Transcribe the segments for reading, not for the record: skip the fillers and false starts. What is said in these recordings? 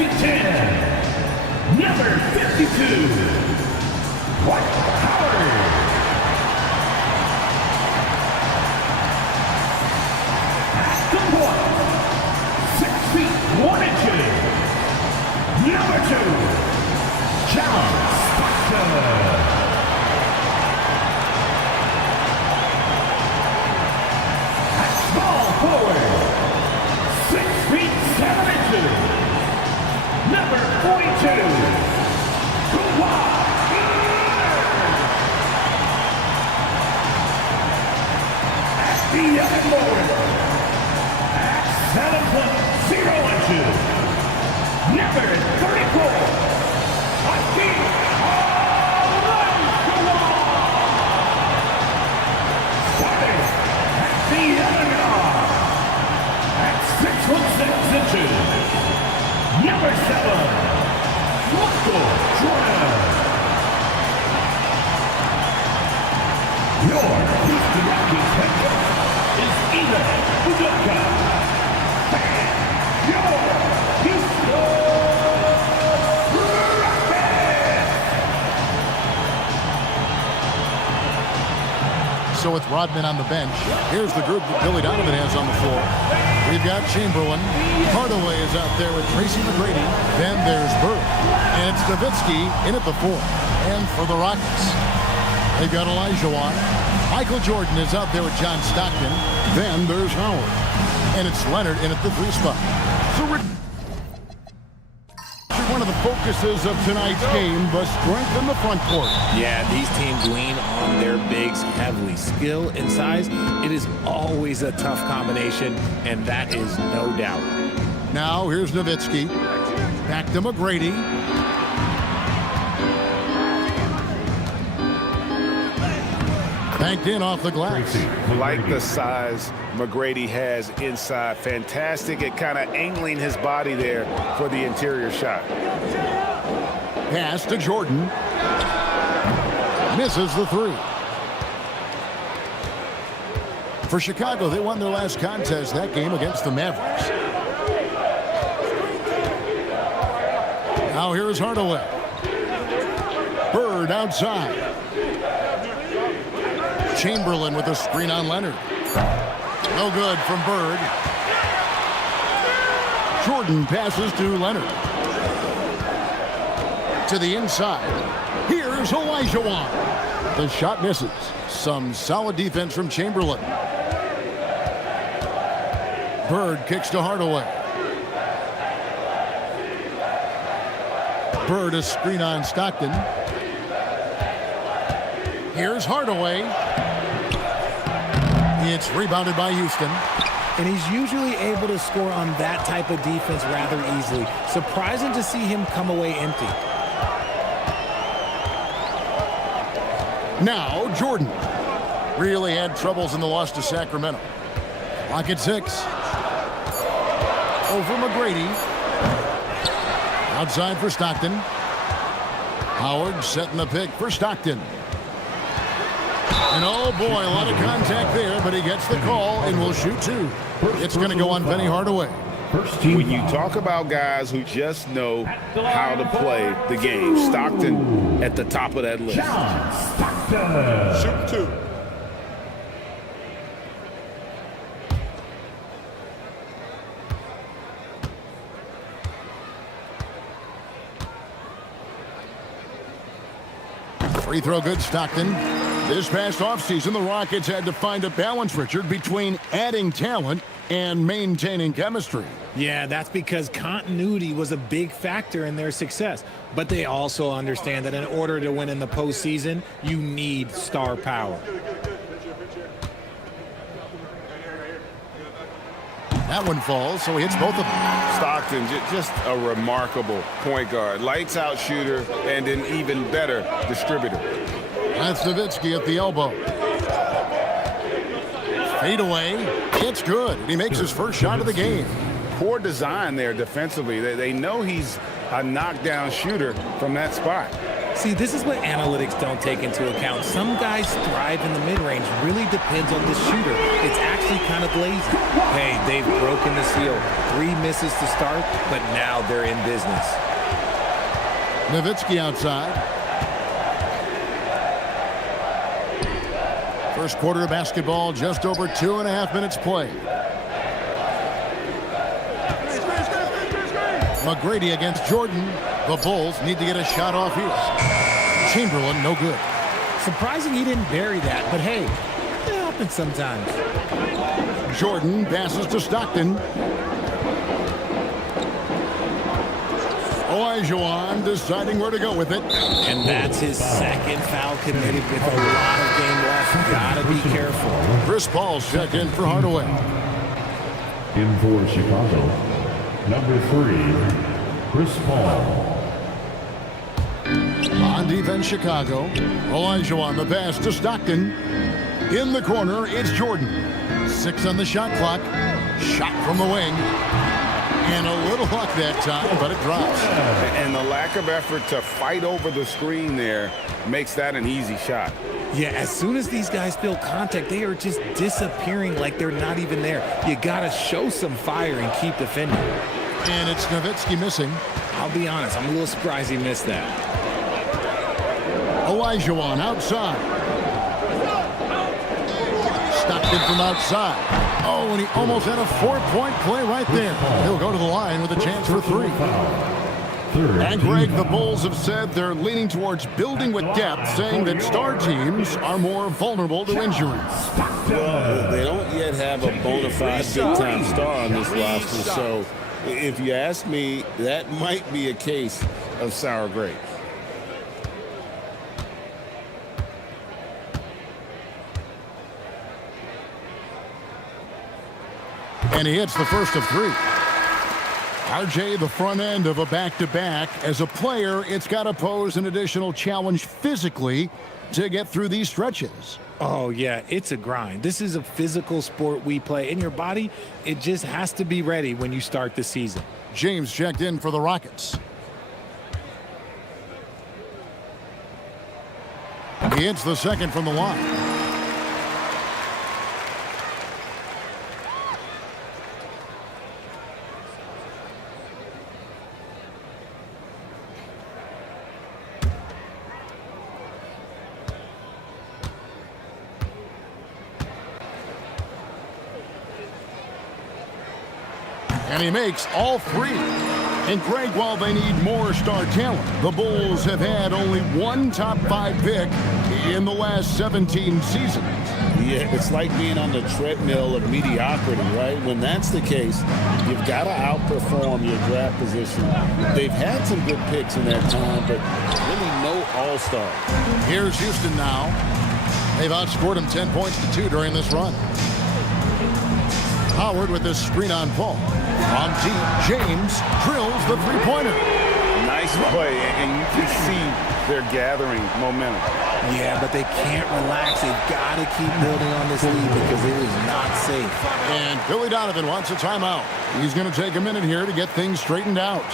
feet 10, number 52, White Howard. At the point, 6 feet 1 inches, number 2, Jan. At small forward, 6 feet 7 inches, number 42, Kawhi. At the other forward, at 7'0" inches, number 34, Hakeem. The other guard, at 6'6" inches, number 7, Michael Jordan. Your Houston Rockets head coach is Ime Udoka. And your Houston Rockets. So with Rodman on the bench, here's the group that Billy Donovan has on the floor. We've got Chamberlain. Hardaway is out there with Tracy McGrady. Then there's Bird. And it's Nowitzki in at the 4. And for the Rockets, they've got Olajuwon. Michael Jordan is out there with John Stockton. Then there's Howard. And it's Leonard in at the 3 spot. So one of the focuses of tonight's game, the strength in the front court. Yeah, these teams lean on their bigs heavily. Skill and size, it is always a tough combination, and that is no doubt. Now here's Nowitzki. Back to McGrady. Banked in off the glass. Like the size McGrady has inside. Fantastic at kind of angling his body there for the interior shot. Pass to Jordan. Misses the 3. For Chicago, they won their last contest that game against the Mavericks. Now here's Hardaway. Bird outside. Chamberlain with a screen on Leonard. No good from Bird. Jordan passes to Leonard. To the inside. Here's Olajuwon. The shot misses. Some solid defense from Chamberlain. Bird kicks to Hardaway. Bird a screen on Stockton. Here's Hardaway. It's rebounded by Houston. And he's usually able to score on that type of defense rather easily. Surprising to see him come away empty. Now Jordan. Really had troubles in the loss to Sacramento. Clock at 6. Over McGrady. Outside for Stockton. Howard setting the pick for Stockton. And oh boy, a lot of contact there, but he gets the call and will shoot 2. It's going to go on Penny Hardaway. When you talk about guys who just know how to play the game, Stockton at the top of that list. Shoot 2. Free throw good, Stockton. This past offseason, the Rockets had to find a balance, Richard, between adding talent and maintaining chemistry. Yeah, that's because continuity was a big factor in their success. But they also understand that in order to win in the postseason, you need star power. That one falls, so he hits both of them. Stockton, just a remarkable point guard. Lights out shooter and an even better distributor. That's Nowitzki at the elbow. Fade away. It's good. And he makes his first shot of the game. Poor design there defensively. They know he's a knockdown shooter from that spot. See, this is what analytics don't take into account. Some guys thrive in the mid-range. Really depends on the shooter. It's actually honestly kind of lazy. Hey, they've broken the seal. 3 misses to start, but now they're in business. Nowitzki outside. First quarter of basketball, just over 2.5 minutes played. McGrady against Jordan. The Bulls need to get a shot off here. Chamberlain, no good. Surprising he didn't bury that, but hey, it happens sometimes. Jordan passes to Stockton. Olajuwon deciding where to go with it. And that's his second foul committed with a lot of game left. Gotta be careful. Chris Paul's checked in for Hardaway. In for Chicago, number 3, Chris Paul. On defense, Chicago. Olajuwon, the pass to Stockton. In the corner, it's Jordan. 6 on the shot clock. Shot from the wing. And a little luck that time, but it drops. And the lack of effort to fight over the screen there makes that an easy shot. Yeah, as soon as these guys feel contact, they are just disappearing like they're not even there. You got to show some fire and keep defending. And it's Nowitzki missing. I'll be honest, I'm a little surprised he missed that. Olajuwon outside. Stockton from outside. Oh, and he almost had a 4-point play right there. He'll go to the line with a chance for 3. And Greg, the Bulls have said they're leaning towards building with depth, saying that star teams are more vulnerable to injuries. Well, they don't yet have a bona fide big-time star on this roster, so if you ask me, that might be a case of sour grapes. And he hits the first of 3. RJ, the front end of a back-to-back. As a player, it's got to pose an additional challenge physically to get through these stretches. Oh, yeah, it's a grind. This is a physical sport we play. And your body, it just has to be ready when you start the season. James checked in for the Rockets. He hits the second from the line. And he makes all 3. And Greg, while they need more star talent, the Bulls have had only 1 top 5 pick in the last 17 seasons. Yeah, it's like being on the treadmill of mediocrity, right? When that's the case, you've got to outperform your draft position. They've had some good picks in that time, but really no all-star. Here's Houston now. They've outscored him 10 points to 2 during this run. Howard with this screen on Paul. On deep, James drills the 3-pointer. Nice play, and you can see they're gathering momentum. Yeah, but they can't relax. They've got to keep building on this lead because it is not safe. And Billy Donovan wants a timeout. He's going to take a minute here to get things straightened out.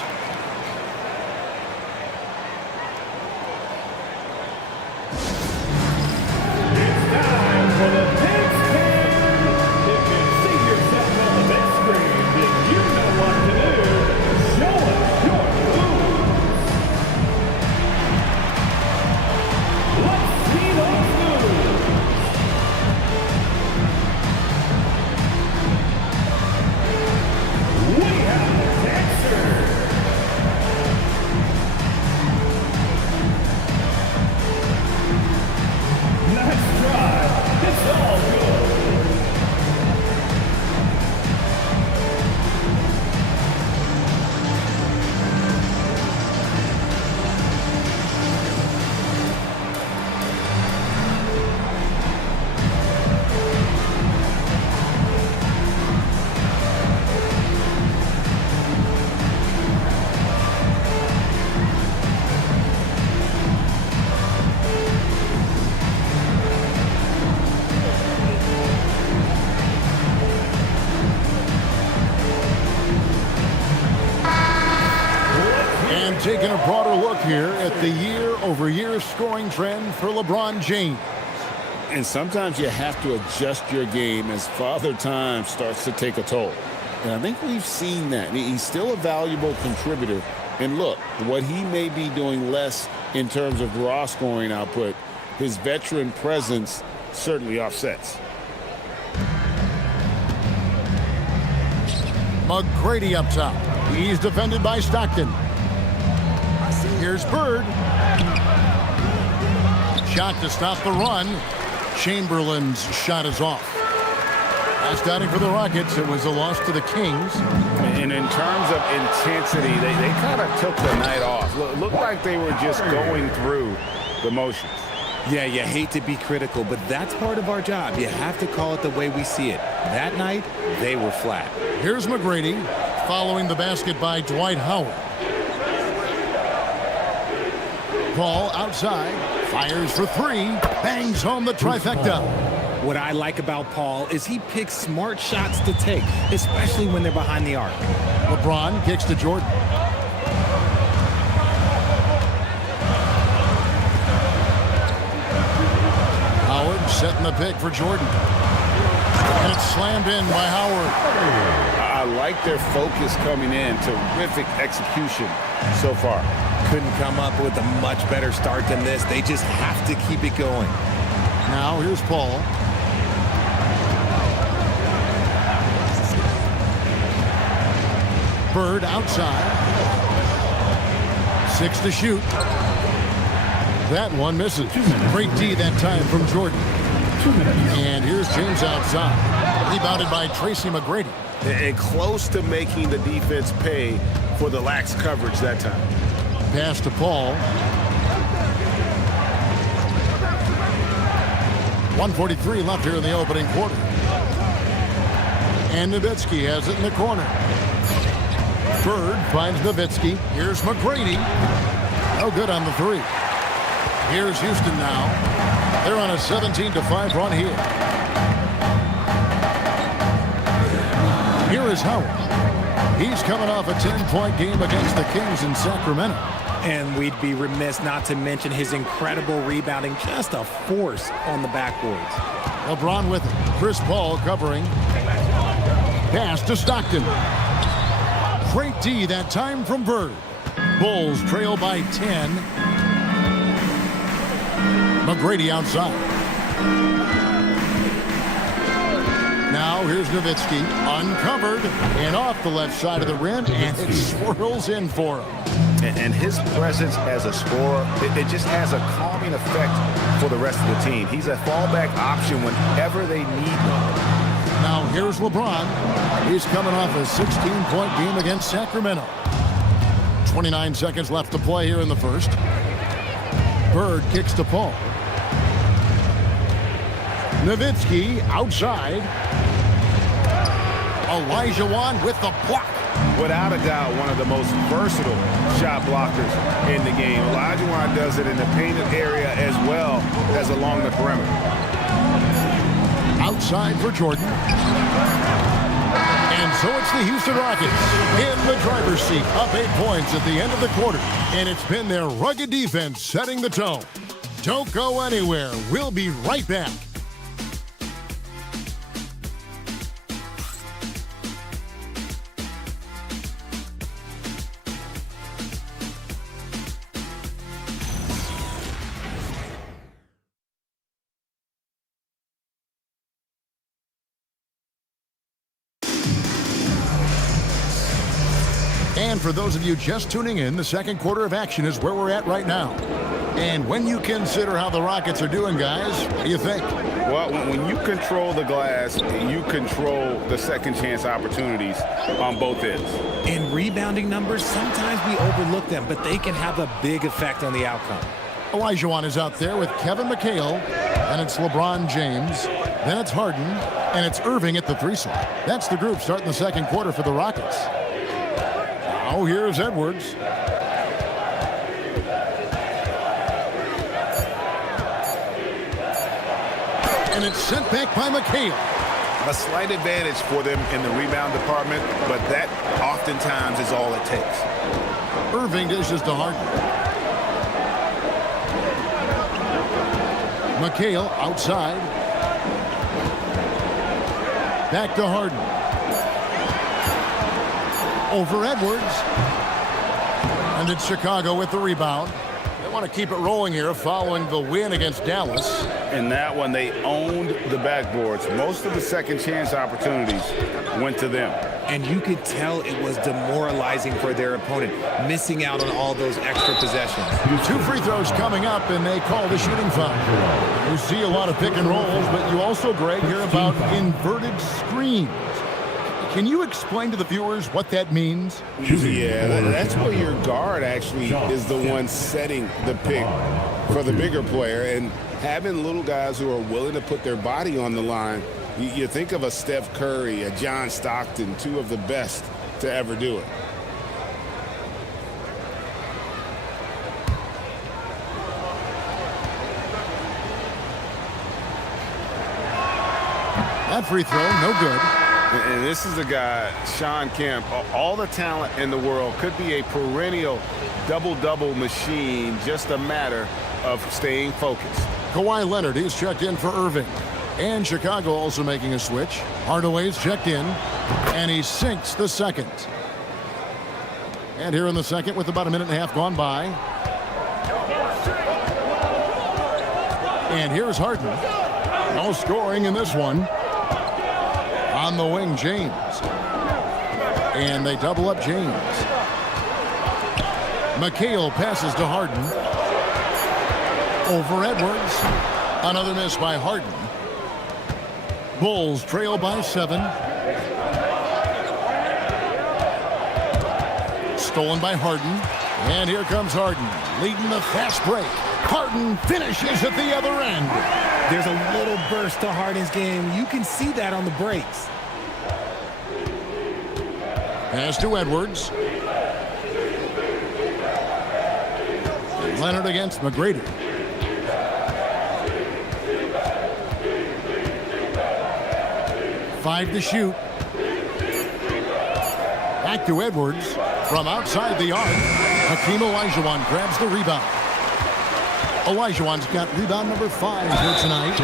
Taking a broader look here at the year-over-year scoring trend for LeBron James. And sometimes you have to adjust your game as Father Time starts to take a toll. And I think we've seen that. He's still a valuable contributor. And look, what he may be doing less in terms of raw scoring output, his veteran presence certainly offsets. McGrady up top. He's defended by Stockton. Here's Bird. Shot to stop the run. Chamberlain's shot is off. Last outing for the Rockets, it was a loss to the Kings. And in terms of intensity, they kind of took the night off. Looked like they were just going through the motions. Yeah, you hate to be critical, but that's part of our job. You have to call it the way we see it. That night, they were flat. Here's McGrady following the basket by Dwight Howard. Paul outside, fires for three, bangs home the trifecta. What I like about Paul is he picks smart shots to take, especially when they're behind the arc. LeBron kicks to Jordan. Howard setting the pick for Jordan. And it's slammed in by Howard. I like their focus coming in. Terrific execution so far. Couldn't come up with a much better start than this. They just have to keep it going. Now here's Paul. Bird outside. 6 to shoot. That one misses. Great D that time from Jordan. And here's James outside. Rebounded by Tracy McGrady. And close to making the defense pay for the lax coverage that time. Pass to Paul. 1:43 left here in the opening quarter. And Nowitzki has it in the corner. Bird finds Nowitzki. Here's McGrady. No good on the three. Here's Houston now. They're on a 17-5 run here. Here is Howard. He's coming off a 10-point game against the Kings in Sacramento. And we'd be remiss not to mention his incredible rebounding. Just a force on the backboards. LeBron with it. Chris Paul covering. Pass to Stockton. Great D that time from Bird. Bulls trail by 10. McGrady outside. Now here's Nowitzki. Uncovered and off the left side of the rim. And it swirls in for him. And his presence as a scorer, it just has a calming effect for the rest of the team. He's a fallback option whenever they need him. Now here's LeBron. He's coming off a 16-point game against Sacramento. 29 seconds left to play here in the first. Bird kicks to Paul. Nowitzki outside. Olajuwon with the block. Without a doubt, one of the most versatile shot blockers in the game. Olajuwon does it in the painted area as well as along the perimeter. Outside for Jordan. And so it's the Houston Rockets in the driver's seat, up 8 points at the end of the quarter. And it's been their rugged defense setting the tone. Don't go anywhere. We'll be right back. And for those of you just tuning in, the second quarter of action is where we're at right now. And when you consider how the Rockets are doing, guys, what do you think? Well, when you control the glass, you control the second chance opportunities on both ends. In rebounding numbers, sometimes we overlook them, but they can have a big effect on the outcome. Olajuwon is out there with Kevin McHale, and it's LeBron James, then it's Harden, and it's Irving at the 3 slot. That's the group starting the second quarter for the Rockets. Now here's Edwards. And it's sent back by McHale. A slight advantage for them in the rebound department, but that oftentimes is all it takes. Irving dishes to Harden. McHale outside. Back to Harden. Over Edwards. And it's Chicago with the rebound. They want to keep it rolling here following the win against Dallas. In that one, they owned the backboards. Most of the second chance opportunities went to them. And you could tell it was demoralizing for their opponent, missing out on all those extra possessions. 2 free throws coming up, and they call the shooting foul. You see a lot of pick and rolls, but you also, Greg, hear about inverted screens. Can you explain to the viewers what that means? Yeah, that's where your guard actually is the one setting the pick for the bigger player. And having little guys who are willing to put their body on the line, you think of a Steph Curry, a John Stockton, 2 of the best to ever do it. That free throw, no good. And this is a guy, Sean Kemp, all the talent in the world, could be a perennial double-double machine, just a matter of staying focused. Kawhi Leonard is checked in for Irving. And Chicago also making a switch. Hardaway's checked in, and he sinks the second. And here in the second with about a minute and a half gone by. And here's Harden. No scoring in this one. On the wing, James. And they double up James. McHale passes to Harden. Over Edwards. Another miss by Harden. Bulls trail by 7. Stolen by Harden. And here comes Harden, leading the fast break. Harden finishes at the other end. There's a little burst to Harden's game. You can see that on the breaks. Pass to Edwards. Leonard against McGrady. Five to shoot. Back to Edwards from outside the arc. Hakeem Olajuwon grabs the rebound. Olajuwon's got rebound number 5 here tonight.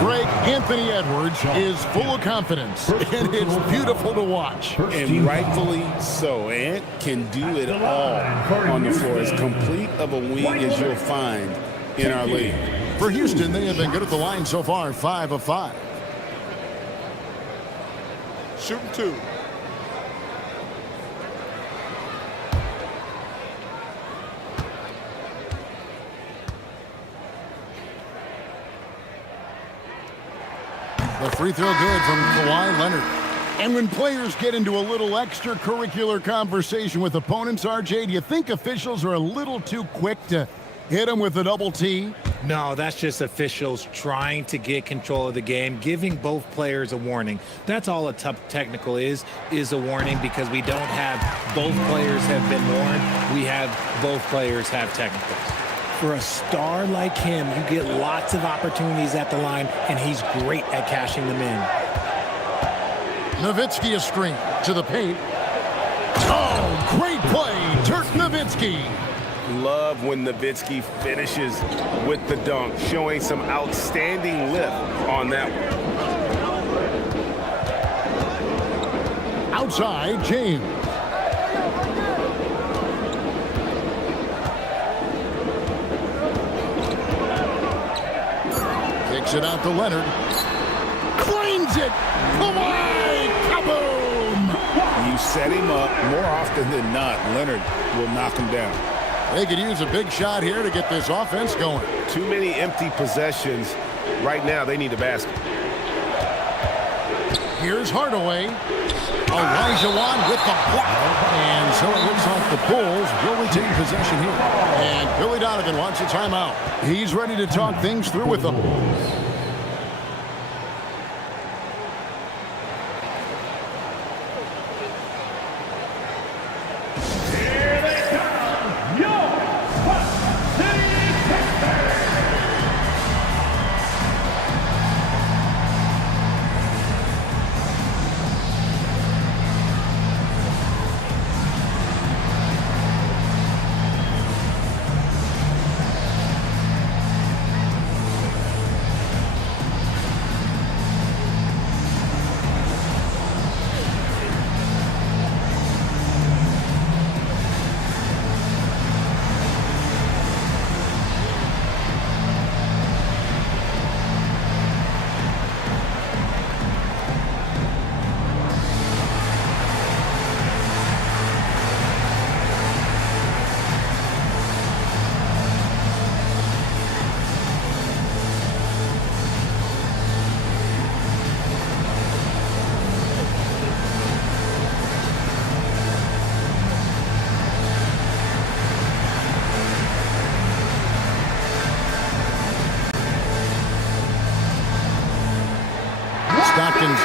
Greg, Anthony Edwards is full of confidence, and it's beautiful to watch. And rightfully so. Ant can do it all on the floor. As complete of a wing as you'll find in our league. For Houston, they have been good at the line so far, 5 of 5. Shooting 2. The free throw good from Kawhi Leonard. And when players get into a little extracurricular conversation with opponents, RJ, do you think officials are a little too quick to hit them with a double T? No, that's just officials trying to get control of the game, giving both players a warning. That's all a tough technical is a warning, because we don't have both players have been warned. We have both players have technicals. For a star like him, you get lots of opportunities at the line, and he's great at cashing them in. Nowitzki a screen to the paint. Oh, great play, Dirk Nowitzki. Love when Nowitzki finishes with the dunk, showing some outstanding lift on that one. Outside, James. Kicks it out to Leonard. Claims it! Kawhi! Kaboom! You set him up more often than not, Leonard will knock him down. They could use a big shot here to get this offense going. Too many empty possessions. Right now, they need a basket. Here's Hardaway. Olajuwon with the block. And so it looks like the Bulls will retain possession here. And Billy Donovan wants a timeout. He's ready to talk things through with them.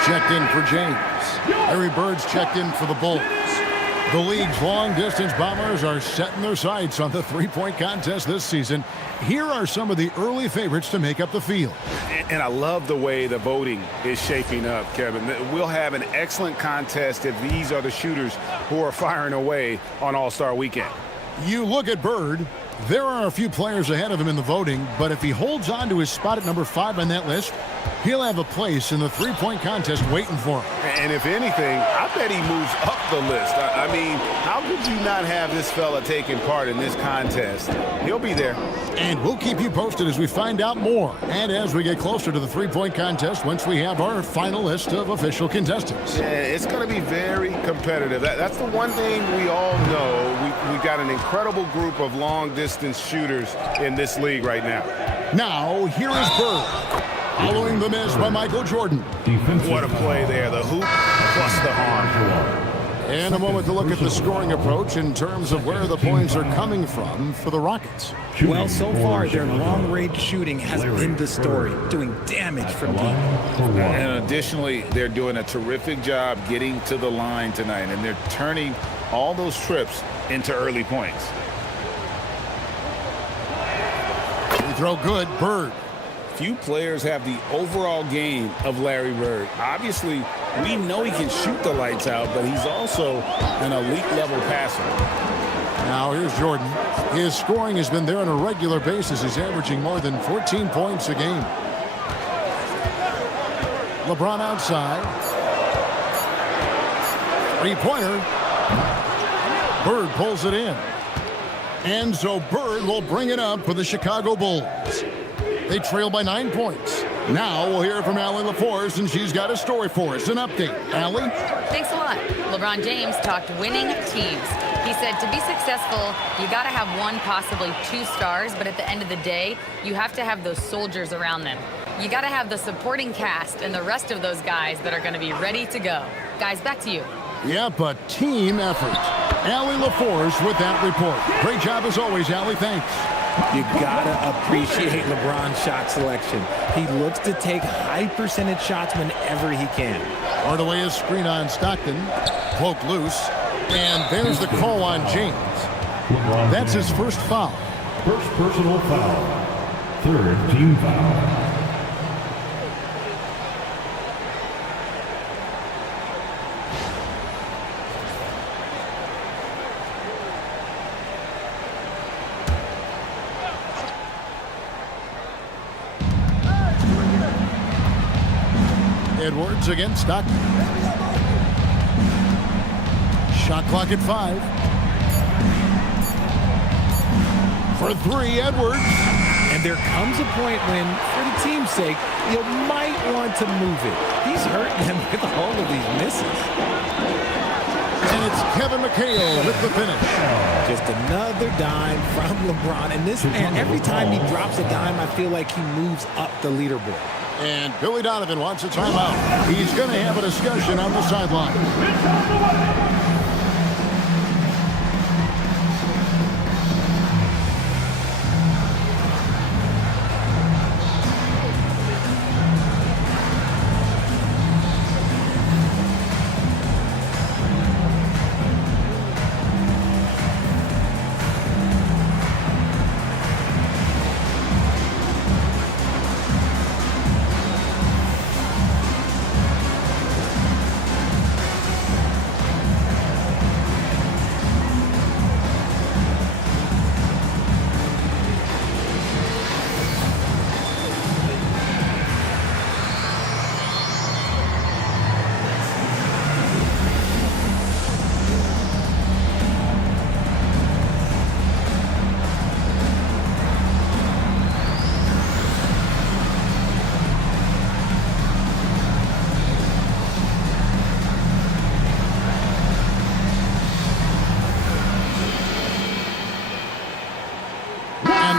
checked in for James. Larry Bird's checked in for the Bulls. The league's long-distance bombers are setting their sights on the three-point contest this season. Here are some of the early favorites to make up the field. And I love the way the voting is shaping up, Kevin. We'll have an excellent contest if these are the shooters who are firing away on All-Star Weekend. You look at Bird. There are a few players ahead of him in the voting, but if he holds on to his spot at number 5 on that list, he'll have a place in the three-point contest waiting for him. And if anything, I bet he moves up the list. I mean, how could you not have this fella taking part in this contest? He'll be there. And we'll keep you posted as we find out more and as we get closer to the three-point contest once we have our final list of official contestants. Yeah, it's going to be very competitive. That's the one thing we all know. We've got an incredible group of long-distance shooters in this league right now. Now, here is Bird. Following the miss by Michael Jordan. What a play there. The hoop plus the arm. And a moment to look at the scoring approach in terms of where the points are coming from for the Rockets. Well, so far, their long-range shooting has been the story, doing damage from deep. And additionally, they're doing a terrific job getting to the line tonight, and they're turning all those trips into early points. Free throw good, Bird. Few players have the overall game of Larry Bird. Obviously, we know he can shoot the lights out, but he's also an elite-level passer. Now here's Jordan. His scoring has been there on a regular basis. He's averaging more than 14 points a game. LeBron outside. Three-pointer. Bird pulls it in. And so Bird will bring it up for the Chicago Bulls. They trail by 9 points. Now we'll hear from Allie LaForce, and she's got a story for us. An update. Allie? Thanks a lot. LeBron James talked winning teams. He said to be successful, you got to have one, possibly 2 stars, but at the end of the day, you have to have those soldiers around them. You got to have the supporting cast and the rest of those guys that are going to be ready to go. Guys, back to you. Yep, a team effort. Allie LaForce with that report. Great job as always, Allie. Thanks. You gotta appreciate LeBron's shot selection. He looks to take high percentage shots whenever he can. Hardaway is screen on Stockton. Poke loose. And there's the call on James. That's his first foul. First personal foul. Third team foul. Edwards against Stockton. Shot clock at 5. For 3, Edwards. And there comes a point when, for the team's sake, you might want to move it. He's hurting them with all of these misses. And it's Kevin McHale with the finish. Just another dime from LeBron. And this man, every time he drops a dime, I feel like he moves up the leaderboard. And Billy Donovan wants a timeout. He's going to have a discussion on the sideline.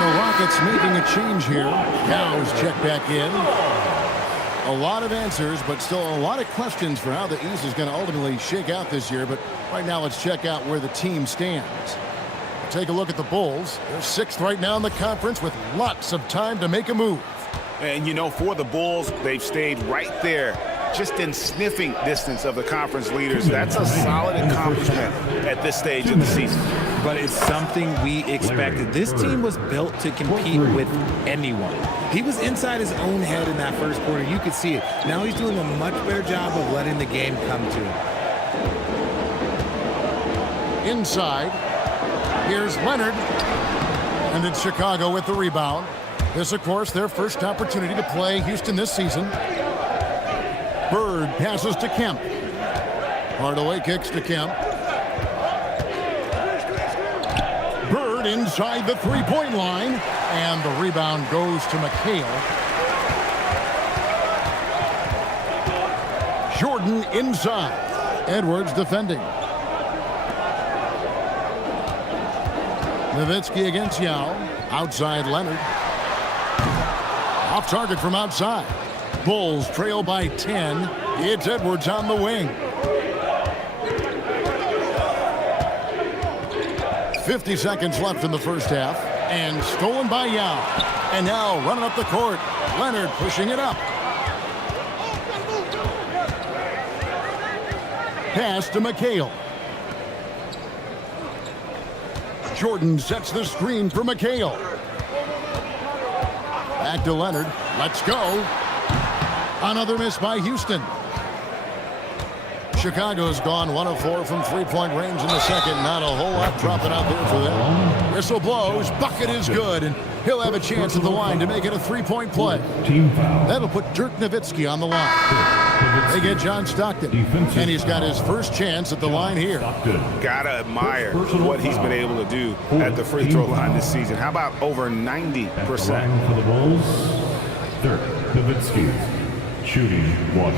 Rockets making a change here. Cow's check back in. A lot of answers, but still a lot of questions for how the East is going to ultimately shake out this year. But right now, let's check out where the team stands. Take a look at the Bulls. They're 6th right now in the conference with lots of time to make a move. And, you know, for the Bulls, they've stayed right there just in sniffing distance of the conference leaders. That's a solid accomplishment at this stage of the season. But it's something we expected. This team was built to compete with anyone. He was inside his own head in that first quarter. You could see it. Now he's doing a much better job of letting the game come to him. Inside, here's Leonard. And it's Chicago with the rebound. This, of course, their first opportunity to play Houston this season. Bird passes to Kemp. Hardaway kicks to Kemp. Bird inside the three-point line. And the rebound goes to McHale. Jordan inside. Edwards defending. Nowitzki against Yao. Outside Leonard. Off target from outside. Bulls trail by 10. It's Edwards on the wing. 50 seconds left in the first half. And stolen by Yao. And now running up the court. Leonard pushing it up. Pass to McHale. Jordan sets the screen for McHale. Back to Leonard. Let's go. Another miss by Houston. Chicago's gone 1 of 4 from three-point range in the second. Not a whole lot dropping out there for them. Whistle blows. Bucket is good. And he'll have a chance at the line to make it a three-point play. That'll put Dirk Nowitzki on the line. They get John Stockton. And he's got his first chance at the line here. Gotta admire what he's been able to do at the free throw line this season. How about over 90%? For the Bulls, Dirk Nowitzki, shooting 1.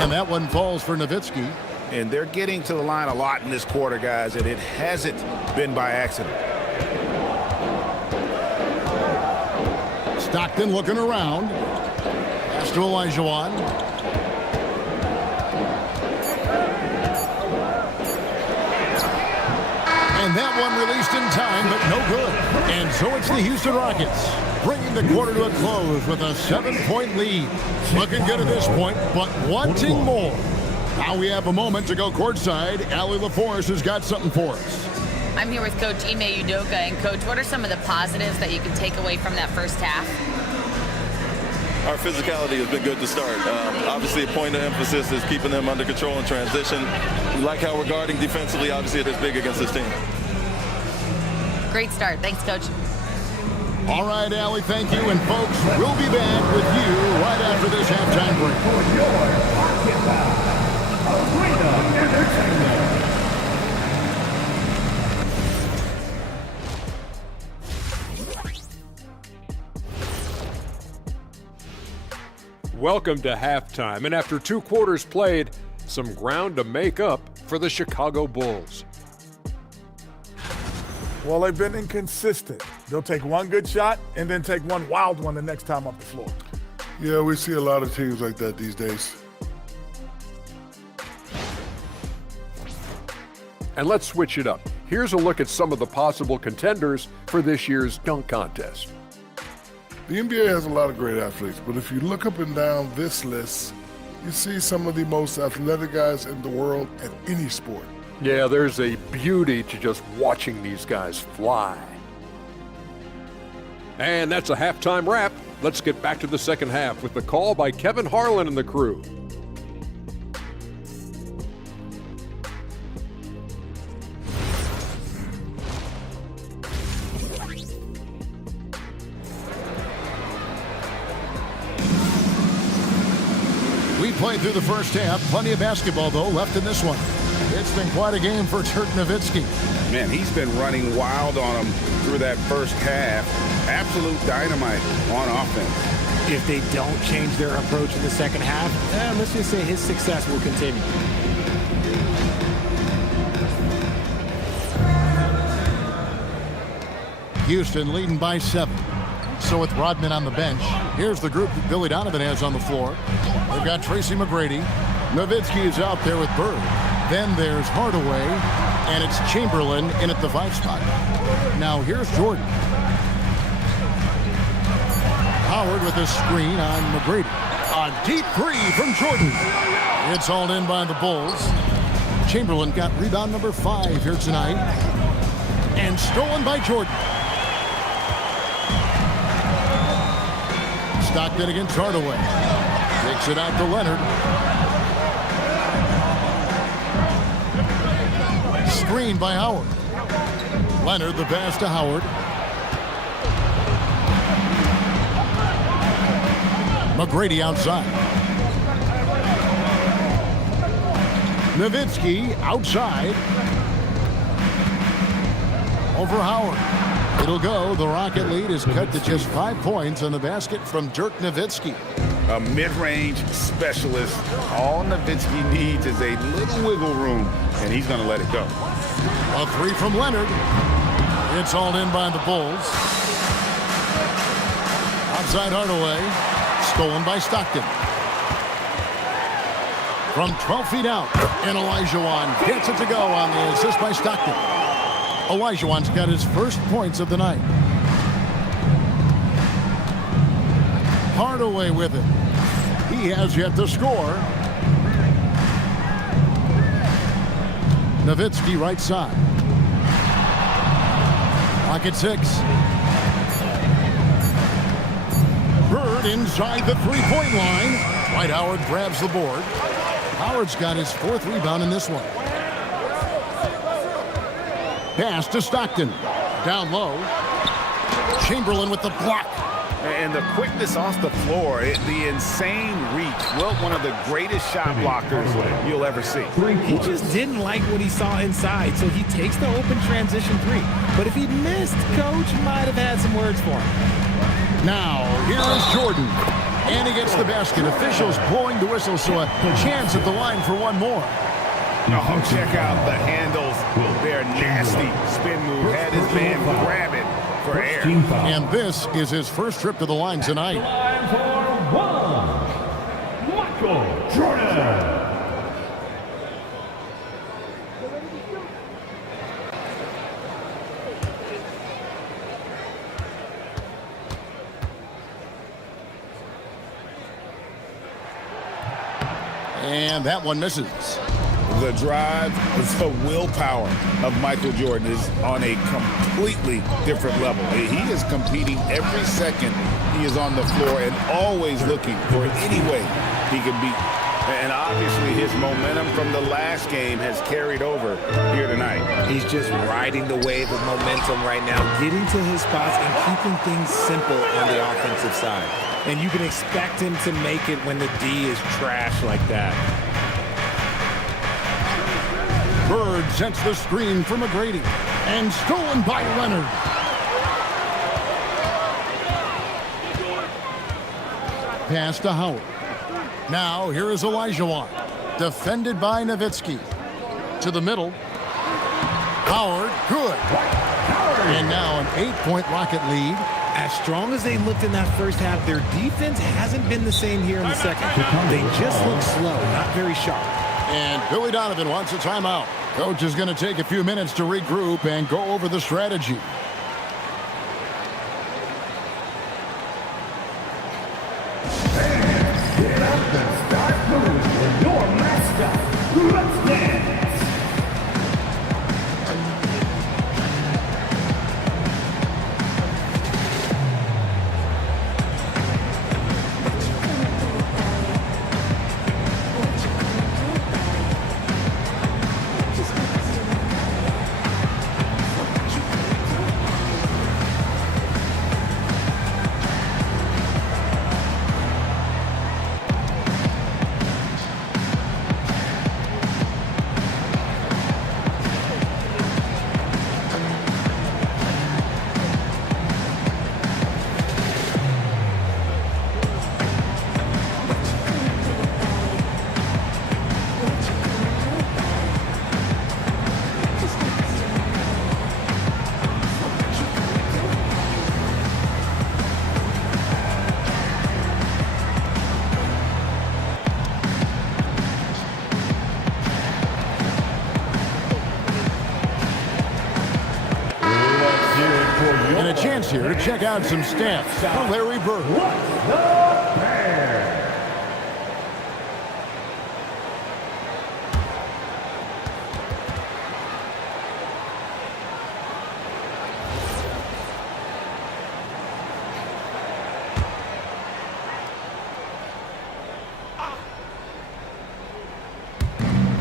And that one falls for Nowitzki. And they're getting to the line a lot in this quarter, guys, and it hasn't been by accident. Stockton looking around. Pass to Olajuwon. And that one released in time, but no good. And so it's the Houston Rockets, bringing the quarter to a close with a 7-point lead. Looking good at this point, but wanting more. Now we have a moment to go courtside. Allie LaForce has got something for us. I'm here with Coach Ime Udoka. And, Coach, what are some of the positives that you can take away from that first half? Our physicality has been good to start. Obviously, a point of emphasis is keeping them under control in transition. We like how we're guarding defensively. Obviously, it is big against this team. Great start. Thanks, Coach. All right, Allie, thank you. And, folks, we'll be back with you right after this halftime break. Arena Entertainment. Welcome to halftime, and after 2 quarters played, some ground to make up for the Chicago Bulls. Well, they've been inconsistent. They'll take one good shot and then take one wild one the next time off the floor. Yeah, we see a lot of teams like that these days. And let's switch it up. Here's a look at some of the possible contenders for this year's dunk contest. The NBA has a lot of great athletes, but if you look up and down this list, you see some of the most athletic guys in the world at any sport. Yeah, there's a beauty to just watching these guys fly. And that's a halftime wrap. Let's get back to the second half with the call by Kevin Harlan and the crew. We played through the first half. Plenty of basketball, though, left in this one. It's been quite a game for Dirk Nowitzki. Man, he's been running wild on them through that first half. Absolute dynamite on offense. If they don't change their approach in the second half, let's just say his success will continue. Houston leading by 7. So with Rodman on the bench, here's the group that Billy Donovan has on the floor. They've got Tracy McGrady. Nowitzki is out there with Bird. Then there's Hardaway. And it's Chamberlain in at the 5 spot. Now here's Jordan. Howard with a screen on McGrady. A deep 3 from Jordan. It's hauled in by the Bulls. Chamberlain got rebound number 5 here tonight. And stolen by Jordan. Stockton against Hardaway. Takes it out to Leonard. Screen by Howard. Leonard the pass to Howard. McGrady outside. Nowitzki outside. Over Howard. It'll go. The Rocket lead is cut to just 5 points on the basket from Dirk Nowitzki. A mid-range specialist. All Nowitzki needs is a little wiggle room, and he's going to let it go. A 3 from Leonard. It's hauled in by the Bulls. Outside Hardaway. Stolen by Stockton. From 12 feet out, and Olajuwon gets it to go on the assist by Stockton. Olajuwon's got his first points of the night. Hardaway with it. He has yet to score. Nowitzki right side. Pocket 6. Bird inside the three-point line. Dwight Howard grabs the board. Howard's got his 4th rebound in this one. Pass to Stockton. Down low. Chamberlain with the block. And the quickness off the floor, the insane reach. Well, one of the greatest shot blockers you'll ever see. He just didn't like what he saw inside, so he takes the open transition 3. But if he missed, Coach might have had some words for him. Now, here is Jordan. And he gets the basket. Officials blowing the whistle, so a chance at the line for one more. Oh, check out the handles. They're nasty. Spin move. Had his man grab it for air. And this is his first trip to the line tonight. Line for 1, Michael Jordan. And that one misses. The drive, the willpower of Michael Jordan is on a completely different level. He is competing every second he is on the floor and always looking for any way he can beat. And obviously his momentum from the last game has carried over here tonight. He's just riding the wave of momentum right now, getting to his spots and keeping things simple on the offensive side. And you can expect him to make it when the D is trash like that. Bird sets the screen for McGrady. And stolen by Leonard. Pass to Howard. Now here is Olajuwon. Defended by Nowitzki. To the middle. Howard, good. And now an 8-point Rocket lead. As strong as they looked in that first half, their defense hasn't been the same here in the second. They just look slow, not very sharp. And Billy Donovan wants a timeout. Coach is going to take a few minutes to regroup and go over the strategy. Get up and start moving with your mascot. Let's dance. us here to check out some stats for Larry Bird. What's the pair?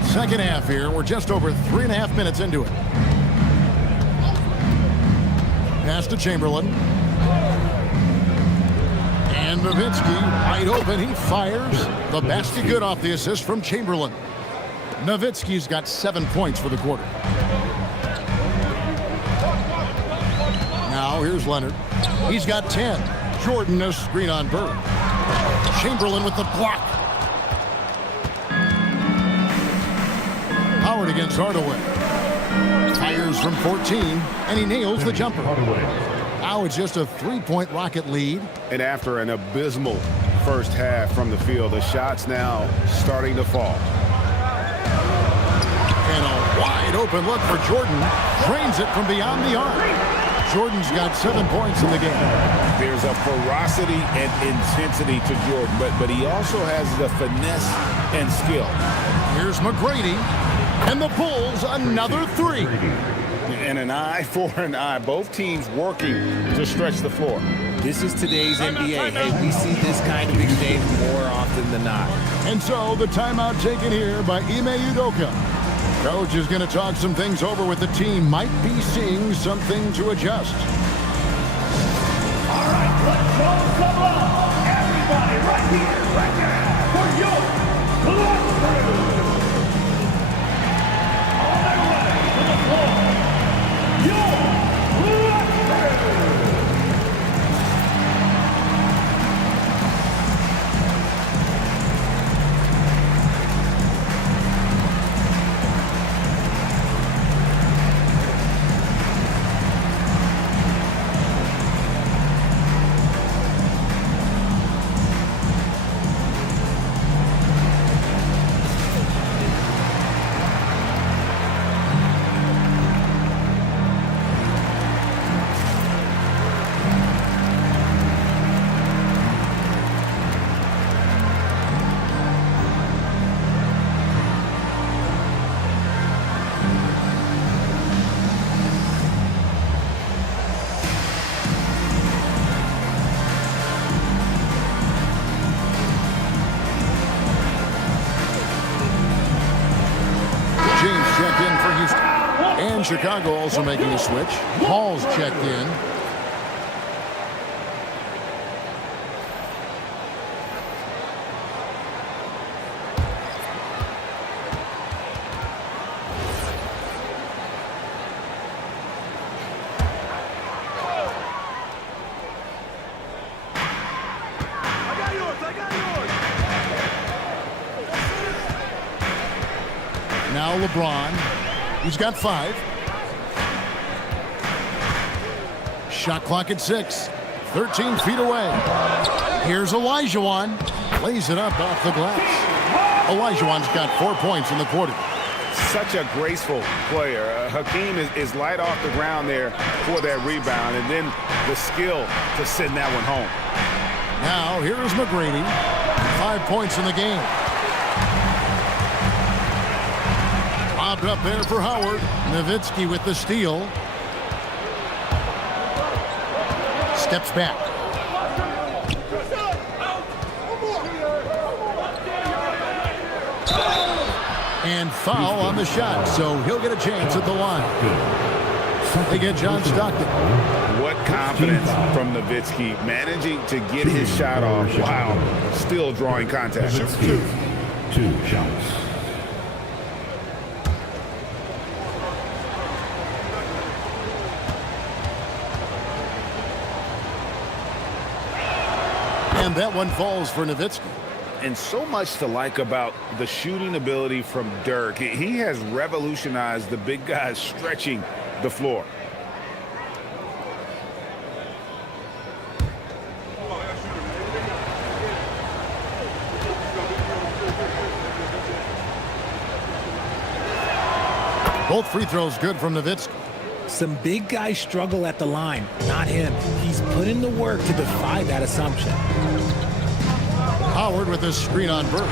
Second half here. We're just over 3.5 minutes into it. Pass to Chamberlain. And Nowitzki wide open. He fires. The basket good off the assist from Chamberlain. Nowitzki's got 7 points for the quarter. Now here's Leonard. He's got 10. Jordan a screen on Bird. Chamberlain with the block. Howard against Hardaway. Fires from 14, and he nails the jumper. Now it's just a 3-point Rocket lead. And after an abysmal first half from the field, the shots now starting to fall. And a wide open look for Jordan. Drains it from beyond the arc. Jordan's got 7 points in the game. There's a ferocity and intensity to Jordan, but he also has the finesse and skill. Here's McGrady. And the Bulls another 3. And an eye for an eye. Both teams working to stretch the floor. This is today's NBA. Hey, we see this kind of exchange more often than not. And so the timeout taken here by Ime Udoka. Coach is going to talk some things over with the team. Might be seeing something to adjust. All right, let's show some love. Everybody right here, right now, for your Blood Crew. On their way to the floor, your Blood Crew. Chicago also making a switch. Hall's checked in. Now LeBron. He's got 5. Shot clock at 6. 13 feet away. Here's Olajuwon. Lays it up off the glass. Olajuwon's got 4 points in the quarter. Such a graceful player. Hakeem is light off the ground there for that rebound, and then the skill to send that one home. Now here is McGrady. 5 points in the game. Lobbed up there for Howard. Nowitzki with the steal. Steps back. And foul on the shot, so he'll get a chance at the line. They get John Stockton. What confidence from Nowitzki, managing to get his shot off while still drawing contact. 2 shots. And that one falls for Nowitzki. And so much to like about the shooting ability from Dirk. He has revolutionized the big guys stretching the floor. Both free throws good from Nowitzki. Some big guys struggle at the line, not him. He's put in the work to defy that assumption. Howard with his screen on Bird.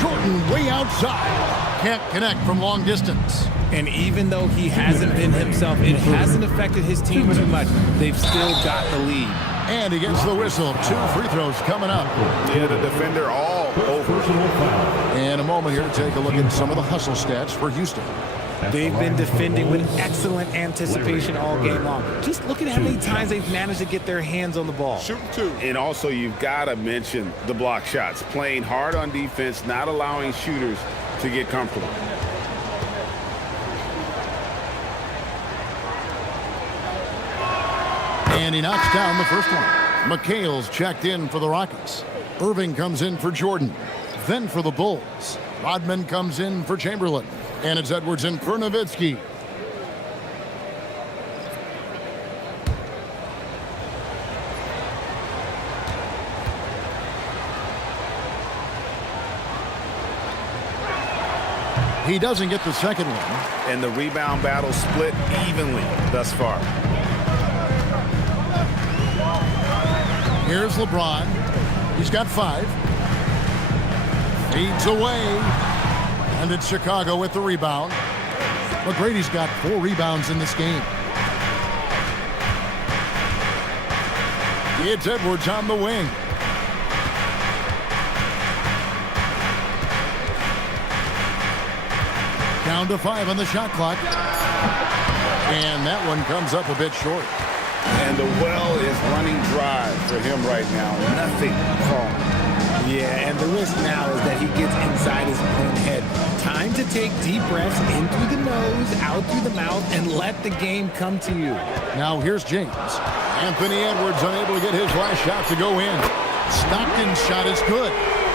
Jordan way outside. Can't connect from long distance. And even though he hasn't been himself, it hasn't affected his team too much. They've still got the lead. And he gets the whistle. 2 free throws coming up. Yeah, the defender all over. In a moment here to take a look at some of the hustle stats for Houston. They've been defending with excellent anticipation all game long. Just look at how many times they've managed to get their hands on the ball. Shooting 2. And also, you've got to mention the block shots. Playing hard on defense, not allowing shooters to get comfortable. And he knocks down the first one. McHale's checked in for the Rockets. Irving comes in for Jordan. Then for the Bulls. Rodman comes in for Chamberlain. And it's Edwards in for Nowitzki. He doesn't get the second one. And the rebound battle split evenly thus far. Here's LeBron. He's got 5. Feeds away. And it's Chicago with the rebound. McGrady's got 4 rebounds in this game. It's Edwards on the wing. Down to 5 on the shot clock. And that one comes up a bit short. And the well is running dry for him right now. Nothing falling. Yeah, and the risk now is that he gets inside his own head. Time to take deep breaths in through the nose, out through the mouth, and let the game come to you. Now here's James. Anthony Edwards unable to get his last shot to go in. Stockton's shot is good.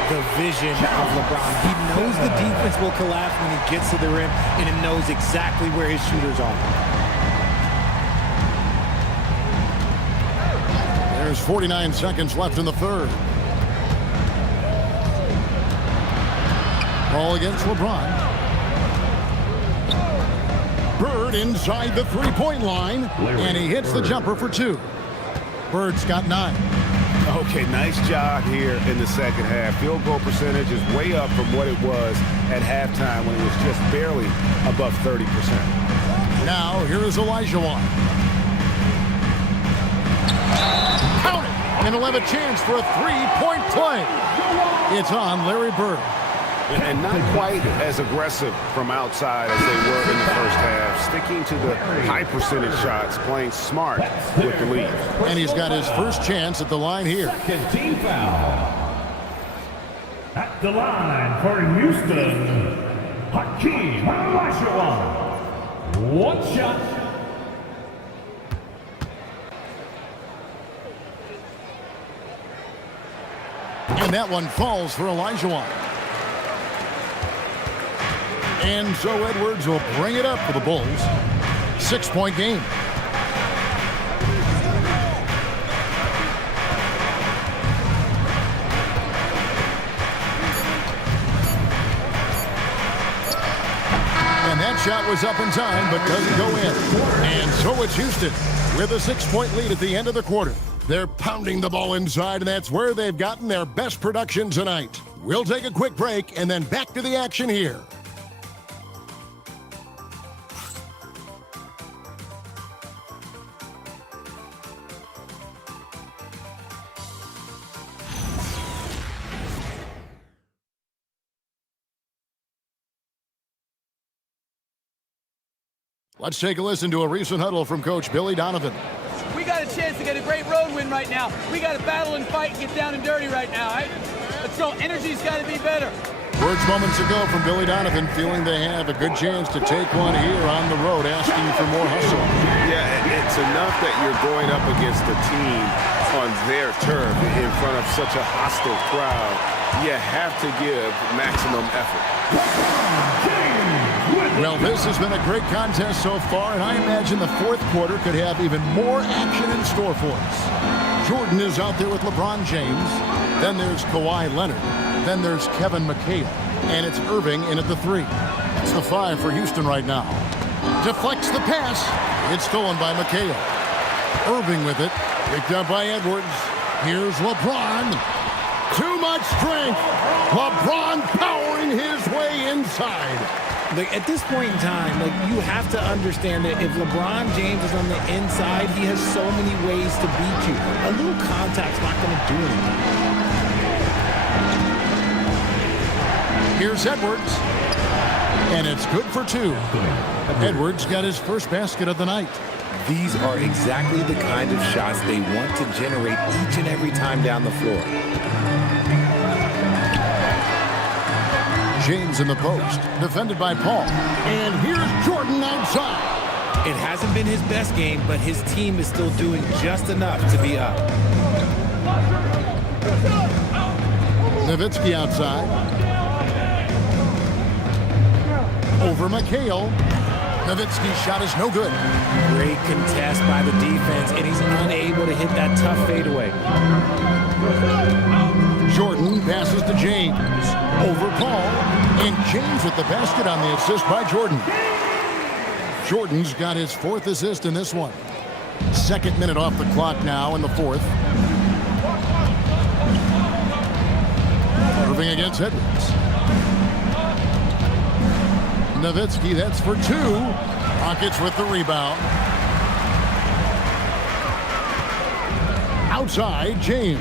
The vision of LeBron. He knows the defense will collapse when he gets to the rim, and he knows exactly where his shooters are. There's 49 seconds left in the third. Ball against LeBron. Bird inside the three-point line, and he hits the jumper for 2. Bird's got 9. Okay, nice job here in the second half. Field goal percentage is way up from what it was at halftime when it was just barely above 30%. Now, here is Olajuwon. Count it! And he'll have a chance for a 3-point play. It's on Larry Bird. And not quite as aggressive from outside as they were in the first half. Sticking to the high percentage shots, playing smart with the lead. And he's got his first chance at the line here. Second team foul. At the line for Houston, Hakeem Olajuwon. 1 shot. And that one falls for Olajuwon. And so Edwards will bring it up for the Bulls. 6-point game. And that shot was up in time, but doesn't go in. And so it's Houston with a 6-point lead at the end of the quarter. They're pounding the ball inside, and that's where they've gotten their best production tonight. We'll take a quick break and then back to the action here. Let's take a listen to a recent huddle from Coach Billy Donovan. We got a chance to get a great road win right now. We got to battle and fight and get down and dirty right now, right? So energy's got to be better. Words moments ago from Billy Donovan, feeling they have a good chance to take one here on the road, asking for more hustle. Yeah, it's enough that you're going up against a team on their turf in front of such a hostile crowd. You have to give maximum effort. Well, this has been a great contest so far, and I imagine the fourth quarter could have even more action in store for us. Jordan is out there with LeBron James. Then there's Kawhi Leonard. Then there's Kevin McHale. And it's Irving in at the 3. It's the 5 for Houston right now. Deflects the pass. It's stolen by McHale. Irving with it. Picked up by Edwards. Here's LeBron. Too much strength. LeBron powering his way inside. At this point in time, you have to understand that if LeBron James is on the inside, he has so many ways to beat you. A little contact's not going to do anything. Here's Edwards. And it's good for 2. Edwards got his first basket of the night. These are exactly the kind of shots they want to generate each and every time down the floor. James in the post, defended by Paul. And here's Jordan outside. It hasn't been his best game, but his team is still doing just enough to be up. Nowitzki outside. Over McHale. Nowitzki's shot is no good. Great contest by the defense, and he's unable to hit that tough fadeaway. Jordan passes to James. Over Paul. And James with the basket on the assist by Jordan. Jordan's got his 4th assist in this one. 2nd minute off the clock now in the 4th. Irving against Edwards. Nowitzki, that's for 2. Rockets with the rebound. Outside, James.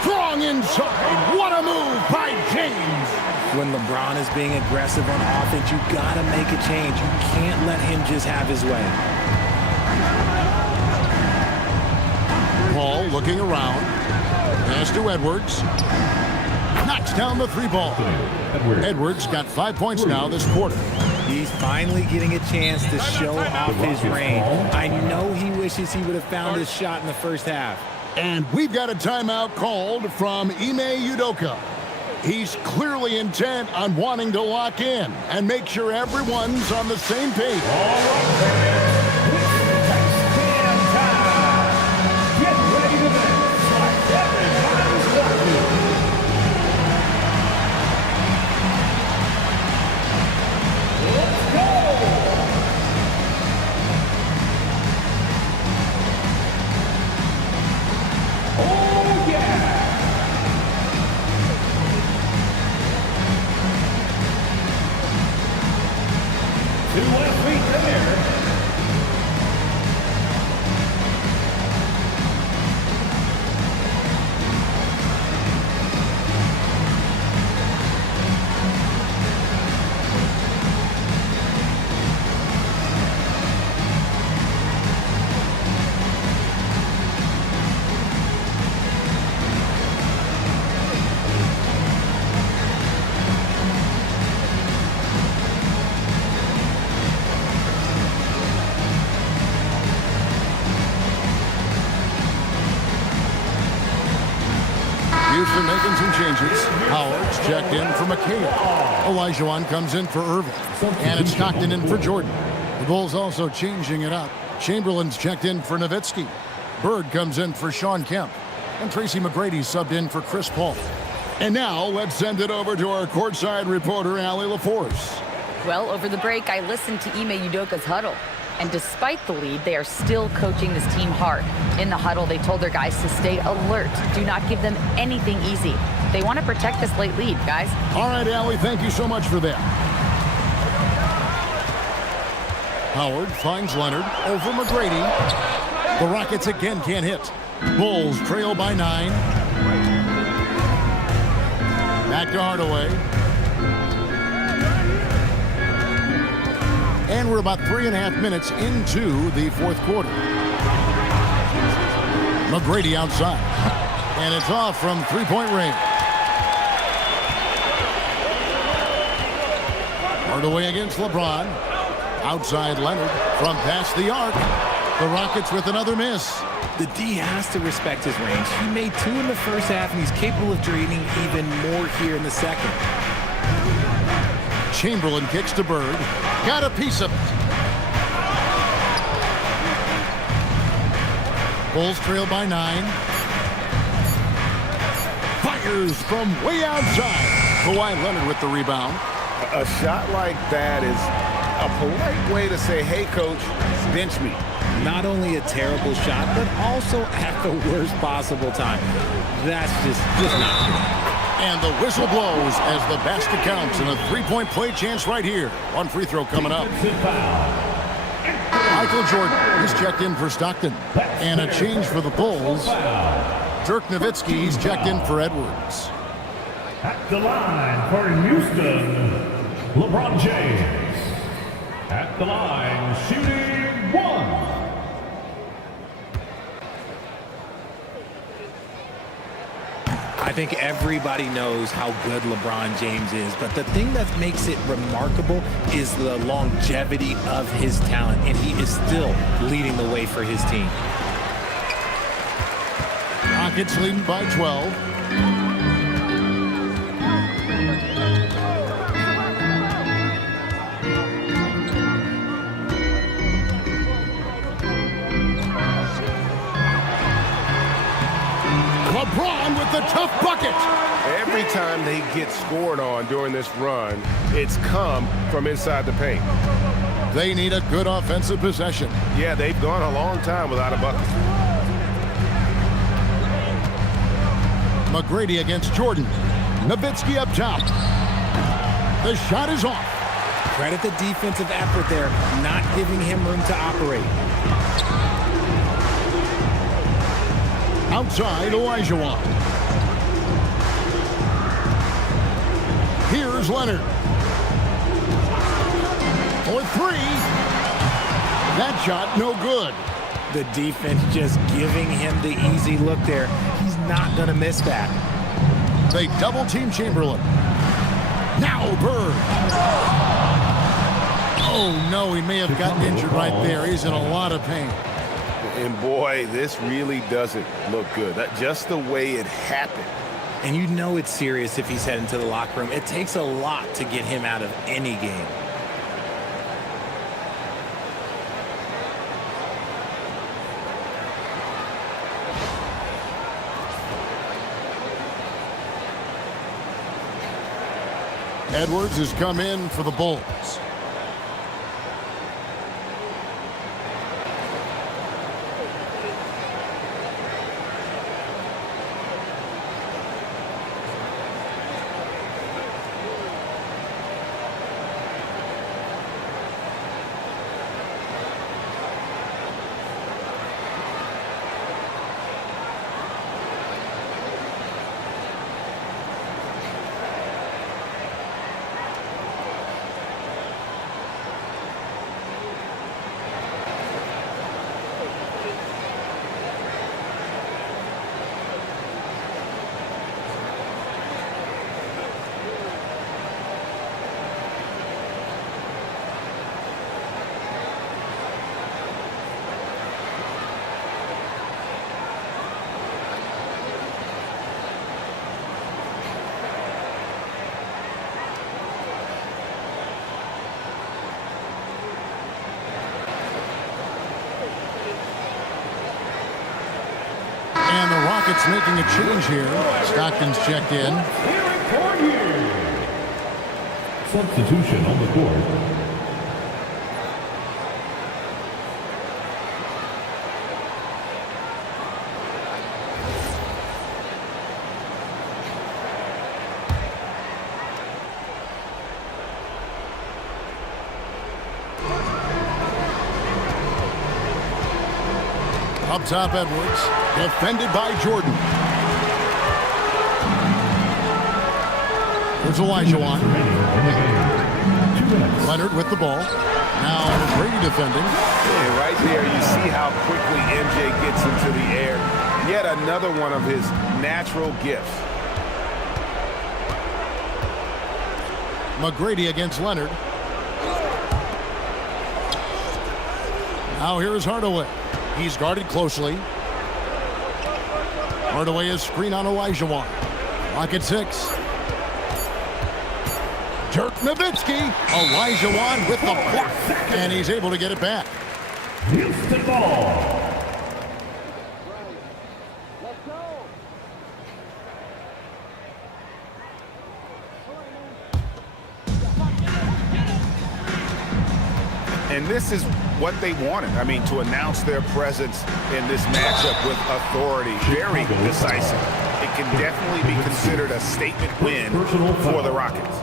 Strong inside. What a move by James. When LeBron is being aggressive on offense, you got to make a change. You can't let him just have his way. Paul looking around. Pass to Edwards. Knocks down the 3 ball. Edwards got 5 points now this quarter. He's finally getting a chance to show off his range. I know he wishes he would have found his shot in the first half. And we've got a timeout called from Ime Udoka. He's clearly intent on wanting to lock in and make sure everyone's on the same page. All right, fans. Stand time. Get ready to dance like everybody's watching. Let's go. Oh, yeah. Two left feet there. Houston making some changes. Howard's checked in for McHale. Olajuwon comes in for Irving. And it's Stockton in for Jordan. The Bulls also changing it up. Chamberlain's checked in for Nowitzki. Bird comes in for Sean Kemp. And Tracy McGrady subbed in for Chris Paul. And now let's send it over to our courtside reporter, Allie LaForce. Well, over the break, I listened to Ime Udoka's huddle. And despite the lead, they are still coaching this team hard. In the huddle, they told their guys to stay alert. Do not give them anything easy. They want to protect this late lead, guys. All right, Allie, thank you so much for that. Howard finds Leonard over McGrady. The Rockets again can't hit. Bulls trail by 9. Back to Hardaway. And we're about 3.5 minutes into the 4th quarter. McGrady outside. And it's off from 3-point range. Hardaway against LeBron. Outside Leonard from past the arc. The Rockets with another miss. The D has to respect his range. He made 2 in the first half, and he's capable of draining even more here in the second. Chamberlain kicks to Bird. Got a piece of it. Bulls trail by 9. Fires fires from way outside. Kawhi Leonard with the rebound. A shot like that is a polite way to say, hey, coach, bench me. Not only a terrible shot, but also at the worst possible time. That's just not good. And the whistle blows as the basket counts and a three-point play chance right here. One free throw coming up. Michael Jordan, he's checked in for Stockton. And a change for the Bulls. Dirk Nowitzki, he's checked in for Edwards. At the line for Houston, LeBron James. At the line, shooting 1. I think everybody knows how good LeBron James is, but the thing that makes it remarkable is the longevity of his talent, and he is still leading the way for his team. Rockets leading by 12. LeBron with the tough bucket. Every time they get scored on during this run, it's come from inside the paint. They need a good offensive possession. Yeah, they've gone a long time without a bucket. McGrady against Jordan. Nowitzki up top. The shot is off. Credit the defensive effort there, not giving him room to operate. Outside, Olajuwon. Here's Leonard. For 3. That shot, no good. The defense just giving him the easy look there. He's not going to miss that. They double-team Chamberlain. Now Bird. Oh, no, he may have gotten injured right there. He's in a lot of pain. And boy, this really doesn't look good. Just the way it happened. And you know it's serious if he's heading to the locker room. It takes a lot to get him out of any game. Edwards has come in for the Bulls. And the Rockets making a change here. Stockton's checked in. Substitution on the court. Up top, Edwards. Defended by Jordan. There's Olajuwon. Leonard with the ball. Now Brady defending. And right there, you see how quickly MJ gets into the air. Yet another one of his natural gifts. McGrady against Leonard. Now here's Hardaway. He's guarded closely. Hardaway is screen on Olajuwon. Rocket 6. Dirk Nowitzki. Olajuwon with the block. And he's able to get it back. Houston ball. And this is what they wanted. I mean, to announce their presence in this matchup with authority, very decisive. It can definitely be considered a statement win for the Rockets.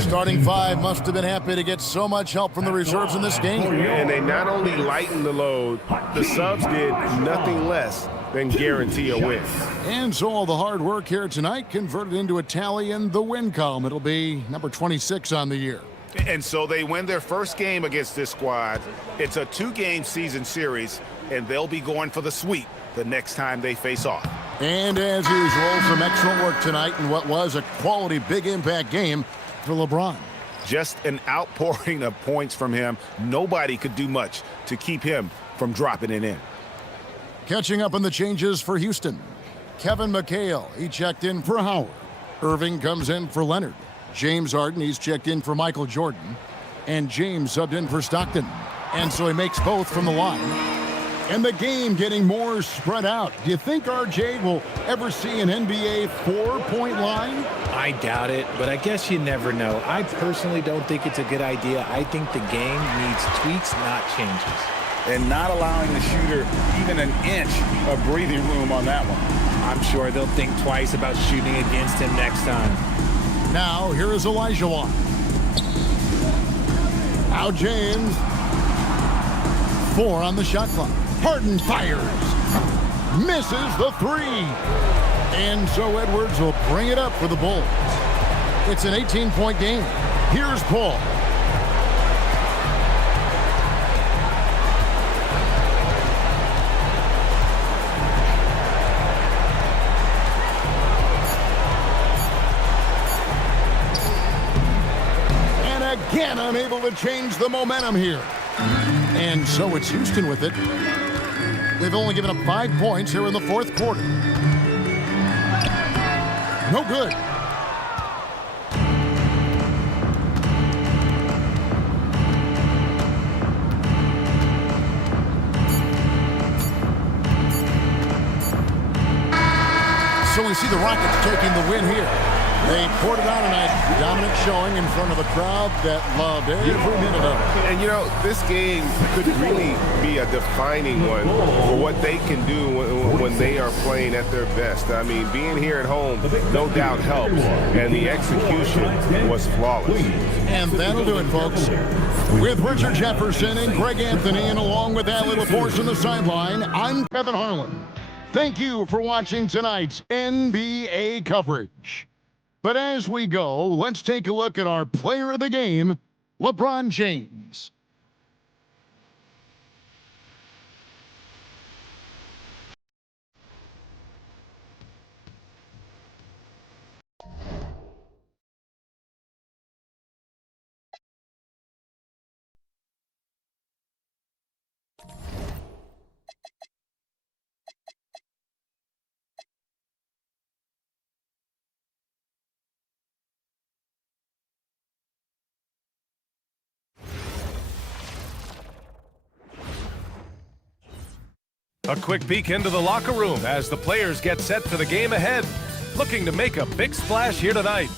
Starting five must have been happy to get so much help from the reserves in this game. And they not only lightened the load, the subs did nothing less than guarantee a win. And so all the hard work here tonight converted into a tally in the win column. It'll be number 26 on the year. And so they win their first game against this squad. It's a 2-game season series, and they'll be going for the sweep the next time they face off. And as usual, some excellent work tonight in what was a quality big impact game for LeBron. Just an outpouring of points from him. Nobody could do much to keep him from dropping it in. Catching up on the changes for Houston. Kevin McHale, he checked in for Howard. Irving comes in for Leonard. James Harden, he's checked in for Michael Jordan. And James subbed in for Stockton. And so he makes both from the line. And the game getting more spread out. Do you think RJ will ever see an NBA 4-point line? I doubt it, but I guess you never know. I personally don't think it's a good idea. I think the game needs tweaks, not changes. And not allowing the shooter even an inch of breathing room on that one. I'm sure they'll think twice about shooting against him next time. Now, here is Elijah Watt. Now James. 4 on the shot clock. Harden fires. Misses the 3. And so Edwards will bring it up for the Bulls. It's an 18-point game. Here's Paul. Again, unable to change the momentum here. And so it's Houston with it. They've only given up 5 points here in the fourth quarter. No good. So we see the Rockets taking the win here. They poured it on tonight. Dominant showing in front of a crowd that loved every minute of it. And, you know, this game could really be a defining one for what they can do when they are playing at their best. I mean, being here at home, no doubt helps. And the execution was flawless. And that'll do it, folks. With Richard Jefferson and Greg Anthony, and along with Allie LaForce on the sideline, I'm Kevin Harlan. Thank you for watching tonight's NBA coverage. But as we go, let's take a look at our player of the game, LeBron James. A quick peek into the locker room as the players get set for the game ahead, looking to make a big splash here tonight.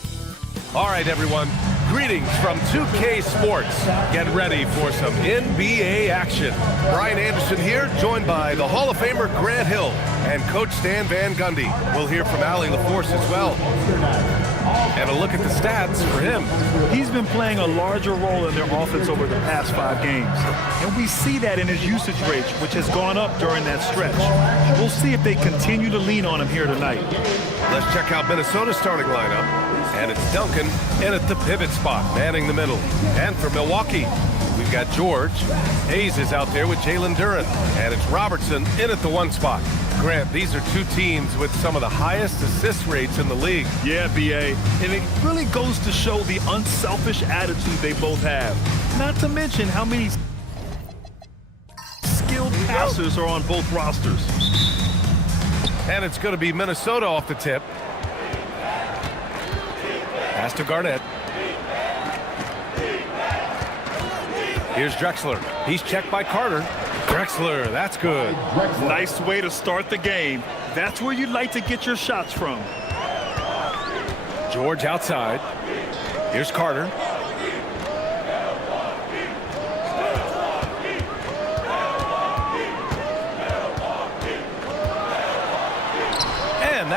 All right, everyone, greetings from 2K Sports. Get ready for some NBA action. Brian Anderson here, joined by the Hall of Famer Grant Hill and Coach Stan Van Gundy. We'll hear from Allie LaForce as well. And a look at the stats for him. He's been playing a larger role in their offense over the past 5 games. And we see that in his usage rate, which has gone up during that stretch. We'll see if they continue to lean on him here tonight. Let's check out Minnesota's starting lineup. And it's Duncan in at the pivot spot, manning the middle. And for Milwaukee, we've got George. Hayes is out there with Jalen Duren. And it's Robertson in at the 1 spot. Grant, these are 2 teams with some of the highest assist rates in the league. Yeah, B.A. And it really goes to show the unselfish attitude they both have. Not to mention how many skilled passers are on both rosters. And it's going to be Minnesota off the tip. Pass to Garnett. Here's Drexler. He's checked by Carter. Drexler, that's good. Nice way to start the game. That's where you'd like to get your shots from. George outside. Here's Carter.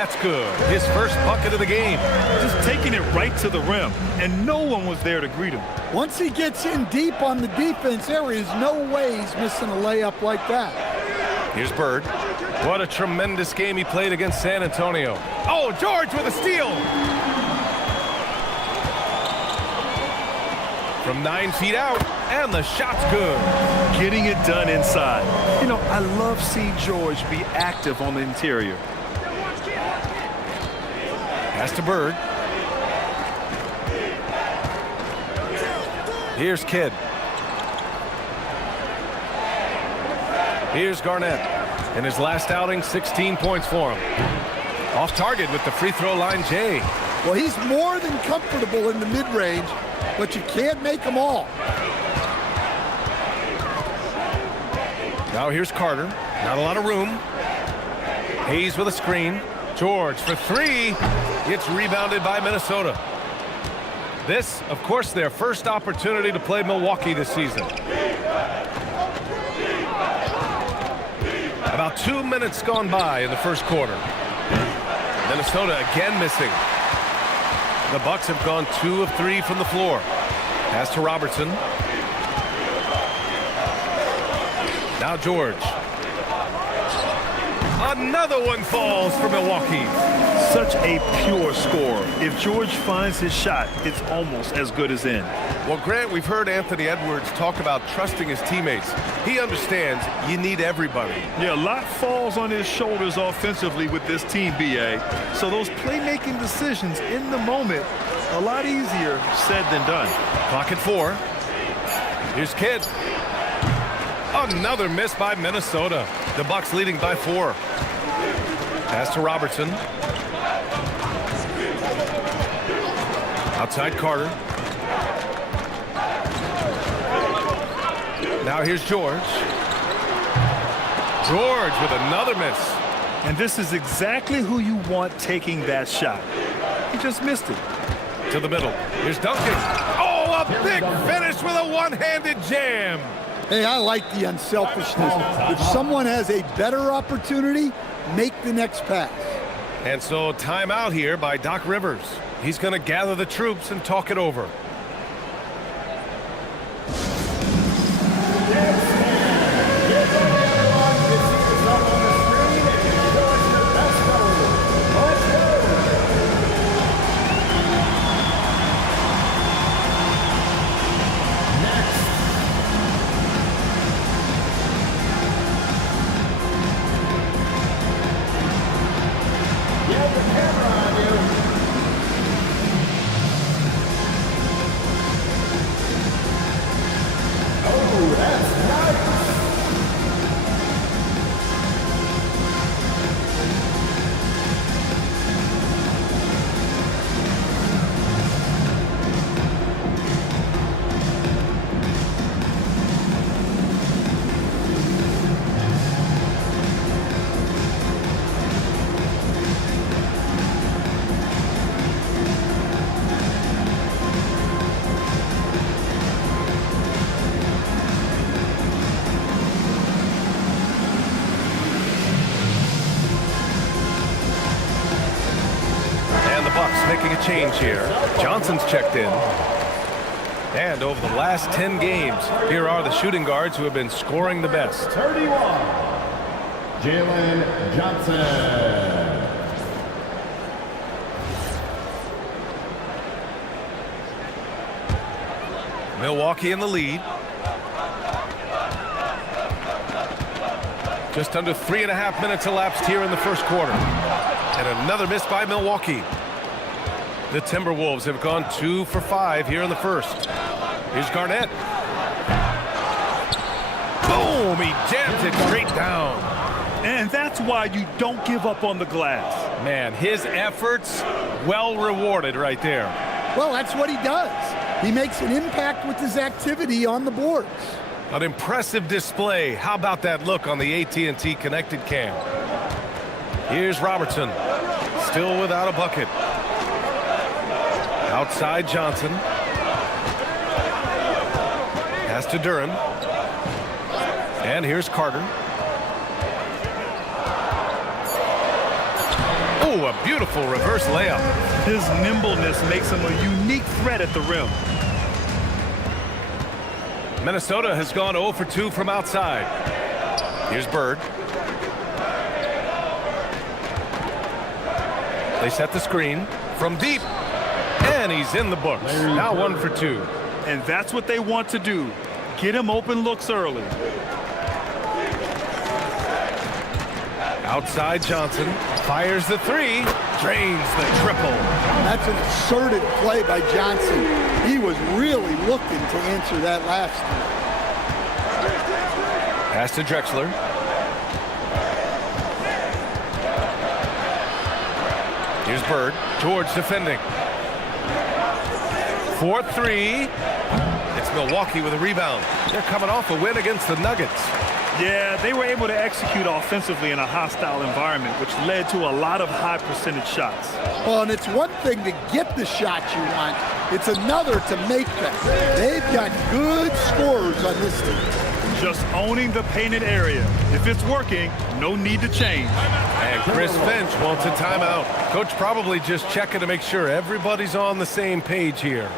That's good. His first bucket of the game. Just taking it right to the rim, and no one was there to greet him. Once he gets in deep on the defense, there is no way he's missing a layup like that. Here's Bird. What a tremendous game he played against San Antonio. Oh, George with a steal. From 9 feet out, and the shot's good. Getting it done inside. You know, I love seeing George be active on the interior. Pass to Bird. Here's Kidd. Here's Garnett. In his last outing, 16 points for him. Off target with the free throw line, Jay. Well, he's more than comfortable in the mid-range, but you can't make them all. Now here's Carter. Not a lot of room. Hayes with a screen. George for three. It's rebounded by Minnesota. This, of course, their first opportunity to play Milwaukee this season. About 2 minutes gone by in the first quarter. Minnesota again missing. The Bucks have gone 2 of 3 from the floor. Pass to Robertson. Now George. Another one falls for Milwaukee. Such a pure scorer. If George finds his shot, it's almost as good as in. Well, Grant, we've heard Anthony Edwards talk about trusting his teammates. He understands you need everybody. Yeah, a lot falls on his shoulders offensively with this team, BA. So those playmaking decisions in the moment, a lot easier said than done. Clock at 4. Here's Kidd. Another miss by Minnesota. The Bucks leading by 4. Pass to Robertson. Outside Carter. Now here's George. George with another miss. And this is exactly who you want taking that shot. He just missed it. To the middle. Here's Duncan. Oh, a big finish with a one-handed jam. Hey, I like the unselfishness. If someone has a better opportunity, make the next pass. And so timeout here by Doc Rivers. He's going to gather the troops and talk it over. Making a change here. Johnson's checked in. And over the last 10 games, here are the shooting guards who have been scoring the best. 31, Jalen Johnson. Milwaukee in the lead. Just under 3.5 minutes elapsed here in the first quarter. And another miss by Milwaukee. The Timberwolves have gone 2 for 5 here in the first. Here's Garnett. Boom! He jams it straight down. And that's why you don't give up on the glass. Man, his efforts well rewarded right there. Well, that's what he does. He makes an impact with his activity on the boards. An impressive display. How about that look on the AT&T connected cam? Here's Robertson. Still without a bucket. Outside Johnson. Pass to Duren. And here's Carter. Oh, a beautiful reverse layup. His nimbleness makes him a unique threat at the rim. Minnesota has gone 0 for 2 from outside. Here's Bird. They set the screen from deep, and he's in the books. Now 1 for 2. And that's what they want to do. Get him open looks early. Outside Johnson fires the 3, drains the triple. That's an assertive play by Johnson. He was really looking to answer that last one. Pass to Drexler. Here's Bird. George defending. 4-3. It's Milwaukee with a rebound. They're coming off a win against the Nuggets. Yeah, they were able to execute offensively in a hostile environment, which led to a lot of high percentage shots. Well, and it's one thing to get the shots you want. It's another to make them. They've got good scorers on this team. Just owning the painted area. If it's working, no need to change. And Chris Finch wants a timeout. Coach probably just checking to make sure everybody's on the same page here.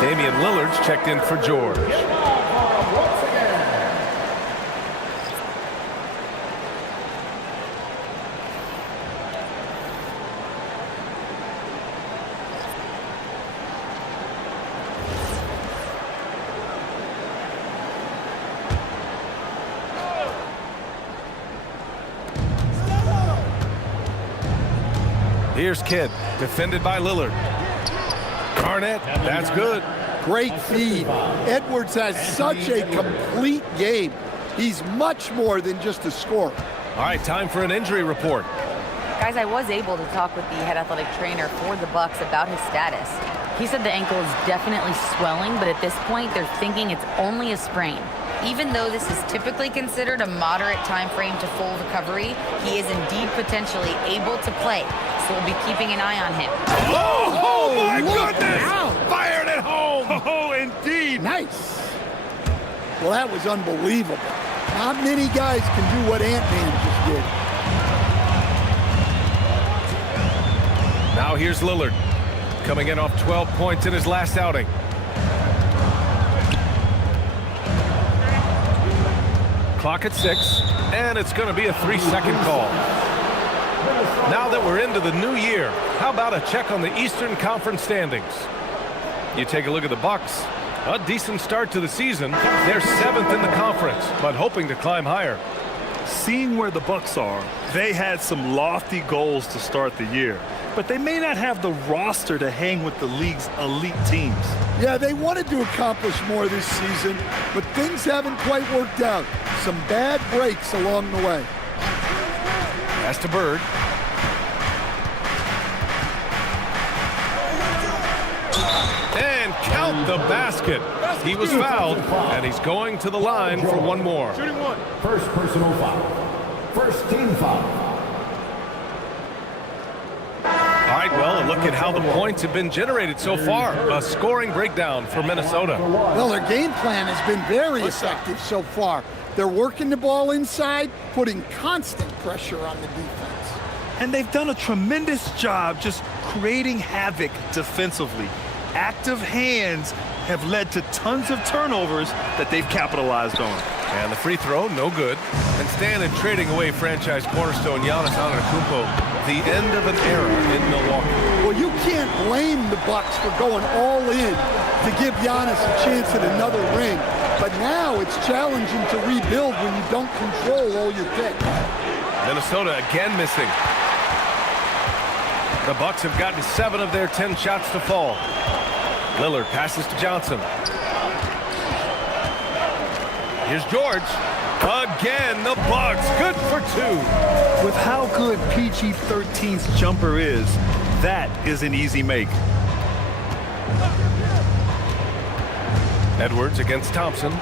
Damian Lillard's checked in for George. Here's Kidd, defended by Lillard. Garnett, that's good. Great feed. Edwards has such a complete game. He's much more than just a scorer. All right, time for an injury report. Guys, I was able to talk with the head athletic trainer for the Bucks about his status. He said the ankle is definitely swelling, but at this point, they're thinking it's only a sprain. Even though this is typically considered a moderate time frame to full recovery, he is indeed potentially able to play, so we'll be keeping an eye on him. Oh my goodness! Fired at home! Oh, indeed! Nice. Well, that was unbelievable. Not many guys can do what Ant-Man just did. Now here's Lillard, coming in off 12 points in his last outing. Clock at 6, and it's going to be a 3-second call. Now that we're into the new year, how about a check on the Eastern Conference standings? You take a look at the Bucks. A decent start to the season. They're 7th in the conference, but hoping to climb higher. Seeing where the Bucks are, they had some lofty goals to start the year, but they may not have the roster to hang with the league's elite teams. Yeah, they wanted to accomplish more this season, but things haven't quite worked out. Some bad breaks along the way. Pass to Bird. And count the basket. He was fouled, and he's going to the line for one more. Shooting one. First personal foul. First team foul. All right, well, a look at how the points have been generated so far. A scoring breakdown for Minnesota. Well, their game plan has been very effective so far. They're working the ball inside, putting constant pressure on the defense. And they've done a tremendous job just creating havoc defensively. Active hands have led to tons of turnovers that they've capitalized on. And the free throw, no good. And Stan trading away franchise cornerstone Giannis Antetokounmpo. The end of an era in Milwaukee. Well, you can't blame the Bucks for going all in to give Giannis a chance at another ring. But now it's challenging to rebuild when you don't control all your picks. Minnesota again missing. The Bucks have gotten 7 of their 10 shots to fall. Lillard passes to Johnson. Here's George. Again, the Bucks, good for 2. With how good PG-13's jumper is, that is an easy make. Edwards against Thompson.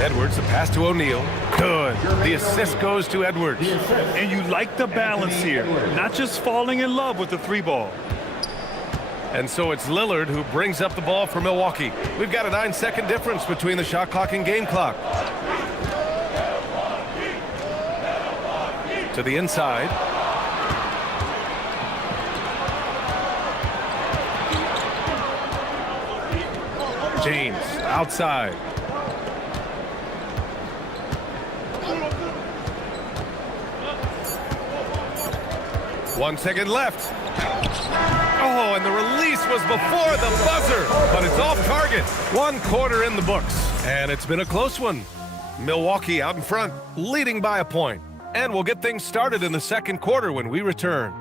Edwards, the pass to O'Neal. Good. The assist goes to Edwards. And you like the balance here, not just falling in love with the 3-ball. And so it's Lillard who brings up the ball for Milwaukee. We've got a 9-second difference between the shot clock and game clock. To the inside. James outside. One second left. Oh, and the release was before the buzzer, but it's off target. 1 quarter in the books, and it's been a close one. Milwaukee out in front, leading by a point. And we'll get things started in the second quarter when we return.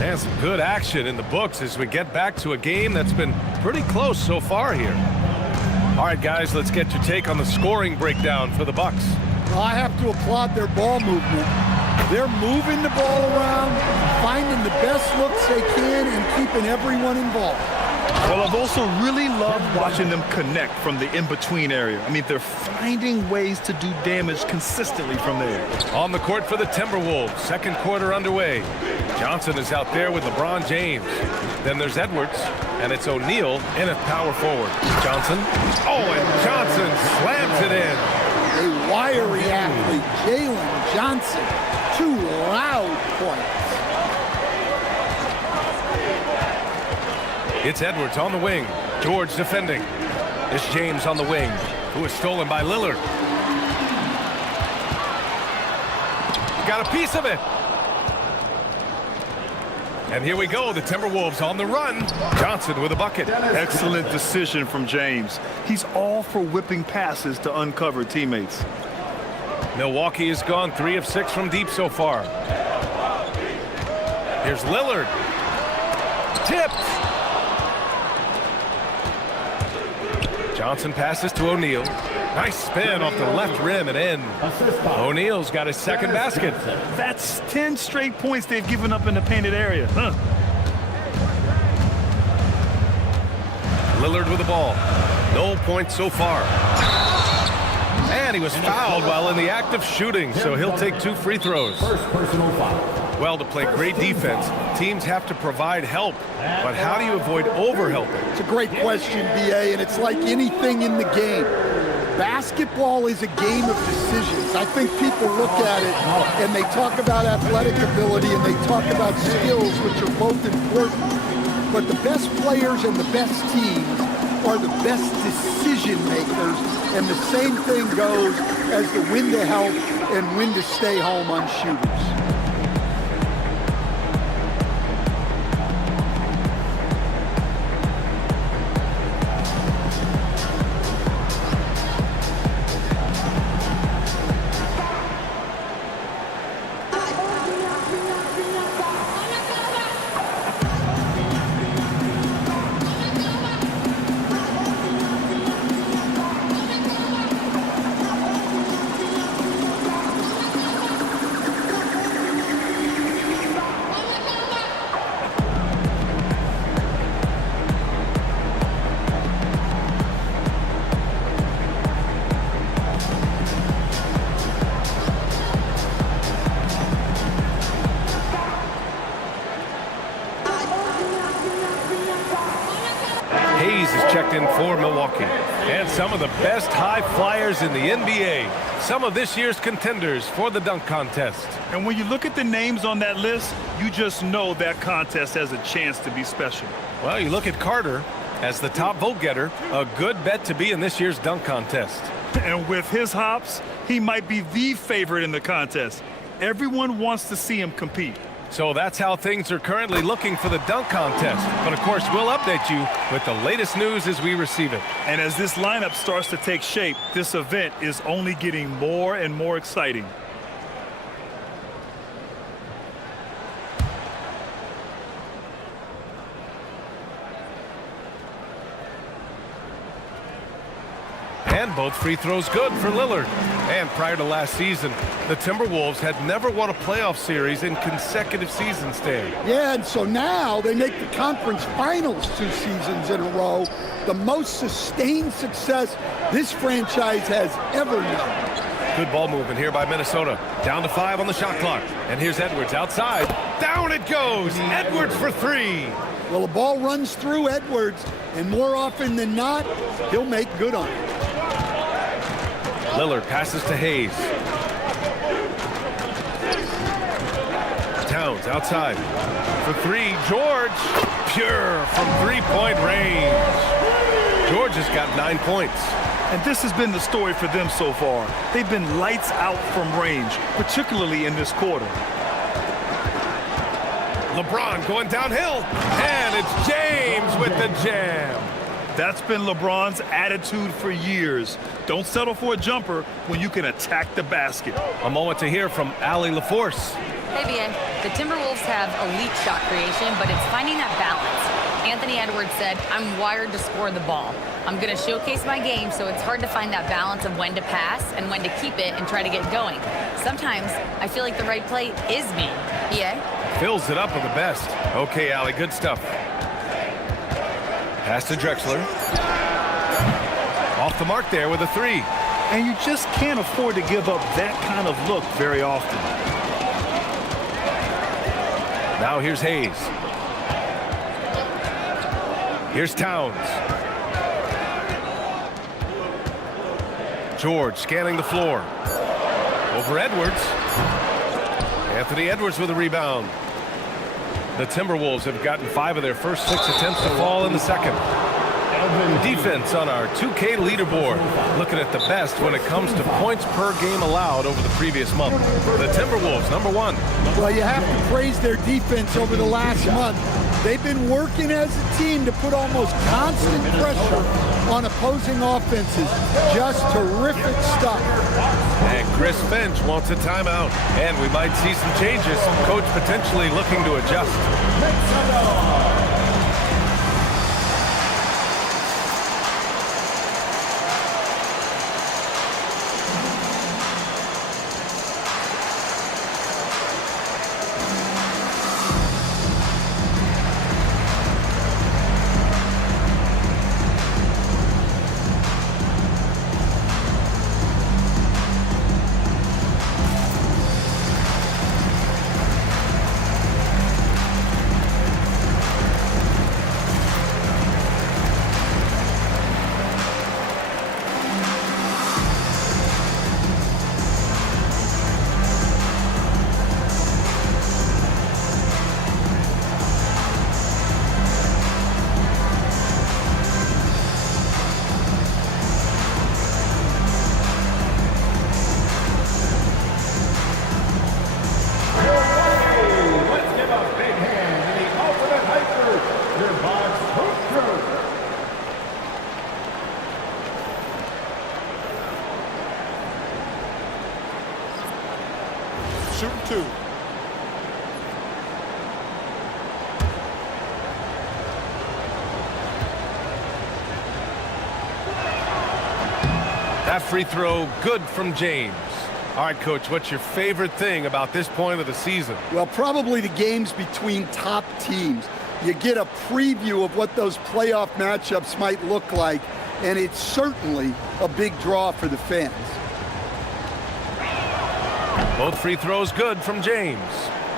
And some good action in the books as we get back to a game that's been pretty close so far here. All right, guys, let's get your take on the scoring breakdown for the Bucks. Well, I have to applaud their ball movement. They're moving the ball around, finding the best looks they can, and keeping everyone involved. Well, I've also really loved watching them connect from the in-between area. I mean, they're finding ways to do damage consistently from there. On the court for the Timberwolves, second quarter underway. Johnson is out there with LeBron James. Then there's Edwards, and it's O'Neal in at power forward. Johnson. Oh, and Johnson slams it in. A wiry athlete, Jalen Johnson. 2 loud points. It's Edwards on the wing. George defending. It's James on the wing, who is stolen by Lillard. Got a piece of it. And here we go, the Timberwolves on the run. Johnson with a bucket. Excellent decision from James. He's all for whipping passes to uncover teammates. Milwaukee has gone 3 of 6 from deep so far. Here's Lillard. Tipped. Johnson passes to O'Neal. Nice spin off the left rim and in. O'Neal's got his second basket. That's 10 straight points they've given up in the painted area. Lillard with the ball. No points so far. And he was fouled while in the act of shooting, so he'll take 2 free throws. First personal foul. Well, to play great defense, teams have to provide help. But how do you avoid overhelping? It's a great question, B.A., and it's like anything in the game. Basketball is a game of decisions. I think people look at it and they talk about athletic ability and they talk about skills, which are both important. But the best players and the best teams are the best decision makers. And the same thing goes as the when to help and when to stay home on shooters. And some of the best high flyers in the NBA. Some of this year's contenders for the dunk contest. And when you look at the names on that list, you just know that contest has a chance to be special. Well, you look at Carter as the top vote getter, a good bet to be in this year's dunk contest. And with his hops, he might be the favorite in the contest. Everyone wants to see him compete. So that's how things are currently looking for the dunk contest. But of course, we'll update you with the latest news as we receive it. And as this lineup starts to take shape, this event is only getting more and more exciting. And both free throws good for Lillard. And prior to last season, the Timberwolves had never won a playoff series in consecutive seasons, Dave. Yeah, and so now they make the conference finals 2 seasons in a row. The most sustained success this franchise has ever known. Good ball movement here by Minnesota. Down to 5 on the shot clock. And here's Edwards outside. Down it goes. Edwards for 3. Well, the ball runs through Edwards, and more often than not, he'll make good on it. Lillard passes to Hayes. Towns outside. For 3, George. Pure from 3-point range. George has got 9 points. And this has been the story for them so far. They've been lights out from range, particularly in this quarter. LeBron going downhill. And it's James with the jam. That's been LeBron's attitude for years. Don't settle for a jumper when you can attack the basket. A moment to hear from Allie LaForce. Hey, BA, the Timberwolves have elite shot creation, but it's finding that balance. Anthony Edwards said, I'm wired to score the ball. I'm going to showcase my game, so it's hard to find that balance of when to pass and when to keep it and try to get going. Sometimes I feel like the right play is me. BA? Fills it up with the best. Okay, Allie, good stuff. Pass to Drexler. Off the mark there with a 3. And you just can't afford to give up that kind of look very often. Now here's Hayes. Here's Towns. George scanning the floor. Over Edwards. Anthony Edwards with a rebound. The Timberwolves have gotten 5 of their first 6 attempts to fall in the second. Defense on our 2K leaderboard. Looking at the best when it comes to points per game allowed over the previous month. The Timberwolves, number 1. Well, you have to praise their defense over the last month. They've been working as a team to put almost constant pressure on opposing offenses. Just terrific stuff. And Chris Finch wants a timeout. And we might see some changes. Coach potentially looking to adjust. Shooting 2. That free throw good from James. All right, Coach, what's your favorite thing about this point of the season? Well, probably the games between top teams. You get a preview of what those playoff matchups might look like, and it's certainly a big draw for the fans. Both free throws good from James.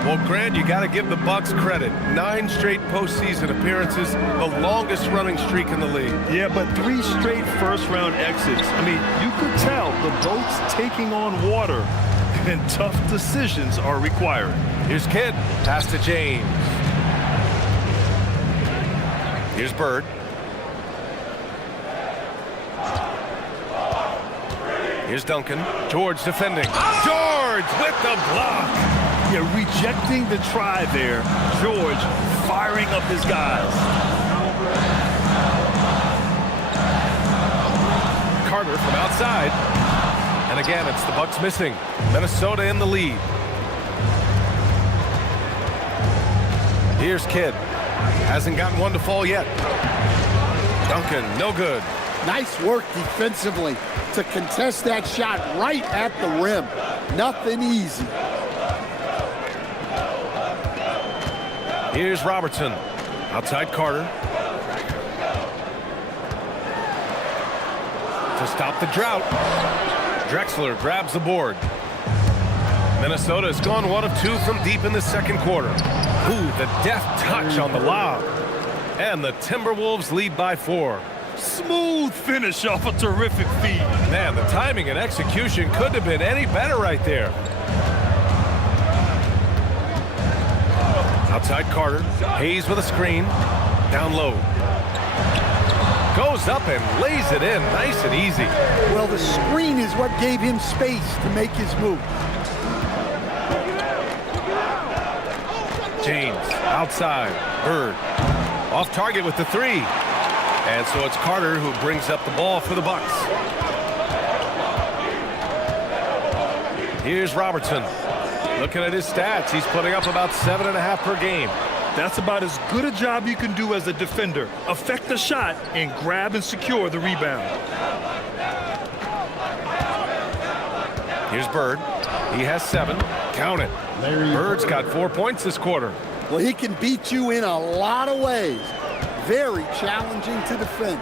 Well, Grant, you got to give the Bucks credit. 9 straight postseason appearances, the longest running streak in the league. Yeah, but 3 straight first-round exits. I mean, you could tell the boat's taking on water, and tough decisions are required. Here's Kidd. Pass to James. Here's Bird. Here's Duncan. George defending. George with the block. Yeah, rejecting the try there. George firing up his guys. Carter from outside. And again, it's the Bucks missing. Minnesota in the lead. Here's Kidd. Hasn't gotten one to fall yet. Duncan, no good. Nice work defensively to contest that shot right at the rim. Nothing easy. Here's Robertson. Outside Carter. To stop the drought. Drexler grabs the board. Minnesota has gone 1 of 2 from deep in the second quarter. Ooh, the deft touch on the lob. And the Timberwolves lead by 4. Smooth finish off a terrific feed. Man, the timing and execution couldn't have been any better right there. Outside Carter. Hayes with a screen. Down low. Goes up and lays it in nice and easy. Well, the screen is what gave him space to make his move. James outside. Bird. Off target with the 3. And so it's Carter who brings up the ball for the Bucks. Here's Robertson. Looking at his stats, he's putting up about 7.5 per game. That's about as good a job you can do as a defender. Affect the shot and grab and secure the rebound. Here's Bird. He has 7. Count it. Bird's got 4 points this quarter. Well, he can beat you in a lot of ways. Very challenging to defend.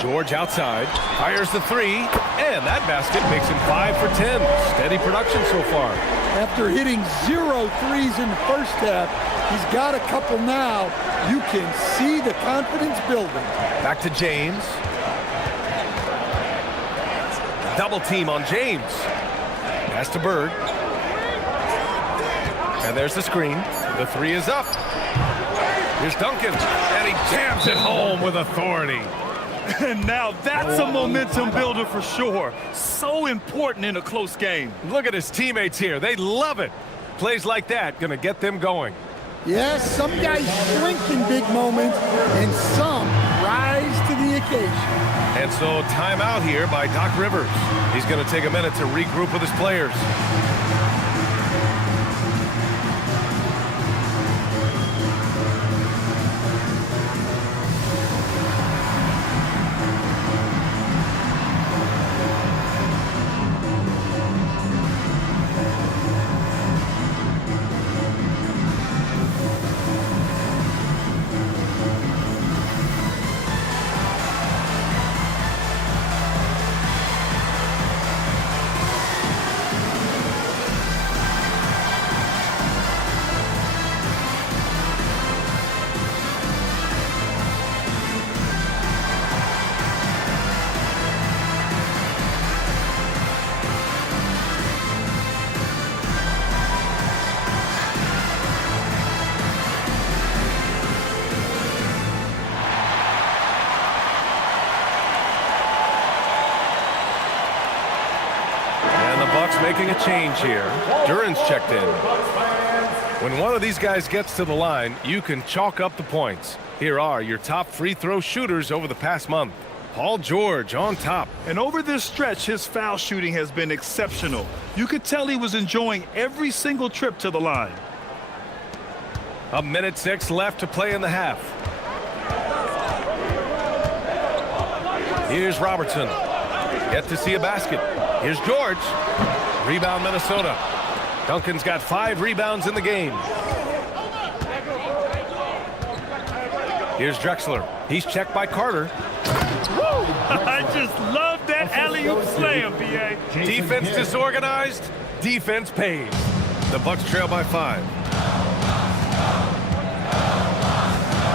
George outside, fires the 3, and that basket makes him 5 for 10. Steady production so far. After hitting 0 threes in the first half, he's got a couple now. You can see the confidence building. Back to James. Double team on James. Pass to Bird. And there's the screen. The 3 is up. Here's Duncan, and he jams it home with authority. And now that's a momentum builder for sure. So important in a close game. Look at his teammates here. They love it. Plays like that gonna get them going. Yes, some guys shrink in big moments, and some rise to the occasion. And so timeout here by Doc Rivers. He's gonna take a minute to regroup with his players. Making a change here. Duran's checked in. When one of these guys gets to the line, you can chalk up the points. Here are your top free throw shooters over the past month. Paul George on top. And over this stretch, his foul shooting has been exceptional. You could tell he was enjoying every single trip to the line. 1:06 left to play in the half. Here's Robertson. Yet to see a basket. Here's George. Rebound Minnesota. Duncan's got 5 rebounds in the game. Here's Drexler. He's checked by Carter. Woo! I just love that alley-oop slam, B.A. Defense disorganized. Defense pays. The Bucks trail by 5.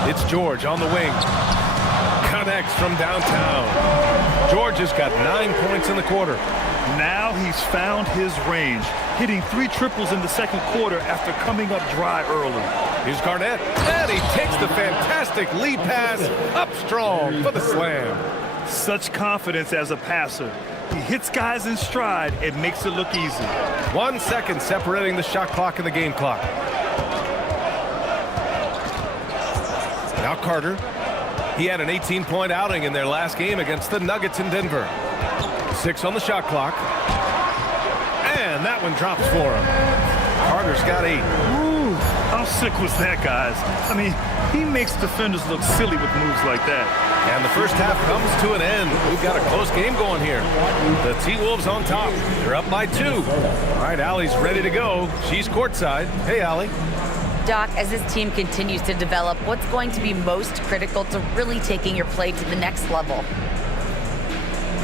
It's George on the wing. Connects from downtown. George has got 9 points in the quarter. Now he's found his range, hitting 3 triples in the second quarter after coming up dry early. Here's Garnett, and he takes the fantastic lead pass up strong for the slam. Such confidence as a passer. He hits guys in stride and makes it look easy. 1 second separating the shot clock and the game clock. Now Carter. He had an 18-point outing in their last game against the Nuggets in Denver. 6 on the shot clock. And that one drops for him. Carter's got 8. Ooh, how sick was that, guys? I mean, he makes defenders look silly with moves like that. And the first half comes to an end. We've got a close game going here. The T-Wolves on top. They're up by 2. All right, Allie's ready to go. She's courtside. Hey, Allie. Doc, as this team continues to develop, what's going to be most critical to really taking your play to the next level?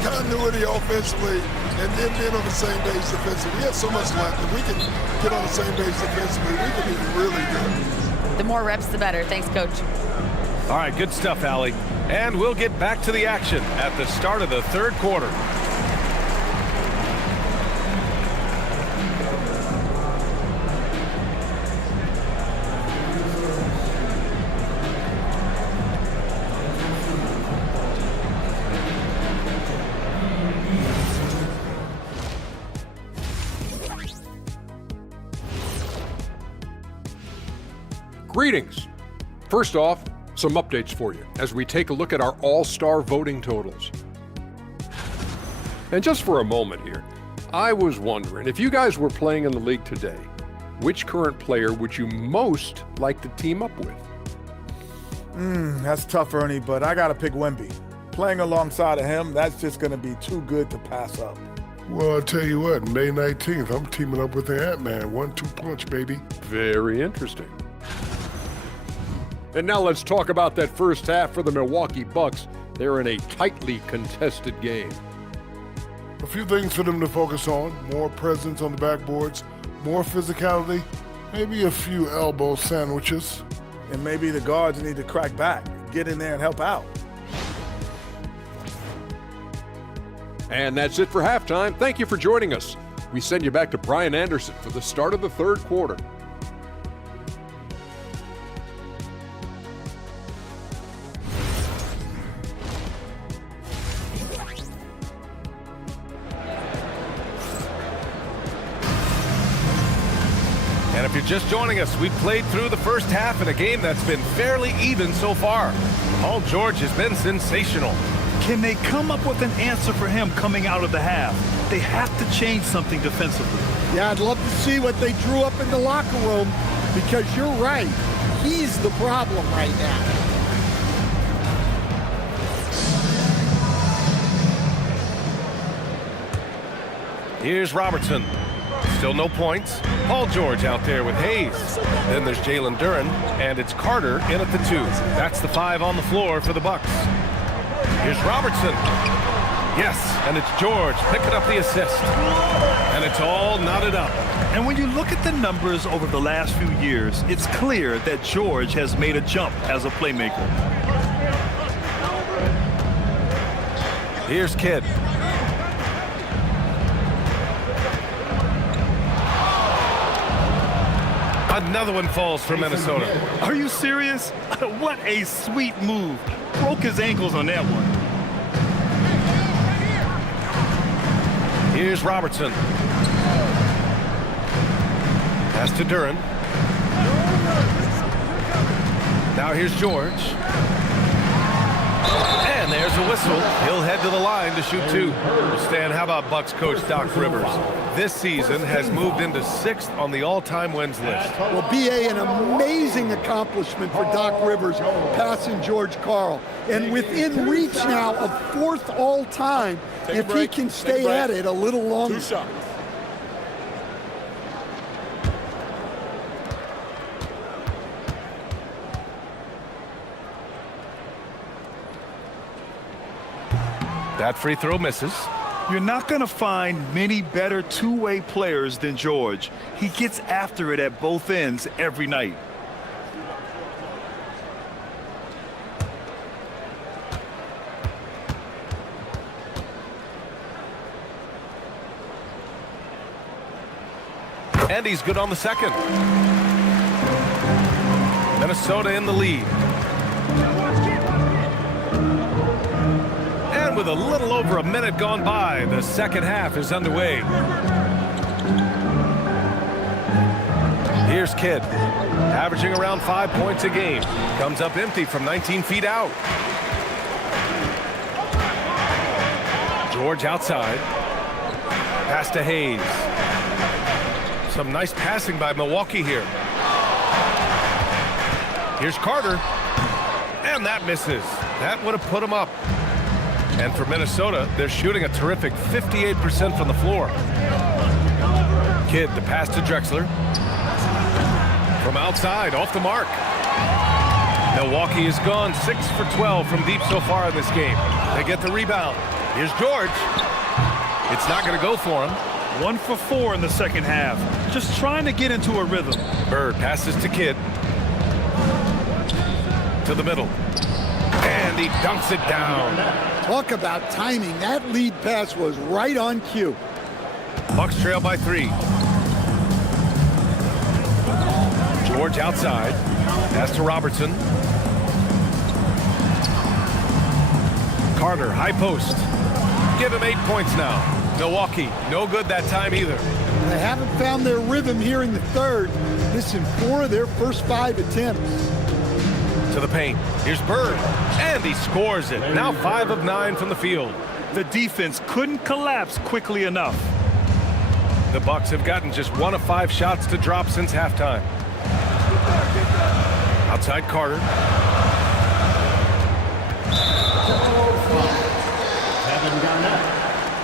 Continuity offensively and then being on the same page defensively. We have so much left. If we can get on the same page defensively, we can be really good. The more reps, the better. Thanks, Coach. All right, good stuff, Allie. And we'll get back to the action at the start of the third quarter. Greetings. First off, some updates for you as we take a look at our all-star voting totals. And just for a moment here, I was wondering, if you guys were playing in the league today, which current player would you most like to team up with? That's tough, Ernie, but I got to pick Wemby. Playing alongside of him, that's just going to be too good to pass up. Well, I'll tell you what, May 19th, I'm teaming up with the Ant-Man. 1-2 punch, baby. Very interesting. And now let's talk about that first half for the Milwaukee Bucks. They're in a tightly contested game. A few things for them to focus on. More presence on the backboards, more physicality, maybe a few elbow sandwiches. And maybe the guards need to crack back, get in there and help out. And that's it for halftime. Thank you for joining us. We send you back to Brian Anderson for the start of the third quarter. And if you're just joining us, we've played through the first half in a game that's been fairly even so far. Paul George has been sensational. Can they come up with an answer for him coming out of the half? They have to change something defensively. Yeah, I'd love to see what they drew up in the locker room, because you're right. He's the problem right now. Here's Robertson. Still no points. Paul George out there with Hayes. Then there's Jalen Duren, and it's Carter in at the 2. That's the 5 on the floor for the Bucks. Here's Robertson. Yes, and it's George picking up the assist. And it's all knotted up. And when you look at the numbers over the last few years, it's clear that George has made a jump as a playmaker. Here's Kidd. Another one falls for Minnesota. Are you serious? What a sweet move. Broke his ankles on that one. Here's Robertson. Pass to Duren. Now here's George. And there's a whistle. He'll head to the line to shoot 2. Well, Stan, how about Bucks coach Doc Rivers? This season has moved into 6th on the all-time wins list. Well, B.A., an amazing accomplishment for Doc Rivers passing George Karl. And within reach now of 4th all-time if he can stay at it a little longer. 2 shots. That free throw misses. You're not going to find many better two-way players than George. He gets after it at both ends every night. And he's good on the second. Minnesota in the lead. And with a little over a minute gone by, the second half is underway. Here's Kidd, averaging around 5 points a game. Comes up empty from 19 feet out. George outside. Pass to Hayes. Some nice passing by Milwaukee here. Here's Carter. And that misses. That would have put him up. And for Minnesota, they're shooting a terrific 58% from the floor. Kidd, the pass to Drexler. From outside, off the mark. Milwaukee has gone 6 for 12 from deep so far in this game. They get the rebound. Here's George. It's not going to go for him. 1 for 4 in the second half. Just trying to get into a rhythm. Bird passes to Kidd. To the middle. And he dunks it down. Talk about timing. That lead pass was right on cue. Bucks trail by 3. George outside. Pass to Robertson. Carter, high post. Give him 8 points now. Milwaukee, no good that time either. They haven't found their rhythm here in the third. Missing 4 of their first 5 attempts. To the paint. Here's Bird. And he scores it. Now 5 of 9 from the field. The defense couldn't collapse quickly enough. The Bucks have gotten just 1 of 5 shots to drop since halftime. Outside Carter. Kevin Garnett,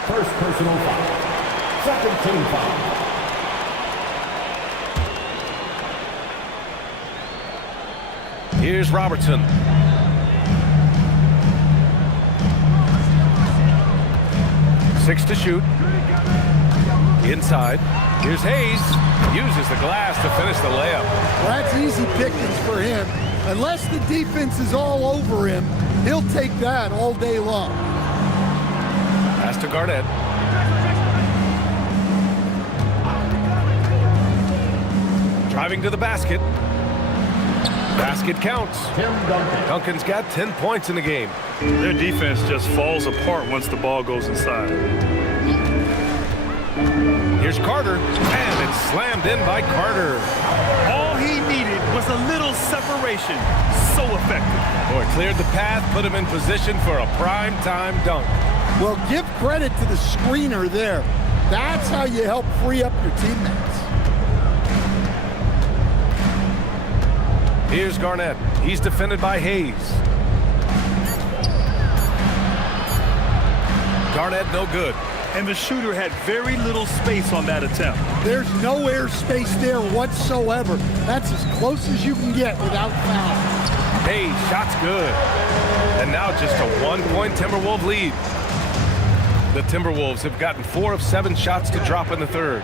first personal foul. Second team foul. Here's Robertson. Six to shoot. Inside. Here's Hayes. Uses the glass to finish the layup. Well, that's easy pickings for him. Unless the defense is all over him, he'll take that all day long. Pass to Garnett. Driving to the basket. Basket counts. Duncan's got 10 points in the game. Their defense just falls apart once the ball goes inside. Here's Carter, and it's slammed in by Carter. All he needed was a little separation. So effective. Boy, cleared the path, put him in position for a prime-time dunk. Well, give credit to the screener there. That's how you help free up your teammates. Here's Garnett. He's defended by Hayes. Garnett no good. And the shooter had very little space on that attempt. There's no air space there whatsoever. That's as close as you can get without foul. Hayes, shot's good. And now just a 1-point Timberwolves lead. The Timberwolves have gotten 4 of 7 shots to drop in the third.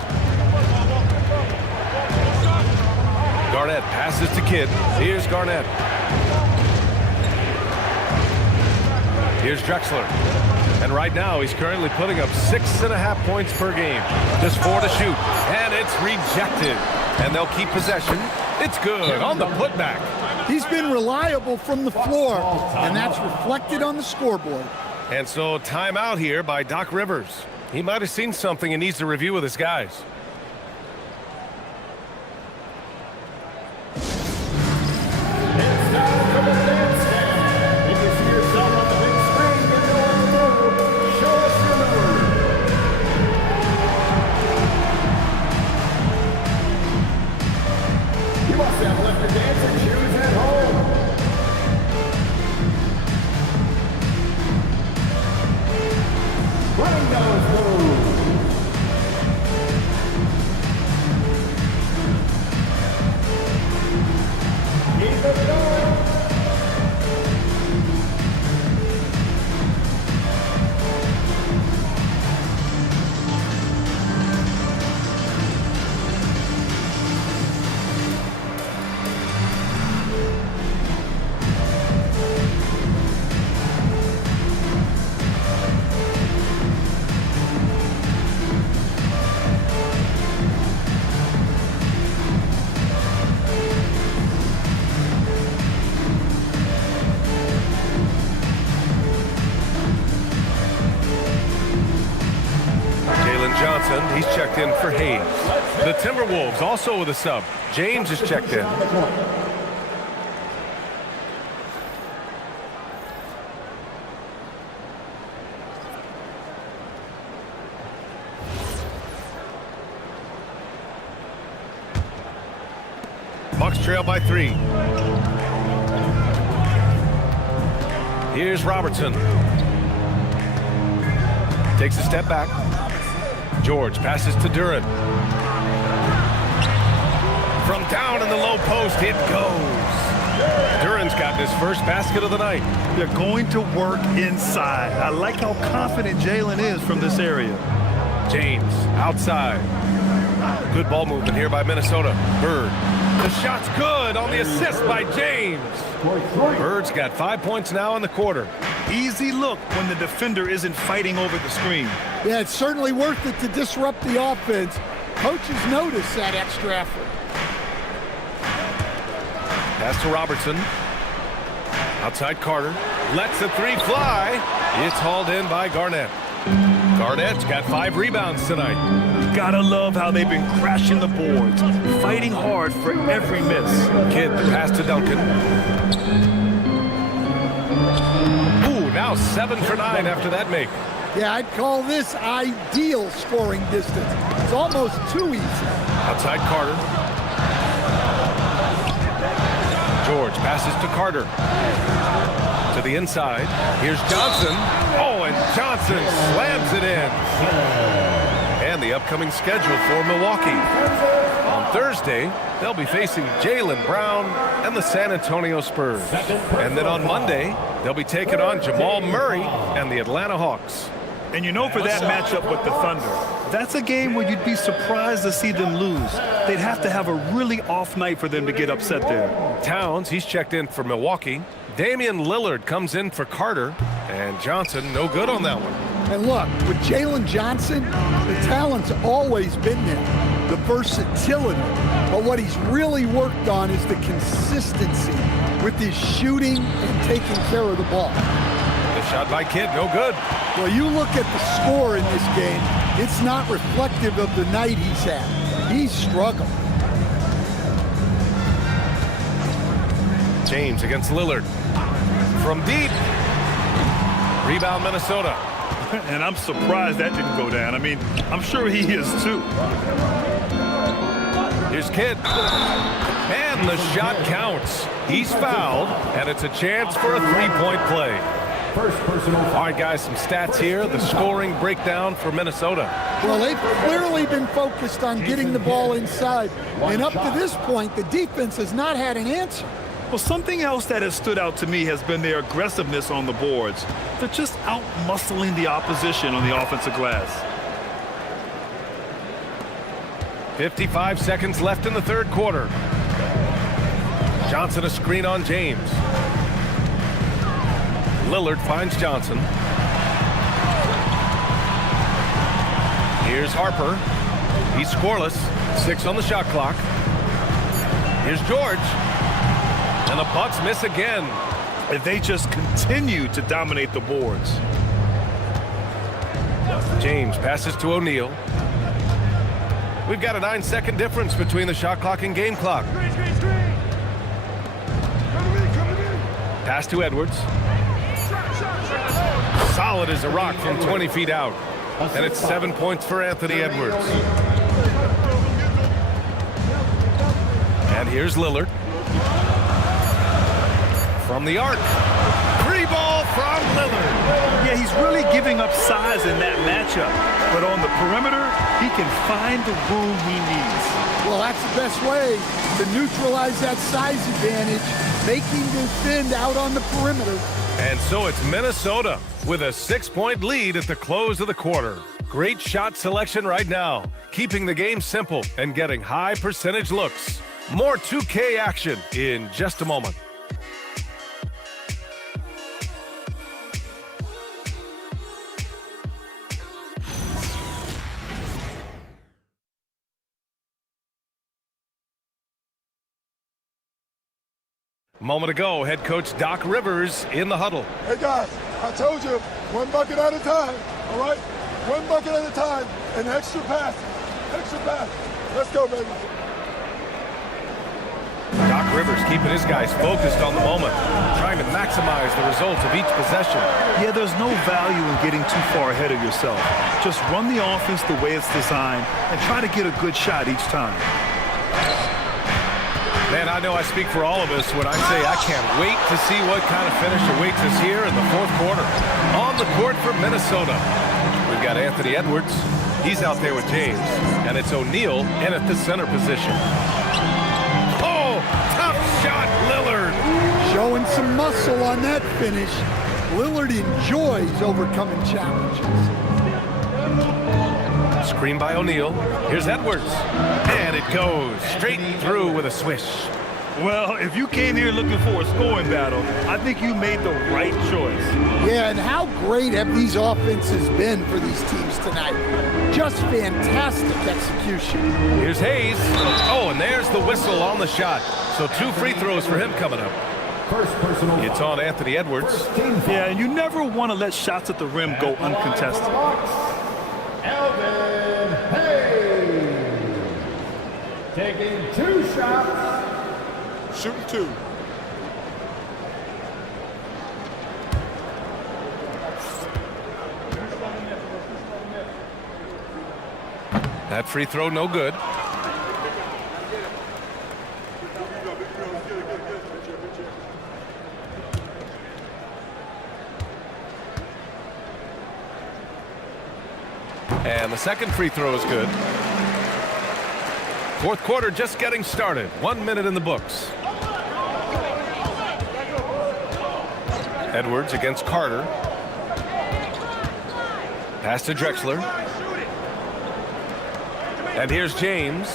Garnett passes to Kidd. Here's Garnett. Here's Drexler. And right now, he's currently putting up 6.5 points per game. Just 4 to shoot. And it's rejected. And they'll keep possession. It's good on the putback. He's been reliable from the floor, and that's reflected on the scoreboard. And so timeout here by Doc Rivers. He might have seen something and needs to review with his guys. Johnson, he's checked in for Hayes. The Timberwolves also with a sub. James is checked in. Bucks trail by 3. Here's Robertson. Takes a step back. George passes to Duran. From down in the low post, it goes. Duran's got his first basket of the night. They're going to work inside. I like how confident Jalen is from this area. James outside. Good ball movement here by Minnesota. Bird. The shot's good on the assist by James. Bird's got 5 points now in the quarter. Easy look when the defender isn't fighting over the screen. Yeah, it's certainly worth it to disrupt the offense. Coaches notice that extra effort. Pass to Robertson. Outside Carter. Lets the 3 fly. It's hauled in by Garnett. Garnett's got 5 rebounds tonight. Gotta love how they've been crashing the boards, fighting hard for every miss. Kidd, the pass to Duncan. Ooh, now 7 for 9 after that make. Yeah, I'd call this ideal scoring distance. It's almost too easy. Outside Carter. George passes to Carter. To the inside. Here's Johnson. Oh, and Johnson slams it in. And the upcoming schedule for Milwaukee. On Thursday, they'll be facing Jaylen Brown and the San Antonio Spurs. And then on Monday, they'll be taking on Jamal Murray and the Atlanta Hawks. And you know, for that matchup with the Thunder, that's a game where you'd be surprised to see them lose. They'd have to have a really off night for them to get upset there. Towns, he's checked in for Milwaukee. Damian Lillard comes in for Carter. And Johnson, no good on that one. And look, with Jalen Johnson, the talent's always been there, the versatility. But what he's really worked on is the consistency with his shooting and taking care of the ball. The shot by Kidd, no good. Well, you look at the score in this game, it's not reflective of the night he's had. He's struggled. James against Lillard. From deep. Rebound Minnesota. And I'm surprised that didn't go down. I mean, I'm sure he is too. Here's Kidd. And the shot counts. He's fouled, and it's a chance for a three-point play. First personal foul. All right, guys, some stats here. The scoring breakdown for Minnesota. Well, they've clearly been focused on getting the ball inside. And up to this point, the defense has not had an answer. Well, something else that has stood out to me has been their aggressiveness on the boards. They're just out-muscling the opposition on the offensive glass. 55 seconds left in the third quarter. Johnson a screen on James. Lillard finds Johnson. Here's Harper. He's scoreless. 6 on the shot clock. Here's George. And the Bucks miss again. And they just continue to dominate the boards. James passes to O'Neal. We've got a 9-second difference between the shot clock and game clock. Pass to Edwards. Solid as a rock from 20 feet out. And it's 7 points for Anthony Edwards. And here's Lillard. From the arc. Free ball from Lillard. Yeah, he's really giving up size in that matchup. But on the perimeter, he can find the room he needs. Well, that's the best way to neutralize that size advantage, making defend out on the perimeter. And so it's Minnesota with a 6-point lead at the close of the quarter. Great shot selection right now, keeping the game simple and getting high percentage looks. More 2K action in just a moment. Moment ago, head coach Doc Rivers in the huddle. Hey guys, I told you, one bucket at a time, all right? One bucket at a time, and extra pass. Extra pass. Let's go, baby. Doc Rivers keeping his guys focused on the moment, trying to maximize the results of each possession. Yeah, there's no value in getting too far ahead of yourself. Just run the offense the way it's designed and try to get a good shot each time. Man, I know I speak for all of us when I say I can't wait to see what kind of finish awaits us here in the fourth quarter. On the court for Minnesota, we've got Anthony Edwards. He's out there with James, and it's O'Neal in at the center position. Oh, tough shot, Lillard. Showing some muscle on that finish. Lillard enjoys overcoming challenges. Screen by O'Neal. Here's Edwards. And it goes straight through with a swish. Well, if you came here looking for a scoring battle, I think you made the right choice. Yeah, and how great have these offenses been for these teams tonight? Just fantastic execution. Here's Hayes. Oh, and there's the whistle on the shot. So 2 free throws for him coming up. First personal. It's on Anthony Edwards. Yeah, and you never want to let shots at the rim go uncontested. Elvin Hayes. Taking 2 shots. Shooting 2. That free throw no good. And the second free throw is good. Fourth quarter just getting started. 1 minute in the books. Edwards against Carter. Pass to Drexler. And here's James.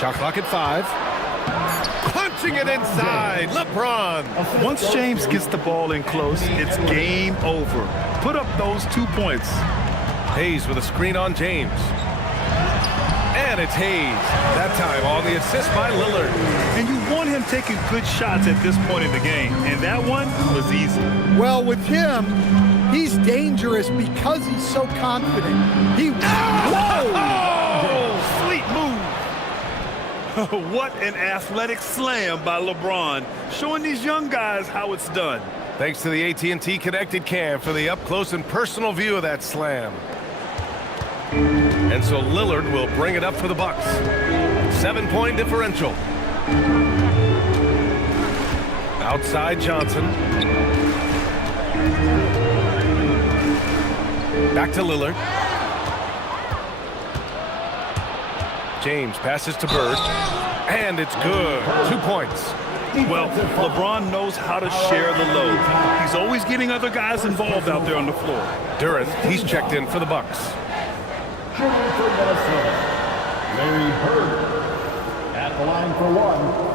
Shot clock at 5. Punching it inside. LeBron. Once James gets the ball in close, it's game over. Put up those 2 points. Hayes with a screen on James. And it's Hayes. That time on the assist by Lillard. And you want him taking good shots at this point in the game. And that one was easy. Well, with him, he's dangerous because he's so confident. Whoa! Oh, sweet move. What an athletic slam by LeBron, showing these young guys how it's done. Thanks to the AT&T Connected Cam for the up-close and personal view of that slam. And so Lillard will bring it up for the Bucks. 7-point differential. Outside Johnson. Back to Lillard. James passes to Bird. And it's good. 2 points. Well, LeBron knows how to share the load. He's always getting other guys involved out there on the floor. Duran, he's checked in for the Bucks. Shooting for Minnesota, Larry Bird at the line for 1.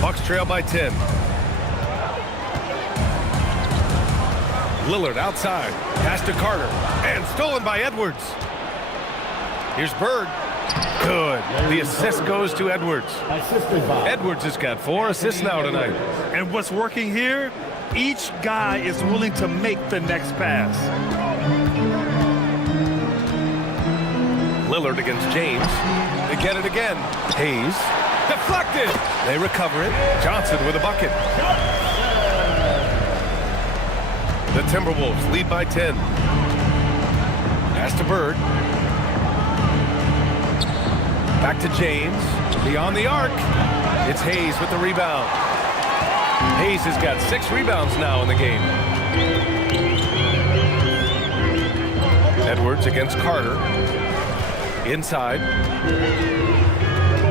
Bucks trail by 10. Lillard outside. Pass to Carter. And stolen by Edwards. Here's Bird. Good. The assist goes to Edwards. Edwards has got 4 assists now tonight. And what's working here? Each guy is willing to make the next pass. Lillard against James. They get it again. Hayes. Deflected. They recover it. Johnson with a bucket. The Timberwolves lead by 10. Pass to Bird. Back to James. Beyond the arc. It's Hayes with the rebound. Hayes has got 6 rebounds now in the game. Edwards against Carter. Inside.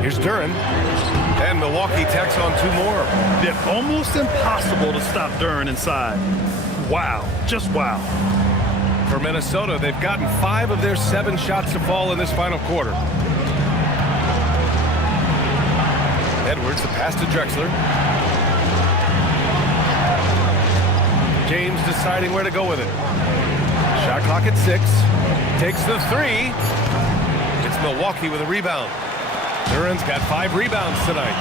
Here's Duran. And Milwaukee tacks on 2 more. They're almost impossible to stop Duran inside. Wow. Just wow. For Minnesota, they've gotten 5 of their 7 shots to fall in this final quarter. Edwards, the pass to Drexler. James deciding where to go with it. Shot clock at 6. Takes the 3. It's Milwaukee with a rebound. Duran's got 5 rebounds tonight.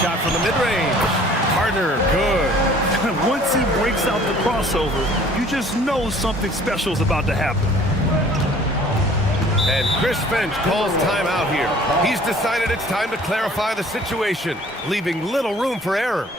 Shot from the mid-range. Carter, good. Once he breaks out the crossover, you just know something special is about to happen. And Chris Finch calls timeout here. He's decided it's time to clarify the situation, leaving little room for error.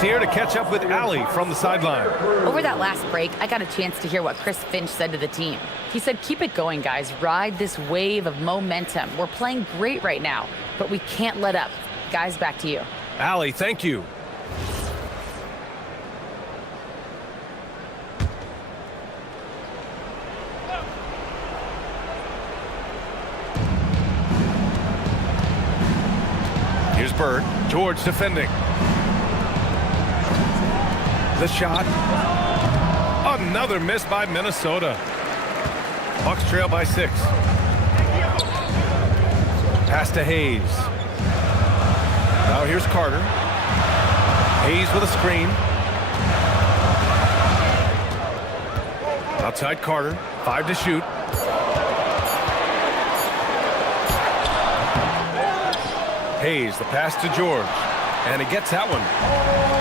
Here to catch up with Allie from the sideline. Over that last break, I got a chance to hear what Chris Finch said to the team. He said, keep it going, guys. Ride this wave of momentum. We're playing great right now, but we can't let up. Guys, back to you. Allie, thank you. Here's Bird. George defending. The shot. Another miss by Minnesota. Bucks trail by 6. Pass to Hayes. Now here's Carter. Hayes with a screen. Outside Carter. 5 to shoot. Hayes, the pass to George. And he gets that one.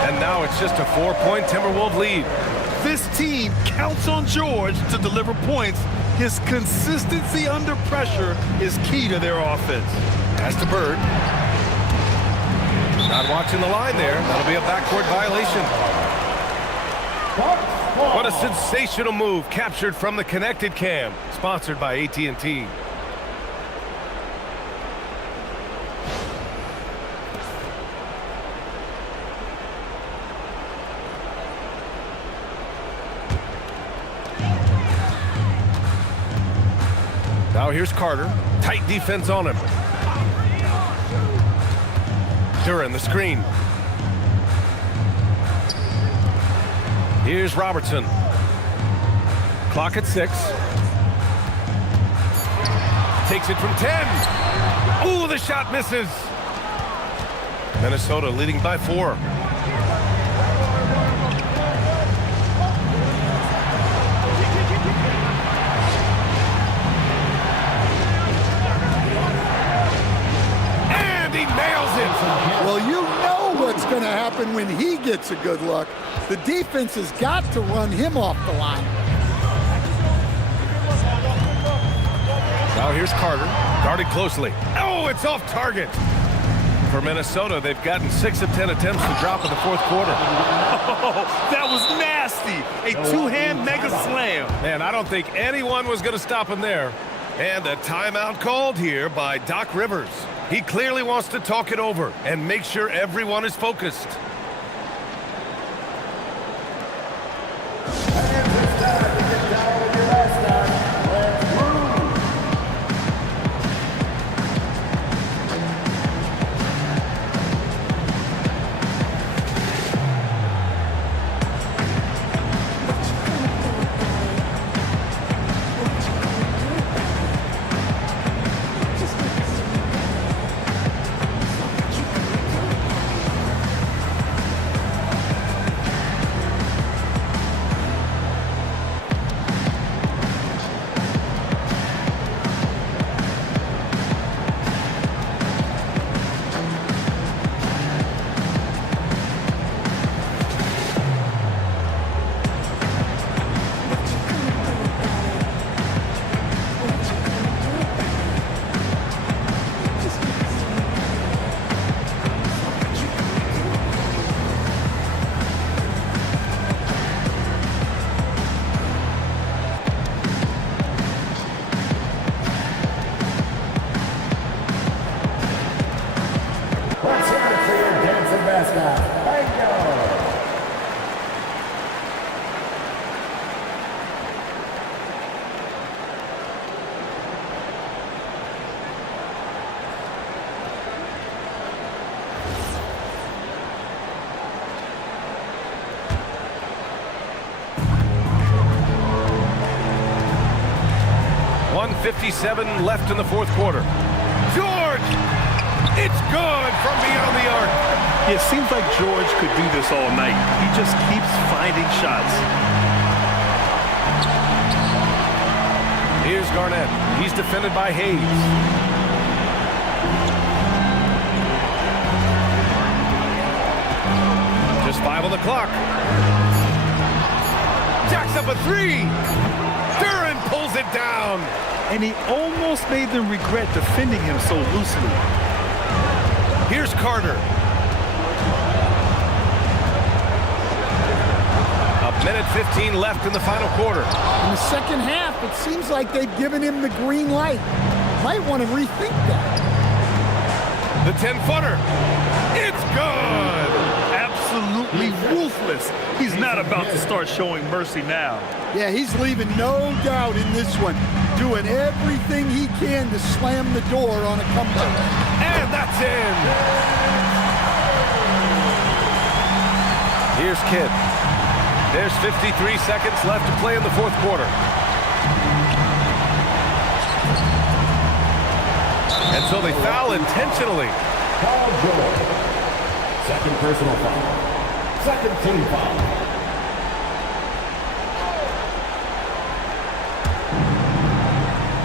And now it's just a 4-point Timberwolves lead. This team counts on George to deliver points. His consistency under pressure is key to their offense. Pass to Bird. Not watching the line there. That'll be a backcourt violation. What a sensational move captured from the Connected Cam, sponsored by AT&T. Now here's Carter. Tight defense on him. Duran, the screen. Here's Robertson. Clock at 6. Takes it from 10. Ooh, the shot misses. Minnesota leading by 4. Well, you know what's going to happen when he gets a good look. The defense has got to run him off the line. Now here's Carter, guarded closely. Oh, it's off target. For Minnesota, they've gotten 6 of 10 attempts to drop in the 4th quarter. Oh, that was nasty. A two-hand mega slam. Man, I don't think anyone was going to stop him there. And a timeout called here by Doc Rivers. He clearly wants to talk it over and make sure everyone is focused. 1:57 left in the fourth quarter. George! It's good from beyond the arc. Yeah, it seems like George could do this all night. He just keeps finding shots. Here's Garnett. He's defended by Hayes. Just 5 on the clock. Jacks up a 3. Duren pulls it down. And he almost made them regret defending him so loosely. Here's Carter. A minute 15 left in the final quarter. In the second half, it seems like they've given him the green light. Might want to rethink that. The 10-footer. It's good. Absolutely ruthless. He's not about to start showing mercy now. Yeah, he's leaving no doubt in this one. Doing everything he can to slam the door on a comeback. And that's in. Here's Kidd. There's 53 seconds left to play in the fourth quarter. And so they foul intentionally. Foul George. Second personal foul. Second team foul.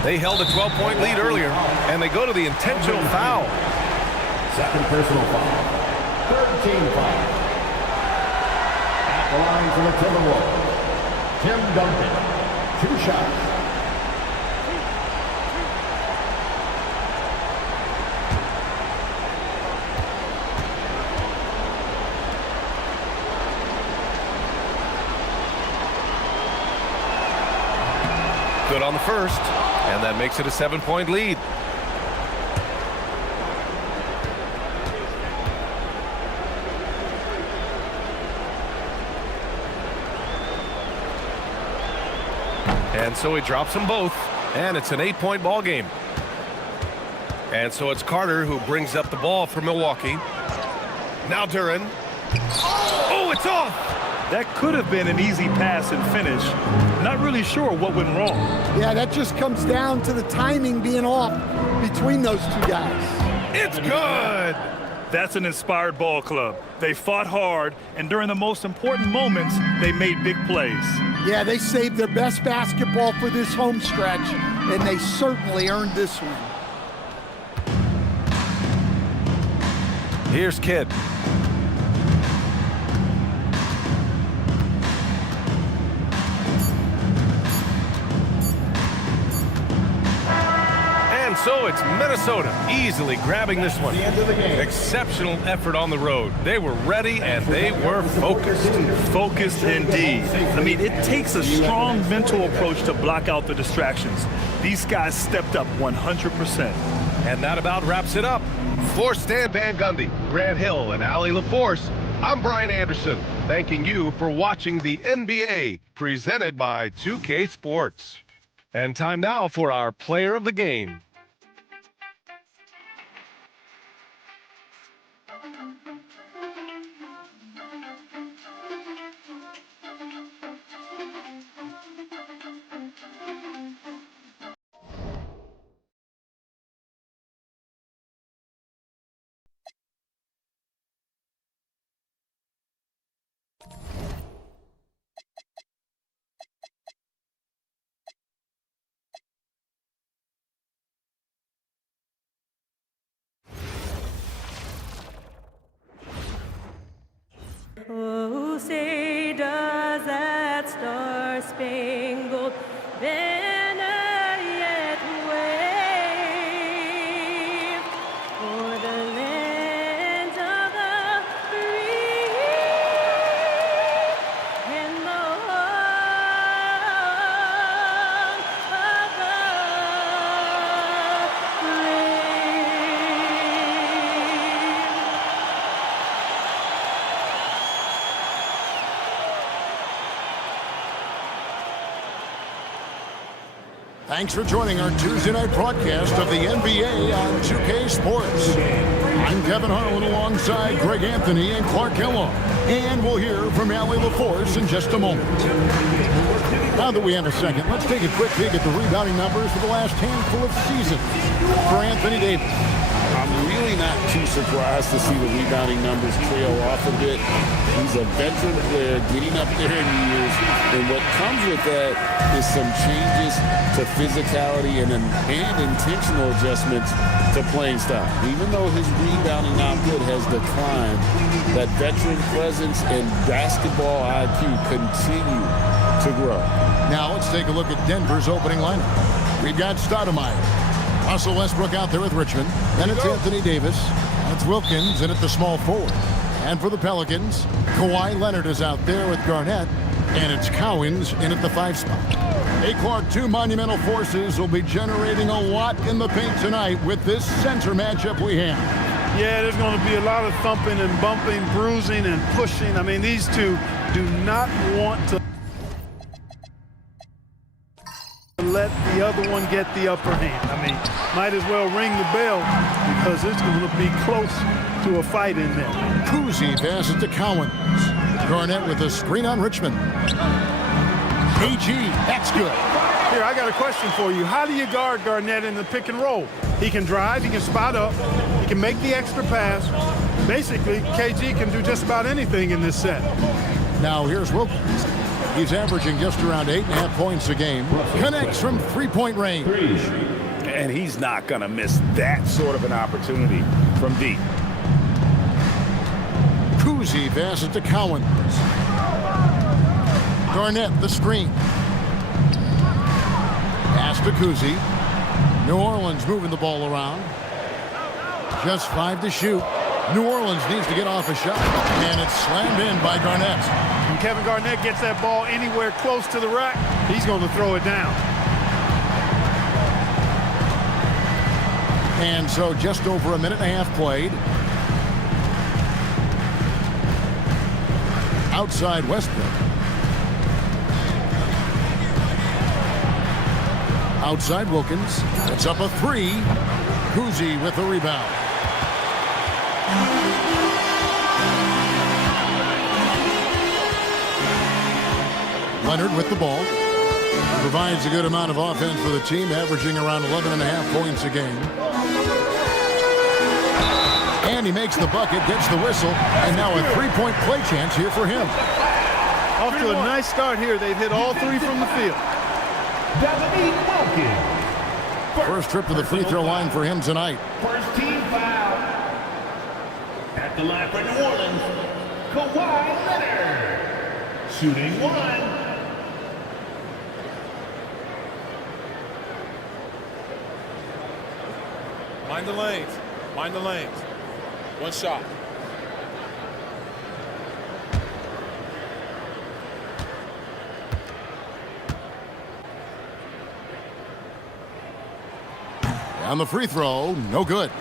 They held a 12-point lead earlier, and they go to the intentional foul. Second personal foul. Third team foul. At the line for the Timberwolves, Tim Duncan. 2 shots. Good on the first, and that makes it a 7-point lead. And so he drops them both, and it's an 8-point ball game. And so it's Carter who brings up the ball for Milwaukee. Now Duren. Oh, it's off! That could have been an easy pass and finish. Not really sure what went wrong. Yeah, that just comes down to the timing being off between those two guys. It's good! That's an inspired ball club. They fought hard, and during the most important moments, they made big plays. Yeah, they saved their best basketball for this home stretch, and they certainly earned this one. Here's Kidd. And so it's Minnesota easily grabbing this one. Exceptional effort on the road. They were ready and they were focused. Focused indeed. I mean, it takes a strong mental approach to block out the distractions. These guys stepped up 100%. And that about wraps it up. For Stan Van Gundy, Grant Hill, and Allie LaForce, I'm Brian Anderson, thanking you for watching the NBA presented by 2K Sports. And time now for our player of the game. Oh, say does that star-spangled banner yet wave o'er the land of the free and the home of the Thanks for joining our Tuesday night broadcast of the NBA on 2K Sports. I'm Kevin Harlan alongside Greg Anthony and Clark Kellogg. And we'll hear from Allie LaForce in just a moment. Now that we have a second, let's take a quick peek at the rebounding numbers for the last handful of seasons for Anthony Davis. I'm really not too surprised to see the rebounding numbers trail off a bit. He's a veteran player getting up there in years, and what comes with that is some changes to physicality and intentional adjustments to playing style. Even though his rebounding output has declined, that veteran presence and basketball IQ continue to grow. Now let's take a look at Denver's opening lineup. We've got Stoudemire, Russell Westbrook out there with Richmond. Then it's Anthony Davis. That's Wilkins in at the small forward. And for the Pelicans, Kawhi Leonard is out there with Garnett. And it's Cowens in at the 5 spot. Hey, Clark, two monumental forces will be generating a lot in the paint tonight with this center matchup we have. Yeah, there's going to be a lot of thumping and bumping, bruising and pushing. I mean, these two do not want to let the other one get the upper hand. I mean, might as well ring the bell because it's going to be close to a fight in there. Kuzi passes to Cowens. Garnett with a screen on Richmond. KG, that's good. Here, I got a question for you. How do you guard Garnett in the pick and roll? He can drive, he can spot up, he can make the extra pass. Basically, KG can do just about anything in this set. Now here's Wilkins. He's averaging just around 8.5 points a game. Connects from three-point range. And he's not going to miss that sort of an opportunity from deep. Kuzi passes to Cowens. Garnett, the screen. Pass to Kuzi. New Orleans moving the ball around. Just 5 to shoot. New Orleans needs to get off a shot. And it's slammed in by Garnett. When Kevin Garnett gets that ball anywhere close to the rack, he's going to throw it down. And so just over a minute and a half played. Outside Westbrook. Outside Wilkins. It's up a 3. Kuzi with the rebound. Leonard with the ball. Provides a good amount of offense for the team, averaging around 11.5 points a game. And he makes the bucket, gets the whistle, and now a 3-point play chance here for him. Off to a nice start here. They've hit all 3 from the field. First trip to the free throw line for him tonight. First team foul. At the line for New Orleans, Kawhi Leonard. Shooting 1. Mind the lanes. Mind the lanes. One shot. On the free throw, no good.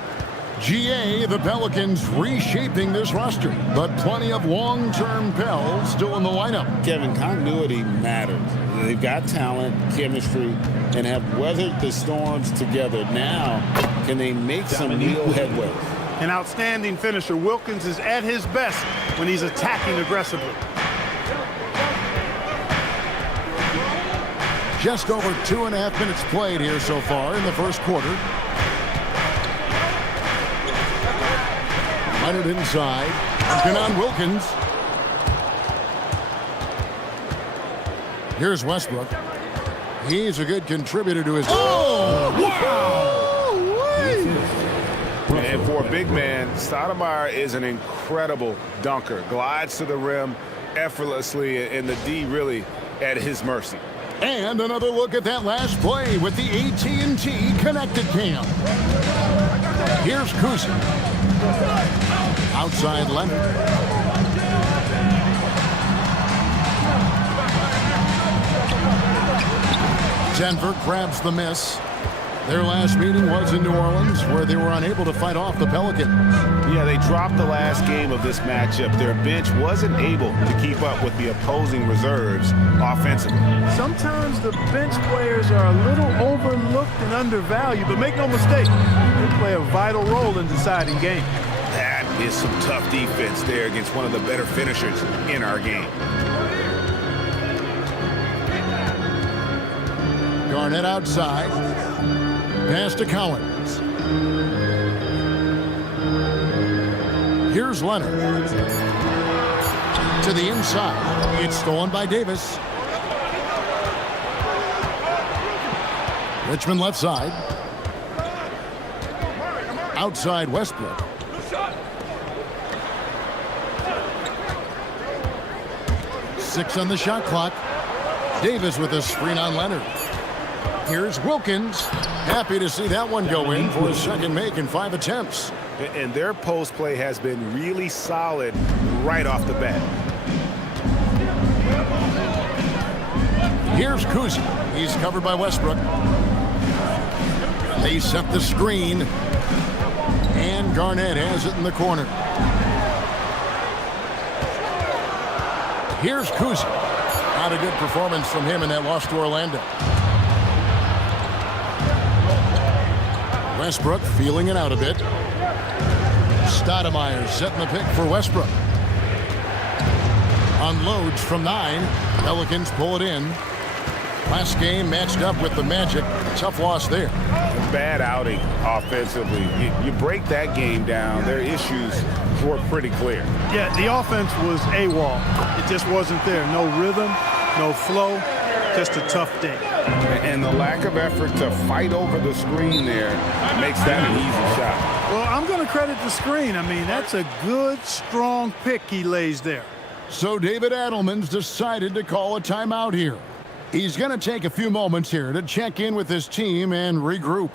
GA, the Pelicans reshaping this roster, but plenty of long-term Pels still in the lineup. Kevin, continuity matters. They've got talent, chemistry, and have weathered the storms together. Now, can they make some real headway? An outstanding finisher. Wilkins is at his best when he's attacking aggressively. Just over 2.5 minutes played here so far in the first quarter. Leonard inside. Working on Wilkins. Here's Westbrook. He's a good contributor to his... Oh! Wow! And for a big man, Stoudemire is an incredible dunker. Glides to the rim effortlessly, and the D really at his mercy. And another look at that last play with the AT&T connected cam. Here's Kuzi. Outside Leonard. Denver grabs the miss. Their last meeting was in New Orleans, where they were unable to fight off the Pelicans. Yeah, they dropped the last game of this matchup. Their bench wasn't able to keep up with the opposing reserves offensively. Sometimes the bench players are a little overlooked and undervalued, but make no mistake, they play a vital role in deciding games. is some tough defense there against one of the better finishers in our game. Garnett outside. Pass to Collins. Here's Leonard. To the inside. It's stolen by Davis. Richmond left side. Outside Westbrook. Six on the shot clock. Davis with a screen on Leonard. Here's Wilkins. Happy to see that one go in for a second make in 5 attempts. And their post play has been really solid right off the bat. Here's Kuzi. He's covered by Westbrook. They set the screen. And Garnett has it in the corner. Here's Kuzi. Not a good performance from him in that loss to Orlando. Westbrook feeling it out a bit. Stoudemire setting the pick for Westbrook. Unloads from 9. Pelicans pull it in. Last game matched up with the Magic. Tough loss there. A bad outing offensively. You break that game down, their issues were pretty clear. Yeah, the offense was AWOL. It just wasn't there. No rhythm, no flow, just a tough day. And the lack of effort to fight over the screen there makes that an easy shot. Well, I'm going to credit the screen. I mean, that's a good, strong pick he lays there. So David Adelman's decided to call a timeout here. He's going to take a few moments here to check in with his team and regroup.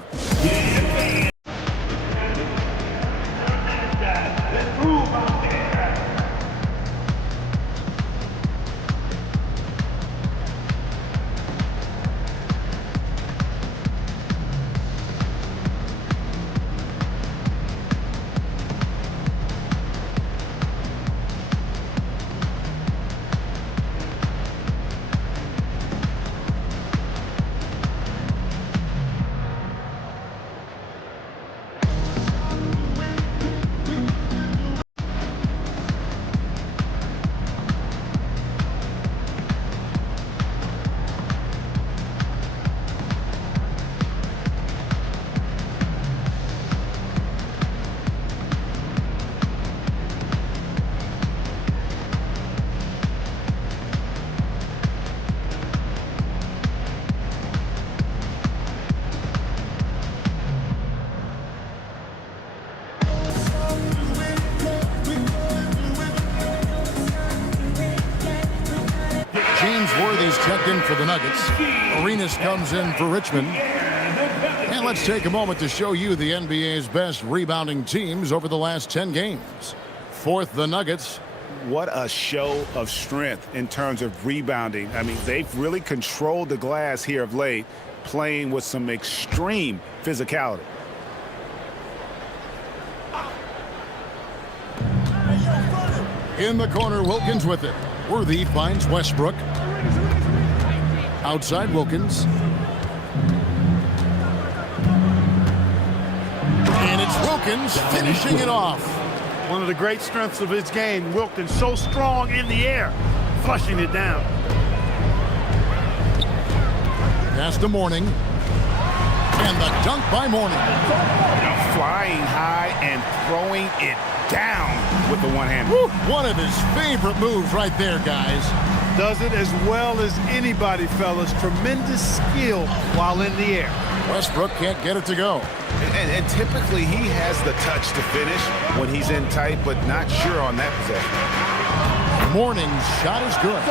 Checked in for the Nuggets. Arenas comes in for Richmond. And let's take a moment to show you the NBA's best rebounding teams over the last 10 games. Fourth, the Nuggets. What a show of strength in terms of rebounding. I mean, they've really controlled the glass here of late, playing with some extreme physicality. In the corner, Wilkins with it. Worthy finds Westbrook. Outside Wilkins. And it's Wilkins finishing it off. One of the great strengths of his game, Wilkins so strong in the air, flushing it down. Pass to Mourning. And the dunk by Mourning. Flying high and throwing it down with the one-hand. One of his favorite moves right there, guys. Does it as well as anybody, fellas. Tremendous skill while in the air. Westbrook can't get it to go. And typically he has the touch to finish when he's in tight, but not sure on that possession. Mourning's shot is good.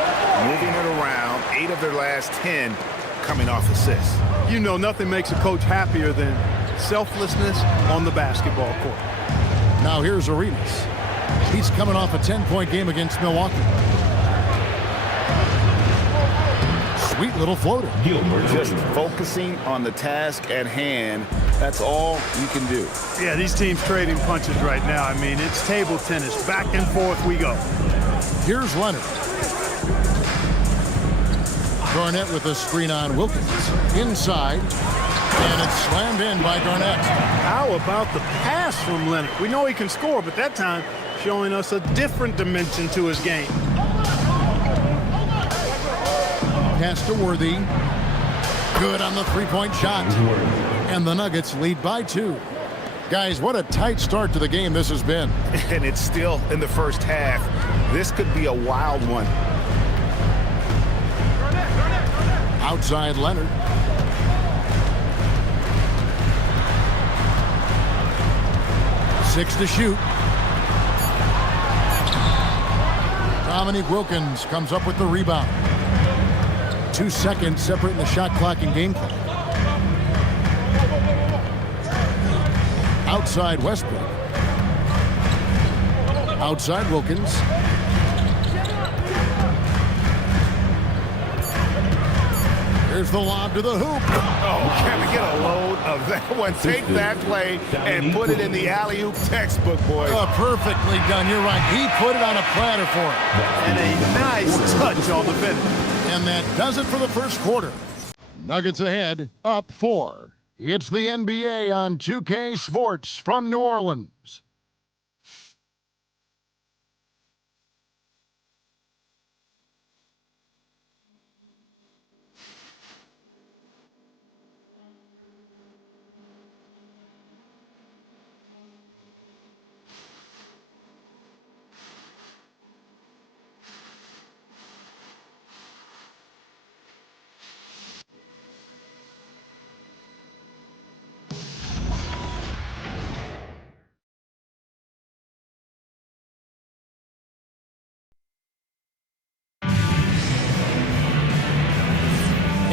Moving it around, 8 of their last 10 coming off assists. You know, nothing makes a coach happier than selflessness on the basketball court. Now here's Arenas. He's coming off a 10-point game against Milwaukee. Sweet little floater. Just focusing on the task at hand. That's all you can do. Yeah, these teams trading punches right now. I mean, it's table tennis. Back and forth we go. Here's Leonard. Garnett with a screen on Wilkins. Inside. And it's slammed in by Garnett. How about the pass from Leonard. We know he can score, but that time showing us a different dimension to his game. Pass to Worthy. Good on the three-point shot. And the Nuggets lead by 2. Guys, what a tight start to the game this has been. And it's still in the first half. This could be a wild one. Outside Leonard. Six to shoot. Dominique Wilkins comes up with the rebound. 2 seconds separating the shot clock and game clock. Outside Westbrook. Outside Wilkins. Here's the lob to the hoop. Oh, can we get a load of that one? Take that play and put it in the alley-oop textbook, boys. Oh, perfectly done. You're right. He put it on a platter for him. And a nice touch on the finish. And that does it for the first quarter. Nuggets ahead, up 4. It's the NBA on 2K Sports from New Orleans.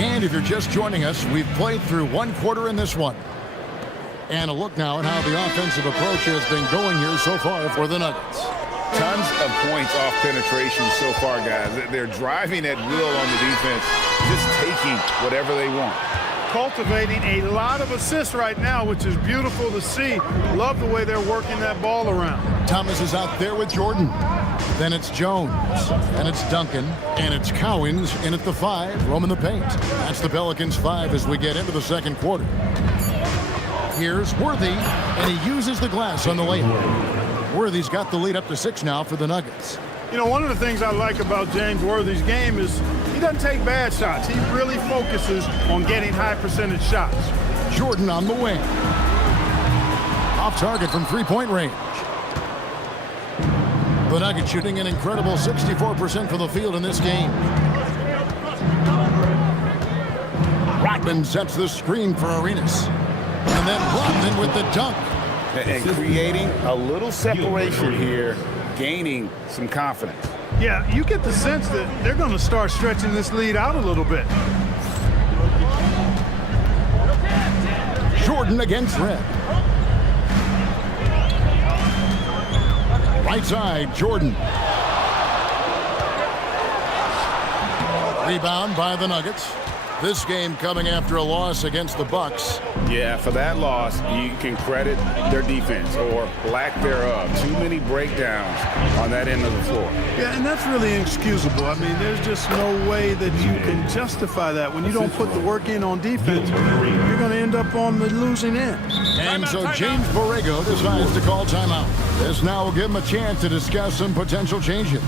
And if you're just joining us, we've played through one quarter in this one. And a look now at how the offensive approach has been going here so far for the Nuggets. Tons of points off penetration so far, guys. They're driving at will on the defense, just taking whatever they want. Cultivating a lot of assists right now, which is beautiful to see. Love the way they're working that ball around. Thomas is out there with Jordan. Then it's Jones. Then it's Duncan. And it's Cowens in at the 5, roaming the paint. That's the Pelicans 5 as we get into the second quarter. Here's Worthy, and he uses the glass on the layup. Worthy's got the lead up to 6 now for the Nuggets. You know, one of the things I like about James Worthy's game is he doesn't take bad shots. He really focuses on getting high percentage shots. Jordan on the wing. Off target from three-point range. The Nuggets shooting an incredible 64% for the field in this game. Rodman sets the screen for Arenas. And then Rodman with the dunk. And creating a little separation here, gaining some confidence. Yeah, you get the sense that they're going to start stretching this lead out a little bit. Jordan against Red. Right side, Jordan. Rebound by the Nuggets. This game coming after a loss against the Bucks. Yeah, for that loss, you can credit their defense or lack thereof. Too many breakdowns on that end of the floor. Yeah, and that's really inexcusable. I mean, there's just no way that you can justify that. When you don't put the work in on defense, you're going to end up on the losing end. And so James Borrego decides to call timeout. This now will give him a chance to discuss some potential changes.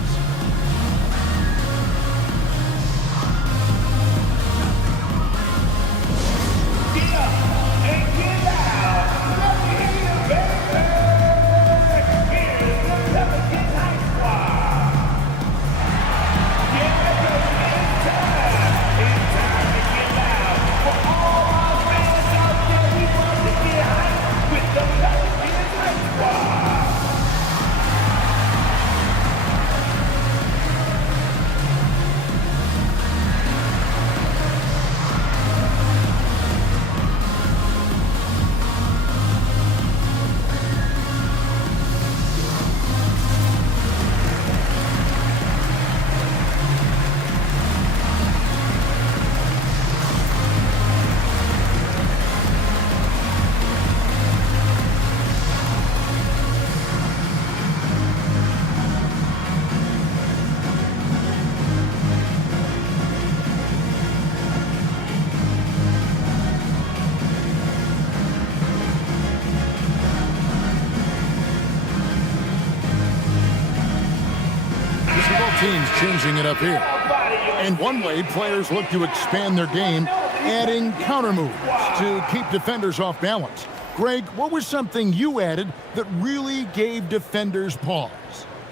teams changing it up here. And one way players look to expand their game, adding counter moves to keep defenders off balance. Greg, what was something you added that really gave defenders pause?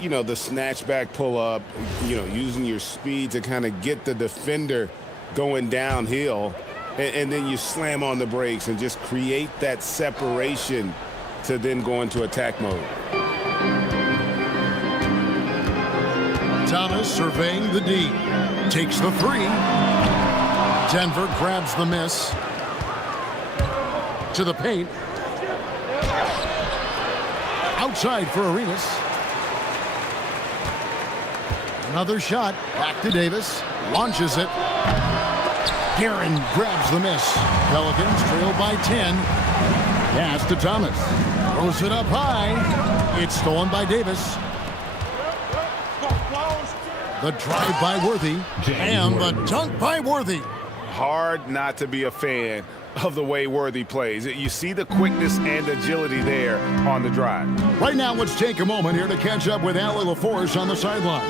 You know, the snatchback pull-up, you know, using your speed to kind of get the defender going downhill, and then you slam on the brakes and just create that separation to then go into attack mode. Thomas surveying the D. Takes the three. Denver grabs the miss. To the paint. Outside for Arenas. Another shot. Back to Davis. Launches it. Guerin grabs the miss. Pelicans trail by 10. Pass to Thomas. Throws it up high. It's stolen by Davis. The drive by Worthy. And the dunk by Worthy. Hard not to be a fan of the way Worthy plays. You see the quickness and agility there on the drive. Right now, let's take a moment here to catch up with Allie LaForce on the sidelines.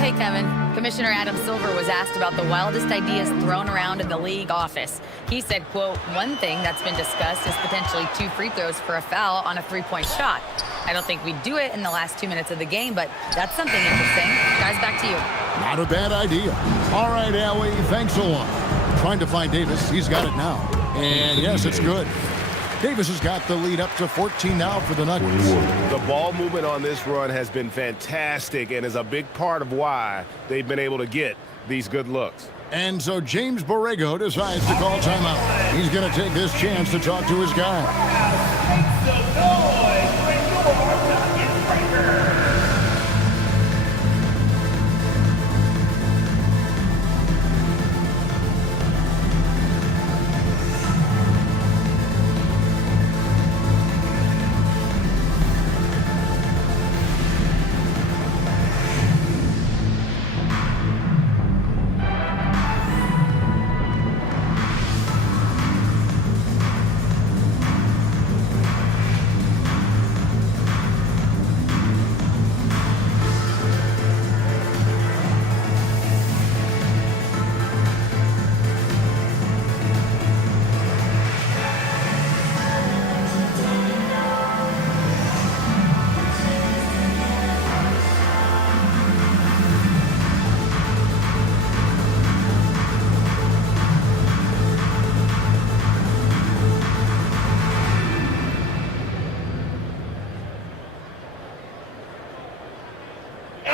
Hey, Kevin. Commissioner Adam Silver was asked about the wildest ideas thrown around in the league office. He said, quote, one thing that's been discussed is potentially 2 free throws for a foul on a 3-point shot. I don't think we'd do it in the last 2 minutes of the game, but that's something interesting. Guys, back to you. Not a bad idea. All right, Allie, thanks a lot. Trying to find Davis. He's got it now. And yes, it's good. Davis has got the lead up to 14 now for the Nuggets. The ball movement on this run has been fantastic and is a big part of why they've been able to get these good looks. And so James Borrego decides to call timeout. He's going to take this chance to talk to his guy.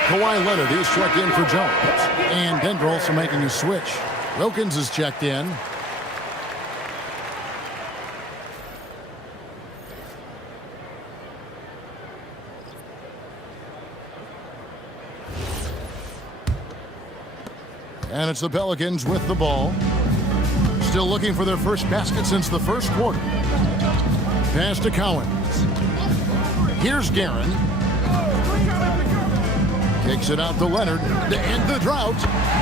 Kawhi Leonard is checked in for Jones. And Denver also making a switch. Wilkins is checked in. And it's the Pelicans with the ball. Still looking for their first basket since the first quarter. Pass to Cowens. Here's Guerin. Takes it out to Leonard to end the drought.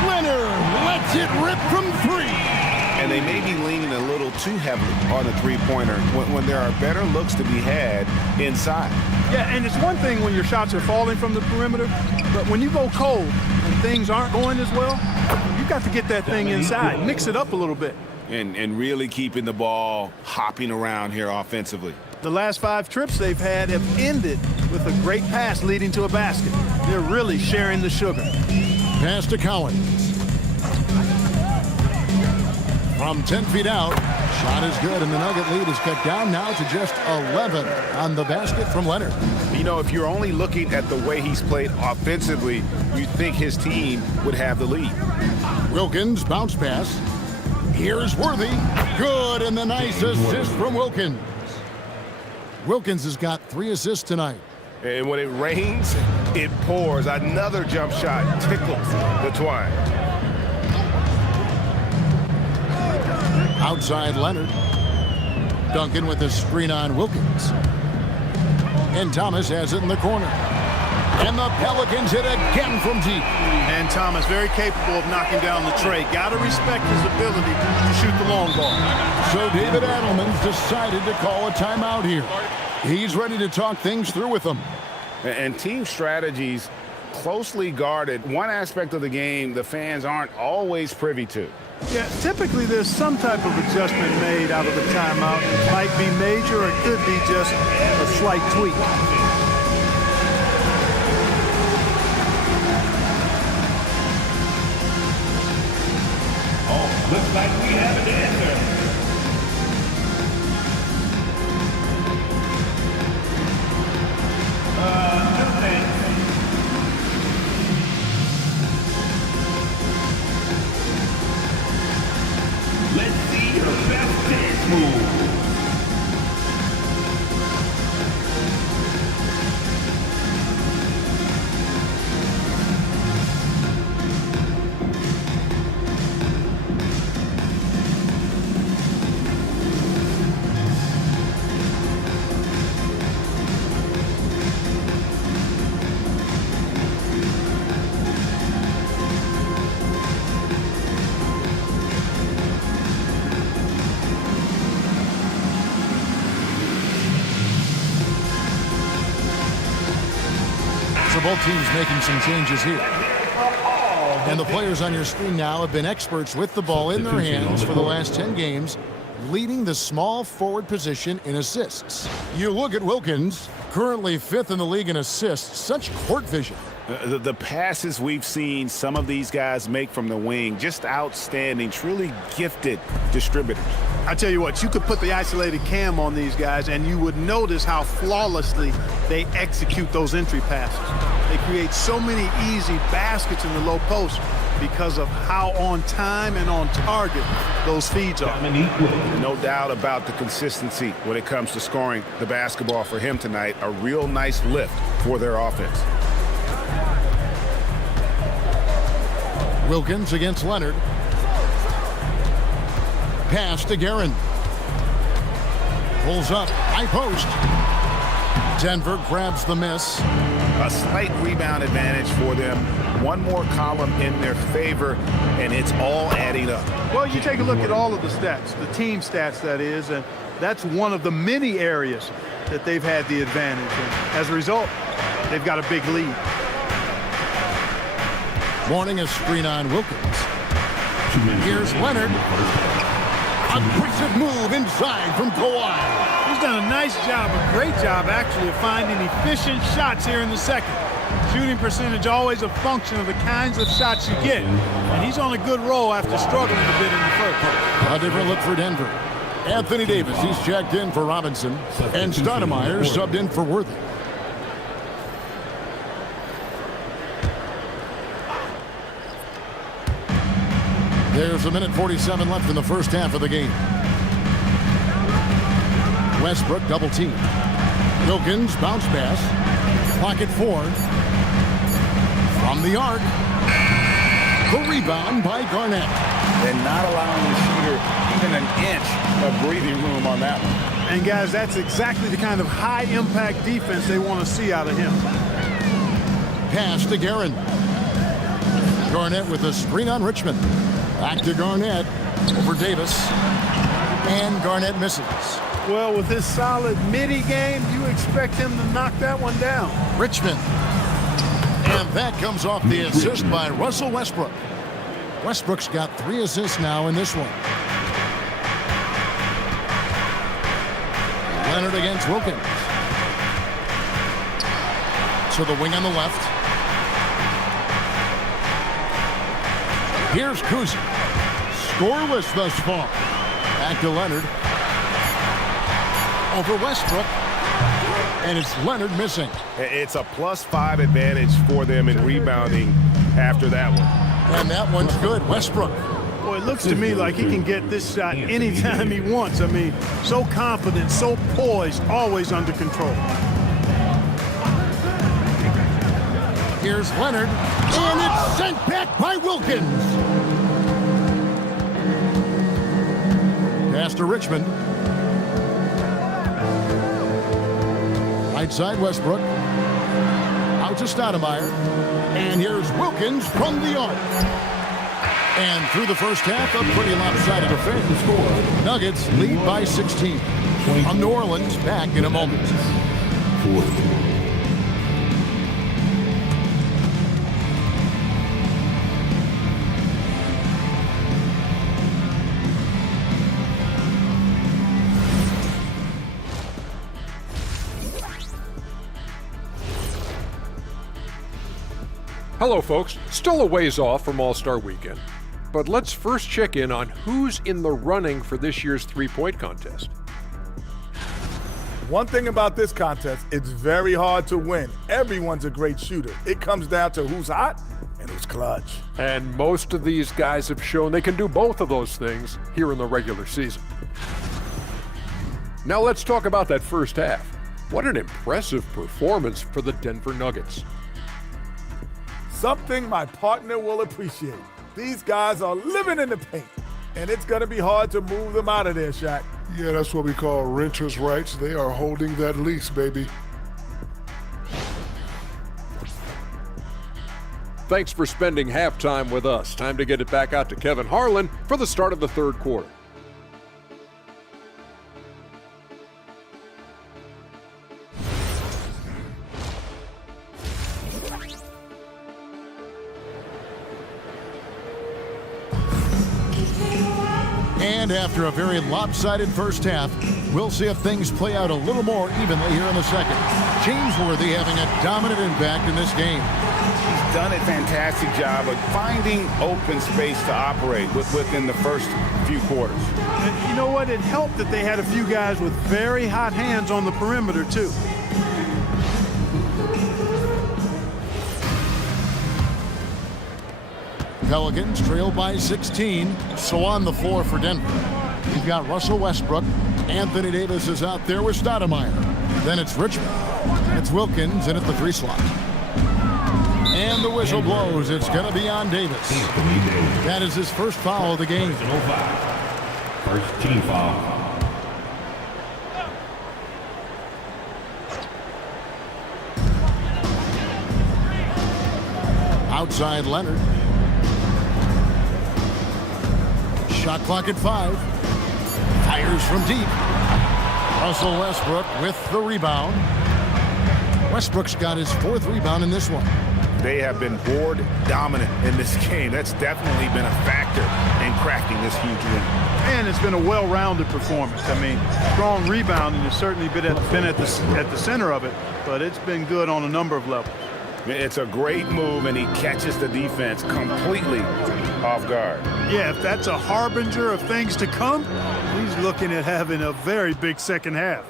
Leonard lets it rip from 3. And they may be leaning a little too heavily on the three-pointer when there are better looks to be had inside. Yeah, and it's one thing when your shots are falling from the perimeter, but when you go cold and things aren't going as well, you got to get that thing inside, mix it up a little bit. And really keeping the ball hopping around here offensively. The last 5 trips they've had have ended with a great pass leading to a basket. They're really sharing the sugar. Pass to Cowens. From 10 feet out, shot is good, and the Nugget lead is cut down now to just 11 on the basket from Leonard. You know, if you're only looking at the way he's played offensively, you'd think his team would have the lead. Wilkins, bounce pass. Here's Worthy. Good, and the nice assist from Wilkins. Wilkins has got 3 assists tonight. And when it rains, it pours. Another jump shot tickles the twine. Outside Leonard. Duncan with a screen on Wilkins. And Thomas has it in the corner. And the Pelicans hit again from deep. And Thomas very capable of knocking down the tray. Got to respect his ability to shoot the long ball. So David Adelman's decided to call a timeout here. He's ready to talk things through with them. And team strategies closely guarded. One aspect of the game the fans aren't always privy to. Yeah, typically there's some type of adjustment made out of the timeout. It might be major or it could be just a slight tweak. Oh, looks like we have an answer. No thanks. Let's see your best dance move. So both teams making some changes here. And the players on your screen now have been experts with the ball in their hands for the last 10 games, leading the small forward position in assists. You look at Wilkins, currently 5th in the league in assists. Such court vision. The passes we've seen some of these guys make from the wing, just outstanding, truly gifted distributors. I tell you what, you could put the isolated cam on these guys and you would notice how flawlessly they execute those entry passes. They create so many easy baskets in the low post because of how on time and on target those feeds are. No doubt about the consistency when it comes to scoring the basketball for him tonight. A real nice lift for their offense. Wilkins against Leonard. Pass to Guerin. Pulls up, high post. Denver grabs the miss. A slight rebound advantage for them. One more column in their favor, and it's all adding up. Well, you take a look at all of the stats, the team stats that is, and that's one of the many areas that they've had the advantage. And as a result, they've got a big lead. Warning a screen on Wilkins. Here's Leonard. Aggressive move inside from Kawhi. He's done a nice job, a great job actually, of finding efficient shots here in the second. Shooting percentage always a function of the kinds of shots you get. And he's on a good roll after struggling a bit in the first. A different look for Denver. Anthony Davis, he's checked in for Robinson. And Stoudemire subbed in for Worthy. There's a minute 47 left in the first half of the game. Westbrook double team. Wilkins bounce pass. Pocket 4. From the arc. The rebound by Garnett. And not allowing the shooter even an inch of breathing room on that one. And guys, that's exactly the kind of high impact defense they want to see out of him. Pass to Guerin. Garnett with a screen on Richmond. Back to Garnett over Davis. And Garnett misses. Well, with his solid midi game, you expect him to knock that one down. Richmond. And that comes off the assist by Russell Westbrook. Westbrook's got 3 assists now in this one. Leonard against Wilkins. To the wing on the left. Here's Kuzi. Scoreless thus far. Back to Leonard. Over Westbrook. And it's Leonard missing. It's a +5 advantage for them in rebounding after that one. And that one's good. Westbrook. Boy, it looks to me like he can get this shot anytime he wants. I mean, so confident, so poised, always under control. Here's Leonard. And it's sent back by Wilkins. Pass to Richmond. Right side Westbrook. Out to Stoudemire. And here's Wilkins from the arc. And through the first half, a pretty lopsided affair. The score. Nuggets lead by 16. From New Orleans, back in a moment. Hello, folks. Still a ways off from All-Star Weekend, but let's first check in on who's in the running for this year's three-point contest. One thing about this contest, it's very hard to win. Everyone's a great shooter. It comes down to who's hot and who's clutch. And most of these guys have shown they can do both of those things here in the regular season. Now let's talk about that first half. What an impressive performance for the Denver Nuggets. Something my partner will appreciate. These guys are living in the paint, and it's going to be hard to move them out of there, Shaq. Yeah, that's what we call renters' rights. They are holding that lease, baby. Thanks for spending halftime with us. Time to get it back out to Kevin Harlan for the start of the third quarter. And after a very lopsided first half, we'll see if things play out a little more evenly here in the second. James Worthy having a dominant impact in this game. He's done a fantastic job of finding open space to operate within the first few quarters. And you know what? It helped that they had a few guys with very hot hands on the perimeter, too. Pelicans trail by 16. So on the floor for Denver, you've got Russell Westbrook. Anthony Davis is out there with Stoudemire. Then it's Richmond. It's Wilkins in at the 3 slot. And the whistle blows. It's going to be on Davis. That is his first foul of the game. First team foul. Outside Leonard. Shot clock at 5. Fires from deep. Russell Westbrook with the rebound. Westbrook's got his 4th rebound in this one. They have been board dominant in this game. That's definitely been a factor in crafting this huge win. And it's been a well-rounded performance. I mean, strong rebounding has certainly been at the center of it, but it's been good on a number of levels. It's a great move, and he catches the defense completely off guard. Yeah, if that's a harbinger of things to come, he's looking at having a very big second half.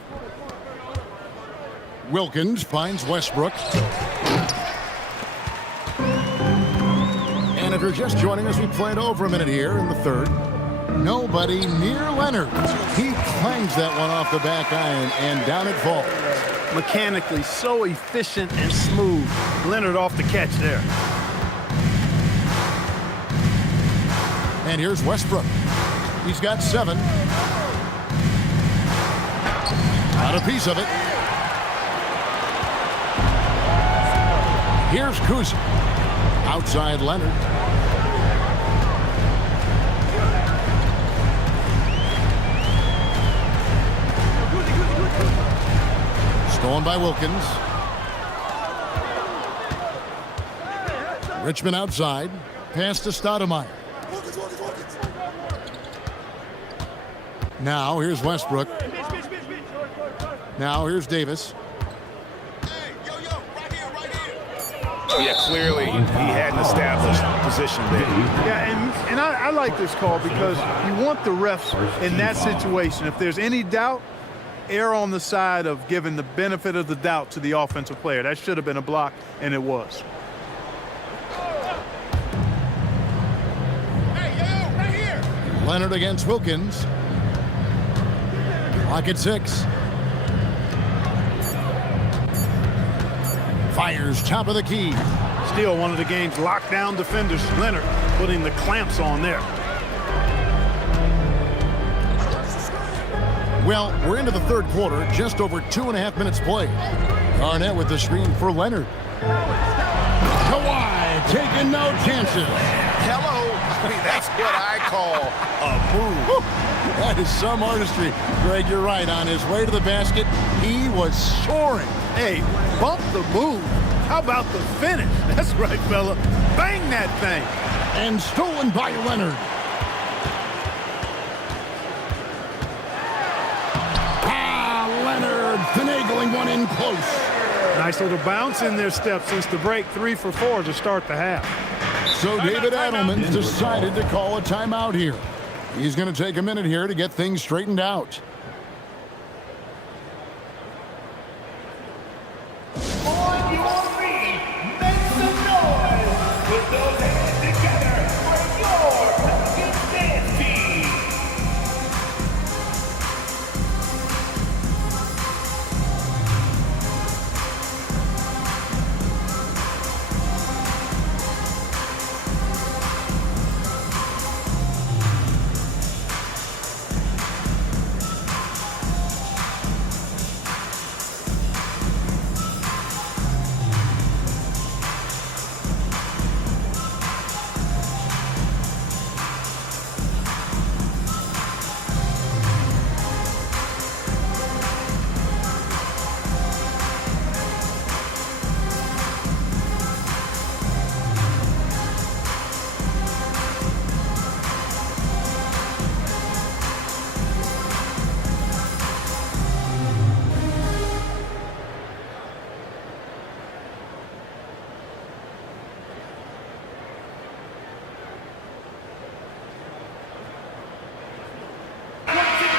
Wilkins finds Westbrook. And if you're just joining us, we played over a minute here in the third. Nobody near Leonard. He clangs that one off the back iron, and down it falls. Mechanically so efficient and smooth. Leonard off the catch there. And here's Westbrook. He's got 7. Got a piece of it. Here's Kuzma. Outside Leonard. Stolen by Wilkins. Richmond outside. Pass to Stoudemire. Now here's Westbrook. Now here's Davis. Yeah, clearly he had an established position there. Yeah, and I like this call because you want the refs in that situation. If there's any doubt, err on the side of giving the benefit of the doubt to the offensive player. That should have been a block, and it was. Leonard against Wilkins. Clock at 6. Fires top of the key. Still one of the game's lockdown defenders. Leonard putting the clamps on there. Well, we're into the third quarter, just over 2.5 minutes played. Garnett with the screen for Leonard. Kawhi taking no chances. Hello. I mean, that's what I call a move. That is some artistry. Greg, you're right. On his way to the basket, he was soaring. Hey, bump the move. How about the finish? That's right, fella. Bang that thing. And stolen by Leonard. Leonard finagling one in close. Nice little bounce in their step since the break. 3 for 4 to start the half. So David Adelman's decided to call a timeout here. He's going to take a minute here to get things straightened out. On your feet, make some noise. Put those hands together for your Pelicans dance team.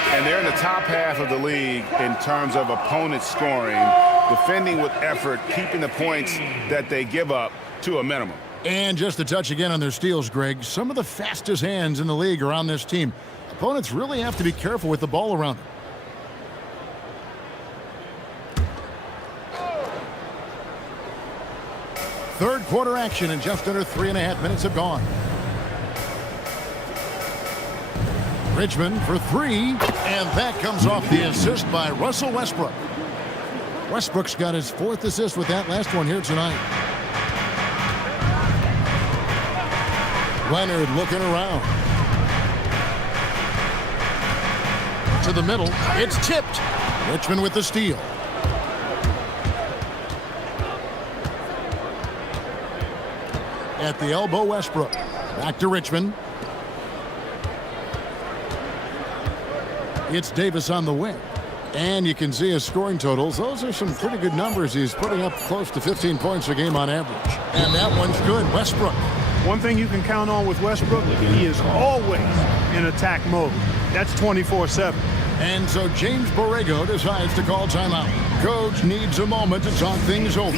And they're in the top half of the league in terms of opponent scoring, defending with effort, keeping the points that they give up to a minimum. And just a touch again on their steals, Greg. Some of the fastest hands in the league are on this team. Opponents really have to be careful with the ball around them. Third quarter action, and just under 3.5 minutes have gone. Richmond for 3, and that comes off the assist by Russell Westbrook. Westbrook's got his 4th assist with that last one here tonight. Leonard looking around. To the middle, it's tipped. Richmond with the steal. At the elbow, Westbrook. Back to Richmond. It's Davis on the wing. And you can see his scoring totals. Those are some pretty good numbers. He's putting up close to 15 points a game on average. And that one's good. Westbrook. One thing you can count on with Westbrook, he is always in attack mode. That's 24/7. And so James Borrego decides to call timeout. Coach needs a moment to talk things over.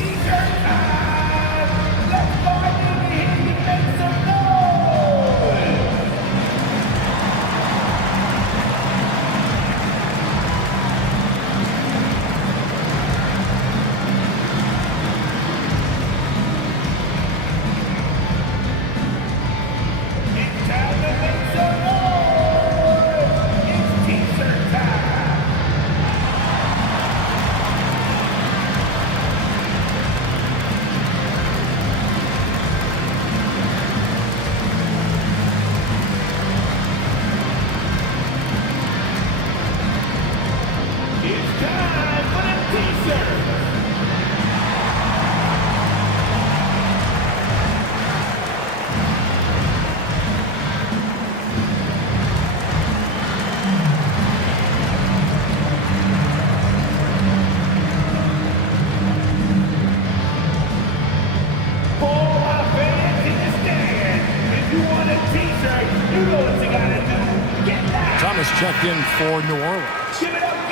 Checked in for New Orleans.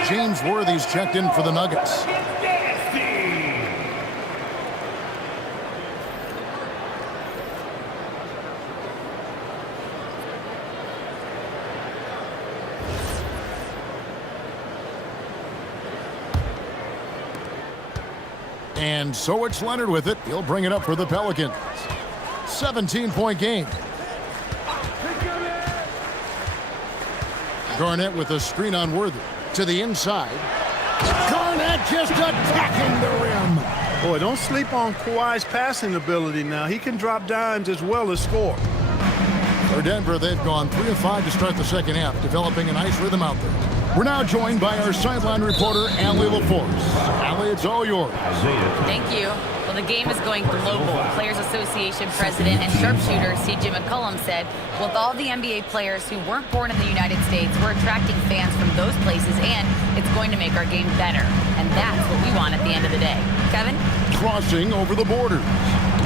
James Worthy's checked in for the Nuggets. And so it's Leonard with it. He'll bring it up for the Pelicans. 17-point game. Garnett with a screen on Worthy. To the inside. Garnett just attacking the rim. Boy, don't sleep on Kawhi's passing ability now. He can drop dimes as well as score. For Denver, they've gone 3 of 5 to start the second half, developing a nice rhythm out there. We're now joined by our sideline reporter, Allie LaForce. Allie, it's all yours. Thank you. Well, the game is going global. Players Association President and sharpshooter C.J. McCollum said, with all the NBA players who weren't born in the United States, we're attracting fans from those places, and it's going to make our game better. And that's what we want at the end of the day. Kevin? Crossing over the borders.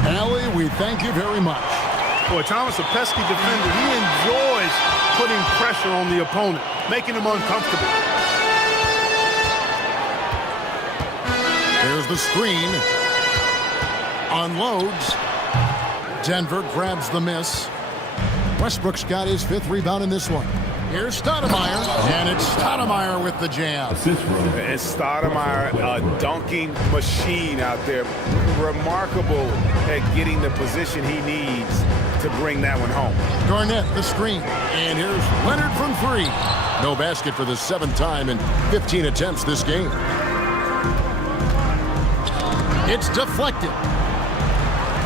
Allie, we thank you very much. Boy, Thomas, a pesky defender. He enjoys putting pressure on the opponent, making him uncomfortable. There's the screen. Unloads. Denver grabs the miss. Westbrook's got his 5th rebound in this one. Here's Stoudemire, and it's Stoudemire with the jam. And Stoudemire, a dunking machine out there. Remarkable at getting the position he needs to bring that one home. Garnett, the screen. And here's Leonard from 3. No basket for the 7th time in 15 attempts this game. It's deflected.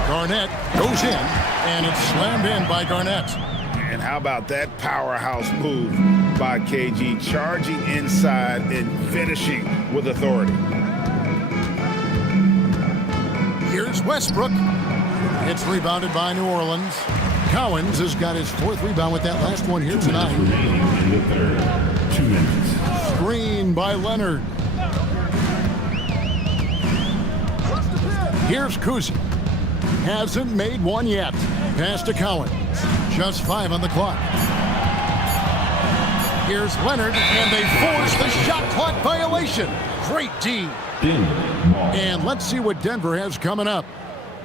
Garnett goes in, and it's slammed in by Garnett. And how about that powerhouse move by KG, charging inside and finishing with authority. Here's Westbrook. It's rebounded by New Orleans. Cowens has got his 4th rebound with that last one here tonight. Screen by Leonard. Here's Kuzi. Hasn't made one yet. Pass to Cowens. Just 5 on the clock. Here's Leonard, and they force the shot clock violation. Great D. And let's see what Denver has coming up.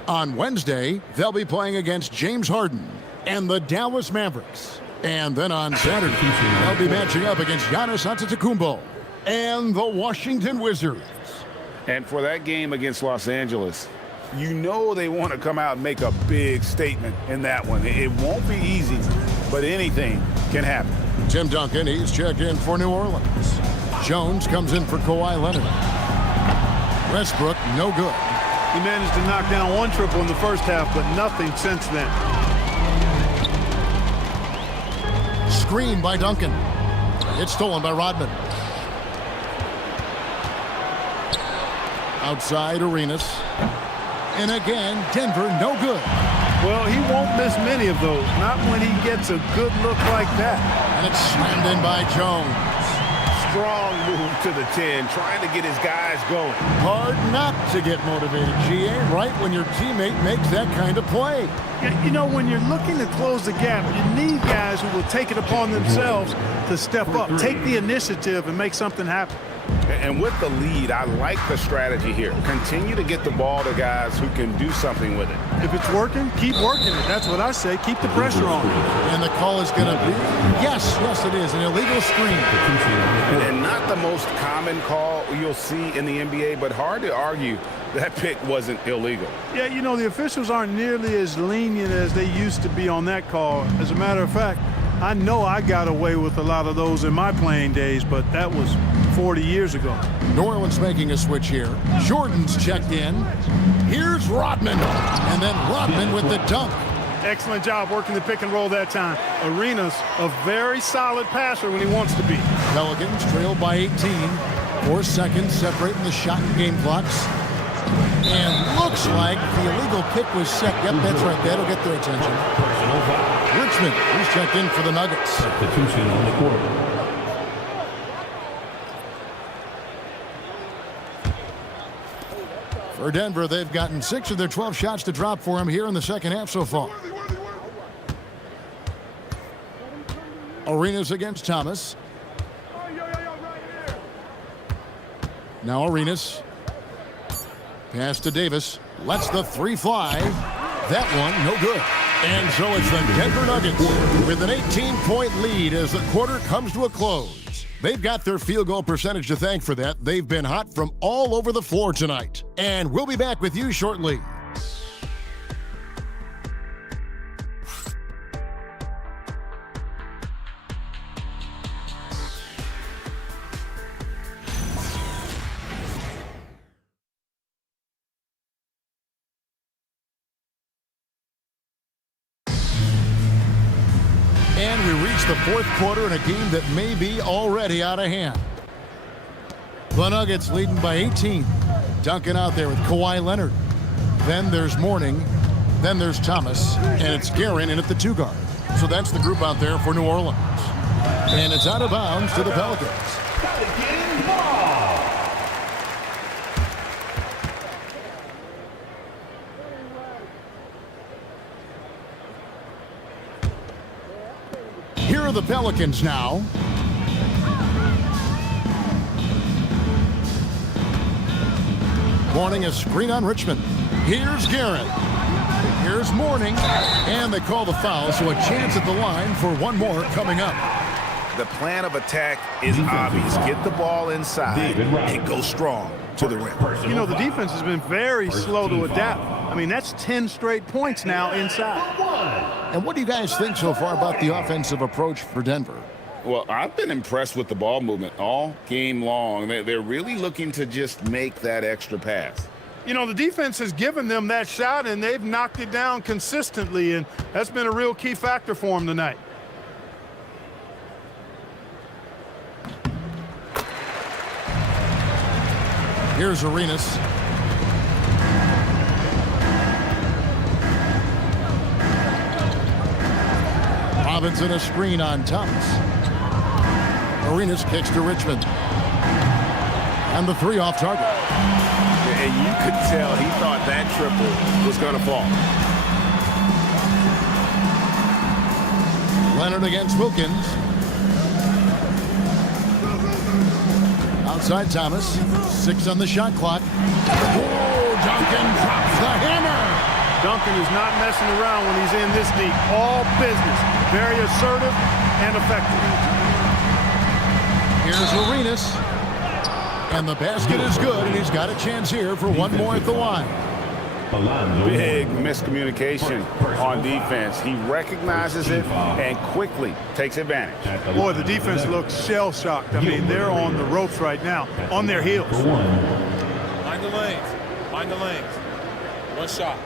On Wednesday, they'll be playing against James Harden and the Dallas Mavericks. And then on Saturday, they'll be matching up against Giannis Antetokounmpo and the Washington Wizards. And for that game against Los Angeles, you know they want to come out and make a big statement in that one. It won't be easy, but anything can happen. Tim Duncan, he's checked in for New Orleans. Jones comes in for Kawhi Leonard. Westbrook, no good. He managed to knock down 1 triple in the first half, but nothing since then. Screen by Duncan. It's stolen by Rodman. Outside Arenas. And again, Denver, no good. Well, he won't miss many of those, not when he gets a good look like that. And it's slammed in by Jones. Strong move to the 10, trying to get his guys going. Hard not to get motivated, GA, right when your teammate makes that kind of play. Yeah, you know, when you're looking to close the gap, you need guys who will take it upon themselves to step up, take the initiative, and make something happen. And with the lead, I like the strategy here. Continue to get the ball to guys who can do something with it. If it's working, keep working it. That's what I say. Keep the pressure on. And the call is going to be, yes, it is, an illegal screen. And not the most common call you'll see in the NBA, but hard to argue that pick wasn't illegal. Yeah, you know, the officials aren't nearly as lenient as they used to be on that call. As a matter of fact, I know I got away with a lot of those in my playing days, but that was 40 years ago. New Orleans making a switch here. Jordan's checked in. Here's Rodman. And then Rodman with the dunk. Excellent job working the pick and roll that time. Arenas, a very solid passer when he wants to be. Pelicans trailed by 18. 4 seconds separating the shot and game clocks. And looks like the illegal pick was set. Yep, that's right. That'll get their attention. Richmond, who's checked in for the Nuggets. Substitution on the court. For Denver, they've gotten 6 of their 12 shots to drop for him here in the second half so far. Arenas against Thomas. Now Arenas. Pass to Davis. Lets the 3 fly. That one, no good. And so it's the Denver Nuggets with an 18-point lead as the quarter comes to a close. They've got their field goal percentage to thank for that. They've been hot from all over the floor tonight. And we'll be back with you shortly. And we reach the fourth quarter in a game that may be already out of hand. The Nuggets leading by 18. Duncan out there with Kawhi Leonard. Then there's Mourning. Then there's Thomas. And it's Guerin in at the 2 guard. So that's the group out there for New Orleans. And it's out of bounds to the Pelicans. Here are the Pelicans now. Mourning a screen on Richmond. Here's Guerin. Here's Mourning. And they call the foul, so a chance at the line for one more coming up. The plan of attack is obvious. Get the ball inside and go strong to the rim. You know, the defense has been very slow to adapt. I mean, that's 10 straight points now inside. And what do you guys think so far about the offensive approach for Denver? Well, I've been impressed with the ball movement all game long. They're really looking to just make that extra pass. You know, the defense has given them that shot, and they've knocked it down consistently, and that's been a real key factor for them tonight. Here's Arenas. Robinson a screen on Thomas. Arenas kicks to Richmond. And the 3 off target. And you could tell he thought that triple was going to fall. Leonard against Wilkins. Outside Thomas. 6 on the shot clock. Oh, Duncan drops the hammer. Duncan is not messing around when he's in this deep. All business. Very assertive and effective. Here's Arenas. And the basket is good, and he's got a chance here for one more at the line. Big miscommunication on defense. He recognizes it and quickly takes advantage. Boy, the defense looks shell-shocked. I mean, they're on the ropes right now, on their heels. Mind the lanes. Mind the lanes. One shot.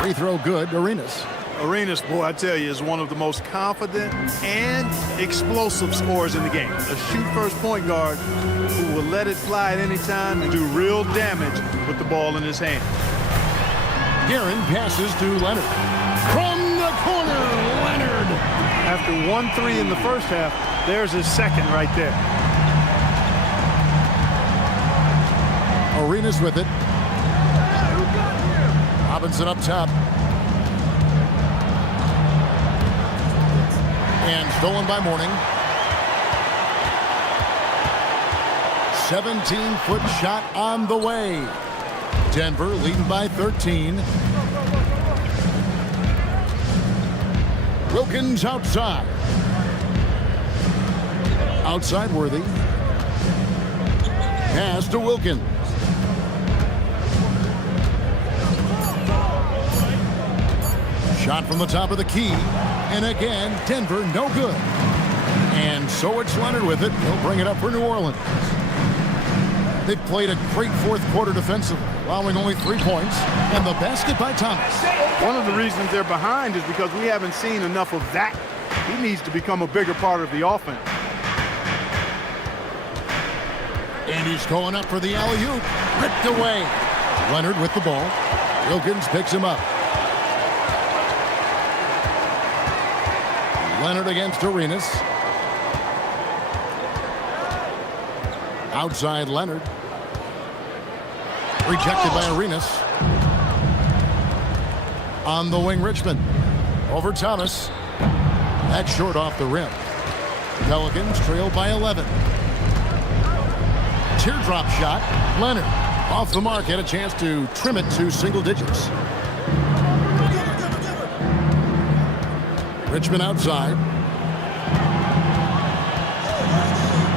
Free throw good, Arenas. Arenas, boy, I tell you, is one of the most confident and explosive scorers in the game. A shoot-first point guard who will let it fly at any time and do real damage with the ball in his hand. Guerin passes to Leonard. From the corner, Leonard. After 1-3 in the first half, there's his second right there. Arenas with it. Robinson up top. And stolen by Mourning. 17-foot shot on the way. Denver leading by 13. Wilkins outside. Outside Worthy. Pass to Wilkins. Shot from the top of the key. And again, Denver no good. And so it's Leonard with it. He'll bring it up for New Orleans. They've played a great fourth quarter defensively, allowing only 3 points. And the basket by Thomas. One of the reasons they're behind is because we haven't seen enough of that. He needs to become a bigger part of the offense. And he's going up for the alley-oop. Ripped away. Leonard with the ball. Wilkins picks him up. Leonard against Arenas. Outside Leonard. Rejected by Arenas. On the wing, Richmond. Over Thomas. That's short off the rim. Pelicans trail by 11. Teardrop shot. Leonard off the mark. Had a chance to trim it to single digits. Richmond outside.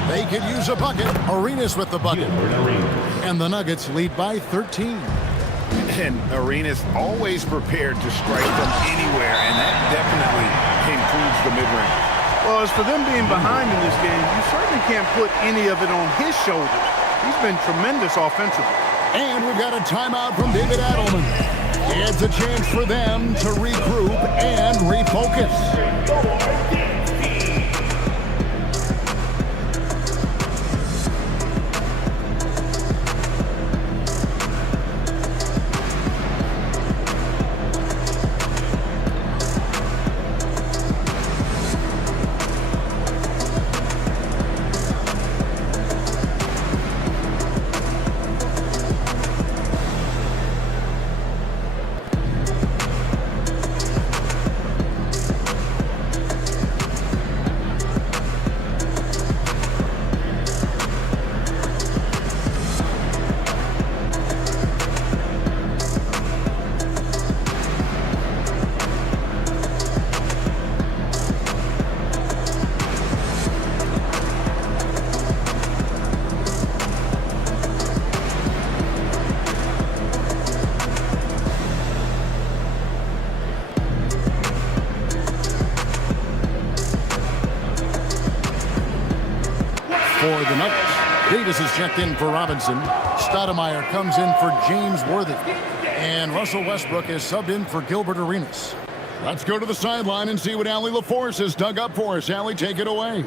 They could use a bucket. Arenas with the bucket. And the Nuggets lead by 13. And Arenas always prepared to strike from anywhere, and that definitely improves the mid-range. Well, as for them being behind in this game, you certainly can't put any of it on his shoulders. He's been tremendous offensively. And we've got a timeout from David Adelman. It's a chance for them to regroup and refocus. For the Nuggets, Davis is checked in for Robinson. Stoudemire comes in for James Worthy. And Russell Westbrook is subbed in for Gilbert Arenas. Let's go to the sideline and see what Allie LaForce has dug up for us. Allie, take it away.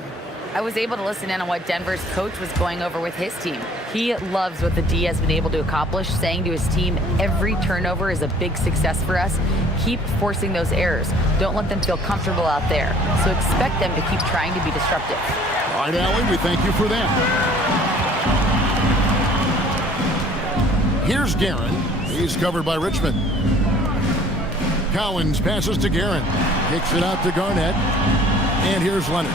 I was able to listen in on what Denver's coach was going over with his team. He loves what the D has been able to accomplish, saying to his team, every turnover is a big success for us. Keep forcing those errors. Don't let them feel comfortable out there. So expect them to keep trying to be disruptive. All right, Allie, we thank you for that. Here's Guerin. He's covered by Richmond. Cowens passes to Guerin. Kicks it out to Garnett. And here's Leonard.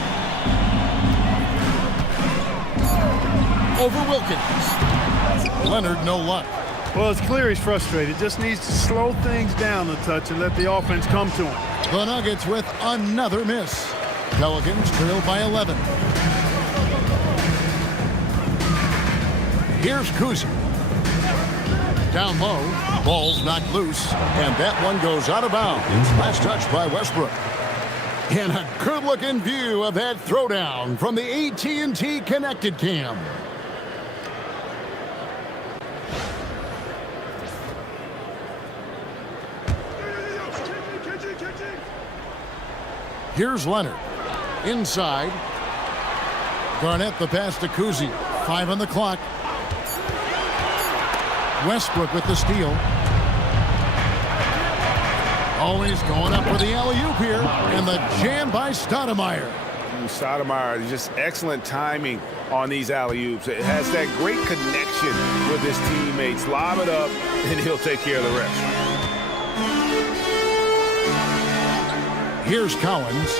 Over Wilkins. Leonard, no luck. Well, it's clear he's frustrated. Just needs to slow things down a touch and let the offense come to him. The Nuggets with another miss. Pelicans trailed by 11. Here's Kuzi. Down low, ball's knocked loose, and that one goes out of bounds. Last touch by Westbrook. And a good-looking view of that throwdown from the AT&T Connected Cam. Here's Leonard. Inside. Garnett the pass to Kuzi. 5 on the clock. Westbrook with the steal. Always going up for the alley-oop here. And the jam by Stoudemire. Stoudemire, just excellent timing on these alley-oops. It has that great connection with his teammates. Lob it up, and he'll take care of the rest. Here's Cowens.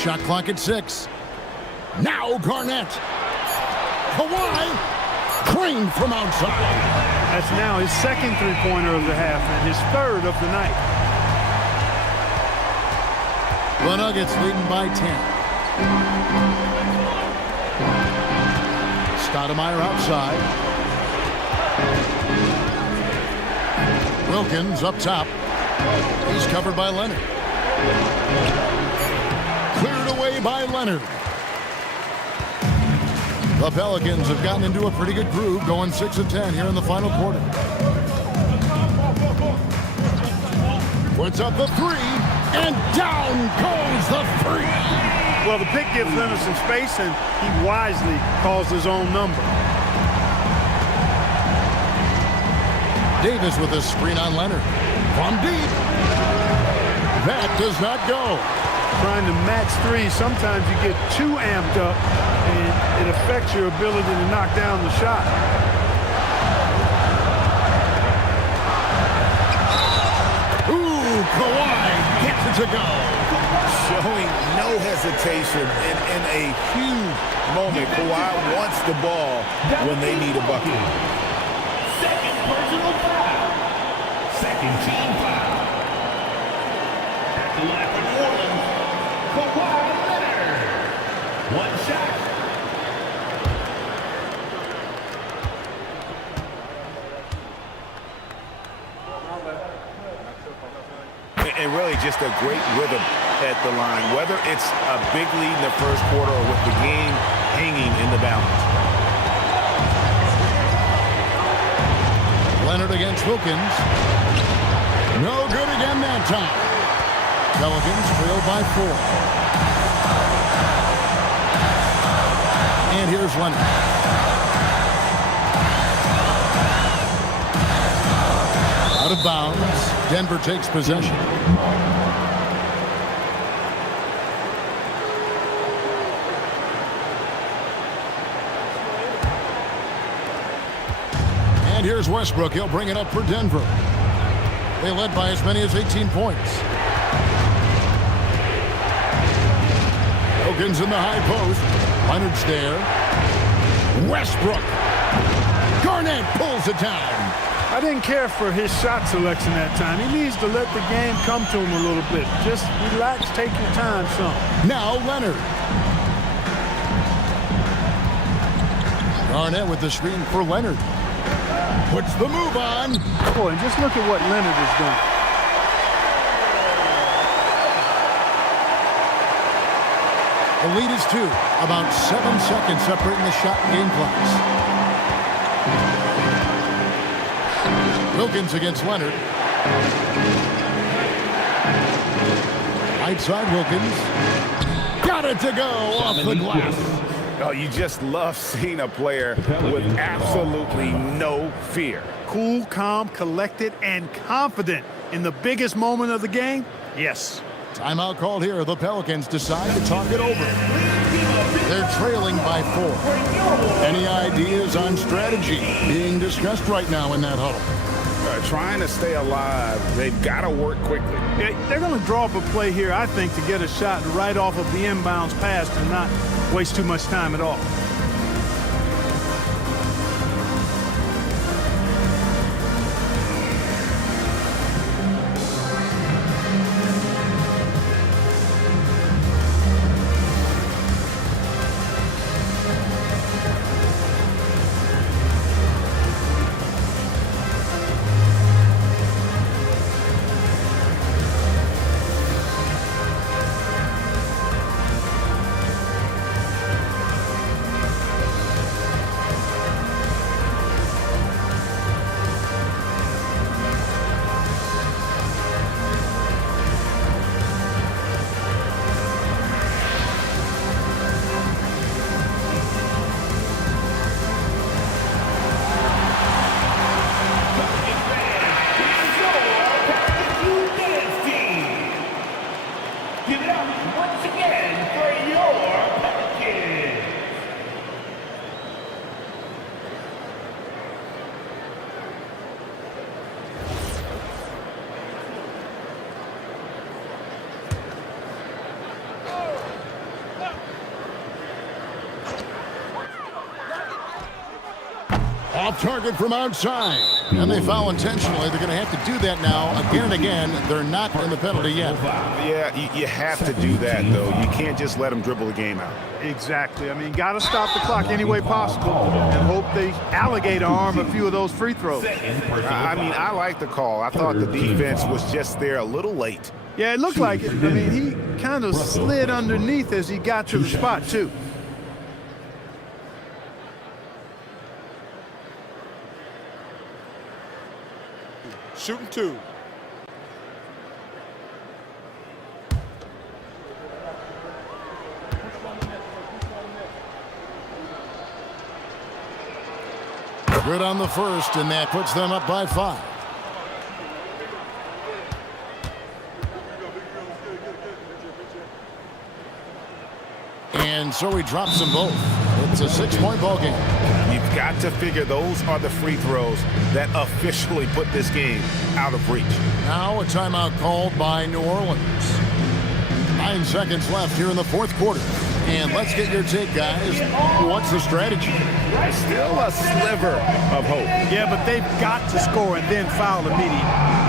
Shot clock at 6. Now Garnett. Kawhi. Crane from outside. That's now his second three-pointer of the half and his third of the night. The Nuggets leading by 10. Stoudemire outside. Wilkins up top. He's covered by Leonard. Cleared away by Leonard. The Pelicans have gotten into a pretty good groove, going 6 of 10 here in the final quarter. Puts up the 3, and down goes the 3. Well, the pick gives Leonard some space, and he wisely calls his own number. Davis with a screen on Leonard. From deep. That does not go. Trying to match 3, sometimes you get too amped up, and it affects your ability to knock down the shot. Ooh, Kawhi gets it to go. Showing no hesitation in a huge moment. Kawhi wants the ball when they need a bucket. Second personal foul. Second team foul. At the line for New Orleans, Kawhi Leonard. One shot. and really just a great rhythm at the line, whether it's a big lead in the first quarter or with the game hanging in the balance. Leonard against Wilkins. No good again that time. Pelicans trail by 4. And here's Leonard. Out of bounds. Denver takes possession. And here's Westbrook. He'll bring it up for Denver. They led by as many as 18 points. Wilkins in the high post. Leonard's there. Westbrook. Garnett pulls it down. I didn't care for his shot selection that time. He needs to let the game come to him a little bit. Just relax, take your time some. Now Leonard. Garnett with the screen for Leonard. Puts the move on. Boy, and just look at what Leonard has done. The lead is 2. About 7 seconds separating the shot and game clocks. Wilkins against Leonard. Right side Wilkins. Got it to go off the glass. Oh, you just love seeing a player with absolutely no fear. Cool, calm, collected, and confident in the biggest moment of the game. Yes. Timeout called here. The Pelicans decide to talk it over. They're trailing by 4. Any ideas on strategy being discussed right now in that huddle? Trying to stay alive. They've got to work quickly. Yeah, they're going to draw up a play here, I think, to get a shot right off of the inbounds pass and not waste too much time at all. Off target from outside. And they foul intentionally. They're going to have to do that now again and again. They're not in the penalty yet. Yeah, you have to do that, though. You can't just let them dribble the game out. Exactly. I mean, got to stop the clock any way possible and hope they alligator arm a few of those free throws. I mean, I like the call. I thought the defense was just there a little late. Yeah, it looked like it. I mean, he kind of slid underneath as he got to the spot, too. Shooting 2. Good on the first, and that puts them up by 5. And so he drops them both. It's a 6-point ball game. You've got to figure those are the free throws that officially put this game out of reach. Now a timeout called by New Orleans. 9 seconds left here in the fourth quarter. And let's get your take, guys. What's the strategy? Still a sliver of hope. Yeah, but they've got to score and then foul immediately.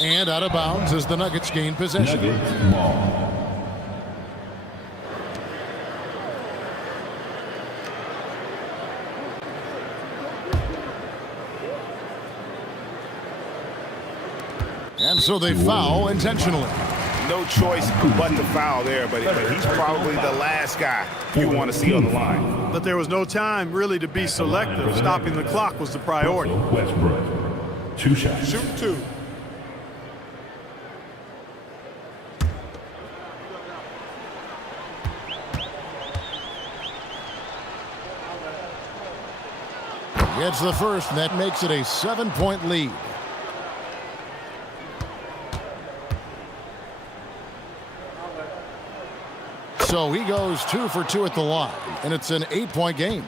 And out of bounds as the Nuggets gain possession. Nuggets ball. And so they foul intentionally. No choice but to foul there, but he's probably the last guy you want to see on the line. But there was no time really to be selective. Stopping the clock was the priority. Westbrook. 2 shots. Shoot 2. Gets the first, and that makes it a 7-point lead. So he goes 2 for 2 at the line, and it's an 8-point game.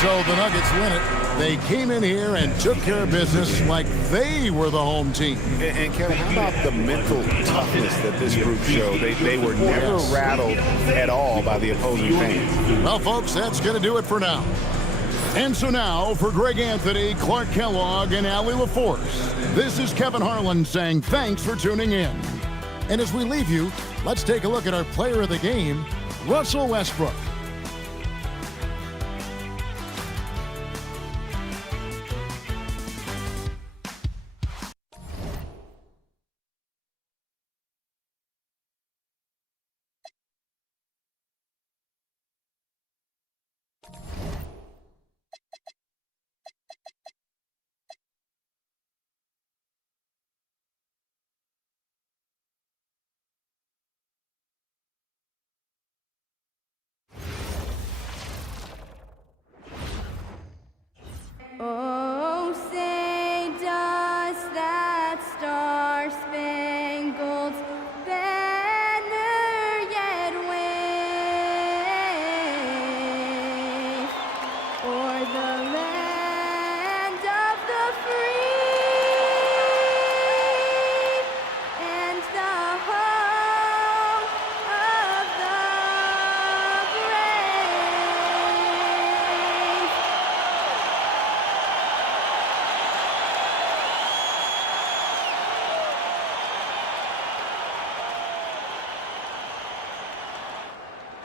So the Nuggets win it. They came in here and took care of business like they were the home team. And Kevin, how about the mental toughness that this group showed? They were never rattled at all by the opposing fans. Well, folks, that's going to do it for now. And so now, for Greg Anthony, Clark Kellogg, and Allie LaForce, this is Kevin Harlan saying thanks for tuning in. And as we leave you, let's take a look at our player of the game, Russell Westbrook. Oh, say does that star-spangled banner yet wave o'er the land of the free and the home of the brave?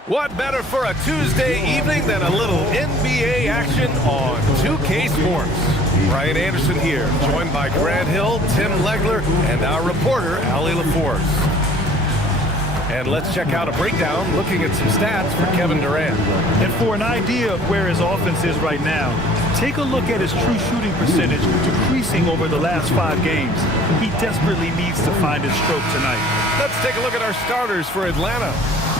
What better for a Tuesday evening than a little NBA action on 2K Sports? Ryan Anderson here, joined by Grant Hill, Tim Legler, and our reporter, Allie LaForce. And let's check out a breakdown looking at some stats for Kevin Durant. And for an idea of where his offense is right now, take a look at his true shooting percentage decreasing over the last 5 games. He desperately needs to find his stroke tonight. Let's take a look at our starters for Atlanta.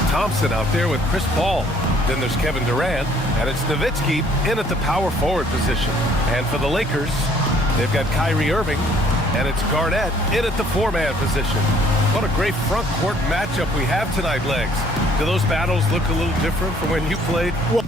Thompson out there with Chris Paul. Then there's Kevin Durant, and it's Nowitzki in at the power forward position. And for the Lakers, they've got Kyrie Irving, and it's Garnett in at the 4-man position. What a great front court matchup we have tonight, Legs. Do those battles look a little different from when you played? Well,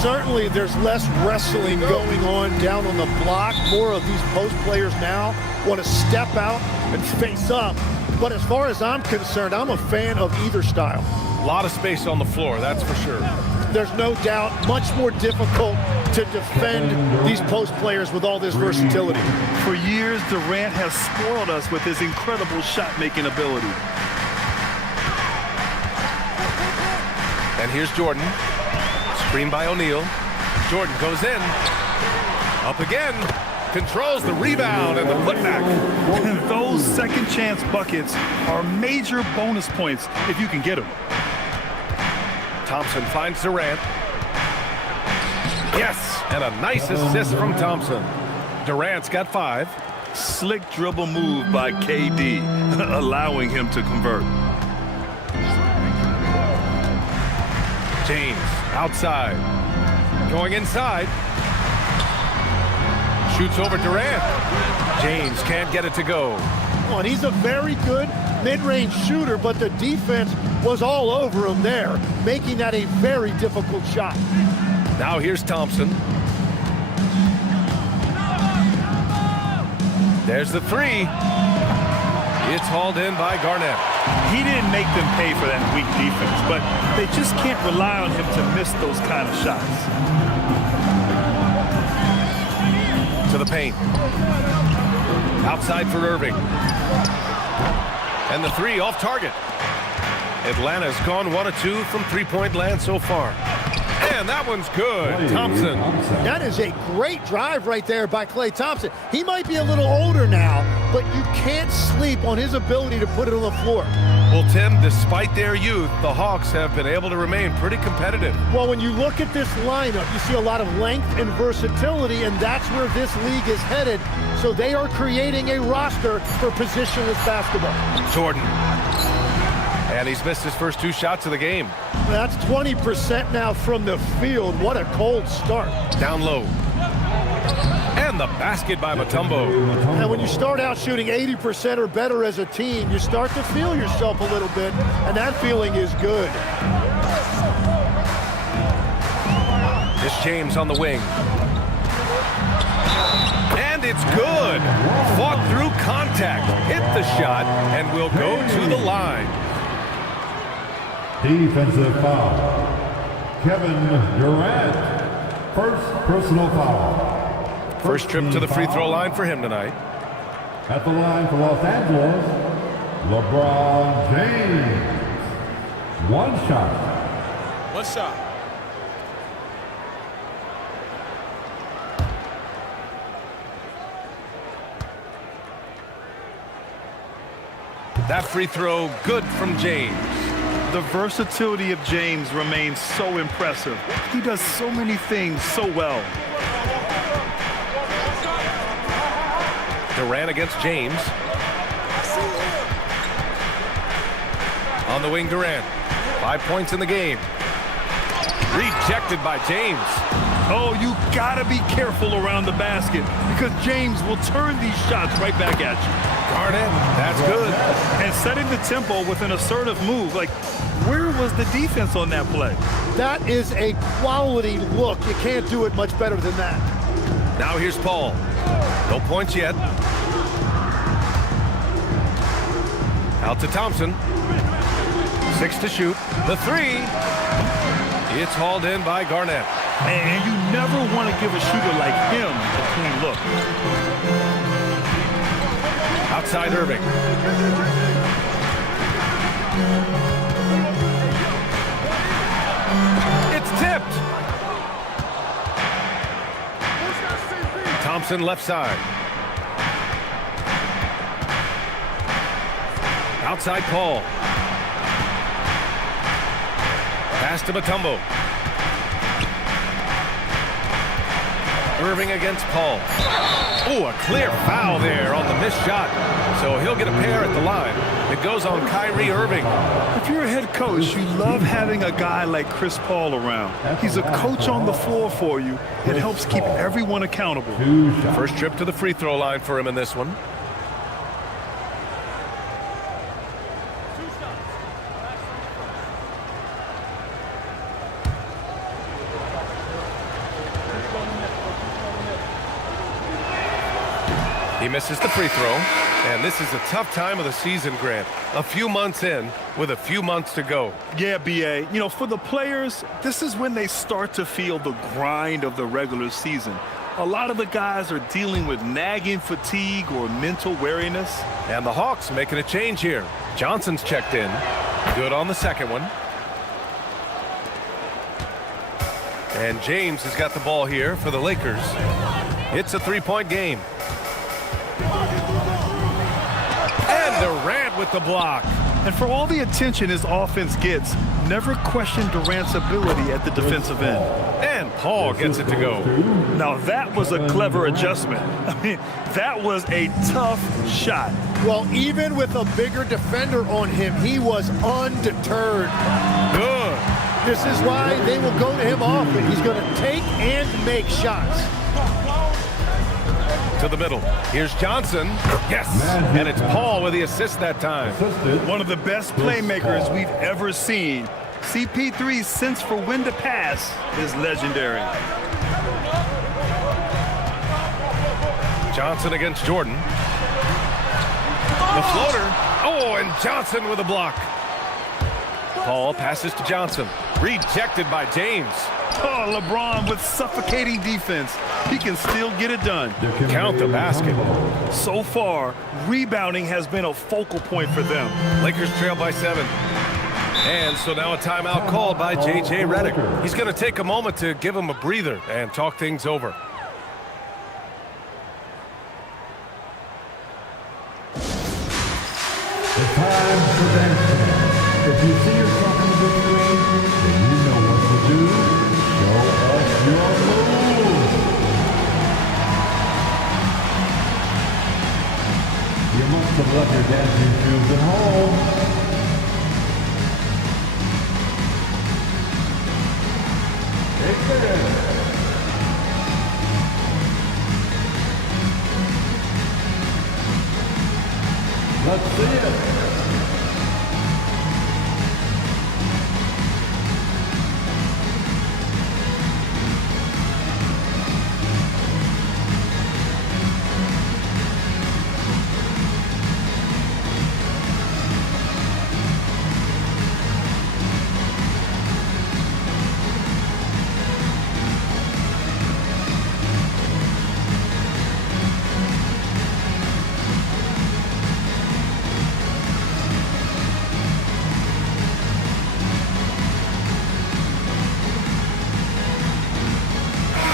certainly there's less wrestling going on down on the block. More of these post players now want to step out and face up. But as far as I'm concerned, I'm a fan of either style. A lot of space on the floor, that's for sure. There's no doubt much more difficult to defend these post players with all this versatility. For years, Durant has spoiled us with his incredible shot-making ability. And here's Jordan. Screen by O'Neal. Jordan goes in. Up again. Controls the rebound and the putback. Those second chance buckets are major bonus points if you can get them. Thompson finds Durant. Yes, and a nice assist from Thompson. Durant's got 5. Slick dribble move by KD, allowing him to convert. James outside. Going inside. Shoots over Durant. James can't get it to go. And he's a very good mid-range shooter, but the defense was all over him there, making that a very difficult shot. Now here's Thompson. There's the 3. It's hauled in by Garnett. He didn't make them pay for that weak defense, but they just can't rely on him to miss those kind of shots. To the paint. Outside for Irving. And the three off target. Atlanta's gone 1 of 2 from three-point land so far. And that one's good. Thompson. That is a great drive right there by Klay Thompson. He might be a little older now, but you can't sleep on his ability to put it on the floor. Well, Tim, despite their youth, the Hawks have been able to remain pretty competitive. Well, when you look at this lineup, you see a lot of length and versatility, and that's where this league is headed. So they are creating a roster for positionless basketball. Jordan. And he's missed his first 2 shots of the game. That's 20% now from the field. What a cold start. Down low. And the basket by Mutombo. And when you start out shooting 80% or better as a team, you start to feel yourself a little bit, and that feeling is good. It's James on the wing. And it's good. Fought through contact. Hit the shot, and will go to the line. Defensive foul. Kevin Durant. First personal foul. First trip to the free throw line for him tonight. At the line for Los Angeles, LeBron James. 1 shot. 1 shot. That free throw good from James. The versatility of James remains so impressive. He does so many things so well. Durant against James. On the wing, Durant. 5 points in the game. Rejected by James. Oh, you gotta be careful around the basket because James will turn these shots right back at you. Garnett, that's good. And setting the tempo with an assertive move. Like, where was the defense on that play? That is a quality look. You can't do it much better than that. Now here's Paul. No points yet. Out to Thompson. 6 to shoot. The 3. It's hauled in by Garnett. And you never want to give a shooter like him a clean look. Outside Irving. It's tipped. Thompson left side. Outside Paul. Pass to Mutombo. Irving against Paul. Oh, a clear foul there on the missed shot. So he'll get a pair at the line. It goes on Kyrie Irving. If you're a head coach, you love having a guy like Chris Paul around. He's a coach on the floor for you. It helps keep everyone accountable. First trip to the free throw line for him in this one. He misses the free throw, and this is a tough time of the season, Grant. A few months in with a few months to go. Yeah, B.A. You know, for the players, this is when they start to feel the grind of the regular season. A lot of the guys are dealing with nagging fatigue or mental weariness. And the Hawks making a change here. Johnson's checked in. Good on the second one. And James has got the ball here for the Lakers. It's a 3-point game. And Durant with the block. And for all the attention his offense gets, never question Durant's ability at the defensive end. And Paul gets it to go. Now that was a clever adjustment. I mean, that was a tough shot. Well, even with a bigger defender on him, he was undeterred. Good. This is why they will go to him often. He's going to take and make shots. To the middle. Here's Johnson. Yes. And it's Paul with the assist that time. One of the best playmakers we've ever seen. CP3's sense for when to pass is legendary. Johnson against Jordan. The floater. Oh, and Johnson with a block. Paul passes to Johnson. Rejected by James. Oh, LeBron with suffocating defense. He can still get it done. Count the basket. So far, rebounding has been a focal point for them. Lakers trail by 7. And so now a timeout called by J.J. Redick. He's going to take a moment to give him a breather and talk things over. It's time for dancing. If you see yourself in the big screen, then you know what to do. Show us your moves. You must have left your dancing shoes at home. Take it in. Let's see it.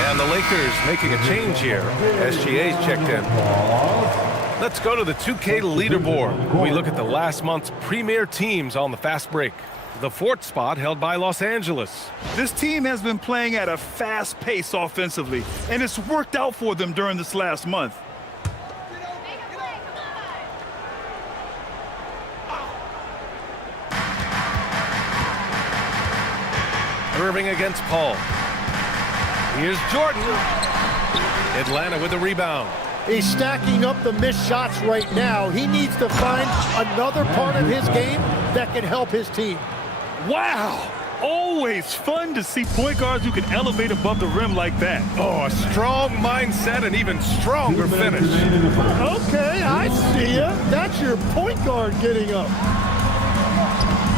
And the Lakers making a change here. SGA's checked in. Let's go to the 2K leaderboard. We look at the last month's premier teams on the fast break. The 4th spot held by Los Angeles. This team has been playing at a fast pace offensively, and it's worked out for them during this last month. Irving against Paul. Here's Jordan. Atlanta with the rebound. He's stacking up the missed shots right now. He needs to find another part of his game that can help his team. Wow! Always fun to see point guards who can elevate above the rim like that. Oh, a strong mindset and even stronger finish. Okay, I see ya. That's your point guard getting up.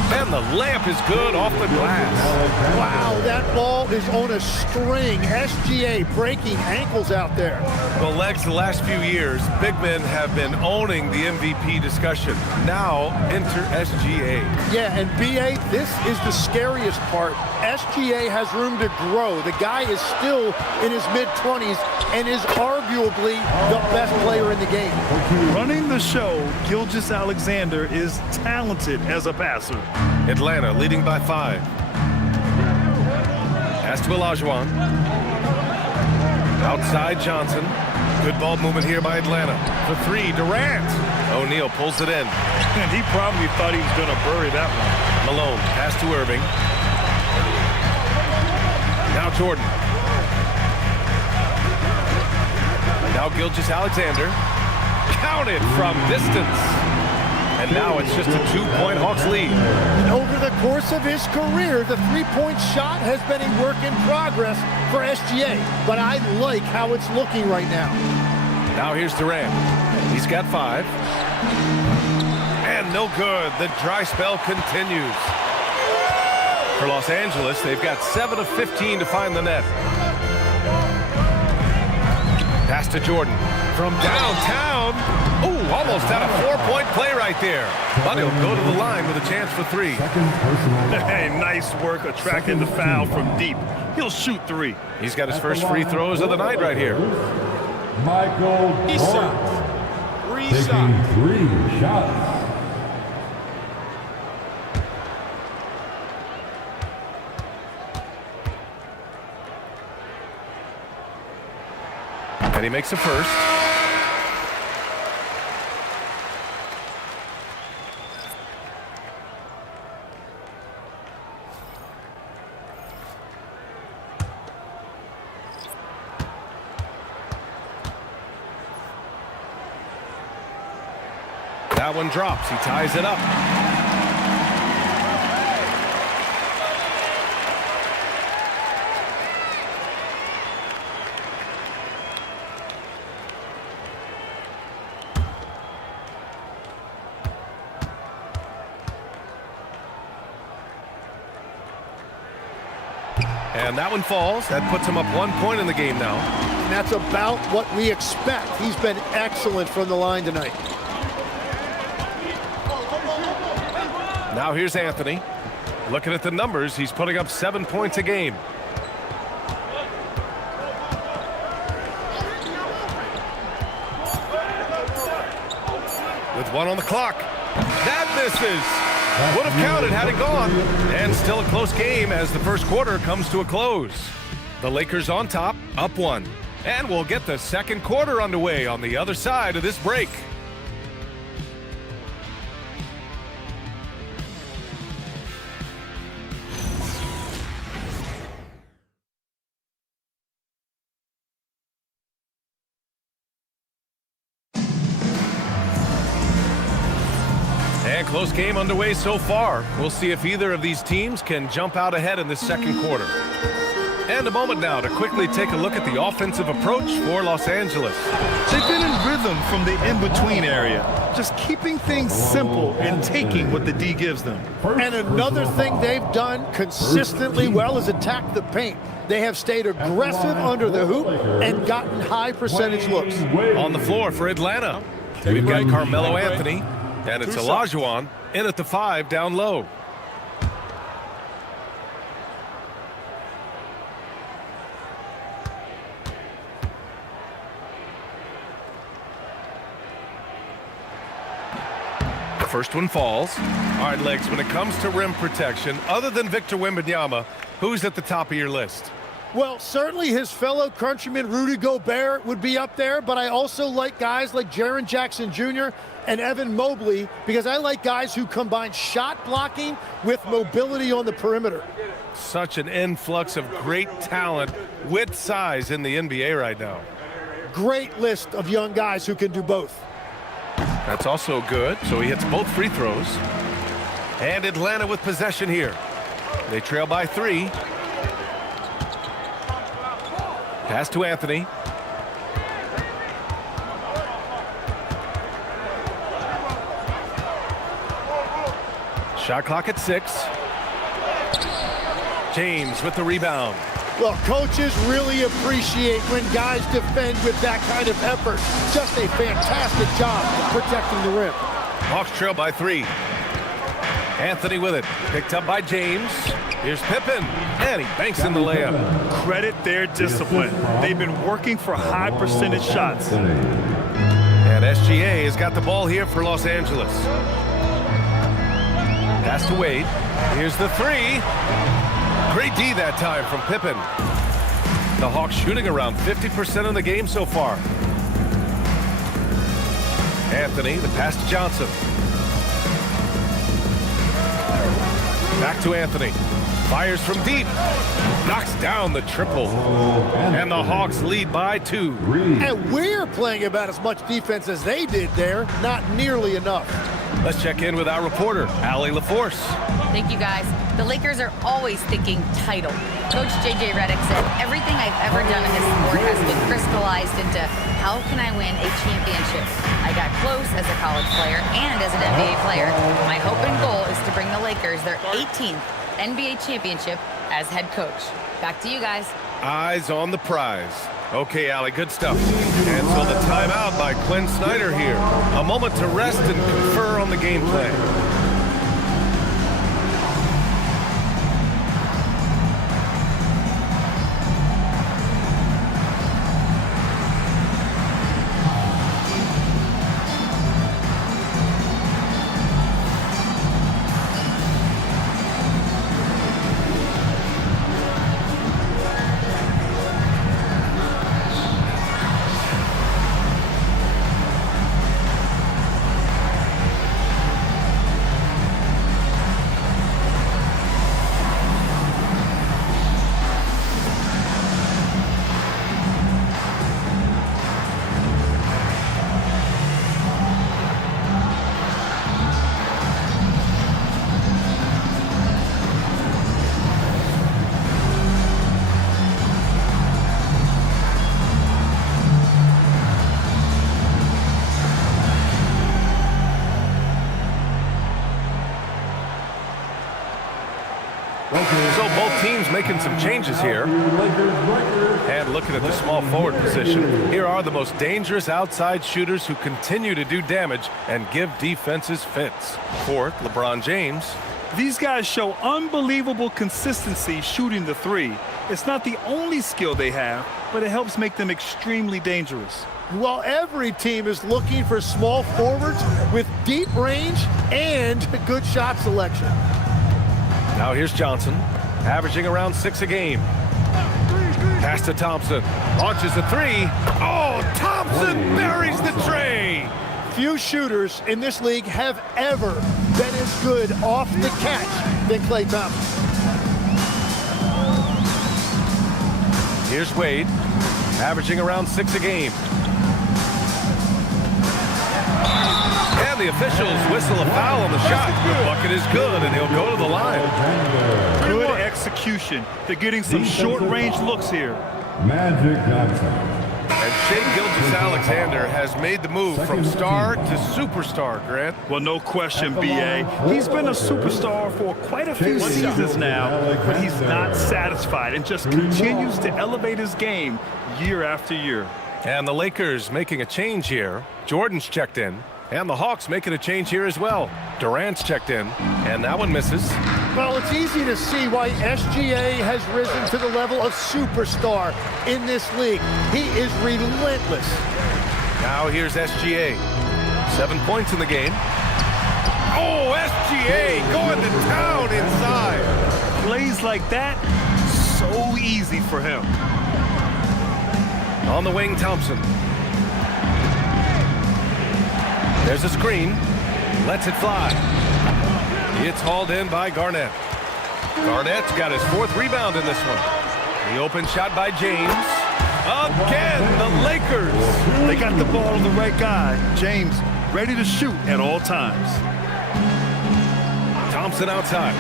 And the layup is good off the glass. Wow, that ball is on a string. SGA breaking ankles out there. Well, legs the last few years, big men have been owning the MVP discussion. Now, enter SGA. Yeah, and BA, this is the scariest part. SGA has room to grow. The guy is still in his mid-20s and is arguably the best player in the game. Running the show, Gilgeous-Alexander is talented as a passer. Atlanta leading by 5. Pass to Olajuwon. Outside Johnson. Good ball movement here by Atlanta. For 3, Durant. O'Neal pulls it in. And he probably thought he was going to bury that one. Malone, pass to Irving. Now Jordan. Now Gilgeous-Alexander. Counted from distance. And now it's just a 2-point Hawks lead. Over the course of his career, the three-point shot has been a work in progress for SGA. But I like how it's looking right now. Now here's Durant. He's got 5. And no good. The dry spell continues. For Los Angeles, they've got 7 of 15 to find the net. Pass to Jordan. From downtown. Ooh, almost had a 4-point play right there. But he'll go to the line with a chance for 3. Hey, nice work attracting the foul from deep. He'll shoot 3. He's got his first free throws of the night right here. Michael Morris taking 3 shots. And he makes a first. That one drops. He ties it up. And that one falls. That puts him up 1 point in the game now. And that's about what we expect. He's been excellent from the line tonight. Now here's Anthony. Looking at the numbers, he's putting up 7 points a game. With 1 on the clock. That misses. Would have counted had it gone. And still a close game as the first quarter comes to a close. The Lakers on top, up 1. And we'll get the second quarter underway on the other side of this break. And close game underway so far. We'll see if either of these teams can jump out ahead in this second quarter. And a moment now to quickly take a look at the offensive approach for Los Angeles. They've been in rhythm from the in-between area, just keeping things simple and taking what the D gives them. And another thing they've done consistently well is attack the paint. They have stayed aggressive under the hoop and gotten high percentage looks. On the floor for Atlanta, we've got Carmelo Anthony, and it's Olajuwon in at the 5 down low. The first one falls. All right, Legs, when it comes to rim protection, other than Victor Wembanyama, who's at the top of your list? Well, certainly his fellow countryman Rudy Gobert would be up there, but I also like guys like Jaren Jackson Jr. and Evan Mobley because I like guys who combine shot blocking with mobility on the perimeter. Such an influx of great talent with size in the NBA right now. Great list of young guys who can do both. That's also good, so he hits both free throws. And Atlanta with possession here. They trail by 3. Pass to Anthony. Shot clock at 6. James with the rebound. Well, coaches really appreciate when guys defend with that kind of effort. Just a fantastic job protecting the rim. Hawks trail by 3. Anthony with it. Picked up by James. Here's Pippen. And he banks in the layup. Credit their discipline. They've been working for high percentage shots. And SGA has got the ball here for Los Angeles. Pass to Wade. Here's the 3. Great D that time from Pippen. The Hawks shooting around 50% of the game so far. Anthony, the pass to Johnson. Back to Anthony. Fires from deep. Knocks down the triple. And the Hawks lead by 2. And we're playing about as much defense as they did there. Not nearly enough. Let's check in with our reporter, Allie LaForce. Thank you, guys. The Lakers are always thinking title. Coach J.J. Redick said, everything I've ever done in this sport has been crystallized into how can I win a championship? I got close as a college player and as an NBA player. My hope and goal is to bring the Lakers their 18th NBA championship as head coach. Back to you guys. Eyes on the prize. Okay, Allie, good stuff. And so the timeout by Quinn Snyder here. A moment to rest and confer on the game plan. So both teams making some changes here. And looking at the small forward position, here are the most dangerous outside shooters who continue to do damage and give defenses fits. Fourth, LeBron James. These guys show unbelievable consistency shooting the three. It's not the only skill they have, but it helps make them extremely dangerous. Well, every team is looking for small forwards with deep range and good shot selection. Now here's Johnson, averaging around 6 a game. Pass to Thompson, launches the three. Oh, Thompson buries the tray. Few shooters in this league have ever been as good off the catch than Klay Thompson. Here's Wade, averaging around 6 a game. And the officials whistle a foul on the shot. The bucket is good, and he'll go to the line. Good execution. They're getting some short-range looks here. Magic Johnson. And Shai Gilgeous-Alexander has made the move from star to superstar, Grant. Well, no question, B.A. He's been a superstar for quite a few seasons now, but he's not satisfied and just continues to elevate his game year after year. And the Lakers making a change here. Jordan's checked in. And the Hawks making a change here as well. Durant's checked in, and that one misses. Well, it's easy to see why SGA has risen to the level of superstar in this league. He is relentless. Now here's SGA. 7 points in the game. Oh, SGA going to town inside. Plays like that, so easy for him. On the wing, Thompson. There's a screen. Lets it fly. It's hauled in by Garnett. Garnett's got his 4th rebound in this one. The open shot by James. Again, the Lakers. They got the ball to the right guy. James ready to shoot at all times. Thompson outside.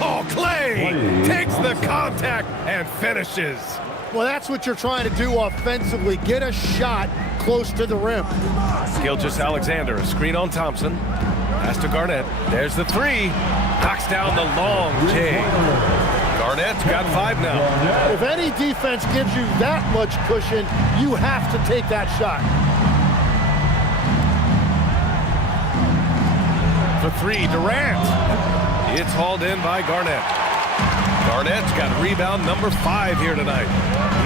Oh, Klay takes the contact and finishes. Well, that's what you're trying to do offensively. Get a shot close to the rim. Gilgeous-Alexander, a screen on Thompson. Pass to Garnett. There's the three. Knocks down the long J. Garnett's got 5 now. If any defense gives you that much cushion, you have to take that shot. For 3, Durant. It's hauled in by Garnett. Garnett's got rebound number 5 here tonight.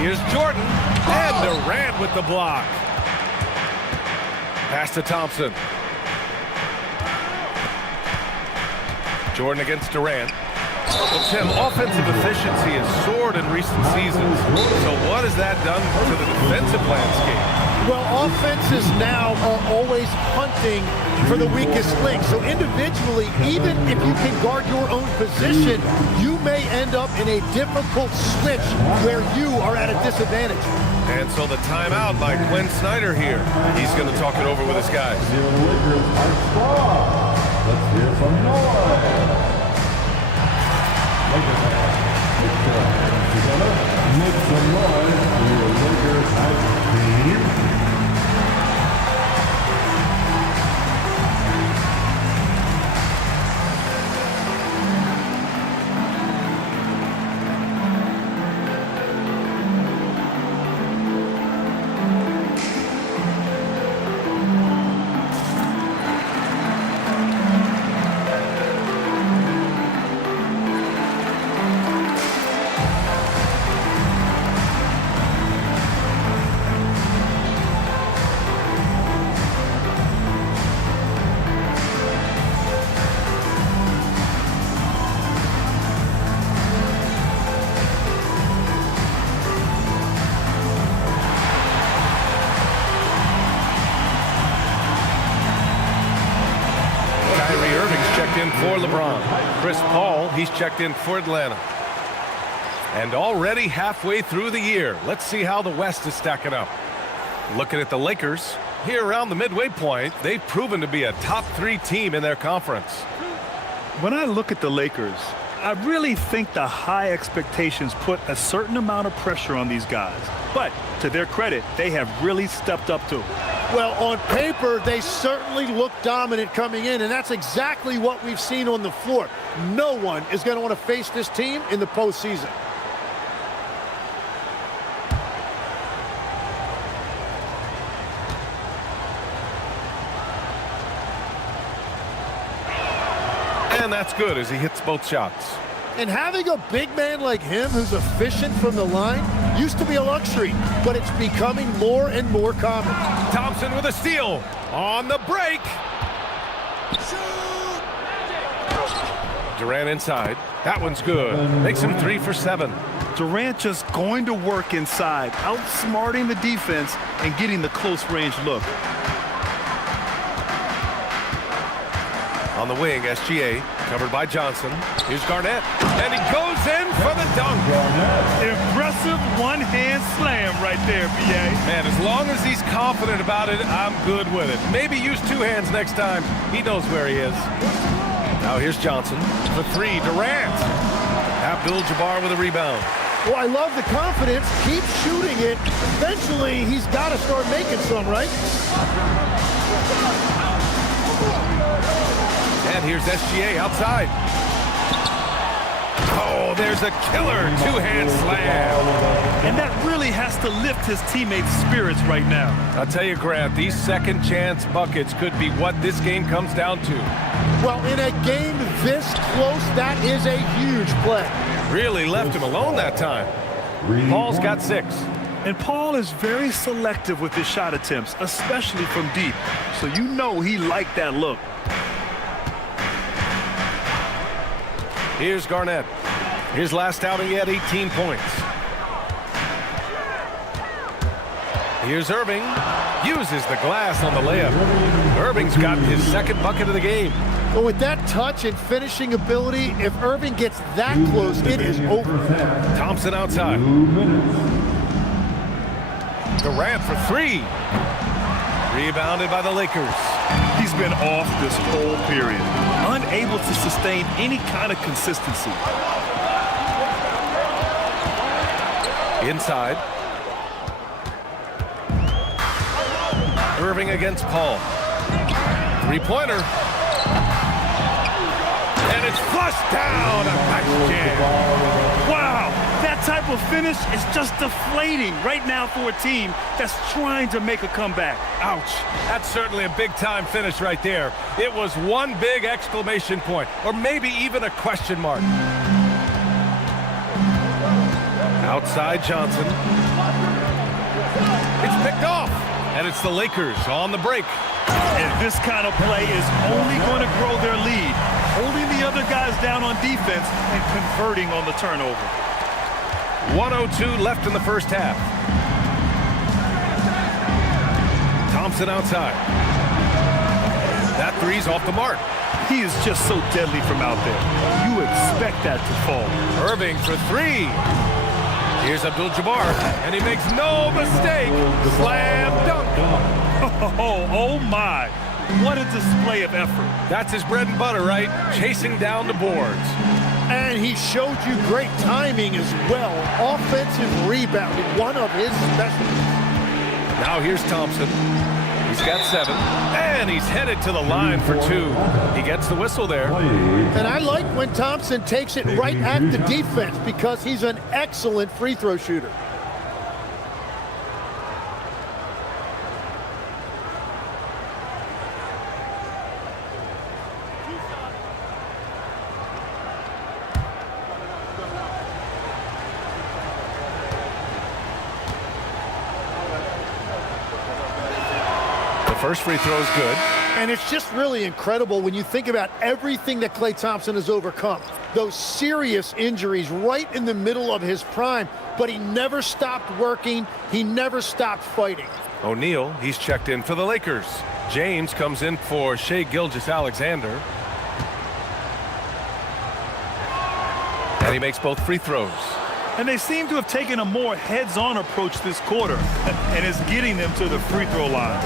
Here's Jordan, and Durant with the block. Pass to Thompson. Jordan against Durant. Well, Tim, offensive efficiency has soared in recent seasons. So what has that done to the defensive landscape? Well, offenses now are always hunting for the weakest link. So individually, even if you can guard your own position, you may end up in a difficult switch where you are at a disadvantage. And so the timeout by Quinn Snyder here. He's going to talk it over with his guys. Let's hear some noise. Make some noise for your Lakers team. For LeBron. Chris Paul, he's checked in for Atlanta. And already halfway through the year, let's see how the West is stacking up. Looking at the Lakers, here around the midway point, they've proven to be a top 3 team in their conference. When I look at the Lakers, I really think the high expectations put a certain amount of pressure on these guys. But to their credit, they have really stepped up to it. Well, on paper, they certainly look dominant coming in, and that's exactly what we've seen on the floor. No one is going to want to face this team in the postseason. And that's good as he hits both shots. And having a big man like him who's efficient from the line used to be a luxury, but it's becoming more and more common. Thompson with a steal on the break. Durant inside. That one's good. Makes him 3 for 7. Durant just going to work inside, outsmarting the defense and getting the close range look. On the wing, SGA, covered by Johnson. Here's Garnett, and he goes in for the dunk. Impressive one-hand slam right there, B.A. Man, as long as he's confident about it, I'm good with it. Maybe use two hands next time. He knows where he is. Now here's Johnson for 3, Durant. Abdul-Jabbar with a rebound. Well, I love the confidence. Keep shooting it. Eventually, he's got to start making some, right? And here's SGA outside. Oh, there's a killer two-hand slam. And that really has to lift his teammates' spirits right now. I'll tell you, Grant, these second-chance buckets could be what this game comes down to. Well, in a game this close, that is a huge play. Really left him alone that time. Paul's got 6. And Paul is very selective with his shot attempts, especially from deep. So you know he liked that look. Here's Garnett. His last outing, he had 18 points. Here's Irving. Uses the glass on the layup. Irving's got his second bucket of the game. But with that touch and finishing ability, if Irving gets that close, it is over. Thompson outside. Durant for 3. Rebounded by the Lakers. He's been off this whole period, unable to sustain any kind of consistency. Inside. Irving against Paul. 3-pointer. And it's flushed down. A nice jam. Wow, that type of finish is just deflating right now for a team that's trying to make a comeback. Ouch. That's certainly a big-time finish right there. It was one big exclamation point, or maybe even a question mark. Outside Johnson. It's picked off. And it's the Lakers on the break. And this kind of play is only going to grow their lead, holding the other guys down on defense and converting on the turnover. 1:02 left in the first half. Thompson outside. That three's off the mark. He is just so deadly from out there. You expect that to fall. Irving for 3. Here's Abdul-Jabbar, and he makes no mistake. Slam dunk. Oh my. What a display of effort. That's his bread and butter, right? Chasing down the boards. And he showed you great timing as well. Offensive rebounding, one of his specialties. Now here's Thompson. He's got 7, and he's headed to the line for 2. He gets the whistle there. And I like when Thompson takes it right at the defense because he's an excellent free throw shooter. First free throw is good. And it's just really incredible when you think about everything that Klay Thompson has overcome. Those serious injuries right in the middle of his prime, but he never stopped working. He never stopped fighting. O'Neal, he's checked in for the Lakers. James comes in for Shai Gilgeous-Alexander. And he makes both free throws. And they seem to have taken a more heads-on approach this quarter, and is getting them to the free throw line.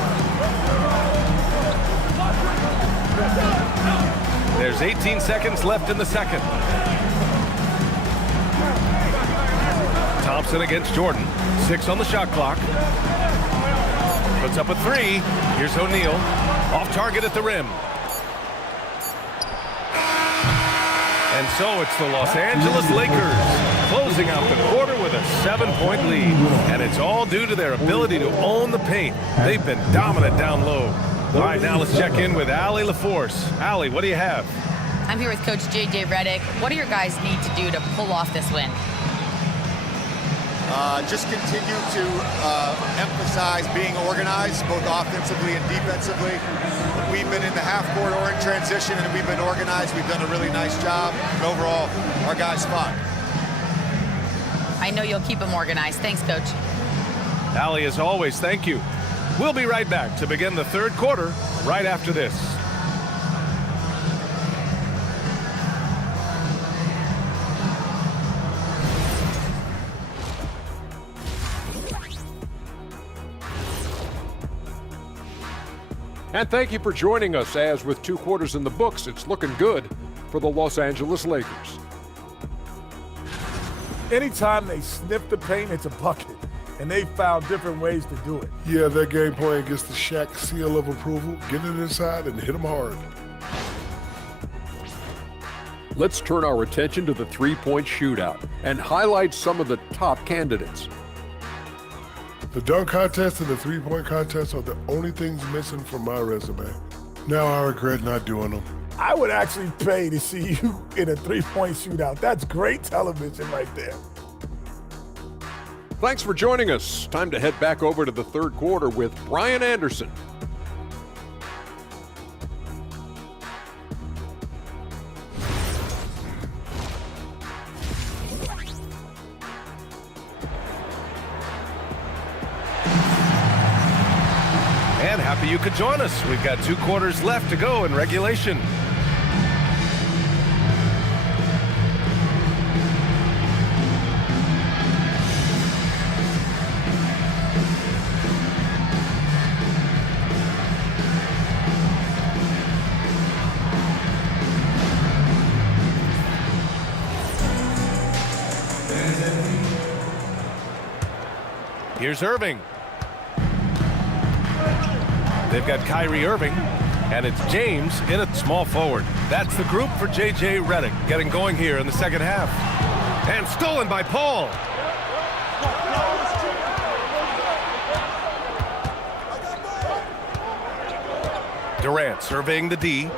There's 18 seconds left in the second. Thompson against Jordan. 6 on the shot clock. Puts up a three. Here's O'Neal. Off target at the rim. And so it's the Los Angeles Lakers closing out the quarter with a 7-point lead. And it's all due to their ability to own the paint. They've been dominant down low. All right, now let's check in with Allie LaForce. Allie, what do you have? I'm here with Coach J.J. Redick. What do your guys need to do to pull off this win? Just continue to emphasize being organized, both offensively and defensively. We've been in the half-court or in transition, and we've been organized. We've done a really nice job. And overall, our guys fought. I know you'll keep them organized. Thanks, Coach. Allie, as always, thank you. We'll be right back to begin the third quarter right after this. And thank you for joining us, as with 2 quarters in the books, it's looking good for the Los Angeles Lakers. Anytime they sniff the paint, it's a bucket. And they found different ways to do it. Yeah, that game plan gets the Shaq seal of approval. Get it inside and hit them hard. Let's turn our attention to the three-point shootout and highlight some of the top candidates. The dunk contest and the three-point contest are the only things missing from my resume. Now I regret not doing them. I would actually pay to see you in a three-point shootout. That's great television right there. Thanks for joining us. Time to head back over to the third quarter with Brian Anderson. And happy you could join us. We've got 2 quarters left to go in regulation. Here's Irving. They've got Kyrie Irving, and it's James in at small forward. That's the group for J.J. Redick getting going here in the second half. And stolen by Paul. Durant surveying the D.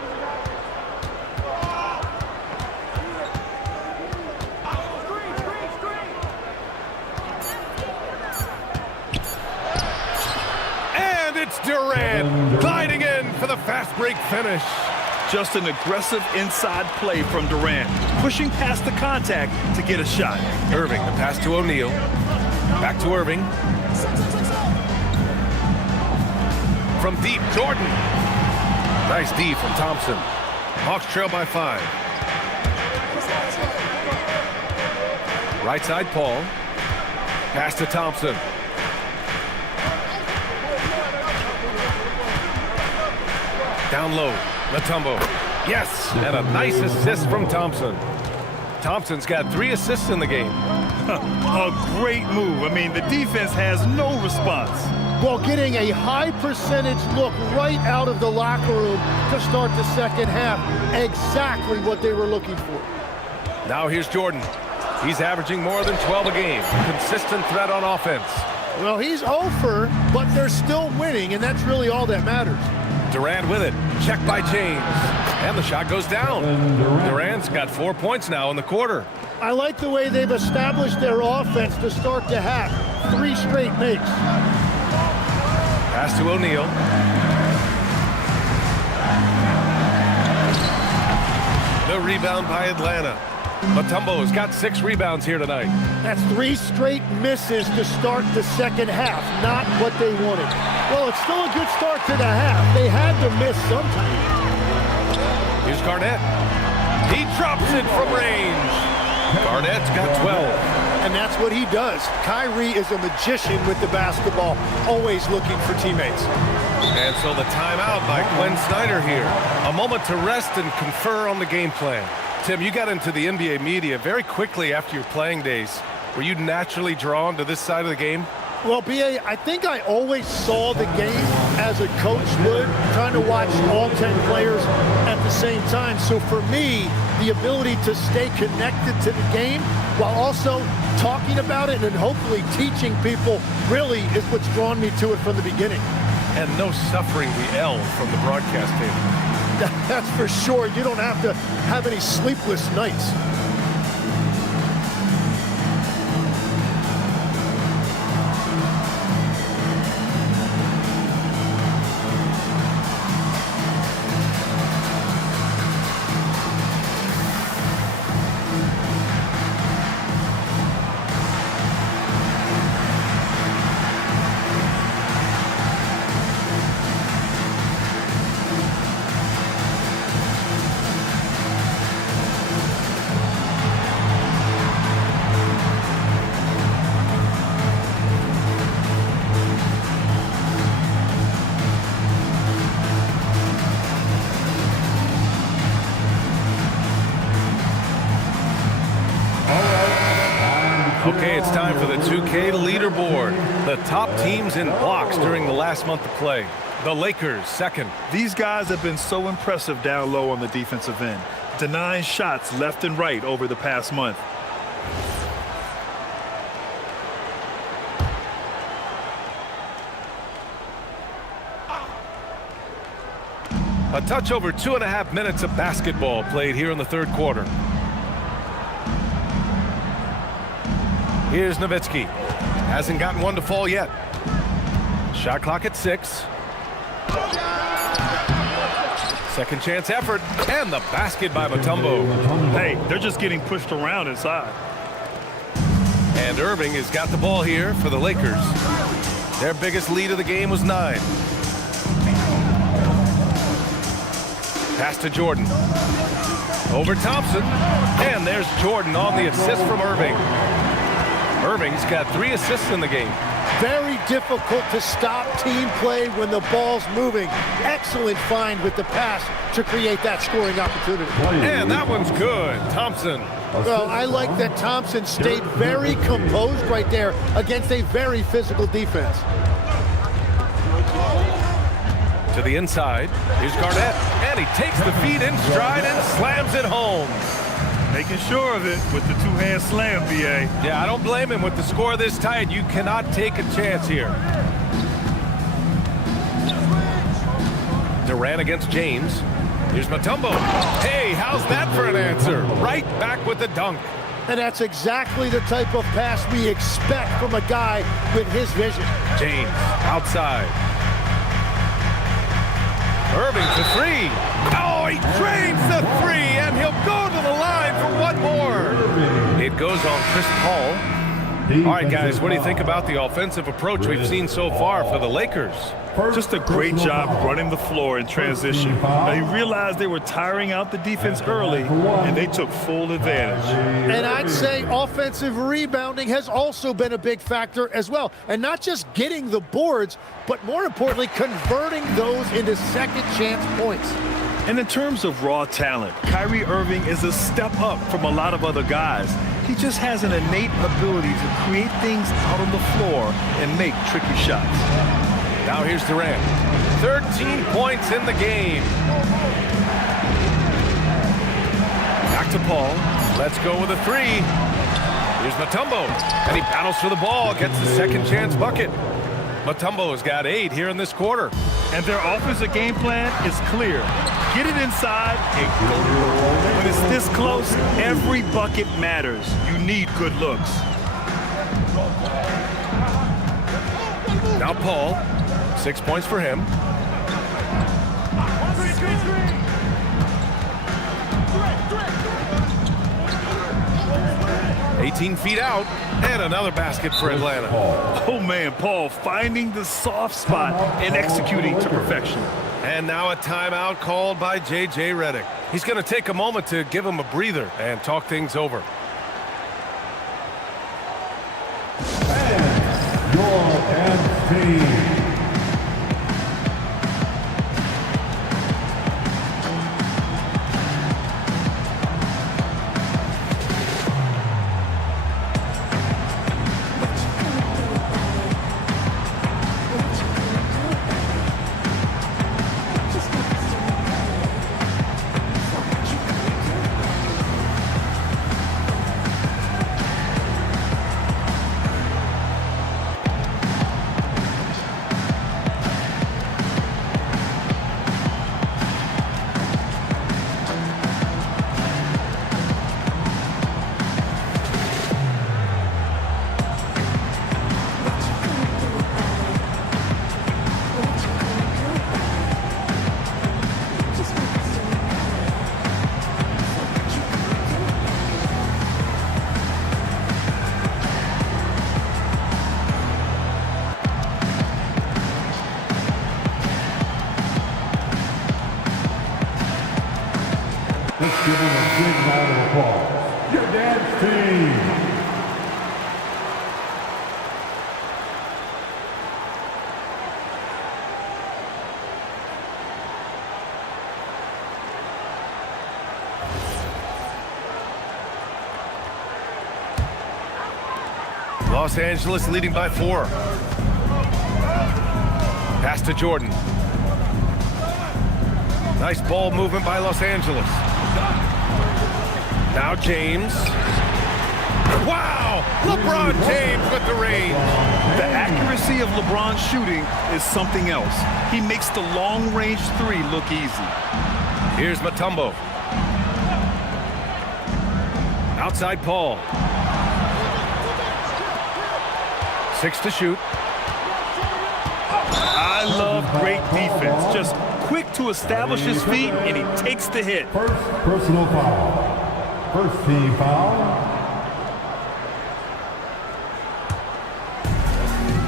Durant gliding in for the fast break finish. Just an aggressive inside play from Durant, pushing past the contact to get a shot. Irving, the pass to O'Neal. Back to Irving. From deep, Jordan. Nice D from Thompson. Hawks trail by 5. Right side, Paul. Pass to Thompson. Down low, Mutombo. Yes, and a nice assist from Thompson. Thompson's got 3 assists in the game. A great move. I mean, the defense has no response. Well, getting a high percentage look right out of the locker room to start the second half. Exactly what they were looking for. Now here's Jordan. He's averaging more than 12 a game. Consistent threat on offense. Well, he's over, but they're still winning, and that's really all that matters. Durant with it. Checked by James. And the shot goes down. Durant's got 4 points now in the quarter. I like the way they've established their offense to start the half. 3 straight makes. Pass to O'Neal. The rebound by Atlanta. Mutombo's got 6 rebounds here tonight. That's 3 straight misses to start the second half. Not what they wanted. Well, it's still a good start to the half. They had to miss sometime. Here's Garnett. He drops it from range. Garnett's got 12. And that's what he does. Kyrie is a magician with the basketball, always looking for teammates. And so the timeout by Quinn Snyder here. A moment to rest and confer on the game plan. Tim, you got into the NBA media very quickly after your playing days. Were you naturally drawn to this side of the game? Well, B.A., I think I always saw the game as a coach would, trying to watch all 10 players at the same time. So for me, the ability to stay connected to the game while also talking about it and hopefully teaching people really is what's drawn me to it from the beginning. And no suffering the L from the broadcast table. That's for sure. You don't have to have any sleepless nights. Okay, it's time for the 2K leaderboard. The top teams in blocks during the last month of play. The Lakers, second. These guys have been so impressive down low on the defensive end, denying shots left and right over the past month. A touch over 2.5 minutes of basketball played here in the third quarter. Here's Nowitzki. Hasn't gotten one to fall yet. Shot clock at 6. Second chance effort, and the basket by Mutombo. Hey, they're just getting pushed around inside. And Irving has got the ball here for the Lakers. Their biggest lead of the game was 9. Pass to Jordan. Over Thompson. And there's Jordan on the assist from Irving. Irving's got 3 assists in the game. Very difficult to stop team play when the ball's moving. Excellent find with the pass to create that scoring opportunity. And that one's good. Thompson. Well, I like that Thompson stayed very composed right there against a very physical defense. To the inside. Here's Garnett. And he takes the feed in stride and slams it home. Making sure of it with the two-hand slam, B.A. Yeah, I don't blame him. With the score this tight, you cannot take a chance here. Durant against James. Here's Mutombo. Hey, how's that for an answer? Right back with the dunk. And that's exactly the type of pass we expect from a guy with his vision. James outside. Irving for 3. Oh, he drains the 3, and he'll go to the line for one more. It goes on Chris Paul. All right, guys, what do you think about the offensive approach we've seen so far for the Lakers? Just a great job running the floor in transition. Now, he realized they were tiring out the defense early, and they took full advantage. And I'd say offensive rebounding has also been a big factor as well. And not just getting the boards, but more importantly, converting those into second chance points. And in terms of raw talent, Kyrie Irving is a step up from a lot of other guys. He just has an innate ability to create things out on the floor and make tricky shots. Now here's Durant. 13 points in the game. Back to Paul. Let's go with a 3. Here's Mutombo. And he battles for the ball, gets the second chance bucket. Mutombo has got 8 here in this quarter. And their offensive game plan is clear. Get it inside and go to work. When it's this close, every bucket matters. You need good looks. Now Paul. 6 points for him. "18 feet out, and another basket for Atlanta." Oh man, Paul finding the soft spot and executing to perfection. And now a timeout called by J.J. Redick. He's going to take a moment to give him a breather and talk things over. And your MC. Let's give them a big round of applause. Your dance team. Los Angeles leading by 4. Pass to Jordan. Nice ball movement by Los Angeles. Now James. Wow! LeBron James with the range. The accuracy of LeBron's shooting is something else. He makes the long-range 3 look easy. Here's Mutombo. Outside Paul. 6 to shoot. I love great defense. Just quick to establish his feet, and he takes the hit. First personal foul. First team foul.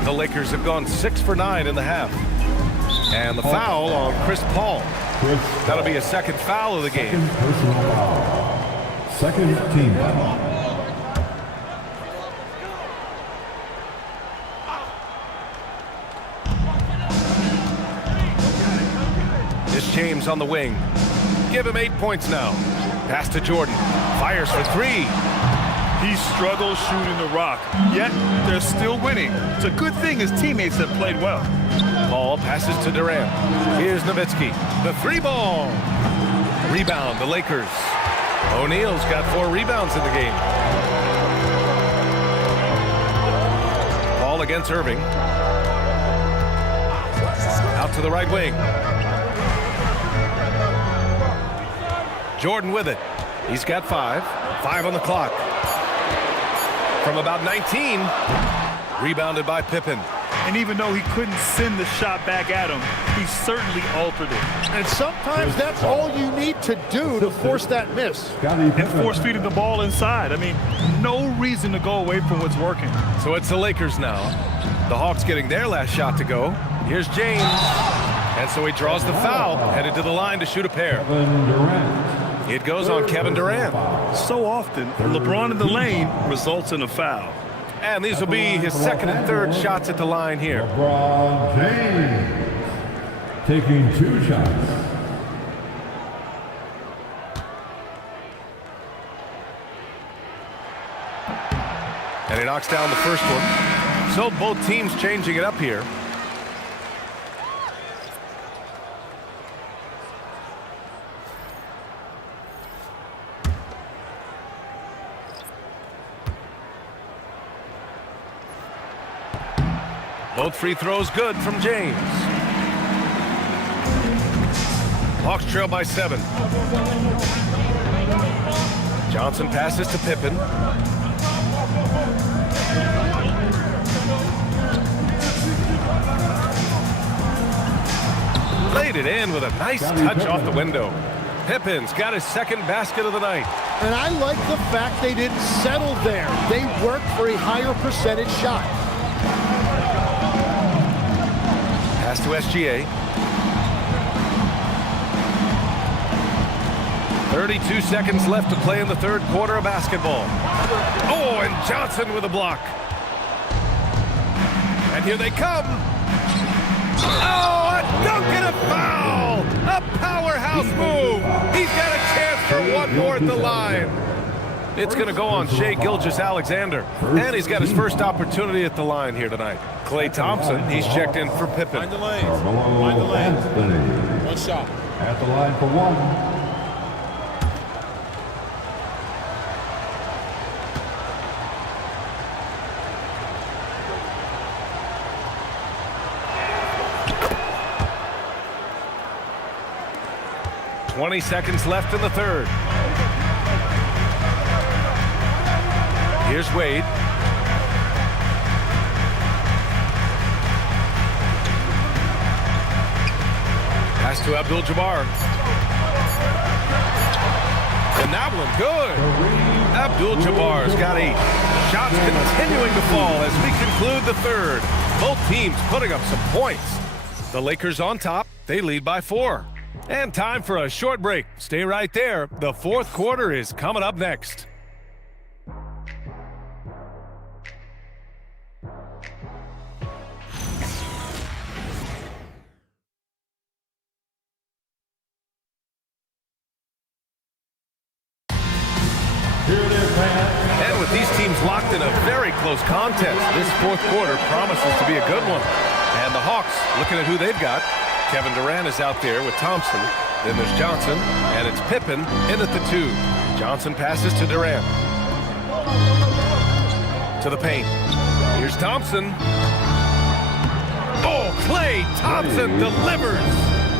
The Lakers have gone 6 for 9 in the half. And the foul on Chris Paul. That'll be a second foul of the game. Second personal foul. Second team foul. James on the wing. Give him 8 points now. Pass to Jordan. Fires for 3. He struggles shooting the rock, yet they're still winning. It's a good thing his teammates have played well. Paul passes to Durant. Here's Nowitzki. The 3-ball. Rebound, the Lakers. O'Neal's got 4 rebounds in the game. Paul against Irving. Out to the right wing. Jordan with it. He's got 5. 5 on the clock. From about 19. Rebounded by Pippen. And even though he couldn't send the shot back at him, he certainly altered it. And sometimes that's all you need to do to force that miss. And force feeding the ball inside. I mean, no reason to go away from what's working. So it's the Lakers now. The Hawks getting their last shot to go. Here's James. And so he draws the foul, headed to the line to shoot a pair. It goes on Kevin Durant. So often, LeBron in the lane results in a foul. And these will be his second and third shots at the line here. LeBron James taking 2 shots. And he knocks down the first one. So both teams changing it up here. Both free throws good from James. Hawks trail by 7. Johnson passes to Pippen. Laid it in with a nice touch off the window. Pippen's got his second basket of the night. And I like the fact they didn't settle there. They worked for a higher percentage shot. Pass to SGA. 32 seconds left to play in the third quarter of basketball. Oh, and Johnson with a block. And here they come. Oh, a dunk and a foul! A powerhouse move! He's got a chance for one more at the line. It's going to go on Shai Gilgeous-Alexander. And he's got his first opportunity at the line here tonight. Klay Thompson, he's checked in for Pippen. Mind the lanes. Mind the lanes. One shot. At the line for 1. $20 seconds left in the third. Here's Wade. Pass to Abdul-Jabbar. And that one good. Abdul-Jabbar's got 8. Shots continuing to fall as we conclude the third. Both teams putting up some points. The Lakers on top. They lead by 4. And time for a short break. Stay right there. The fourth quarter is coming up next. And with these teams locked in a very close contest, this fourth quarter promises to be a good one. And the Hawks, looking at who they've got, Kevin Durant is out there with Thompson. Then there's Johnson, and it's Pippen in at the 2. Johnson passes to Durant. To the paint. Here's Thompson. Oh, Klay Thompson delivers.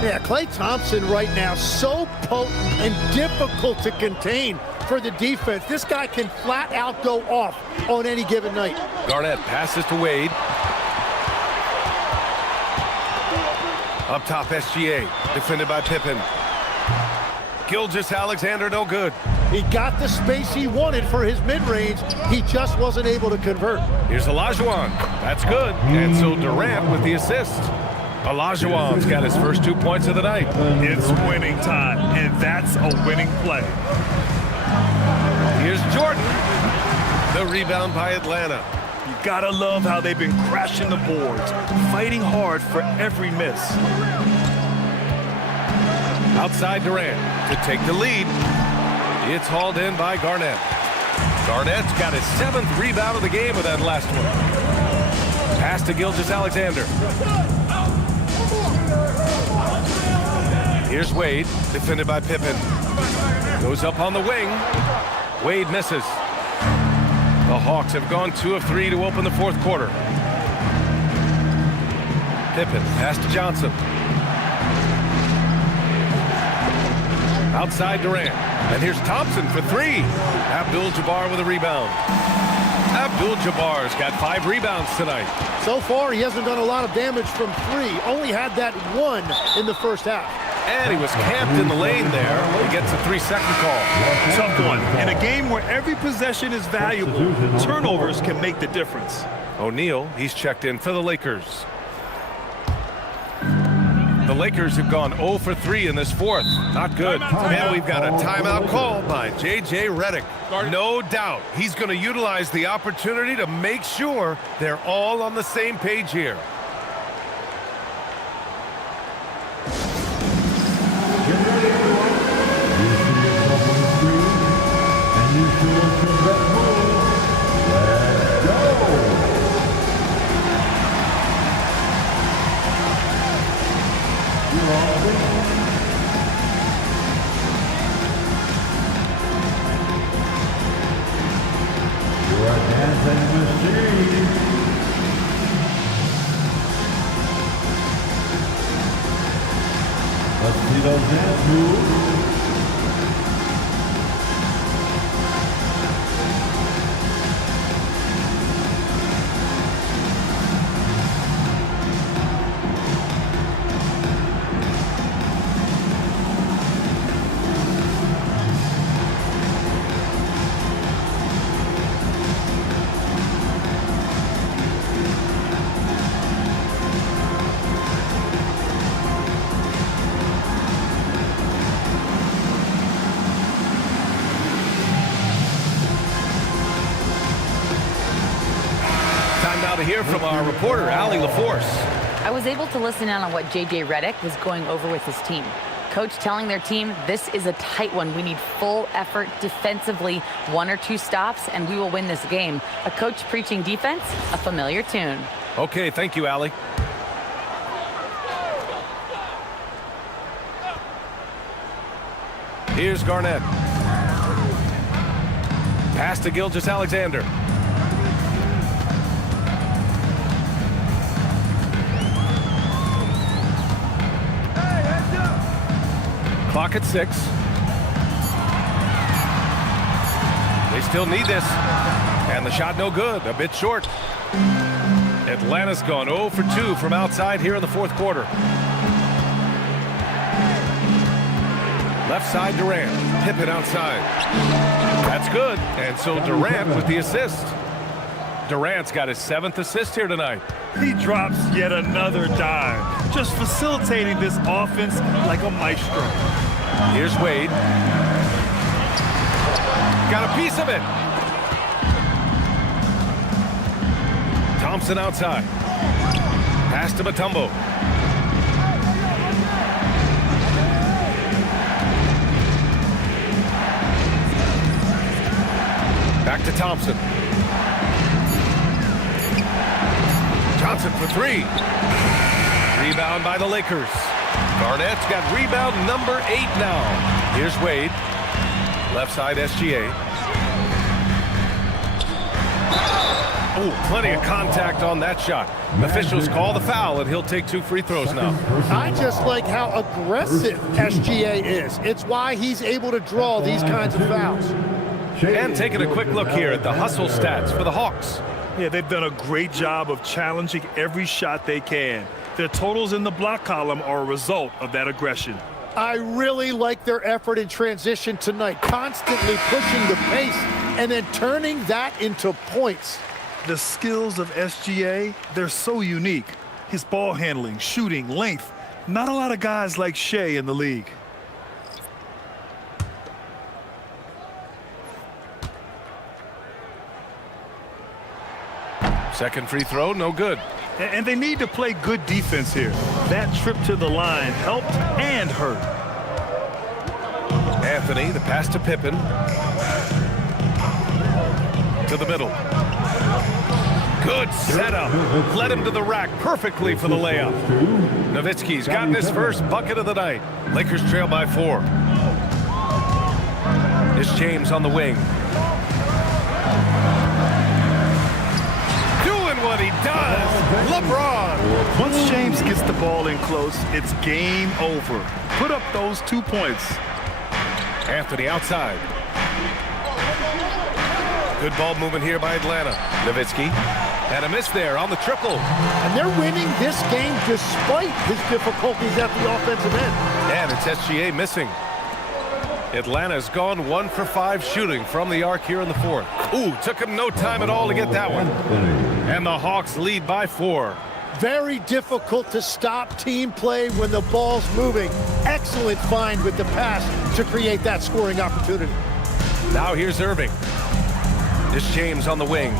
Yeah, Klay Thompson right now so potent and difficult to contain for the defense. This guy can flat out go off on any given night. Garnett passes to Wade. Up top, SGA, defended by Pippen. Gilgeous-Alexander, no good. He got the space he wanted for his mid-range. He just wasn't able to convert. Here's Olajuwon. That's good. And so Durant with the assist. Olajuwon's got his first 2 points of the night. It's winning time, and that's a winning play. Here's Jordan. The rebound by Atlanta. You gotta love how they've been crashing the boards, fighting hard for every miss. Outside Durant to take the lead. It's hauled in by Garnett. Garnett's got his 7th rebound of the game with that last one. Pass to Gilgeous-Alexander. Here's Wade, defended by Pippen. Goes up on the wing. Wade misses. The Hawks have gone 2 of 3 to open the fourth quarter. Pippen, pass to Johnson. Outside Durant. And here's Thompson for 3. Abdul-Jabbar with a rebound. Abdul-Jabbar's got 5 rebounds tonight. So far, he hasn't done a lot of damage from 3. Only had that 1 in the first half. And he was camped in the lane there. He gets a 3-second call. Tough one. In a game where every possession is valuable, turnovers can make the difference. O'Neal, he's checked in for the Lakers. The Lakers have gone 0 for 3 in this fourth. Not good. And we've got a timeout call by J.J. Redick. No doubt he's going to utilize the opportunity to make sure they're all on the same page here. Let's see those dance moves. To hear from our reporter, Allie LaForce. I was able to listen in on what J.J. Redick was going over with his team. Coach telling their team, this is a tight one. We need full effort defensively, 1 or 2 stops, and we will win this game. A coach preaching defense, a familiar tune. Okay, thank you, Allie. Here's Garnett. Pass to Gilgeous-Alexander. Clock at 6. They still need this. And the shot no good, a bit short. Atlanta's gone 0 for 2 from outside here in the fourth quarter. Left side Durant, Pippen outside. That's good, and so Durant with the assist. Durant's got his 7th assist here tonight. He drops yet another dime, just facilitating this offense like a maestro. Here's Wade. Got a piece of it. Thompson outside. Pass to Mutombo. Back to Thompson. Johnson for three. Rebound by the Lakers. Garnett's got rebound number 8 now. Here's Wade. Left side SGA. Oh, plenty of contact on that shot. Officials call the foul, and he'll take 2 free throws now. I just like how aggressive SGA is. It's why he's able to draw these kinds of fouls. And taking a quick look here at the hustle stats for the Hawks. Yeah, they've done a great job of challenging every shot they can. Their totals in the block column are a result of that aggression. I really like their effort in transition tonight, constantly pushing the pace and then turning that into points. The skills of SGA, they're so unique. His ball handling, shooting, length. Not a lot of guys like Shea in the league. Second free throw, no good. And they need to play good defense here. That trip to the line helped and hurt. Anthony, the pass to Pippen. To the middle. Good setup. Led him to the rack perfectly for the layup. Nowitzki's gotten his first bucket of the night. Lakers trail by 4. It's James on the wing. What he does, LeBron. Once James gets the ball in close, it's game over. Put up those 2 points. Anthony outside. Good ball movement here by Atlanta. Nowitzki. And a miss there on the triple. And they're winning this game despite his difficulties at the offensive end. And it's SGA missing. Atlanta's gone 1 for 5 shooting from the arc here in the 4th. Ooh, took him no time at all to get that one. And the Hawks lead by 4. Very difficult to stop team play when the ball's moving. Excellent find with the pass to create that scoring opportunity. Now here's Irving. This James on the wing.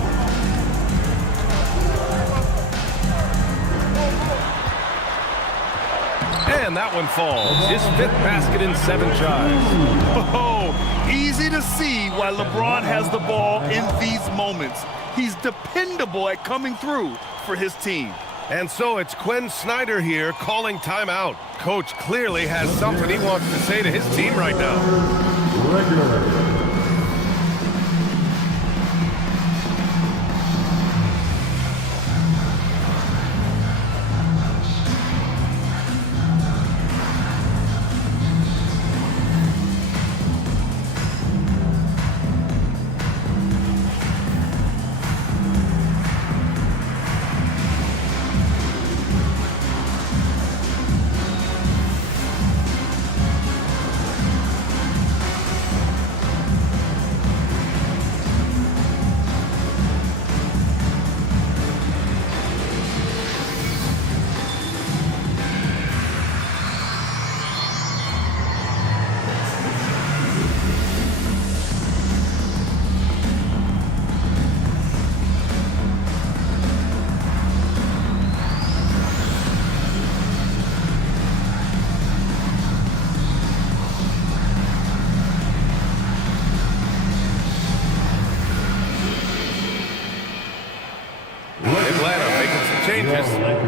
And that one falls. His 5th basket in 7 tries. Oh, easy to see why LeBron has the ball in these moments. He's dependable at coming through for his team. And so it's Quinn Snyder here calling timeout. Coach clearly has something he wants to say to his team right now.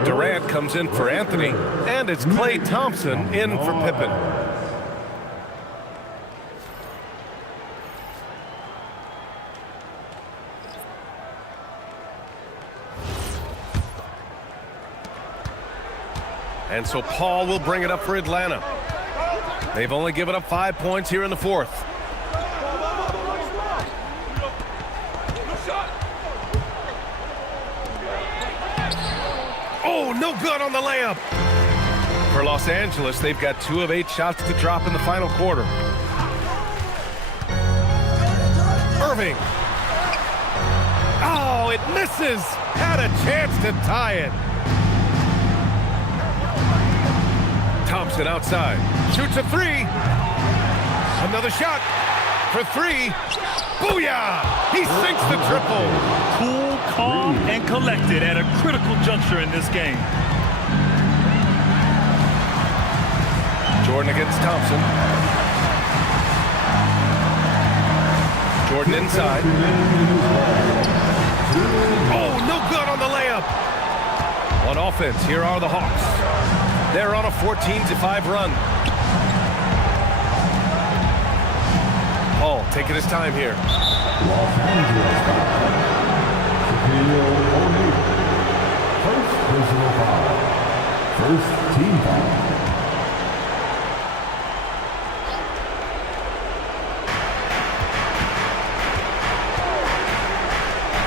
Durant comes in for Anthony, and it's Klay Thompson in for Pippen. And so Paul will bring it up for Atlanta. They've only given up 5 points here in the 4th. Oh, no good on the layup. For Los Angeles, they've got 2 of 8 shots to drop in the final quarter. Irving. Oh, it misses. Had a chance to tie it. Thompson outside. Shoots a three. Another shot for three. Booyah! He sinks the triple. Cool, calm, and collected at a critical juncture in this game. Jordan against Thompson. Jordan inside. Oh, no good on the layup. On offense, here are the Hawks. They're on a 14-5 run. Paul taking his time here. Los Angeles foul. Shaquille O'Neal. First personal foul. First team foul.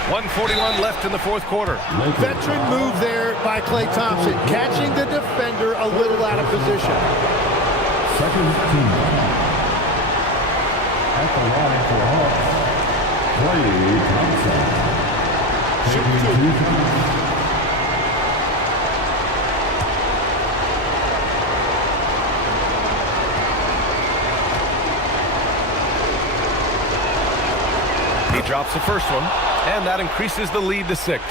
1:41 left in the fourth quarter. Veteran move there by Klay Thompson, catching the defender a little out of position. Second team foul. At the line for Hawks, Klay Thompson. Taking 2 fouls. He drops the first one, and that increases the lead to 6.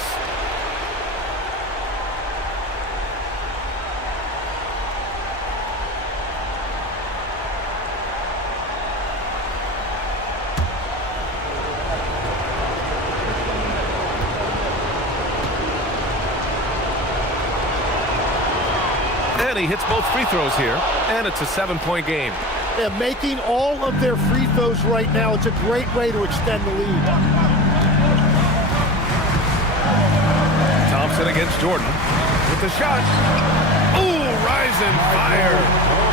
And he hits both free throws here, and it's a 7-point game. Yeah, making all of their free throws right now, it's a great way to extend the lead. Thompson against Jordan with the shot. Ooh, rise and fire.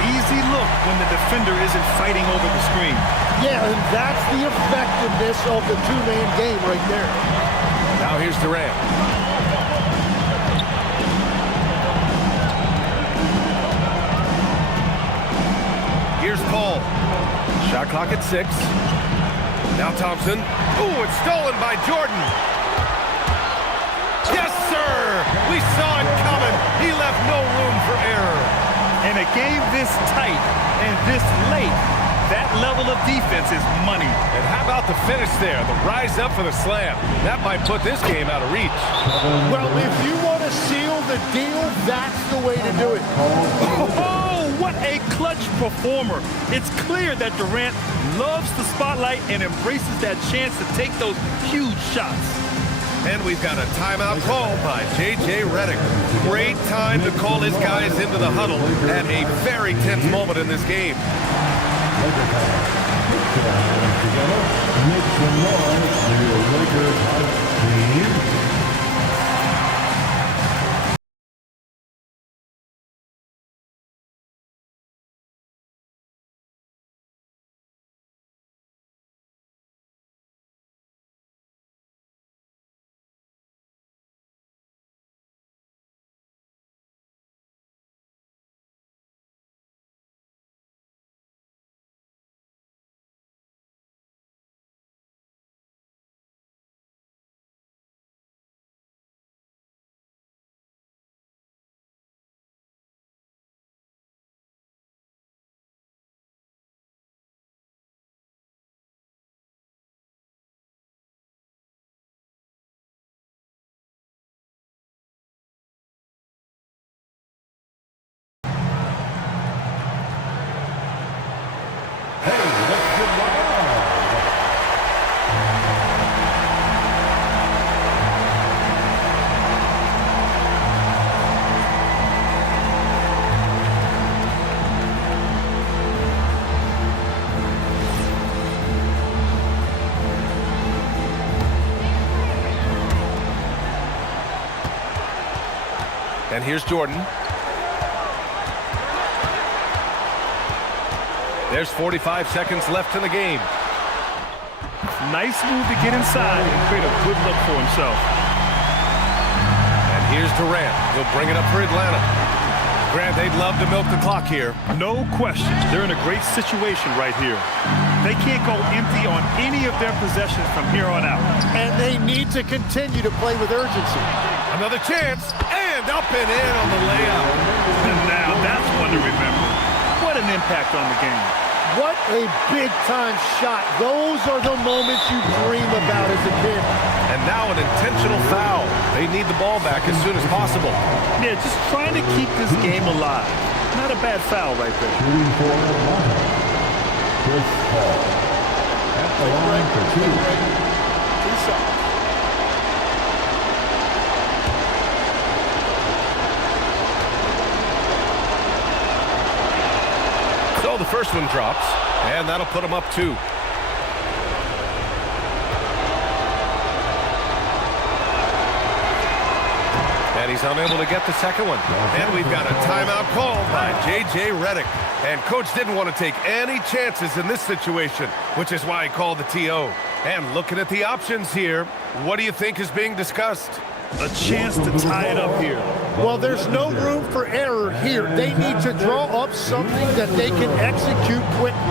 Easy look when the defender isn't fighting over the screen. Yeah, and that's the effectiveness of the two-man game right there. Now here's Durant. Here's Paul. Shot clock at 6. Now Thompson. Ooh, it's stolen by Jordan. Yes, sir! We saw it coming. He left no room for error. In a game this tight and this late, that level of defense is money. And how about the finish there? The rise up for the slam. That might put this game out of reach. Well, if you want to seal the deal, that's the way to do it. Oh, what a clutch performer. It's clear that Durant loves the spotlight and embraces that chance to take those huge shots. And we've got a timeout called by J.J. Redick. Great time to call his guys into the huddle at a very tense moment in this game. Make some noise for your Lakers team. And here's Jordan. There's 45 seconds left in the game. Nice move to get inside and create a good look for himself. And here's Durant. He'll bring it up for Atlanta. Grant, they'd love to milk the clock here. No question. They're in a great situation right here. They can't go empty on any of their possessions from here on out. And they need to continue to play with urgency. Another chance, and up and in on the layup. And now that's one to remember. What an impact on the game. What a big-time shot. Those are the moments you dream about as a kid. And now an intentional foul. They need the ball back as soon as possible. Yeah, just trying to keep this game alive. Not a bad foul right there. Shooting for one. Chris Paul. At the line for two. Two shots. So the first one drops, and that'll put them up 2. And he's unable to get the second one. And we've got a timeout called by J.J. Redick. And coach didn't want to take any chances in this situation, which is why he called the TO. And looking at the options here, what do you think is being discussed? A chance to tie it up here. Well, there's no room for error here. They need to draw up something that they can execute quickly.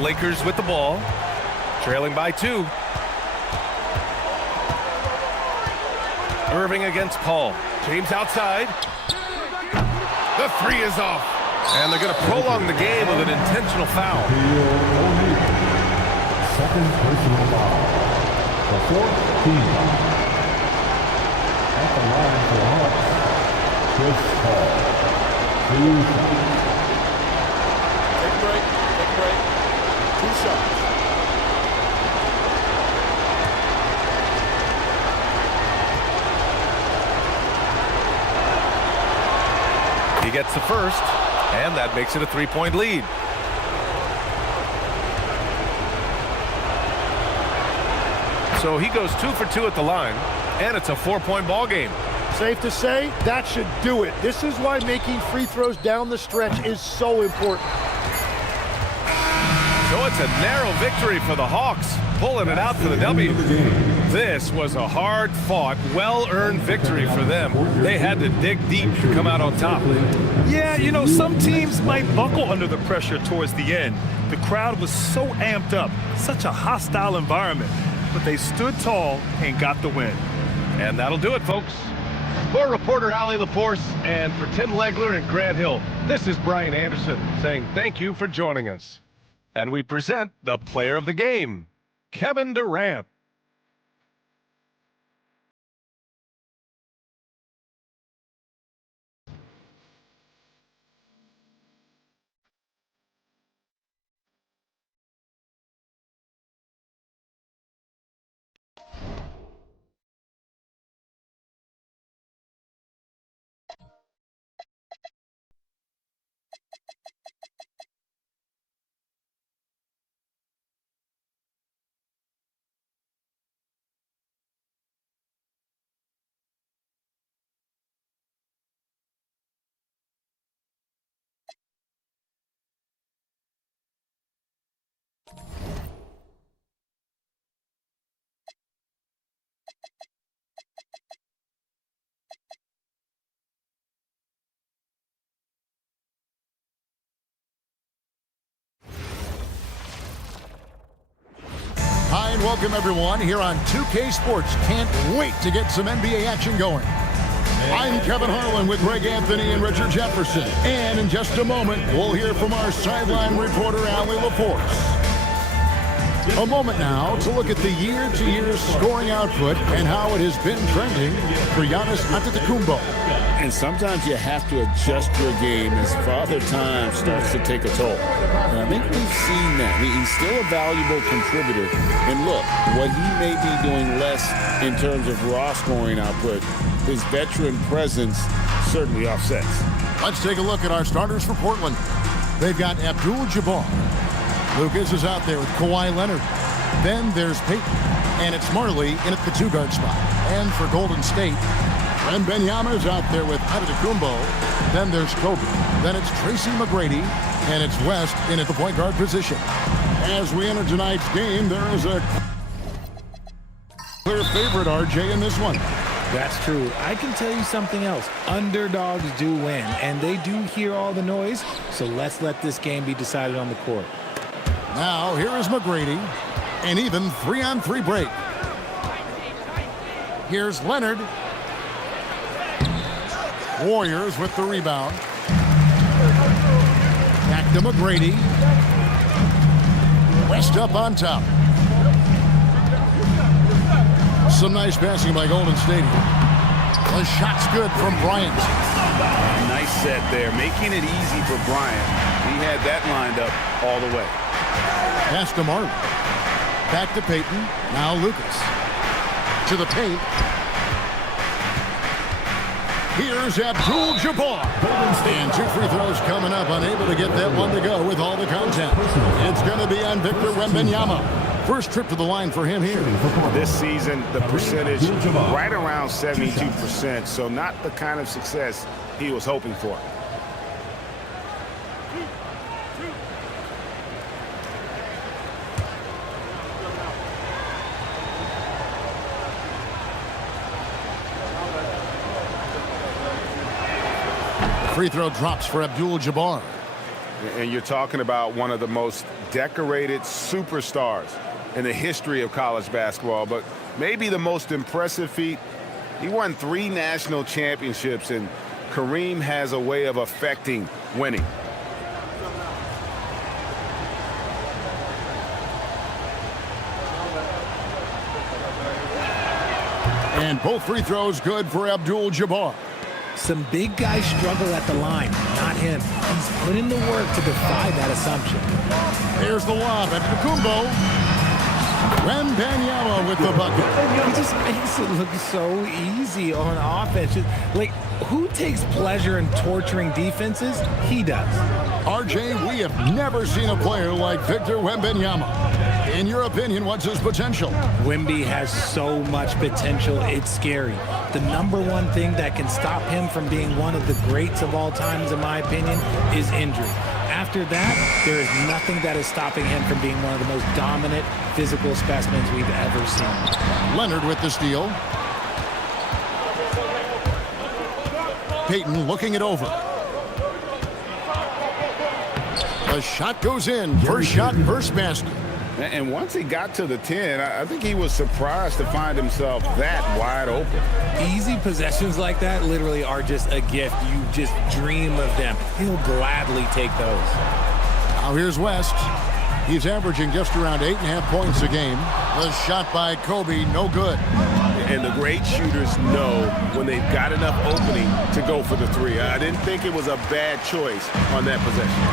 Lakers with the ball, trailing by 2. Irving against Paul. James outside. The 3 is off. And they're going to prolong the game with an intentional foul. Second personal foul. The 4th team foul. At the line for Hawks, Chris Paul. 2 shots. Take a break. Take a break. 2 shots. He gets the first, and that makes it a 3-point lead. So he goes 2 for 2 at the line, and it's a 4-point ball game. Safe to say, that should do it. This is why making free throws down the stretch is so important. So it's a narrow victory for the Hawks, pulling it out for the W. This was a hard-fought, well-earned victory for them. They had to dig deep to come out on top. Yeah, you know, some teams might buckle under the pressure towards the end. The crowd was so amped up, such a hostile environment, but they stood tall and got the win. And that'll do it, folks. For reporter Allie LaForce and for Tim Legler and Grant Hill, this is Brian Anderson saying thank you for joining us. And we present the player of the game, Kevin Durant. Welcome, everyone, here on 2K Sports. Can't wait to get some NBA action going. I'm Kevin Harlan with Greg Anthony and Richard Jefferson. And in just a moment, we'll hear from our sideline reporter, Allie LaForce. A moment now to look at the year-to-year scoring output and how it has been trending for Giannis Antetokounmpo. And sometimes you have to adjust your game as Father Time starts to take a toll. And I think we've seen that. I mean, he's still a valuable contributor. And look, what he may be doing less in terms of raw scoring output, his veteran presence certainly offsets. Let's take a look at our starters for Portland. They've got Abdul-Jabbar. Lucas is out there with Kawhi Leonard. Then there's Peyton. And it's Marley in at the two-guard spot. And for Golden State, Wembanyama is out there with Antetokounmpo. Then there's Kobe. Then it's Tracy McGrady. And it's West in at the point guard position. As we enter tonight's game, there is a clear favorite, RJ, in this one. That's true. I can tell you something else. Underdogs do win, and they do hear all the noise. So let's let this game be decided on the court. Now, here is McGrady. An even 3-on-3 break. Here's Leonard. Warriors with the rebound. Back to McGrady. West up on top. Some nice passing by Golden State. The shot's good from Bryant. Nice set there, making it easy for Bryant. He had that lined up all the way. Pass to Martin. Back to Peyton. Now Lucas. To the paint. Here's Abdul-Jabbar. And 2 free throws coming up. Unable to get that one to go with all the contact. It's going to be on Victor Wembanyama. First trip to the line for him here. This season, the percentage right around 72%, so not the kind of success he was hoping for. Free throw drops for Abdul-Jabbar. And you're talking about one of the most decorated superstars in the history of college basketball, but maybe the most impressive feat, he won 3 national championships, and Kareem has a way of affecting winning. And both free throws good for Abdul-Jabbar. Some big guys struggle at the line, not him. He's put in the work to defy that assumption. There's the lob at Antetokounmpo. Wembanyama with the bucket. He just makes it look so easy on offense. Like, who takes pleasure in torturing defenses? He does. RJ, we have never seen a player like Victor Wembanyama. In your opinion, what's his potential? Wemby has so much potential, it's scary. The #1 thing that can stop him from being one of the greats of all times, in my opinion, is injury. After that, there is nothing that is stopping him from being one of the most dominant physical specimens we've ever seen. Leonard with the steal. Peyton looking it over. The shot goes in. First shot, first basket. And once he got to the 10, I think he was surprised to find himself that wide open. Easy possessions like that literally are just a gift. You just dream of them. He'll gladly take those. Now here's West. He's averaging just around 8.5 points a game. The shot by Kobe, no good. And the great shooters know when they've got enough opening to go for the 3. I didn't think it was a bad choice on that possession.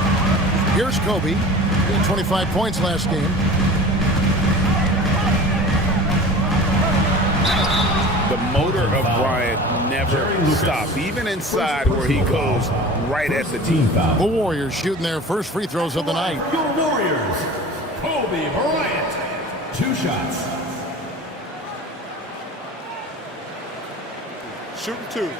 Here's Kobe. He had 25 points last game. The motor of Bryant never stops, even inside where he goes right at the team. The Warriors shooting their first free throws of the night. Your Warriors, Kobe Bryant. 2 shots. Shooting 2.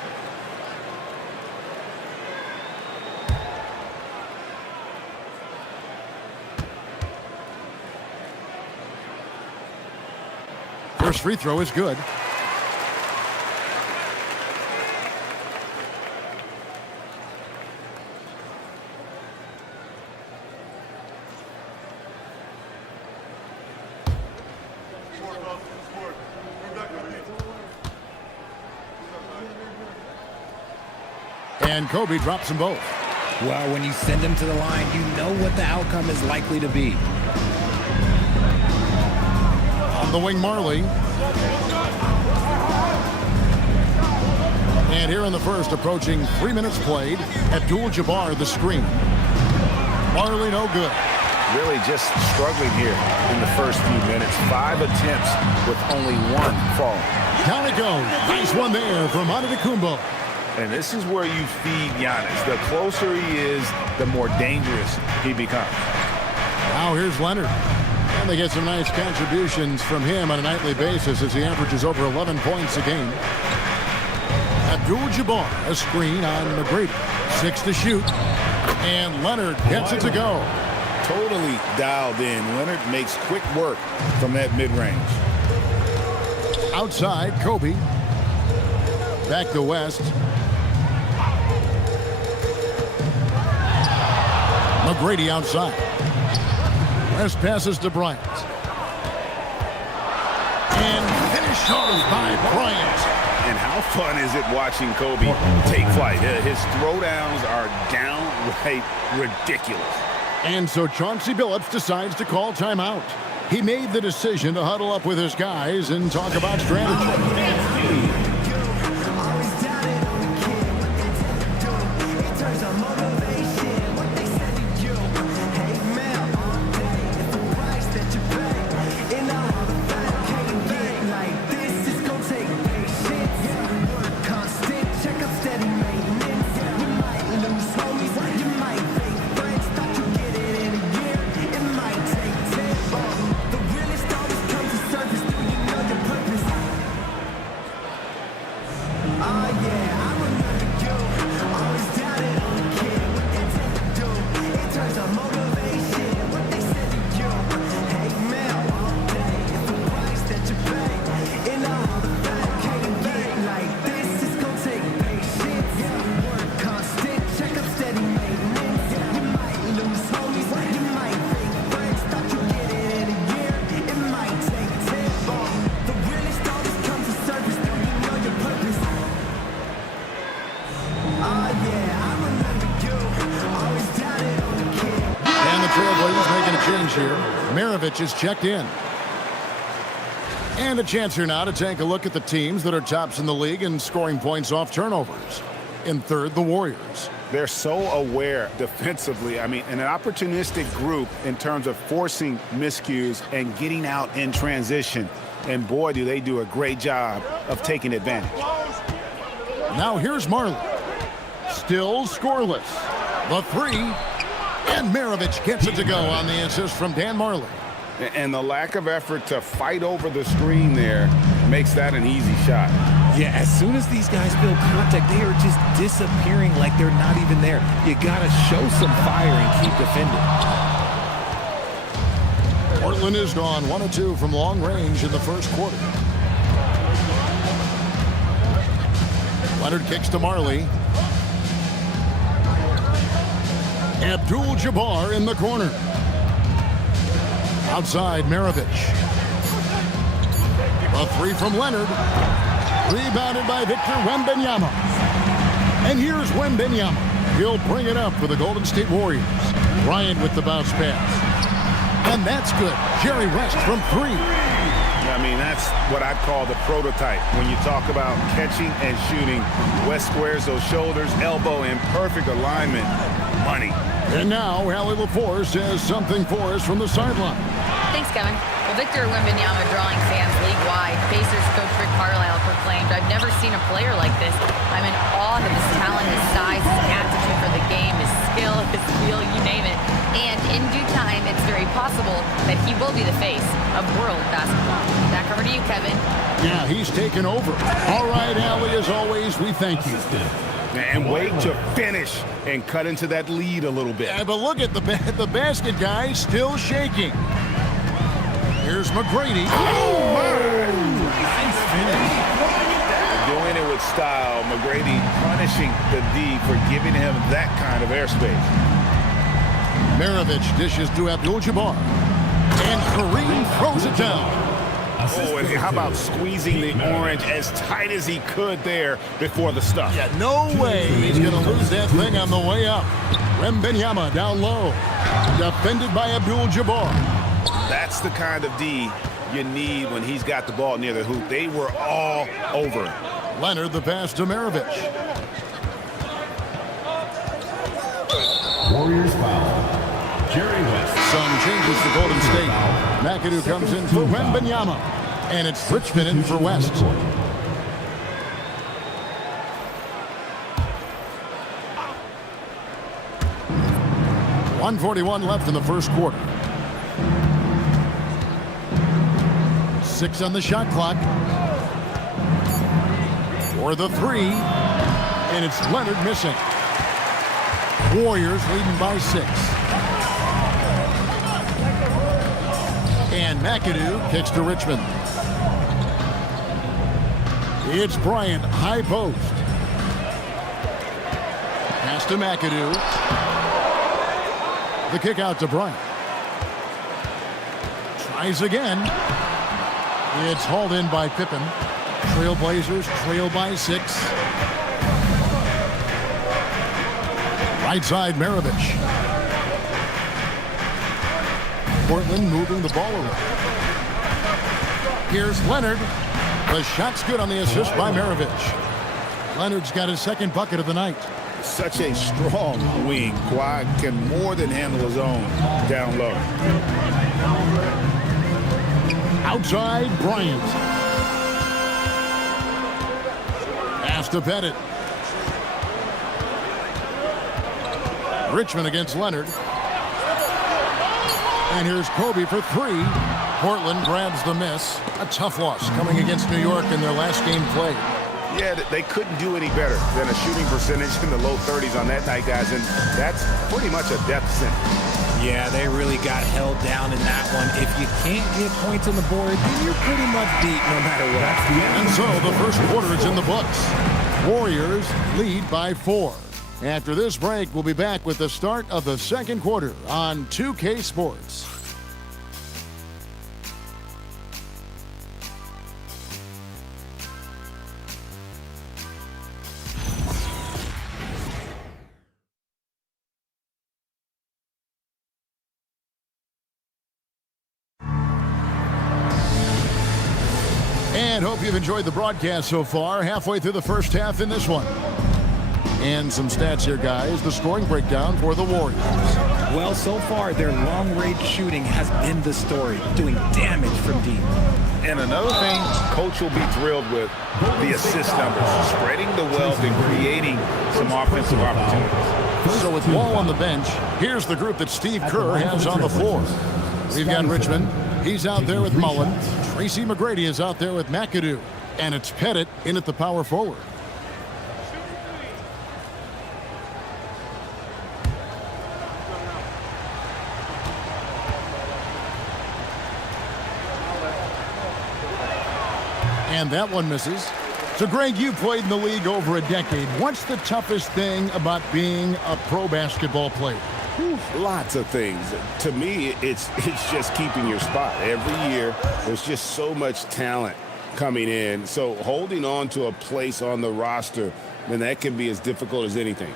First free throw is good. And Kobe drops them both. Well, when you send them to the line, you know what the outcome is likely to be. On the wing, Marley. And here in the first, approaching 3 minutes played, Abdul-Jabbar the screen. Marley no good. Really just struggling here in the first few minutes. 5 attempts with only 1 fall. Down it goes. Nice one there from Antetokounmpo. And this is where you feed Giannis. The closer he is, the more dangerous he becomes. Now here's Leonard. And they get some nice contributions from him on a nightly basis as he averages over 11 points a game. Abdul-Jabbar, a screen on McGrady. 6 to shoot. And Leonard gets it to go. Totally dialed in. Leonard makes quick work from that mid-range. Outside, Kobe. Back to West. McGrady outside. West passes to Bryant. And finished off by Bryant. And how fun is it watching Kobe take flight? His throwdowns are downright ridiculous. And so Chauncey Billups decides to call timeout. He made the decision to huddle up with his guys and talk about strategy. Maravich is checked in. And a chance here now to take a look at the teams that are tops in the league in scoring points off turnovers. In third, the Warriors. They're so aware defensively. I mean, an opportunistic group in terms of forcing miscues and getting out in transition. And boy, do they do a great job of taking advantage. Now here's Marley. Still scoreless. The 3. And Maravich gets it to go on the assist from Dan Marley. And the lack of effort to fight over the screen there makes that an easy shot. Yeah, as soon as these guys build contact, they are just disappearing like they're not even there. You got to show some fire and keep defending. Portland is gone 1 of 2 from long range in the first quarter. Leonard kicks to Marley. Abdul-Jabbar in the corner. Outside, Maravich. A 3 from Leonard. Rebounded by Victor Wembanyama. And here's Wembanyama. He'll bring it up for the Golden State Warriors. Bryant with the bounce pass. And that's good. Jerry West from 3. I mean, that's what I'd call the prototype. When you talk about catching and shooting, West squares those shoulders, elbow in perfect alignment. Money. And now, Allie LaForce says something for us from the sideline. Thanks, Kevin. Well, Victor Wembanyama drawing fans league-wide. Pacers coach Rick Carlisle proclaimed, "I've never seen a player like this. I'm in awe of his talent, his size, his aptitude for the game, his skill, his feel, you name it. And in due time, it's very possible that he will be the face of world basketball." Back over to you, Kevin. Yeah, he's taken over. All right, Allie, as always, we thank you. And wait to finish and cut into that lead a little bit. Yeah, but look at the basket, guys, still shaking. Here's McGrady. Oh, nice finish. Doing it with style. McGrady punishing the D for giving him that kind of airspace. Maravich dishes to Abdul-Jabbar. And Kareem throws it down. Oh, and how about squeezing the orange as tight as he could there before the stuff? Yeah, no way he's going to lose that thing on the way up. Wembanyama down low. Defended by Abdul-Jabbar. That's the kind of D you need when he's got the ball near the hoop. They were all over. Leonard the pass to Maravich. Warriors foul. Jerry West. Some changes to Golden State. McAdoo comes in for Wembanyama. And it's Richmond in for West. 1:41 left in the first quarter. 6 on the shot clock. For the 3. And it's Leonard missing. Warriors leading by 6. And McAdoo kicks to Richmond. It's Bryant, high post. Pass to McAdoo. The kick out to Bryant. Tries again. It's hauled in by Pippen. Trailblazers trail by 6. Right side, Maravich. Portland moving the ball around. Here's Leonard. The shot's good on the assist by Maravich. Leonard's got his second bucket of the night. Such a strong wing. Kawhi can more than handle his own down low. Outside, Bryant. Pass to Pettit. Richmond against Leonard. And here's Kobe for 3. Portland grabs the miss. A tough loss coming against New York in their last game played. Yeah, they couldn't do any better than a shooting percentage in the low 30s on that night, guys, and that's pretty much a death sentence. Yeah, they really got held down in that one. If you can't get points on the board, then you're pretty much beat no matter what. And so the first quarter is in the books. Warriors lead by 4. After this break, we'll be back with the start of the second quarter on 2K Sports. And hope you've enjoyed the broadcast so far. Halfway through the first half in this one. And some stats here, guys. The scoring breakdown for the Warriors. Well, so far, their long-range shooting has been the story, doing damage from deep. And another thing Coach will be thrilled with, the assist numbers, spreading the wealth and creating some offensive opportunities. So with Wall on the bench, here's the group that Steve Kerr has on the floor. We've got Richmond. He's out there with Mullen. Tracy McGrady is out there with McAdoo. And it's Pettit in at the power forward. And that one misses. So, Greg, you played in the league over a decade. What's the toughest thing about being a pro basketball player? Lots of things. To me, it's just keeping your spot. Every year, there's just so much talent coming in. So holding on to a place on the roster, then that can be as difficult as anything.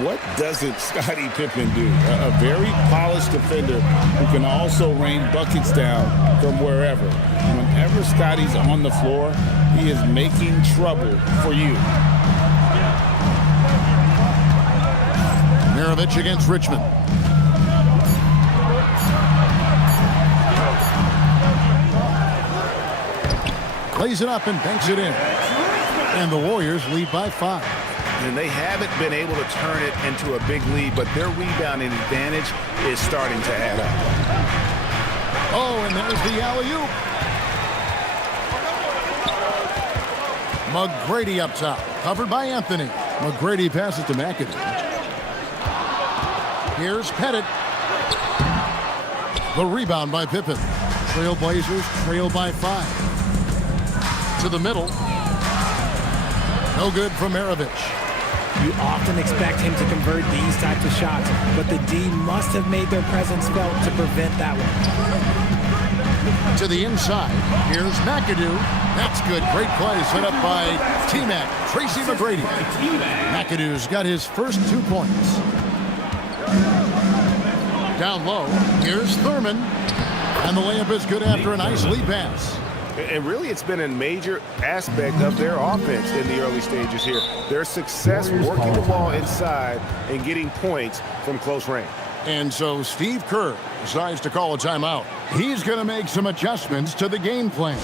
What doesn't Scottie Pippen do? A very polished defender who can also rain buckets down from wherever. Whenever Scottie's on the floor, he is making trouble for you. Maravich against Richmond. Plays it up and banks it in. And the Warriors lead by 5. And they haven't been able to turn it into a big lead, but their rebounding advantage is starting to add up. Oh, and there's the alley-oop. McGrady up top, covered by Anthony. McGrady passes to McAdoo. Here's Pettit. The rebound by Pippen. Trailblazers trail by 5. To the middle. No good from Maravich. You often expect him to convert these types of shots, but the D must have made their presence felt to prevent that one. To the inside. Here's McAdoo. That's good. Great play set up by T-Mac, Tracy McGrady. McAdoo's got his first 2 points. Down low. Here's Thurman. And the layup is good after a nice lead pass. And really, it's been a major aspect of their offense in the early stages here. Their success working the ball inside and getting points from close range. And so Steve Kerr decides to call a timeout. He's going to make some adjustments to the game plan.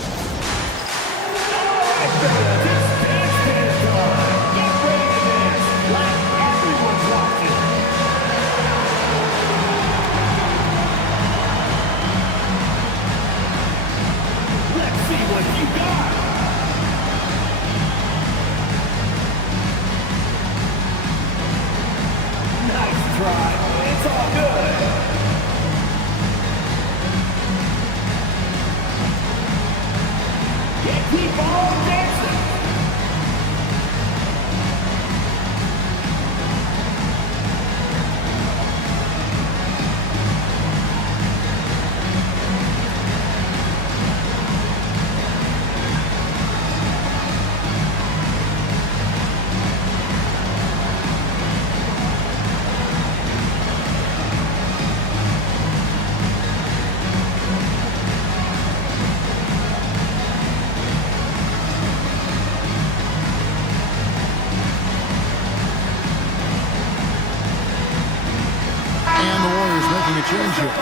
Change here.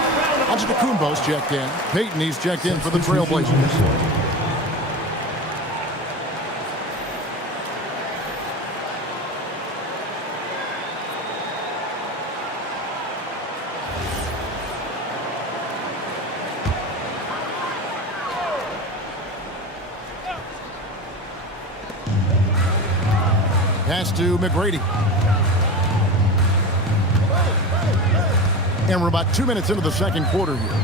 Antetokounmpo's checked in. Payton, he's checked in for the Trailblazers. Pass to McGrady. And we're about 2 minutes into the second quarter here.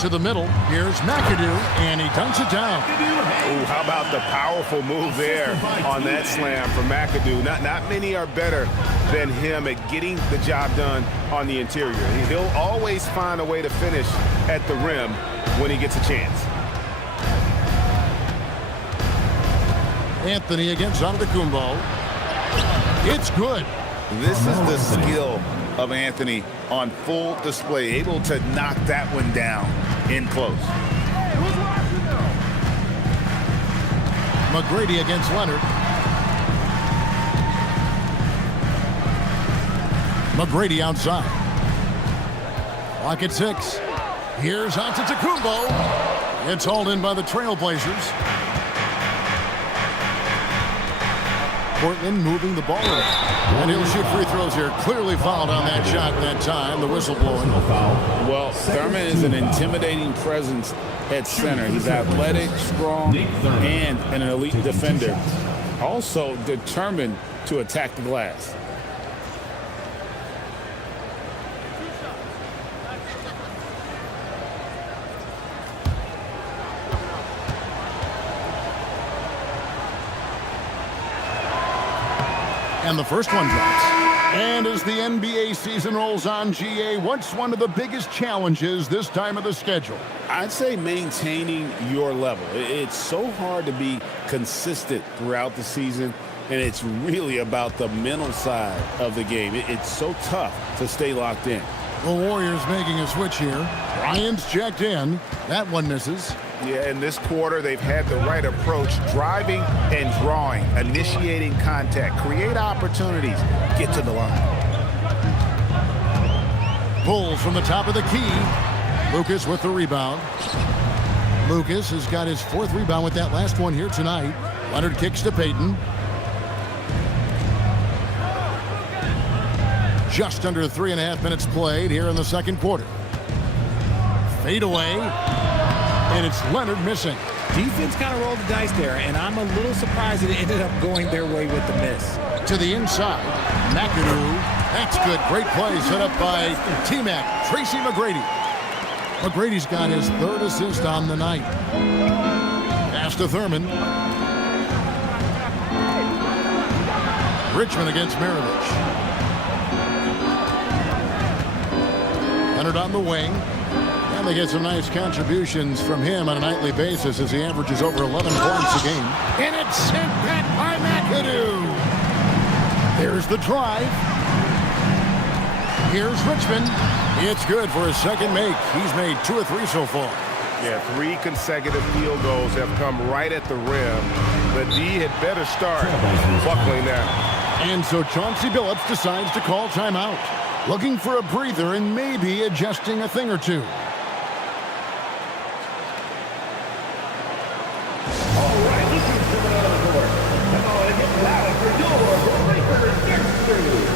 To the middle, here's McAdoo, and he dunks it down. Ooh, how about the powerful move there on that slam from McAdoo? Not many are better than him at getting the job done on the interior. He'll always find a way to finish at the rim when he gets a chance. Anthony against Antetokounmpo. It's good. This is the skill of Anthony on full display, able to knock that one down in close. McGrady against Leonard. McGrady outside. Clock at 6. Here's Antetokounmpo. It's hauled in by the Trailblazers. Portland moving the ball around. And he'll shoot free throws here. Clearly fouled on that shot that time. The whistle blowing. Well, Thurman is an intimidating presence at center. He's athletic, strong, and an elite defender. Also determined to attack the glass. And the first one drops. And as the NBA season rolls on, GA, what's one of the biggest challenges this time of the schedule? I'd say maintaining your level. It's so hard to be consistent throughout the season, and it's really about the mental side of the game. It's so tough to stay locked in. The Warriors making a switch here. Bryant's checked in. That one misses. Yeah, in this quarter, they've had the right approach, driving and drawing, initiating contact, create opportunities, get to the line. Bulls from the top of the key. Lucas with the rebound. Lucas has got his 4th rebound with that last one here tonight. Leonard kicks to Payton. Just under 3.5 minutes played here in the second quarter. Fade away. And it's Leonard missing. Defense kind of rolled the dice there, and I'm a little surprised it ended up going their way with the miss. To the inside. McAdoo. That's good. Great play set up by T-Mac, Tracy McGrady. McGrady's got his 3rd assist on the night. Pass to Thurman. Richmond against Maravich. Leonard on the wing. And they get some nice contributions from him on a nightly basis as he averages over 11 points a game. And it's sent back by McAdoo. There's the drive. Here's Richmond. It's good for his second make. He's made 2 or 3 so far. Yeah, 3 consecutive field goals have come right at the rim. The D had better start buckling now. And so Chauncey Billups decides to call timeout. Looking for a breather and maybe adjusting a thing or two. All right, this is coming out of the court. Come on and get loud for your Raptors next through.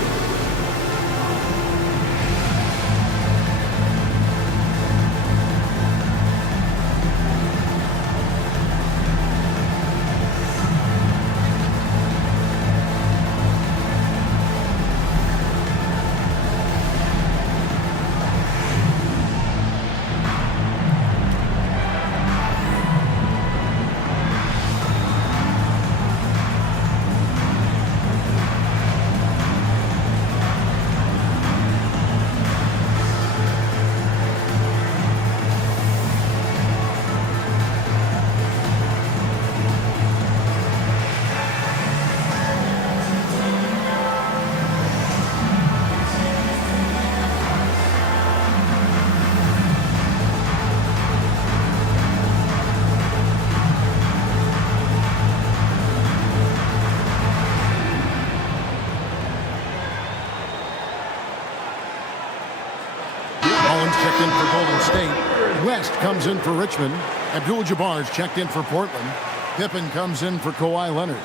Checked in for Golden State. West comes in for Richmond. Abdul-Jabbar's checked in for Portland. Pippen comes in for Kawhi Leonard.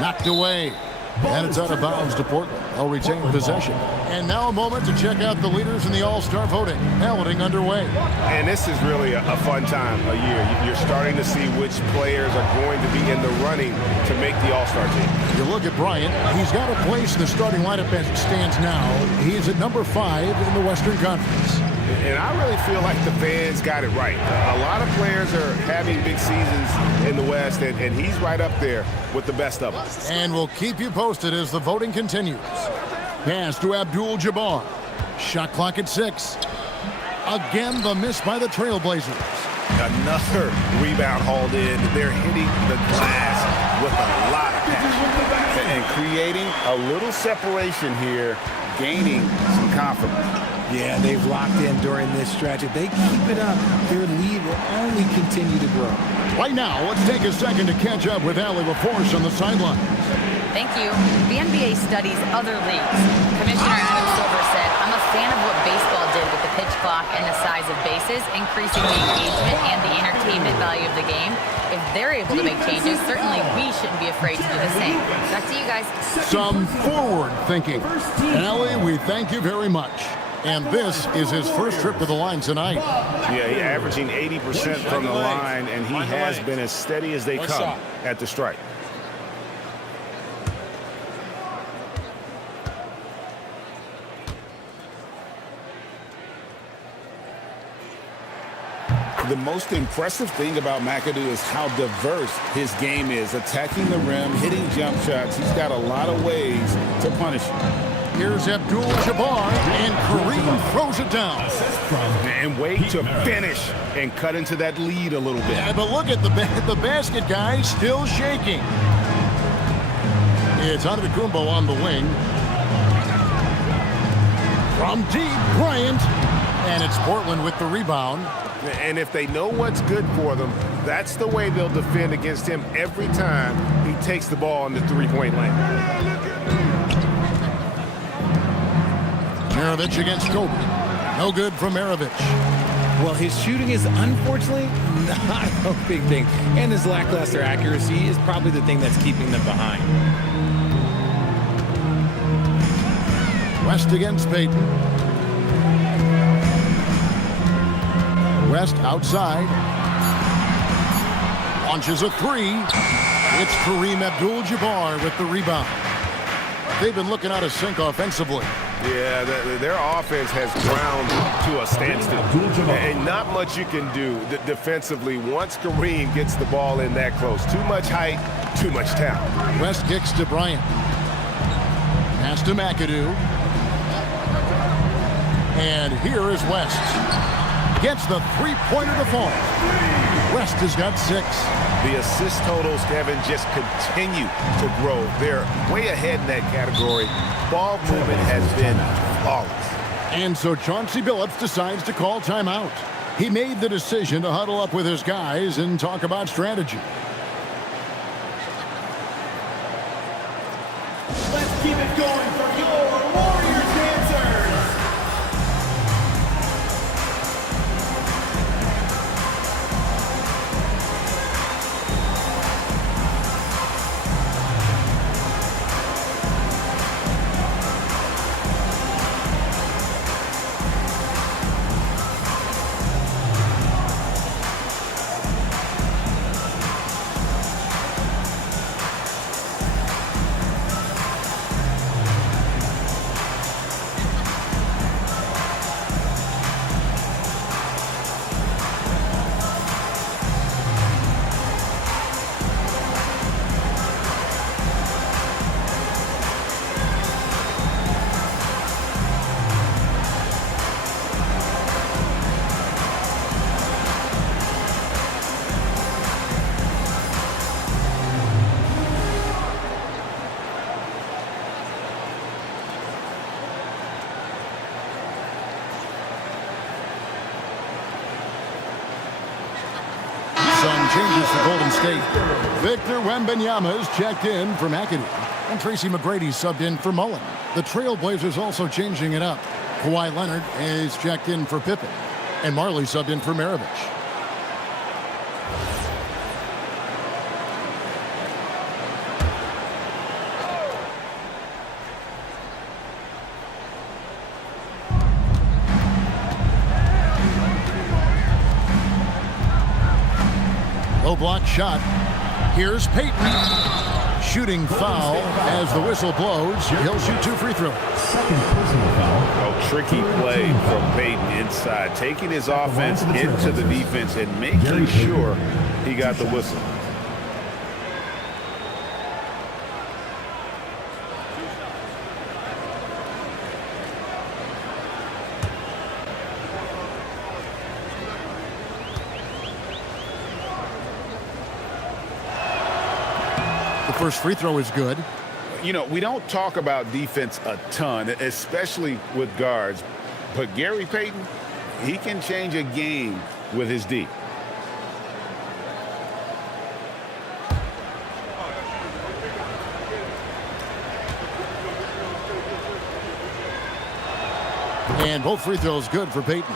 Knocked away. And it's out of bounds to Portland. They'll retain possession. And now a moment to check out the leaders in the All-Star voting. Balloting underway. And this is really a fun time of year. You're starting to see which players are going to be in the running to make the All-Star team. You look at Bryant. He's got a place in the starting lineup as it stands now. He's at number 5 in the Western Conference. And I really feel like the fans got it right. A lot of players are having big seasons in the West, and he's right up there with the best of them. And we'll keep you posted as the voting continues. Pass to Abdul-Jabbar. Shot clock at 6. Again, the miss by the Trailblazers. Another rebound hauled in. They're hitting the glass with a lot of passion and creating a little separation here, gaining some confidence. Yeah, they've locked in during this stretch. If they keep it up, their lead will only continue to grow. Right now, let's take a second to catch up with Allie LaForce on the sideline. Thank you. The NBA studies other leagues. Commissioner Adam Silver said, I'm a fan of what baseball did with the pitch clock and the size of bases, increasing the engagement and the entertainment value of the game. If they're able to make changes, certainly we shouldn't be afraid to do the same. Back to you guys. Some forward thinking. Allie, we thank you very much. And this is his first trip to the line tonight. Yeah, he's averaging 80% from the line, and he has been as steady as they come at the strike. The most impressive thing about McAdoo is how diverse his game is. Attacking the rim, hitting jump shots. He's got a lot of ways to punish you. Here's Abdul-Jabbar, and Kareem throws it down. And wait to finish and cut into that lead a little bit. Yeah, but look at the basket guy still shaking. It's Antetokounmpo on the wing. From deep, Bryant. And it's Portland with the rebound. And if they know what's good for them, that's the way they'll defend against him every time he takes the ball in the three-point lane. Maravich against Kobe. No good from Maravich. Well, his shooting is unfortunately not a big thing. And his lackluster accuracy is probably the thing that's keeping them behind. West against Payton. West outside. Launches a 3. It's Kareem Abdul-Jabbar with the rebound. They've been looking out of sync offensively. Yeah, their offense has ground to a standstill. And not much you can do defensively once Kareem gets the ball in that close. Too much height, too much talent. West kicks to Bryant. Pass to McAdoo. And here is West. Gets the three-pointer to fall. West has got 6. The assist totals, Kevin, just continue to grow. They're way ahead in that category. Ball movement has been flawless. And so Chauncey Billups decides to call timeout. He made the decision to huddle up with his guys and talk about strategy. Let's keep it going for your Warriors dancers. Some changes for Golden State. Victor Wembanyama is checked in for McAdoo. And Tracy McGrady subbed in for Mullen. The Trailblazers also changing it up. Kawhi Leonard is checked in for Pippen. And Marley subbed in for Maravich. Low block shot. Here's Payton. Shooting foul as the whistle blows. He'll shoot 2 free throws. Second personal foul. Oh, tricky play from Payton inside, taking his offense into the defense and making sure he got the whistle. First free throw is good. You know, we don't talk about defense a ton, especially with guards, but Gary Payton, he can change a game with his D. And both free throws good for Payton.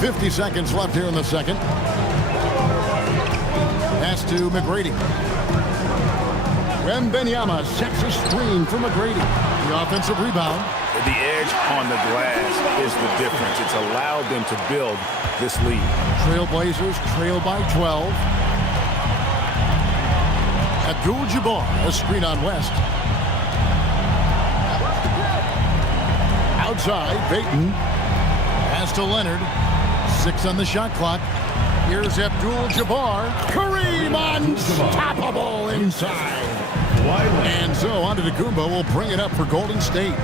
50 seconds left here in the second. Pass to McGrady. Wembanyama sets a screen for McGrady. The offensive rebound. The edge on the glass is the difference. It's allowed them to build this lead. Trailblazers trail by 12. Abdul-Jabbar, a screen on West. Outside, Payton. Pass to Leonard. 6 on the shot clock. Here's Abdul-Jabbar. Kareem unstoppable inside. And so Antetokounmpo will bring it up for Golden State.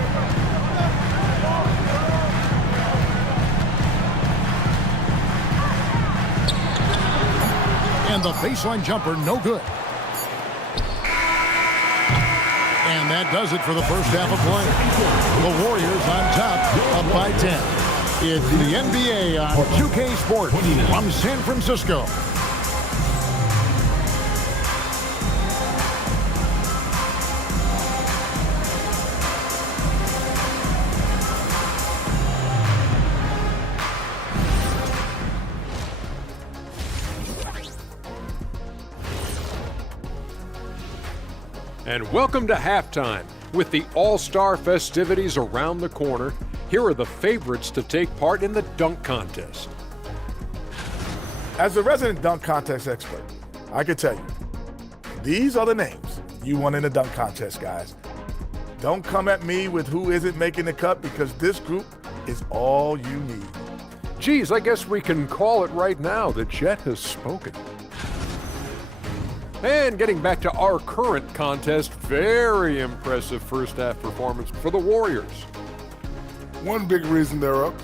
And the baseline jumper, no good. And that does it for the first half of play. The Warriors on top, up by 10. It's the NBA on 2K Sports from San Francisco. And welcome to halftime. With the All-Star festivities around the corner, here are the favorites to take part in the dunk contest. As a resident dunk contest expert, I can tell you, these are the names you want in a dunk contest, guys. Don't come at me with who isn't making the cut, because this group is all you need. Geez, I guess we can call it right now. The Jet has spoken. And getting back to our current contest, very impressive first half performance for the Warriors. One big reason they're up,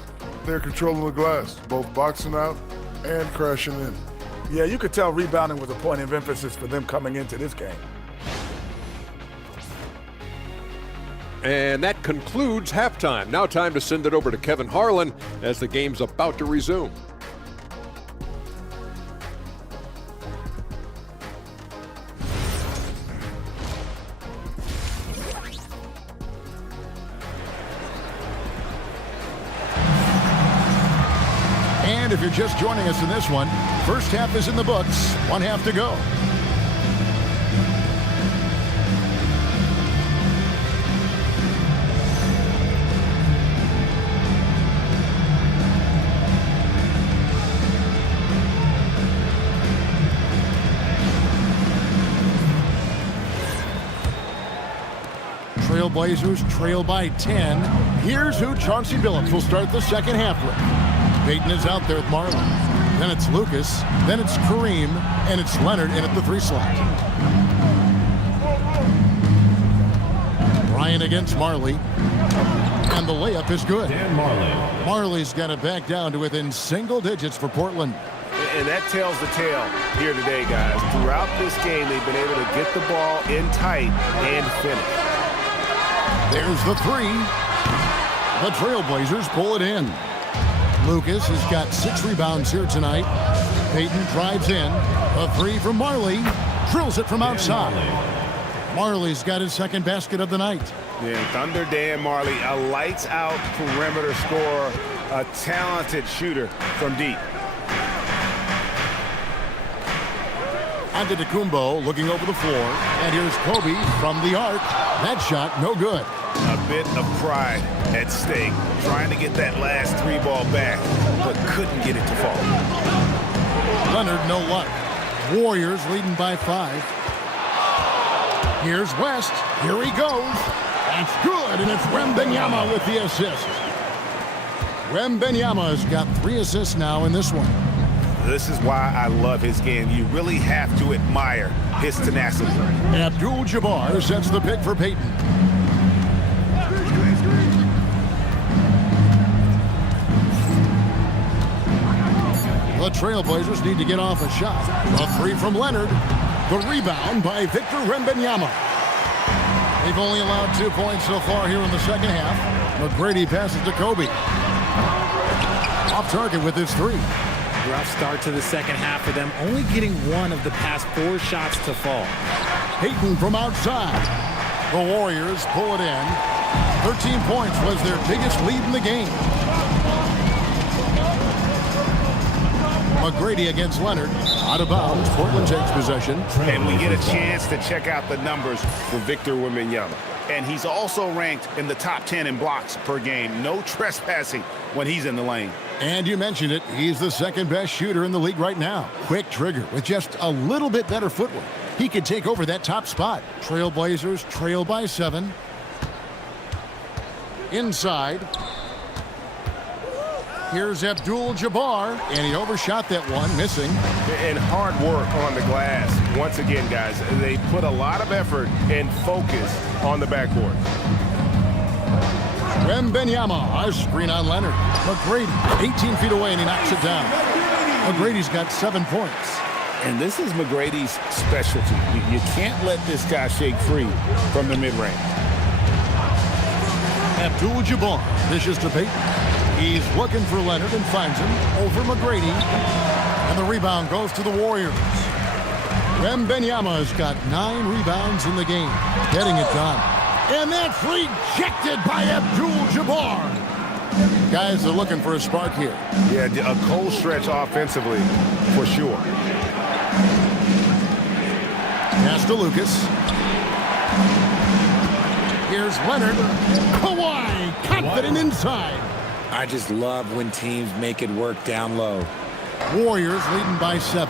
they're controlling the glass, both boxing out and crashing in. Yeah, you could tell rebounding was a point of emphasis for them coming into this game. And that concludes halftime. Now time to send it over to Kevin Harlan as the game's about to resume. And if you're just joining us in this one, first half is in the books, one half to go. Trailblazers trail by 10. Here's who Chauncey Billups will start the second half with. Peyton is out there with Marley. Then it's Lucas. Then it's Kareem. And it's Leonard in at the 3 slot. Bryant against Marley. And the layup is good. Marley's got it back down to within single digits for Portland. And that tells the tale here today, guys. Throughout this game, they've been able to get the ball in tight and finish. There's the 3. The Trailblazers pull it in. Lucas has got 6 rebounds here tonight. Peyton drives in. A 3 from Marley. Drills it from outside. Marley's got his second basket of the night. Yeah, Thunder Dan Marley, a lights-out perimeter scorer, a talented shooter from deep. Antetokounmpo looking over the floor. And here's Kobe from the arc. That shot, no good. A bit of pride at stake, trying to get that last 3 ball back, but couldn't get it to fall. Leonard, no luck. Warriors leading by 5. Here's West. Here he goes. That's good, and it's Wembanyama with the assist. Wembanyama's got 3 assists now in this one. This is why I love his game. You really have to admire his tenacity. Abdul-Jabbar sets the pick for Peyton. The Trailblazers need to get off a shot. A 3 from Leonard. The rebound by Victor Wembanyama. They've only allowed 2 points so far here in the second half. McGrady passes to Kobe. Off target with his 3. Rough start to the second half for them, only getting 1 of the past 4 shots to fall. Peyton from outside. The Warriors pull it in. 13 points was their biggest lead in the game. McGrady against Leonard. Out of bounds. Portland takes possession. And we get a chance to check out the numbers for Victor Wembanyama. And he's also ranked in the top 10 in blocks per game. No trespassing when he's in the lane. And you mentioned it, he's the second best shooter in the league right now. Quick trigger with just a little bit better footwork. He could take over that top spot. Trailblazers trail by 7. Inside. Here's Abdul-Jabbar, and he overshot that one, missing. And hard work on the glass. Once again, guys, they put a lot of effort and focus on the backboard. Wembanyama, a screen on Leonard. McGrady, 18 feet away, and he knocks it down. McGrady's got 7 points. And this is McGrady's specialty. You can't let this guy shake free from the mid-range. Abdul-Jabbar dishes to Peyton. He's looking for Leonard and finds him over McGrady. And the rebound goes to the Warriors. Wembanyama's got 9 rebounds in the game, getting it done. And that's rejected by Abdul-Jabbar. Guys are looking for a spark here. Yeah, a cold stretch offensively, for sure. Pass to Lucas. Here's Leonard. Kawhi, confident inside. I just love when teams make it work down low. Warriors leading by 7.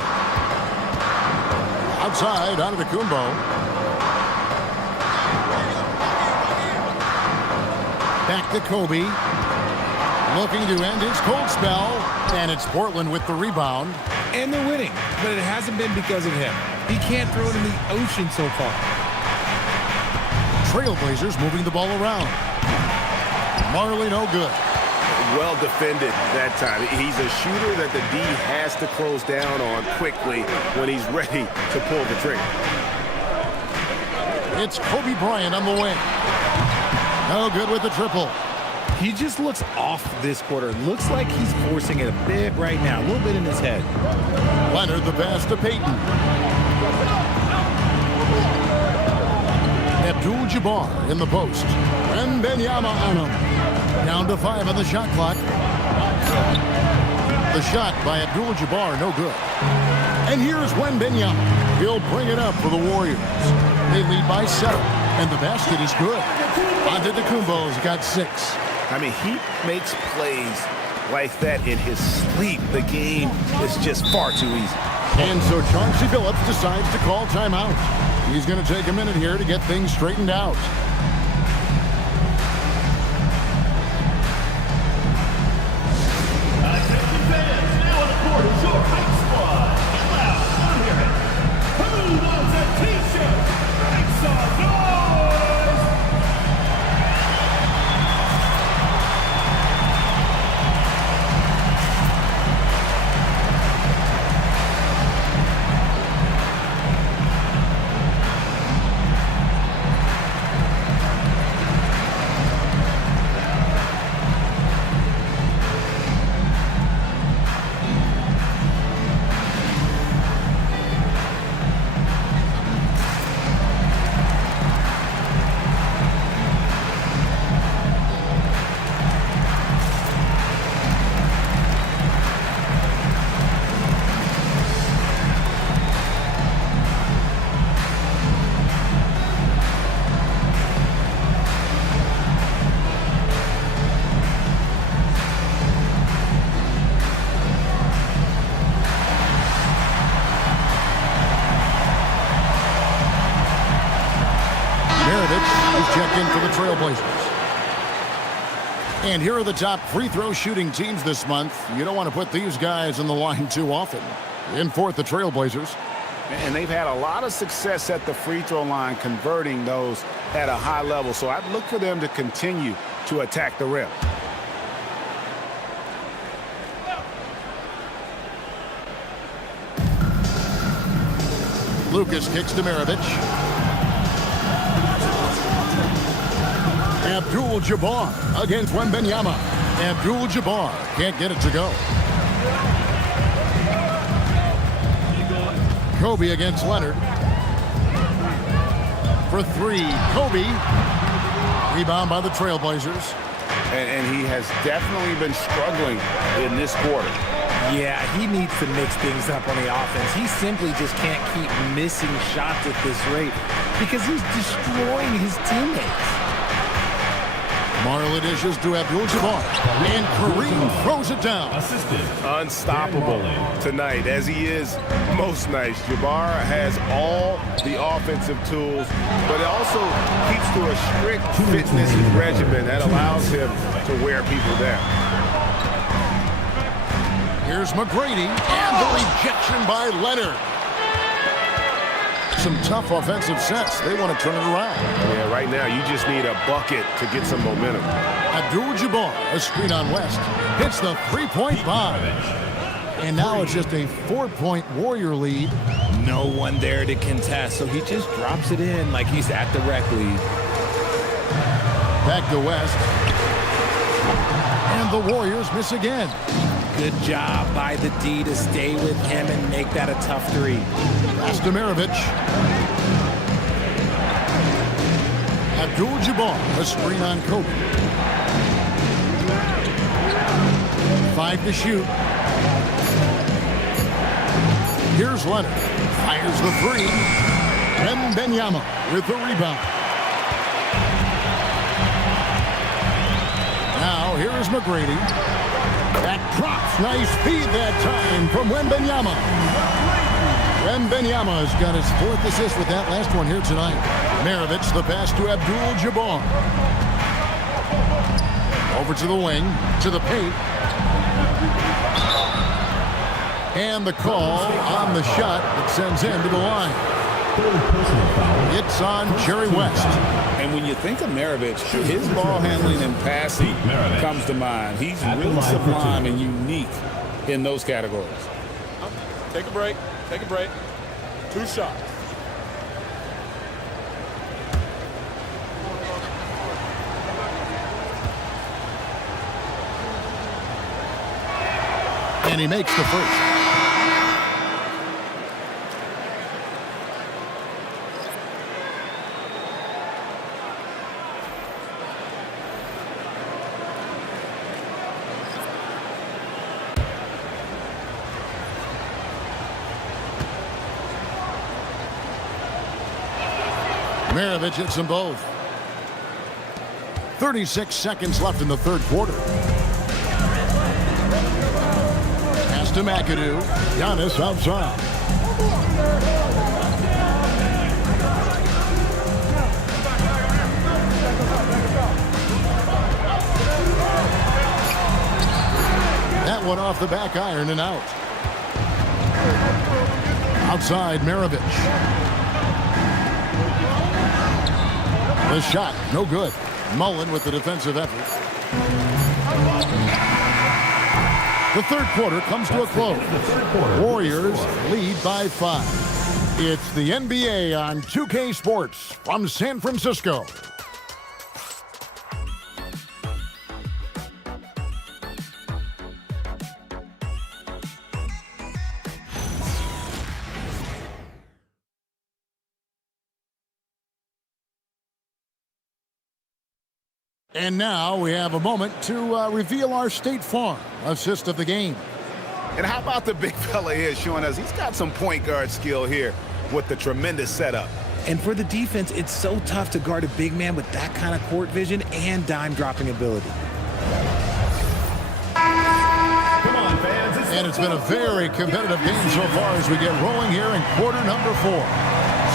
Outside, Antetokounmpo. Back to Kobe. Looking to end his cold spell. And it's Portland with the rebound. And they're winning, but it hasn't been because of him. He can't throw it in the ocean so far. Trailblazers moving the ball around. Marley no good. Well defended that time. He's a shooter that the D has to close down on quickly when he's ready to pull the trigger. It's Kobe Bryant on the wing. No good with the triple. He just looks off this quarter. Looks like he's forcing it a bit right now. A little bit in his head. Leonard the pass to Payton. Abdul-Jabbar in the post. And Benyama on him. Down to 5 on the shot clock. The shot by Abdul-Jabbar, no good. And here's Wembanyama. He'll bring it up for the Warriors. They lead by 7. And the basket is good. Antetokounmpo's got 6. I mean, he makes plays like that in his sleep. The game is just far too easy. And so Chauncey Billups decides to call timeout. He's going to take a minute here to get things straightened out. Attention fans, now on the court is your hype squad. Get loud, I'm hearing. Who wants a t-shirt? Make some noise! Checked in for the Trailblazers. And here are the top free throw shooting teams this month. You don't want to put these guys on the line too often. In fourth, the Trailblazers. And they've had a lot of success at the free throw line converting those at a high level. So I'd look for them to continue to attack the rim. Lucas kicks to Maravich. Abdul-Jabbar against Wembanyama. Abdul-Jabbar can't get it to go. Kobe against Leonard. For 3, Kobe. Rebound by the Trailblazers. And he has definitely been struggling in this quarter. Yeah, he needs to mix things up on the offense. He simply just can't keep missing shots at this rate because he's destroying his teammates. Marley dishes to Abdul-Jabbar, and Kareem throws it down. Unstoppable tonight, as he is most nights. Jabbar has all the offensive tools, but it also keeps to a strict fitness regimen that allows him to wear people down. Here's McGrady, and the rejection by Leonard. Some tough offensive sets. They want to turn it around. Yeah, right now you just need a bucket to get some momentum. Abdul-Jabbar, a screen on West, hits the three-point bomb. And now it's just a 4-point Warrior lead. No one there to contest, so he just drops it in like he's at the rec league. Back to West. And the Warriors miss again. Good job by the D to stay with him and make that a tough 3. Pass to Maravich. Abdul-Jabbar, a screen on Kobe. 5 to shoot. Here's Leonard. Fires the 3. And Wembanyama with the rebound. Now here is McGrady. That drops. Nice feed that time from Wembanyama. Wembanyama's got his 4th assist with that last one here tonight. Maravich, the pass to Abdul-Jabbar. Over to the wing, to the paint. And the call on the shot that sends him to the line. It's on Jerry West. And when you think of Maravich, his ball handling and passing comes to mind. He's really sublime and unique in those categories. Take a break. Take a break. 2 shots. And he makes the first. Maravich hits them both. 36 seconds left in the 3rd quarter. Pass to McAdoo. Giannis outside. That one off the back iron and out. Outside Maravich. The shot, no good. Mullen with the defensive effort. The 3rd quarter comes to a close. Warriors lead by 5. It's the NBA on 2K Sports from San Francisco. And now we have a moment to reveal our State Farm assist of the game. And how about the big fella here showing us he's got some point guard skill here with the tremendous setup. And for the defense, it's so tough to guard a big man with that kind of court vision and dime dropping ability. Come on, fans. And it's been a very competitive game so far as we get rolling here in quarter number 4.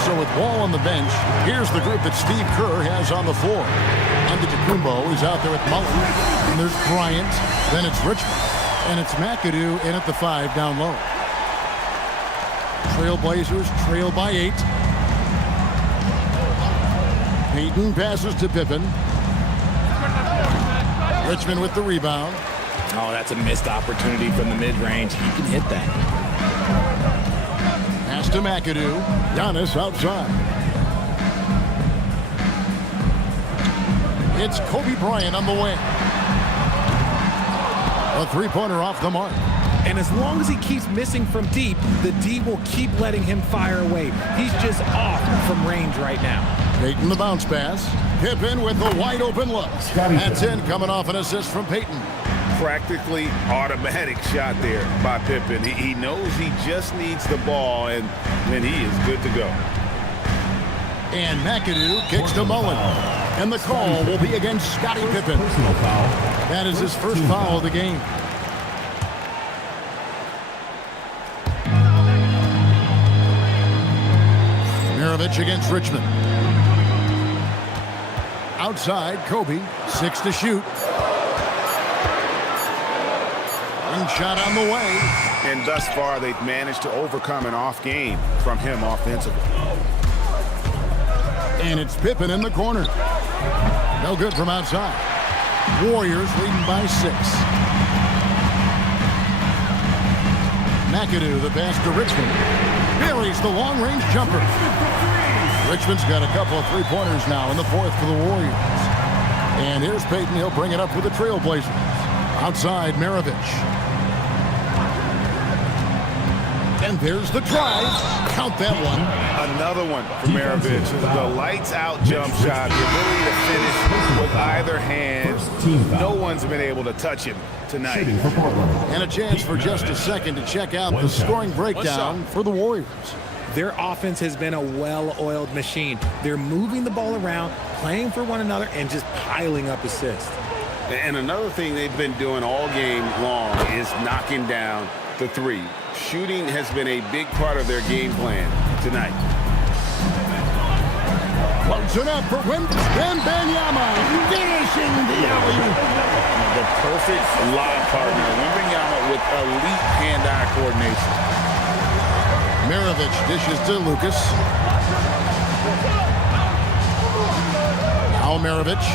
So with Wall on the bench, here's the group that Steve Kerr has on the floor. Antetokounmpo is out there with Mullen. And there's Bryant. Then it's Richmond. And it's McAdoo in at the 5 down low. Trailblazers trail by 8. Payton passes to Pippen. Richmond with the rebound. Oh, that's a missed opportunity from the mid-range. He can hit that. Pass to McAdoo. Giannis outside. It's Kobe Bryant on the wing. A 3-pointer off the mark. And as long as he keeps missing from deep, the D will keep letting him fire away. He's just off from range right now. Payton the bounce pass. Pippen with the wide open look. That's in, coming off an assist from Payton. Practically automatic shot there by Pippen. He knows he just needs the ball, and then he is good to go. And McAdoo kicks to Mullen. And the call will be against Scottie Pippen. That is his first foul of the game. Maravich against Richmond. Outside, Kobe, 6 to shoot. One shot on the way. And thus far, they've managed to overcome an off game from him offensively. And it's Pippen in the corner. No good from outside. Warriors leading by 6. McAdoo, the pass to Richmond. Buries the long-range jumper. Richmond's got a couple of 3-pointers now in the 4th for the Warriors. And here's Payton. He'll bring it up for the Trailblazers. Outside, Maravich. And there's the drive. Count that one. Another one for Maravich. The lights-out jump shot, the ability to finish with either hand. No one's been able to touch him tonight. And a chance for just a second to check out the scoring breakdown for the Warriors. Their offense has been a well-oiled machine. They're moving the ball around, playing for one another, and just piling up assists. And another thing they've been doing all game long is knocking down the three. Shooting has been a big part of their game plan tonight. Close it up for Wembanyama, finishing the alley-oop. The perfect lob partner. Wembanyama with elite hand-eye coordination. Maravich dishes to Lucas. Now Maravich.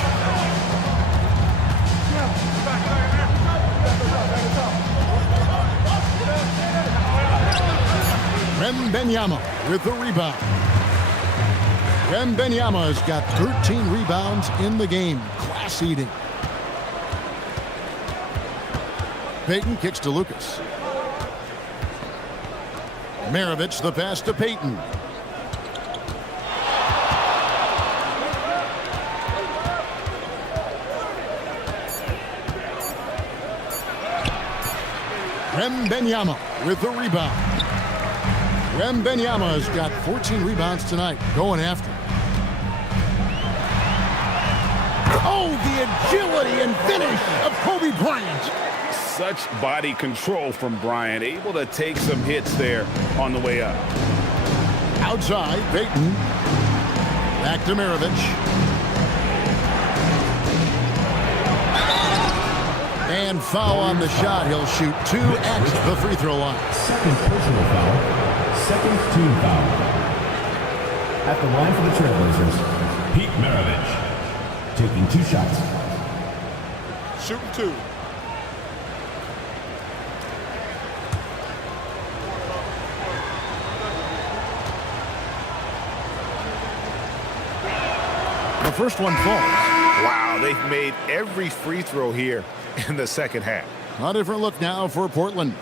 Wembanyama with the rebound. Wembanyama's got 13 rebounds in the game. Class eating. Payton kicks to Lucas. Maravich the pass to Payton. Wembanyama with the rebound. Wembanyama's got 14 rebounds tonight. Going after. Oh, the agility and finish of Kobe Bryant. Such body control from Bryant. Able to take some hits there on the way up. Outside, Payton. Back to Maravich. And foul on the shot. He'll shoot 2 at the free throw line. Second personal foul. Second team foul. At the line for the Trailblazers, Pete Maravich, taking 2 shots. Shooting 2. The first one falls. Wow, they've made every free throw here in the second half. A different look now for Portland.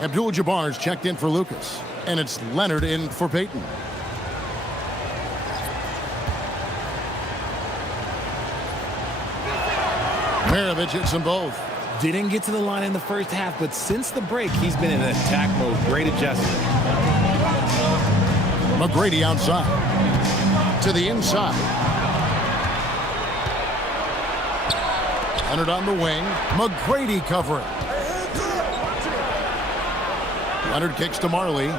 Abdul-Jabbar's checked in for Lucas. And it's Leonard in for Payton. Maravich hits them both. Didn't get to the line in the first half, but since the break, he's been in attack mode. Great adjustment. McGrady outside. To the inside. Leonard on the wing. McGrady covering. Leonard kicks to Marley.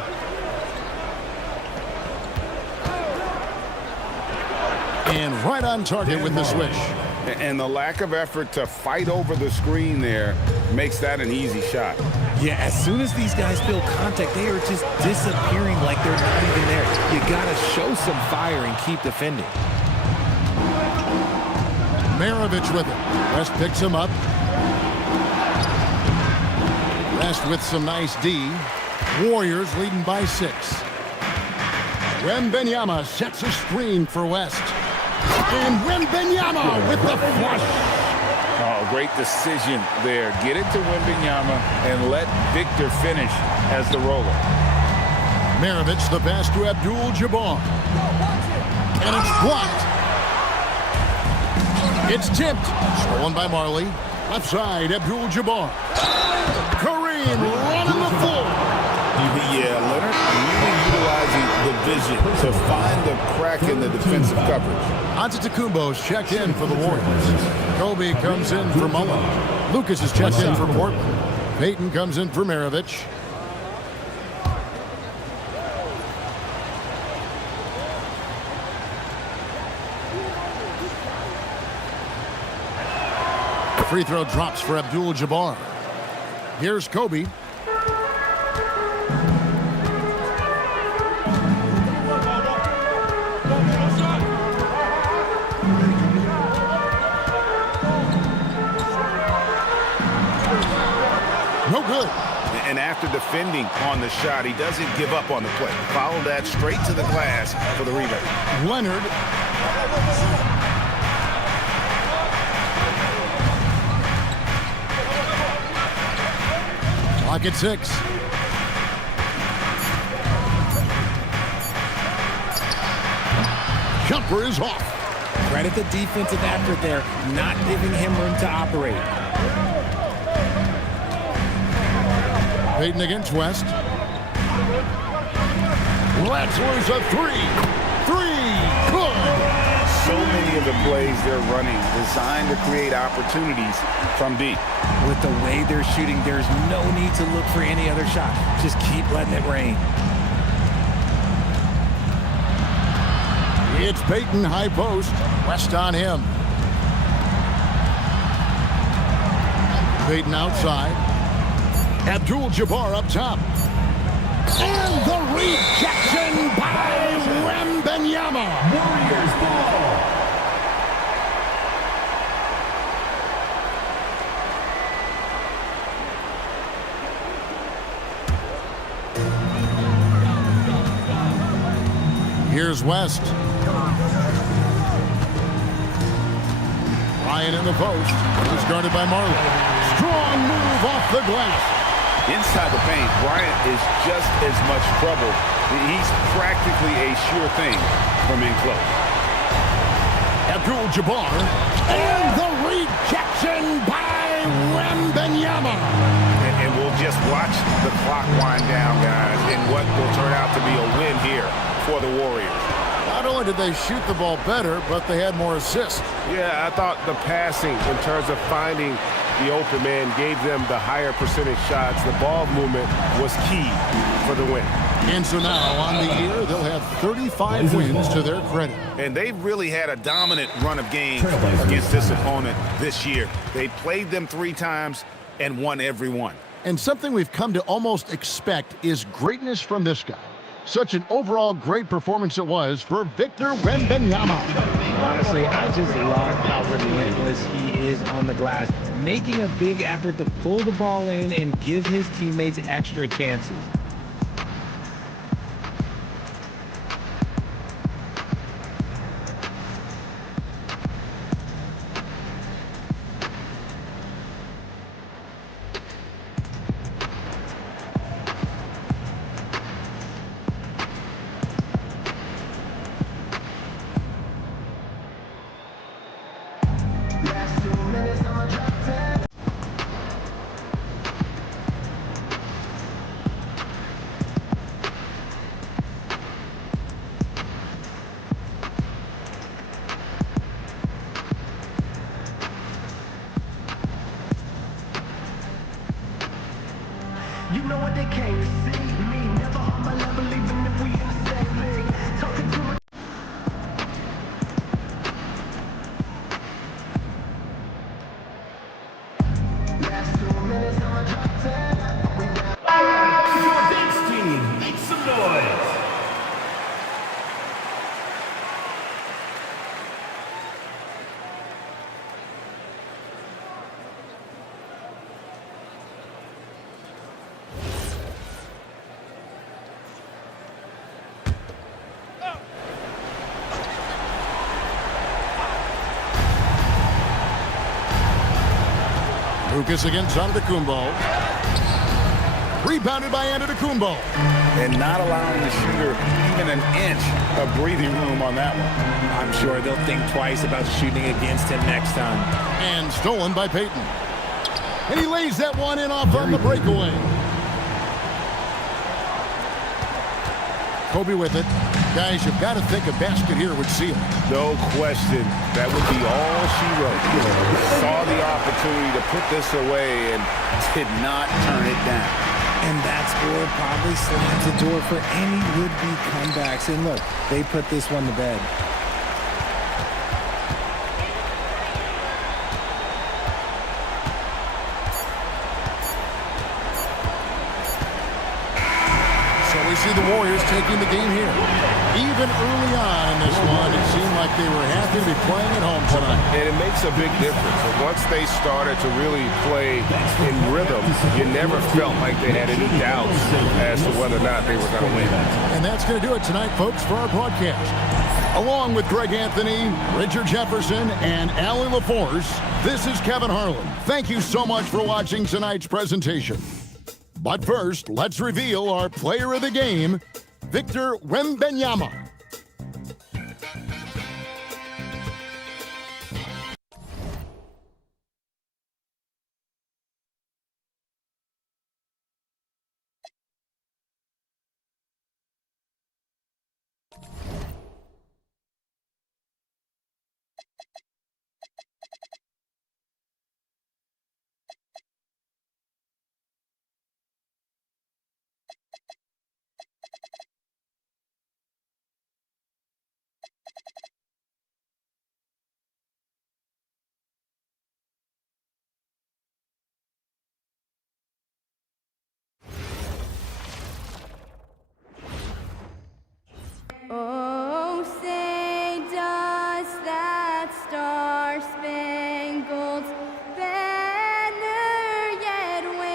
And right on target with the switch. And the lack of effort to fight over the screen there makes that an easy shot. Yeah, as soon as these guys feel contact, they are just disappearing like they're not even there. You got to show some fire and keep defending. Maravich with it. West picks him up. West with some nice D. Warriors leading by 6. Wembanyama sets a screen for West. And Wembanyama with the flush. Oh, great decision there. Get it to Wembanyama and let Victor finish as the roller. Maravich the pass to Abdul-Jabbar. And it's blocked. It's tipped. Stolen by Marley. Left side, Abdul-Jabbar. Kareem running the floor. Yeah, Leonard really utilizing the vision to find the crack in the defensive coverage. Antetokounmpo's checked in for the Warriors. Kobe comes in for Mullen. Lucas is checked in for Portland. Payton comes in for Maravich. Free throw drops for Abdul-Jabbar. Here's Kobe. No good. And after defending on the shot, he doesn't give up on the play. Follow that straight to the glass for the rebound. Leonard. Clock at 6. Jumper is off. Credit the defensive effort there, not giving him room to operate. Payton against West. Let's lose a 3. 3. Good. So many of the plays they're running designed to create opportunities from deep. With the way they're shooting, there's no need to look for any other shot. Just keep letting it rain. It's Peyton, high post. West on him. Peyton outside. Abdul-Jabbar up top. And the rejection by Wembanyama. Warriors ball. Here's West. Ryan in the post. He's guarded by Marley. Strong move off the glass. Inside the paint, Bryant is just as much trouble. He's practically a sure thing from in close. Abdul-Jabbar. And the rejection by Wembanyama. And we'll just watch the clock wind down, guys, in what will turn out to be a win here for the Warriors. Not only did they shoot the ball better, but they had more assists. Yeah, I thought the passing in terms of finding the open man gave them the higher percentage shots. The ball movement was key for the win. And so now on the year, they'll have 35 wins to their credit. And they really had a dominant run of games against this opponent this year. They played them 3 times and won every one. And something we've come to almost expect is greatness from this guy. Such an overall great performance it was for Victor Wembanyama. Honestly, I just love how relentless he is on the glass, making a big effort to pull the ball in and give his teammates extra chances. You know what they came to see? Me, never on my level, even if we in the same league. Talking to my last 2 minutes on my drop 10. We down. All right, your dance team, make some noise. Lucas against Antetokounmpo. Rebounded by Antetokounmpo. And not allowing the shooter even an inch of breathing room on that one. I'm sure they'll think twice about shooting against him next time. And stolen by Peyton. And he lays that one in off on the breakaway. Kobe with it. Guys, you've got to think a basket here would seal it. No question. That would be all she wrote. Saw the opportunity to put this away and did not turn it down. And that score probably slams the door for any would-be comebacks. And look, they put this one to bed. We see the Warriors taking the game here. Even early on in this one, it seemed like they were happy to be playing at home tonight. And it makes a big difference. And once they started to really play in rhythm, you never felt like they had any doubts as to whether or not they were going to win. And that's going to do it tonight, folks, for our broadcast. Along with Greg Anthony, Richard Jefferson, and Allie LaForce, this is Kevin Harlan. Thank you so much for watching tonight's presentation. But first, let's reveal our player of the game, Victor Wembanyama. Oh, say does that star-spangled banner yet wave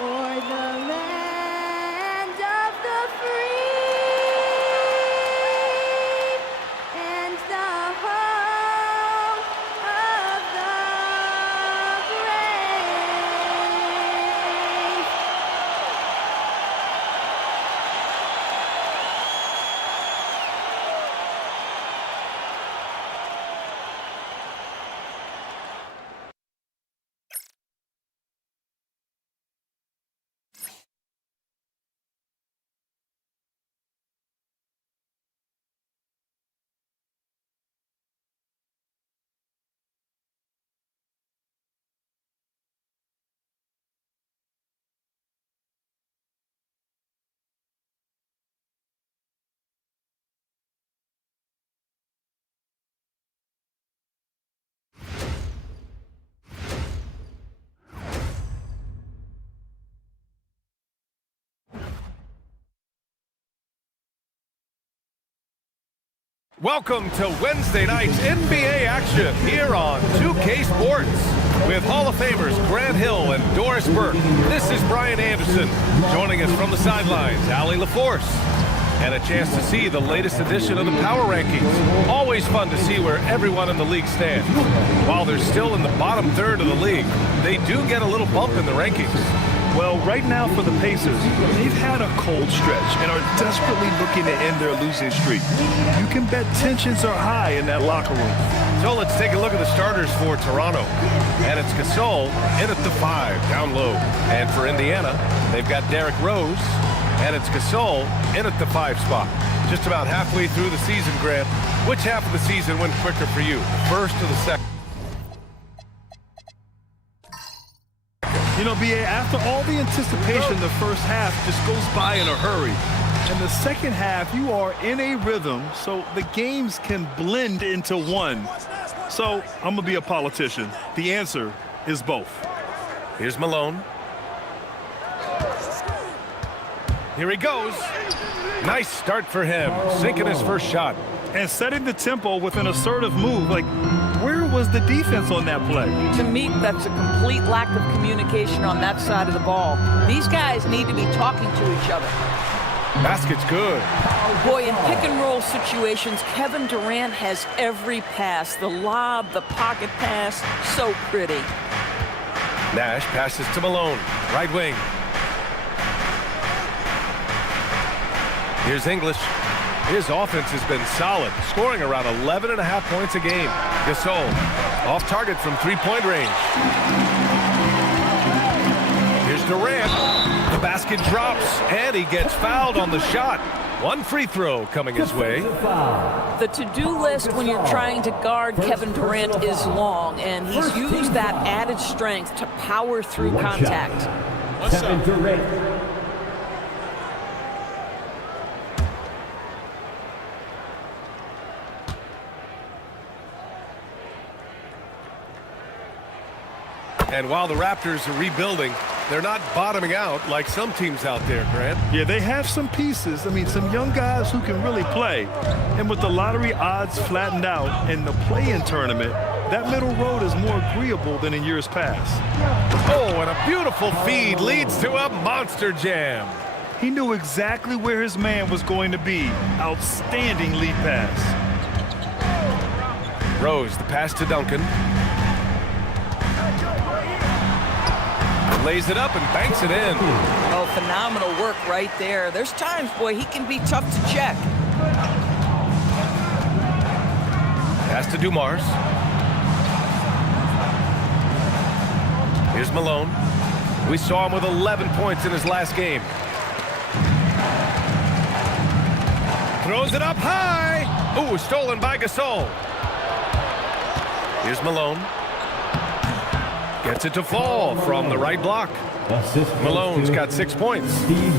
o'er the land of the free and the home of the brave. Welcome to Wednesday night's NBA action here on 2K Sports. With Hall of Famers Grant Hill and Doris Burke, this is Brian Anderson. Joining us from the sidelines, Allie LaForce. And a chance to see the latest edition of the Power Rankings. Always fun to see where everyone in the league stands. While they're still in the bottom third of the league, they do get a little bump in the rankings. Well, right now for the Pacers, they've had a cold stretch and are desperately looking to end their losing streak. You can bet tensions are high in that locker room. So let's take a look at the starters for Toronto. And it's Gasol in at the 5, down low. And for Indiana, they've got Derrick Rose. And it's Gasol in at the 5 spot. Just about halfway through the season, Grant. Which half of the season went quicker for you, the first or the second? You know, B.A., after all the anticipation, the first half just goes by in a hurry. And the second half, you are in a rhythm, so the games can blend into one. So I'm going to be a politician. The answer is both. Here's Malone. Here he goes. Nice start for him, sinking his first shot. And setting the tempo with an assertive move. Like, where was the defense on that play? To me, that's a complete lack of communication on that side of the ball. These guys need to be talking to each other. Basket's good. Boy, in pick-and-roll situations, Kevin Durant has every pass. The lob, the pocket pass, so pretty. Nash passes to Malone, right wing. Here's English. His offense has been solid, scoring around 11.5 points a game. Gasol, off target from three-point range. Here's Durant. The basket drops, and he gets fouled on the shot. One free throw coming his way. The to-do list when you're trying to guard Kevin Durant is long, and he's used that added strength to power through contact. Kevin Durant. And while the Raptors are rebuilding, they're not bottoming out like some teams out there, Grant. Yeah, they have some pieces. I mean, some young guys who can really play. And with the lottery odds flattened out in the play-in tournament, that middle road is more agreeable than in years past. Oh, and a beautiful feed leads to a monster jam. He knew exactly where his man was going to be. Outstanding lead pass. Rose, the pass to Duncan. Lays it up and banks it in. Oh, phenomenal work right there. There's times, boy, he can be tough to check. Pass to Dumars. Here's Malone. We saw him with 11 points in his last game. Throws it up high. Ooh, stolen by Gasol. Here's Malone. Gets it to fall from the right block. Malone's got 6 points.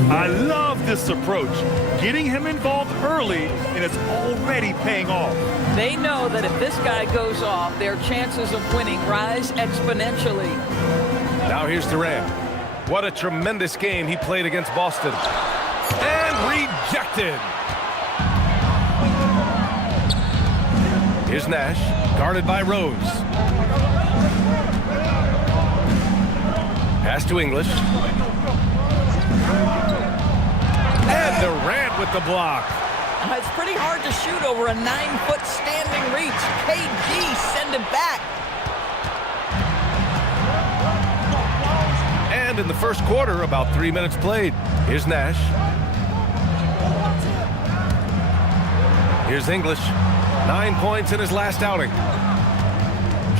I love this approach. Getting him involved early, and it's already paying off. They know that if this guy goes off, their chances of winning rise exponentially. Now here's Durant. What a tremendous game he played against Boston. And rejected. Here's Nash, guarded by Rose. Pass to English. And Durant with the block. It's pretty hard to shoot over a 9-foot standing reach. KG send it back. And in the first quarter, about 3 minutes played. Here's Nash. Here's English. 9 points in his last outing.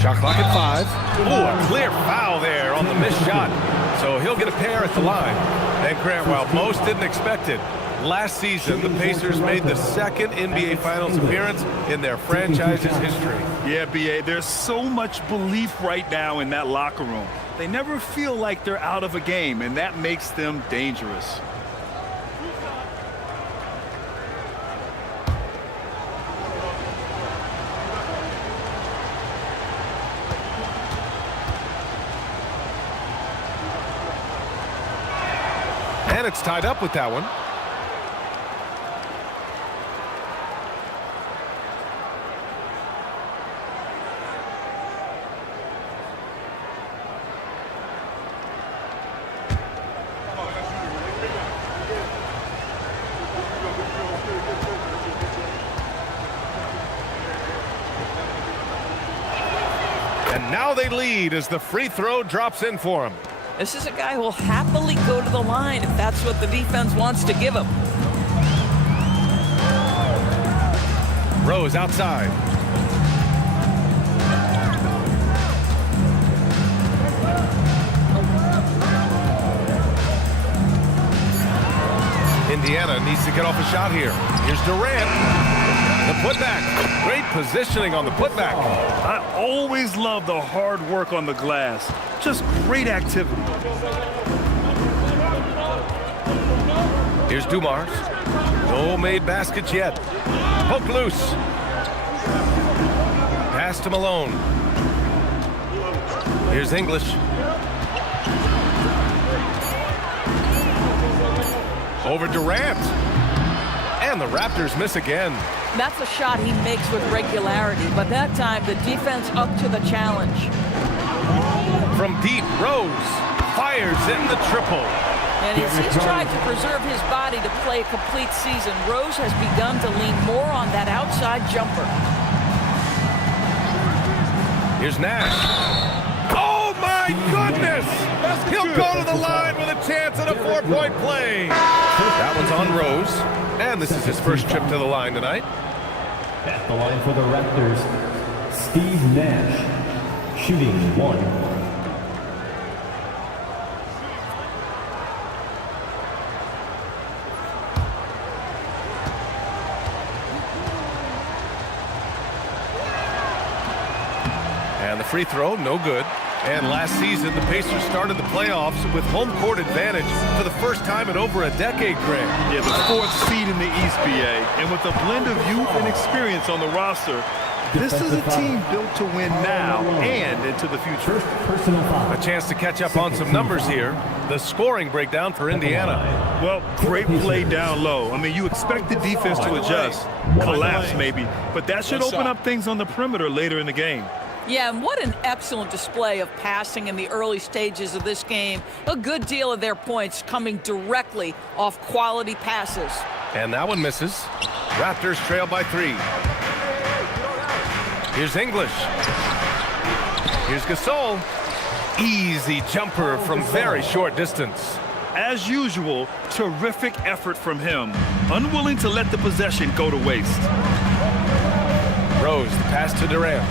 Shot clock at 5. Oh, a clear foul there on the missed shot. So he'll get a pair at the line. And Grant, while most didn't expect it, last season the Pacers made the second NBA Finals appearance in their franchise's history. Yeah, B.A., there's so much belief right now in that locker room. They never feel like they're out of a game, and that makes them dangerous. And it's tied up with that one. And now they lead as the free throw drops in for him. This is a guy who will happily go to the line if that's what the defense wants to give him. Rose outside. Indiana needs to get off a shot here. Here's Durant. The putback. Great positioning on the putback. I always love the hard work on the glass. Just great activity. Here's Dumars. No made baskets yet. Poke loose. Pass to Malone. Here's English. Over Durant. And the Raptors miss again. That's a shot he makes with regularity, but that time the defense up to the challenge. From deep, Rose fires in the triple. And as he's tried to preserve his body to play a complete season, Rose has begun to lean more on that outside jumper. Here's Nash. Oh my goodness! He'll go to the line with a chance at a 4-point play. That one's on Rose. And this is his first trip to the line tonight. At the line for the Raptors, Steve Nash, shooting 1. And the free throw, no good. And last season, the Pacers started the playoffs with home court advantage for the first time in over a decade, Greg. Yeah, the 4th seed in the East, BA. And with a blend of youth and experience on the roster, this is a team built to win now and into the future. A chance to catch up on some numbers here. The scoring breakdown for Indiana. Well, great play down low. I mean, you expect the defense to adjust, collapse maybe, but that should open up things on the perimeter later in the game. Yeah, and what an excellent display of passing in the early stages of this game. A good deal of their points coming directly off quality passes. And that one misses. Raptors trail by 3. Here's English. Here's Gasol. Easy jumper from very short distance. As usual, terrific effort from him. Unwilling to let the possession go to waste. Rose, the pass to Durant.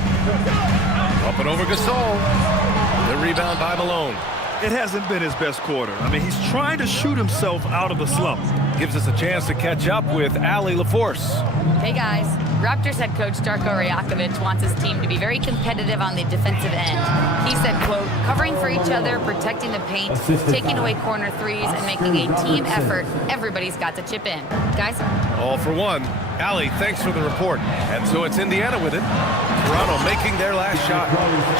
Up and over Gasol. The rebound by Malone. It hasn't been his best quarter. I mean, he's trying to shoot himself out of the slump. Gives us a chance to catch up with Allie LaForce. Hey guys, Raptors head coach Darko Rajakovic wants his team to be very competitive on the defensive end. He said, quote, covering for each other, protecting the paint, taking away corner threes, and making a team effort. Everybody's got to chip in. Guys? All for one. Allie, thanks for the report. And so it's Indiana with it. Toronto making their last shot.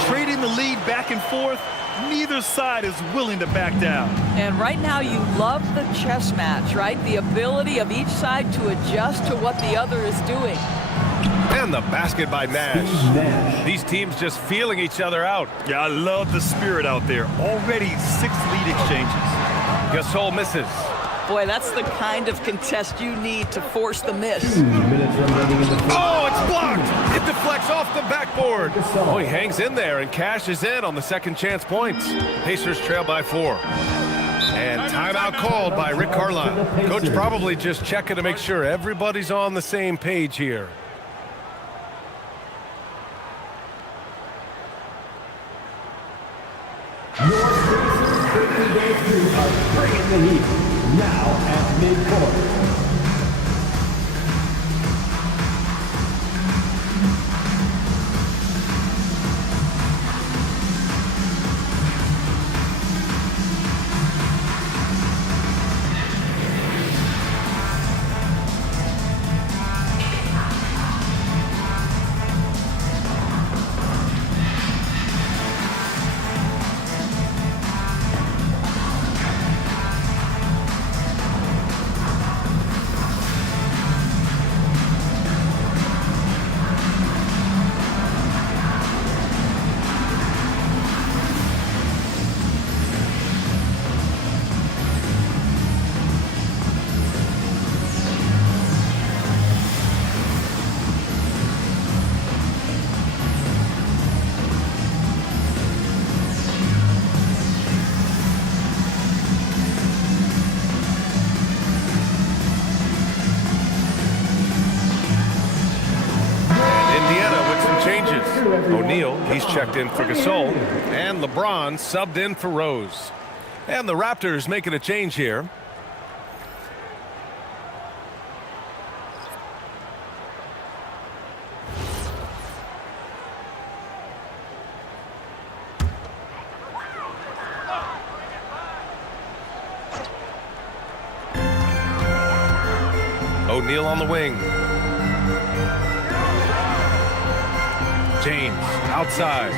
Trading the lead back and forth, Neither side is willing to back down. And right now you love the chess match, right? The ability of each side to adjust to what the other is doing. And the basket by Nash. These teams just feeling each other out. Yeah, I love the spirit out there. Already 6 lead exchanges. Gasol misses. Boy, that's the kind of contest you need to force the miss. Oh, it's blocked. It deflects off the backboard. Oh, he hangs in there and cashes in on the second chance points. Pacers trail by 4. And timeout called by Rick Carlisle. Coach probably just checking to make sure everybody's on the same page here. Your Pacers are bringing the heat. Now at midcourt. O'Neal, he's checked in for Gasol, and LeBron subbed in for Rose. And the Raptors making a change here. O'Neal on the wing. James outside.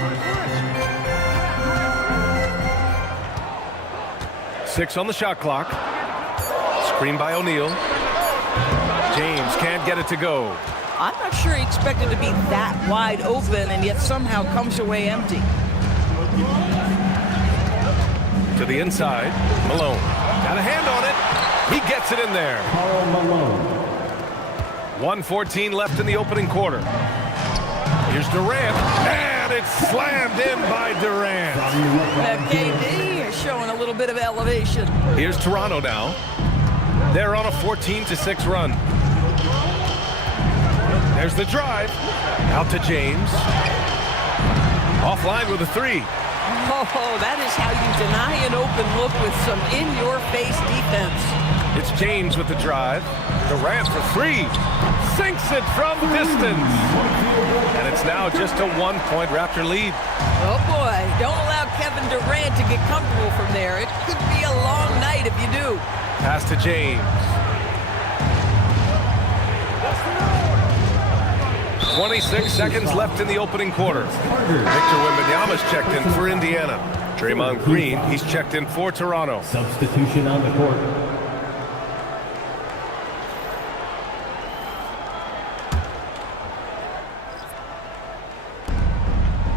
6 on the shot clock. Screen by O'Neal. James can't get it to go. I'm not sure he expected to be that wide open and yet somehow comes away empty. To the inside. Malone. Got a hand on it. He gets it in there. Karl Malone. 1:14 left in the opening quarter. Here's Durant, and it's slammed in by Durant. KD is showing a little bit of elevation. Here's Toronto now. They're on a 14-6 run. There's the drive. Out to James. Offline with a 3. Oh, that is how you deny an open look with some in-your-face defense. It's James with the drive. Durant for 3. Sinks it from distance. And it's now just a 1-point Raptor lead. Oh, boy. Don't allow Kevin Durant to get comfortable from there. It could be a long night if you do. Pass to James. 26 seconds left in the opening quarter. Victor Wembanyama's checked in for Indiana. Draymond Green, he's checked in for Toronto. Substitution on the court.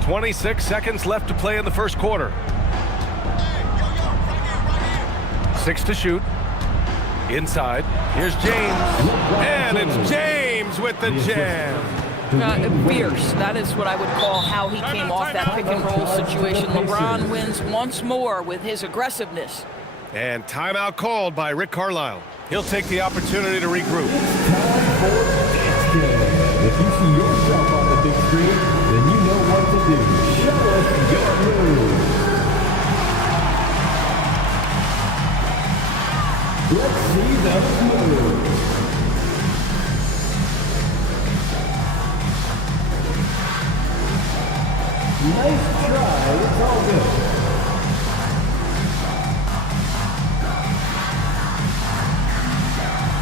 26 seconds left to play in the first quarter. 6 to shoot. Inside. Here's James. And it's James with the jam. Fierce. That is what I would call how he came off that pick and roll situation. LeBron wins once more with his aggressiveness. And timeout called by Rick Carlisle. He'll take the opportunity to regroup. If you see yourself on the big screen, then you know what to do. Show us your move. Let's see those moves. Nice try. It's all good.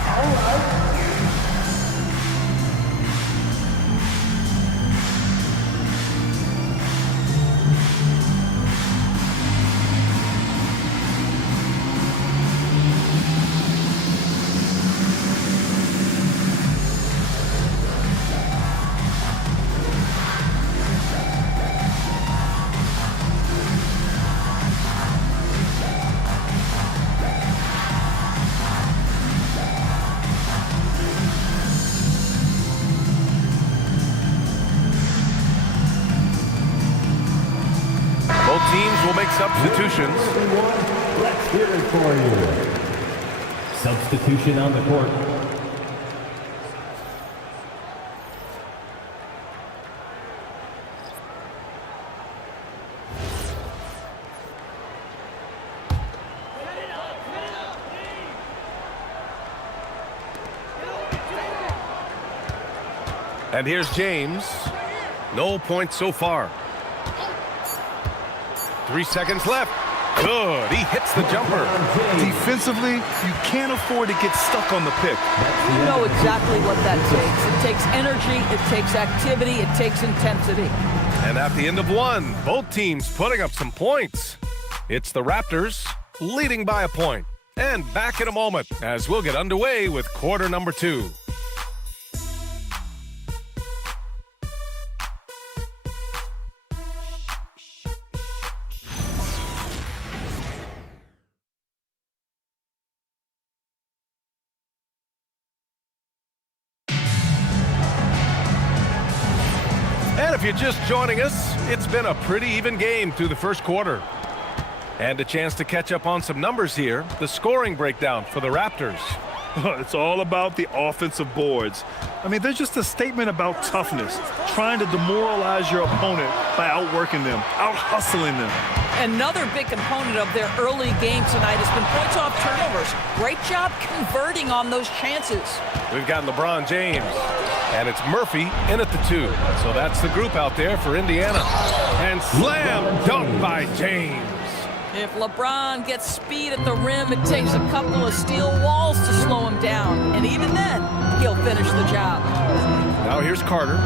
All right. make substitutions. Let's hear it for you. Substitution on the court. And here's James. No points so far. 3 seconds left. Good. He hits the jumper. Defensively, you can't afford to get stuck on the pick. You know exactly what that takes. It takes energy, it takes activity, it takes intensity. And at the end of one, both teams putting up some points. It's the Raptors leading by a point. And back in a moment as we'll get underway with quarter number 2. And if you're just joining us, it's been a pretty even game through the first quarter. And a chance to catch up on some numbers here. The scoring breakdown for the Raptors. It's all about the offensive boards. I mean, they're just a statement about toughness, trying to demoralize your opponent by outworking them, out-hustling them. Another big component of their early game tonight has been points off turnovers. Great job converting on those chances. We've got LeBron James, and it's Murphy in at the 2. So that's the group out there for Indiana. And slam dunk by James. If LeBron gets speed at the rim, it takes a couple of steel walls to slow him down. And even then, he'll finish the job. Now here's Carter.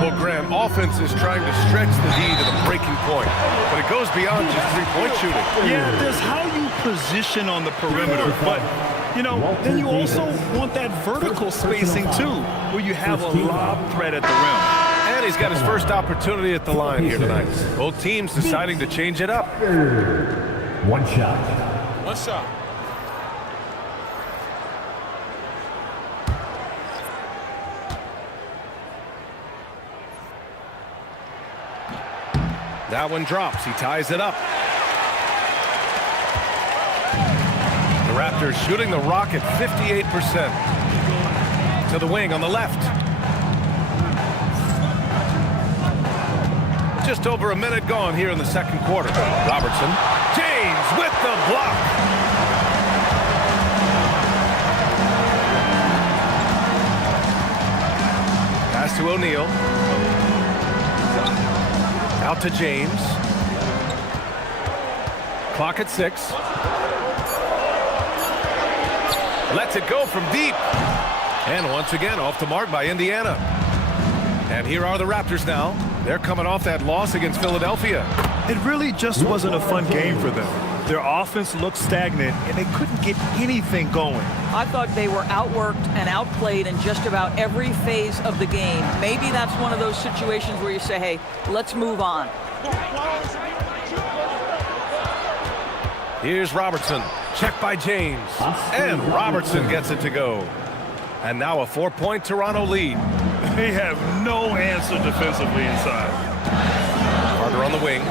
Well, Graham, offense is trying to stretch the D to the breaking point, but it goes beyond just three-point shooting. Yeah, there's how you position on the perimeter, but, you know, then you also want that vertical spacing, too, where you have a lob threat at the rim. And he's got his first opportunity at the line here tonight. Both teams deciding to change it up. One shot. One shot. That one drops. He ties it up. The Raptors shooting the rock at 58%. To the wing on the left. Just over a minute gone here in the second quarter. Robertson. James with the block. Pass to O'Neal. Out to James. Clock at 6. Lets it go from deep. And once again off the mark by Indiana. And here are the Raptors now. They're coming off that loss against Philadelphia. It really just wasn't a fun game for them. Their offense looked stagnant, and they couldn't get anything going. I thought they were outworked and outplayed in just about every phase of the game. Maybe that's one of those situations where you say, hey, let's move on. Here's Robertson. Check by James. And Robertson gets it to go. And now a 4-point Toronto lead. They have no answer defensively inside. Carter on the wing.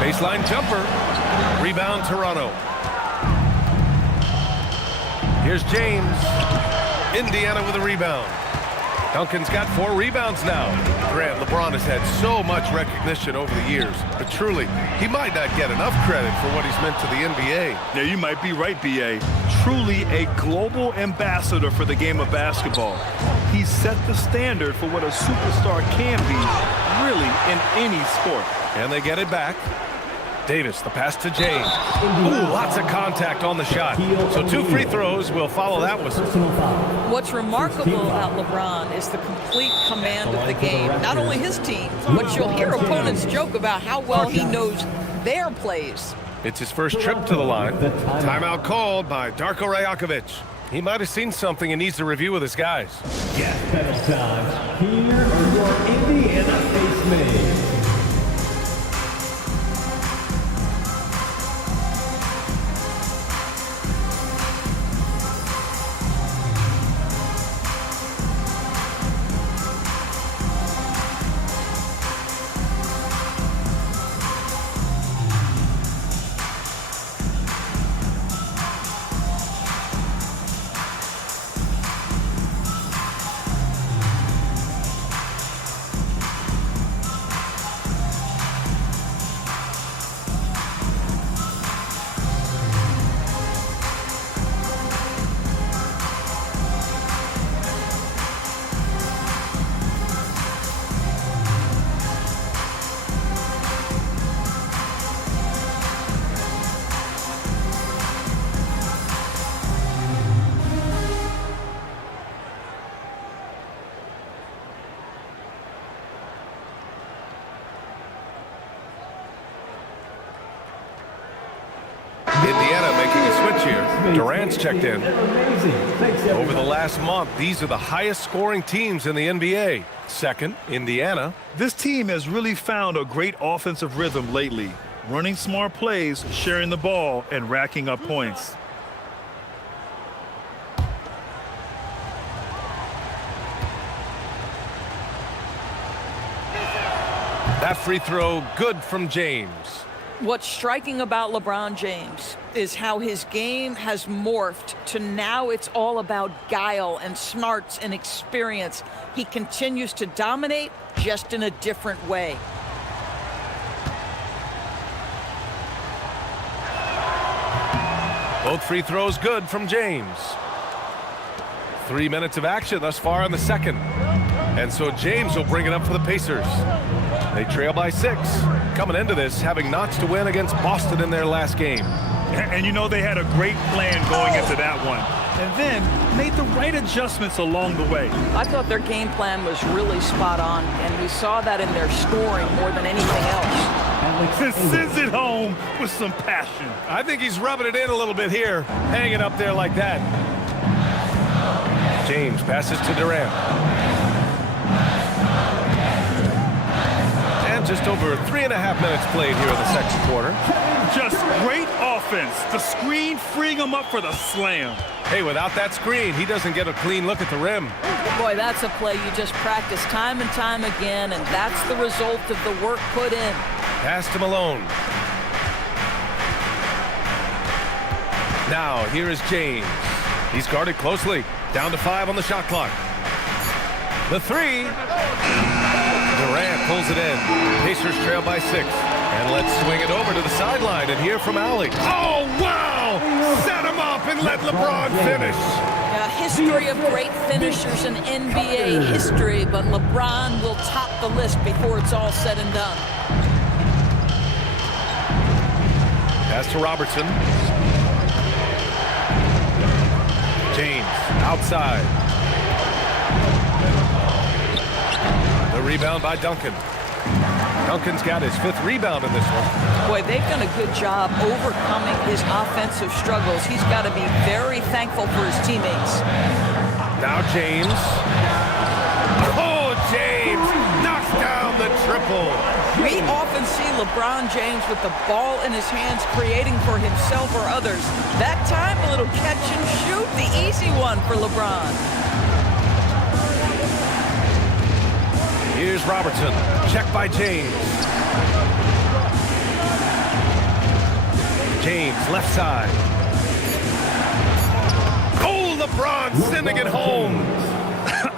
Baseline jumper. Rebound Toronto. Here's James. Indiana with a rebound. Duncan's got 4 rebounds now. Grant, LeBron has had so much recognition over the years, but truly, he might not get enough credit for what he's meant to the NBA. Yeah, you might be right, B.A. Truly a global ambassador for the game of basketball. He set the standard for what a superstar can be, really, in any sport. And they get it back. Davis, the pass to James. Ooh, lots of contact on the shot. So 2 free throws will follow that whistle. What's remarkable about LeBron is the complete command of the game. Not only his team, but you'll hear opponents joke about how well he knows their plays. It's his first trip to the line. Timeout called by Darko Rajakovic. He might have seen something and needs to review with his guys. Gas pedal time. Here are your Indiana face mates. Durant's checked in. Over the last month, these are the highest scoring teams in the NBA. Second, Indiana. This team has really found a great offensive rhythm lately, running smart plays, sharing the ball, and racking up points. That free throw, good from James. What's striking about LeBron James is how his game has morphed to now it's all about guile and smarts and experience. He continues to dominate, just in a different way. Both free throws good from James. 3 minutes of action thus far in the second. And so James will bring it up for the Pacers. They trail by 6. Coming into this, having knots to win against Boston in their last game. And you know they had a great plan going into that one. And then made the right adjustments along the way. I thought their game plan was really spot on, and we saw that in their scoring more than anything else. Sends it home with some passion. I think he's rubbing it in a little bit here, hanging up there like that. James passes to Durant. And just over 3.5 minutes played here in the second quarter. Just great offense. The screen freeing him up for the slam. Hey, without that screen, he doesn't get a clean look at the rim. Boy, that's a play you just practice time and time again, and that's the result of the work put in. Pass to Malone. Now, here is James. He's guarded closely. Down to 5 on the shot clock. The 3. Durant pulls it in. Pacers trail by 6. And let's swing it over to the sideline and hear from Allie. Oh, wow! Set him up and let LeBron finish. A history of great finishers in NBA history, but LeBron will top the list before it's all said and done. Pass to Robertson. James outside. The rebound by Duncan. Duncan's got his 5th rebound in this one. Boy, they've done a good job overcoming his offensive struggles. He's got to be very thankful for his teammates. Now James. Oh, James knocks down the triple. We often see LeBron James with the ball in his hands creating for himself or others. That time, a little catch and shoot, the easy one for LeBron. Here's Robertson. Check by James. James, left side. Oh, LeBron sending it home.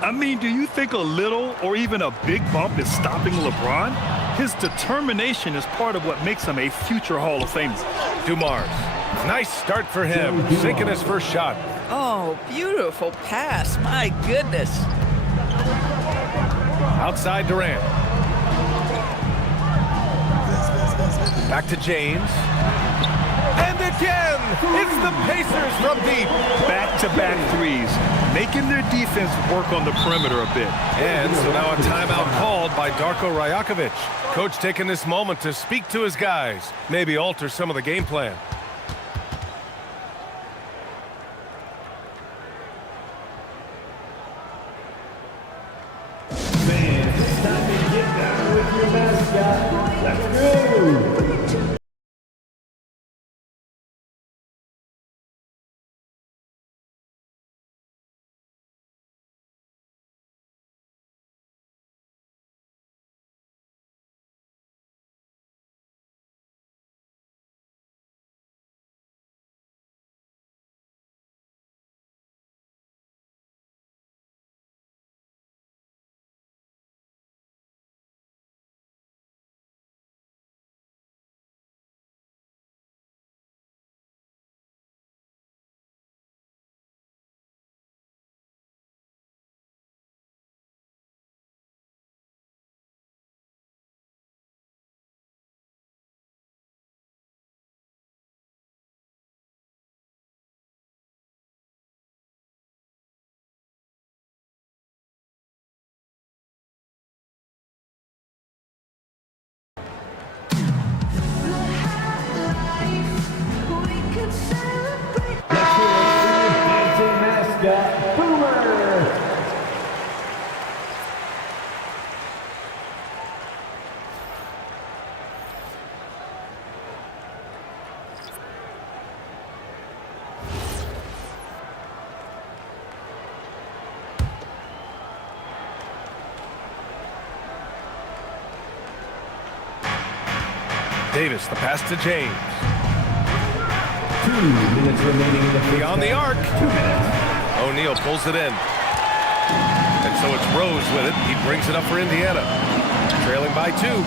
I mean, do you think a little or even a big bump is stopping LeBron? His determination is part of what makes him a future Hall of Famer. Dumars. Nice start for him. Sinking his first shot. Oh, beautiful pass. My goodness. Outside Durant. Back to James. And again, it's the Pacers from deep. Back-to-back threes, making their defense work on the perimeter a bit. And so now a timeout called by Darko Rajakovic. Coach taking this moment to speak to his guys, maybe alter some of the game plan. It's time to get down with your mascot. Let's go! Davis, the pass to James. 2 minutes remaining in the first Beyond the half. arc. 2 minutes. O'Neal pulls it in. And so it's Rose with it. He brings it up for Indiana. Trailing by 2.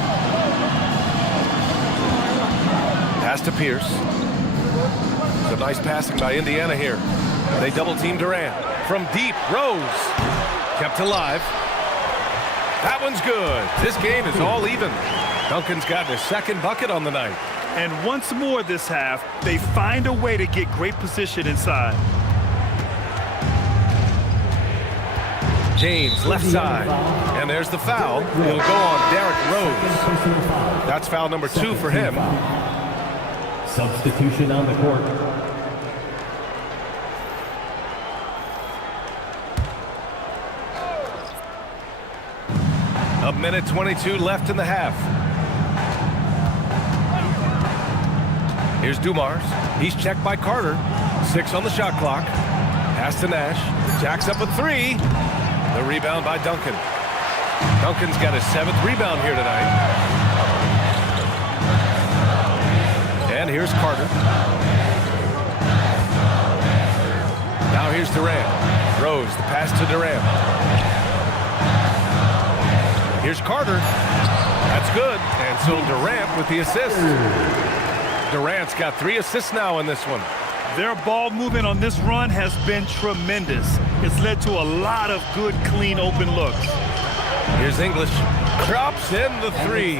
Pass to Pierce. Some nice passing by Indiana here. They double team Durant. From deep, Rose. Kept alive. That one's good. This game is all even. Duncan's gotten his second bucket on the night. And once more this half, they find a way to get great position inside. James, left side. And there's the foul. It'll go on Derrick Rose. That's foul number 2 for him. Substitution on the court. A minute 22 left in the half. Here's Dumars. He's checked by Carter. 6 on the shot clock. Pass to Nash. Jacks up a 3. The rebound by Duncan. Duncan's got his 7th rebound here tonight. And here's Carter. Now here's Durant. Rose, the pass to Durant. Here's Carter. That's good. And so Durant with the assist. Durant's got 3 assists now in this one. Their ball movement on this run has been tremendous. It's led to a lot of good, clean, open looks. Here's English. Drops in the 3.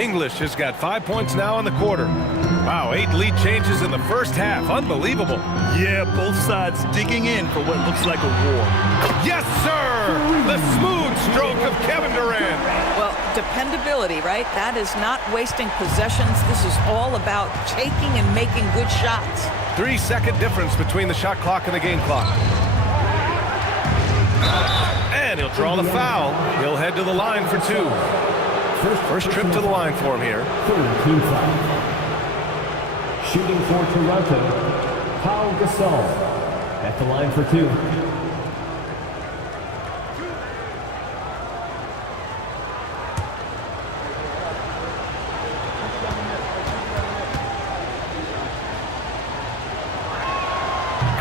English has got 5 points now in the quarter. Wow, 8 lead changes in the first half. Unbelievable. Yeah, both sides digging in for what looks like a war. Yes, sir! The smooth stroke of Kevin Durant. Well, dependability, right? That is not wasting possessions. This is all about taking and making good shots. 3-second difference between the shot clock and the game clock. And he'll draw the foul. He'll head to the line for 2. First trip to the line for him here. Third team foul. Shooting for Toronto, Pau Gasol at the line for 2.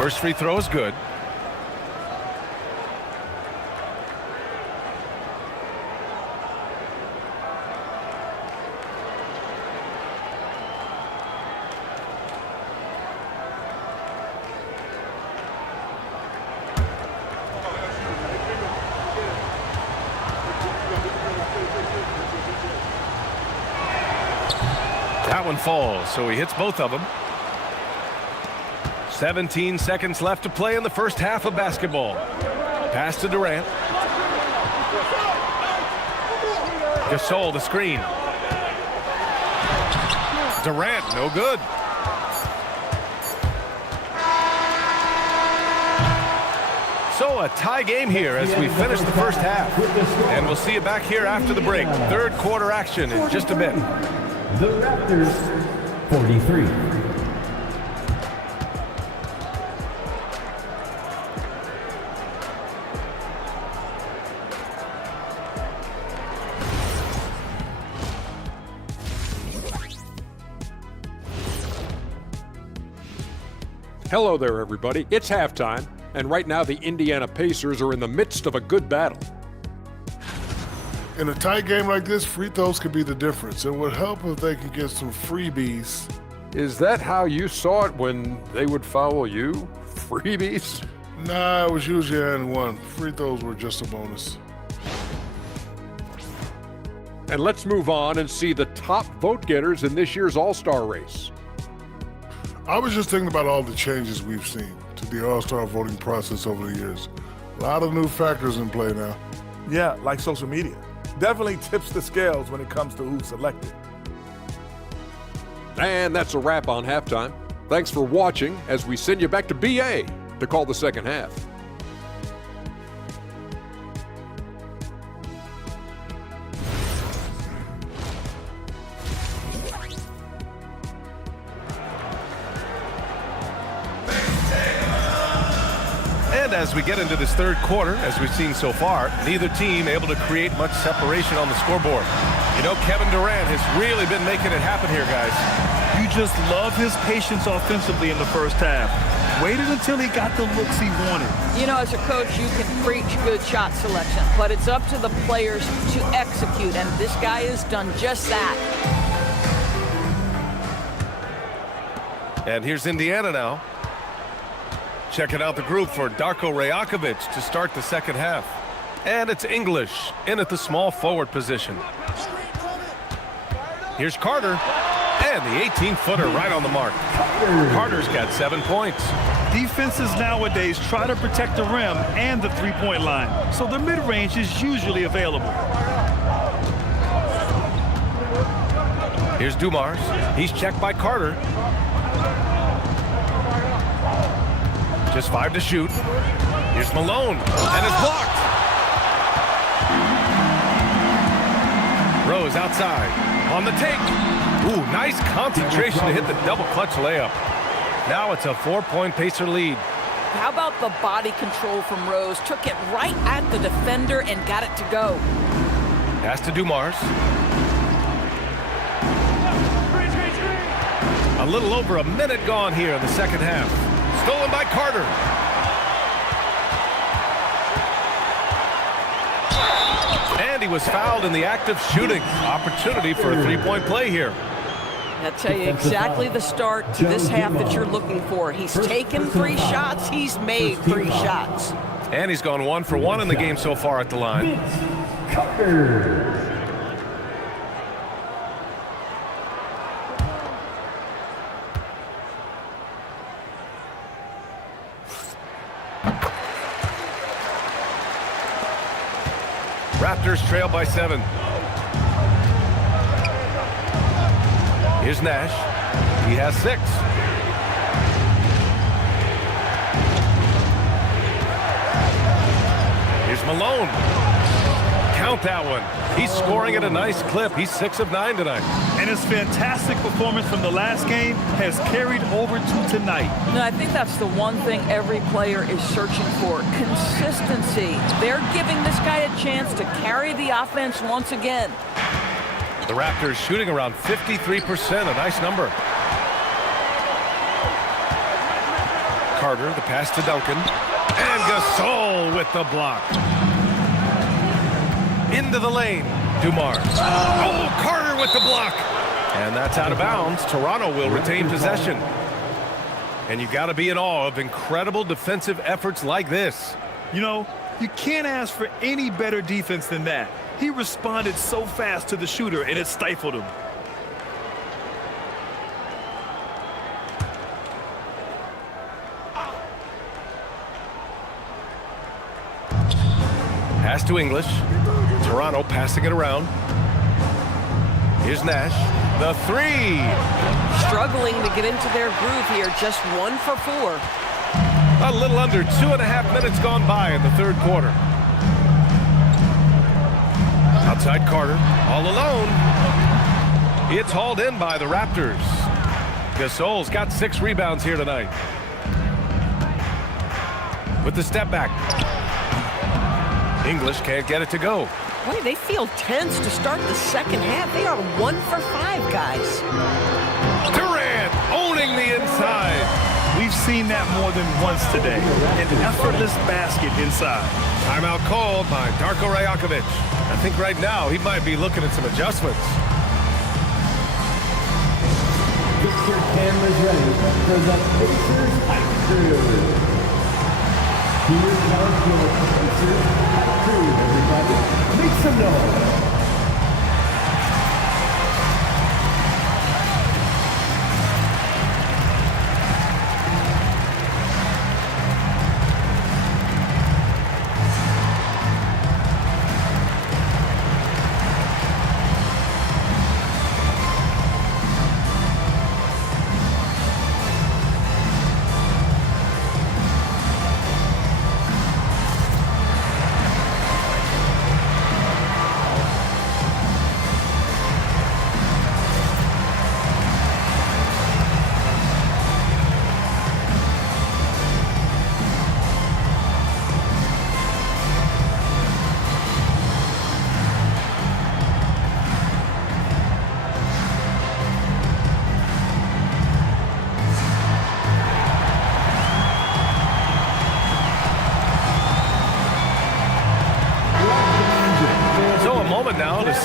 First free throw is good. That one falls, so he hits both of them. 17 seconds left to play in the first half of basketball. Pass to Durant. Gasol, the screen. Durant, no good. So a tie game here as we finish the first half. And we'll see you back here after the break. Third quarter action in just a bit. The Raptors, 43. Hello there, everybody. It's halftime, and right now the Indiana Pacers are in the midst of a good battle. In a tight game like this, free throws could be the difference. It would help if they could get some freebies. Is that how you saw it when they would foul you? Freebies? Nah, it was usually and one. Free throws were just a bonus. And let's move on and see the top vote getters in this year's All-Star race. I was just thinking about all the changes we've seen to the All-Star voting process over the years. A lot of new factors in play now. Yeah, like social media. Definitely tips the scales when it comes to who's selected. And that's a wrap on halftime. Thanks for watching as we send you back to BA to call the second half. And as we get into this third quarter, as we've seen so far, neither team able to create much separation on the scoreboard. You know, Kevin Durant has really been making it happen here, guys. You just love his patience offensively in the first half. Waited until he got the looks he wanted. You know, as a coach, you can preach good shot selection, but it's up to the players to execute, and this guy has done just that. And here's Indiana now. Checking out the group for Darko Rajakovic to start the second half. And it's English in at the small forward position. Here's Carter. And the 18-footer right on the mark. Carter's got 7 points. Defenses nowadays try to protect the rim and the three-point line, so the mid-range is usually available. Here's Dumars. He's checked by Carter. Just 5 to shoot. Here's Malone, and it's blocked. Rose outside, on the take. Ooh, nice concentration to hit the double clutch layup. Now it's a 4-point Pacer lead. How about the body control from Rose? Took it right at the defender and got it to go. Pass to Dumars. A little over a minute gone here in the second half. Stolen by Carter. And he was fouled in the act of shooting. Opportunity for a three-point play here. I'll tell you exactly the start to this half that you're looking for. He's taken 3 shots. He's made 3 shots. And he's gone 1 for 1 in the game so far at the line. Raptors trail by 7. Here's Nash. He has 6. Here's Malone. Count that one. He's scoring at a nice clip. He's 6 of 9 tonight. And his fantastic performance from the last game has carried over to tonight. No, I think that's the one thing every player is searching for. Consistency. They're giving this guy a chance to carry the offense once again. The Raptors shooting around 53%, a nice number. Carter, the pass to Duncan. And Gasol with the block. Into the lane, Dumars. Oh, Carter with the block. And that's out of bounds. Toronto will retain possession. And you got to be in awe of incredible defensive efforts like this. You know, you can't ask for any better defense than that. He responded so fast to the shooter, and it stifled him. Pass to English. Toronto passing it around. Here's Nash. The 3. Struggling to get into their groove here. Just 1 for 4. A little under 2.5 minutes gone by in the third quarter. Outside Carter, all alone. It's hauled in by the Raptors. Gasol's got 6 rebounds here tonight. With the step back. English can't get it to go. Boy, they feel tense to start the second half. They are 1 for 5, guys. Durant owning the inside. We've seen that more than once today. An effortless basket inside. Timeout called by Darko Rajakovic. I think right now he might be looking at some adjustments. Mr. Cameron's ready for the Pacers High Crew. Here comes your Pacers High Crew, everybody. Make some noise.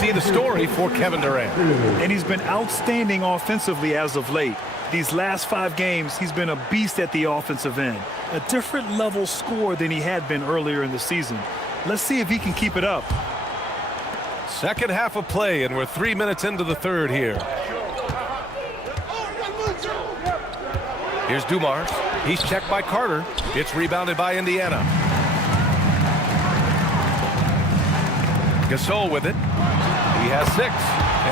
see the story for Kevin Durant. And he's been outstanding offensively as of late. These last 5 games, he's been a beast at the offensive end. A different level score than he had been earlier in the season. Let's see if he can keep it up. Second half of play, and we're 3 minutes into the third here. Here's Dumars. He's checked by Carter. It's rebounded by Indiana. Gasol with it. He has 6.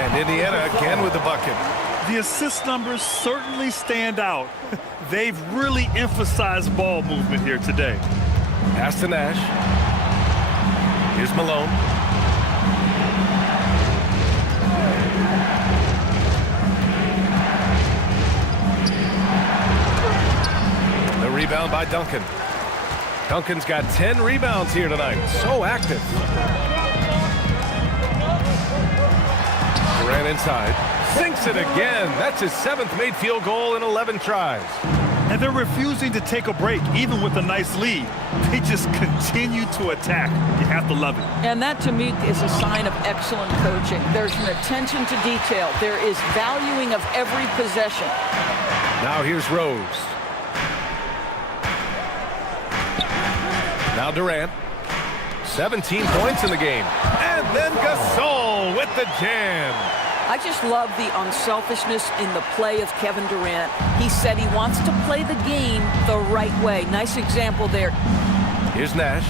And Indiana again with the bucket. The assist numbers certainly stand out. They've really emphasized ball movement here today. Pass to Nash. Here's Malone. The rebound by Duncan. Duncan's got 10 rebounds here tonight. So active. Durant inside. Sinks it again. That's his 7th made field goal in 11 tries. And they're refusing to take a break, even with a nice lead. They just continue to attack. You have to love it. And that, to me, is a sign of excellent coaching. There's an attention to detail. There is valuing of every possession. Now here's Rose. Now Durant. 17 points in the game. And then Gasol with the jam. I just love the unselfishness in the play of Kevin Durant. He said he wants to play the game the right way. Nice example there. Here's Nash.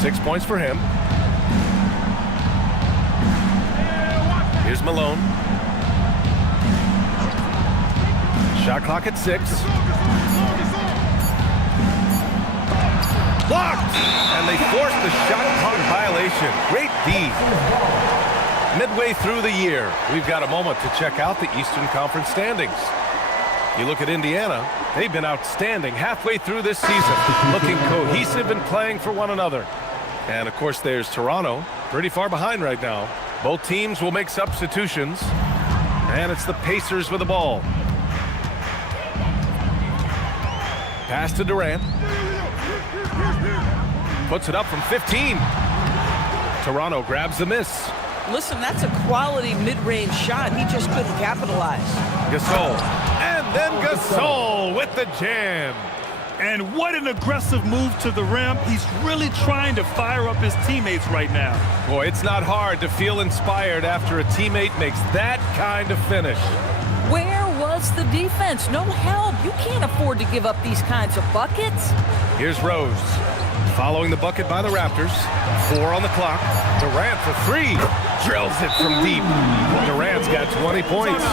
6 points for him. Here's Malone. Shot clock at 6. Blocked! And they forced the shot clock violation. Great D. Midway through the year, we've got a moment to check out the Eastern Conference standings. You look at Indiana, they've been outstanding halfway through this season, looking cohesive and playing for one another. And of course, there's Toronto, pretty far behind right now. Both teams will make substitutions, and it's the Pacers with the ball. Pass to Durant. Puts it up from 15. Toronto grabs the miss. Listen, that's a quality mid-range shot. He just couldn't capitalize. Gasol. And then Gasol with the jam. And what an aggressive move to the rim. He's really trying to fire up his teammates right now. Boy, it's not hard to feel inspired after a teammate makes that kind of finish. Where was the defense? No help. You can't afford to give up these kinds of buckets. Here's Rose. Following the bucket by the Raptors. 4 on the clock. Durant for 3. Drills it from deep. Durant's got 20 points.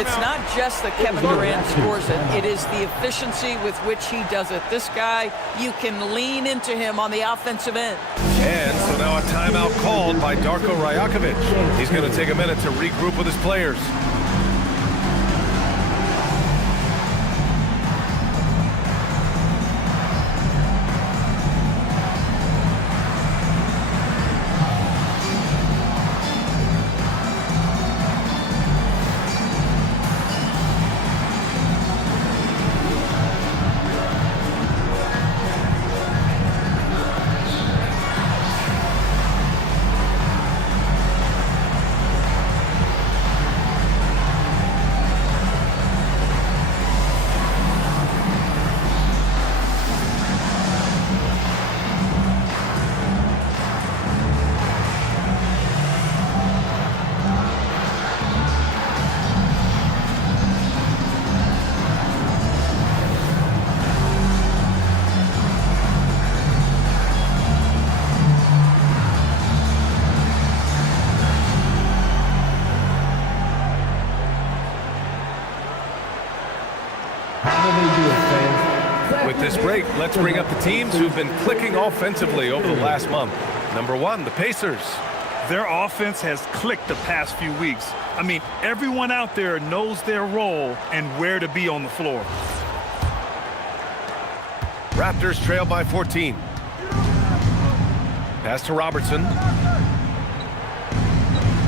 It's not just that Kevin Durant scores it. It is the efficiency with which he does it. This guy, you can lean into him on the offensive end. And so now a timeout called by Darko Rajakovic. He's going to take a minute to regroup with his players. With this break, let's bring up the teams who've been clicking offensively over the last month. Number 1, the Pacers. Their offense has clicked the past few weeks. I mean, everyone out there knows their role and where to be on the floor. Raptors trail by 14. Pass to Robertson.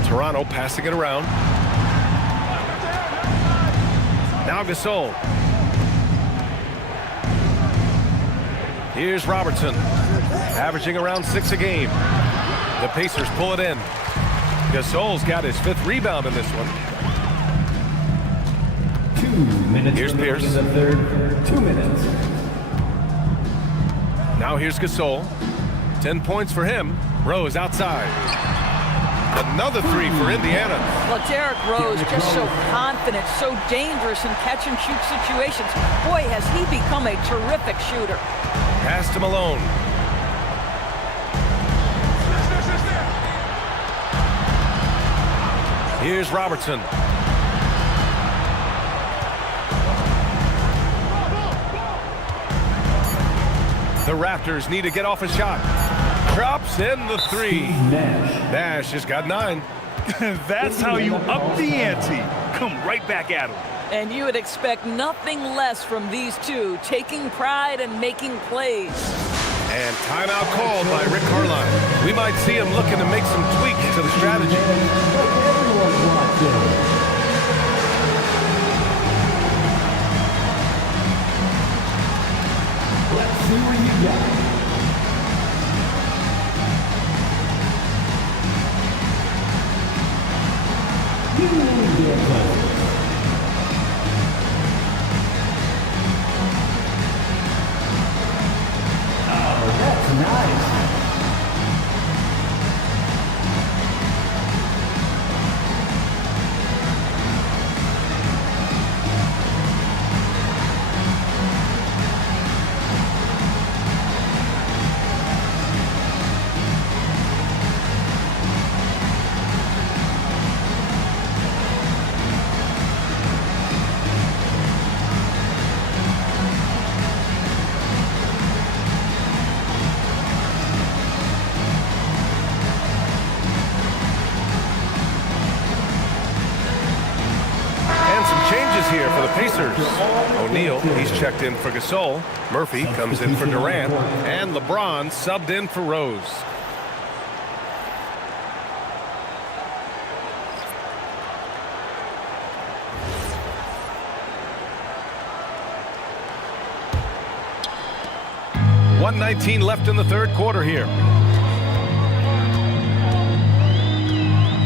Toronto passing it around. Now Gasol. Here's Robertson, averaging around 6 a game. The Pacers pull it in. Gasol's got his 5th rebound in this one. 2 minutes. Here's Pierce. In the third. 2 minutes. Now here's Gasol. 10 points for him. Rose outside. Another 3 for Indiana. Well, Derrick Rose just so confident, so dangerous in catch-and-shoot situations. Boy, has he become a terrific shooter. Pass to Malone. Here's Robertson. The Raptors need to get off a shot. Drops in the 3. Nash has got 9. That's how you up the ante. Come right back at him. And you would expect nothing less from these two, taking pride and making plays. And timeout called by Rick Carlisle. We might see him looking to make some tweaks to the strategy. Let's see what you got. Oh, that's nice. Here for the Pacers. O'Neal, he's checked in for Gasol. Murphy comes in for Durant. And LeBron subbed in for Rose. .119 left in the third quarter here.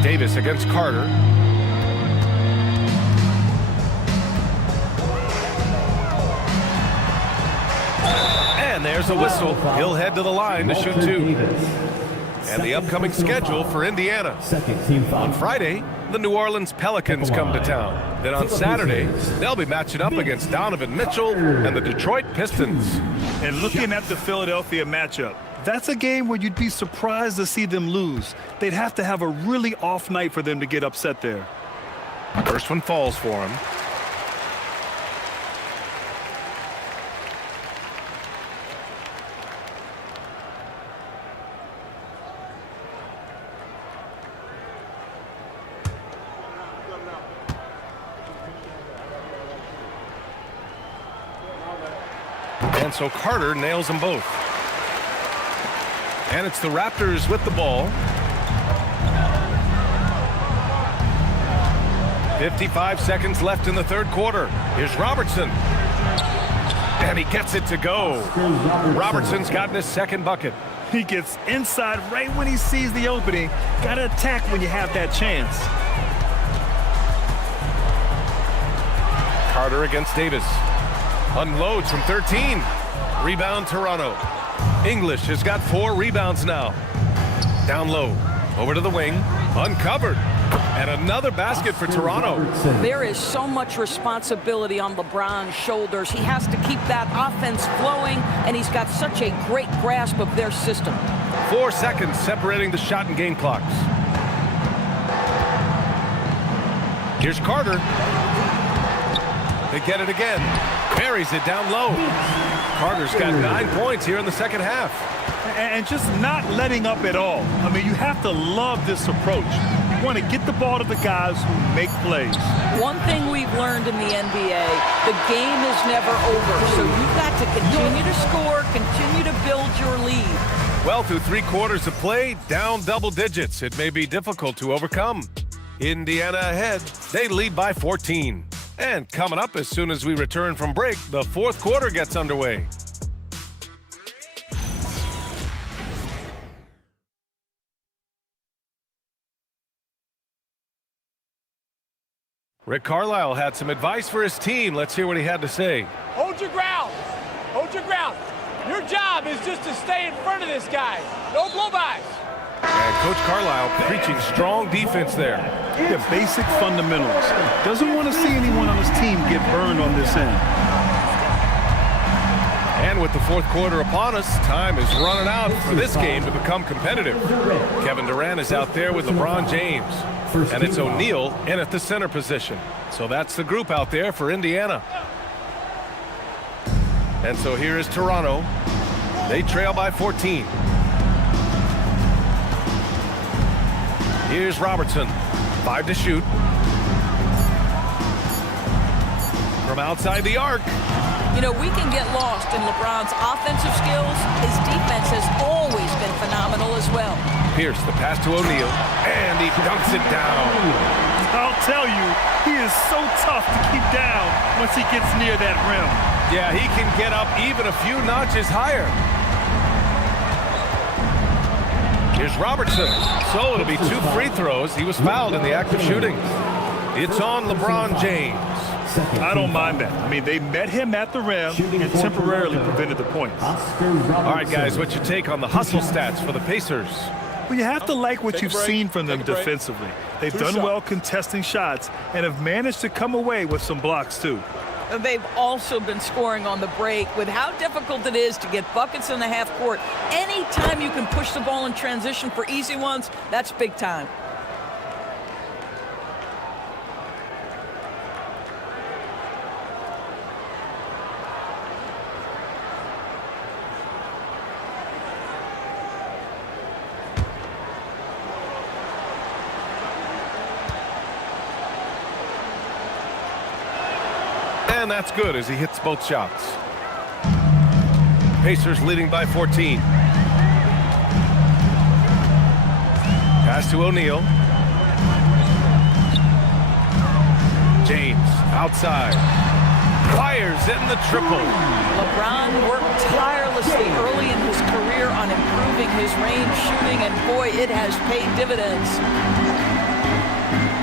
Davis against Carter. And there's a whistle. He'll head to the line to shoot 2. And the upcoming schedule for Indiana. On Friday, the New Orleans Pelicans come to town. Then on Saturday, they'll be matching up against Donovan Mitchell and the Detroit Pistons. And looking at the Philadelphia matchup, that's a game where you'd be surprised to see them lose. They'd have to have a really off night for them to get upset there. First one falls for him. And so Carter nails them both. And it's the Raptors with the ball. 55 seconds left in the third quarter. Here's Robertson. And he gets it to go. Robertson's gotten his second bucket. He gets inside right when he sees the opening. Got to attack when you have that chance. Carter against Davis. Unloads from 13. Rebound Toronto. English has got 4 rebounds now. Down low. Over to the wing. Uncovered. And another basket for Toronto. There is so much responsibility on LeBron's shoulders. He has to keep that offense flowing, and he's got such a great grasp of their system. 4 seconds separating the shot and game clocks. Here's Carter. They get it again. Buries it down low. Carter's got 9 points here in the second half. And just not letting up at all. I mean, you have to love this approach. You want to get the ball to the guys who make plays. One thing we've learned in the NBA, the game is never over. So you've got to continue to score, continue to build your lead. Well, through 3 quarters of play, down double digits. It may be difficult to overcome. Indiana ahead. They lead by 14. And coming up as soon as we return from break, the fourth quarter gets underway. Rick Carlisle had some advice for his team. Let's hear what he had to say. Hold your ground. Hold your ground. Your job is just to stay in front of this guy. No blow-bys. And Coach Carlisle preaching strong defense there. The basic fundamentals. Doesn't want to see anyone on his team get burned on this end. And with the fourth quarter upon us, time is running out for this game to become competitive. Kevin Durant is out there with LeBron James. And it's O'Neal in at the center position. So that's the group out there for Indiana. And so here is Toronto. They trail by 14. Here's Robertson. 5 to shoot. From outside the arc. You know, we can get lost in LeBron's offensive skills. His defense has always been phenomenal as well. Pierce, the pass to O'Neal, and he dunks it down. I'll tell you, he is so tough to keep down once he gets near that rim. Yeah, he can get up even a few notches higher. Here's Robertson. So it'll be 2 free throws. He was fouled in the act of shooting. It's on LeBron James. I don't mind that. I mean, they met him at the rim and temporarily prevented the points. All right, guys, what's your take on the hustle stats for the Pacers? Well, you have to like what you've seen from them defensively. They've done well contesting shots and have managed to come away with some blocks, too. They've also been scoring on the break. With how difficult it is to get buckets in the half court, anytime you can push the ball in transition for easy ones, that's big time. And that's good as he hits both shots. Pacers leading by 14. Pass to O'Neal. James outside. Fires in the triple. LeBron worked tirelessly early in his career on improving his range shooting, and boy, it has paid dividends.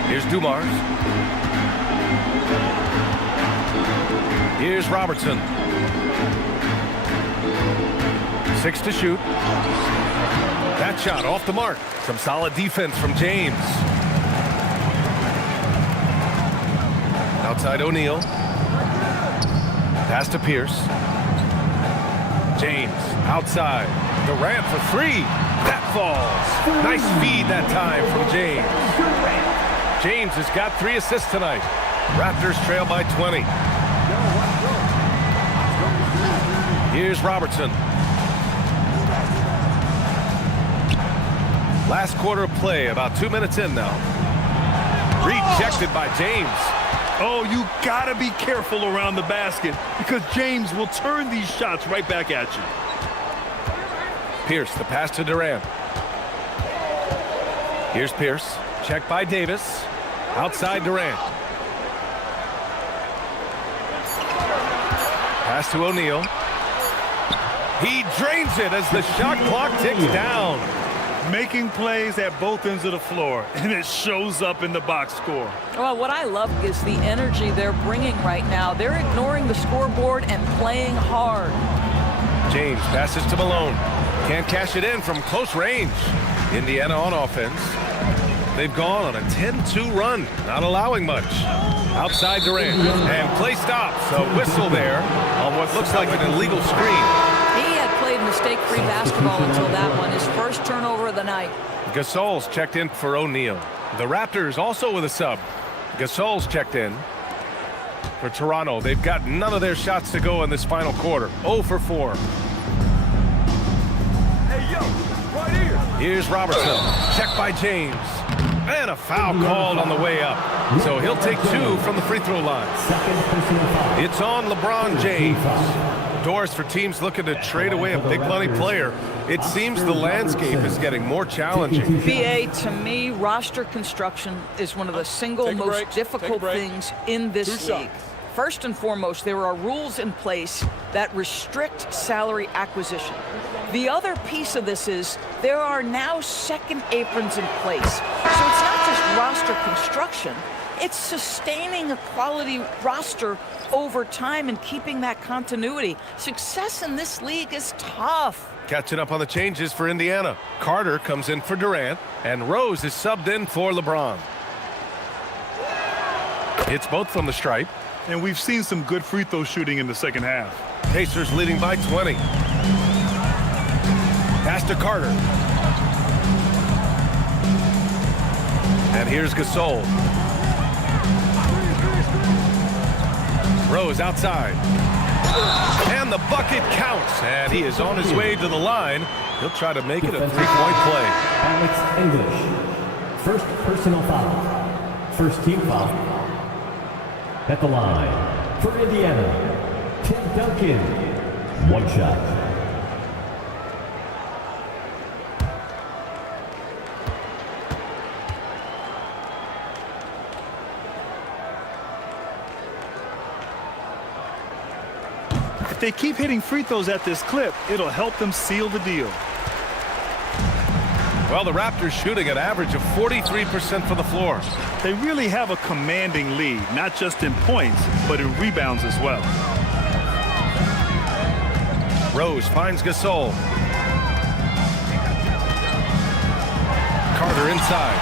Here's Dumars. Here's Robertson. 6 to shoot. That shot off the mark. Some solid defense from James. Outside O'Neal. Pass to Pierce. James outside. Durant for 3. That falls. Nice feed that time from James. James has got 3 assists tonight. Raptors trail by 20. Here's Robertson. Last quarter of play, about 2 minutes in now. Rejected by James. Oh, you gotta be careful around the basket because James will turn these shots right back at you. Pierce, the pass to Durant. Here's Pierce. Checked by Davis. Outside Durant. Pass to O'Neal. He drains it as the shot clock ticks down. Making plays at both ends of the floor, and it shows up in the box score. Well, what I love is the energy they're bringing right now. They're ignoring the scoreboard and playing hard. James passes to Malone. Can't cash it in from close range. Indiana on offense. They've gone on a 10-2 run, not allowing much. Outside Durant, and play stops. A whistle there on what looks like an illegal screen. He had played mistake-free basketball until that one, his first turnover of the night. Gasol's checked in for O'Neal. The Raptors also with a sub. Gasol's checked in for Toronto. They've got none of their shots to go in this final quarter. 0 for 4. Hey, yo, right here. Here's Robertson. Checked by James. And a foul called on the way up. So he'll take 2 from the free throw line. It's on LeBron James. Doors for teams looking to trade away a big money player. It seems the landscape is getting more challenging. BA, to me, roster construction is one of the single most difficult things in this league. First and foremost, there are rules in place that restrict salary acquisition. The other piece of this is there are now second aprons in place. So it's not just roster construction. It's sustaining a quality roster over time and keeping that continuity. Success in this league is tough. Catching up on the changes for Indiana. Carter comes in for Durant, and Rose is subbed in for LeBron. It's both from the stripe. And we've seen some good free throw shooting in the second half. Pacers leading by 20. Pass to Carter. And here's Gasol. Rose outside. And the bucket counts. And he is on his way to the line. He'll try to make it a three-point play. Alex English. First personal foul. First team foul. At the line for Indiana, Tim Duncan. One shot. If they keep hitting free throws at this clip, it'll help them seal the deal. Well, the Raptors shooting an average of 43% from the floor. They really have a commanding lead, not just in points, but in rebounds as well. Rose finds Gasol. Carter inside.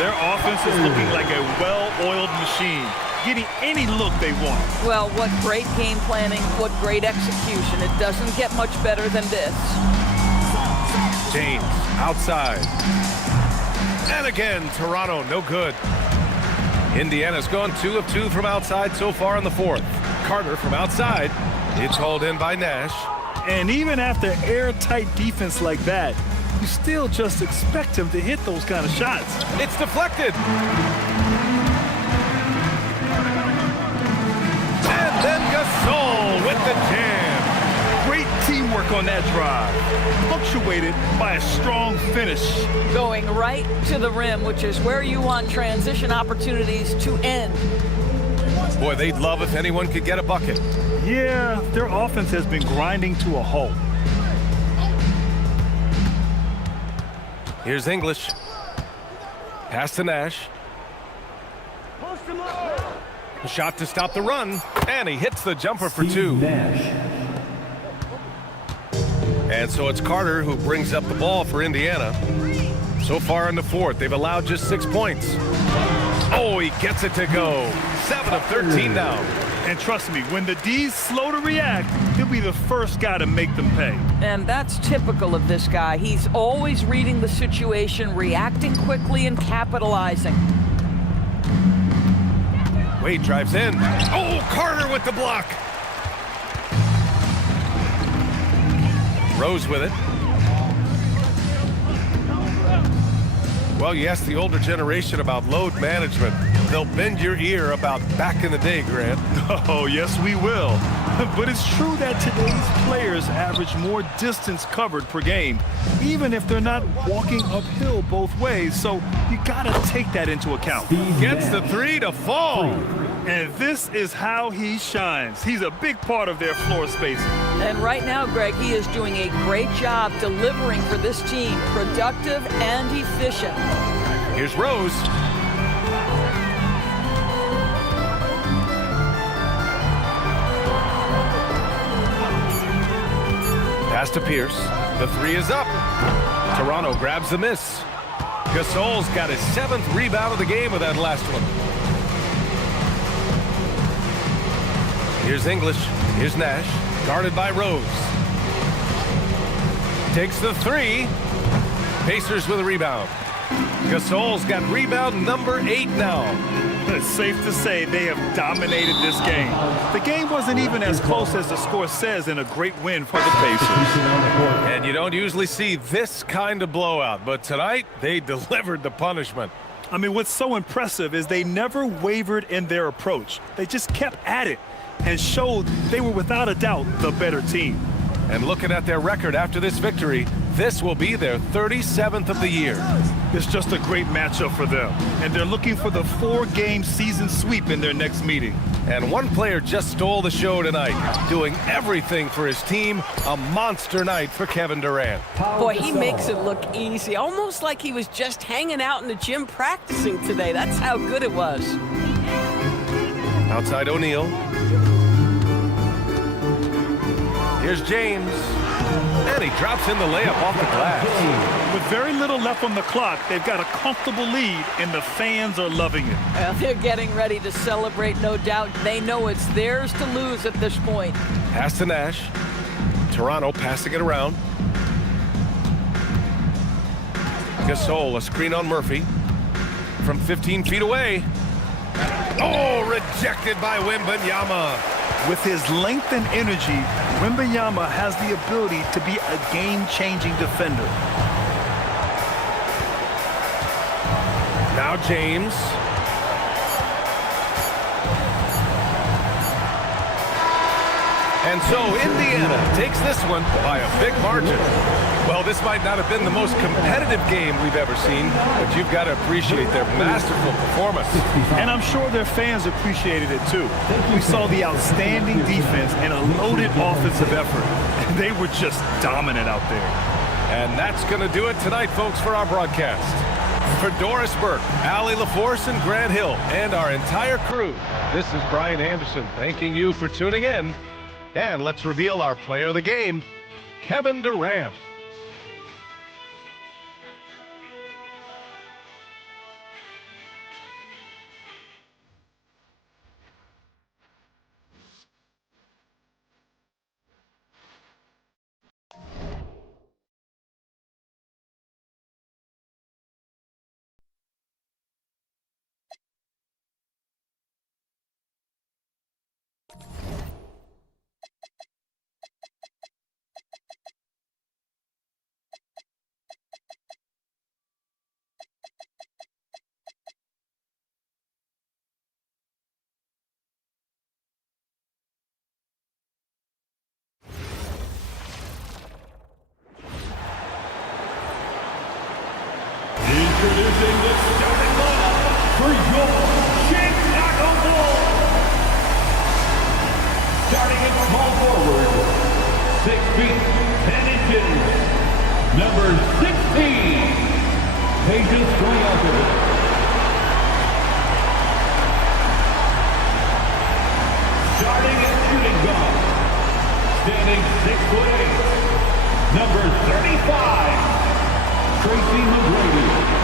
Their offense is looking like a well-oiled machine, getting any look they want. Well, what great game planning, what great execution. It doesn't get much better than this. James outside. And again, Toronto no good. Indiana's gone 2 of 2 from outside so far in the fourth. Carter from outside. It's hauled in by Nash. And even after airtight defense like that, you still just expect him to hit those kind of shots. It's deflected. And then Gasol with the jam. Great teamwork on that drive, punctuated by a strong finish. Going right to the rim, which is where you want transition opportunities to end. Boy, they'd love if anyone could get a bucket. Yeah, their offense has been grinding to a halt. Here's English. Pass to Nash. A shot to stop the run, and he hits the jumper for 2. And so it's Carter who brings up the ball for Indiana. So far in the fourth, they've allowed just 6 points. Oh, he gets it to go. 7 of 13 now. And trust me, when the D's slow to react, he'll be the first guy to make them pay. And that's typical of this guy. He's always reading the situation, reacting quickly, and capitalizing. Wade drives in. Oh, Carter with the block. Rose with it. Well, you ask the older generation about load management. They'll bend your ear about back in the day, Grant. Oh, yes, we will. But it's true that today's players average more distance covered per game, even if they're not walking uphill both ways. So you got to take that into account. Gets the 3 to fall. And this is how he shines. He's a big part of their floor spacing. And right now, Greg, he is doing a great job delivering for this team, productive and efficient. Here's Rose. Pass to Pierce. The 3 is up. Toronto grabs the miss. Gasol's got his 7th rebound of the game with that last one. Here's English. Here's Nash. Guarded by Rose. Takes the 3. Pacers with a rebound. Gasol's got rebound number 8 now. It's safe to say they have dominated this game. The game wasn't even as close as the score says, and a great win for the Pacers. And you don't usually see this kind of blowout, but tonight they delivered the punishment. I mean, what's so impressive is they never wavered in their approach. They just kept at it and showed they were without a doubt the better team. And looking at their record after this victory, This will be their 37th of the year. It's just a great matchup for them, and they're looking for the 4-game season sweep in their next meeting. And one player just stole the show tonight, doing everything for his team. A monster night for Kevin Durant. Boy, he makes it look easy, almost like he was just hanging out in the gym practicing today. That's how good it was. Outside O'Neal. Here's James. And he drops in the layup off the glass. With very little left on the clock, they've got a comfortable lead, and the fans are loving it. Well, they're getting ready to celebrate, no doubt. They know it's theirs to lose at this point. Pass to Nash. Toronto passing it around. Gasol, a screen on Murphy. From 15 feet away. Oh, rejected by Wembanyama. With his length and energy, Wembanyama has the ability to be a game-changing defender. Now James. And so Indiana takes this one by a big margin. Well, this might not have been the most competitive game we've ever seen, but you've got to appreciate their masterful performance. And I'm sure their fans appreciated it too. We saw the outstanding defense and a loaded offensive effort. And they were just dominant out there. And that's going to do it tonight, folks, for our broadcast. For Doris Burke, Allie LaForce, and Grant Hill, and our entire crew, this is Brian Anderson thanking you for tuning in. And let's reveal our player of the game, Kevin Durant. Introducing the starting lineup for your Chicago Bulls. Starting at small forward, 6 feet, 10 inches, number 16, Pages Stoyakovich. Starting at shooting guard, standing 6'8", number 35, Tracy McGrady.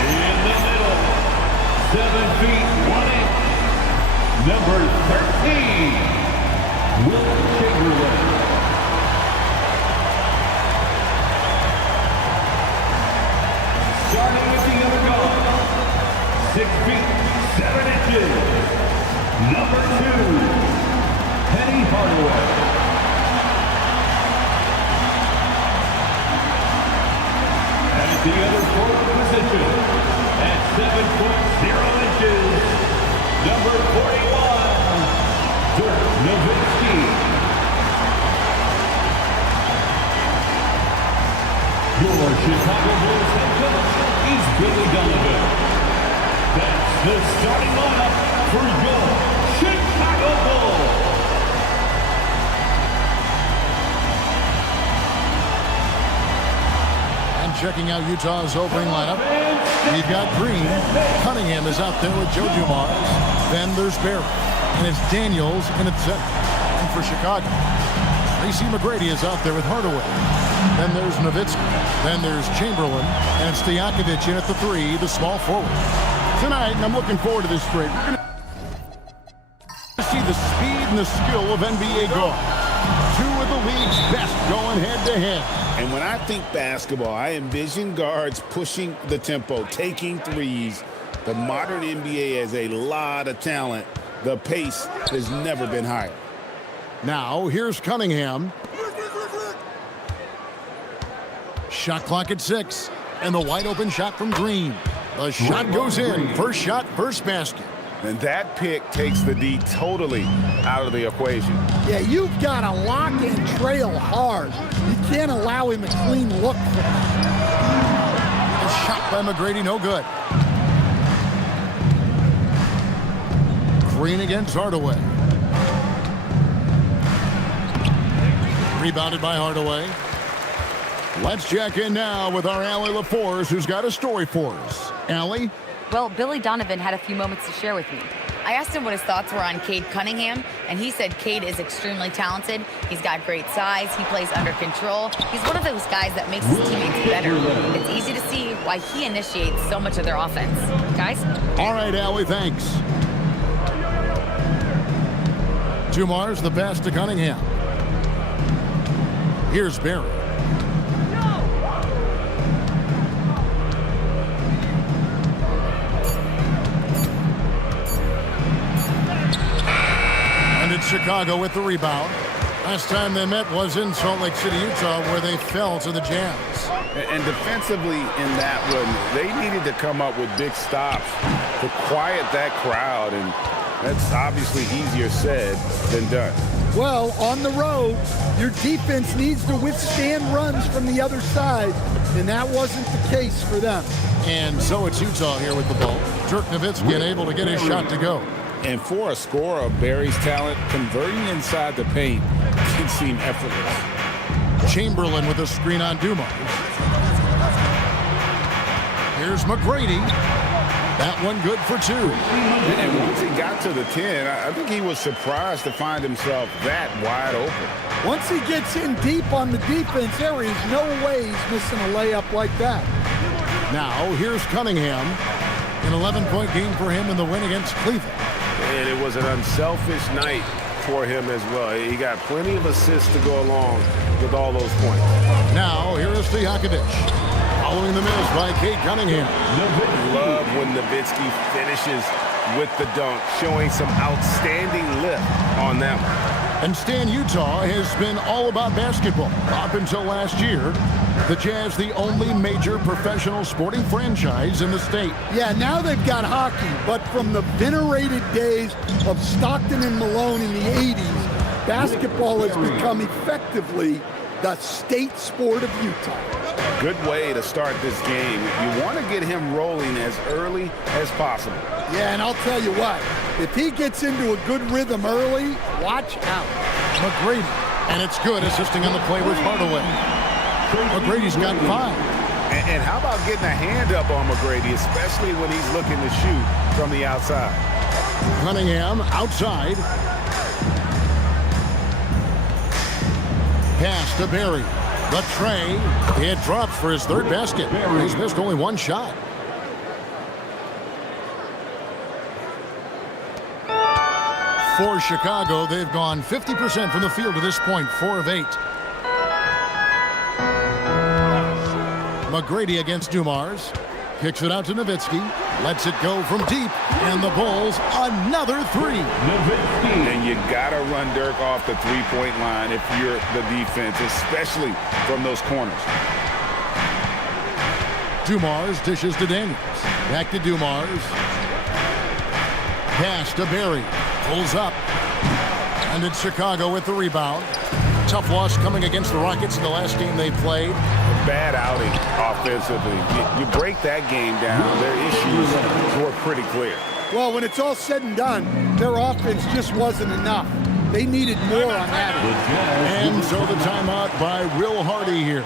In the middle, 7 feet 1 inch, number 13, Will Chamberlain. Starting with the other guard, 6 feet 7 inches, number 2, Penny Hardaway. The other forward position at 7'0" inches, number 41, Dirk Nowitzki. Your Chicago Bulls head coach is Billy Donovan. That's the starting lineup for your Chicago Bulls. Checking out Utah's opening lineup. We've got Green. Cunningham is out there with Joe Dumars. Then there's Barry. And it's Daniels in at center. And for Chicago, Tracy McGrady is out there with Hardaway. Then there's Nowitzki. Then there's Chamberlain. And it's Stojakovic in at the 3, the small forward. Tonight, and I'm looking forward to this trade, we're going to see the speed and the skill of NBA guard. 2 of the league's best going head-to-head. And when I think basketball, I envision guards pushing the tempo, taking threes. The modern NBA has a lot of talent. The pace has never been higher. Now, here's Cunningham. Shot clock at 6. And the wide open shot from Green. The shot goes in. First shot, first basket. And that pick takes the D totally out of the equation. Yeah, you've got to lock and trail hard. You can't allow him a clean look. A shot by McGrady, no good. Green against Hardaway. Rebounded by Hardaway. Let's check in now with our Allie LaForce, who's got a story for us. Allie? Well, Billy Donovan had a few moments to share with me. I asked him what his thoughts were on Cade Cunningham, and he said Cade is extremely talented. He's got great size. He plays under control. He's one of those guys that makes his teammates better. It's easy to see why he initiates so much of their offense. Guys? All right, Allie, thanks. Dumars, the pass to Cunningham. Here's Barry. Chicago with the rebound. Last time they met was in Salt Lake City, Utah, where they fell to the Jazz. And defensively in that one, they needed to come up with big stops to quiet that crowd, and that's obviously easier said than done. Well, on the road, your defense needs to withstand runs from the other side, and that wasn't the case for them. And so it's Utah here with the ball. Dirk Nowitzki unable to get his shot to go. And for a scorer of Barry's talent, converting inside the paint can seem effortless. Chamberlain with a screen on Dumars. Here's McGrady. That one good for two. And once he got to the 10, I think he was surprised to find himself that wide open. Once he gets in deep on the defense, there is no way he's missing a layup like that. Now, here's Cunningham. An 11-point game for him in the win against Cleveland. And it was an unselfish night for him as well. He got plenty of assists to go along with all those points. Now, here is Stojakovic. Following the miss by Cade Cunningham. Love when Nowitzki finishes with the dunk, showing some outstanding lift on that one. And Stan, Utah has been all about basketball up until last year. The Jazz, the only major professional sporting franchise in the state. Yeah, now they've got hockey, but from the venerated days of Stockton and Malone in the 80s, basketball has become effectively the state sport of Utah. Good way to start this game. You want to get him rolling as early as possible. Yeah, and I'll tell you what, if he gets into a good rhythm early, watch out. McGrady, and it's good, assisting on the play with Hardaway. McGrady's got 5. And how about getting a hand up on McGrady, especially when he's looking to shoot from the outside? Cunningham outside. Pass to Barry. The tray. It drops for his third basket. He's missed only one shot. For Chicago, they've gone 50% from the field to this point, 4 of 8. McGrady against Dumars. Kicks it out to Nowitzki. Lets it go from deep. And the Bulls, another 3. And you got to run Dirk off the three-point line if you're the defense, especially from those corners. Dumars dishes to Daniels. Back to Dumars. Pass to Barry. Pulls up. And it's Chicago with the rebound. Tough loss coming against the Rockets in the last game they played. Bad outing offensively. You break that game down, their issues were pretty clear. Well, when it's all said and done, their offense just wasn't enough. They needed more on that end. And so the timeout by Will Hardy here.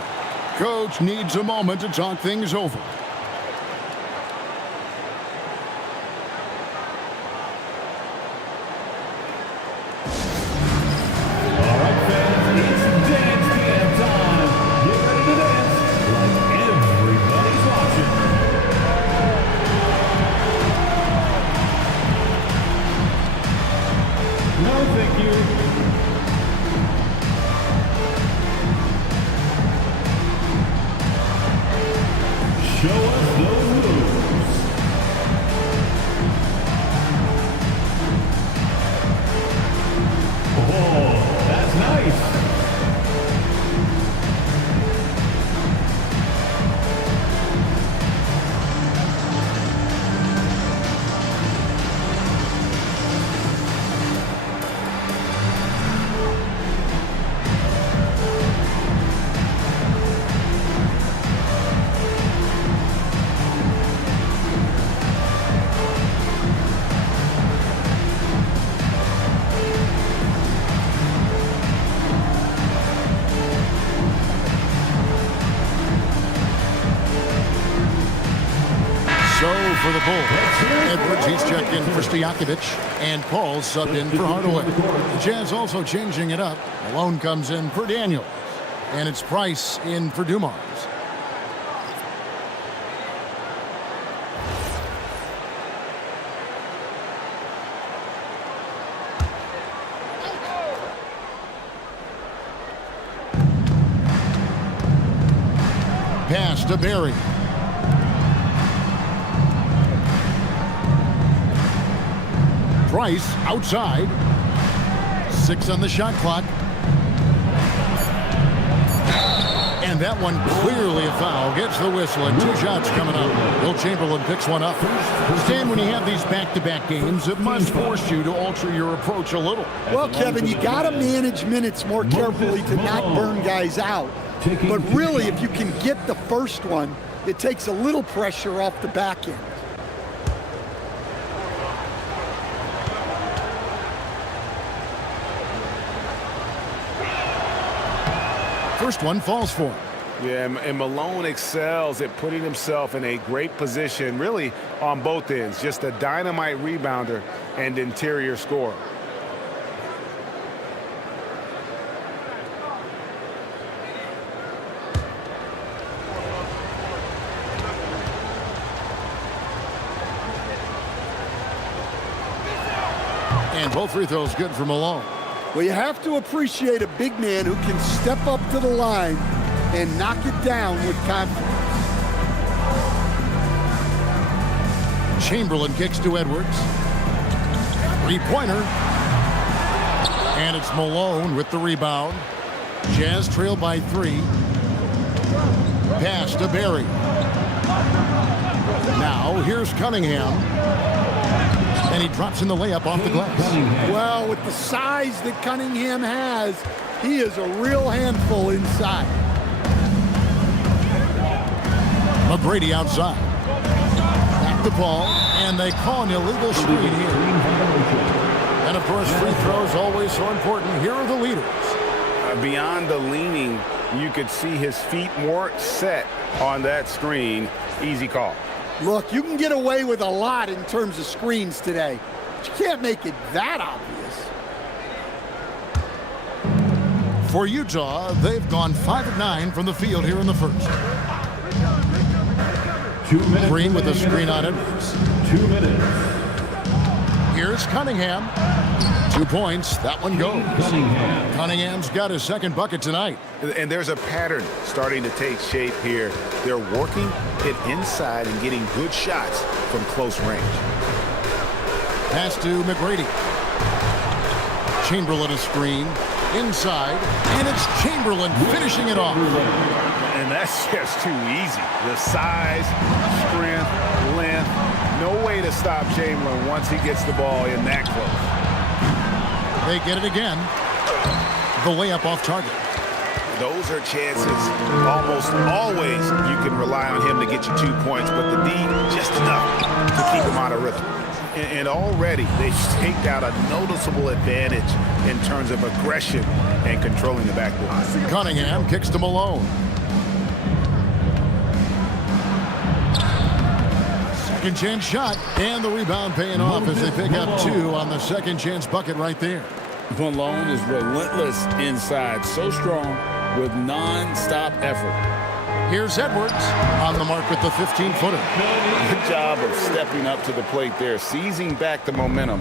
Coach needs a moment to talk things over. So for the Bulls, Edwards, he's checked in for Stojakovic, and Paul subbed in for Hardaway. The Jazz also changing it up. Malone comes in for Daniels, and it's Price in for Dumars. Pass to Barry. Price outside. 6 on the shot clock. And that one clearly a foul. Gets the whistle and 2 shots coming up. Will Chamberlain picks one up. Stan, when you have these back-to-back games, it must force you to alter your approach a little. Well, Kevin, you got to manage minutes more carefully to not burn guys out. But really, if you can get the first one, it takes a little pressure off the back end. First one falls for him. Yeah, and Malone excels at putting himself in a great position, really on both ends. Just a dynamite rebounder and interior scorer. And both free throws good for Malone. Well, you have to appreciate a big man who can step up to the line and knock it down with confidence. Chamberlain kicks to Edwards. 3-pointer. And it's Malone with the rebound. Jazz trail by 3. Pass to Barry. Now here's Cunningham. And he drops in the layup off the glass. Well, with the size that Cunningham has, he is a real handful inside. McGrady outside. Back to Paul, and they call an illegal screen here. And, of course, free throws always so important. Here are the leaders. Beyond the leaning, you could see his feet more set on that screen. Easy call. Look, you can get away with a lot in terms of screens today, but you can't make it that obvious. For Utah, they've gone 5 of 9 from the field here in the first. 2 minutes. Green with a screen on it. 2 minutes. Here's Cunningham. 2 points. That one goes. Cunningham's got his second bucket tonight. And there's a pattern starting to take shape here. They're working it inside and getting good shots from close range. Pass to McGrady. Chamberlain a screen. Inside. And it's Chamberlain finishing it off. And that's just too easy. The size, strength, length. No way to stop Chamberlain once he gets the ball in that close. They get it again. The layup off target. Those are chances. Almost always you can rely on him to get you 2 points, but the D just enough to keep him out of rhythm. And already they've staked out a noticeable advantage in terms of aggression and controlling the backboard. Cunningham kicks to Malone. Second chance shot, and the rebound paying off as they pick up 2 on the second chance bucket right there. Malone is relentless inside, so strong with non-stop effort. Here's Edwards on the mark with the 15-footer. Good job of stepping up to the plate there, seizing back the momentum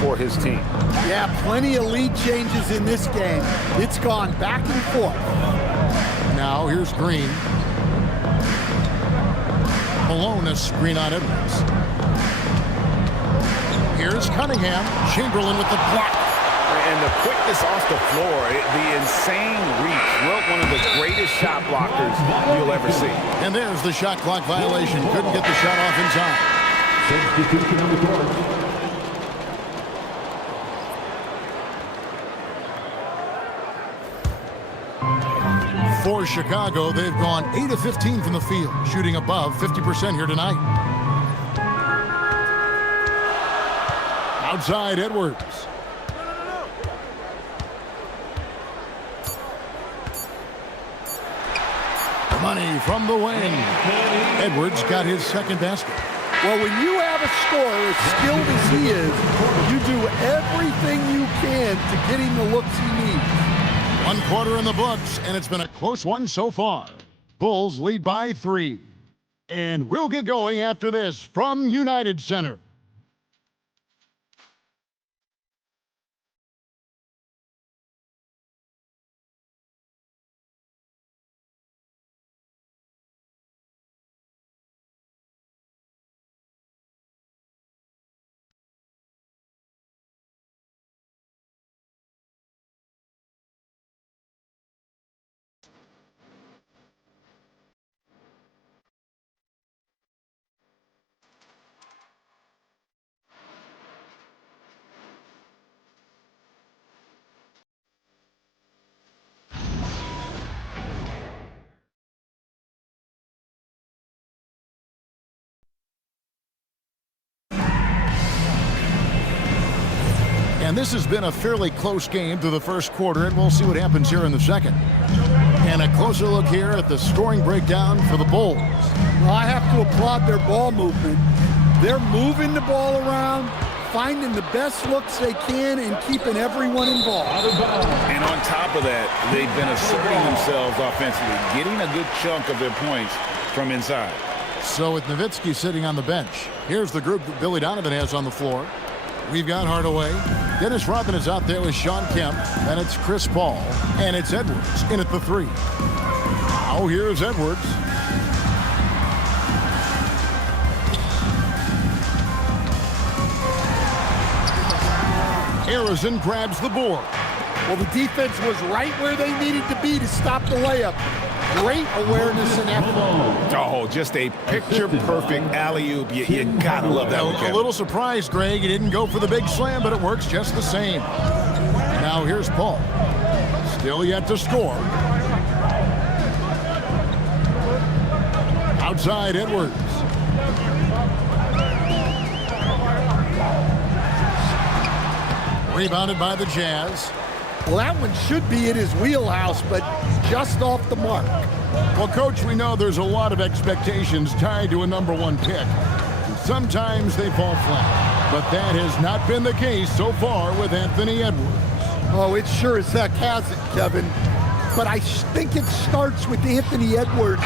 for his team. Yeah, plenty of lead changes in this game. It's gone back and forth. Now here's Green. Malone a screen on Edwards. Here's Cunningham. Chamberlain with the block. And the quickness off the floor, the insane reach. Well, one of the greatest shot blockers you'll ever see. And there's the shot clock violation. Couldn't get the shot off in time. Substitution on the court. For Chicago, they've gone 8 of 15 from the field, shooting above 50% here tonight. Outside, Edwards. Money from the wing. Edwards got his second basket. Well, when you have a scorer as skilled as he is, you do everything you can to get him the looks he needs. 1 quarter in the books, and it's been a close one so far. Bulls lead by 3. And we'll get going after this from United Center. And this has been a fairly close game through the first quarter, and we'll see what happens here in the second. And a closer look here at the scoring breakdown for the Bulls. Well, I have to applaud their ball movement. They're moving the ball around, finding the best looks they can, and keeping everyone involved. And on top of that, they've been asserting themselves offensively, getting a good chunk of their points from inside. So with Nowitzki sitting on the bench, here's the group that Billy Donovan has on the floor. We've got Hardaway. Dennis Rodman is out there with Sean Kemp. Then it's Chris Paul. And it's Edwards in at the 3. Now here's Edwards. Harrison grabs the board. Well, the defense was right where they needed to be to stop the layup. Great awareness and effort. Oh, just a picture-perfect alley-oop. You gotta love that one, Kevin. A little surprised, Greg. He didn't go for the big slam, but it works just the same. Now here's Paul. Still yet to score. Outside Edwards. Rebounded by the Jazz. Well, that one should be in his wheelhouse, but just off the mark. Well, Coach, we know there's a lot of expectations tied to a #1 pick. Sometimes they fall flat, but that has not been the case so far with Anthony Edwards. Oh, it sure as heck hasn't, Kevin. But I think it starts with Anthony Edwards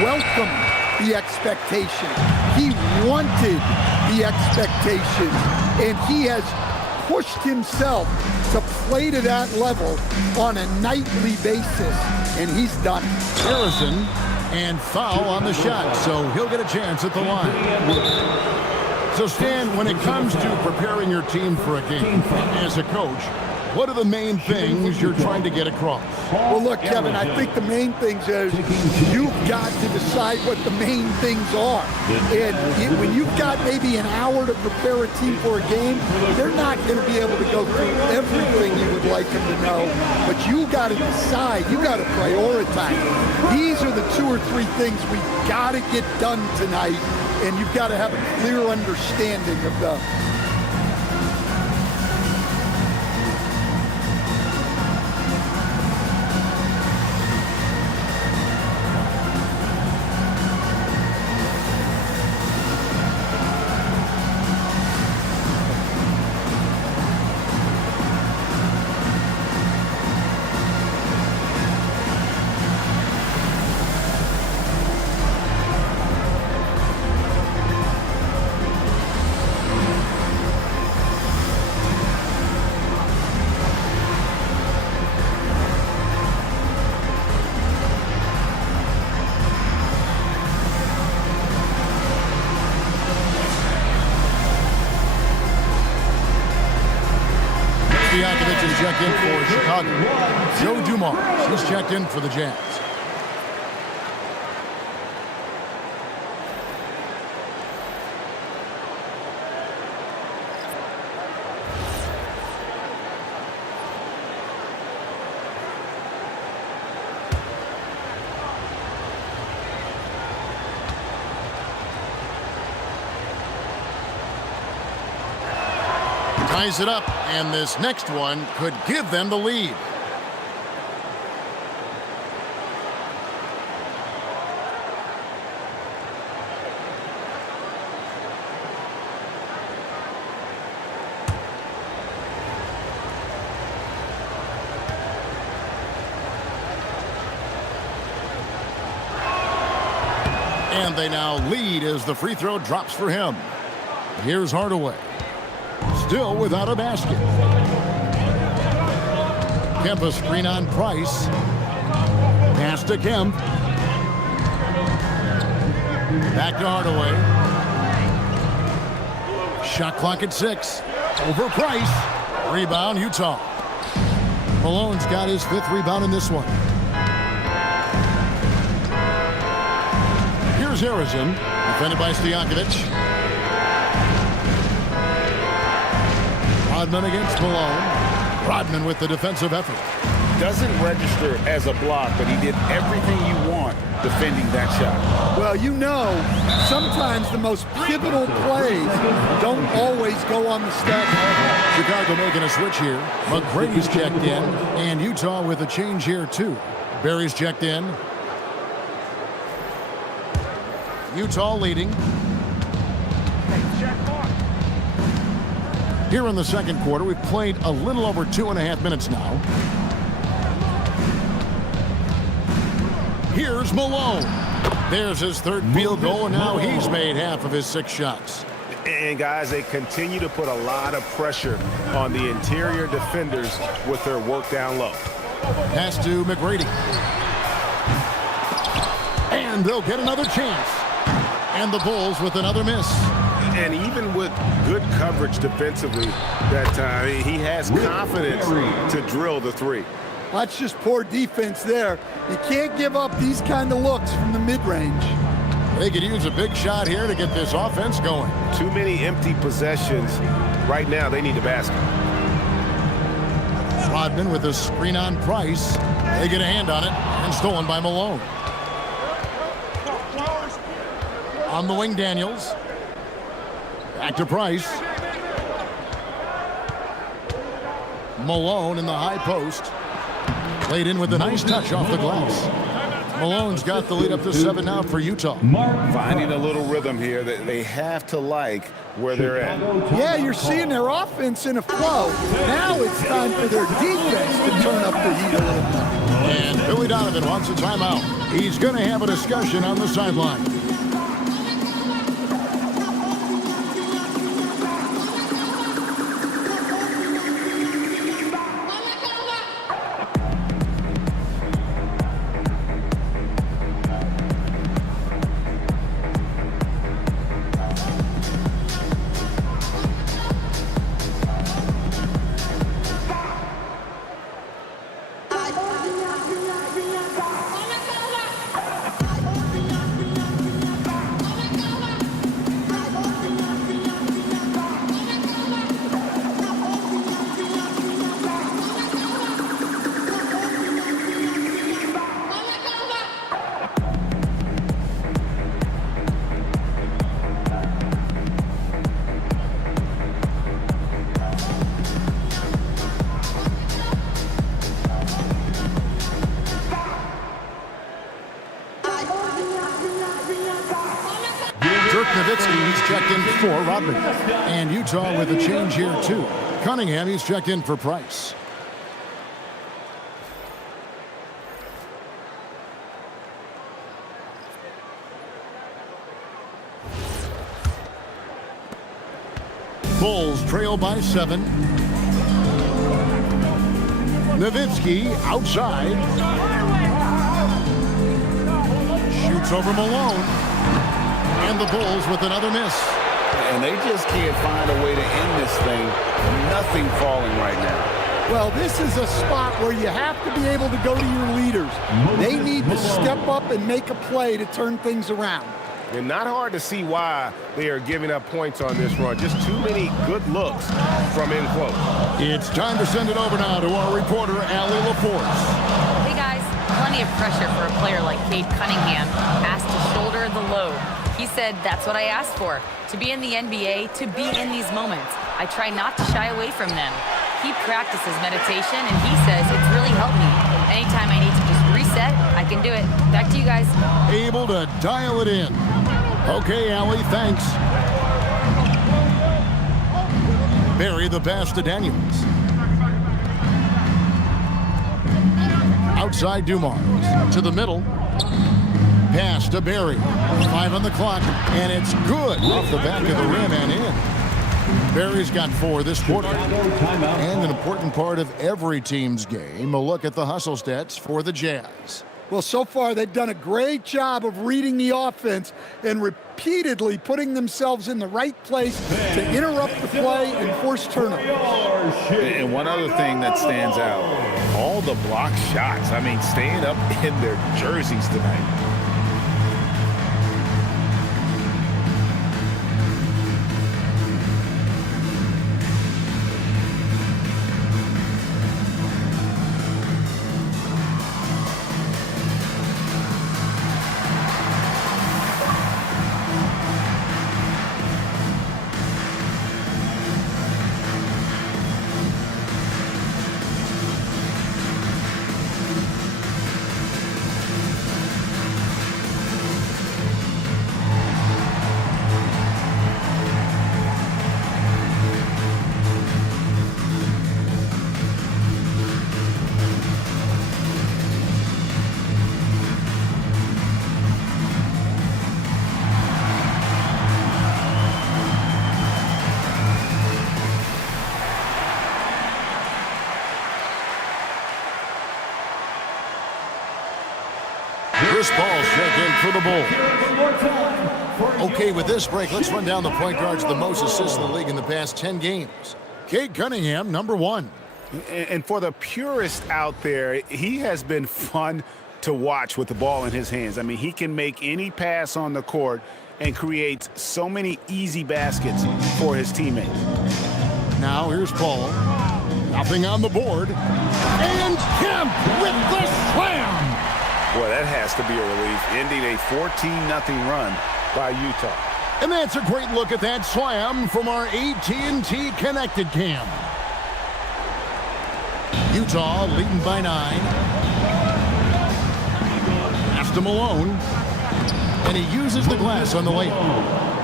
welcome the expectation. He wanted the expectation, and he has pushed himself to play to that level on a nightly basis, and he's done it. Harrison, and foul on the shot, so he'll get a chance at the line. So, Stan, when it comes to preparing your team for a game, as a coach, what are the main things you're trying to get across? Well, look, Kevin, I think the main things is you've got to decide what the main things are. And when you've got maybe an hour to prepare a team for a game, they're not going to be able to go through everything you would like them to know. But you got to decide. You got to prioritize. These are the 2 or 3 things we've got to get done tonight, and you've got to have a clear understanding of them. Check in for Chicago. Joe Dumars, he's checked in for the Jazz. Ties it up, and this next one could give them the lead. And they now lead as the free throw drops for him. Here's Hardaway. Still without a basket. Kemp a screen on Price. Pass to Kemp. Back to Hardaway. Shot clock at 6. Over Price. Rebound, Utah. Malone's got his 5th rebound in this one. Here's Harrison. Defended by Stojakovic. Rodman against Malone. Rodman with the defensive effort. Doesn't register as a block, but he did everything you want defending that shot. Well, you know, sometimes the most pivotal plays don't always go on the stat sheet. Chicago making a switch here. McGrady's checked in, and Utah with a change here, too. Barry's checked in. Utah leading. Here in the second quarter, we've played a little over 2.5 minutes now. Here's Malone. There's his 3rd field goal, and now he's made half of his 6 shots. And guys, they continue to put a lot of pressure on the interior defenders with their work down low. Pass to McGrady. And they'll get another chance. And the Bulls with another miss. And even with good coverage defensively that time, he has confidence to drill the 3. That's just poor defense there. You can't give up these kind of looks from the mid-range. They could use a big shot here to get this offense going. Too many empty possessions. Right now, they need a basket. Rodman with a screen on Price. They get a hand on it, and stolen by Malone. On the wing, Daniels. Back to Price. Malone in the high post. Played in with a nice touch off the glass. Malone's got the lead up to 7 now for Utah. Finding a little rhythm here that they have to like where they're at. Yeah, you're seeing their offense in a flow. Now it's time for their defense to turn up the heat a little more. And Billy Donovan wants a timeout. He's going to have a discussion on the sideline. He's checked in for Rodman. And Utah with a change here, too. Cunningham, he's checked in for Price. Bulls trail by 7. Nowitzki outside. Shoots over Malone. And the Bulls with another miss. And they just can't find a way to end this thing. Nothing falling right now. Well, this is a spot where you have to be able to go to your leaders. They need to step up and make a play to turn things around. And not hard to see why they are giving up points on this run. Just too many good looks from in close. It's time to send it over now to our reporter, Allie LaForce. Hey, guys. Plenty of pressure for a player like Cade Cunningham, asked to shoulder the load. He said, that's what I asked for, to be in the NBA, to be in these moments. I try not to shy away from them. He practices meditation, and he says it's really helped me. Anytime I need to just reset, I can do it. Back to you guys. Able to dial it in. Okay, Allie, thanks. Barry the pass to Daniels. Outside Dumars to the middle. Pass to Barry. 5 on the clock, and it's good off the back of the rim and in. Barry's got 4 this quarter. And an important part of every team's game, a look at the hustle stats for the Jazz. Well, so far they've done a great job of reading the offense and repeatedly putting themselves in the right place to interrupt the play and force turnovers. And one other thing that stands out, all the block shots. I mean, staying up in their jerseys tonight. Chris Paul's check in for the Bulls. Okay, with this break, let's run down the point guards, the most assists in the league in the past 10 games. Cade Cunningham, number 1. And for the purist out there, he has been fun to watch with the ball in his hands. I mean, he can make any pass on the court and create so many easy baskets for his teammates. Now here's Paul. Nothing on the board. And Kemp with the slam. Boy, that has to be a relief, ending a 14-0 run by Utah. And that's a great look at that slam from our AT&T Connected Cam. Utah leading by 9. Pass to Malone. And he uses the glass on the layup.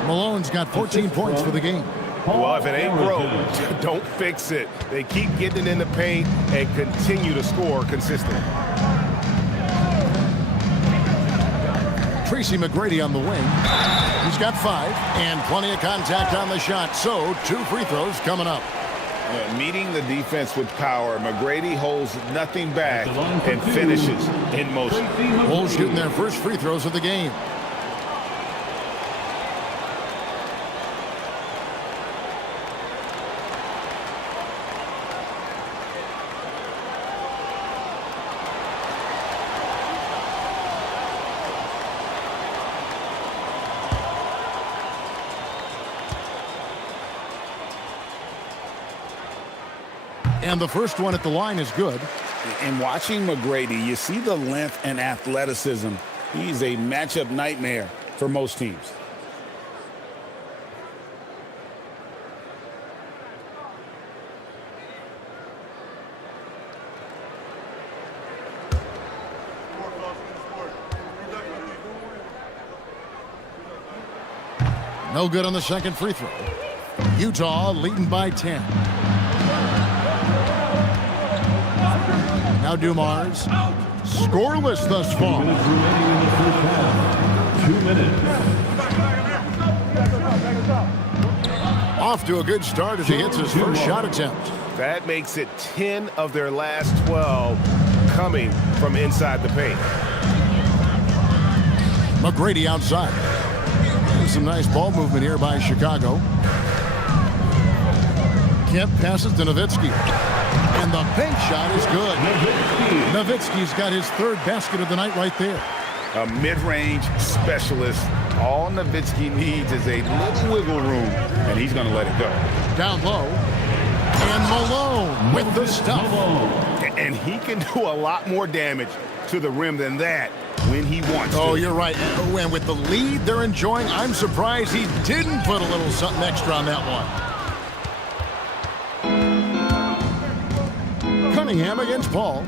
Malone's got 14 points for the game. Well, if it ain't broke, don't fix it. They keep getting it in the paint and continue to score consistently. Tracy McGrady on the wing. He's got 5 and plenty of contact on the shot. So 2 free throws coming up. Meeting the defense with power, McGrady holds nothing back and finishes in motion. Bulls shooting their first free throws of the game. And the first one at the line is good. And watching McGrady, you see the length and athleticism. He's a matchup nightmare for most teams. No good on the second free throw. Utah leading by 10. Now Dumars. Scoreless thus far. 2 minutes. Off to a good start as he hits his first shot attempt. That makes it 10 of their last 12 coming from inside the paint. McGrady outside. There's some nice ball movement here by Chicago. Kemp passes to Nowitzki. And the bank shot is good. Nowitzki's got his 3rd basket of the night right there. A mid-range specialist. All Nowitzki needs is a little wiggle room, and he's going to let it go. Down low. And Malone with the stuff. And he can do a lot more damage to the rim than that when he wants to. Oh, you're right. And with the lead they're enjoying, I'm surprised he didn't put a little something extra on that one. Cunningham against Paul.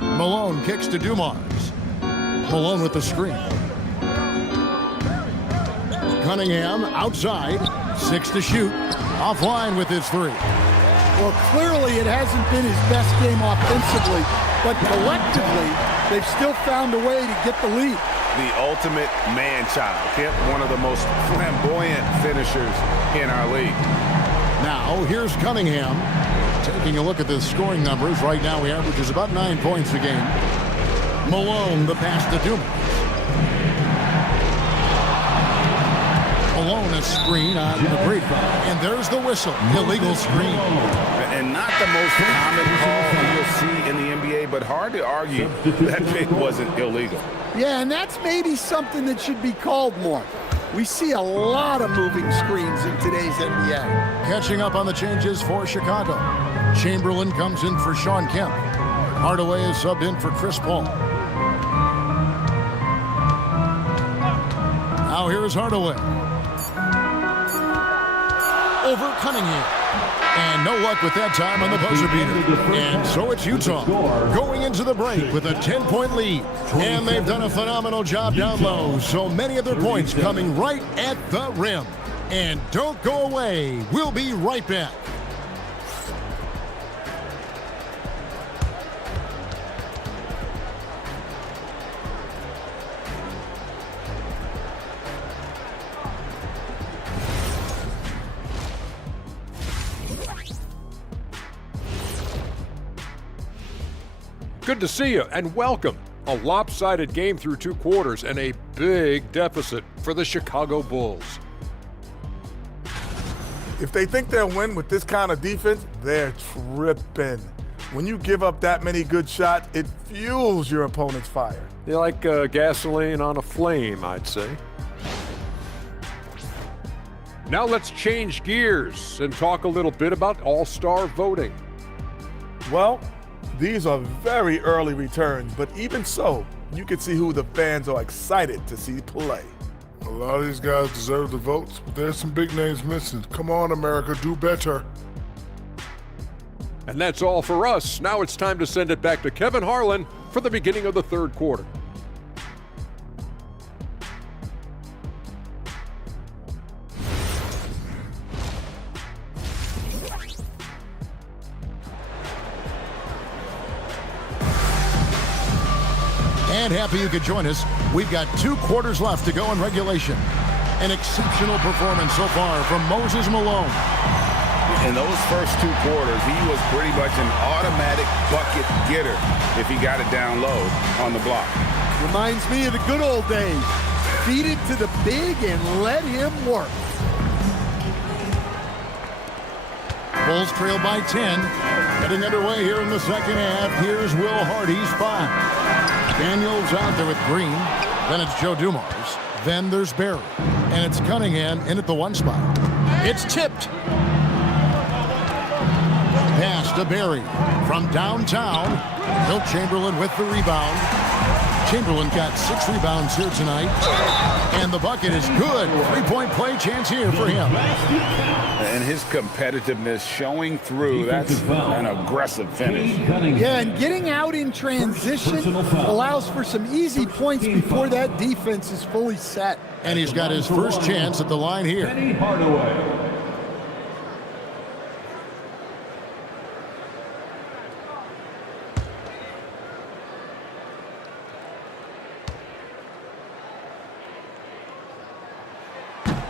Malone kicks to Dumars. Malone with the screen. Cunningham outside. 6 to shoot. Offline with his 3. Well, clearly it hasn't been his best game offensively, but collectively, they've still found a way to get the lead. The ultimate man-child. Kemp, one of the most flamboyant finishers in our league. Now, here's Cunningham. Taking a look at the scoring numbers. Right now, he averages about 9 points a game. Malone, the pass to Dumas. Malone, a screen on the break. And there's the whistle. Illegal screen. And not the most common call you'll see in the NBA, but hard to argue that pick wasn't illegal. Yeah, and that's maybe something that should be called more. We see a lot of moving screens in today's NBA. Catching up on the changes for Chicago. Chamberlain comes in for Shawn Kemp. Hardaway is subbed in for Chris Paul. Now here's Hardaway. Over Cunningham. And no luck with that time on the buzzer beater. And so it's Utah going into the break with a 10-point lead. And they've done a phenomenal job down low. So many of their points coming right at the rim. And don't go away. We'll be right back. Good to see you and welcome. A lopsided game through 2 quarters and a big deficit for the Chicago Bulls. If they think they'll win with this kind of defense, they're tripping. When you give up that many good shots, it fuels your opponent's fire. They're like gasoline on a flame, I'd say. Now let's change gears and talk a little bit about All-Star voting. Well, these are very early returns, but even so, you can see who the fans are excited to see play. A lot of these guys deserve the votes, but there's some big names missing. Come on, America, do better. And that's all for us. Now it's time to send it back to Kevin Harlan for the beginning of the 3rd quarter. And happy you could join us. We've got 2 quarters left to go in regulation. An exceptional performance so far from Moses Malone. In those first 2 quarters, he was pretty much an automatic bucket getter if he got it down low on the block. Reminds me of the good old days. Feed it to the big and let him work. Bulls trail by 10. Getting underway here in the second half. Here's Will Hardy's 5. Daniels out there with Green. Then it's Joe Dumars. Then there's Barry. And it's Cunningham in at the 1 spot. It's tipped. Pass to Barry from downtown. Wilt Chamberlain with the rebound. Chamberlain got 6 rebounds here tonight. And the bucket is good. 3-point play chance here for him. And his competitiveness showing through. That's an aggressive finish. Yeah, and getting out in transition allows for some easy points before that defense is fully set. And he's got his first chance at the line here.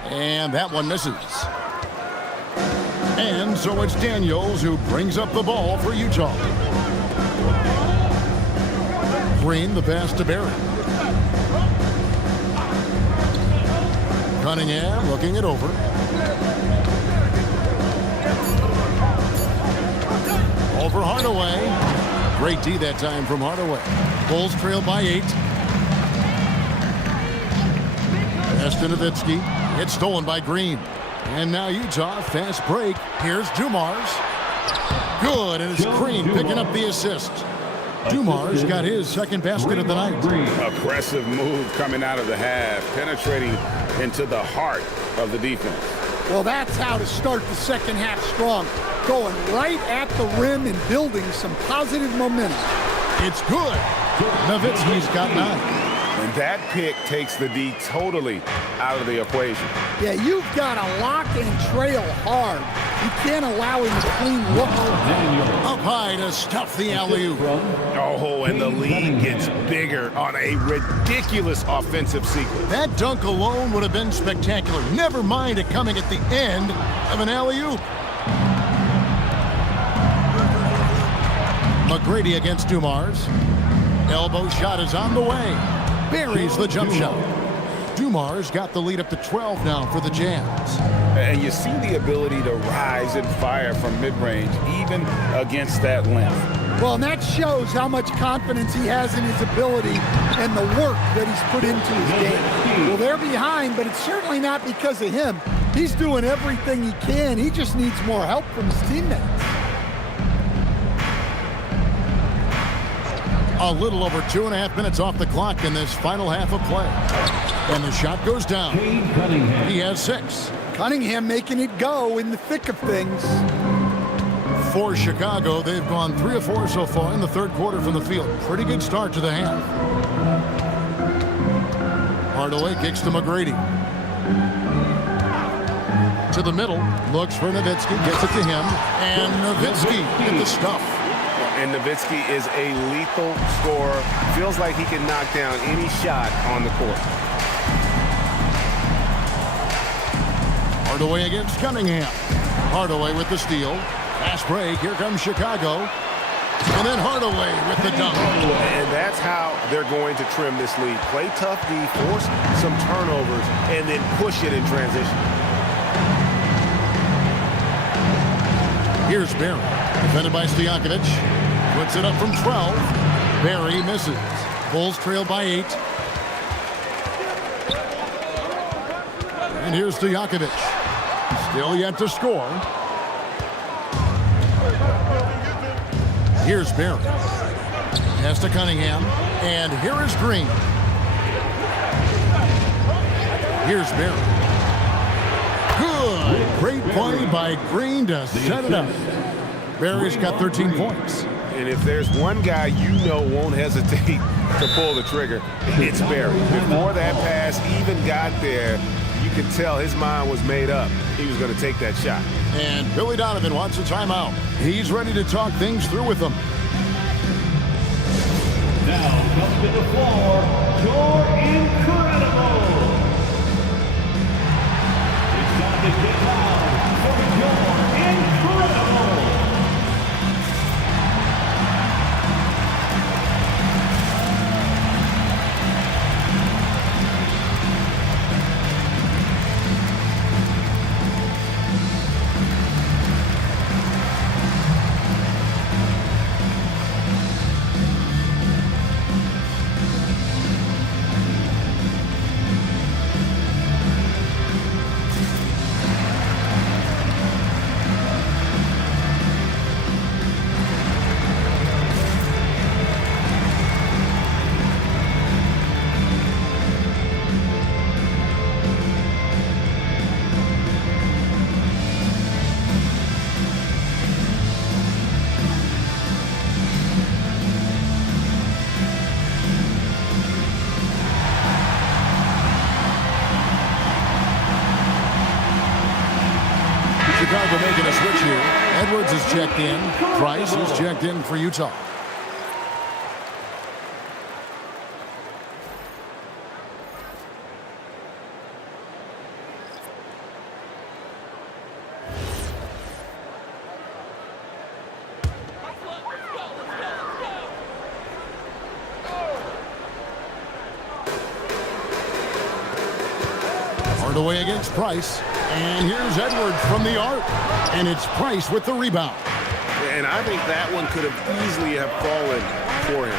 And that one misses. And so it's Daniels who brings up the ball for Utah. Green, the pass to Barry. Cunningham looking it over. Over Hardaway. Great D that time from Hardaway. Bulls trail by 8. Pass to Nowitzki. It's stolen by Green. And now Utah, fast break. Here's Dumars. Good, and it's Green picking up the assist. Dumars got his second basket of the night. Aggressive move coming out of the half, penetrating into the heart of the defense. Well, that's how to start the second half strong. Going right at the rim and building some positive momentum. It's good. Nowitzki's got 9. And that pick takes the D totally out of the equation. Yeah, you've got to lock and trail hard You can't allow him to clean look. Up high to stuff the alley-oop. Oh, and the lead gets bigger on a ridiculous offensive sequence. That dunk alone would have been spectacular. Never mind it coming at the end of an alley-oop. McGrady against Dumars. Elbow shot is on the way. Buries the jump shot. Dumars got the lead up to 12 now for the Jazz. And you see the ability to rise and fire from mid-range, even against that length. Well, and that shows how much confidence he has in his ability and the work that he's put into his game. Well, they're behind, but it's certainly not because of him. He's doing everything he can. He just needs more help from his teammates. A little over 2.5 minutes off the clock in this final half of play. And the shot goes down. He has 6. Cunningham making it go in the thick of things. For Chicago, they've gone 3 of 4 so far in the third quarter from the field. Pretty good start to the half. Hardaway kicks to McGrady. To the middle, looks for Nowitzki, gets it to him, and Nowitzki hit the stuff. And Nowitzki is a lethal scorer. Feels like he can knock down any shot on the court. Hardaway against Cunningham. Hardaway with the steal. Fast break. Here comes Chicago. And then Hardaway with the dunk. And that's how they're going to trim this lead. Play tough D, force some turnovers, and then push it in transition. Here's Barry. Defended by Stojakovic. Puts it up from 12. Barry misses. Bulls trail by 8. And here's Stojakovic. Still yet to score. Here's Barry. Pass to Cunningham. And here is Green. Here's Barry. Good. Great play by Green to set it up. Barry's got 13 points. And if there's one guy you know won't hesitate to pull the trigger, it's Barry. Before that pass even got there, you could tell his mind was made up. He was going to take that shot. And Billy Donovan wants a timeout. He's ready to talk things through with them. Now comes to the floor, you're incredible. It's time to get loud for your incredible. Chicago making a switch here. Edwards is checked in. Price is checked in for Utah. Hardaway against Price. And here's Edwards from the arc. And it's Price with the rebound. And I think that one could have easily have fallen for him.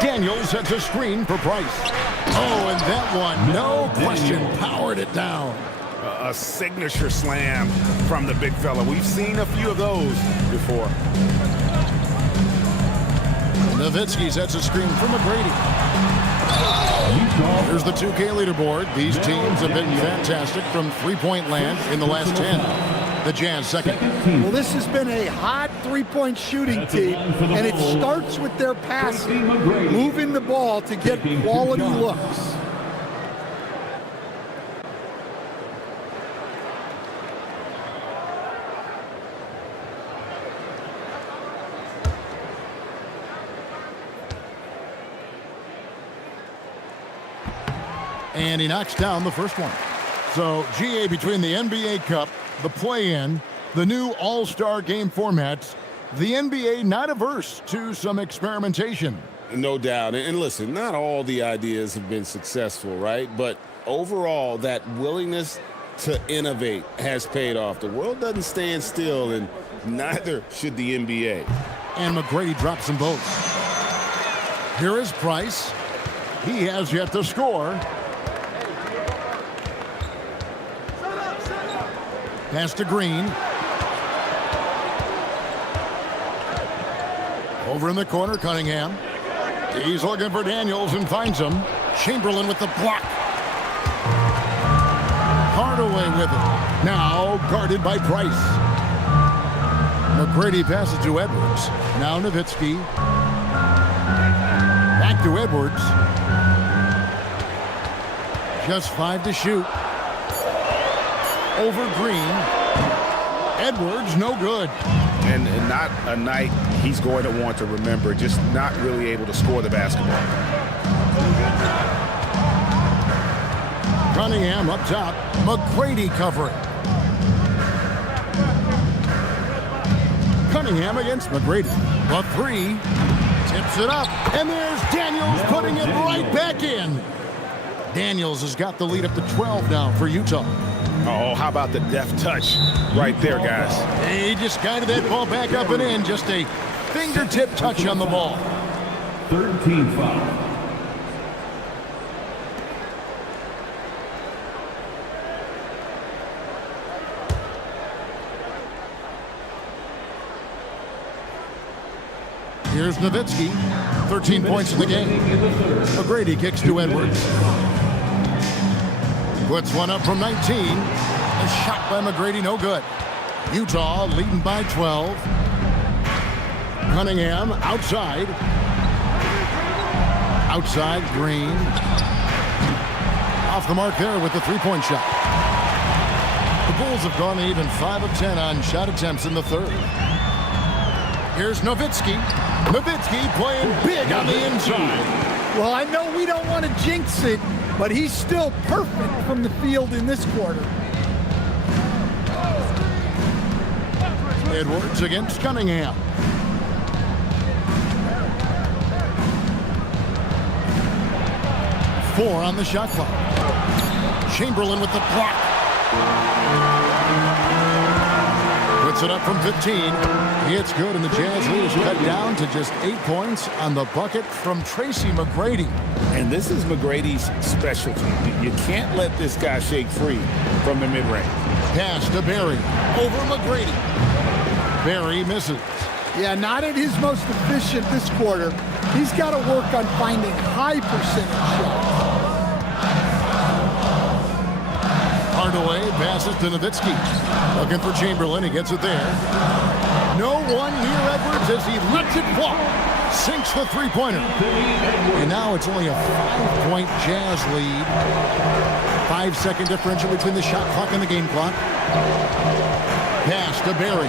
Daniels sets a screen for Price. Oh, and that one, no question, powered it down. A signature slam from the big fella. We've seen a few of those before. Nowitzki sets a screen for McGrady. Here's the 2K leaderboard. These teams have been fantastic from three-point land in the last 10. The Jazz second. Well, this has been a hot three-point shooting team, and it starts with their passing, moving the ball to get quality looks. And he knocks down the first one. So, GA, between the NBA Cup, the play-in, the new All-Star game formats, the NBA not averse to some experimentation. No doubt. And listen, not all the ideas have been successful, right? But overall, that willingness to innovate has paid off. The world doesn't stand still, and neither should the NBA. And McGrady drops them both. Here is Price. He has yet to score. Pass to Green. Over in the corner, Cunningham. He's looking for Daniels and finds him. Chamberlain with the block. Hardaway with it. Now guarded by Price. McGrady passes to Edwards. Now Nowitzki. Back to Edwards. Just 5 to shoot. Over Green. Edwards, no good. And not a night he's going to want to remember, just not really able to score the basketball. Cunningham up top. McGrady covering. Cunningham against McGrady. The three. Tips it up. And there's Daniels putting it right back in. Daniels has got the lead up to 12 now for Utah. Oh, how about the deft touch right there, guys? He just guided that ball back up and in. Just a fingertip touch on the ball. Third team foul. Here's Nowitzki. 13 points in the game. McGrady kicks to Edwards. Puts one up from 19. A shot by McGrady, no good. Utah leading by 12. Cunningham outside. Outside, Green. Off the mark there with the three-point shot. The Bulls have gone even 5 of 10 on shot attempts in the third. Here's Nowitzki. Nowitzki playing big on the inside. Well, I know we don't want to jinx it, but he's still perfect from the field in this quarter. Edwards against Cunningham. Four on the shot clock. Chamberlain with the block. Puts it up from 15. It's good, and the Jazz lead is cut down to just 8 points on the bucket from Tracy McGrady. And this is McGrady's specialty. You can't let this guy shake free from the mid-range. Pass to Barry. Over McGrady. Barry misses. Yeah, not at his most efficient this quarter. He's got to work on finding high percentage shots. Hardaway passes to Nowitzki. Looking for Chamberlain. He gets it there. No one near Edwards as he lets it fly. Sinks the three-pointer. And now it's only a 5-point Jazz lead. 5-second differential between the shot clock and the game clock. Pass to Barry.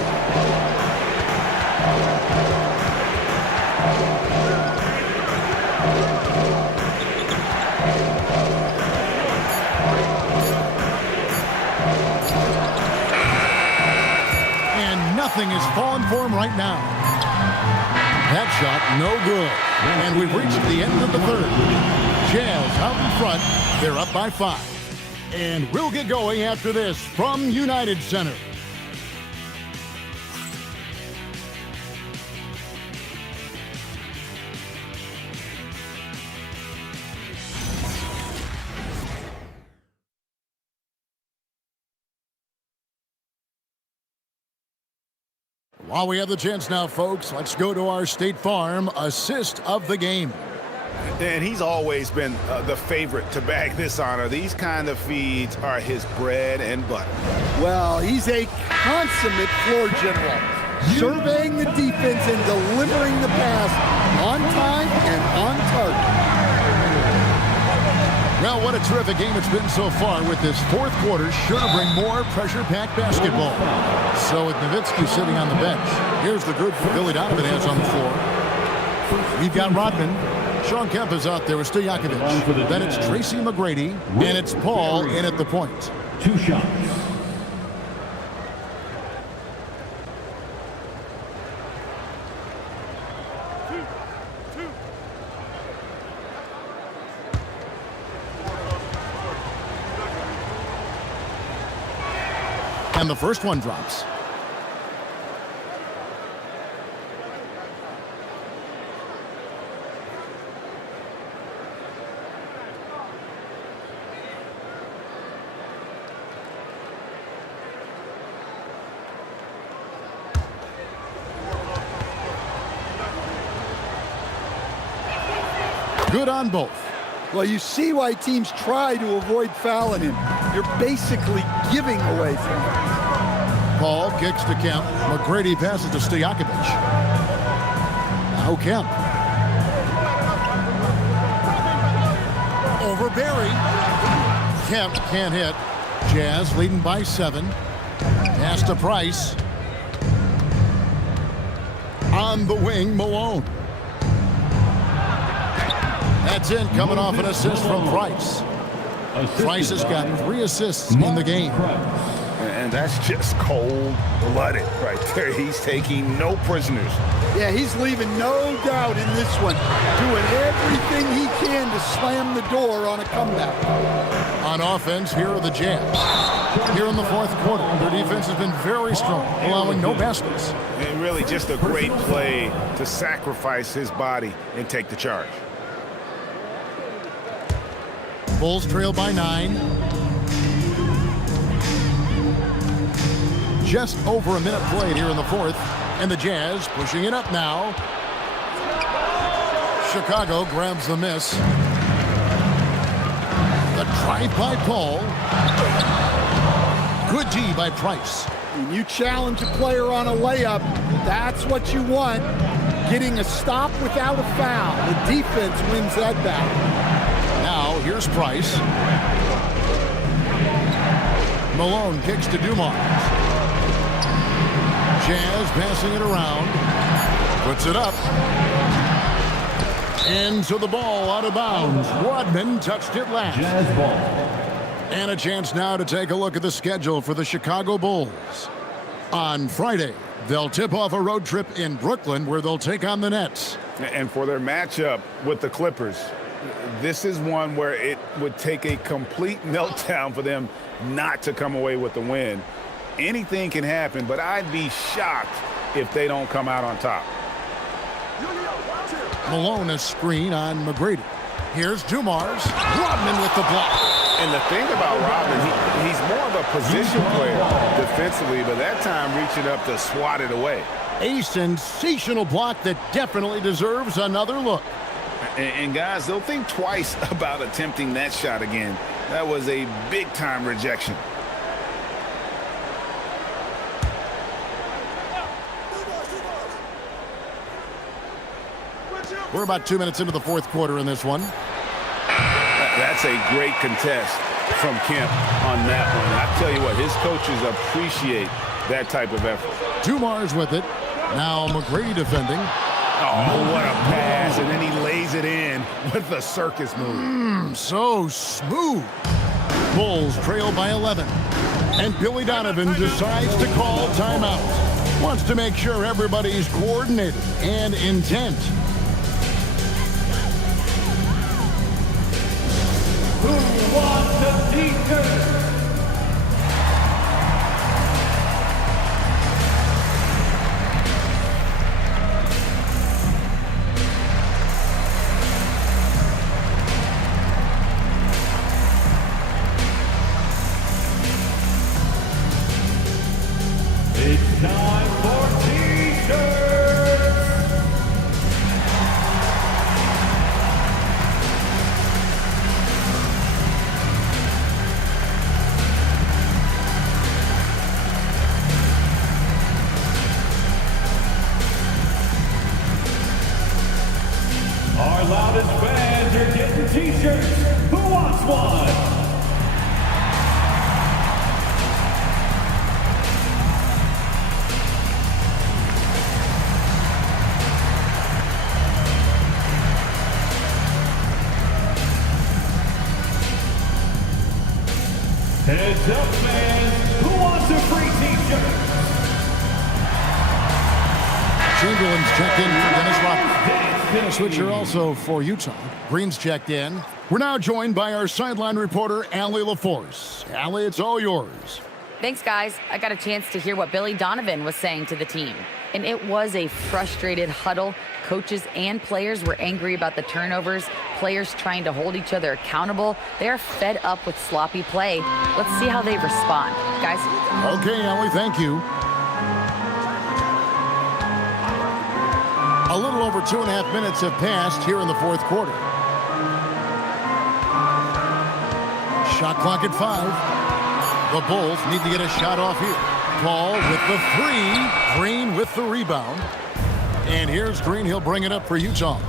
Nothing is falling for him right now. That shot, no good. And we've reached the end of the third. Jazz out in front. They're up by 5. And we'll get going after this from United Center. While we have the chance now, folks, let's go to our State Farm assist of the game. And he's always been the favorite to bag this honor. These kind of feeds are his bread and butter. Well, he's a consummate floor general, surveying the defense and delivering the pass on time and on target. Well, what a terrific game it's been so far, with this fourth quarter sure to bring more pressure-packed basketball. So with Nowitzki sitting on the bench, here's the group Billy Donovan has on the floor. We've got Rodman, Sean Kemp is out there with Stojakovic. Then it's Tracy McGrady, and it's Paul in at the point. 2 shots. And the first one drops. Good on both. Well, you see why teams try to avoid fouling him. You're basically giving away from him. Paul kicks to Kemp. McGrady passes to Stojakovic. Now Kemp. Over Barry. Kemp can't hit. Jazz leading by 7. Pass to Price. On the wing, Malone. That's in, coming off an assist from Price. Price has got 3 assists in the game. And that's just cold-blooded right there. He's taking no prisoners. Yeah, he's leaving no doubt in this one. Doing everything he can to slam the door on a comeback. On offense, here are the Jazz. Here in the fourth quarter, their defense has been very strong, allowing no baskets. And really just a great play to sacrifice his body and take the charge. Bulls trail by 9. Just over a minute played here in the fourth. And the Jazz pushing it up now. Chicago grabs the miss. The drive by Paul. Good D by Price. When you challenge a player on a layup, that's what you want. Getting a stop without a foul. The defense wins that battle. Now here's Price. Malone kicks to Dumars. Jazz passing it around. Puts it up. Into the ball, out of bounds. Rodman touched it last. Jazz ball. And a chance now to take a look at the schedule for the Chicago Bulls. On Friday, they'll tip off a road trip in Brooklyn where they'll take on the Nets. And for their matchup with the Clippers, this is one where it would take a complete meltdown for them not to come away with the win. Anything can happen, but I'd be shocked if they don't come out on top. Malone a screen on McGrady. Here's Dumars. Rodman with the block. And the thing about Rodman, he's more of a position player defensively, but that time reaching up to swat it away. A sensational block that definitely deserves another look. And guys, they'll think twice about attempting that shot again. That was a big-time rejection. We're about 2 minutes into the fourth quarter in this one. That's a great contest from Kemp on that one. I tell you what, his coaches appreciate that type of effort. Dumars with it. Now McGrady defending. Oh, what a pass, and then he lays it in with the circus move. So smooth. Bulls trail by 11. And Billy Donovan decides to call timeout. Wants to make sure everybody's coordinated and intent. Who wants the defense? It's time for T-shirts. Heads up, fans. Who wants a free t-shirt? Chamberlain's checked in for Dennis Rodman. A switcher also for Utah. Green's checked in. We're now joined by our sideline reporter, Allie LaForce. Allie, it's all yours. Thanks, guys. I got a chance to hear what Billy Donovan was saying to the team. And it was a frustrated huddle. Coaches and players were angry about the turnovers. Players trying to hold each other accountable. They're fed up with sloppy play. Let's see how they respond. Guys? Okay, Allie, thank you. A little over 2.5 minutes have passed here in the fourth quarter. Shot clock at 5. The Bulls need to get a shot off here. Paul with the 3. Green with the rebound. And here's Green. He'll bring it up for Utah.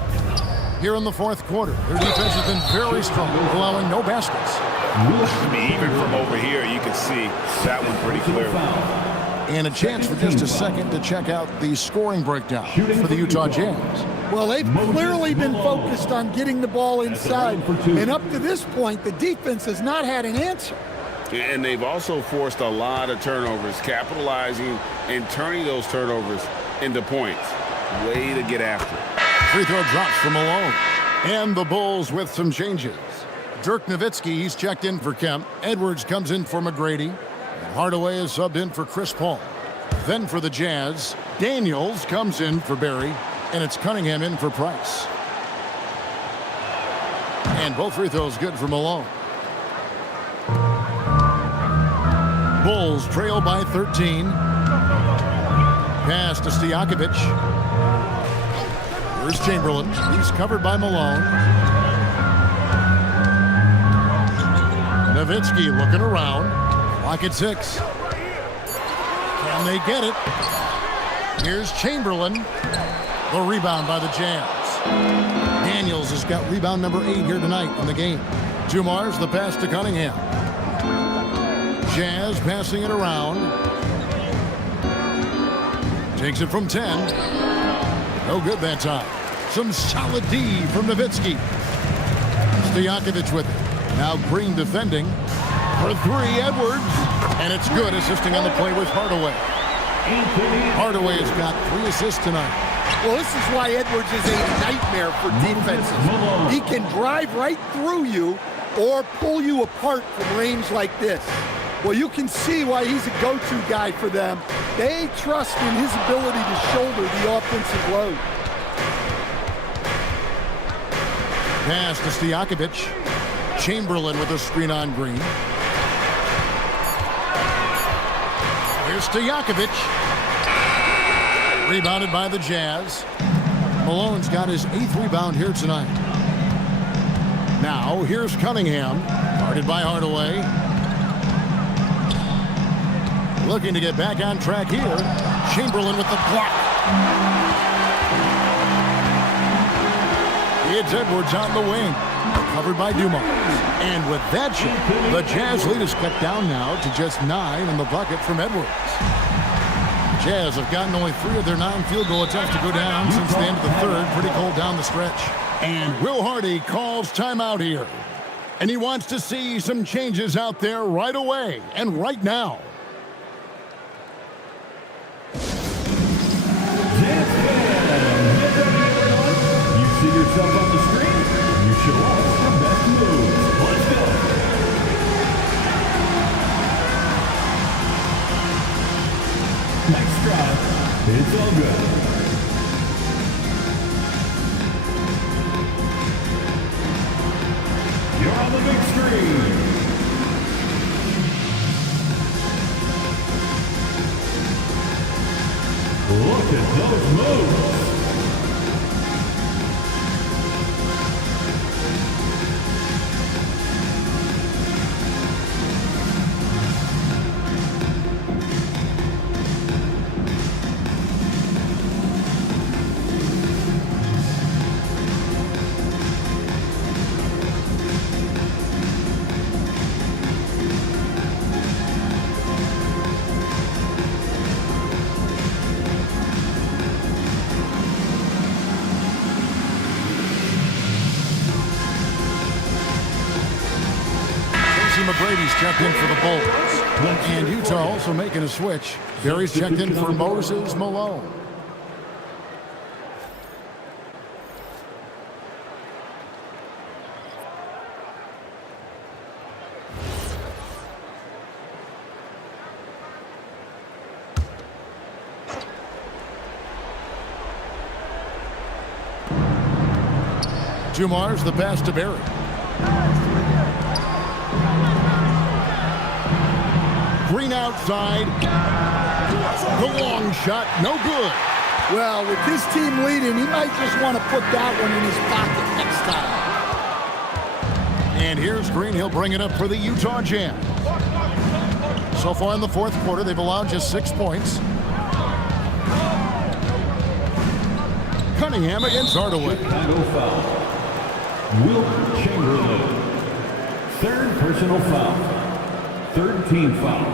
Here in the fourth quarter, their defense has been very strong, allowing no baskets. I mean, even from over here, you can see that one pretty clearly. And a chance for just a second to check out the scoring breakdown for the Utah Jazz. Well, they've clearly been focused on getting the ball inside. And up to this point, the defense has not had an answer. And they've also forced a lot of turnovers, capitalizing and turning those turnovers into points. Way to get after it. Free throw drops from Malone. And the Bulls with some changes. Dirk Nowitzki, he's checked in for Kemp. Edwards comes in for McGrady. And Hardaway is subbed in for Chris Paul. Then for the Jazz, Daniels comes in for Barry. And it's Cunningham in for Price. And both free throws good for Malone. Bulls trail by 13. Pass to Stojakovic. Here's Chamberlain. He's covered by Malone. Nowitzki looking around. Clock at 6. Can they get it? Here's Chamberlain. The rebound by the Jazz. Daniels has got rebound number 8 here tonight in the game. Jumar's the pass to Cunningham. Jazz passing it around. Takes it from 10. No good that time. Some solid D from Nowitzki. Stojakovic with it. Now Green defending. For 3, Edwards. And it's good. Assisting on the play was Hardaway. Hardaway has got 3 assists tonight. Well, this is why Edwards is a nightmare for defenses. He can drive right through you or pull you apart from range like this. Well, you can see why he's a go-to guy for them. They trust in his ability to shoulder the offensive load. Pass to Stojakovic. Chamberlain with a screen on Green. Here's Stojakovic. Rebounded by the Jazz. Malone's got his 8th rebound here tonight. Now, here's Cunningham. Guarded by Hardaway. Looking to get back on track here. Chamberlain with the block. It's Edwards on the wing. Covered by Dumas. And with that shot, the Jazz lead is cut down now to just 9 in the bucket from Edwards. Jazz have gotten only 3 of their 9 field goal attempts to go down since the end of the third. Pretty cold down the stretch. And Will Hardy calls timeout here. And he wants to see some changes out there right away and right now. You see yourself on the screen, you show off your best moves. Let's go. Next drive, it's all good. You're on the big screen. Look at those moves. checked in for the Bulls. And Utah also making a switch. Barry's checked in for Moses Malone. Jumar's the pass to Barry. Green outside. The long shot, no good. Well, with his team leading, he might just want to put that one in his pocket next time. And here's Green. He'll bring it up for the Utah Jam. So far in the fourth quarter, they've allowed just 6 points. Cunningham against Hardaway. Chicago foul. Will Chamberlain. Third personal foul. Third team foul.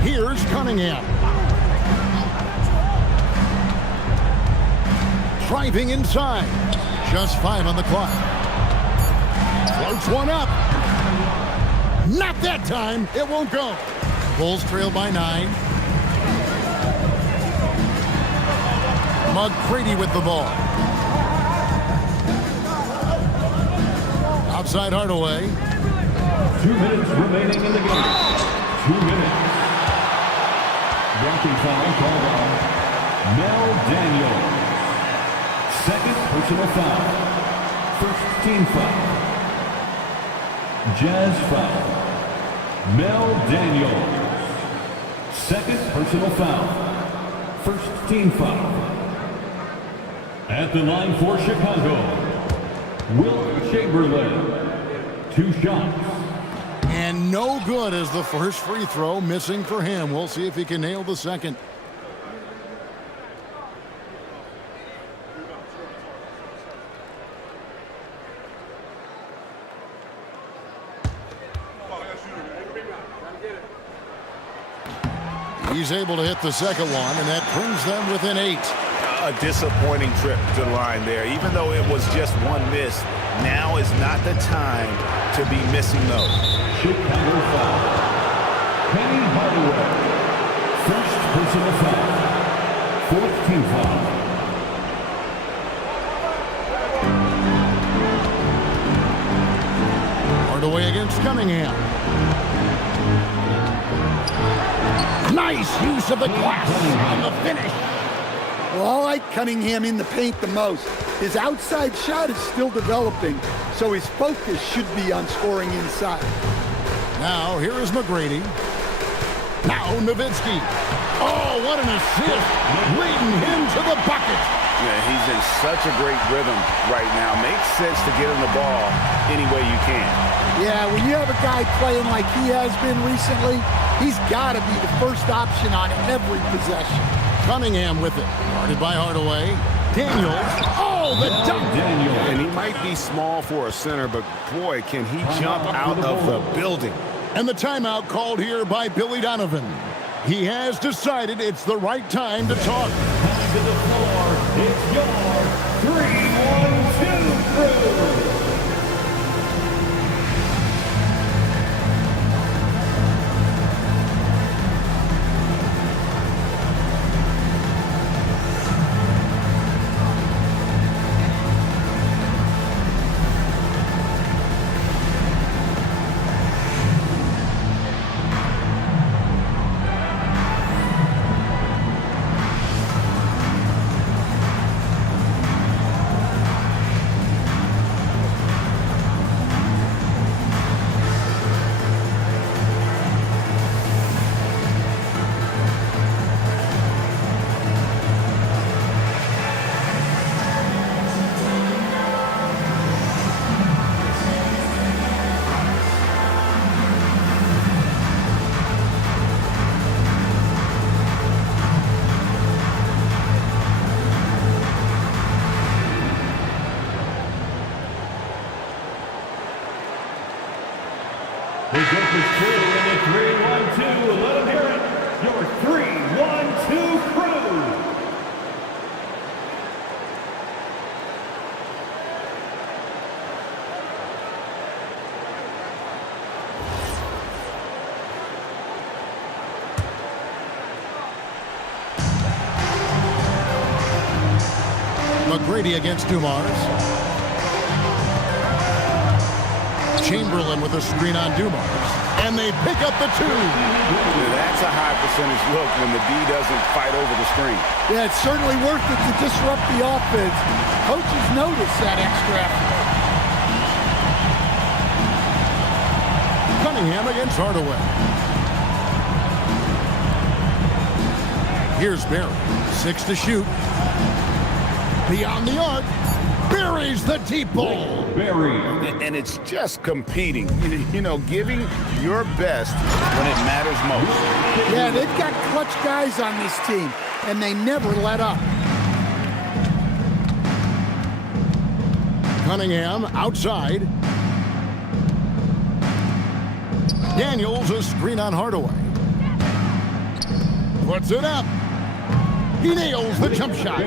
Here's Cunningham. Driving inside. Just 5 on the clock. Floats one up. Not that time. It won't go. Bulls trail by 9. McGrady with the ball. Outside Hardaway. 2 minutes remaining in the game. 2 minutes. Blocking foul called on Mel Daniels. Second personal foul. First team foul. Jazz foul. Mel Daniels. Second personal foul. First team foul. At the line for Chicago, Will Chamberlain. 2 shots. And no good as the first free throw missing for him. We'll see if he can nail the second. He's able to hit the second one, and that brings them within 8. A disappointing trip to the line there. Even though it was just one miss, now is not the time to be missing those. Chicago foul. Penny Hardaway. First personal foul. Fourth team foul. Hardaway against Cunningham. Nice use of the glass on the finish. Well, I like Cunningham in the paint the most. His outside shot is still developing, so his focus should be on scoring inside. Now, here is McGrady. Now, Nowitzki. Oh, what an assist. Leading him to the bucket. Yeah, he's in such a great rhythm right now. Makes sense to get him the ball any way you can. Yeah, when you have a guy playing like he has been recently, he's got to be the first option on every possession. Cunningham with it. Guarded by Hardaway. Daniels. Oh, the dunk. And he might be small for a center, but boy, can he jump out of the building. And the timeout called here by Billy Donovan. He has decided it's the right time to talk. To the floor, it's your 3-1-2 crew. The Gophers 2 in the 3-1-2. Let them hear it. Your 3 McGrady against Dumars. Chamberlain with a screen on Dumars. And they pick up the 2. That's a high percentage look when the D doesn't fight over the screen. Yeah, it's certainly worth it to disrupt the offense. Coaches notice that extra effort. Cunningham against Hardaway. Here's Barry. 6 to shoot. Beyond the arc. Buries the deep ball. And it's just competing. You know, giving your best when it matters most. Yeah, they've got clutch guys on this team, and they never let up. Cunningham outside. Daniels a screen on Hardaway. Puts it up. He nails the jump shot.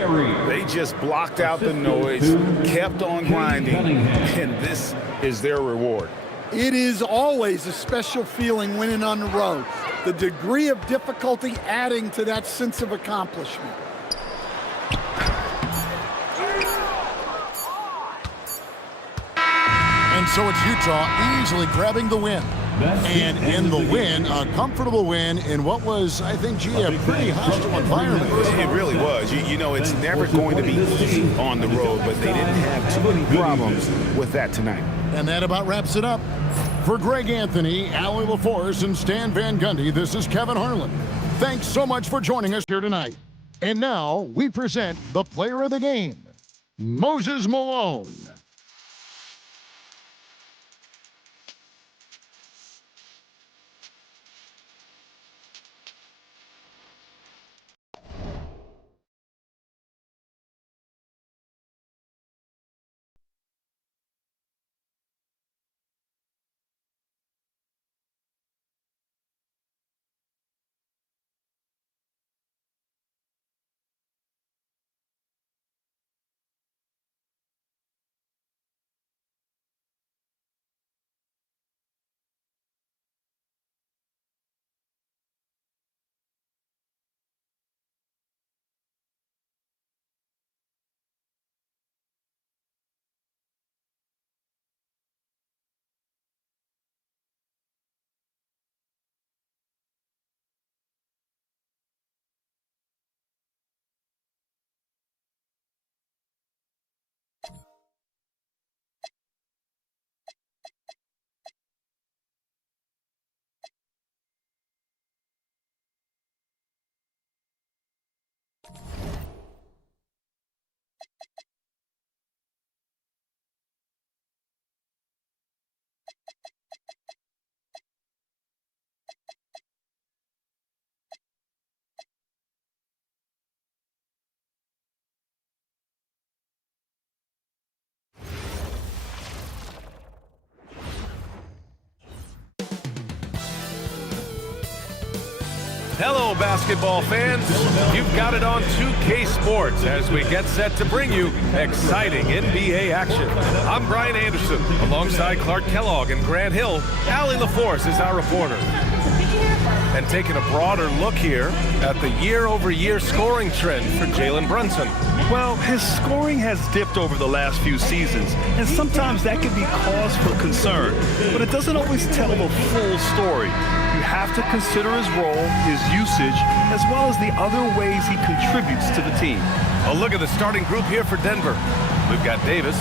They just blocked out the noise, kept on grinding, and this is their reward. It is always a special feeling winning on the road. The degree of difficulty adding to that sense of accomplishment. And so it's Utah easily grabbing the win. And in the win, a comfortable win in what was, I think, a pretty hostile environment. It really was. You know, it's never going to be easy on the road, but they didn't have too many problems with that tonight. And that about wraps it up. For Greg Anthony, Allie LaForce, and Stan Van Gundy, this is Kevin Harlan. Thanks so much for joining us here tonight. And now we present the player of the game, Moses Malone. Hello, basketball fans. You've got it on 2K Sports as we get set to bring you exciting NBA action. I'm Brian Anderson, alongside Clark Kellogg and Grant Hill. Allie LaForce is our reporter. And taking a broader look here at the year-over-year scoring trend for Jalen Brunson. Well, his scoring has dipped over the last few seasons, and sometimes that can be cause for concern. But it doesn't always tell the full story. You have to consider his role, his usage, as well as the other ways he contributes to the team. A look at the starting group here for Denver. We've got Davis,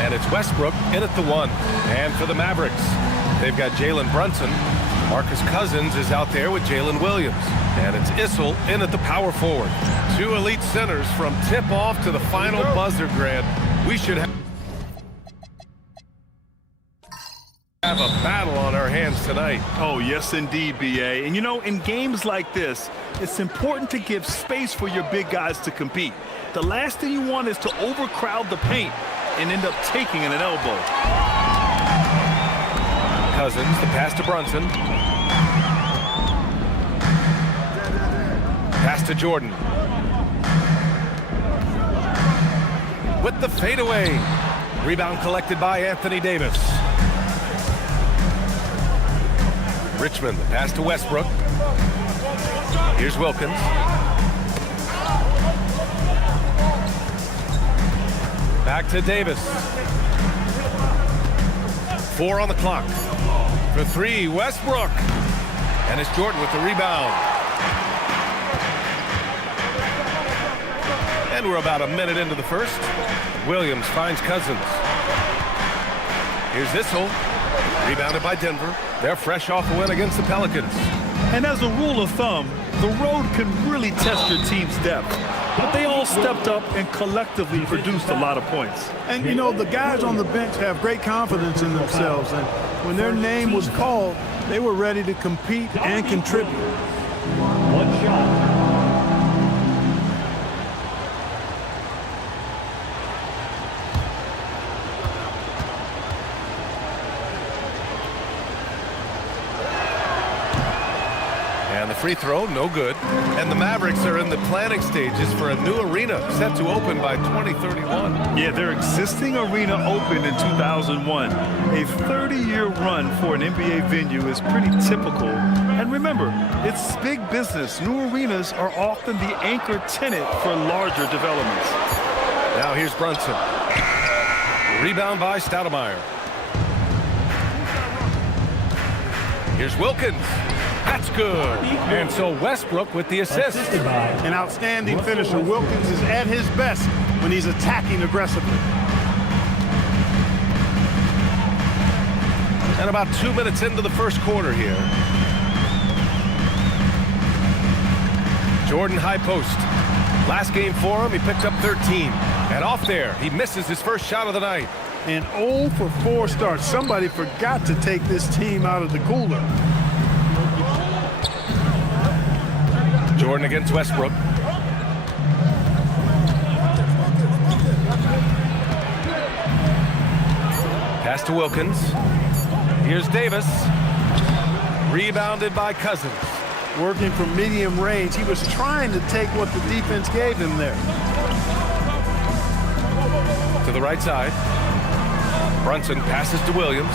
and it's Westbrook in at the 1. And for the Mavericks, they've got Jalen Brunson. Marcus Cousins is out there with Jalen Williams. And it's Issel in at the power forward. 2 elite centers from tip-off to the final buzzer, Grant. We should have a battle on our hands tonight. Oh, yes, indeed, B.A. And, you know, in games like this, it's important to give space for your big guys to compete. The last thing you want is to overcrowd the paint and end up taking an elbow. Cousins, the pass to Brunson. Pass to Jordan. With the fadeaway. Rebound collected by Anthony Davis. Richmond, the pass to Westbrook. Here's Wilkins. Back to Davis. 4 on the clock. For 3, Westbrook. And it's Jordan with the rebound. And we're about a minute into the first. Williams finds Cousins. Here's Issel. Rebounded by Denver. They're fresh off a win against the Pelicans. And as a rule of thumb, the road can really test your team's depth. But they all stepped up and collectively produced a lot of points. And, you know, the guys on the bench have great confidence in themselves. And when their name was called, they were ready to compete and contribute. One shot. And the free throw, no good. And the Mavericks are in the planning stages for a new arena set to open by 2031. Yeah, their existing arena opened in 2001. A 30-year run for an NBA venue is pretty typical. And remember, it's big business. New arenas are often the anchor tenant for larger developments. Now here's Brunson. Rebound by Stoudemire. Here's Wilkins. That's good. And so Westbrook with the assist. An outstanding finisher. Wilkins is at his best when he's attacking aggressively. And about 2 minutes into the first quarter here. Jordan high post. Last game for him, he picked up 13. And off there, he misses his first shot of the night. And 0 for 4 starts. Somebody forgot to take this team out of the cooler. Jordan against Westbrook. Pass to Wilkins. Here's Davis. Rebounded by Cousins. Working from medium range. He was trying to take what the defense gave him there. To the right side. Brunson passes to Williams.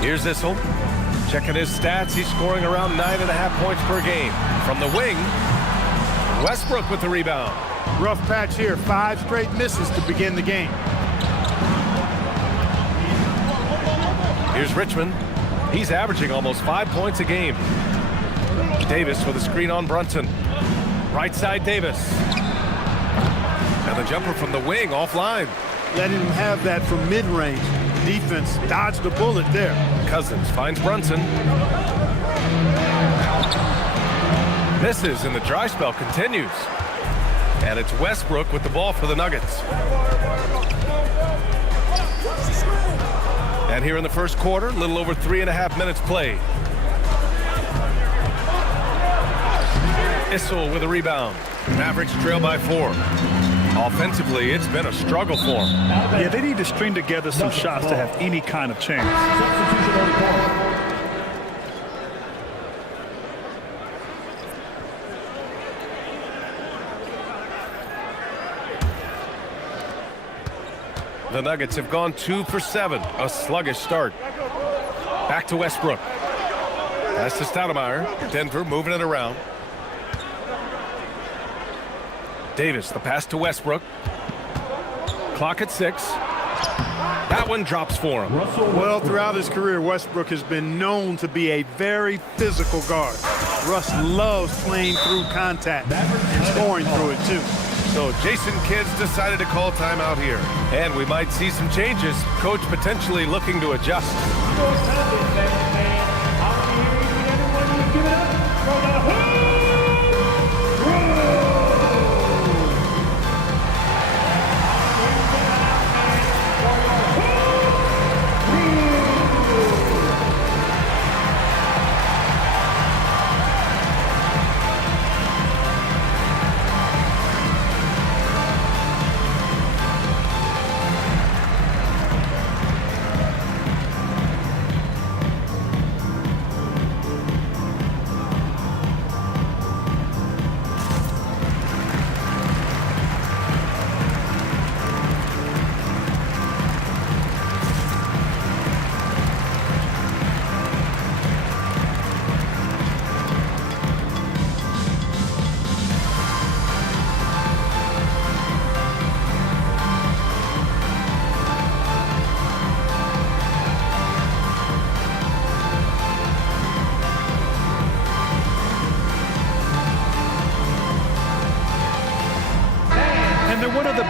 Here's Issel. Checking his stats, he's scoring around 9.5 points per game. From the wing, Westbrook with the rebound. Rough patch here. 5 straight misses to begin the game. Here's Richmond. He's averaging almost 5 points a game. Davis with a screen on Brunson. Right side Davis. And the jumper from the wing offline. Letting him have that from mid-range. Defense dodged the bullet there. Cousins finds Brunson. Misses, and the dry spell continues. And it's Westbrook with the ball for the Nuggets. And here in the first quarter, a little over 3.5 minutes played. Issel with a rebound. Mavericks trail by 4. Offensively, it's been a struggle for them. Yeah, they need to string together some shots to have any kind of chance. The Nuggets have gone 2 for 7. A sluggish start. Back to Westbrook. Pass to Stoudemire. Denver moving it around. Davis, the pass to Westbrook. Clock at 6. That one drops for him. Well, throughout his career, Westbrook has been known to be a very physical guard. Russ loves playing through contact and scoring through it, too. So Jason Kidd's decided to call timeout here. And we might see some changes. Coach potentially looking to adjust.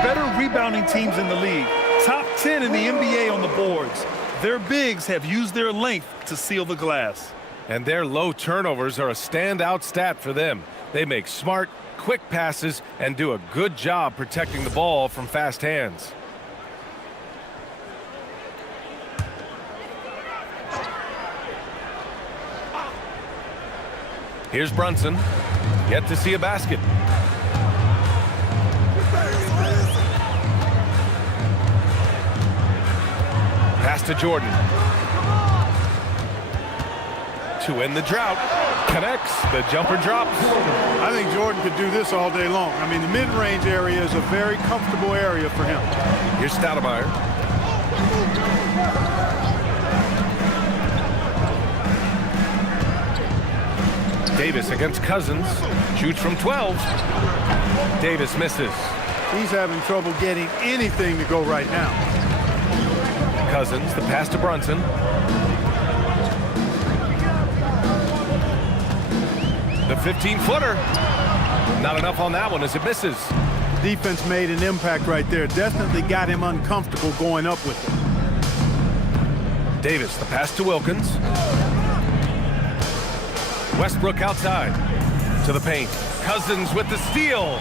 better rebounding teams in the league. Top 10 in the NBA on the boards. Their bigs have used their length to seal the glass. And their low turnovers are a standout stat for them. They make smart, quick passes and do a good job protecting the ball from fast hands. Here's Brunson. Yet to see a basket. Pass to Jordan. To end the drought. Connects. The jumper drops. I think Jordan could do this all day long. I mean, the mid-range area is a very comfortable area for him. Here's Stoudemire. Davis against Cousins. Shoots from 12. Davis misses. He's having trouble getting anything to go right now. Cousins, the pass to Brunson. The 15-footer. Not enough on that one as it misses. Defense made an impact right there. Definitely got him uncomfortable going up with it. Davis, the pass to Wilkins. Westbrook outside to the paint. Cousins with the steal.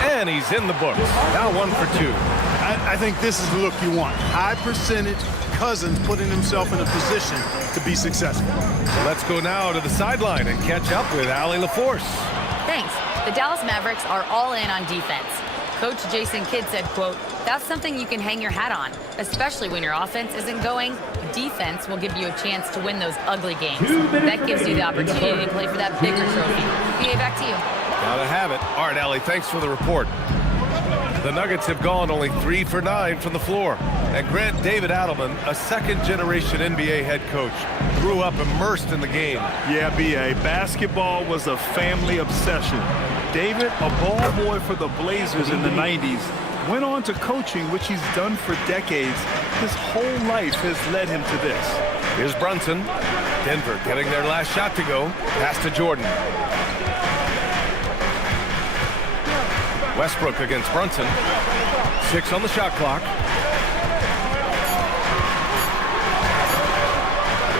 And he's in the books. Now 1 for 2. I think this is the look you want. High percentage, Cousins putting himself in a position to be successful. So let's go now to the sideline and catch up with Allie LaForce. Thanks. The Dallas Mavericks are all in on defense. Coach Jason Kidd said, quote, "That's something you can hang your hat on, especially when your offense isn't going. Defense will give you a chance to win those ugly games. That gives you the opportunity to play for that bigger trophy." BA, back to you. Gotta have it. All right, Allie, thanks for the report. The Nuggets have gone only 3 for 9 from the floor. And Grant David Adelman, a second-generation NBA head coach, grew up immersed in the game. Yeah, B.A., basketball was a family obsession. David, a ball boy for the Blazers in the 90s, went on to coaching, which he's done for decades. His whole life has led him to this. Here's Brunson. Denver getting their last shot to go. Pass to Jordan. Westbrook against Brunson. 6 on the shot clock.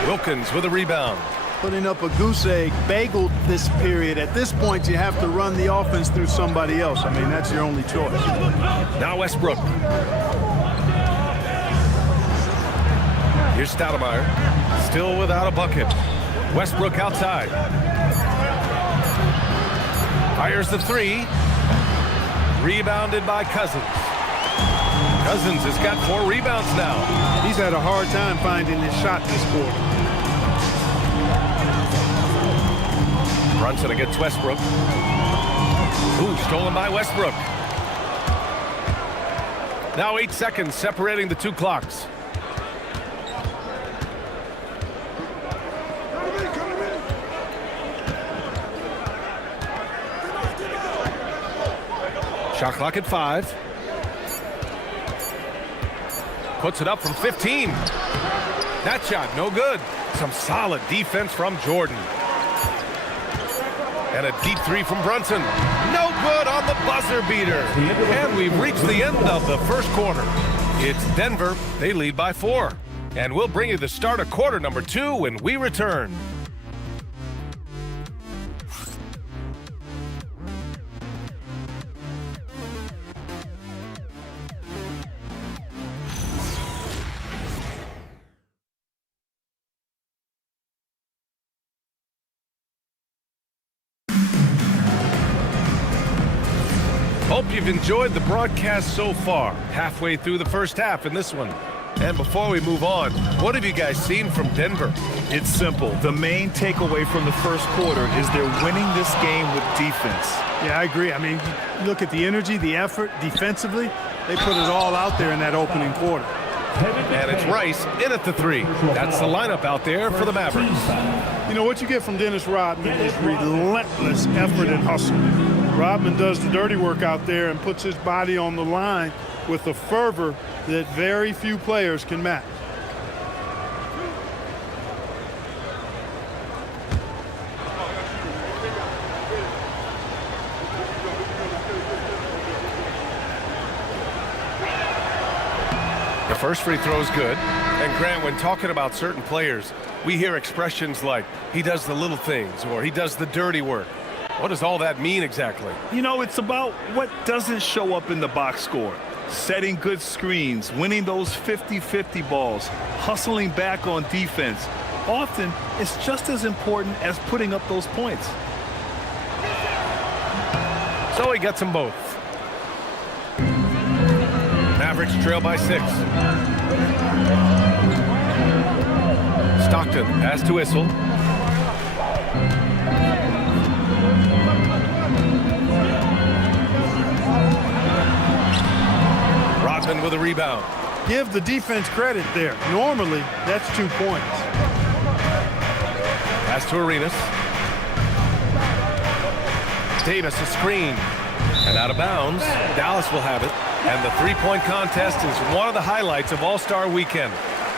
Wilkins with a rebound. Putting up a goose egg, bageled this period. At this point, you have to run the offense through somebody else. I mean, that's your only choice. Now Westbrook. Here's Stoudemire. Still without a bucket. Westbrook outside. Fires the 3. Rebounded by Cousins. Cousins has got 4 rebounds now. He's had a hard time finding his shot this quarter. Brunson against Westbrook. Ooh, stolen by Westbrook. Now 8 seconds separating the 2 clocks. Shot clock at 5. Puts it up from 15. That shot, no good. Some solid defense from Jordan. And a deep 3 from Brunson. No good on the buzzer beater. And we've reached the end of the first quarter. It's Denver. They lead by 4. And we'll bring you the start of quarter number 2 when we return. Hope you've enjoyed the broadcast so far. Halfway through the first half in this one. And before we move on, what have you guys seen from Denver? It's simple. The main takeaway from the first quarter is they're winning this game with defense. Yeah, I agree. I mean, look at the energy, the effort defensively. They put it all out there in that opening quarter. And it's Rice in at the 3. That's the lineup out there for the Mavericks. You know, what you get from Dennis Rodman is relentless effort and hustle. Rodman does the dirty work out there and puts his body on the line with a fervor that very few players can match. first free throw is good. And Grant, when talking about certain players, we hear expressions like, he does the little things, or he does the dirty work. What does all that mean exactly? You know, it's about what doesn't show up in the box score. Setting good screens, winning those 50-50 balls, hustling back on defense. Often, it's just as important as putting up those points. So he gets them both. Mavericks trail by 6. Stockton pass to Issel. Rodman with a rebound. Give the defense credit there. Normally, that's 2 points. Pass to Arenas. Davis a screen. And out of bounds. Dallas will have it. And the three-point contest is one of the highlights of All-Star Weekend.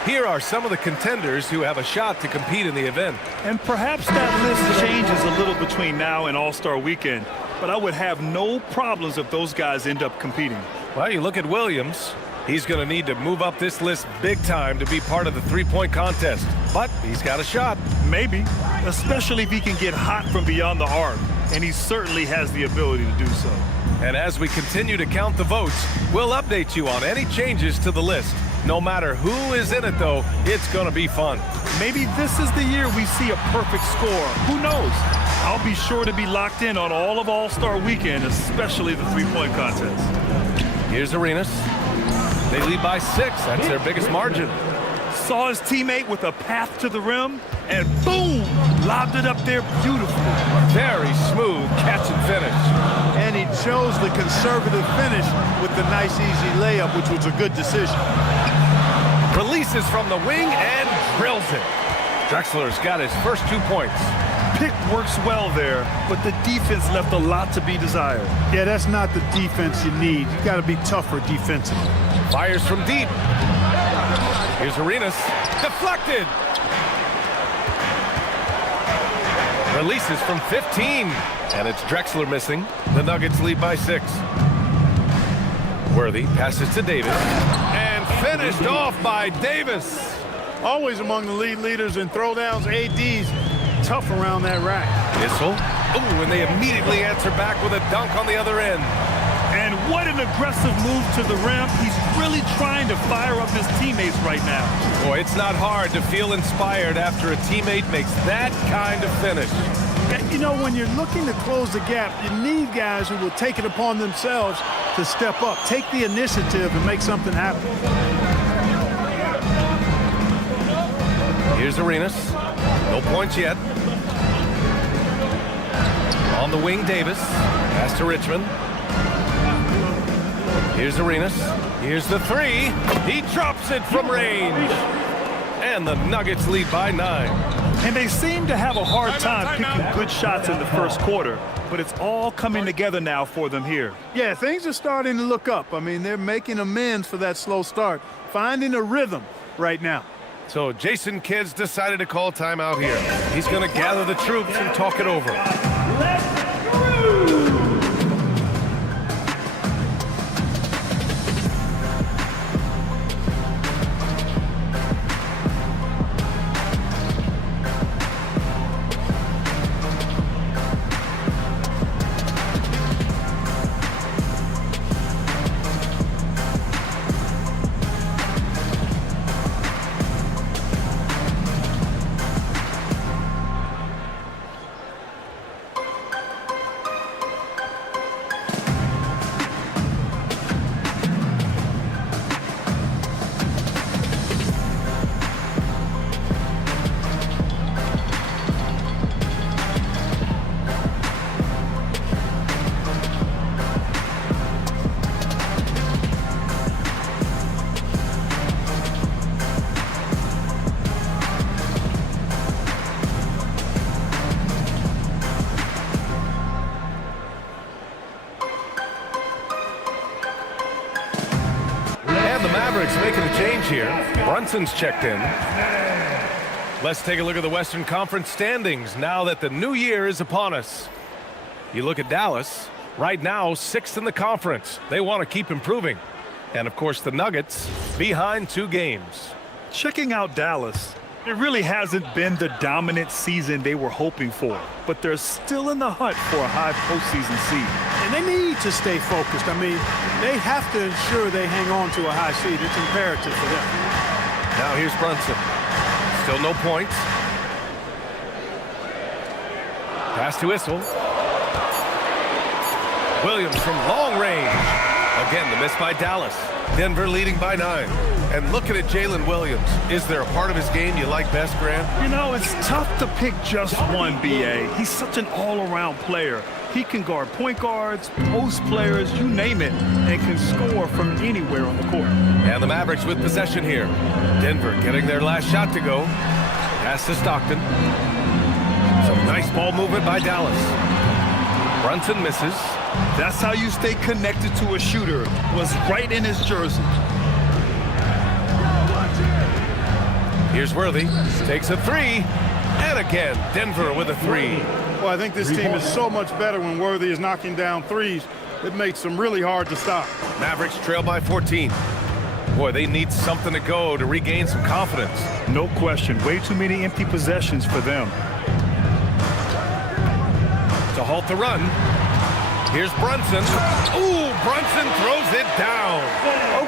Here are some of the contenders who have a shot to compete in the event. And perhaps that list changes a little between now and All-Star Weekend, but I would have no problems if those guys end up competing. Well, you look at Williams. He's going to need to move up this list big time to be part of the three-point contest. But he's got a shot. Maybe, especially if he can get hot from beyond the arc, and he certainly has the ability to do so. And as we continue to count the votes, we'll update you on any changes to the list. No matter who is in it, though, it's going to be fun. Maybe this is the year we see a perfect score. Who knows? I'll be sure to be locked in on all of All-Star Weekend, especially the three-point contest. Here's Arenas. They lead by 6. That's their biggest margin. Saw his teammate with a path to the rim, and boom! Lobbed it up there beautifully. Very smooth catch and finish. And he chose the conservative finish with the nice, easy layup, which was a good decision. Releases from the wing and drills it. Drexler's got his first 2 points. Pick works well there, but the defense left a lot to be desired. Yeah, that's not the defense you need. You got to be tougher defensively. Fires from deep. Here's Arenas. Deflected. Releases from 15. And it's Drexler missing. The Nuggets lead by 6. Worthy passes to Davis. And finished off by Davis. Always among the lead leaders in throwdowns. AD's tough around that rack. Issel. Oh, and they immediately answer back with a dunk on the other end. And what an aggressive move to the rim. He's really trying to fire up his teammates right now. Boy, it's not hard to feel inspired after a teammate makes that kind of finish. You know, when you're looking to close the gap, you need guys who will take it upon themselves to step up, take the initiative and make something happen. Here's Arenas. No points yet. On the wing, Davis. Pass to Richmond. Here's Arenas. Here's the 3. He drops it from range. And the Nuggets lead by 9. And they seem to have a hard time picking good shots in the first quarter, but it's all coming together now for them here. Yeah, things are starting to look up. I mean, they're making amends for that slow start, finding a rhythm right now. So Jason Kidd's decided to call timeout here. He's going to gather the troops and talk it over. Mavericks making a change here. Brunson's checked in. Let's take a look at the Western Conference standings now that the new year is upon us. You look at Dallas, right now 6th in the conference. They want to keep improving. And, of course, the Nuggets behind 2 games. Checking out Dallas. It really hasn't been the dominant season they were hoping for, but they're still in the hunt for a high postseason seed. And they need to stay focused. I mean, they have to ensure they hang on to a high seed. It's imperative for them. Now here's Brunson. Still no points. Pass to Issel. Williams from long range. Again, the miss by Dallas. Denver leading by 9. And looking at Jalen Williams, is there a part of his game you like best, Grant? You know, it's tough to pick just one, B.A. He's such an all-around player. He can guard point guards, post players, you name it, and can score from anywhere on the court. And the Mavericks with possession here. Denver getting their last shot to go. Pass to Stockton. Some nice ball movement by Dallas. Brunson misses. That's how you stay connected to a shooter. Was right in his jersey. Here's Worthy. Takes a 3. And again, Denver with a 3. Well, I think this team is so much better when Worthy is knocking down threes. It makes them really hard to stop. Mavericks trail by 14. Boy, they need something to go to regain some confidence. No question. Way too many empty possessions for them. To halt the run. Here's Brunson. Ooh, Brunson throws it down.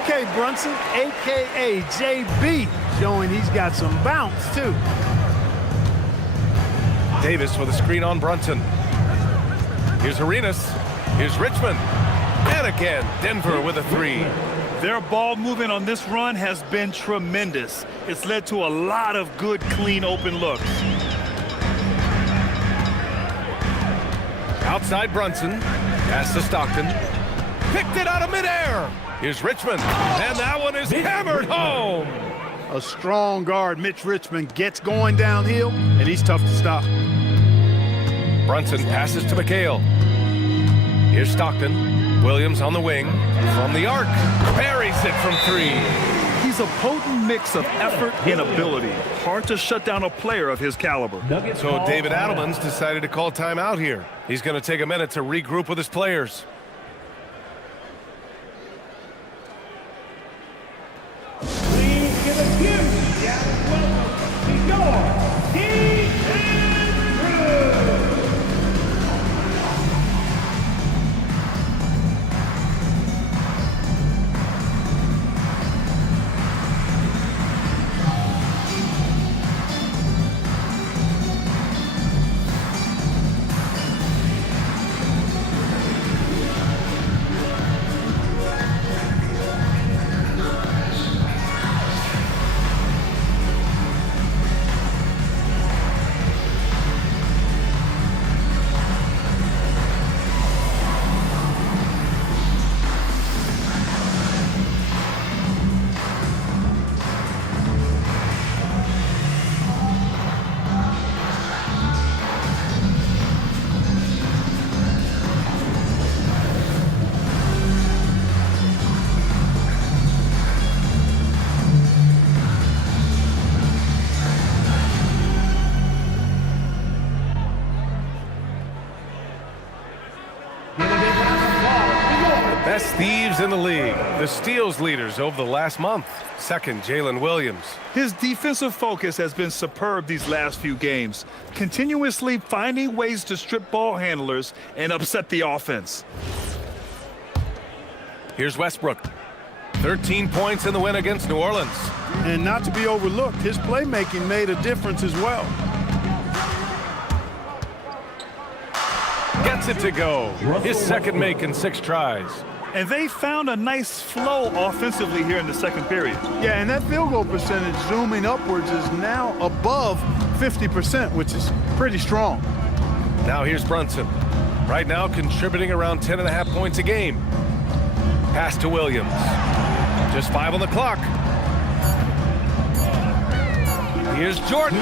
Okay, Brunson, a.k.a. JB, showing he's got some bounce, too. Davis with a screen on Brunson. Here's Arenas. Here's Richmond. And again, Denver with a 3. Their ball movement on this run has been tremendous. It's led to a lot of good, clean, open looks. Outside Brunson. Pass to Stockton. Picked it out of midair. Here's Richmond. And that one is hammered home. A strong guard, Mitch Richmond, gets going downhill, and he's tough to stop. Brunson passes to McHale. Here's Stockton. Williams on the wing. From the arc. Buries it from 3. He's a potent mix of effort and ability. Hard to shut down a player of his caliber. So David Adelman's decided to call timeout here. He's going to take a minute to regroup with his players. Please give a gift. Yeah, welcome to your King Andrew. Best thieves in the league. The steals leaders over the last month. Second, Jalen Williams. His defensive focus has been superb these last few games, continuously finding ways to strip ball handlers and upset the offense. Here's Westbrook. 13 points in the win against New Orleans. And not to be overlooked, his playmaking made a difference as well. Gets it to go. His second make in 6 tries. And they found a nice flow offensively here in the second period. Yeah, and that field goal percentage zooming upwards is now above 50%, which is pretty strong. Now here's Brunson. Right now contributing around 10.5 points a game. Pass to Williams. Just 5 on the clock. Here's Jordan.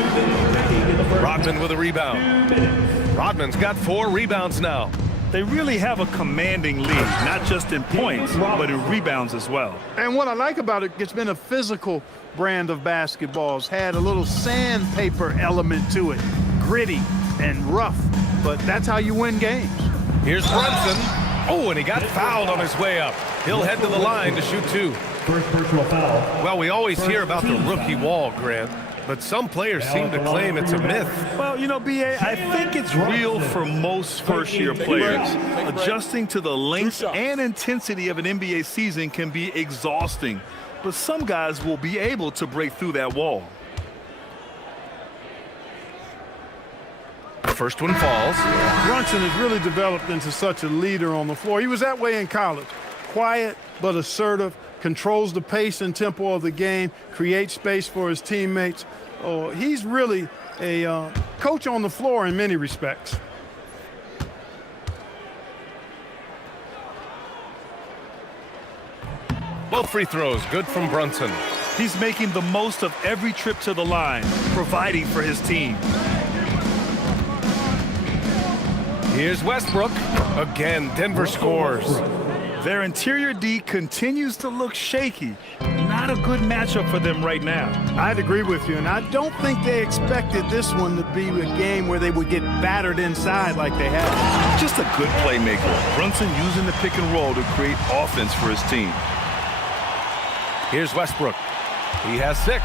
Rodman with a rebound. Rodman's got 4 rebounds now. They really have a commanding lead, not just in points, but in rebounds as well. And what I like about it, it's been a physical brand of basketball. It's had a little sandpaper element to it, gritty and rough, but that's how you win games. Here's Brunson. Oh, and he got fouled on his way up. He'll head to the line to shoot 2. First personal foul. Well, we always hear about the rookie wall, Grant, but some players seem to claim it's a myth. Well, you know, B.A., I think it's real for most first-year players. Adjusting to the length and intensity of an NBA season can be exhausting, but some guys will be able to break through that wall. First one falls. Brunson has really developed into such a leader on the floor. He was that way in college. Quiet but assertive, controls the pace and tempo of the game, creates space for his teammates. Oh, he's really a coach on the floor in many respects. Both free throws good from Brunson. He's making the most of every trip to the line, providing for his team. Here's Westbrook. Again, Denver scores. Their interior D continues to look shaky. Not a good matchup for them right now. I'd agree with you, and I don't think they expected this one to be a game where they would get battered inside like they have. Just a good playmaker. Brunson using the pick and roll to create offense for his team. Here's Westbrook. He has 6.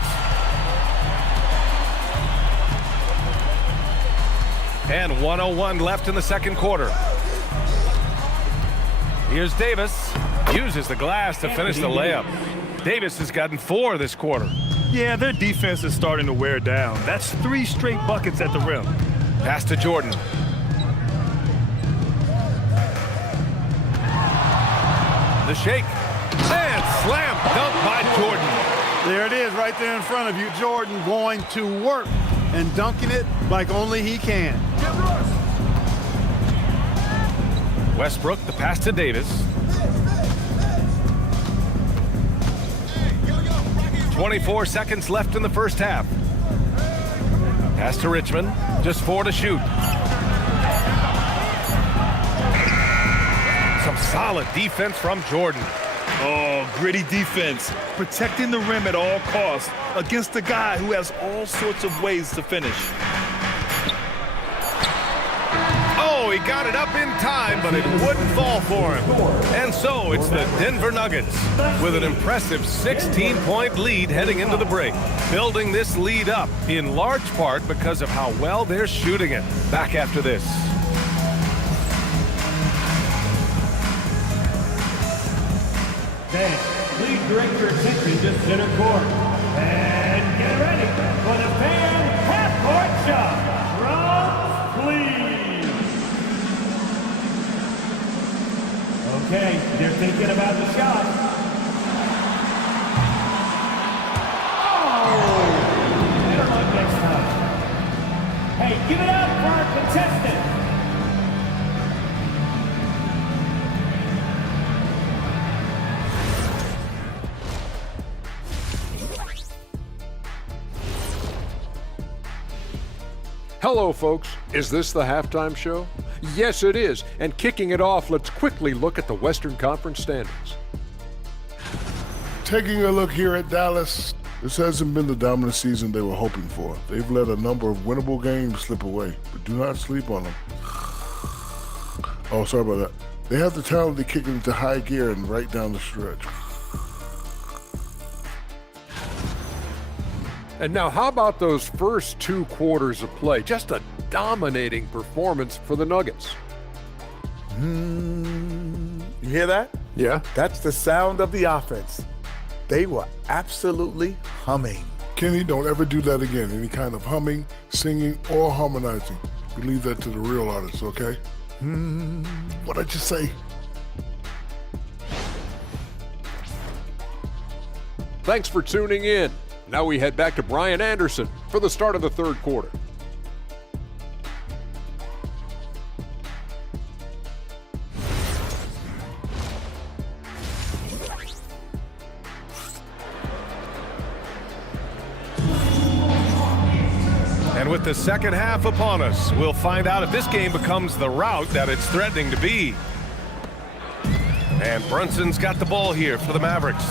And 1:01 left in the second quarter. Here's Davis. Uses the glass to finish the layup. Davis has gotten 4 this quarter. Yeah, their defense is starting to wear down. That's 3 straight buckets at the rim. Pass to Jordan. The shake. And slam dunk by Jordan. There it is right there in front of you. Jordan going to work and dunking it like only he can. Westbrook, the pass to Davis. 24 seconds left in the first half. Pass to Richmond. Just 4 to shoot. Some solid defense from Jordan. Oh, gritty defense. Protecting the rim at all costs against a guy who has all sorts of ways to finish. Oh, he got it up in time, but it wouldn't fall for him. And so it's the Denver Nuggets with an impressive 16-point lead heading into the break. Building this lead up in large part because of how well they're shooting it. Back after this. Then, please direct your attention to center court. And get ready for the fan half-court shot. Drums, please. Okay, they're thinking about the shot. Oh! Better luck next time. Hey, give it up for our contestant. Hello, folks. Is this the halftime show? Yes, it is. And kicking it off, let's quickly look at the Western Conference standings. Taking a look here at Dallas, this hasn't been the dominant season they were hoping for. They've let a number of winnable games slip away, but do not sleep on them. Oh, sorry about that. They have the talent to kick it into high gear and right down the stretch. And now, how about those first 2 quarters of play? Just a dominating performance for the Nuggets. You hear that? Yeah. That's the sound of the offense. They were absolutely humming. Kenny, don't ever do that again. Any kind of humming, singing, or harmonizing. We leave that to the real artists, okay? What'd I just say? Thanks for tuning in. Now we head back to Brian Anderson for the start of the third quarter. And with the second half upon us, we'll find out if this game becomes the rout that it's threatening to be. And Brunson's got the ball here for the Mavericks.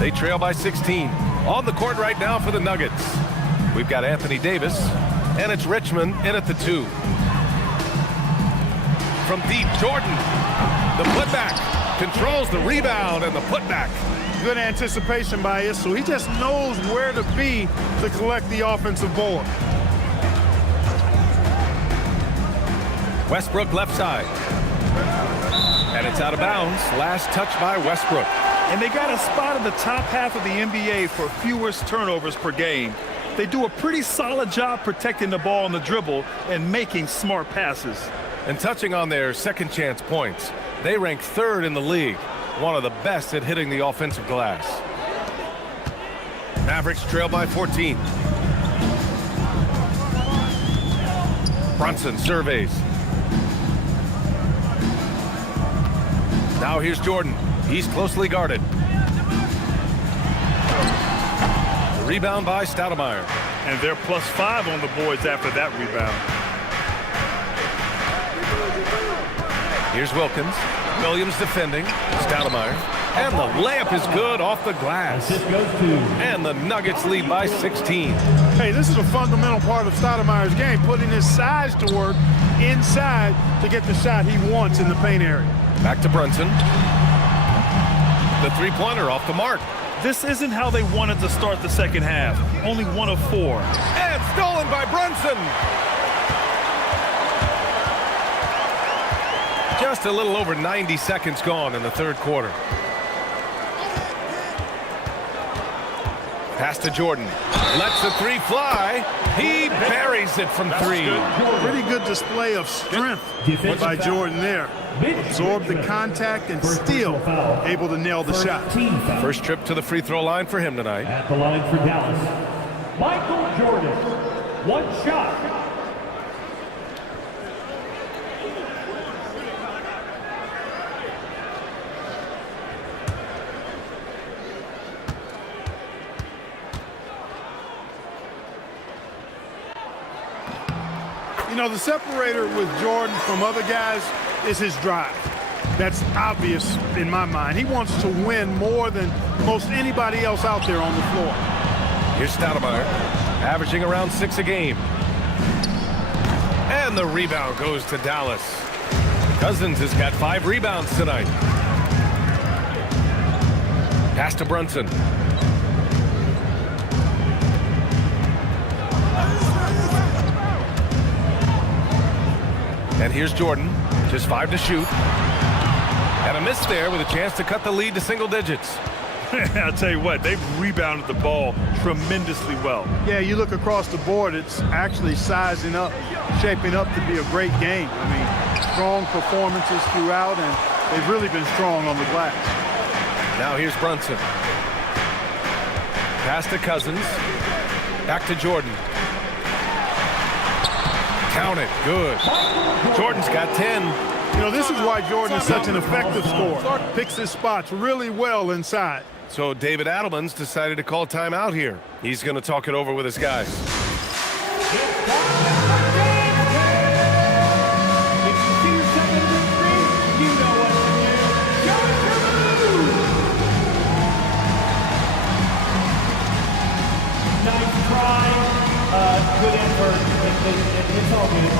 They trail by 16. On the court right now for the Nuggets. We've got Anthony Davis, and it's Richmond in at the 2. From deep, Jordan. The putback. Controls the rebound and the putback. Good anticipation by us, so he just knows where to be to collect the offensive board. Westbrook left side. And it's out of bounds. Last touch by Westbrook. And they got a spot in the top half of the NBA for fewest turnovers per game. They do a pretty solid job protecting the ball on the dribble and making smart passes. And touching on their second chance points, they rank third in the league, one of the best at hitting the offensive glass. Mavericks trail by 14. Brunson surveys. Now here's Jordan. He's closely guarded. The rebound by Stoudemire. And they're +5 on the boards after that rebound. Here's Wilkins. Williams defending. Stoudemire. And the layup is good off the glass. And the Nuggets lead by 16. Hey, this is a fundamental part of Stoudemire's game, putting his size to work inside to get the shot he wants in the paint area. Back to Brunson. The three-pointer off the mark. This isn't how they wanted to start the second half. Only 1 of 4. And stolen by Brunson. Just a little over 90 seconds gone in the third quarter. Pass to Jordan. Lets the three fly. He buries it from 3. Pretty good display of strength by Jordan there. Absorbed the contact and still able to nail the shot. First trip to the free throw line for him tonight. At the line for Dallas, Michael Jordan. 1 shot. You know, the separator with Jordan from other guys is his drive. That's obvious in my mind. He wants to win more than most anybody else out there on the floor. Here's Stoudemire, averaging around 6 a game. And the rebound goes to Dallas. Cousins has got 5 rebounds tonight. Pass to Brunson. And here's Jordan, just 5 to shoot. And a miss there with a chance to cut the lead to single digits. I'll tell you what, they've rebounded the ball tremendously well. Yeah, you look across the board, it's actually sizing up, shaping up to be a great game. I mean, strong performances throughout, and they've really been strong on the glass. Now here's Brunson. Pass to Cousins. Back to Jordan. Count it. Good. Jordan's got 10. You know, this is why Jordan is such an effective scorer. Picks his spots really well inside. So David Adelman's decided to call timeout here. He's going to talk it over with his guys. Nice try. Good effort. It's all good.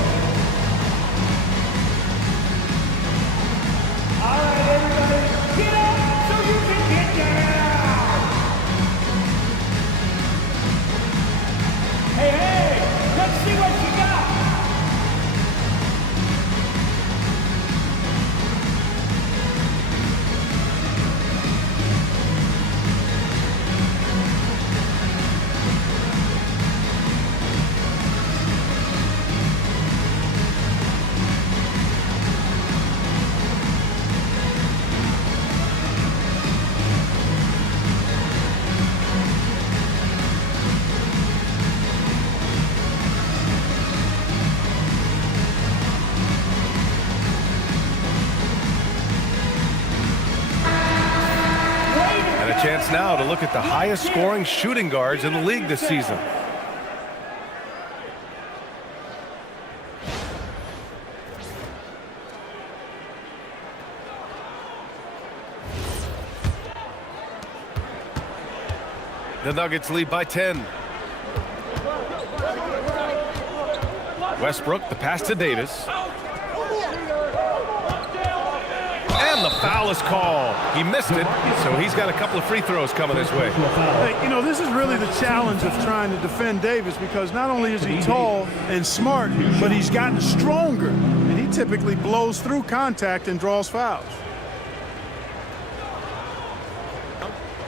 All right, everybody, get up so you can get down. Hey, let's see what you got. Chance now to look at the highest scoring shooting guards in the league this season. The Nuggets lead by 10. Westbrook, the pass to Davis. And And the foul is called. He missed it, so he's got a couple of free throws coming his way. Hey, you know, this is really the challenge of trying to defend Davis, because not only is he tall and smart, but he's gotten stronger. And he typically blows through contact and draws fouls.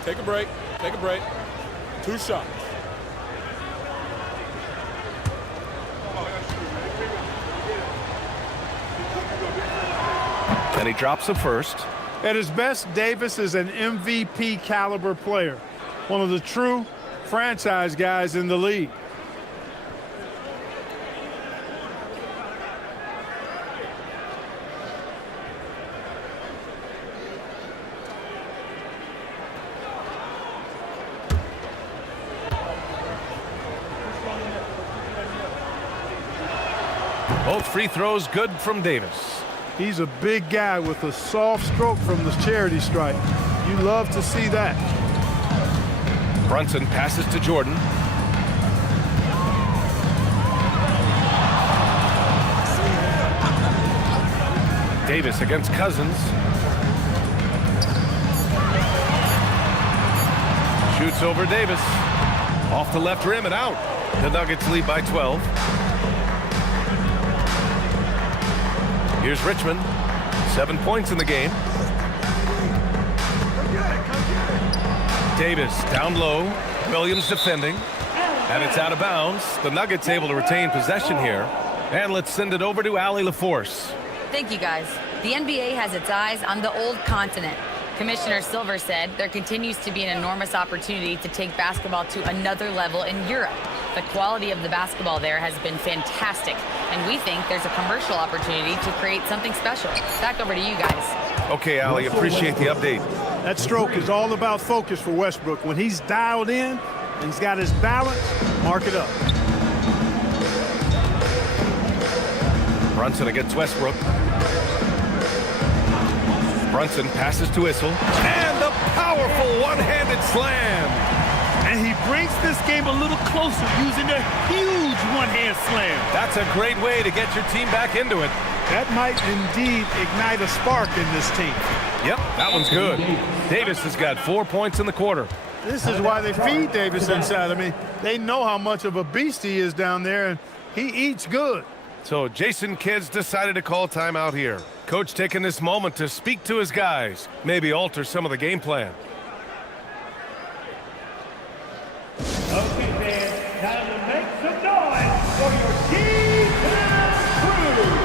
Take a break. Take a break. 2 shots. And he drops the first. At his best, Davis is an MVP caliber player, one of the true franchise guys in the league. Both free throws good from Davis. He's a big guy with a soft stroke from the charity stripe. You love to see that. Brunson passes to Jordan. Davis against Cousins. Shoots over Davis. Off the left rim and out. The Nuggets lead by 12. Here's Richmond. 7 points in the game. Davis down low. Williams defending. And it's out of bounds. The Nuggets able to retain possession here. And let's send it over to Allie LaForce. Thank you, guys. The NBA has its eyes on the old continent. Commissioner Silver said there continues to be an enormous opportunity to take basketball to another level in Europe. The quality of the basketball there has been fantastic, and we think there's a commercial opportunity to create something special. Back over to you guys. Okay, Allie, appreciate the update. That stroke is all about focus for Westbrook. When he's dialed in and he's got his balance, mark it up. Brunson against Westbrook. Brunson passes to Issel. And the powerful one-handed slam. And he brings this game a little closer using a huge one-hand slam. That's a great way to get your team back into it. That might indeed ignite a spark in this team. Yep, that one's good. Davis has got 4 points in the quarter. This is why they feed Davis inside. I mean, they know how much of a beast he is down there, and he eats good. So Jason Kidd's decided to call timeout here. Coach taking this moment to speak to his guys, maybe alter some of the game plan. Okay, fans, time to make some noise for your T-Town crew.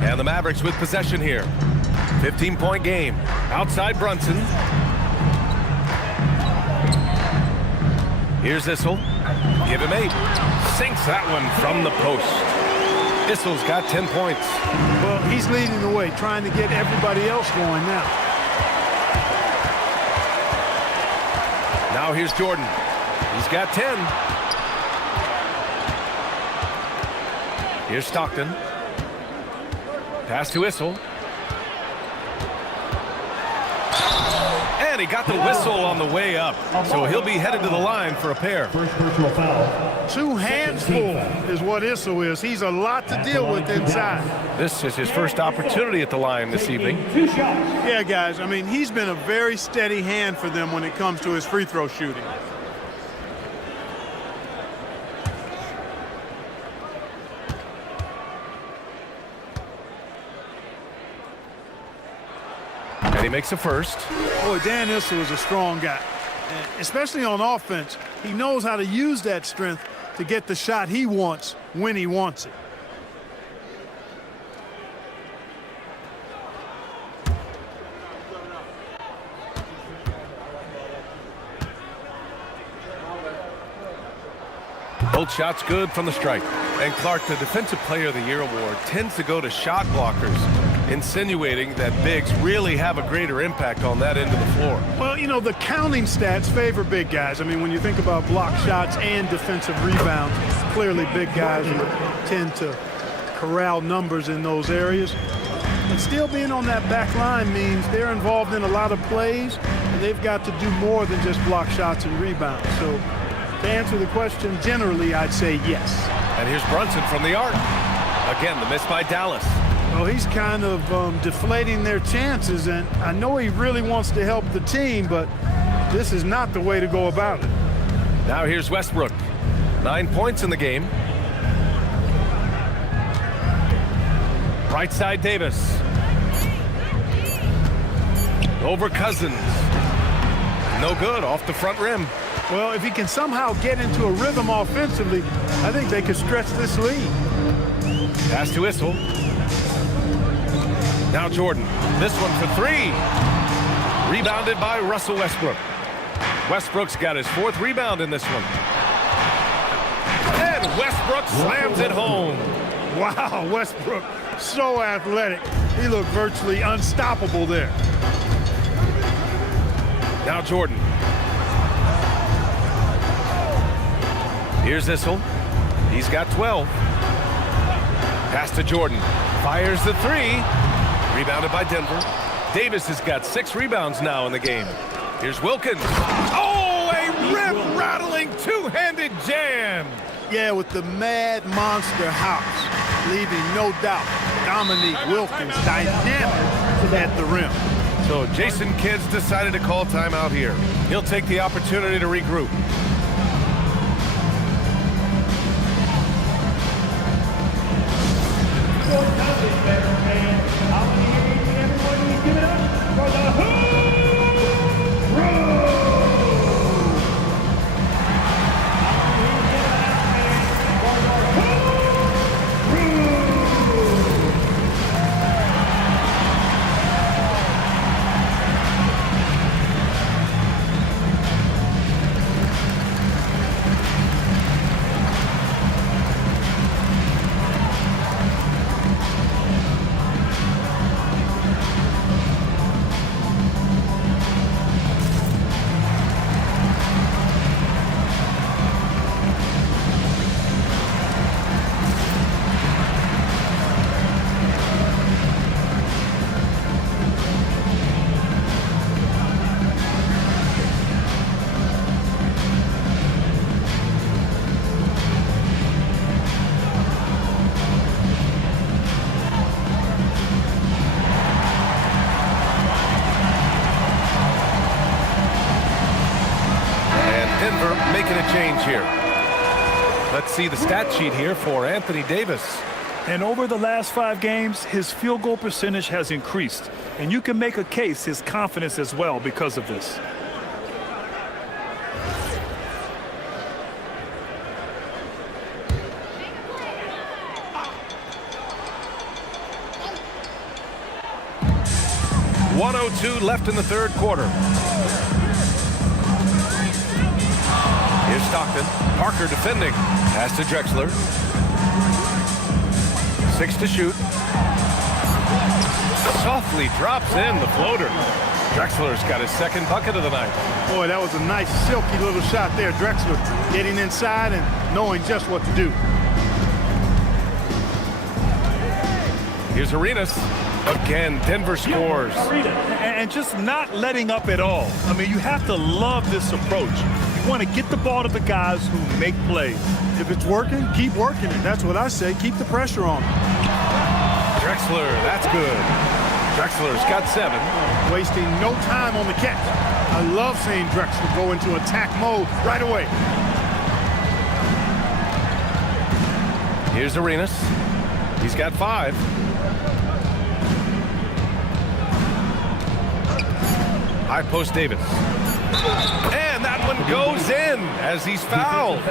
And the Mavericks with possession here. 15-point game. Outside Brunson. Here's Issel. Give him 8. Sinks that one from the post. Issel's got 10 points. Well, he's leading the way, trying to get everybody else going now. Now here's Jordan. He's got 10. Here's Stockton. Pass to Issel. And he got the whistle on the way up. So he'll be headed to the line for a pair. First personal foul. 2 hands full is what Issel is. He's a lot to deal with inside. This is his first opportunity at the line this evening. Yeah, guys, I mean, he's been a very steady hand for them when it comes to his free throw shooting. And he makes a first. Boy, Dan Issel is a strong guy, especially on offense. He knows how to use that strength to get the shot he wants when he wants it. Both shots good from the strike. And Clark, the Defensive Player of the Year award tends to go to shot blockers, insinuating that bigs really have a greater impact on that end of the floor. Well, you know, the counting stats favor big guys. I mean, when you think about block shots and defensive rebounds, clearly big guys tend to corral numbers in those areas. But still being on that back line means they're involved in a lot of plays, and they've got to do more than just block shots and rebounds. So to answer the question, generally, I'd say yes. And here's Brunson from the arc. Again, the miss by Dallas. Well, he's kind of deflating their chances, and I know he really wants to help the team, but this is not the way to go about it. Now here's Westbrook. 9 points in the game. Right side Davis. Over Cousins. No good, off the front rim. Well, if he can somehow get into a rhythm offensively, I think they could stretch this lead. Pass to Issel. Now Jordan. This one for 3. Rebounded by Russell Westbrook. Westbrook's got his 4th rebound in this one. And Westbrook slams it home. Wow, Westbrook, so athletic. He looked virtually unstoppable there. Now Jordan. Here's Issel. He's got 12. Pass to Jordan. Fires the 3. Rebounded by Denver. Davis has got 6 rebounds now in the game. Here's Wilkins. Oh, a rim-rattling two-handed jam. Yeah, with the mad monster house, leaving no doubt Dominique Wilkins dynamic at the rim. So Jason Kidd's decided to call timeout here. He'll take the opportunity to regroup. Making a change here. Let's see the stat sheet here for Anthony Davis. And over the last 5 games, his field goal percentage has increased. And you can make a case his confidence as well because of this. .102 left in the 3rd quarter. Here's Stockton. Parker defending. Pass to Drexler. 6 to shoot. Softly drops in the floater. Drexler's got his 2nd bucket of the night. Boy, that was a nice, silky little shot there. Drexler getting inside and knowing just what to do. Here's Arenas. Again, Denver scores. And just not letting up at all. I mean, you have to love this approach. You want to get the ball to the guys who make plays. If it's working, keep working it. That's what I say. Keep the pressure on. Drexler, that's good. Drexler's got 7. Wasting no time on the catch. I love seeing Drexler go into attack mode right away. Here's Arenas. He's got 5. High post Davis. And that one goes in as he's fouled.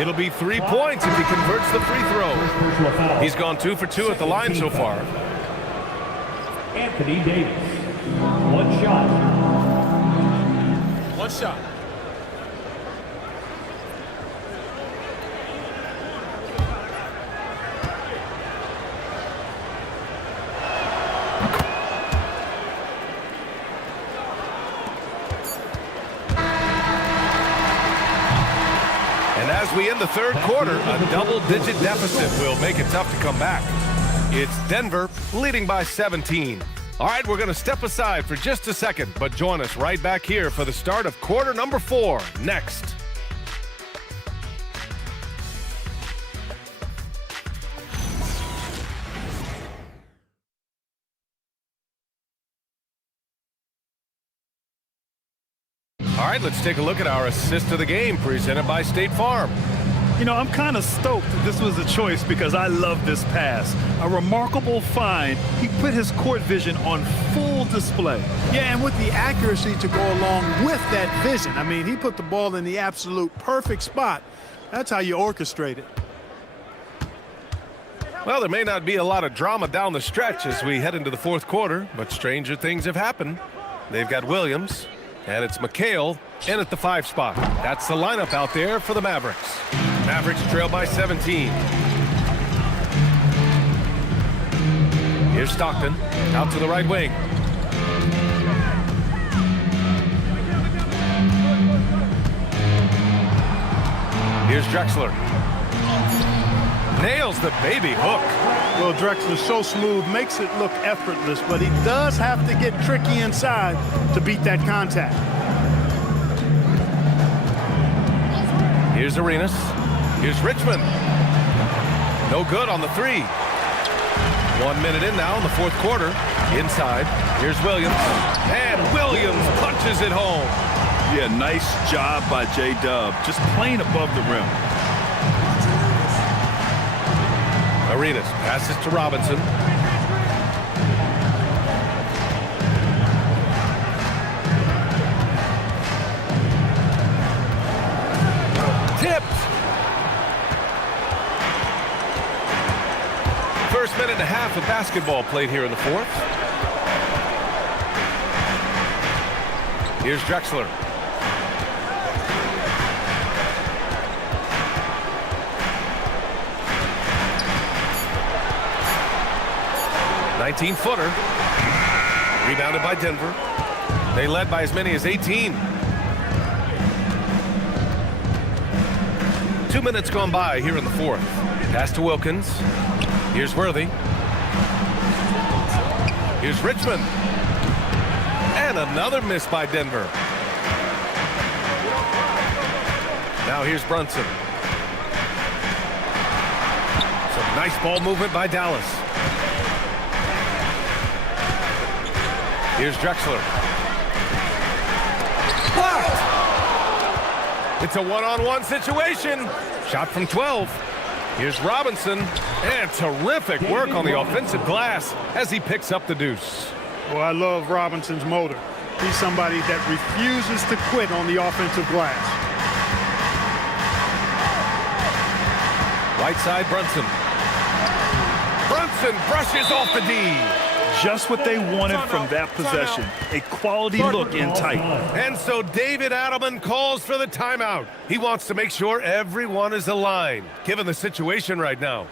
It'll be 3 points if he converts the free throw. He's gone 2 for 2 at the line so far. Anthony Davis. 1 shot. 1 shot. As we end the third quarter, a double-digit deficit will make it tough to come back. It's Denver leading by 17. All right, we're going to step aside for just a second, but join us right back here for the start of quarter number 4 next. All right, let's take a look at our assist of the game presented by State Farm. You know, I'm kind of stoked that this was a choice because I love this pass. A remarkable find. He put his court vision on full display. Yeah, and with the accuracy to go along with that vision. I mean, he put the ball in the absolute perfect spot. That's how you orchestrate it. Well, there may not be a lot of drama down the stretch as we head into the fourth quarter, but stranger things have happened. They've got Williams, and it's McHale in at the 5 spot. That's the lineup out there for the Mavericks. Mavericks trail by 17. Here's Stockton out to the right wing. Here's Drexler. Nails the baby hook. Well, Drexler's so smooth, makes it look effortless, but he does have to get tricky inside to beat that contact. Here's Arenas. Here's Richmond. No good on the 3. 1 minute in now in the fourth quarter. Inside. Here's Williams. And Williams punches it home. Yeah, nice job by J-Dub. Just playing above the rim. Arenas passes to Robinson. Tipped. First minute and a half of basketball played here in the fourth. Here's Drexler. Footer. Rebounded by Denver. They led by as many as 18. 2 minutes gone by here in the fourth. Pass to Wilkins. Here's Worthy. Here's Richmond. And another miss by Denver. Now here's Brunson. Some nice ball movement by Dallas. Here's Drexler. Blocked! It's a one-on-one situation. Shot from 12. Here's Robinson. And terrific work on the offensive glass as he picks up the deuce. Well, I love Robinson's motor. He's somebody that refuses to quit on the offensive glass. Right side, Brunson. Brunson brushes off the D. Just what they wanted from that possession. A quality look in tight. And so David Adelman calls for the timeout. He wants to make sure everyone is aligned, given the situation right now.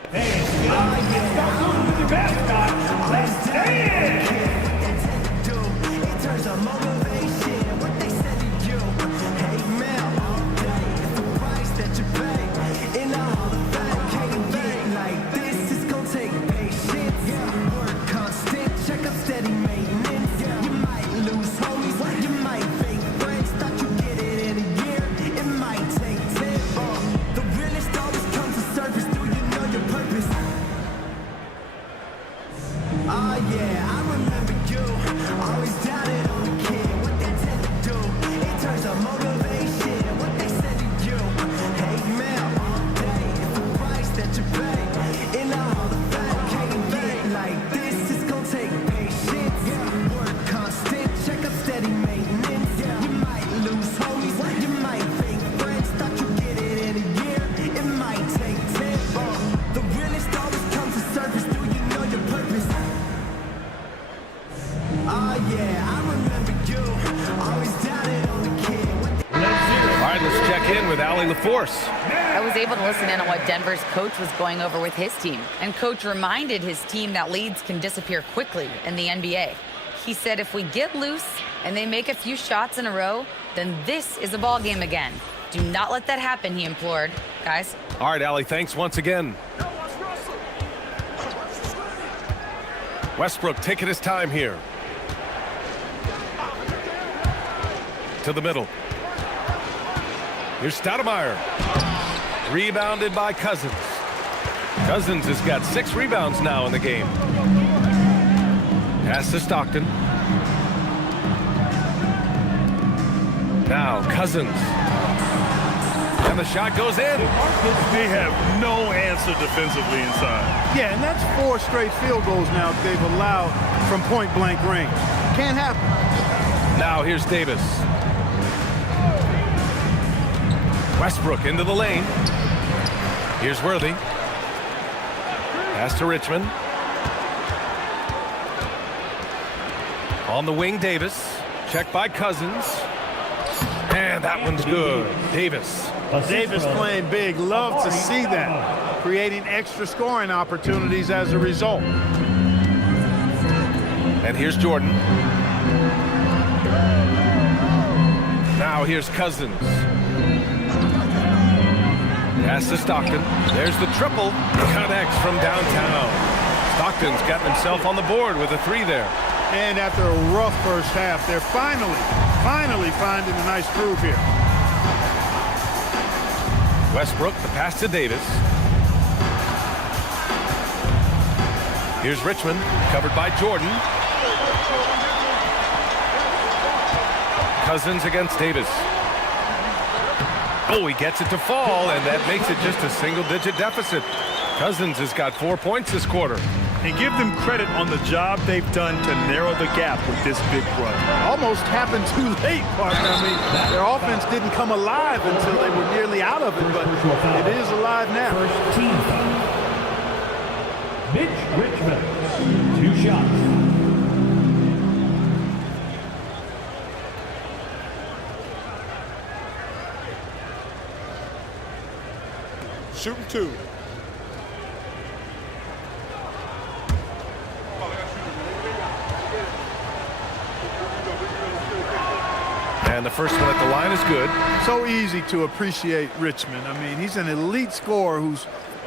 in with Allie LaForce. I was able to listen in on what Denver's coach was going over with his team. And coach reminded his team that leads can disappear quickly in the NBA. He said if we get loose and they make a few shots in a row, then this is a ball game again. Do not let that happen, he implored. Guys. All right, Allie, thanks once again. Westbrook taking his time here. To the middle. Here's Stoudemire. Rebounded by Cousins. Cousins has got 6 rebounds now in the game. Pass to Stockton. Now Cousins. And the shot goes in. They have no answer defensively inside. Yeah, and that's 4 straight field goals now they've allowed from point-blank range. Can't happen. Now here's Davis. Westbrook into the lane. Here's Worthy. Pass to Richmond. On the wing, Davis. Checked by Cousins. And that one's good. Davis. Davis playing big. Love to see that. Creating extra scoring opportunities as a result. And here's Jordan. Now here's Cousins. Pass to Stockton. There's the triple. Connects from downtown. Stockton's gotten himself on the board with a 3 there. And after a rough first half, they're finally finding a nice groove here. Westbrook, the pass to Davis. Here's Richmond, covered by Jordan. Cousins against Davis. Oh, he gets it to fall, and that makes it just a single-digit deficit. Cousins has got 4 points this quarter. And give them credit on the job they've done to narrow the gap with this big run. Almost happened too late, partner. I mean, their offense didn't come alive until they were nearly out of it, but it is alive now. First team foul. Mitch Richmond, 2 shots. Shooting 2. And the first one at the line is good. So easy to appreciate Richmond. I mean, he's an elite scorer who's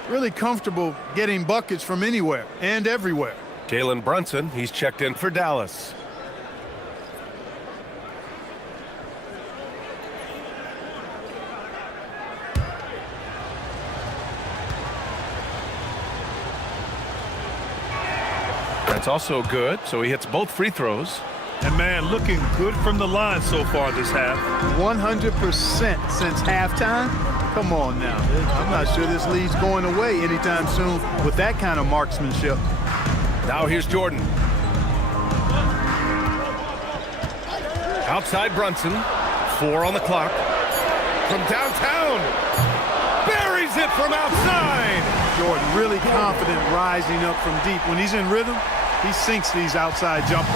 really comfortable getting buckets from anywhere and everywhere. Jalen Brunson, he's checked in for Dallas. That's also good, so he hits both free throws. And man, looking good from the line so far this half. 100% since halftime. Come on now. I'm not sure this lead's going away anytime soon with that kind of marksmanship. Now here's Jordan. Outside Brunson. 4 on the clock. From downtown. Buries it from outside. Jordan really confident rising up from deep. When he's in rhythm, he sinks these outside jumpers.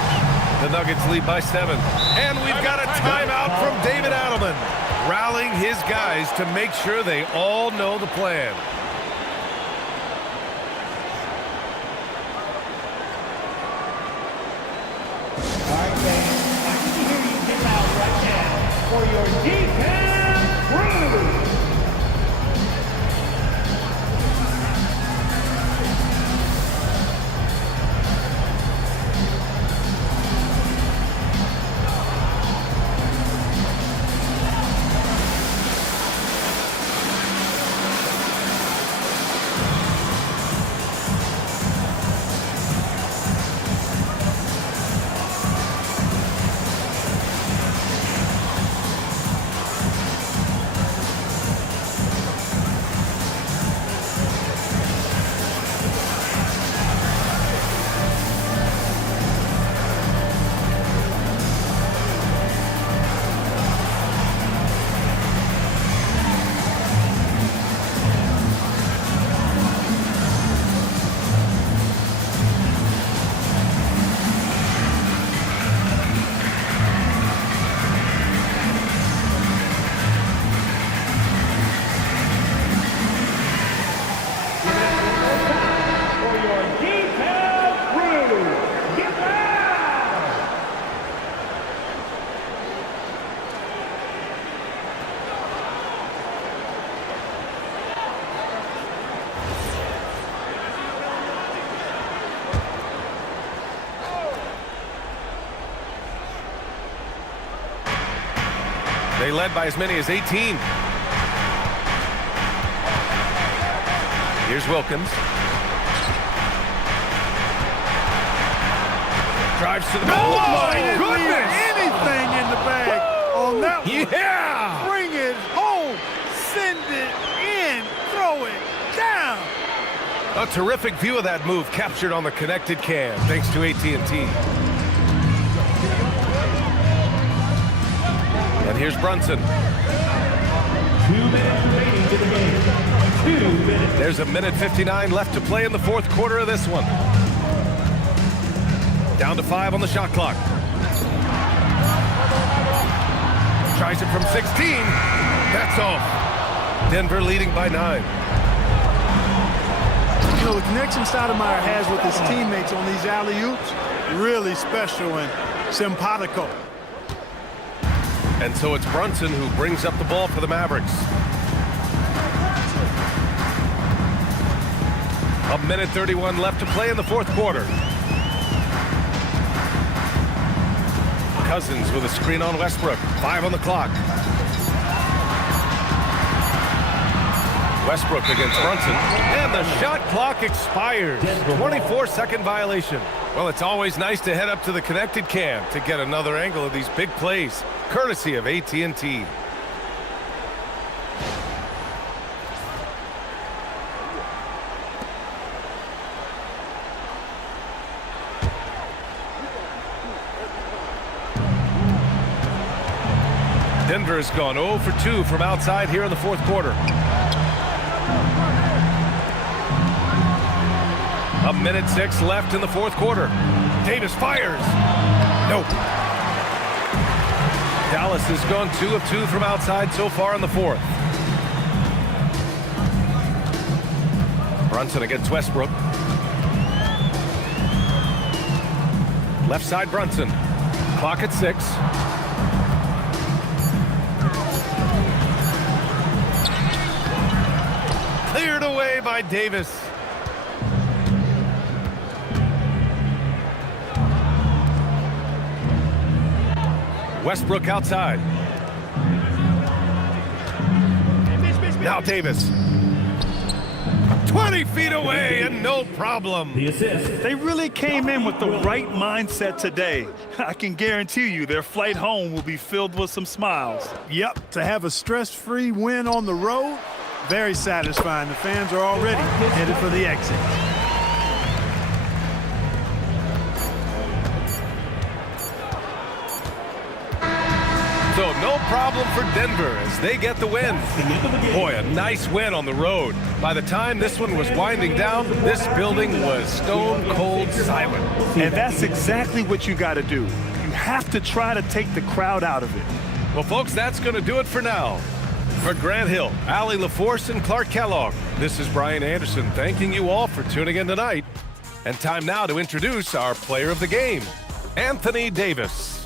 The Nuggets lead by 7. And we've got a timeout from David Adelman, rallying his guys to make sure they all know the plan. All right, fans, I need to hear you get out right now for your defense crew. They led by as many as 18. Here's Wilkins. Drives to the middle. Oh, My he didn't leave goodness! anything in the bag on that one. Yeah! Bring it home. Send it in. Throw it down. A terrific view of that move captured on the connected cam, thanks to AT&T. And here's Brunson. 2 minutes remaining to the game. 2 minutes. There's a minute 59 left to play in the fourth quarter of this one. Down to 5 on the shot clock. Tries it from 16. That's off. Denver leading by 9. You know, the connection Stoudemire has with his teammates on these alley-oops, really special and simpatico. And so it's Brunson who brings up the ball for the Mavericks. A minute 31 left to play in the fourth quarter. Cousins with a screen on Westbrook. 5 on the clock. Westbrook against Brunson. And the shot clock expires. 24-second violation. Well, it's always nice to head up to the connected cam to get another angle of these big plays, courtesy of AT&T. Denver has gone 0 for 2 from outside here in the fourth quarter. A minute 6 left in the fourth quarter. Davis fires. Nope. Dallas has gone 2 of 2 from outside so far in the fourth. Brunson against Westbrook. Left side Brunson. Clock at 6. Cleared away by Davis. Westbrook outside. Now Davis. 20 feet away and no problem. The assist. They really came in with the right mindset today. I can guarantee you their flight home will be filled with some smiles. Yep, to have a stress-free win on the road, very satisfying. The fans are already headed for the exit. So no problem for Denver as they get the win. Boy, a nice win on the road. By the time this one was winding down, this building was stone cold silent. And that's exactly what you got to do. You have to try to take the crowd out of it. Well, folks, that's going to do it for now. For Grant Hill, Allie LaForce, and Clark Kellogg, this is Brian Anderson thanking you all for tuning in tonight. And time now to introduce our player of the game, Anthony Davis.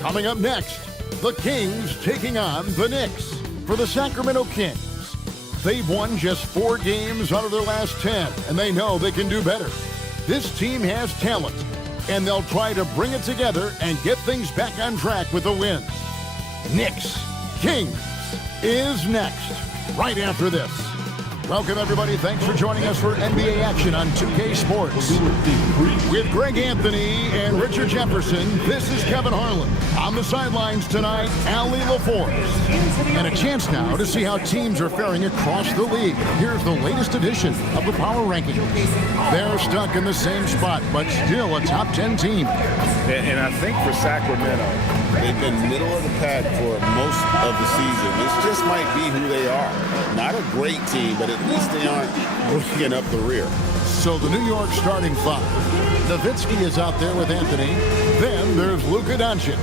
Coming up next, the Kings taking on the Knicks. For the Sacramento Kings, they've won just 4 games out of their last 10, and they know they can do better. This team has talent, and they'll try to bring it together and get things back on track with a win. Knicks Kings is next, right after this. Welcome, everybody. Thanks for joining us for NBA action on 2K Sports. With Greg Anthony and Richard Jefferson, this is Kevin Harlan. On the sidelines tonight, Allie LaForce. And a chance now to see how teams are faring across the league. Here's the latest edition of the Power Rankings. They're stuck in the same spot, but still a top 10 team. And I think for Sacramento, They've been middle of the pack for most of the season. This just might be who they are. Not a great team, but at least they aren't bringing up the rear. So the New York starting five. Nowitzki is out there with Anthony. Then there's Luka Doncic.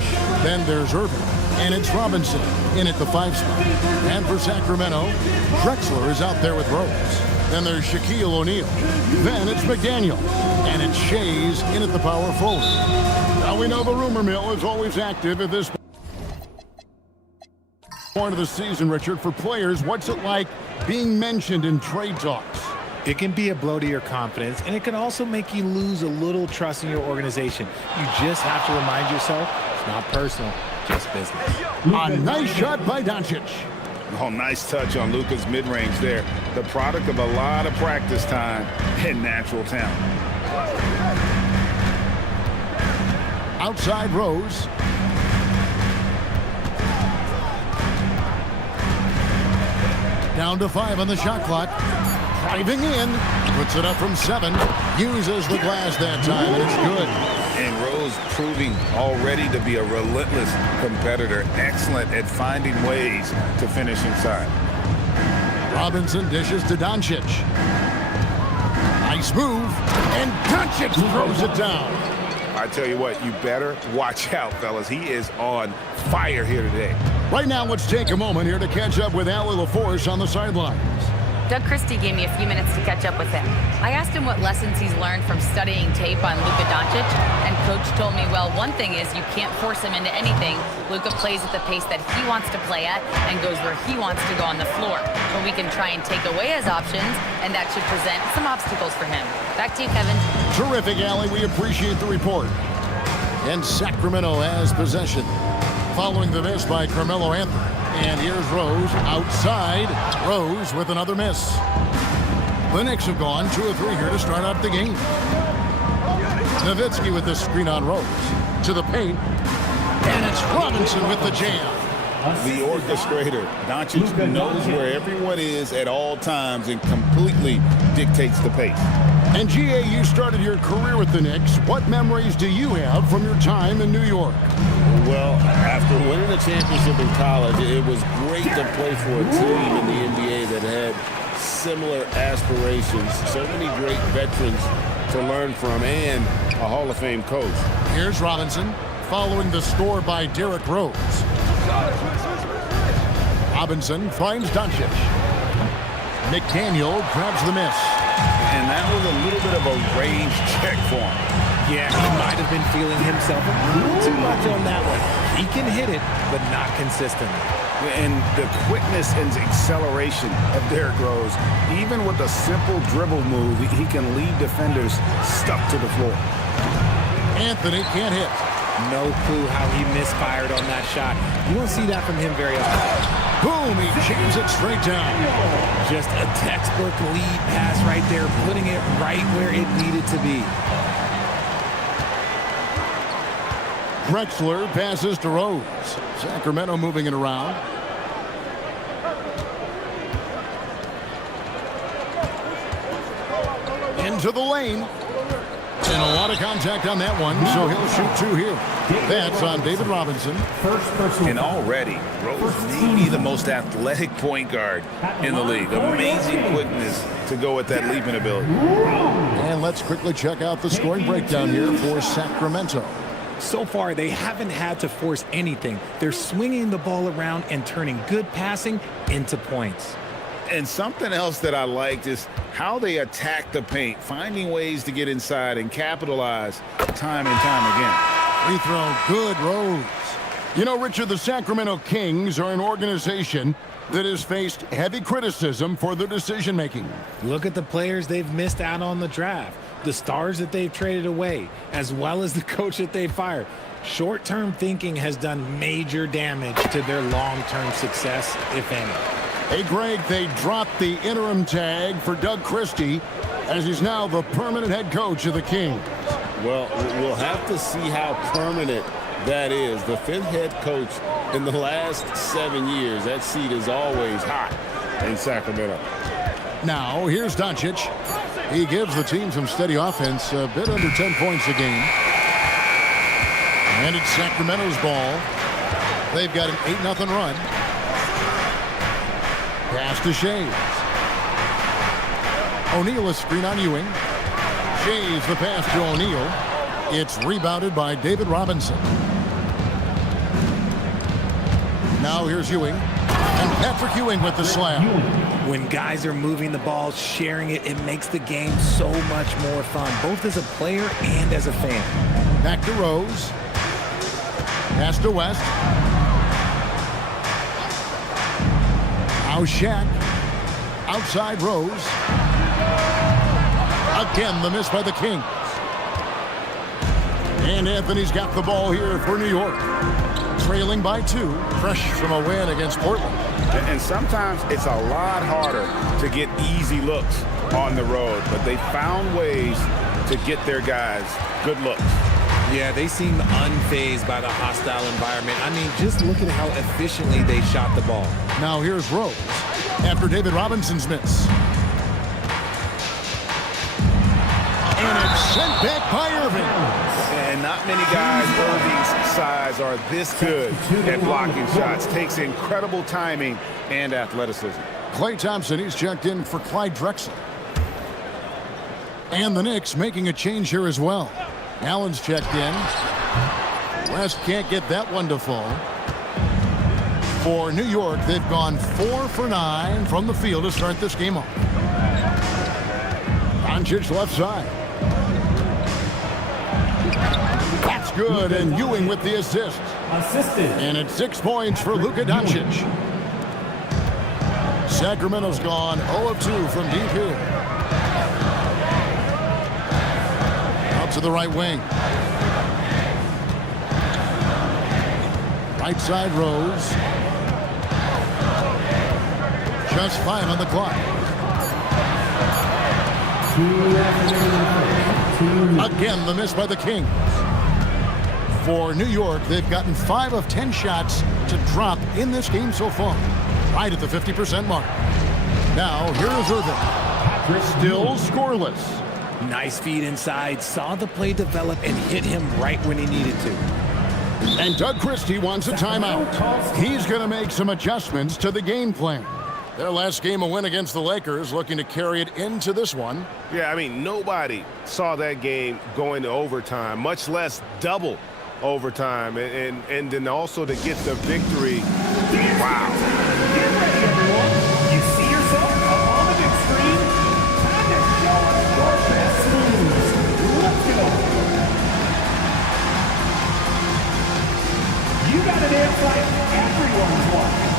Then there's Irving. And it's Robinson in at the 5 spot. And for Sacramento, Drexler is out there with Rose. Then there's Shaquille O'Neal. Then it's McDaniel. And it's Shays in at the power forward. Now we know the rumor mill is always active at this point of the season, Richard. For players, what's it like being mentioned in trade talks? It can be a blow to your confidence, and it can also make you lose a little trust in your organization. You just have to remind yourself it's not personal, just business. A nice shot by Doncic. Oh, nice touch on Luka's mid-range there. The product of a lot of practice time and natural talent. Outside Rose. Down to 5 on the shot clock. Driving in. Puts it up from 7. Uses the glass that time, and it's good. And Rose proving already to be a relentless competitor. Excellent at finding ways to finish inside. Robinson dishes to Doncic. Nice move. And Doncic throws it down. I tell you what, you better watch out, fellas. He is on fire here today. Right now, let's take a moment here to catch up with Allie LaForce on the sidelines. Doug Christie gave me a few minutes to catch up with him. I asked him what lessons he's learned from studying tape on Luka Doncic, and Coach told me, well, one thing is you can't force him into anything. Luka plays at the pace that he wants to play at and goes where he wants to go on the floor. But we can try and take away his options, and that should present some obstacles for him. Back to you, Kevin. Terrific, Allie. We appreciate the report. And Sacramento has possession. Following the miss by Carmelo Anthony. And here's Rose outside. Rose with another miss. The Knicks have gone 2 of 3 here to start out the game. Nowitzki with the screen on Rose. To the paint. And it's Robinson with the jam. The orchestrator. Doncic knows where everyone is at all times and completely dictates the pace. And G.A., you started your career with the Knicks. What memories do you have from your time in New York? Well, after winning a championship in college, it was great to play for a team in the NBA that had similar aspirations. So many great veterans to learn from and a Hall of Fame coach. Here's Robinson following the score by Derrick Rose. Robinson finds Doncic. McDaniel grabs the miss. And that was a little bit of a range check for him. Yeah, he might have been feeling himself a little too much on that one. He can hit it, but not consistently. And the quickness and acceleration of Derrick Rose, even with a simple dribble move, he can leave defenders stuck to the floor. Anthony can't hit. No clue how he misfired on that shot. You don't see that from him very often. Boom, he jams it straight down. Just a textbook lead pass right there, putting it right where it needed to be. Drexler passes to Rose. Sacramento moving it around. Into the lane. And a lot of contact on that one, so he'll shoot 2 here. That's on David Robinson. And already, Rose may be the most athletic point guard in the league. Amazing quickness to go with that leaping ability. And let's quickly check out the scoring breakdown here for Sacramento. So far, they haven't had to force anything. They're swinging the ball around and turning good passing into points. And something else that I liked is how they attack the paint, finding ways to get inside and capitalize time and time again. Free throw, good, Rose. You know, Richard, the Sacramento Kings are an organization that has faced heavy criticism for their decision-making. Look at the players they've missed out on the draft, the stars that they've traded away, as well as the coach that they fired. Short-term thinking has done major damage to their long-term success, if any. Hey, Greg, they dropped the interim tag for Doug Christie as he's now the permanent head coach of the Kings. Well, we'll have to see how permanent that is. The 5th head coach in the last 7 years. That seat is always hot in Sacramento. Now, here's Doncic. He gives the team some steady offense, a bit under 10 points a game. And it's Sacramento's ball. They've got an 8-0 run. Pass to Shays. O'Neal a screen on Ewing. Shays the pass to O'Neal. It's rebounded by David Robinson. Now here's Ewing. And Patrick Ewing with the slam. When guys are moving the ball, sharing it, it makes the game so much more fun, both as a player and as a fan. Back to Rose. Pass to West. Now Shaq. Outside Rose. Again, the miss by the Kings. And Anthony's got the ball here for New York. Trailing by 2, fresh from a win against Portland. And sometimes it's a lot harder to get easy looks on the road, but they found ways to get their guys good looks. Yeah, they seem unfazed by the hostile environment. I mean, just look at how efficiently they shot the ball. Now here's Rose after David Robinson's miss. And it's sent back by Irving. And not many guys Irving's size are this good at blocking shots. Takes incredible timing and athleticism. Klay Thompson, he's checked in for Clyde Drexler. And the Knicks making a change here as well. Allen's checked in. West can't get that one to fall. For New York, they've gone 4 for 9 from the field to start this game off. Doncic left side. That's good, and Ewing with the assist. And it's 6 points for Luka Doncic. Sacramento's gone 0 of 2 from deep here. Out to the right wing. Right side Rose. Just 5 on the clock. Again, the miss by the Kings. For New York, they've gotten 5 of 10 shots to drop in this game so far. Right at the 50% mark. Now, here's Irving. Still scoreless. Nice feed inside, saw the play develop and hit him right when he needed to. And Doug Christie wants a timeout. He's going to make some adjustments to the game plan. Their last game, a win against the Lakers, looking to carry it into this one. Yeah, I mean, nobody saw that game going to overtime, much less double overtime. And then also to get the victory. Wow. Get ready, everyone. You see yourself up on the big screen? Time to show us your best moves. Let's go. You got a dance like everyone's watching.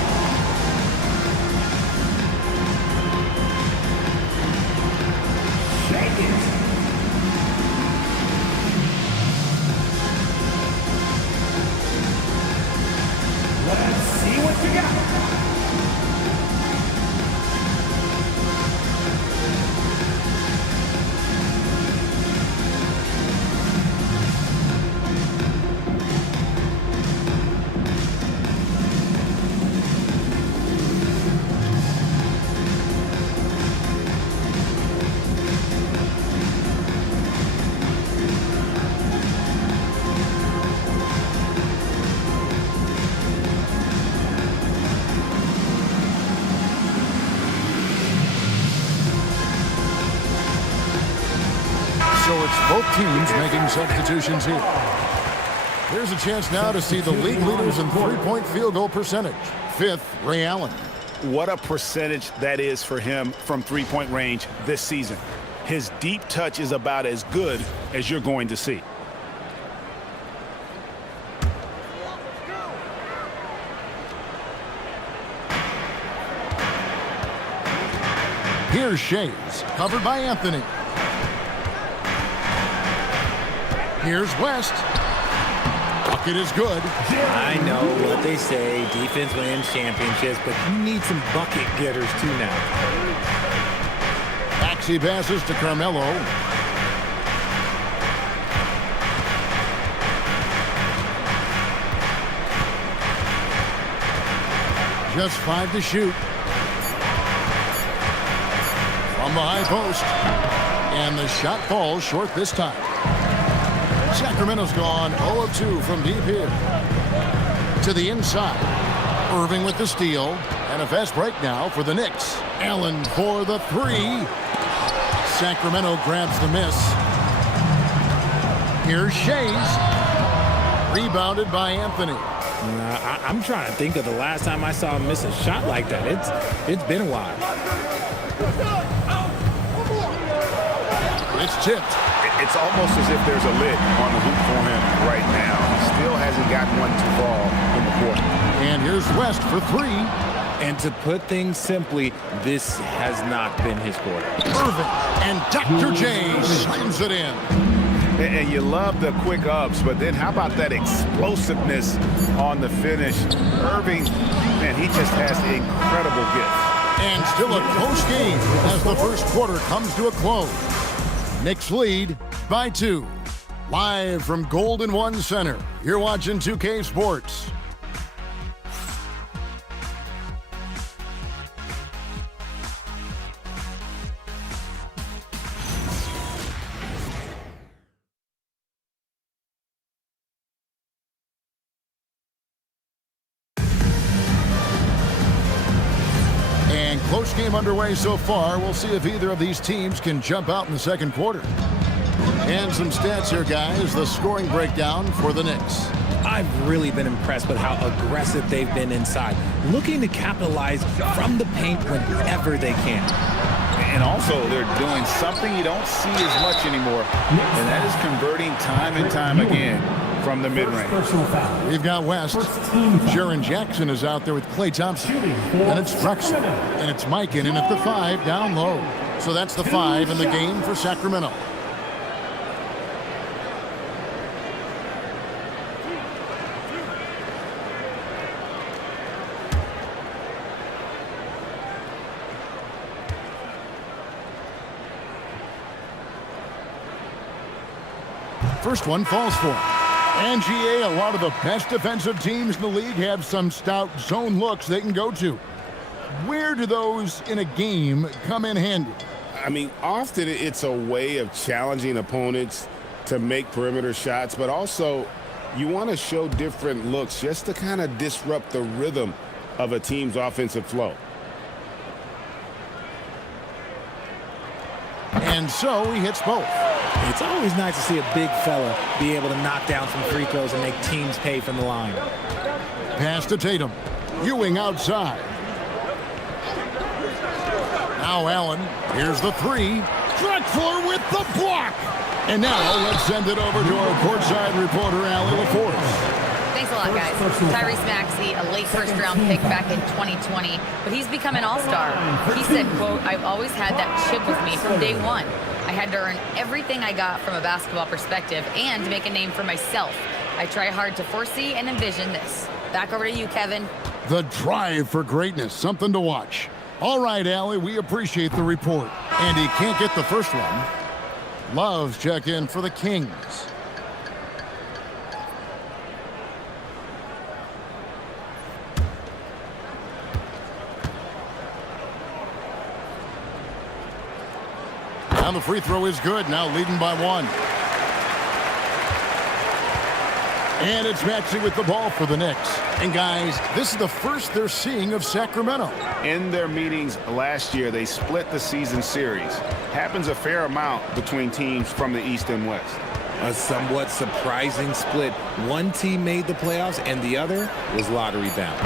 Shake it. Let's see what you got. Both teams making substitutions here. Here's a chance now to see the league leaders in three-point field goal percentage. 5th, Ray Allen. What a percentage that is for him from three-point range this season. His deep touch is about as good as you're going to see. Here's Shays, covered by Anthony. Here's West. Bucket is good. I know what they say, defense wins championships, but you need some bucket getters too now. Maxey passes to Carmelo. Just 5 to shoot. From the high post. And the shot falls short this time. Sacramento's gone 0 of 2 from deep here. To the inside. Irving with the steal. And a fast break now for the Knicks. Allen for the three. Sacramento grabs the miss. Here's Shays. Rebounded by Anthony. I'm trying to think of the last time I saw him miss a shot like that. It's been a while. It's tipped. It's almost as if there's a lid on the hoop for him right now. He still hasn't gotten one to fall in the quarter. And here's West for three. And to put things simply, this has not been his quarter. Irving and Dr. J slams it in. And you love the quick ups, but then how about that explosiveness on the finish? Irving, man, he just has incredible gift. And still a close game as the first quarter comes to a close. Knicks lead by 2. Live from Golden One Center, you're watching 2K Sports. Close game underway so far. We'll see if either of these teams can jump out in the second quarter. And some stats here, guys. The scoring breakdown for the Knicks. I've really been impressed with how aggressive they've been inside, looking to capitalize from the paint whenever they can. And also, they're doing something you don't see as much anymore, and that is converting time and time again from the mid-range. We've got West. Jaren Jackson is out there with Klay Thompson. And it's Drexel. And it's Mike in at the 5 down low. So that's the 5 in the game for Sacramento. First one falls for him. And GA, a lot of the best defensive teams in the league have some stout zone looks they can go to. Where do those in a game come in handy? I mean, often it's a way of challenging opponents to make perimeter shots, but also you want to show different looks just to kind of disrupt the rhythm of a team's offensive flow. And so he hits both. It's always nice to see a big fella be able to knock down some free throws and make teams pay from the line. Pass to Tatum. Ewing outside. Now Allen. Here's the 3. Drexler with the block. And now let's send it over to our courtside reporter, Allie LaForce. Thanks a lot, guys. Tyrese Maxey, a late first-round pick back in 2020, but he's become an all-star. He said, quote, "I've always had that chip with me from day one. I had to earn everything I got from a basketball perspective and make a name for myself. I try hard to foresee and envision this." Back over to you, Kevin. The drive for greatness, something to watch. All right, Allie, we appreciate the report. And he can't get the first one. Love's check in for the Kings. Now the free throw is good. Now leading by 1. And it's Maxey with the ball for the Knicks. And guys, this is the first they're seeing of Sacramento. In their meetings last year, they split the season series. Happens a fair amount between teams from the East and West. A somewhat surprising split. One team made the playoffs and the other was lottery bound.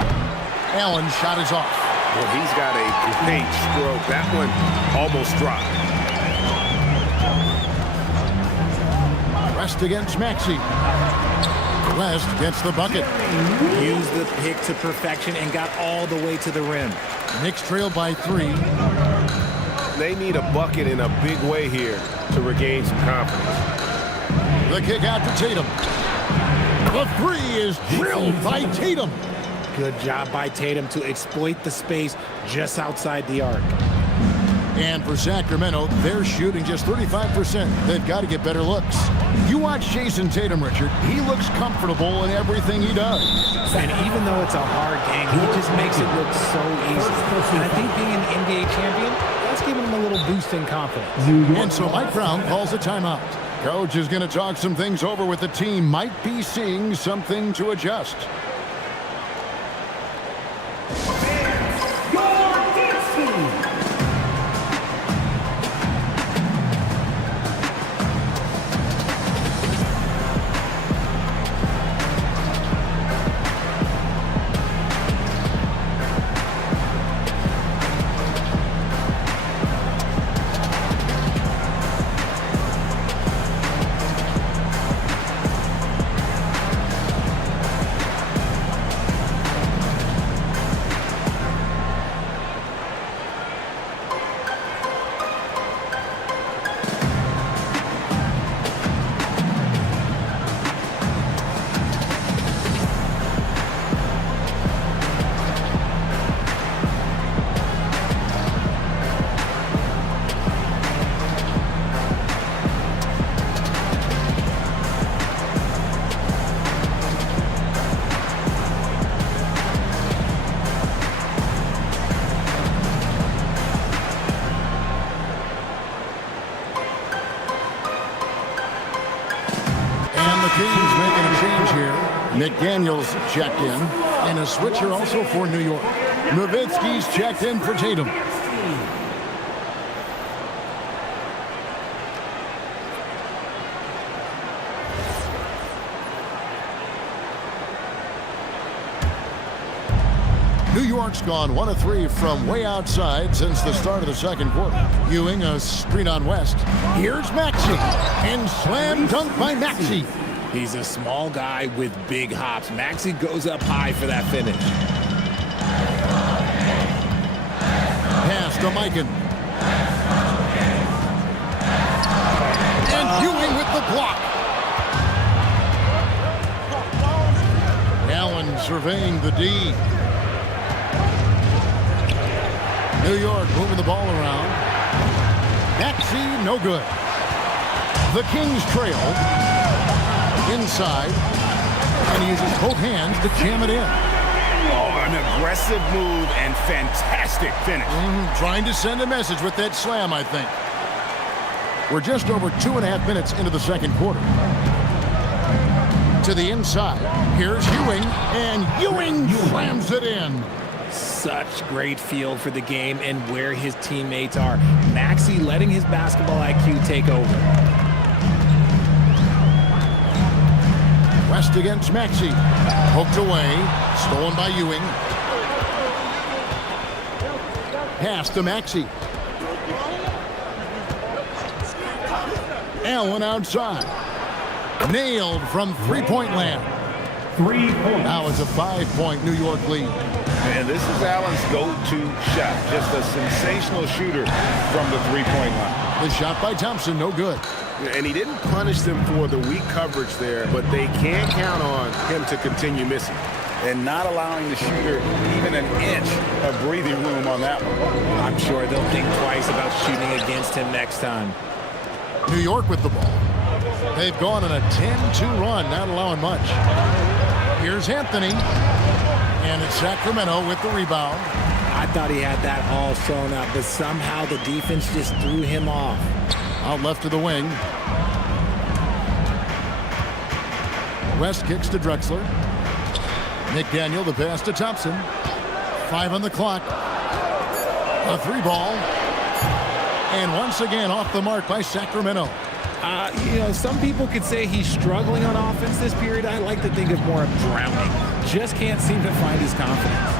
Allen's shot is off. Well, he's got a great stroke. That one almost dropped. West against Maxey. West gets the bucket. Used the pick to perfection and got all the way to the rim. Knicks trail by 3. They need a bucket in a big way here to regain some confidence. The kick out to Tatum. The 3 is drilled by Tatum. Good job by Tatum to exploit the space just outside the arc. And for Sacramento, they're shooting just 35%. They've got to get better looks. You watch Jason Tatum, Richard. He looks comfortable in everything he does. And even though it's a hard game, he just makes it look so easy. And I think being an NBA champion, that's giving him a little boost in confidence. And so Mike Brown calls a timeout. Coach is going to talk some things over with the team. Might be seeing something to adjust. McDaniels checked in, and a switcher also for New York. Nowitzki's checked in for Tatum. New York's gone 1 of 3 from way outside since the start of the second quarter. Ewing a screen on West. Here's Maxey, and slam dunk by Maxey. He's a small guy with big hops. Maxey goes up high for that finish. Pass to Mikan. And Ewing with the block. Allen surveying the D. New York moving the ball around. Maxey, no good. The Kings trail. Inside. And he uses both hands to jam it in. Oh, an aggressive move and fantastic finish. Trying to send a message with that slam, I think. We're just over 2.5 minutes into the second quarter. To the inside. Here's Ewing, and Ewing slams it in. Such great feel for the game and where his teammates are. Maxey letting his basketball IQ take over. West against Maxey. Poked away. Stolen by Ewing. Pass to Maxey. Allen outside. Nailed from three-point land. 3 points. Now it's a 5-point New York lead. And this is Allen's go-to shot. Just a sensational shooter from the three-point line. The shot by Thompson, no good. And he didn't punish them for the weak coverage there, but they can't count on him to continue missing. And not allowing the shooter even an inch of breathing room on that one. I'm sure they'll think twice about shooting against him next time. New York with the ball. They've gone on a 10-2 run, not allowing much. Here's Anthony. And it's Sacramento with the rebound. I thought he had that all sewn up, but somehow the defense just threw him off. Out left to the wing. West kicks to Drexler. McDaniel, the pass to Thompson. 5 on the clock. A 3 ball. And once again off the mark by Sacramento. Some people could say he's struggling on offense this period. I like to think of more of drowning. Just can't seem to find his confidence.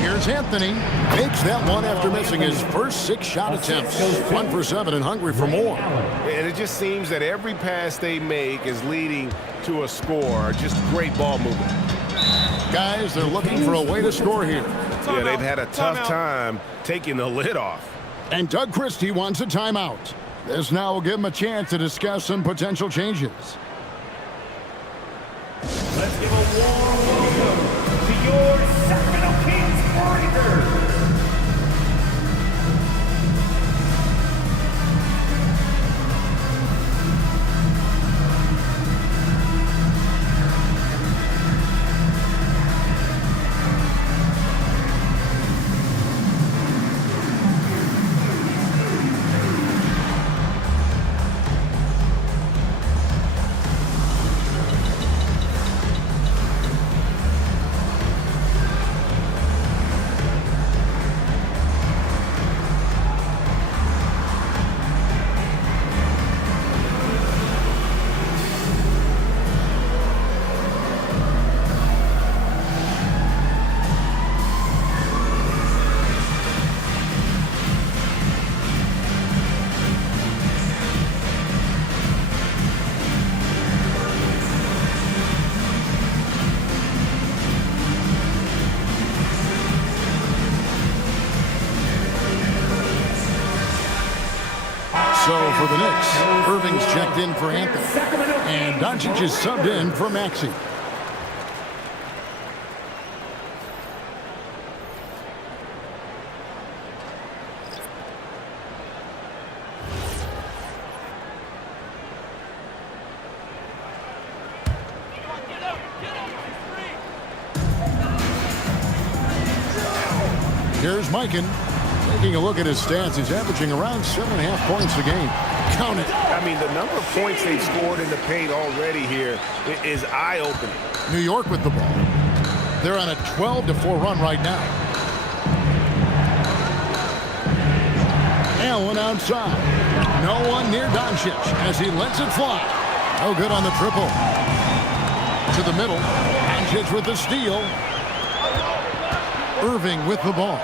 Here's Anthony. Makes that one after missing his first 6 shot attempts. 1 for 7 and hungry for more. And it just seems that every pass they make is leading to a score. Just great ball movement. Guys, they're looking for a way to score here. Yeah, they've had a tough time taking the lid off. And Doug Christie wants a timeout. This now will give him a chance to discuss some potential changes. Let's give a warm welcome to your Sacramento Kings Warriors. So for the Knicks, Irving's checked in for Anthony. And Doncic is subbed in for Maxey. Here's Mikan. Taking a look at his stats, he's averaging around 7.5 points a game. Count it. I mean, the number of points they've scored in the paint already here is eye-opening. New York with the ball. They're on a 12-4 run right now. Allen outside. No one near Doncic as he lets it fly. No good on the triple. To the middle. Doncic with the steal. Irving with the ball.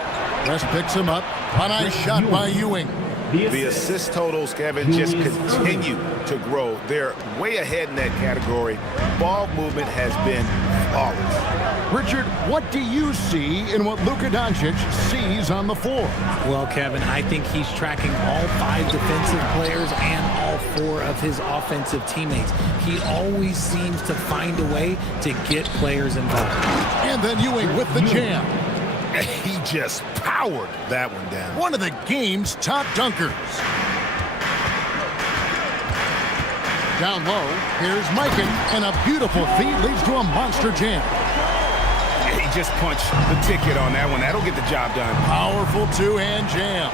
West picks him up. A nice shot by Ewing. The assist totals, Kevin, just continue to grow. They're way ahead in that category. Ball movement has been flawless. Richard, what do you see in what Luka Doncic sees on the floor? Well, Kevin, I think he's tracking all 5 defensive players and all 4 of his offensive teammates. He always seems to find a way to get players involved. And then Ewing with the jam. He just powered that one down. One of the game's top dunkers. Down low, here's Mikan, and a beautiful feed leads to a monster jam. He just punched the ticket on that one. That'll get the job done. Powerful two-hand jam.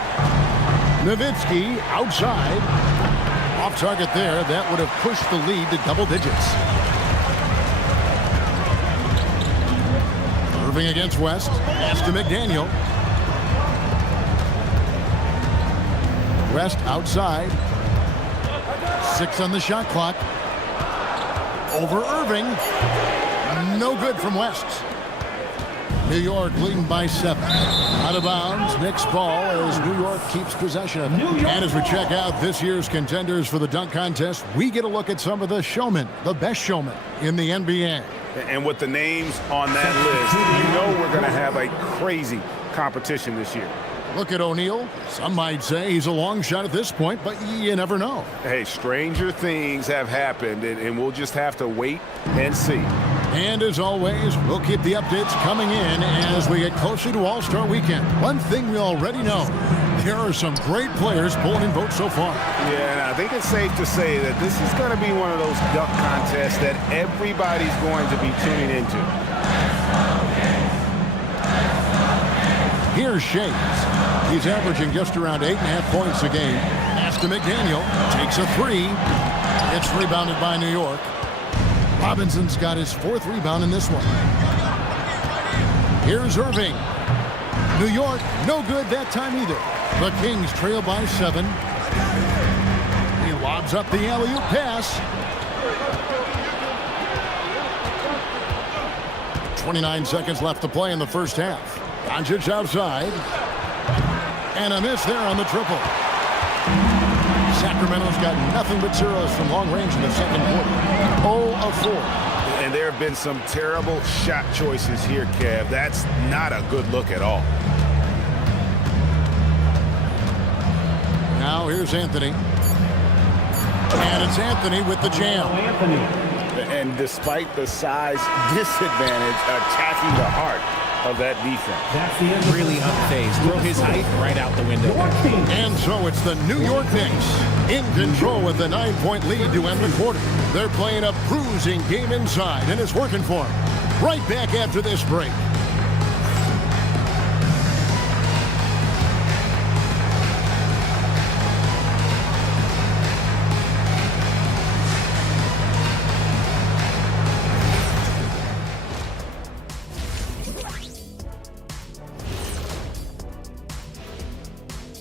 Nowitzki outside. Off target there. That would have pushed the lead to double digits. Irving against West. Pass to McDaniel. West outside. 6 on the shot clock. Over Irving. No good from West. New York leading by 7. Out of bounds. Knicks ball as New York keeps possession of it. And as we check out this year's contenders for the dunk contest, we get a look at some of the showmen, the best showmen in the NBA. And with the names on that list, you know we're going to have a crazy competition this year. Look at O'Neal. Some might say he's a long shot at this point, but you never know. Hey, stranger things have happened, and we'll just have to wait and see. And as always, we'll keep the updates coming in as we get closer to All-Star Weekend. One thing we already know, there are some great players pulling in votes so far. Yeah, and I think it's safe to say that this is going to be one of those dunk contests that everybody's going to be tuning into. Here's Shades. He's averaging just around 8.5 points a game. Pass to McDaniel. Takes a 3. It's rebounded by New York. Robinson's got his 4th rebound in this one. Here's Irving. New York, no good that time either. The Kings trail by 7. He lobs up the alley-oop pass. 29 seconds left to play in the first half. Doncic outside. And a miss there on the triple. Sacramento's got nothing but zeros from long range in the second quarter. 0 of 4. And there have been some terrible shot choices here, Kev. That's not a good look at all. Now here's Anthony. And it's Anthony with the jam. And despite the size disadvantage, attacking the heart of that defense. Really unfazed. Throw his height right out the window. And so it's the New York Knicks in control with the 9-point lead to end the quarter. They're playing a bruising game inside, and it's working for them. Right back after this break.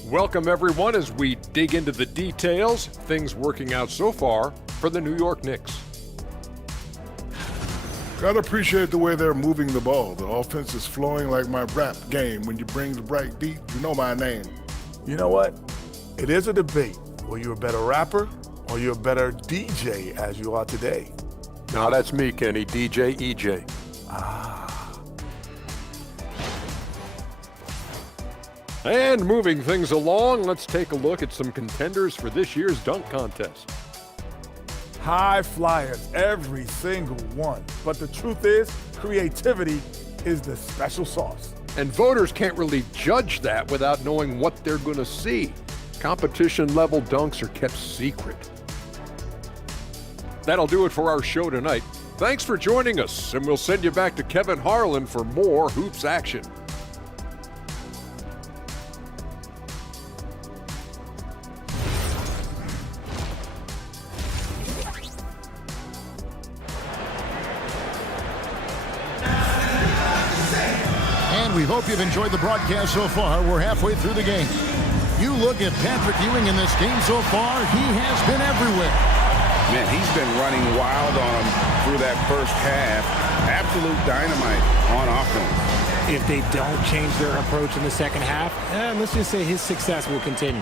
Welcome, everyone, as we dig into the details. Things working out so far for the New York Knicks. Gotta appreciate the way they're moving the ball. The offense is flowing like my rap game. When you bring the right beat, you know my name. You know what? It is a debate. Were you a better rapper or you a better DJ as you are today? No, that's me, Kenny. DJ EJ. And moving things along, let's take a look at some contenders for this year's dunk contest. High flyers, every single one. But the truth is, creativity is the special sauce. And voters can't really judge that without knowing what they're going to see. Competition-level dunks are kept secret. That'll do it for our show tonight. Thanks for joining us, and we'll send you back to Kevin Harlan for more hoops action. We hope you've enjoyed the broadcast so far. We're halfway through the game. You look at Patrick Ewing in this game so far, he has been everywhere. Man, he's been running wild on him through that first half. Absolute dynamite on offense. If they don't change their approach in the second half, let's just say his success will continue.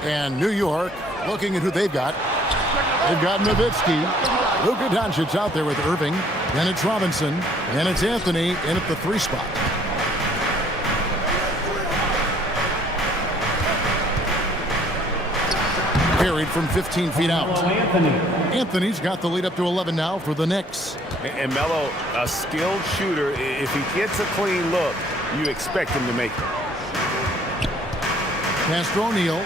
And New York, looking at who they've got. They've got Nowitzki. Luka Doncic out there with Irving. Then it's Robinson. And it's Anthony in at the 3 spot. Carried from 15 feet out. Anthony's got the lead up to 11 now for the Knicks. And Melo, a skilled shooter. If he gets a clean look, you expect him to make it. Pass to O'Neal.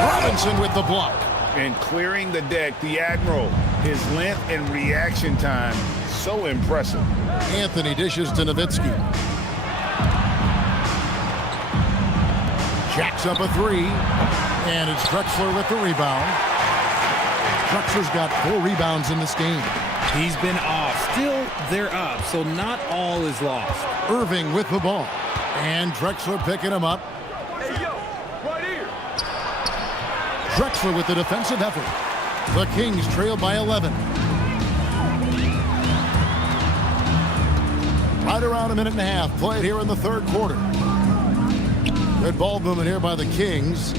Robinson with the block. And clearing the deck, the Admiral. His length and reaction time, so impressive. Anthony dishes to Nowitzki. Jacks up a 3. And it's Drexler with the rebound. Drexler's got 4 rebounds in this game. He's been off. Still, they're up, so not all is lost. Irving with the ball. And Drexler picking him up. Hey, yo, right here. Drexler with the defensive effort. The Kings trail by 11. Right around a minute and a half played here in the third quarter. Good ball movement here by the Kings.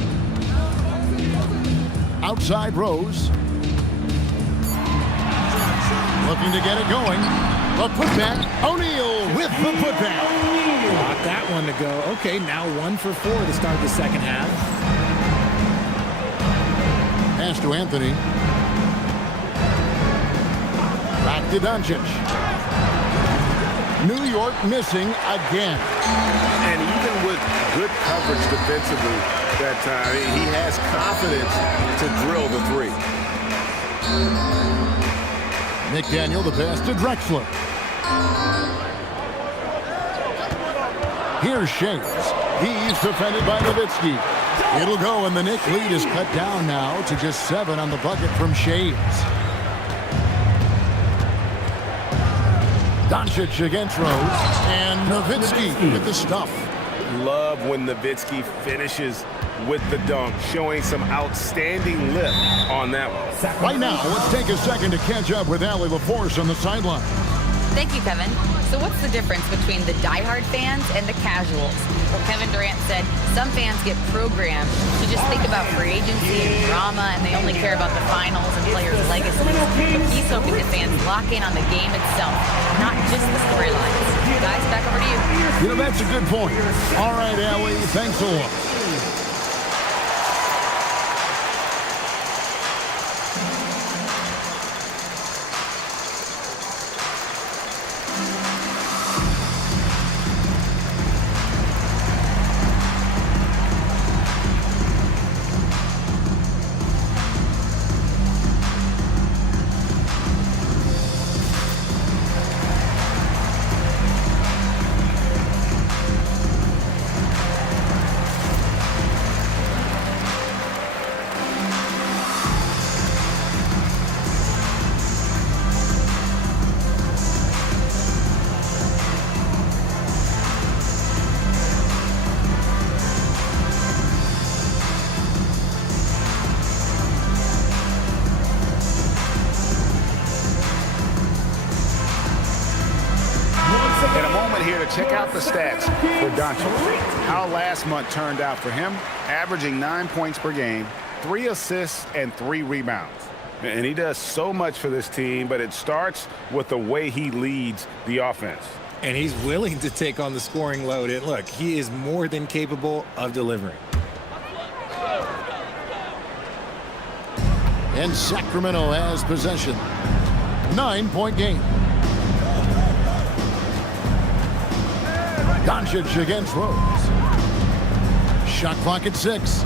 Outside Rose. Looking to get it going. The putback. O'Neal with the putback. Got that one to go. Okay, now 1 for 4 to start the second half. Pass to Anthony. Back to Doncic. New York missing again. And even with good coverage defensively that time, he has confidence to drill the 3. McDaniel, the pass to Drexler. Here's Shaves. He's defended by Nowitzki. It'll go, and the Knicks lead is cut down now to just 7 on the bucket from Shaves. Doncic against Rose, and Nowitzki with the stuff. Love when Nowitzki finishes with the dunk, showing some outstanding lift on that one. Right now, let's take a second to catch up with Allie LaForce on the sideline. Thank you, Kevin. So what's the difference between the diehard fans and the casuals? Well, Kevin Durant said some fans get programmed to just think about free agency and drama, and they only care about the finals and players' legacies. But he's hoping the fans lock in on the game itself, not just the storylines. Guys, back over to you. You know, that's a good point. All right, Allie, thanks a lot. In a moment here to check out the stats for Doncic. How last month turned out for him, averaging 9 points per game, 3 assists, and 3 rebounds. And he does so much for this team, but it starts with the way he leads the offense. And he's willing to take on the scoring load. And look, he is more than capable of delivering. And Sacramento has possession. 9-point game. Doncic against Rose. Shot clock at 6.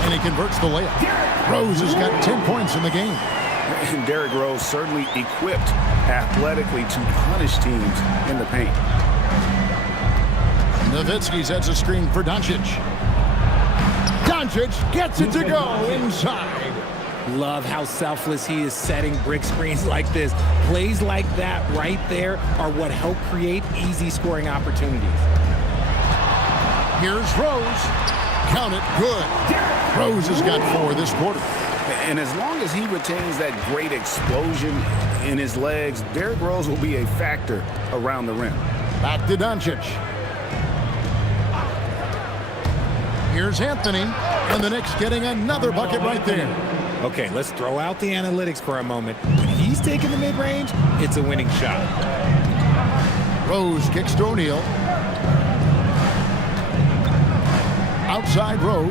And he converts the layup. Rose has got 10 points in the game. And Derrick Rose certainly equipped athletically to punish teams in the paint. Nowitzki sets a screen for Doncic. Doncic gets it to go inside. Love how selfless he is setting brick screens like this. Plays like that right there are what help create easy scoring opportunities. Here's Rose. Count it. Good. Rose has got 4 this quarter. And as long as he retains that great explosion in his legs, Derrick Rose will be a factor around the rim. Back to Doncic. Here's Anthony, and the Knicks getting another bucket right there. Okay, let's throw out the analytics for a moment. When he's taking the mid-range, it's a winning shot. Rose kicks to O'Neal. Outside Rose.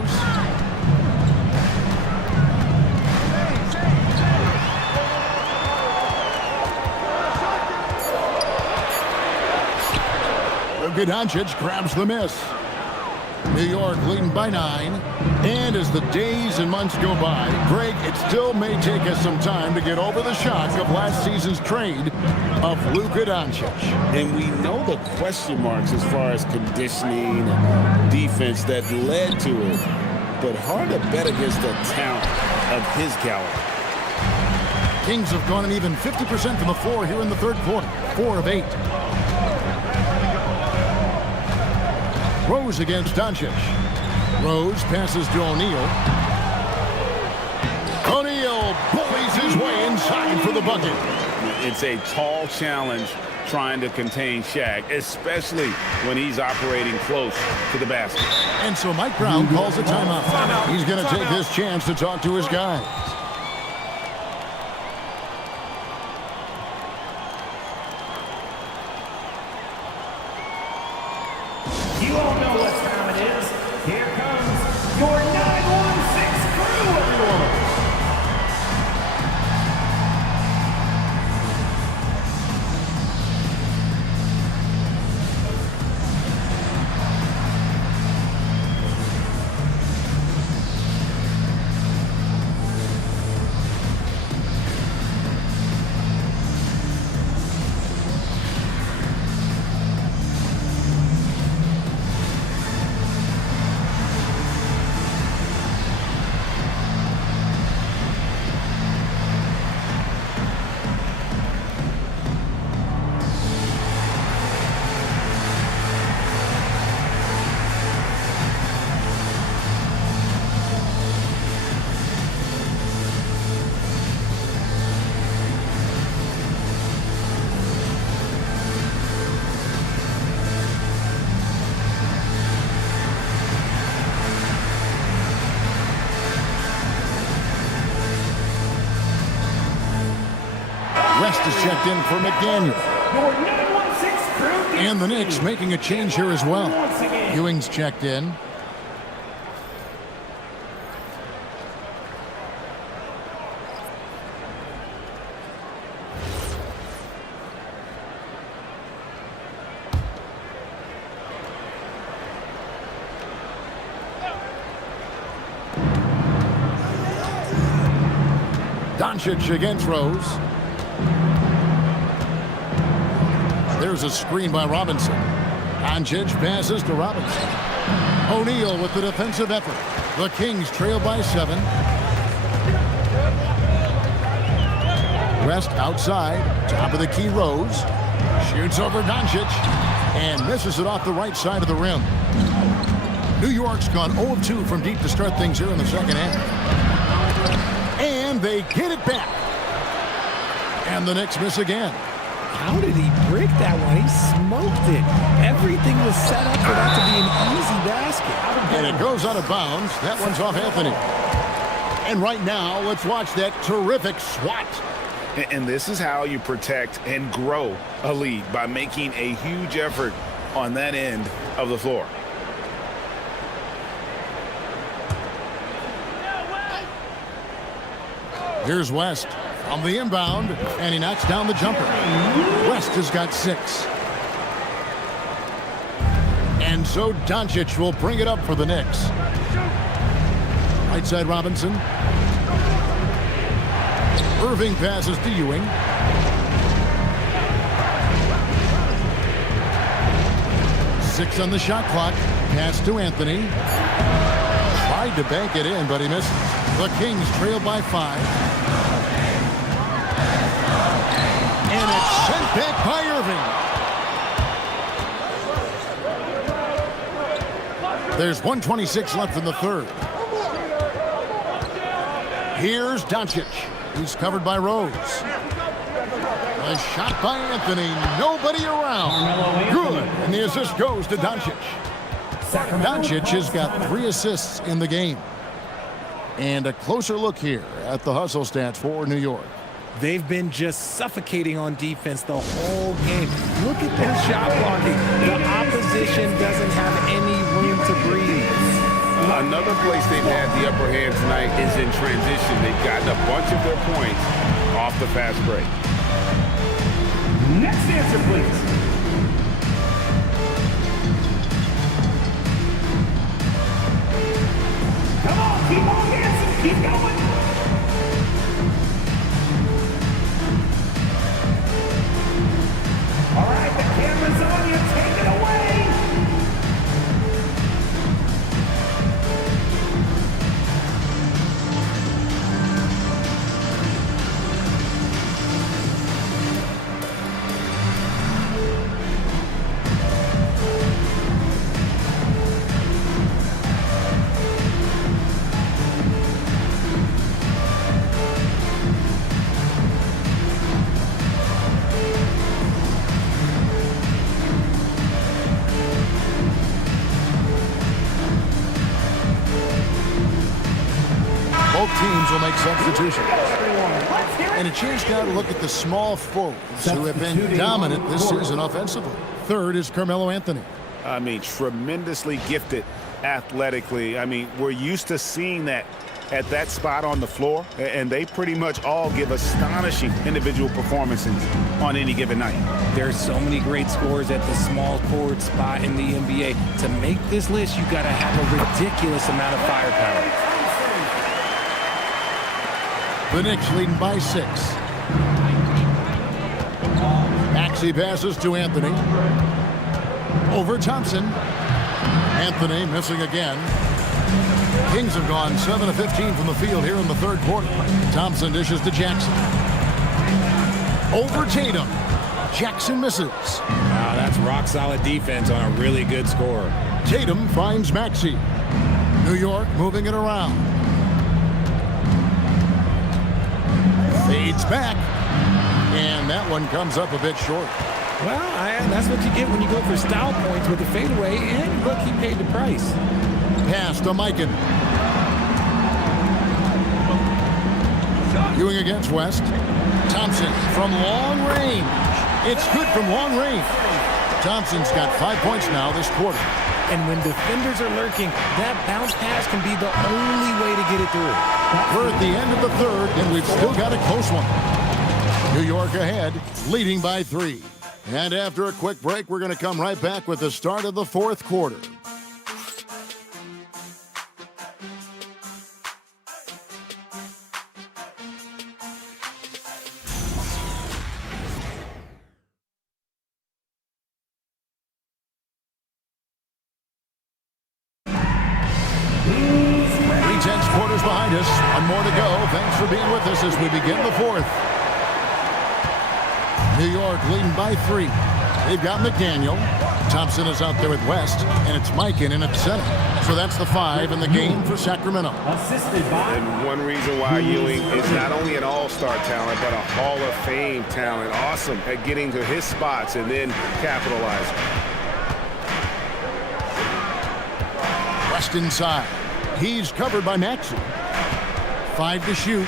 Luka Doncic grabs the miss. New York leading by 9. And as the days and months go by, Greg, it still may take us some time to get over the shock of last season's trade of Luka Doncic. And we know the question marks as far as conditioning and defense that led to it. But hard to bet against the talent of his caliber. Kings have gone an even 50% from the floor here in the third quarter. 4 of 8. Rose against Doncic. Rose passes to O'Neal. O'Neal bullies his way inside for the bucket. It's a tall challenge trying to contain Shaq, especially when he's operating close to the basket. And so Mike Brown calls a timeout. He's going to take this chance to talk to his guys. You all know what time it is. Here comes your 916 crew, everyone. West is checked in for McDaniel. And the Knicks making a change here as well. Ewing's checked in. Doncic against Rose. There's a screen by Robinson. Doncic passes to Robinson. O'Neal with the defensive effort. The Kings trail by 7. West outside. Top of the key, Rose. Shoots over Doncic. And misses it off the right side of the rim. New York's gone 0 of 2 from deep to start things here in the second half. And they get it back. And the Knicks miss again. How did he break that one? He smoked it. Everything was set up for that to be an easy basket. And it goes out of bounds. That one's off Anthony. And right now, let's watch that terrific swat. And this is how you protect and grow a lead, by making a huge effort on that end of the floor. Here's West on the inbound, and he knocks down the jumper. West has got 6. And so Doncic will bring it up for the Knicks. Right side Robinson. Irving passes to Ewing. Six on the shot clock. Pass to Anthony. Tried tried to bank it in, but he misses. The Kings trail by 5. And it's sent back by Irving. There's 1:26 left in the third. Here's Doncic. He's covered by Rose. A shot by Anthony. Nobody around. Good. And the assist goes to Doncic. Doncic has got 3 assists in the game. And a closer look here at the hustle stats for New York. They've been just suffocating on defense the whole game. Look at their shot blocking. The opposition doesn't have any room to breathe. Another place they've had the upper hand tonight is in transition. They've gotten a bunch of their points off the fast break. Next answer, please. Come on, keep on dancing, keep going. All right, the camera's on you, take it away. Both teams will make substitutions. And a chance now to look at the small forwards who have been dominant this season offensively. Third is Carmelo Anthony. I mean, tremendously gifted athletically. I mean, we're used to seeing that at that spot on the floor, and they pretty much all give astonishing individual performances on any given night. There's so many great scorers at the small forward spot in the NBA. To make this list, you got to have a ridiculous amount of firepower. The Knicks leading by 6. Maxey passes to Anthony. Over Thompson. Anthony missing again. Kings have gone 7 of 15 from the field here in the third quarter. Thompson dishes to Jackson. Over Tatum. Jackson misses. Wow, that's rock-solid defense on a really good score. Tatum finds Maxey. New York moving it around. Fades back. And that one comes up a bit short. Well, that's what you get when you go for style points with the fadeaway. And look, he paid the price. Pass to Mikan. Ewing against West. Thompson from long range. It's good from long range. Thompson's got 5 points now this quarter. And when defenders are lurking, that bounce pass can be the only way to get it through. We're at the end of the third, and we've still got a close one. New York ahead, leading by 3. And after a quick break, we're going to come right back with the start of the fourth quarter. Quarters behind us. One more to go. Thanks for being with us as we begin the fourth. New York leading by 3. They've got McDaniel. Thompson is out there with West, and it's Mikan in at center. So that's the 5 in the game for Sacramento. And one reason why Ewing is not only an all-star talent, but a Hall of Fame talent. Awesome at getting to his spots and then capitalizing. West inside. He's covered by Maxey. 5 to shoot.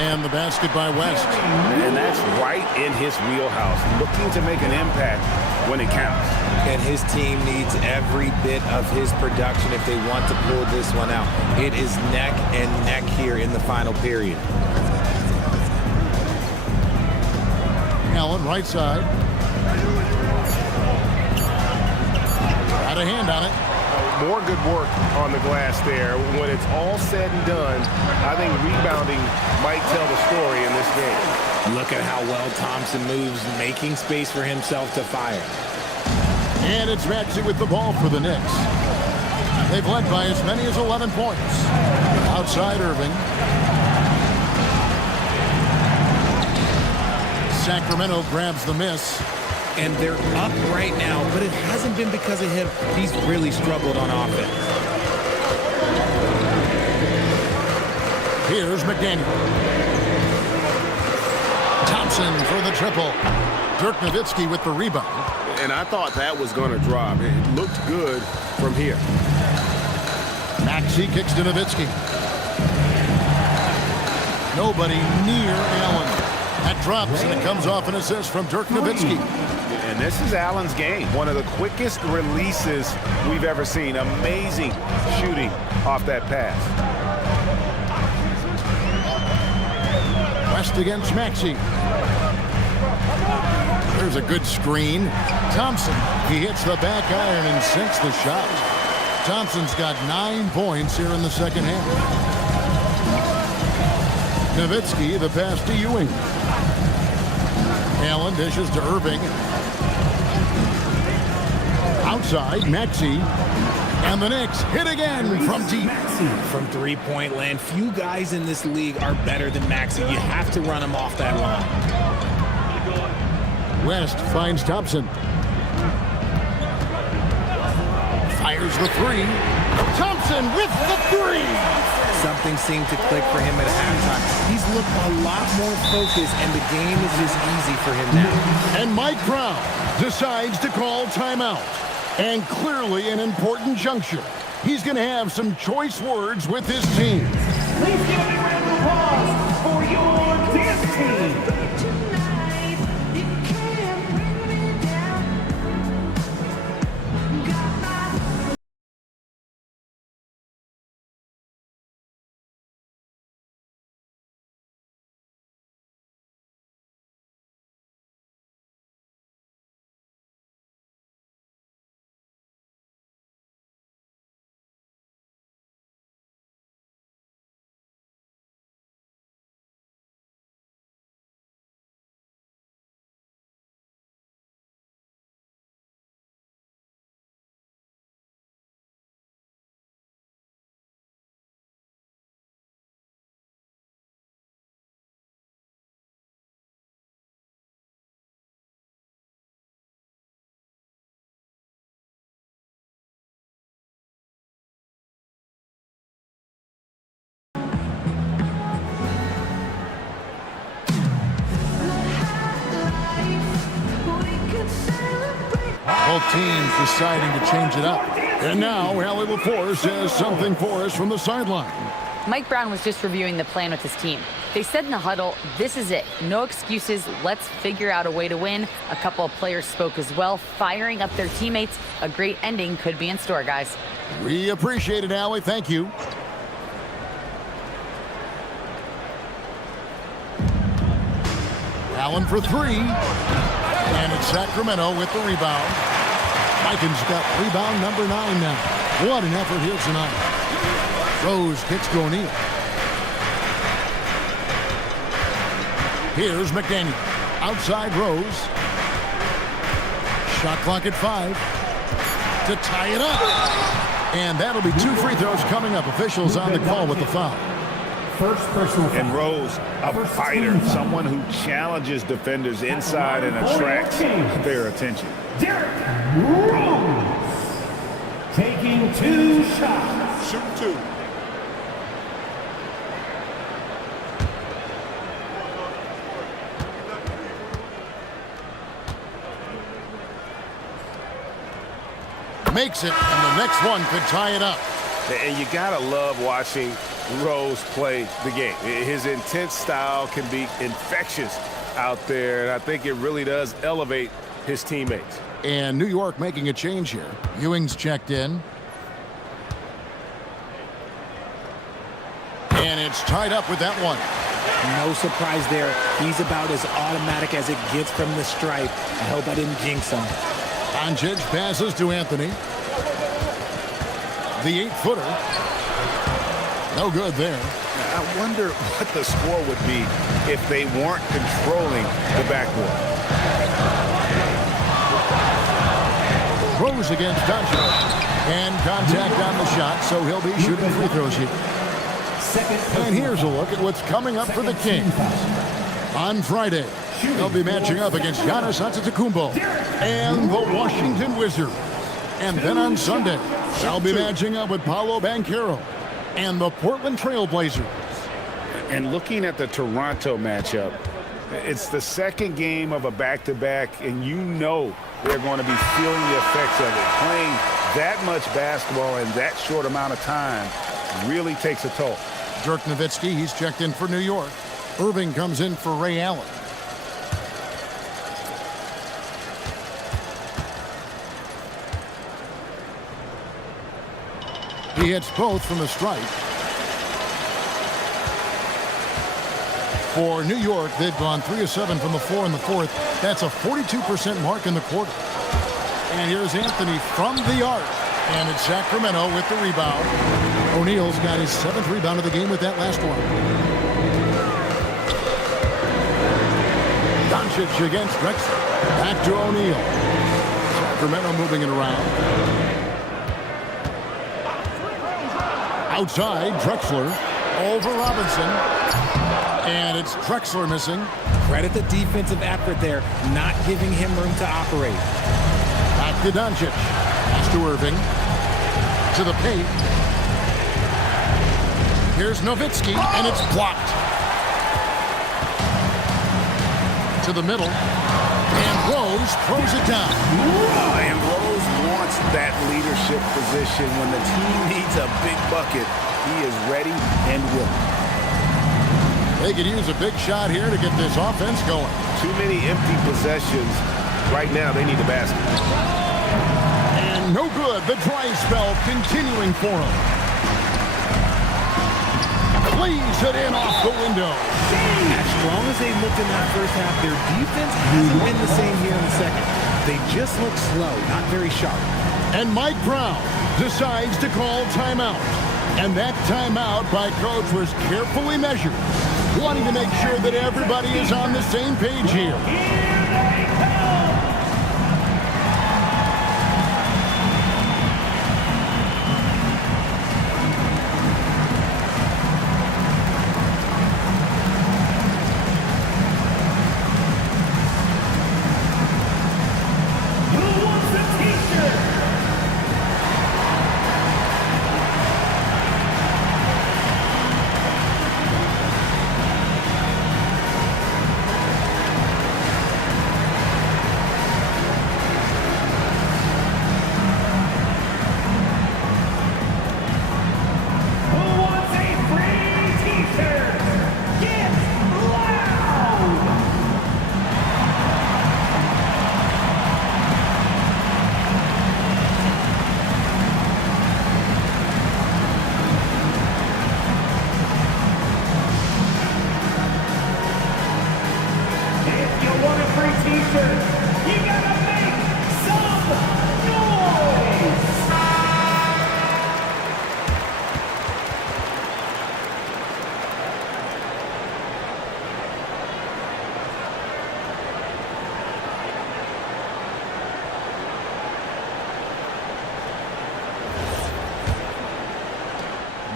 And the basket by West. And that's right in his wheelhouse, looking to make an impact when it counts. And his team needs every bit of his production if they want to pull this one out. It is neck and neck here in the final period. Allen, right side. Got a hand on it. More good work on the glass there. When it's all said and done, I think rebounding might tell the story in this game. Look at how well Thompson moves, making space for himself to fire. And it's Maxey with the ball for the Knicks. They've led by as many as 11 points. Outside Irving. Sacramento grabs the miss. And they're up right now, but it hasn't been because of him. He's really struggled on offense. Here's McDaniel. Thompson for the triple. Dirk Nowitzki with the rebound. And I thought that was going to drop. It looked good from here. Maxey kicks to Nowitzki. Nobody near Allen. That drops, and it comes off an assist from Dirk Nowitzki. And this is Allen's game. One of the quickest releases we've ever seen. Amazing shooting off that pass. West against Maxey. There's a good screen. Thompson, he hits the back iron and sinks the shot. Thompson's got 9 points here in the second half. Nowitzki, the pass to Ewing. Allen dishes to Irving. Outside, Maxey. And the Knicks hit again from deep. From three-point land, few guys in this league are better than Maxey. You have to run him off that line. West finds Thompson. Fires the three. Thompson with the three. Something seemed to click for him at halftime. He's looked a lot more focused, and the game is just easy for him now. And Mike Brown decides to call timeout. And clearly an important juncture. He's going to have some choice words with his team. Please give a round of applause for your dance team. Both teams deciding to change it up. And now Allie LaForce has something for us from the sideline. Mike Brown was just reviewing the plan with his team. They said in the huddle, this is it. No excuses. Let's figure out a way to win. A couple of players spoke as well, firing up their teammates. A great ending could be in store, guys. We appreciate it, Allie. Thank you. Allen for three. And it's Sacramento with the rebound. Vikings got rebound number 9 now. What an effort here tonight. Rose kicks to O'Neal. Here's McDaniel. Outside Rose. Shot clock at 5. To tie it up. And that'll be 2 free throws coming up. Officials on the call with the foul. First personal foul. And Rose, a fighter, someone who challenges defenders inside and attracts their attention. Derrick Rose taking 2 shots. Shoot 2. Makes it, and the next one could tie it up. And you gotta love watching Rose play the game. His intense style can be infectious out there, and I think it really does elevate his teammates. And New York making a change here. Ewing's checked in. And it's tied up with that one. No surprise there. He's about as automatic as it gets from the stripe. I hope I didn't jinx him. Doncic passes to Anthony. The 8-footer. No good there. I wonder what the score would be if they weren't controlling the backboard. Rose against Doncic. And contact on the shot, so he'll be shooting free throws here. And here's a look at what's coming up for the Kings. On Friday, they'll be matching up against Giannis Antetokounmpo and the Washington Wizards. And then on Sunday, they'll be matching up with Paolo Banchero and the Portland Trail Blazers. And looking at the Toronto matchup, it's the second game of a back-to-back, and you know they're going to be feeling the effects of it. Playing that much basketball in that short amount of time really takes a toll. Dirk Nowitzki, he's checked in for New York. Irving comes in for Ray Allen. He hits both from the stripe. For New York, they've gone 3 of 7 from the floor in the fourth. That's a 42% mark in the quarter. And here's Anthony from the arc. And it's Sacramento with the rebound. O'Neal's got his 7th rebound of the game with that last one. Doncic against Drexler. Back to O'Neal. Sacramento moving it around. Outside, Drexler over Robinson. And it's Drexler missing. Credit the defensive effort there, not giving him room to operate. Back to Doncic. Pass to Irving. To the paint. Here's Nowitzki, and it's blocked. To the middle. And Rose throws it down. And Rose wants that leadership position. When the team needs a big bucket, he is ready and willing. They could use a big shot here to get this offense going. Too many empty possessions. Right now, they need a basket. And no good. The dry spell continuing for him. Plays it in off the window. As strong as they looked in that first half, their defense hasn't been the same here in the second. They just look slow, not very sharp. And Mike Brown decides to call timeout. And that timeout by coach was carefully measured, wanting to make sure that everybody is on the same page here. Who wants a t-shirt?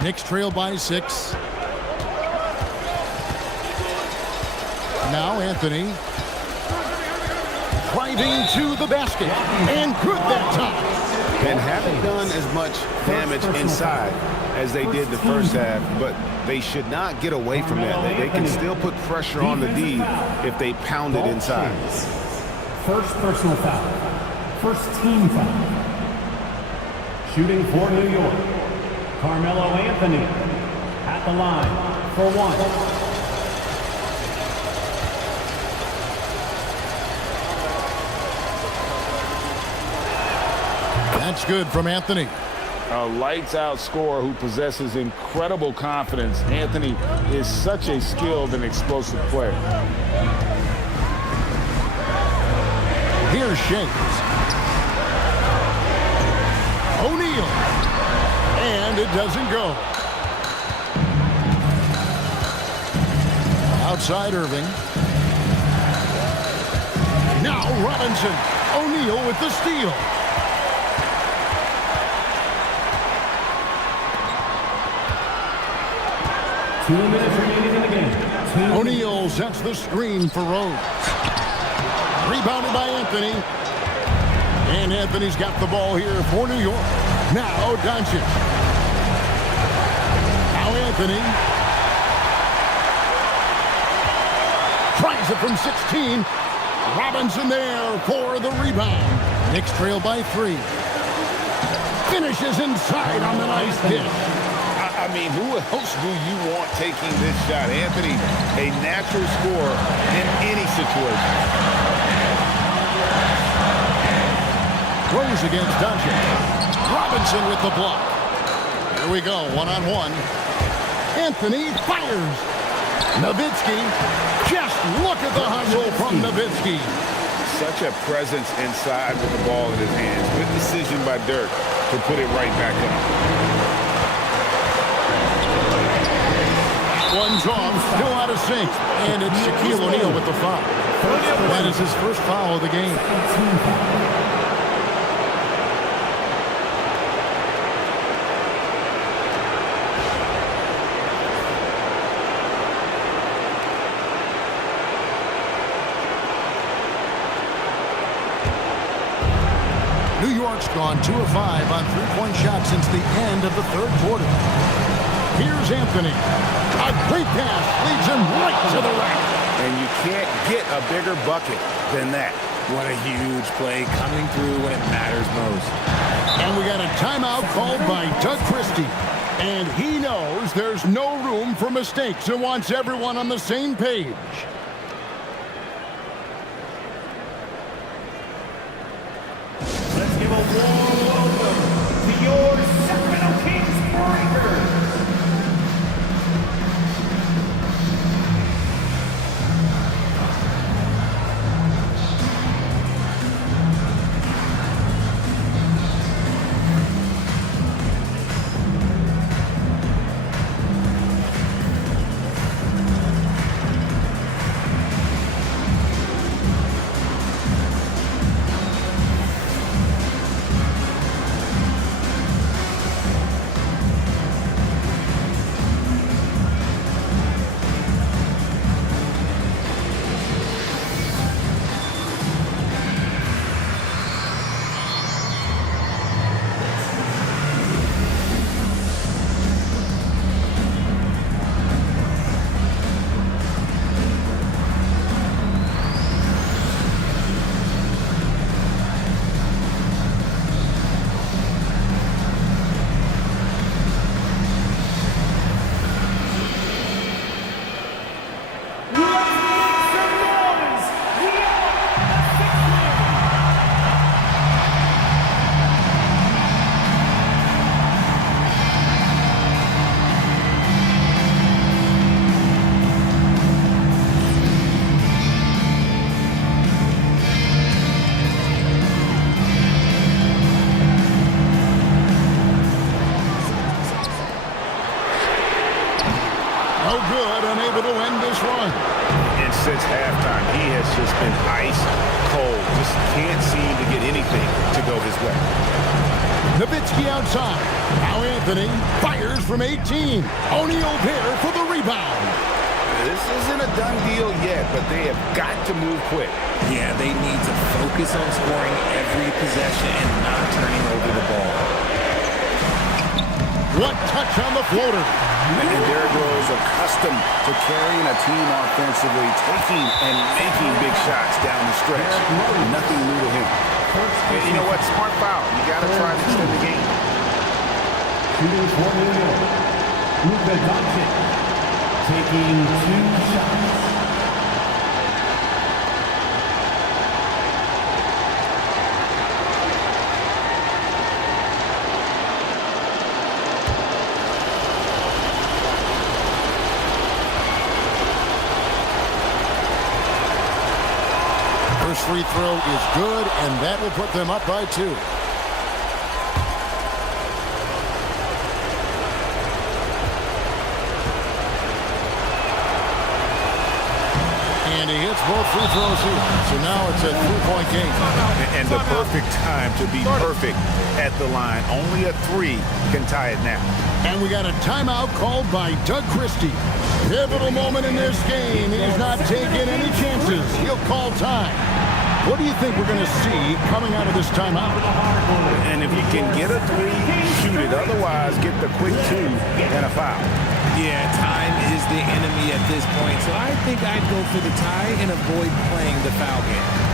Knicks trail by 6. Now Anthony driving to the basket, and good that time. And haven't done as much damage inside as they did the first half, but they should not get away from that. They can still put pressure on the D if they pound it inside. First personal foul. First team foul. Shooting for New York, Carmelo Anthony at the line for one. That's good from Anthony. A lights-out scorer who possesses incredible confidence. Anthony is such a skilled and explosive player. Here's Shakes. O'Neal. And it doesn't go. Outside Irving. Now Robinson. O'Neal with the steal. 2 minutes remaining in the game. O'Neal sets the screen for Rose. Rebounded by Anthony. And Anthony's got the ball here for New York. Now Doncic. Now Anthony. Tries it from 16. Robinson there for the rebound. Knicks trail by 3. Finishes inside on the nice dish. I mean, who else do you want taking this shot? Anthony, a natural scorer in any situation. Rose against Doncic. Robinson with the block. Here we go, one-on-one. Anthony fires. Nowitzki. Just look at the hustle from Nowitzki. Such a presence inside with the ball in his hands. Good decision by Dirk to put it right back up. One's off, still out of sync. And it's Shaquille O'Neal with the foul. That is his first foul of the game. New York's gone 2 of 5 on three-point shots since the end of the third quarter. Here's Anthony. A great pass leads him right to the rack. And you can't get a bigger bucket than that. What a huge play coming through when it matters most. And we got a timeout called by Doug Christie. And he knows there's no room for mistakes and wants everyone on the same page. Let's give a warm welcome to your Sacramento Kings Breakers. No good, unable to end this run. And since halftime, he has just been ice cold. Just can't seem to get anything to go his way. Nowitzki outside. Now Anthony fires from 18. O'Neal there for the rebound. This isn't a done deal yet, but they have got to move quick. Yeah, they need to focus on scoring every possession and not turning over the ball. What touch on the floater. And Derrick Rose accustomed to carrying a team offensively, taking and making big shots down the stretch. Nothing new to him. And you know what? Smart foul. You got to try to extend the game. Shooting for New York. Luka Doncic taking 2 shots. First free throw is good, and that will put them up by 2. And he hits makes both free throws here. So now it's a 3-point game. And the perfect time to be perfect at the line. Only a 3 can tie it now. And we got a timeout called by Doug Christie. Pivotal moment in this game. He's not taking any chances. He'll call time. What do you think we're going to see coming out of this timeout? And if you can get a 3, shoot it. Otherwise, get the quick 2 and a foul. Yeah, time is the enemy at this point. So I think I'd go for the tie and avoid playing the foul game.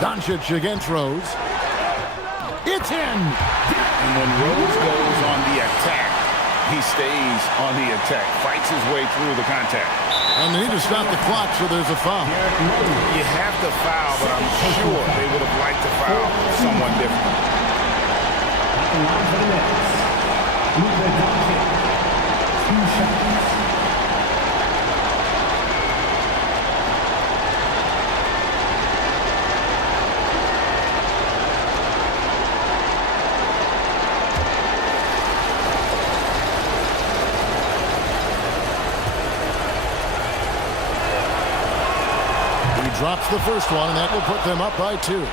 Doncic against Rose. It's in. And when Rose goes on the attack, he stays on the attack, fights his way through the contact. And they need to stop the clock, so there's a foul. You have to foul, but I'm sure they would have liked to foul someone different. Two shots. Drops the first one, and that will put them up by 2.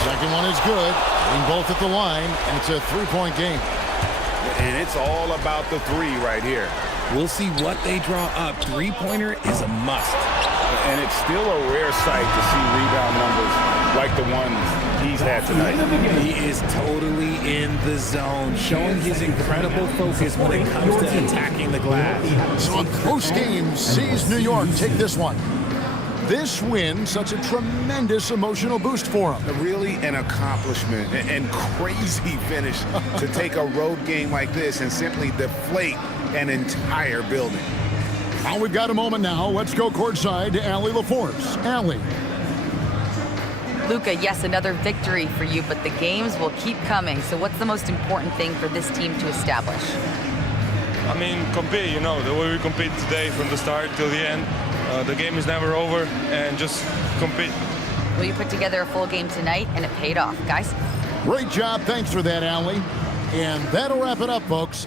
Second one is good. Being both at the line, and it's a 3-point game. And it's all about the 3 right here. We'll see what they draw up. 3-pointer is a must. And it's still a rare sight to see rebound numbers like the ones he's had tonight. He is totally in the zone, showing his incredible focus when it comes to attacking the glass. So a close game sees New York take this one. This win, such a tremendous emotional boost for him. Really an accomplishment and crazy finish to take a road game like this and simply deflate an entire building. Now we've got a moment now. Let's go courtside to Allie LaForce. Allie. Luka, yes, another victory for you, but the games will keep coming. So what's the most important thing for this team to establish? I mean, compete, you know, the way we compete today from the start till the end. The game is never over, and just compete. Well, you put together a full game tonight, and it paid off, guys. Great job. Thanks for that, Allie. And that'll wrap it up, folks.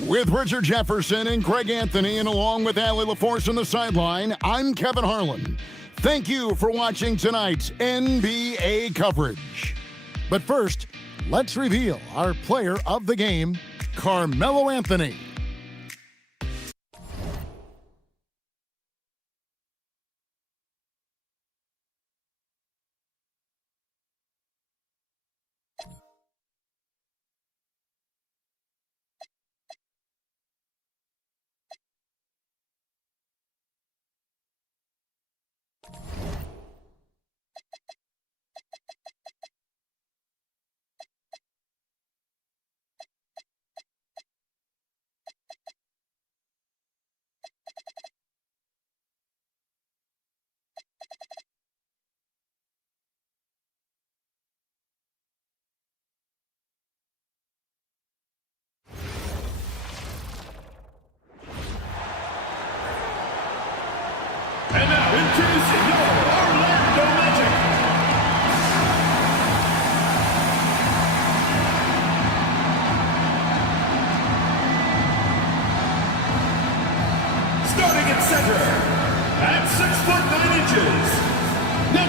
With Richard Jefferson and Greg Anthony, and along with Allie LaForce on the sideline, I'm Kevin Harlan. Thank you for watching tonight's NBA coverage. But first, let's reveal our player of the game, Carmelo Anthony. And now introducing your Orlando Magic.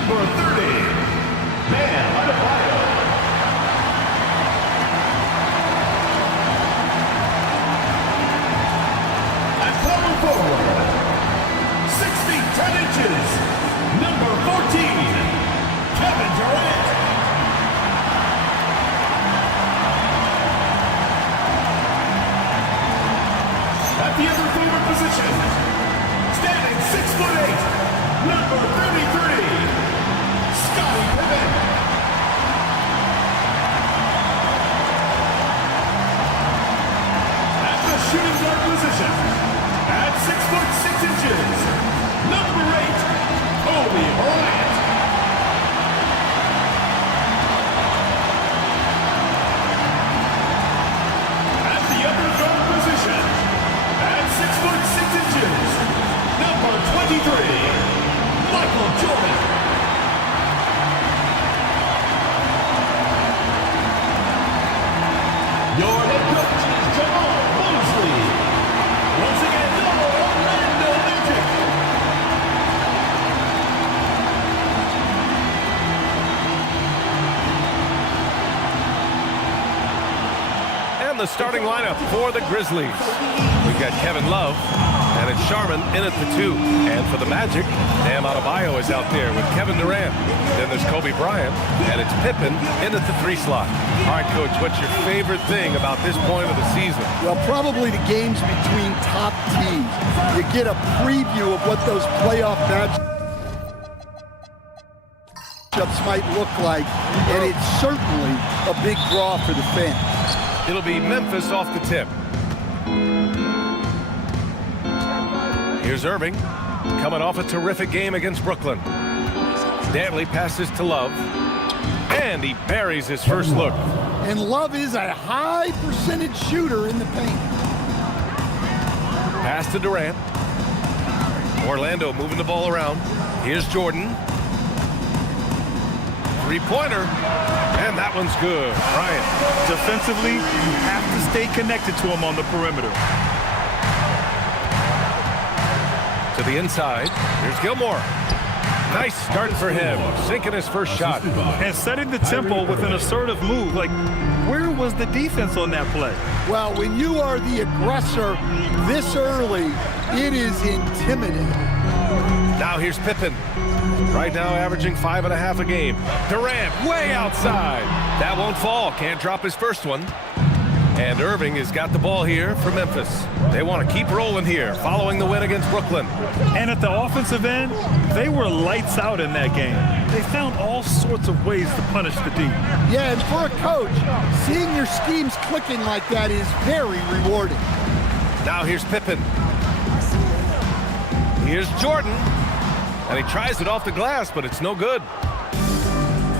Number 30, Bam Adebayo. At power forward, 6 feet 10 inches, number 14, Kevin Durant. At the other forward position, standing 6'8", number 33, Scottie Pippen. At the shooting guard position, at 6'6" number 8, Kobe Bryant. At the other guard position, at 6'6", number 23, Michael Jordan. Your head coach is Jamal Mosley. Once again, the Orlando Magic. And the starting lineup for the Grizzlies. We've got Kevin Love, and it's Sharman in at the 2. And for the Magic, Bam Adebayo is out there with Kevin Durant. Then there's Kobe Bryant, and it's Pippen in at the 3 slot. All right, Coach, what's your favorite thing about this point of the season? Well, probably the games between top teams. You get a preview of what those playoff matchups might look like, and it's certainly a big draw for the fans. It'll be Memphis off the tip. Here's Irving, coming off a terrific game against Brooklyn. Dantley passes to Love, and he buries his first look. And Love is a high percentage shooter in the paint. Pass to Durant. Orlando moving the ball around. Here's Jordan. Three-pointer, and that one's good. Bryant. Defensively, you have to stay connected to him on the perimeter. To the inside. Here's Gilmore. Nice start for him. Sinking his first shot. And setting the tempo with an assertive move. Like, where was the defense on that play? Well, when you are the aggressor this early, it is intimidating. Now here's Pippen. Right now averaging 5.5 a game. Durant way outside. That won't fall. Can't drop his first one. And Irving has got the ball here for Memphis. They want to keep rolling here following the win against Brooklyn. And at the offensive end, they were lights out in that game. They found all sorts of ways to punish the D. Yeah, and for a coach, seeing your schemes clicking like that is very rewarding. Now here's Pippen. Here's Jordan. And he tries it off the glass, but it's no good.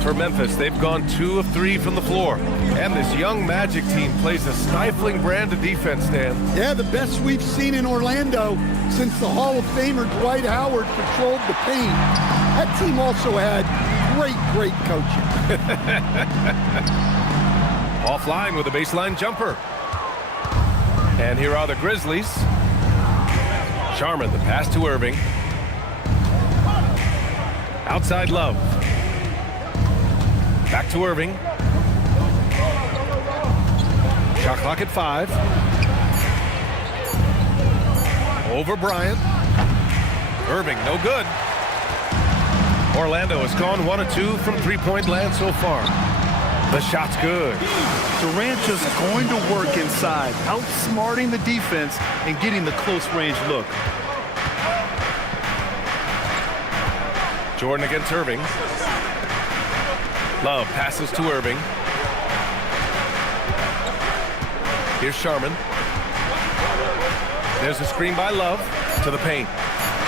For Memphis, they've gone 2 of 3 from the floor. And this young Magic team plays a stifling brand of defense, Dan. Yeah, the best we've seen in Orlando since the Hall of Famer Dwight Howard patrolled the paint. That team also had great coaching. Offline with a baseline jumper. And here are the Grizzlies. Sharman, the pass to Irving. Outside Love. Back to Irving. Shot clock at 5. Over Bryant. Irving, no good. Orlando has gone 1 of 2 from three-point land so far. The shot's good. Durant just going to work inside, outsmarting the defense and getting the close-range look. Jordan against Irving. Love passes to Irving. Here's Sharman. There's a screen by Love to the paint.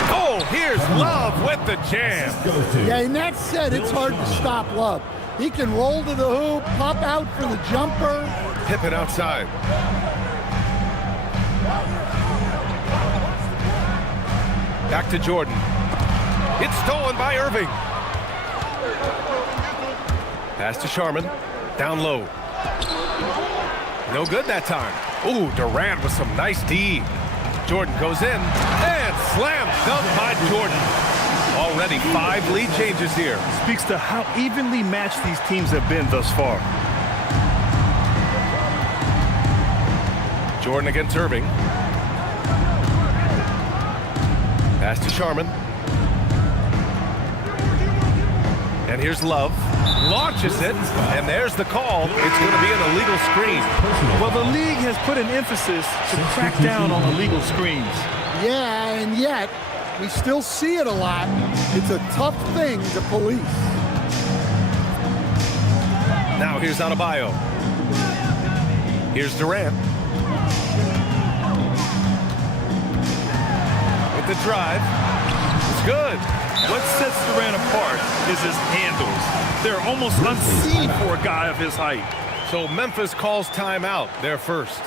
Oh, here's Love with the jam. Yeah, in that set, it's hard to stop Love. He can roll to the hoop, pop out for the jumper. Pippen outside. Back to Jordan. It's stolen by Irving. Pass to Sharman. Down low. No good that time. Ooh, Durant with some nice D. Jordan goes in and slam dunk by Jordan. Already 5 lead changes here. Speaks to how evenly matched these teams have been thus far. Jordan against Irving. Pass to Sharman. And here's Love. Launches it, and there's the call. It's going to be an illegal screen. Well, the league has put an emphasis to crack down on illegal screens. Yeah, and yet we still see it a lot. It's a tough thing to police. Now here's Adebayo. Here's Durant. With the drive. It's good. What sets Durant apart is his handles. They're almost unseen for a guy of his height. So Memphis calls timeout. They're first.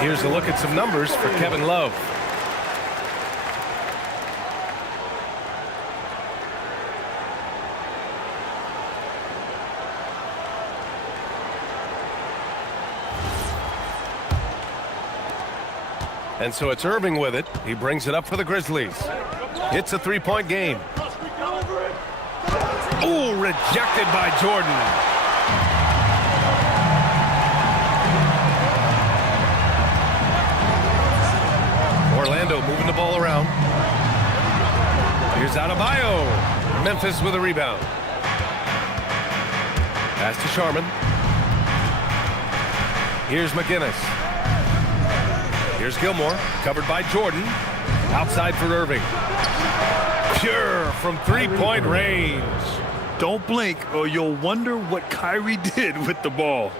Here's a look at some numbers for Kevin Love. And so it's Irving with it. He brings it up for the Grizzlies. It's a 3-point game. Ooh, rejected by Jordan. Orlando moving the ball around. Here's Adebayo. Memphis with a rebound. Pass to Sharman. Here's McGinnis. Here's Gilmore. Covered by Jordan. Outside for Irving. Pure from 3-point range. Don't blink or you'll wonder what Kyrie did with the ball.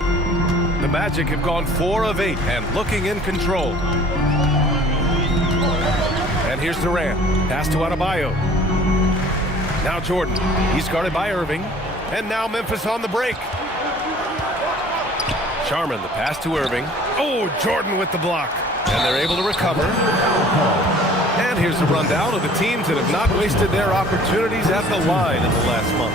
The Magic have gone 4 of 8 and looking in control. And here's Durant. Pass to Adebayo. Now Jordan. He's guarded by Irving. And now Memphis on the break. Sharman, the pass to Irving. Oh, Jordan with the block. And they're able to recover. And here's a rundown of the teams that have not wasted their opportunities at the line in the last month.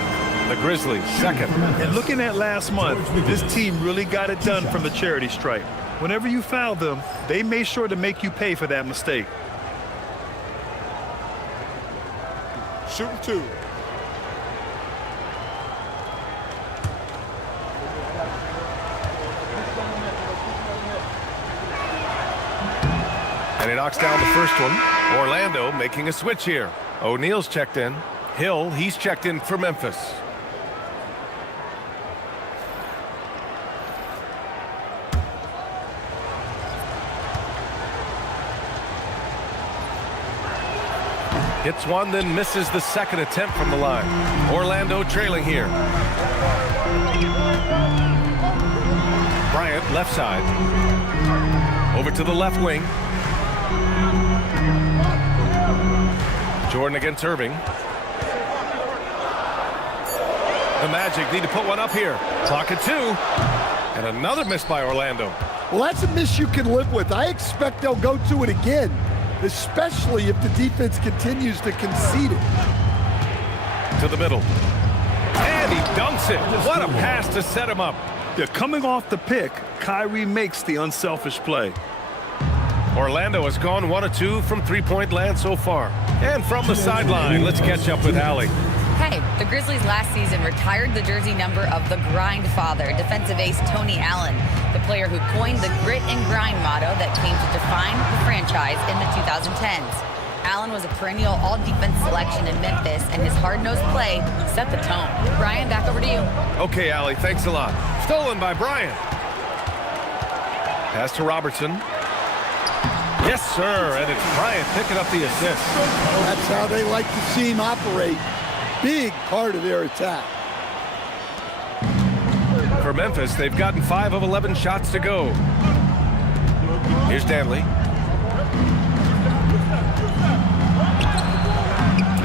The Grizzlies, second. And looking at last month, this team really got it done from the charity stripe. Whenever you foul them, they made sure to make you pay for that mistake. Shooting 2. And he knocks down the first one. Orlando making a switch here. O'Neal's checked in. Hill, he's checked in for Memphis. Hits one, then misses the second attempt from the line. Orlando trailing here. Bryant, left side. Over to the left wing. Jordan against Irving. The Magic need to put one up here. Clock at 2. And another miss by Orlando. Well, that's a miss you can live with. I expect they'll go to it again, especially if the defense continues to concede it. To the middle. And he dunks it. What a pass to set him up. They're coming off the pick. Kyrie makes the unselfish play. Orlando has gone 1 of 2 from 3-point land so far. And from the sideline, let's catch up with Allie. Hey, Okay, the Grizzlies last season retired the jersey number of the grind father, defensive ace Tony Allen, the player who coined the grit and grind motto that came to define the franchise in the 2010s. Allen was a perennial all-defense selection in Memphis, and his hard-nosed play set the tone. Brian, back over to you. Okay, Allie, thanks a lot. Stolen by Bryant. Pass to Robertson. Yes, sir, and it's Bryant picking up the assist. That's how they like to see him operate. Big part of their attack. For Memphis, they've gotten 5 of 11 shots to go. Here's Danley.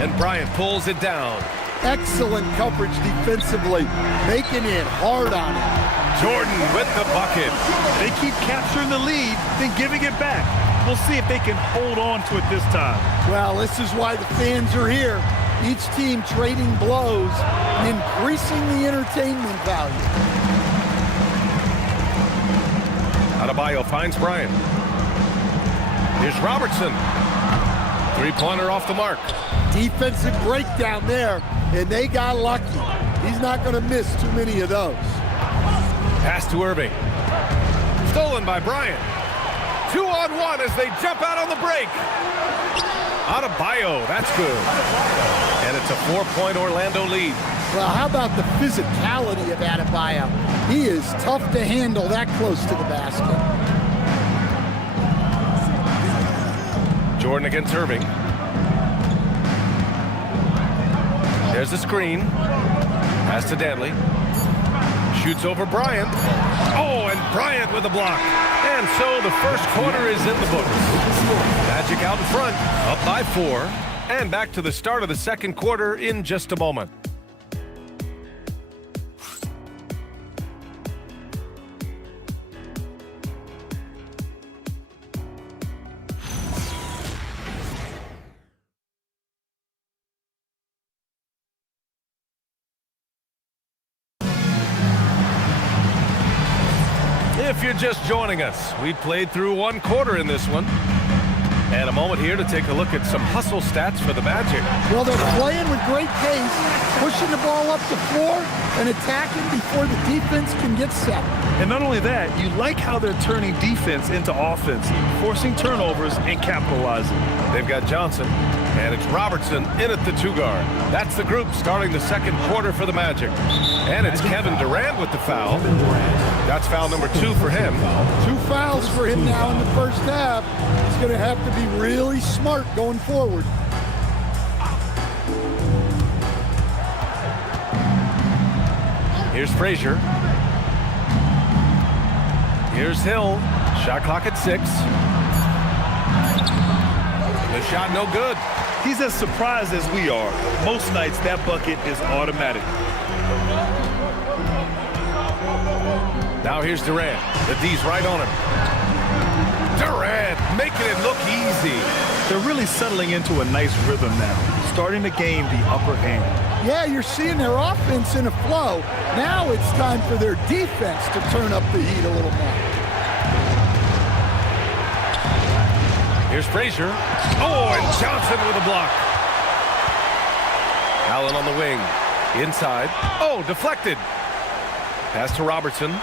And Bryant pulls it down. Excellent coverage defensively, making it hard on him. Jordan with the bucket. They keep capturing the lead, then giving it back. We'll see if they can hold on to it this time. Well, this is why the fans are here. Each team trading blows, increasing the entertainment value. Adebayo finds Bryant. Here's Robertson. Three-pointer off the mark. Defensive breakdown there, and they got lucky. He's not going to miss too many of those. Pass to Irving. Stolen by Bryant. 2-on-1 as they jump out on the break. Adebayo, that's good. And it's a 4-point Orlando lead. Well, how about the physicality of Adebayo? He is tough to handle that close to the basket. Jordan against Irving. There's the screen. Pass to Danley. Shoots over Bryant. Oh, and Bryant with a block. And so the first quarter is in the books. Magic out in front, up by 4. And back to the start of the second quarter in just a moment. If you're just joining us, we played through one quarter in this one. And a moment here to take a look at some hustle stats for the Magic. Well, they're playing with great pace, pushing the ball up the floor and attacking before the defense can get set. And not only that, you like how they're turning defense into offense, forcing turnovers and capitalizing. They've got Johnson, and it's Robertson in at the 2-guard. That's the group starting the second quarter for the Magic. And it's Kevin Durant with the foul. That's foul number 2 for him. 2 fouls for him now in the first half. He's going to have to be really smart going forward. Here's Frazier. Here's Hill. Shot clock at 6. The shot no good. He's as surprised as we are. Most nights that bucket is automatic. Now here's Durant. The D's right on him. Durant making it look easy. They're really settling into a nice rhythm now, starting to gain the upper hand. Yeah, you're seeing their offense in a flow. Now it's time for their defense to turn up the heat a little more. Here's Frazier. Oh, and Johnson with a block. Allen on the wing. Inside. Oh, deflected. Pass to Robertson.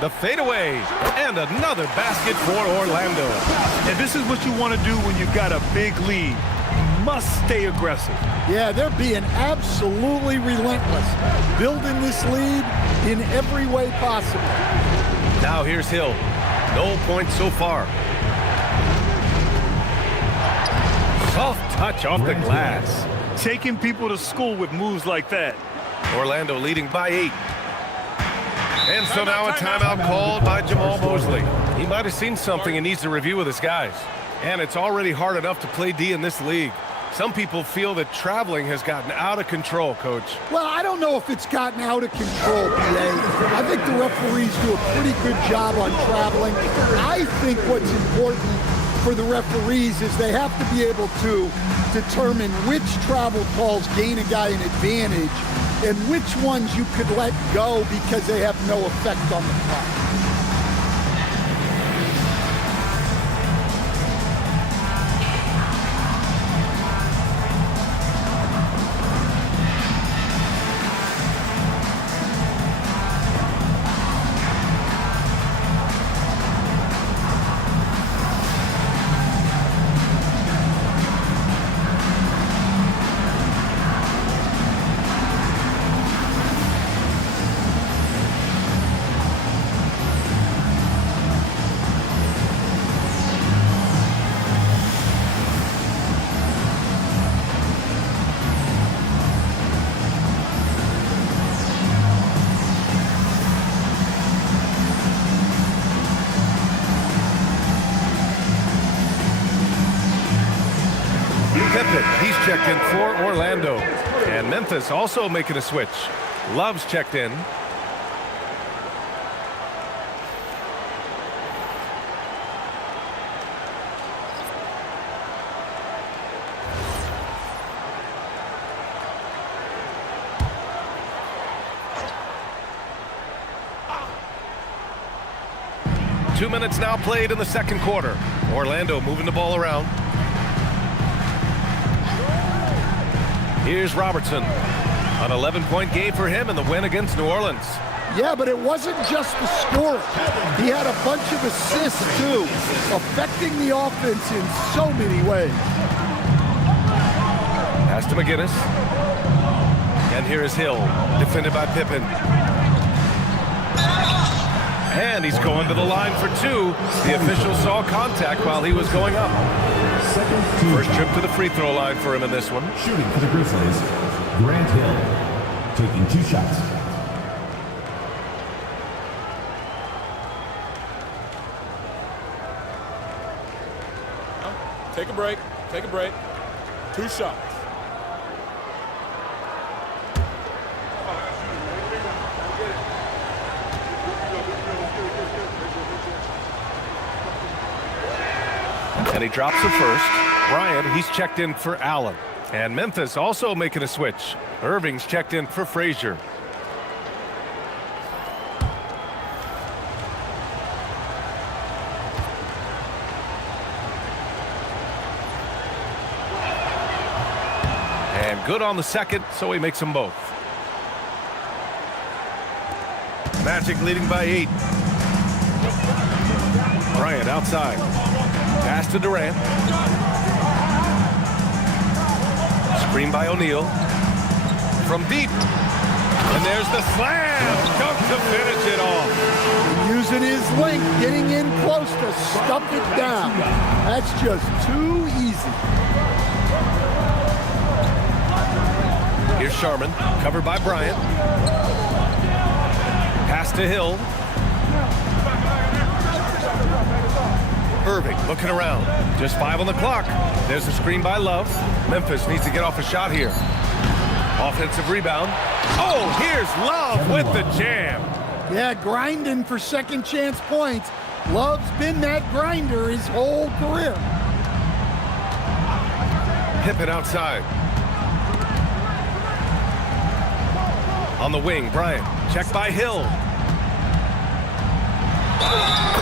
The fadeaway, and another basket for Orlando. And this is what you want to do when you've got a big lead. You must stay aggressive. Yeah, they're being absolutely relentless, building this lead in every way possible. Now here's Hill. No points so far. Soft touch off the glass. Taking people to school with moves like that. Orlando leading by 8. And so now a timeout called by Jamal Mosley. He might have seen something and needs to review with his guys. And it's already hard enough to play D in this league. Some people feel that traveling has gotten out of control, Coach. Well, I don't know if it's gotten out of control, PA. I think the referees do a pretty good job on traveling. I think what's important for the referees is they have to be able to determine which travel calls gain a guy an advantage and which ones you could let go because they have no effect on the clock. in for Orlando. And Memphis also making a switch. Love's checked in. Two minutes now played in the second quarter. Orlando moving the ball around. Here's Robertson. An 11-point game for him in the win against New Orleans. Yeah, but it wasn't just the scoring. He had a bunch of assists, too, affecting the offense in so many ways. Pass to McGinnis. And here is Hill, defended by Pippen. And he's going to the line for two. The official saw contact while he was going up. First trip to the free throw line for him in this one. Shooting for the Grizzlies, Grant Hill, taking 2 shots. Take a break. Take a break. 2 shots. And he drops the first. Bryant, he's checked in for Allen. And Memphis also making a switch. Irving's checked in for Frazier. And good on the second, so he makes them both. Magic leading by 8. Bryant outside. Pass to Durant. Screen by O'Neal. From deep. And there's the slam. Dunk to finish it off. Using his length, getting in close to stuff it down. That's just too easy. Here's Sharman, covered by Bryant. Pass to Hill. Irving looking around. Just 5 on the clock. There's a screen by Love. Memphis needs to get off a shot here. Offensive rebound. Oh, here's Love with the jam. Yeah, grinding for second chance points. Love's been that grinder his whole career. Pippen outside. On the wing, Bryant. Checked by Hill.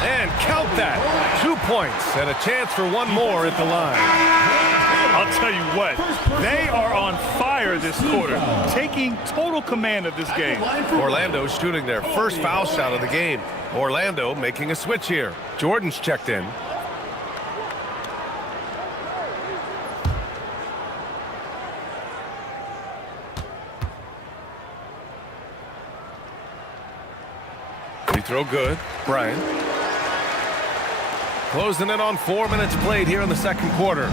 And count that. 2 points and a chance for one more at the line. I'll tell you what, they are on fire this quarter, taking total command of this game. Orlando shooting their first foul shot of the game. Orlando making a switch here. Jordan's checked in. Free throw good. Bryant. Closing in on 4 minutes played here in the second quarter.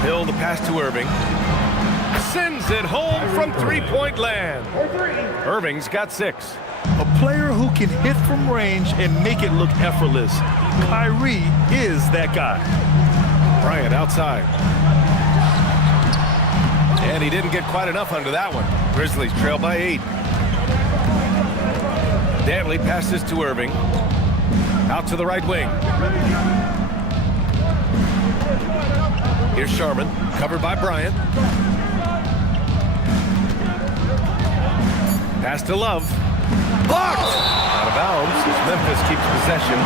Hill the pass to Irving. Sends it home from three-point land. Irving's got 6. A player who can hit from range and make it look effortless. Kyrie is that guy. Bryant outside. And he didn't get quite enough under that one. Grizzlies trail by 8. Dantley passes to Irving. Out to the right wing. Here's Sharman, covered by Bryant. Pass to Love. Blocked! Out of bounds as Memphis keeps possession.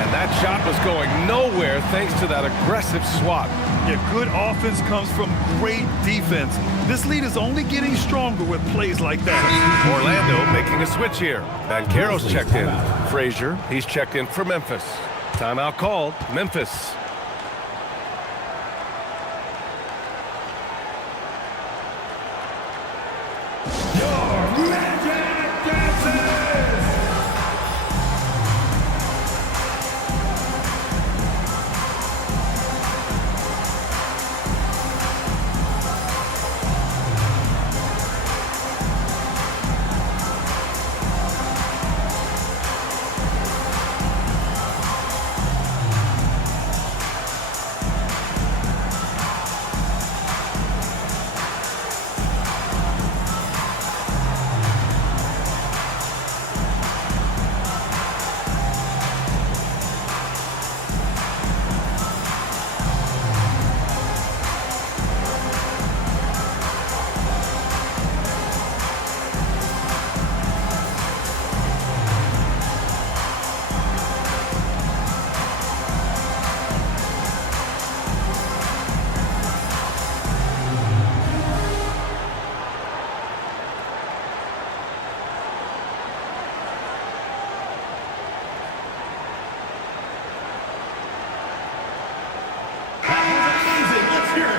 And that shot was going nowhere thanks to that aggressive swat. Yeah, good offense comes from great defense. This lead is only getting stronger with plays like that. Orlando making a switch here. Banchero's checked in. Frazier, he's checked in for Memphis. Timeout called. Memphis.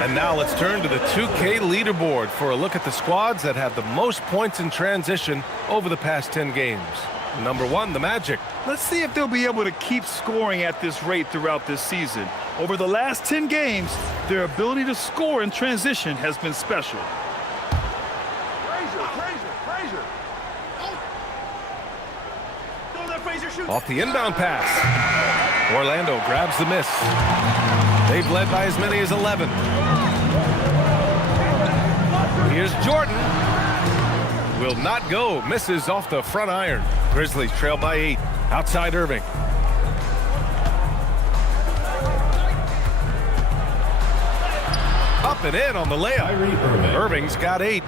And now let's turn to the 2K leaderboard for a look at the squads that have the most points in transition over the past 10 games. Number 1, the Magic. Let's see if they'll be able to keep scoring at this rate throughout this season. Over the last 10 games, their ability to score in transition has been special. Off the inbound pass. Orlando grabs the miss. They've led by as many as 11. Here's Jordan. Will not go. Misses off the front iron. Grizzlies trail by 8. Outside Irving. Up and in on the layup. Irving's got 8.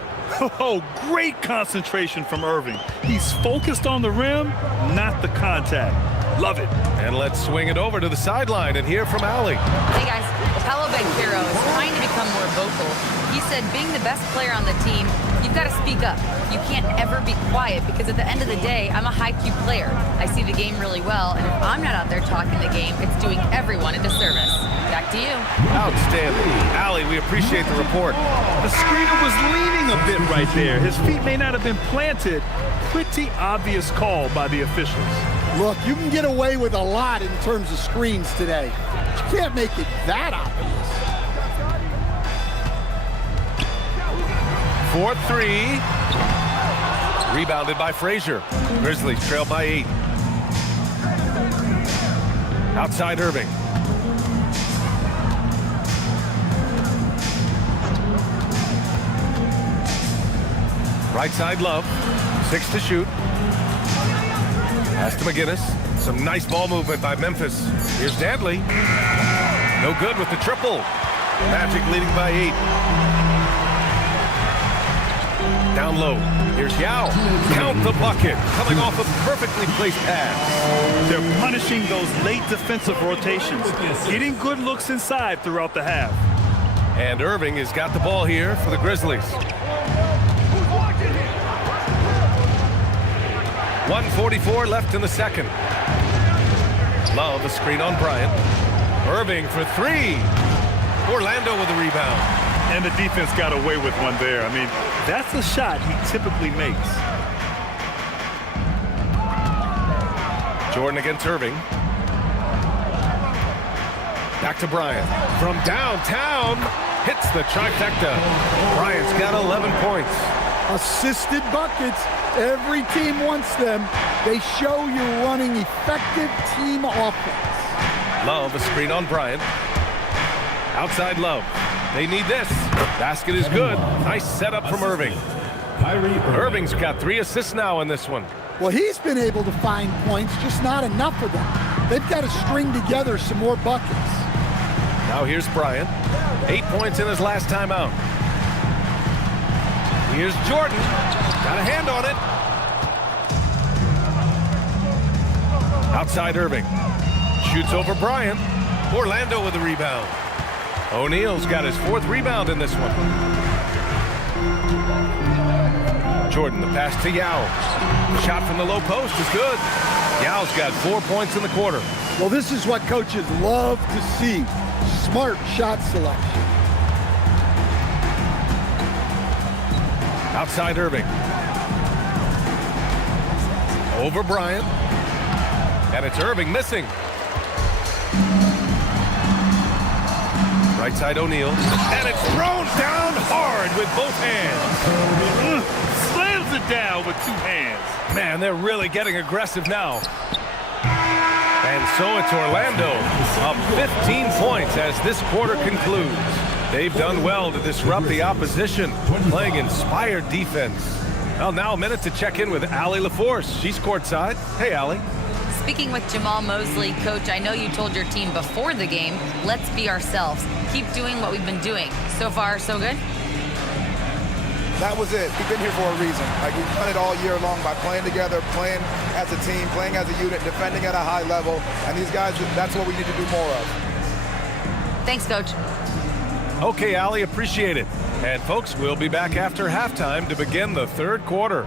Oh, great concentration from Irving. He's focused on the rim, not the contact. Love it. And let's swing it over to the sideline and hear from Allie. Hey guys, Paolo Banchero is trying to become more vocal. He said being the best player on the team, you've got to speak up. You can't ever be quiet because at the end of the day, I'm a high-Q player. I see the game really well, and if I'm not out there talking the game, it's doing everyone a disservice. Back to you. Outstanding. Allie, we appreciate the report. The screener was leaning a bit right there. His feet may not have been planted. Pretty obvious call by the officials. Look, you can get away with a lot in terms of screens today. You can't make it that obvious. 4-3. Rebounded by Frazier. Grizzlies trail by 8. Outside Irving. Right side Love. 6 to shoot. Pass to McGinnis. Some nice ball movement by Memphis. Here's Dantley. No good with the triple. Magic leading by 8. Down low. Here's Yao. Count the bucket. Coming off a perfectly placed pass. They're punishing those late defensive rotations. Getting good looks inside throughout the half. And Irving has got the ball here for the Grizzlies. 1:44 left in the second. Love a screen on Bryant. Irving for 3. Orlando with a rebound. And the defense got away with one there. I mean, that's a shot he typically makes. Jordan against Irving. Back to Bryant. From downtown, hits the trifecta. Bryant's got 11 points. Assisted buckets. Every team wants them. They show you're running effective team offense. Love a screen on Bryant. Outside Love. They need this. Basket is good. Nice setup from Irving. Irving's got 3 assists now in this one. Well, he's been able to find points, just not enough of them. They've got to string together some more buckets. Now here's Bryant. 8 points in his last time out. Here's Jordan. Got a hand on it. Outside Irving. Shoots over Bryant. Orlando with the rebound. O'Neal's got his 4th rebound in this one. Jordan, the pass to Yao. The shot from the low post is good. Yao's got 4 points in the quarter. Well, this is what coaches love to see. Smart shot selection. Outside Irving. Over Bryant. And it's Irving missing. Right side O'Neal. And it's thrown down hard with both hands. Slams it down with 2 hands. Man, they're really getting aggressive now. And so it's Orlando up 15 points as this quarter concludes. They've done well to disrupt the opposition, playing inspired defense. Well, now a minute to check in with Allie LaForce. She's courtside. Hey, Allie. Speaking with Jamal Mosley, Coach, I know you told your team before the game, let's be ourselves. Keep doing what we've been doing. So far, so good? That was it. We've been here for a reason. Like, we've done it all year long by playing together, playing as a team, playing as a unit, defending at a high level. And these guys, that's what we need to do more of. Thanks, Coach. Okay, Allie, appreciate it. And folks, we'll be back after halftime to begin the 3rd quarter.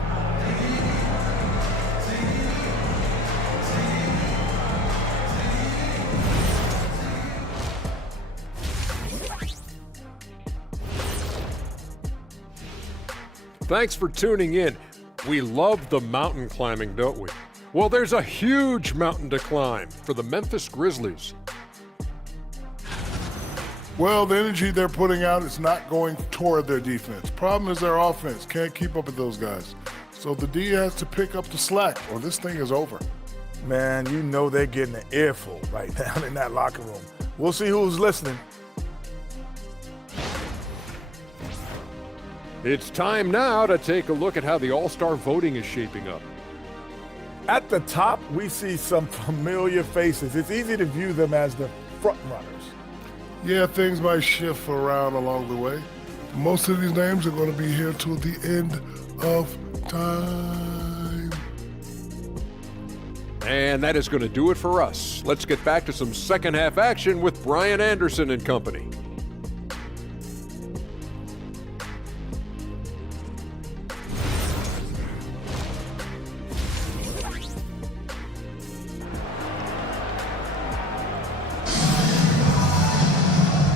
Thanks for tuning in. We love the mountain climbing, don't we? Well, there's a huge mountain to climb for the Memphis Grizzlies. Well, the energy they're putting out is not going toward their defense. Problem is their offense can't keep up with those guys. So the D has to pick up the slack or this thing is over. Man, you know they're getting an earful right now in that locker room. We'll see who's listening. It's time now to take a look at how the All-Star voting is shaping up. At the top, we see some familiar faces. It's easy to view them as the front runners. Yeah, things might shift around along the way. Most of these names are going to be here till the end of time. And that is going to do it for us. Let's get back to some second half action with Brian Anderson and company.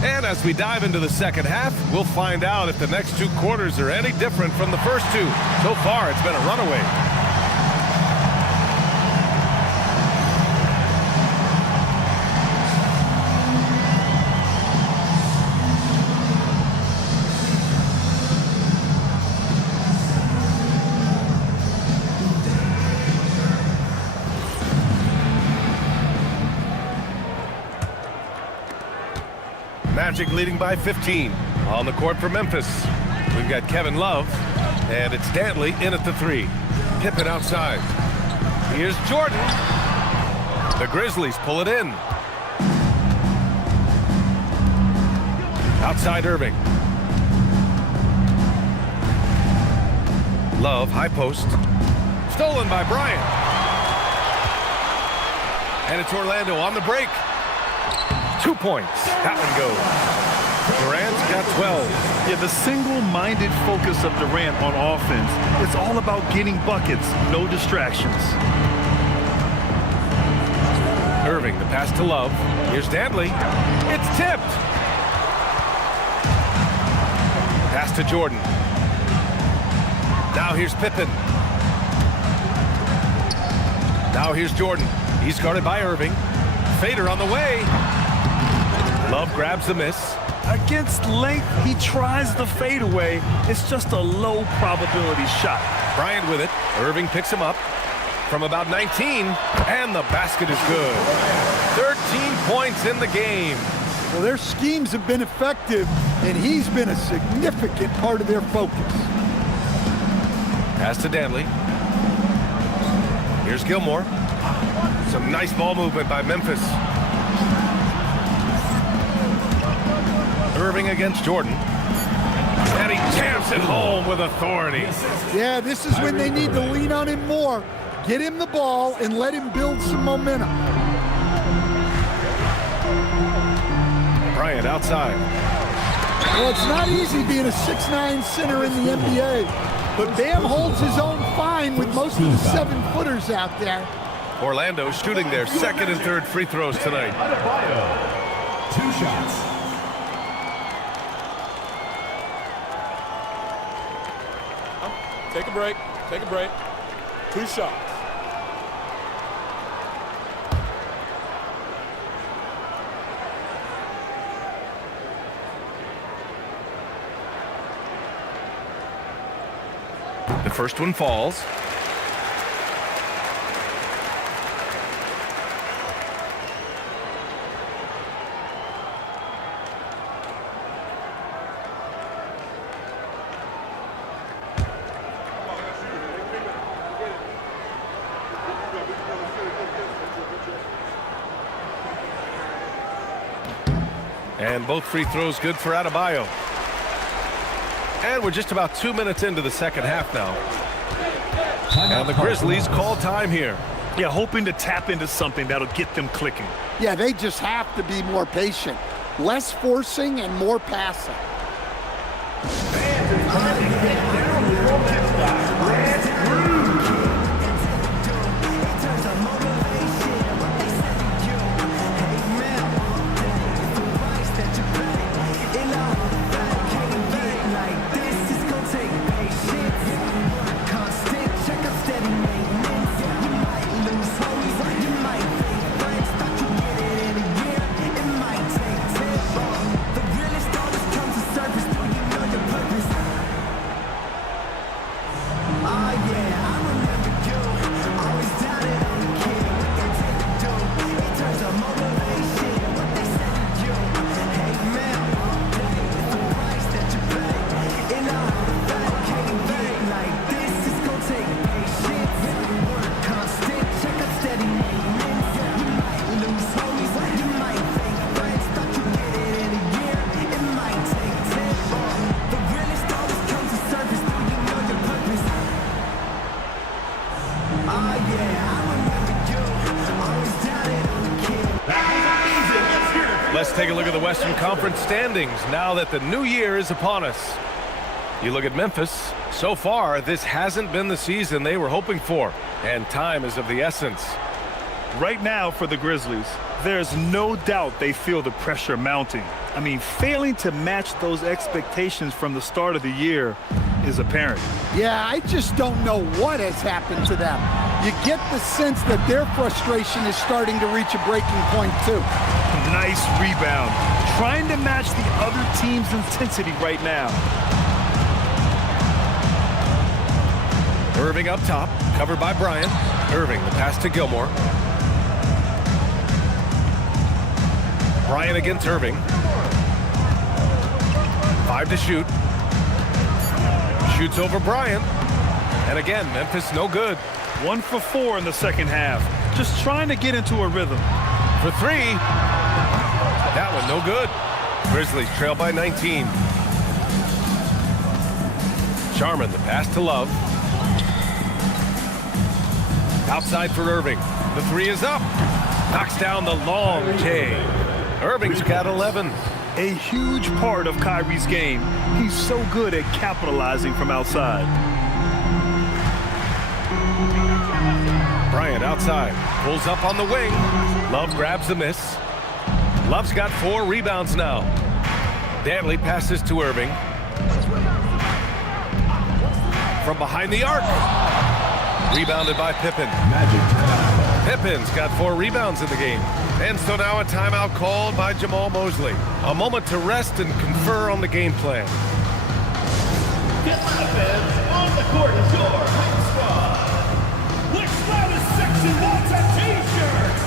And as we dive into the second half, we'll find out if the next 2 quarters are any different from the first 2. So far, it's been a runaway. Magic leading by 15. On the court for Memphis, we've got Kevin Love, and it's Dantley in at the 3. Pippen outside. Here's Jordan. The Grizzlies pull it in. Outside Irving. Love, high post. Stolen by Bryant. And it's Orlando on the break. 2 points. That one goes. Durant's got 12. Yeah, the single-minded focus of Durant on offense, it's all about getting buckets, no distractions. Irving, the pass to Love. Here's Dantley. It's tipped. Pass to Jordan. Now here's Pippen. Now here's Jordan. He's guarded by Irving. Fader on the way. Love grabs the miss. Against length, he tries the fadeaway. It's just a low probability shot. Bryant with it. Irving picks him up from about 19, and the basket is good. 13 points in the game. Well, their schemes have been effective, and he's been a significant part of their focus. Pass to Dantley. Here's Gilmore. Some nice ball movement by Memphis. Irving against Jordan. And he jams it home with authority. Yeah, this is when they need to lean on him more. Get him the ball and let him build some momentum. Bryant outside. Well, it's not easy being a 6'9" center in the NBA, but Bam holds his own fine with most of the 7-footers out there. Orlando shooting their second and third free throws tonight. 2 shots. Take a break. Take a break. 2 shots. The first one falls. And both free throws good for Adebayo. And we're just about 2 minutes into the second half now. And the Grizzlies call time here. Yeah, hoping to tap into something that'll get them clicking. Yeah, they just have to be more patient. Less forcing and more passing. Western Conference standings now that the new year is upon us. You look at Memphis. So far, this hasn't been the season they were hoping for, and time is of the essence. Right now for the Grizzlies, there's no doubt they feel the pressure mounting. I mean, failing to match those expectations from the start of the year is apparent. Yeah, I just don't know what has happened to them. You get the sense that their frustration is starting to reach a breaking point, too. Nice rebound. Trying to match the other team's intensity right now. Irving up top, covered by Bryant. Irving, the pass to Gilmore. Bryant against Irving. 5 to shoot. Shoots over Bryant. And again, Memphis no good. 1 for 4 in the second half. Just trying to get into a rhythm. For 3. That one no good. Grizzlies trail by 19. Sharman, the pass to Love. Outside for Irving. The 3 is up. Knocks down the long J. Irving's got 11. A huge part of Kyrie's game. He's so good at capitalizing from outside. Bryant outside. Pulls up on the wing. Love grabs the miss. Love's got 4 rebounds now. Dantley passes to Irving. From behind the arc. Rebounded by Pippen. Pippen's got 4 rebounds in the game. And so now a timeout called by Jamal Mosley. A moment to rest and confer on the game plan. Get the fans on the court is your home squad. Which loudest section wants a t-shirt?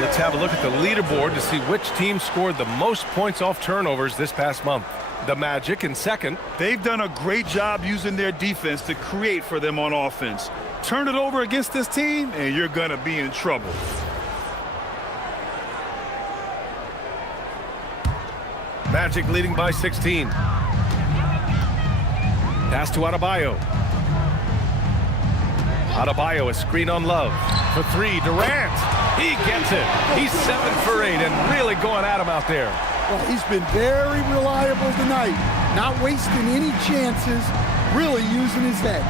Let's have a look at the leaderboard to see which team scored the most points off turnovers this past month. The Magic in second. They've done a great job using their defense to create for them on offense. Turn it over against this team, and you're going to be in trouble. Magic leading by 16. Pass to Adebayo. Adebayo, a screen on Love. For 3, Durant. He gets it. He's 7 for 8 and really going at him out there. Well, he's been very reliable tonight. Not wasting any chances, really using his head.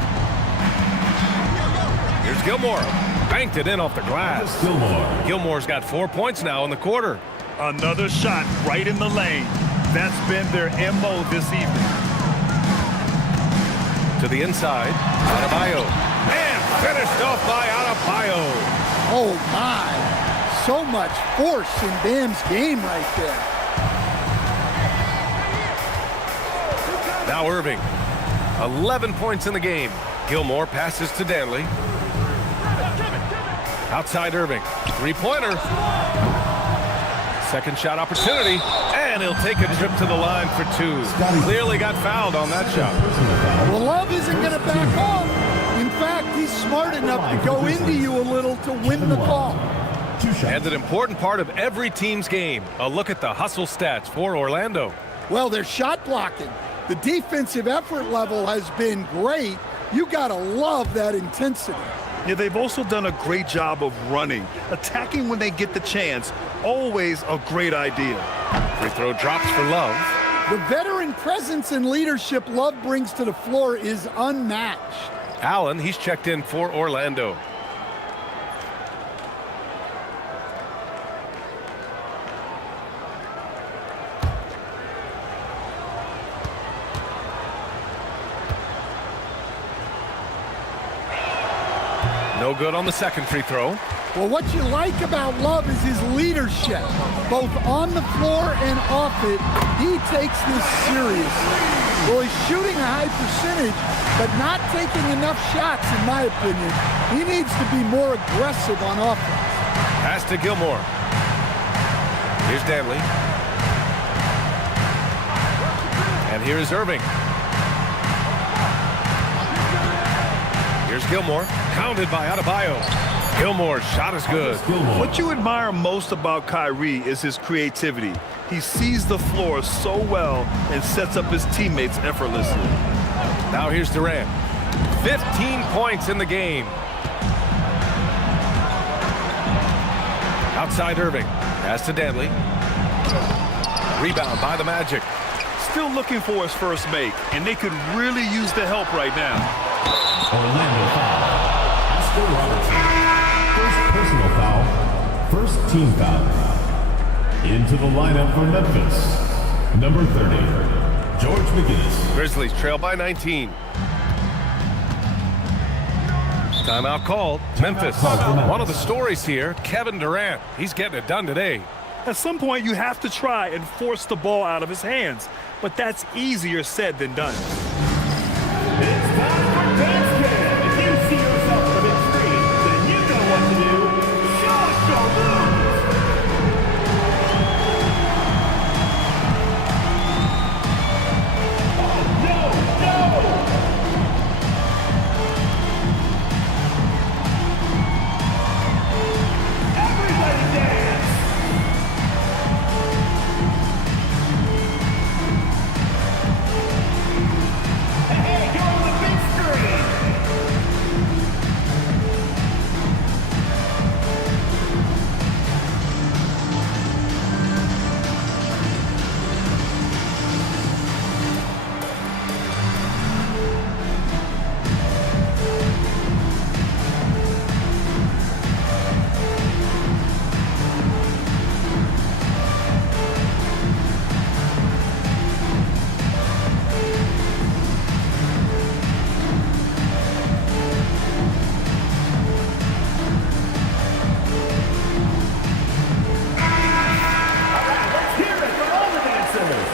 Here's Gilmore. Banked it in off the glass. Gilmore's got 4 points now in the quarter. Another shot right in the lane. That's been their MO this evening. To the inside, Adebayo. And finished off by Adebayo. Oh, my. So much force in Bam's game right there. Now Irving. 11 points in the game. Gilmore passes to Dantley. Outside Irving. 3-pointer. Second shot opportunity. And he'll take a trip to the line for 2. Clearly got fouled on that shot. Well, Love isn't going to back off. In fact, he's smart enough to go into you a little to win the call. And an important part of every team's game. A look at the hustle stats for Orlando. Well, they're shot blocking. The defensive effort level has been great. You got to love that intensity. Yeah, they've also done a great job of running. Attacking when they get the chance. Always a great idea. Free throw drops for Love. The veteran presence and leadership Love brings to the floor is unmatched. Allen, he's checked in for Orlando. No good on the second free throw. Well, what you like about Love is his leadership, both on the floor and off it. He takes this seriously. Well, he's shooting a high percentage, but not taking enough shots, in my opinion. He needs to be more aggressive on offense. Pass to Gilmore. Here's Danley. And here's Irving. Here's Gilmore. Counted by Adebayo. Gilmore's shot is good. What you admire most about Kyrie is his creativity. He sees the floor so well and sets up his teammates effortlessly. Now here's Durant. 15 points in the game. Outside Irving. Pass to Danley. Rebound by the Magic. Still looking for his first make, and they could really use the help right now. Orlando foul. Oscar Robertson. First personal foul. First team foul. Into the lineup for Memphis. Number 30, George McGinnis. Grizzlies trail by 19. Timeout called. Memphis. One of the stories here, Kevin Durant. He's getting it done today. At some point, you have to try and force the ball out of his hands, but that's easier said than done. It's time for dance game. If you see yourself on the big screen, then you know what to do. Show your moves. Oh, no, no. Everybody dance. Hey, go on the big screen. Let's hear it for all the dancers.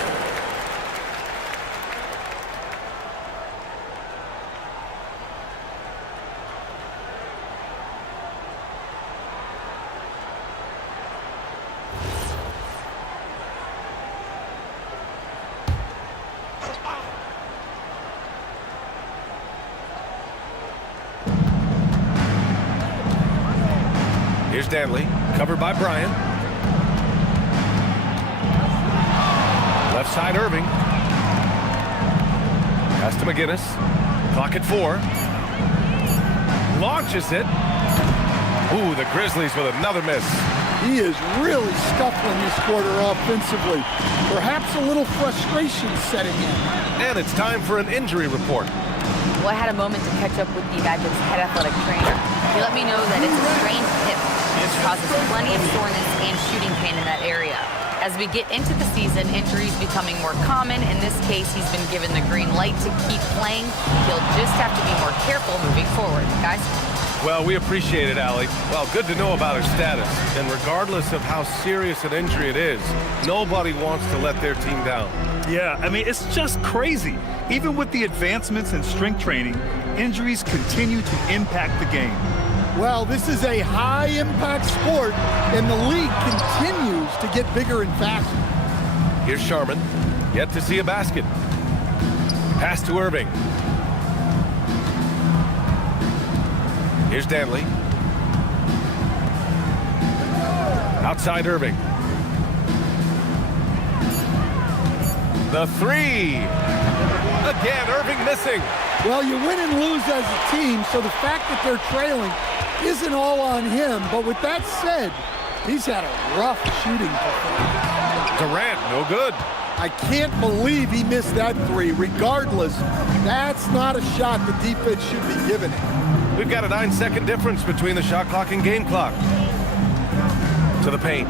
Here's Danley. Covered by Bryant. Left side Irving. Pass to McGinnis. Clock at 4. Launches it. Ooh, the Grizzlies with another miss. He is really scuffling this quarter offensively. Perhaps a little frustration setting in. And it's time for an injury report. Well, I had a moment to catch up with the Magic's head athletic trainer. He let me know that it's a strained hip, which causes plenty of soreness and shooting pain in that area. As we get into the season, injuries becoming more common. In this case, he's been given the green light to keep playing. He'll just have to be more careful moving forward, guys. Well, we appreciate it, Allie. Well, good to know about her status. And regardless of how serious an injury it is, nobody wants to let their team down. Yeah, I mean, it's just crazy. Even with the advancements in strength training, injuries continue to impact the game. Well, this is a high-impact sport, and the league continues to get bigger and faster. Here's Sharman. Yet to see a basket. Pass to Irving. Here's Danley. Outside Irving. The 3. Again, Irving missing. Well, you win and lose as a team, so the fact that they're trailing isn't all on him. But with that said, he's had a rough shooting performance. Durant, no good. I can't believe he missed that 3. Regardless, that's not a shot the defense should be giving him. We've got a 9-second difference between the shot clock and game clock. To the paint.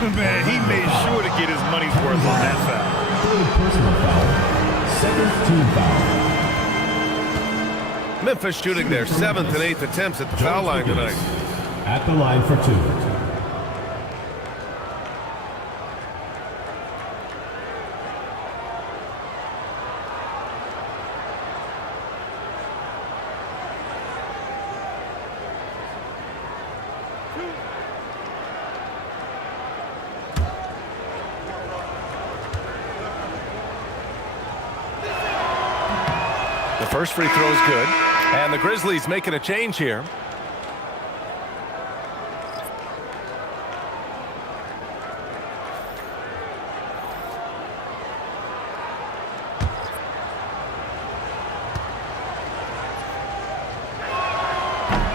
Man, he made sure to get his money's worth on that foul. Third personal foul. Second team foul. Memphis shooting their 7th and 8th attempts at the foul line tonight. At the line for 2. The first free throw is good. And the Grizzlies making a change here.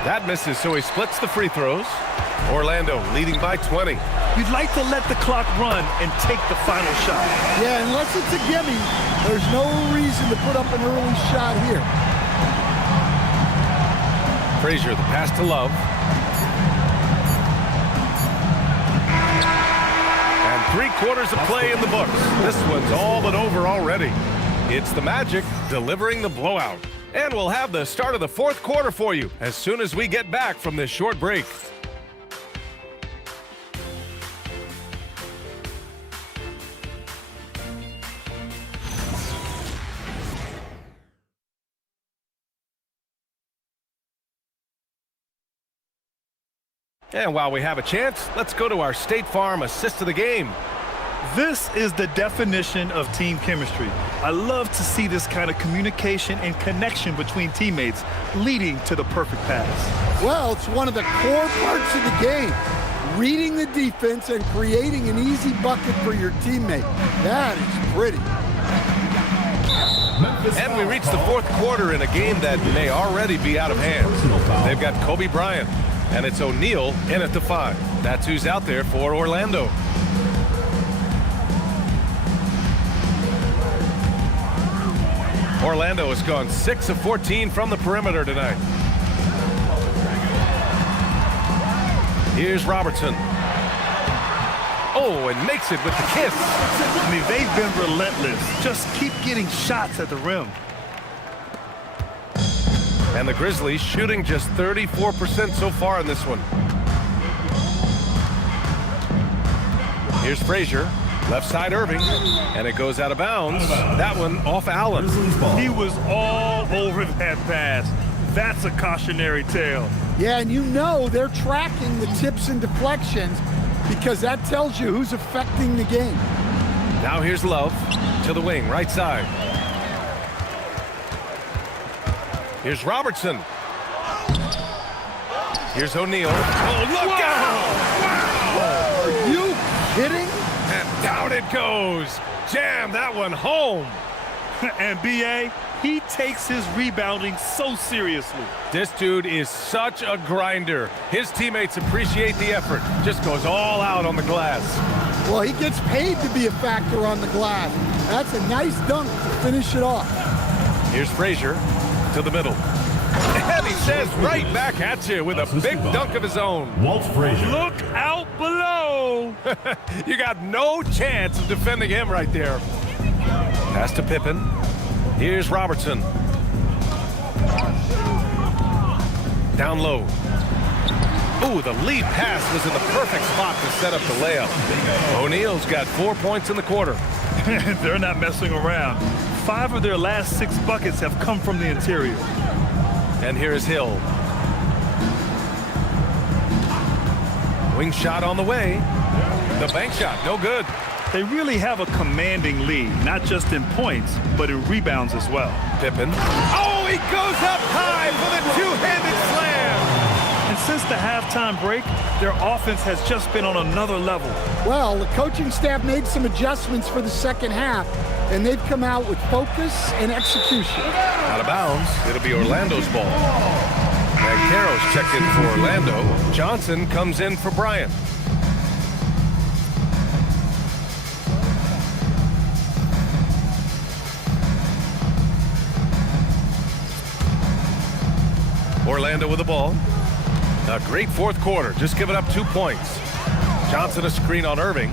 That misses, so he splits the free throws. Orlando leading by 20. You'd like to let the clock run and take the final shot. Yeah, unless it's a gimme, there's no reason to put up an early shot here. Frazier, the pass to Love. And 3/4 of play in the books. This one's all but over already. It's the Magic delivering the blowout. And we'll have the start of the 4th quarter for you as soon as we get back from this short break. And while we have a chance, let's go to our State Farm assist of the game. This is the definition of team chemistry. I love to see this kind of communication and connection between teammates leading to the perfect pass. Well, it's one of the core parts of the game. Reading the defense and creating an easy bucket for your teammate. That is pretty. And we reach the 4th quarter in a game that may already be out of hand. They've got Kobe Bryant, and it's O'Neal in at the 5. That's who's out there for Orlando. Orlando has gone 6 of 14 from the perimeter tonight. Here's Robertson. Oh, and makes it with the kiss. I mean, they've been relentless. Just keep getting shots at the rim. And the Grizzlies shooting just 34% so far in this one. Here's Frazier. Left side Irving, and it goes out of bounds. That one off Allen. He was all over that pass. That's a cautionary tale. Yeah, and you know they're tracking the tips and deflections because that tells you who's affecting the game. Now here's Love to the wing, right side. Here's Robertson. Here's O'Neal. Oh, look out! Wow! Are you kidding? And down it goes. Jam that one home. And B.A., he takes his rebounding so seriously. This dude is such a grinder. His teammates appreciate the effort. Just goes all out on the glass. Well, he gets paid to be a factor on the glass. That's a nice dunk to finish it off. Here's Frazier to the middle. And he says right back at you with a big dunk of his own. Walt Frazier. Look out below. You got no chance of defending him right there. Pass to Pippen. Here's Robertson. Down low. Ooh, the lead pass was in the perfect spot to set up the layup. O'Neal's got 4 points in the quarter. They're not messing around. 5 of their last 6 buckets have come from the interior. And here's Hill. Wing shot on the way. The bank shot, no good. They really have a commanding lead, not just in points, but in rebounds as well. Pippen. Oh, he goes up high for the two-handed slam. And since the halftime break, their offense has just been on another level. Well, the coaching staff made some adjustments for the second half, and they've come out with focus and execution. Out of bounds, it'll be Orlando's ball. Banchero's checked in for Orlando. Johnson comes in for Bryant. Orlando with the ball. A great 4th quarter, just giving up 2 points. Johnson a screen on Irving.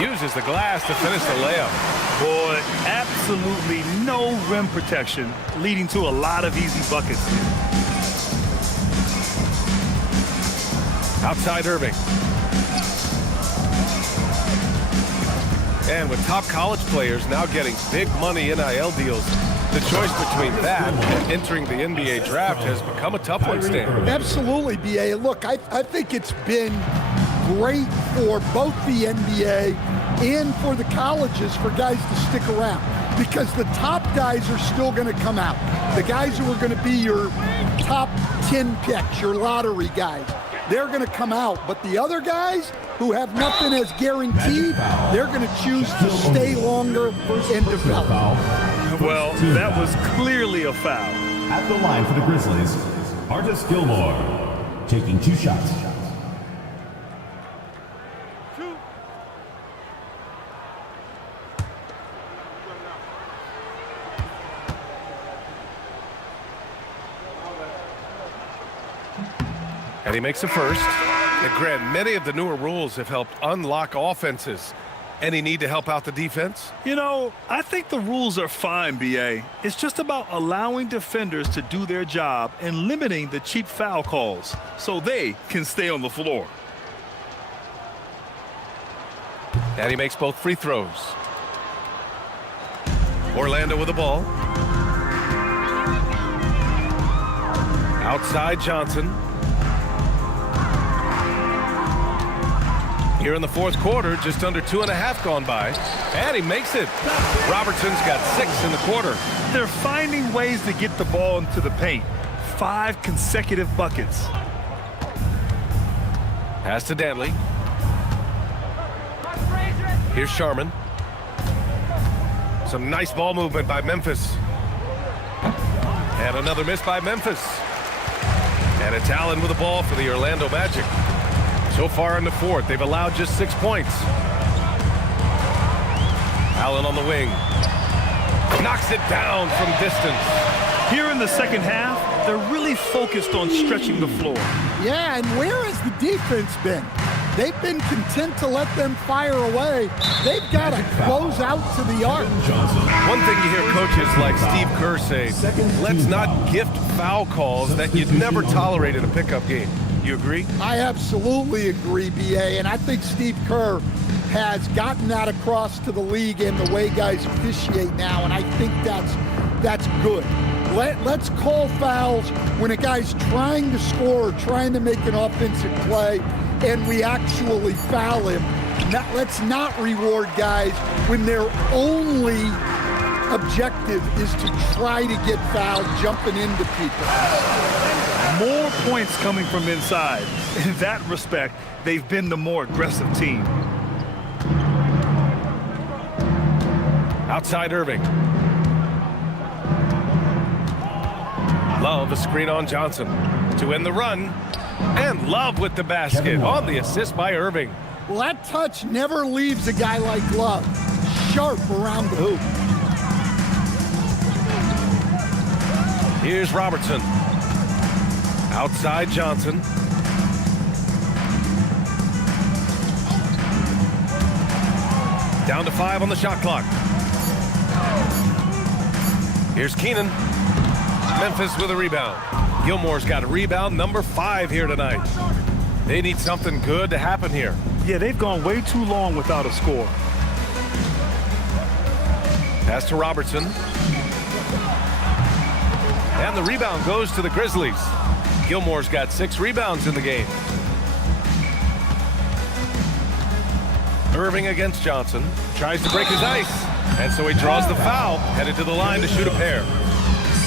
Uses the glass to finish the layup. Boy, absolutely no rim protection, leading to a lot of easy buckets. Outside Irving. And with top college players now getting big money NIL deals, the choice between that and entering the NBA draft has become a tough one, Stan. Absolutely, B.A. Look, I think it's been great for both the NBA and for the colleges for guys to stick around, because the top guys are still going to come out. The guys who are going to be your top 10 picks, your lottery guys, they're going to come out. But the other guys who have nothing as guaranteed, they're going to choose to stay longer and develop. Well, that was clearly a foul. At the line for the Grizzlies, Artis Gilmore, taking 2 shots. And he makes the first. And Grant, many of the newer rules have helped unlock offenses. Any need to help out the defense? You know, I think the rules are fine, B.A. It's just about allowing defenders to do their job and limiting the cheap foul calls so they can stay on the floor. And he makes both free throws. Orlando with the ball. Outside Johnson. Here in the fourth quarter, just under 2.5 gone by. And he makes it. Robertson's got 6 in the quarter. They're finding ways to get the ball into the paint. 5 consecutive buckets. Pass to Dantley. Here's Sharman. Some nice ball movement by Memphis. And another miss by Memphis. And it's Allen with the ball for the Orlando Magic. So far in the fourth, they've allowed just 6 points. Allen on the wing. Knocks it down from distance. Here in the second half, they're really focused on stretching the floor. Yeah, and where has the defense been? They've been content to let them fire away. They've got to close out to the arc. One thing you hear coaches like Steve Kerr say, let's not gift foul calls that you'd never tolerate in a pickup game. You agree? I absolutely agree, B.A., and I think Steve Kerr has gotten that across to the league and the way guys officiate now, and I think that's good. Let's call fouls when a guy's trying to score or trying to make an offensive play and we actually foul him. Let's not reward guys when their only objective is to try to get fouled jumping into people. More points coming from inside. In that respect, they've been the more aggressive team. Outside Irving. Love a screen on Johnson to end the run. And Love with the basket on the assist by Irving. Well, that touch never leaves a guy like Love. Sharp around the hoop. Here's Robertson. Outside Johnson. Down to 5 on the shot clock. Here's Keenan. Memphis with a rebound. Gilmore's got a rebound, number 5 here tonight. They need something good to happen here. Yeah, they've gone way too long without a score. Pass to Robertson. And the rebound goes to the Grizzlies. Gilmore's got 6 rebounds in the game. Irving against Johnson. Tries to break his ice. And so he draws the foul, headed to the line to shoot a pair.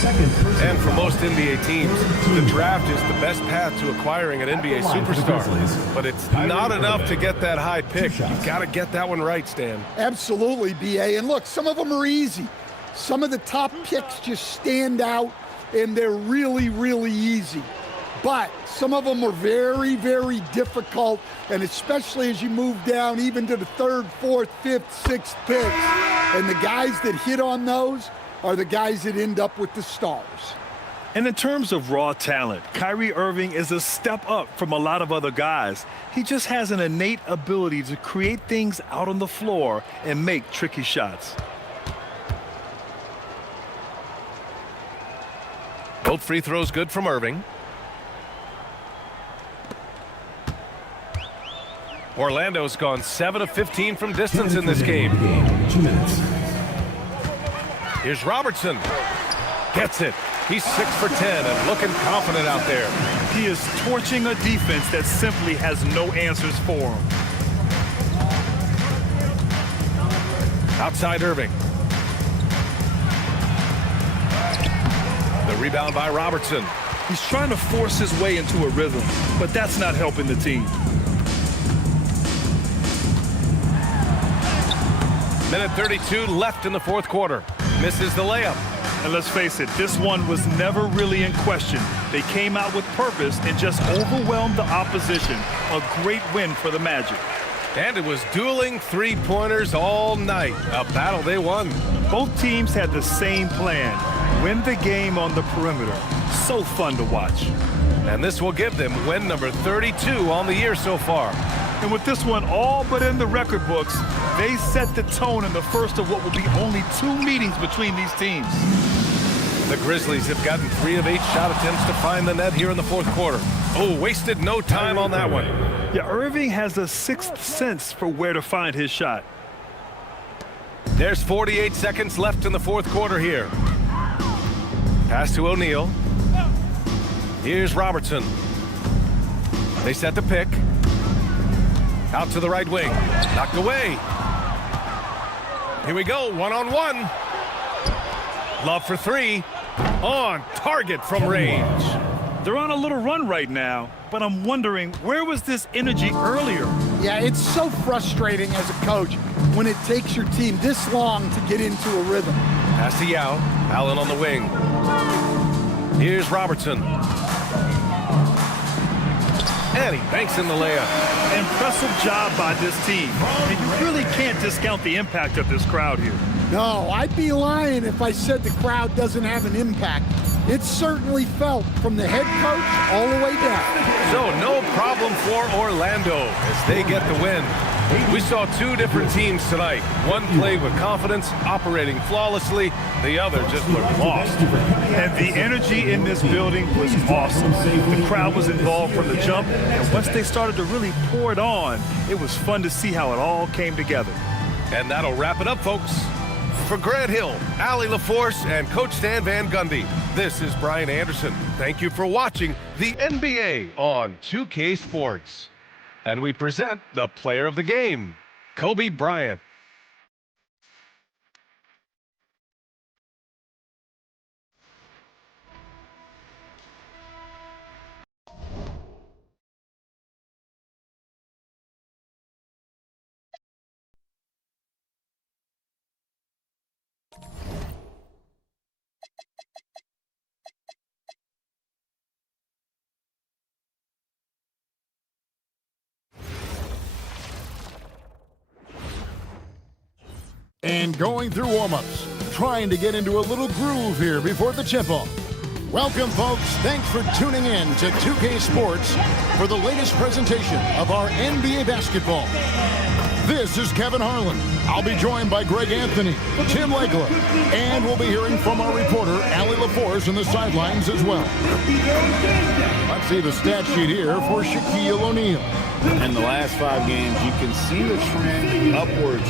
And for most NBA teams, the draft is the best path to acquiring an NBA superstar. But it's not enough to get that high pick. You've got to get that one right, Stan. Absolutely, B.A. And look, some of them are easy. Some of the top picks just stand out, and they're really, really easy. But some of them are very, very difficult, and especially as you move down even to the 3rd, 4th, 5th, 6th picks. And the guys that hit on those are the guys that end up with the stars. And in terms of raw talent, Kyrie Irving is a step up from a lot of other guys. He just has an innate ability to create things out on the floor and make tricky shots. Both free throws good from Irving. Orlando's gone 7 of 15 from distance in this game. 2 minutes. Here's Robertson. Gets it. He's 6 for 10 and looking confident out there. He is torching a defense that simply has no answers for him. Outside Irving. The rebound by Robertson. He's trying to force his way into a rhythm, but that's not helping the team. Minute 32 left in the fourth quarter. Misses the layup. And let's face it, this one was never really in question. They came out with purpose and just overwhelmed the opposition. A great win for the Magic. And it was dueling three-pointers all night. A battle they won. Both teams had the same plan. Win the game on the perimeter. So fun to watch. And this will give them win number 32 on the year so far. And with this one all but in the record books, they set the tone in the first of what will be only 2 meetings between these teams. The Grizzlies have gotten 3 of 8 shot attempts to find the net here in the fourth quarter. Oh, wasted no time on that one. Yeah, Irving has a sixth sense for where to find his shot. There's 48 seconds left in the fourth quarter here. Pass to O'Neal. Here's Robertson. They set the pick. Out to the right wing. Knocked away. Here we go, one-on-one. Love for 3. On target from range. They're on a little run right now, but I'm wondering, where was this energy earlier? Yeah, it's so frustrating as a coach when it takes your team this long to get into a rhythm. Pass to Yao. Allen on the wing. Here's Robertson. And he banks in the layup. Impressive job by this team. And you really can't discount the impact of this crowd here. No, I'd be lying if I said the crowd doesn't have an impact. It's certainly felt from the head coach all the way down. So no problem for Orlando as they get the win. We saw 2 different teams tonight. One played with confidence, operating flawlessly. The other just looked lost. And the energy in this building was awesome. The crowd was involved from the jump, and once they started to really pour it on, it was fun to see how it all came together. And that'll wrap it up, folks. For Grant Hill, Allie LaForce, and Coach Stan Van Gundy, this is Brian Anderson. Thank you for watching the NBA on 2K Sports. And we present the player of the game, Kobe Bryant. And going through warm-ups, trying to get into a little groove here before the tip-off. Welcome, folks. Thanks for tuning in to 2K Sports for the latest presentation of our NBA basketball. This is Kevin Harlan. I'll be joined by Greg Anthony, Tim Legler, and we'll be hearing from our reporter, Allie LaForce, on the sidelines as well. Let's see the stat sheet here for Shaquille O'Neal. In the last 5 games, you can see the trend upwards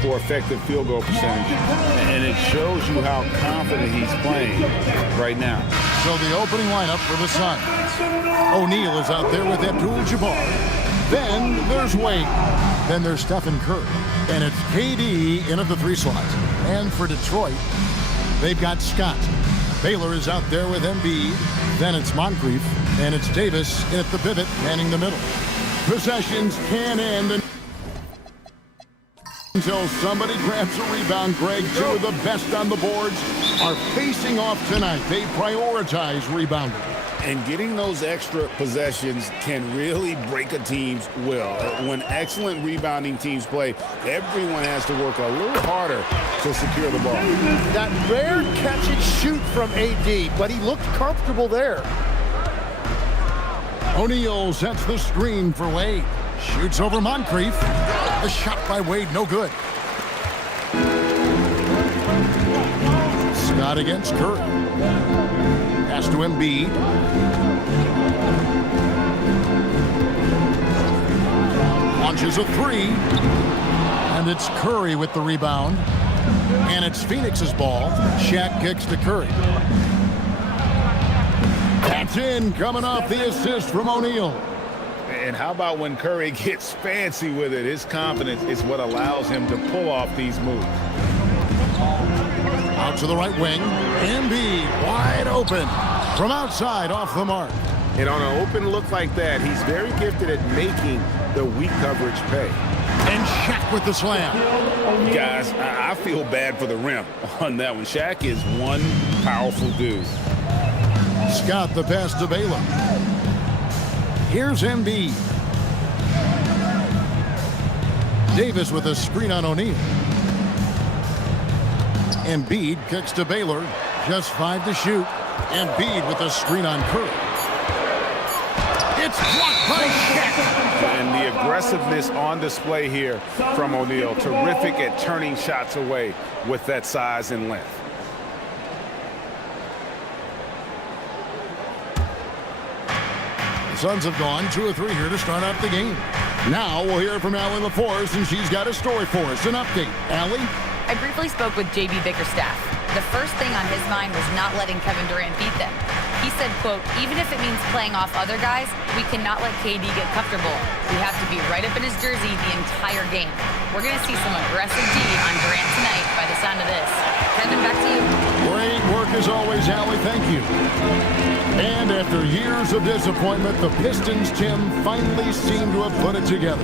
for effective field goal percentage, and it shows you how confident he's playing right now. So the opening lineup for the Suns. O'Neal is out there with Abdul-Jabbar. Then there's Wade. Then there's Stephen Curry. And it's KD in at the 3 slot. And for Detroit, they've got Scott. Baylor is out there with Embiid. Then it's Moncrief. And it's Davis in at the pivot, manning the middle. Possessions can end until somebody grabs a rebound. Greg, 2 of the best on the boards are facing off tonight. They prioritize rebounding. And getting those extra possessions can really break a team's will. When excellent rebounding teams play, everyone has to work a little harder to secure the ball. That rare catch and shoot from AD, but he looked comfortable there. O'Neal sets the screen for Wade. Shoots over Moncrief. The shot by Wade, no good. Scott against Curry. Pass to Embiid. Launches a three. And it's Curry with the rebound. And it's Phoenix's ball. Shaq kicks to Curry. That's in, coming off the assist from O'Neal. And how about when Curry gets fancy with it? His confidence is what allows him to pull off these moves. Out to the right wing. Embiid wide open. From outside, off the mark. And on an open look like that, he's very gifted at making the weak coverage pay. And Shaq with the slam. Guys, I feel bad for the rim on that one. Shaq is one powerful dude. Scott the pass to Baylor. Here's Embiid. Davis with a screen on O'Neal. Embiid kicks to Baylor. Just 5 to shoot. Embiid with a screen on Curry. It's blocked by Shaq. And the aggressiveness on display here from O'Neal. Terrific at turning shots away with that size and length. Suns have gone 2 of 3 here to start out the game. Now we'll hear from Allie LaForce, and she's got a story for us. An update. Allie? I briefly spoke with JB Bickerstaff. The first thing on his mind was not letting Kevin Durant beat them. He said, quote, even if it means playing off other guys, we cannot let KD get comfortable. We have to be right up in his jersey the entire game. We're going to see some aggressive D on Durant tonight by the sound of this. Kevin, back to you. Great work as always, Allie. Thank you. And after years of disappointment, the Pistons, Tim, finally seem to have put it together.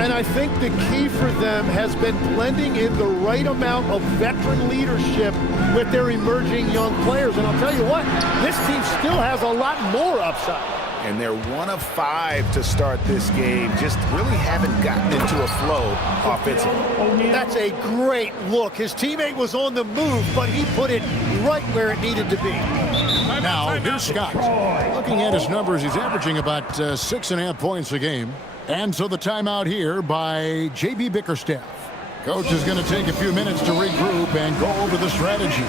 And I think the key for them has been blending in the right amount of veteran leadership with their emerging young players. And I'll tell you what, this team still has a lot more upside. And they're 1 of 5 to start this game. Just really haven't gotten into a flow offensively. That's a great look. His teammate was on the move, but he put it right where it needed to be. Now, here's Scott. Looking at his numbers, he's averaging about 6.5 points a game. And so the timeout here by JB Bickerstaff. Coach is going to take a few minutes to regroup and go over the strategy.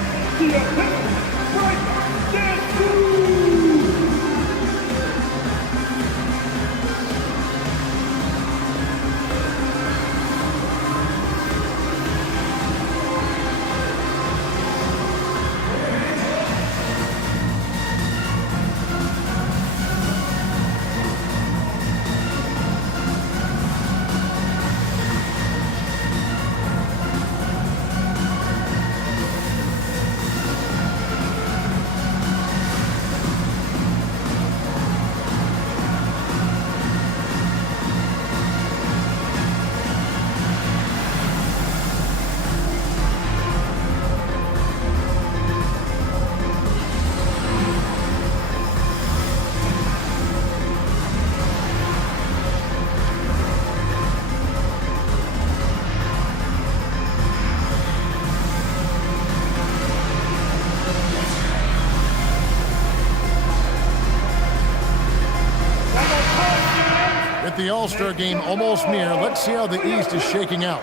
The All-Star game almost near. Let's see how the East is shaking out.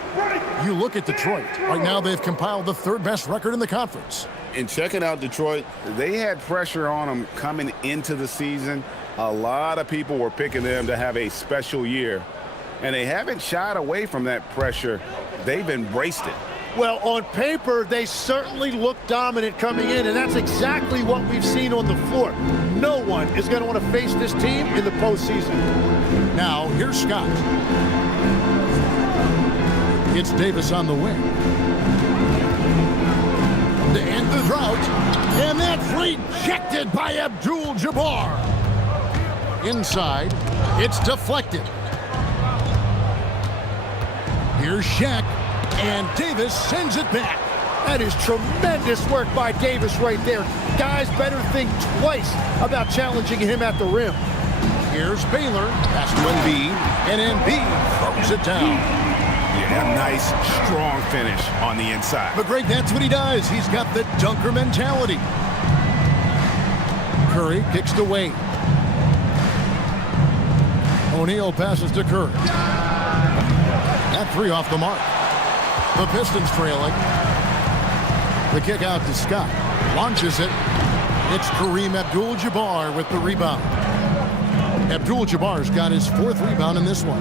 You look at Detroit. Right now they've compiled the 3rd best record in the conference. And checking out Detroit, they had pressure on them coming into the season. A lot of people were picking them to have a special year. And they haven't shied away from that pressure. They've embraced it. Well, on paper, they certainly look dominant coming in, and that's exactly what we've seen on the floor. No one is going to want to face this team in the postseason. Now, here's Scott. It's Davis on the wing. To end the drought, and that's rejected by Abdul-Jabbar. Inside, it's deflected. Here's Shaq. And Davis sends it back. That is tremendous work by Davis right there. Guys better think twice about challenging him at the rim. Here's Baylor, pass to Embiid, and Embiid throws it down. Yeah, a nice, strong finish on the inside. But Greg, that's what he does. He's got the dunker mentality. Curry kicks to Wade. O'Neal passes to Curry. That three off the mark. The Pistons trailing. The kick out to Scott. Launches it. It's Kareem Abdul-Jabbar with the rebound. Abdul-Jabbar's got his 4th rebound in this one.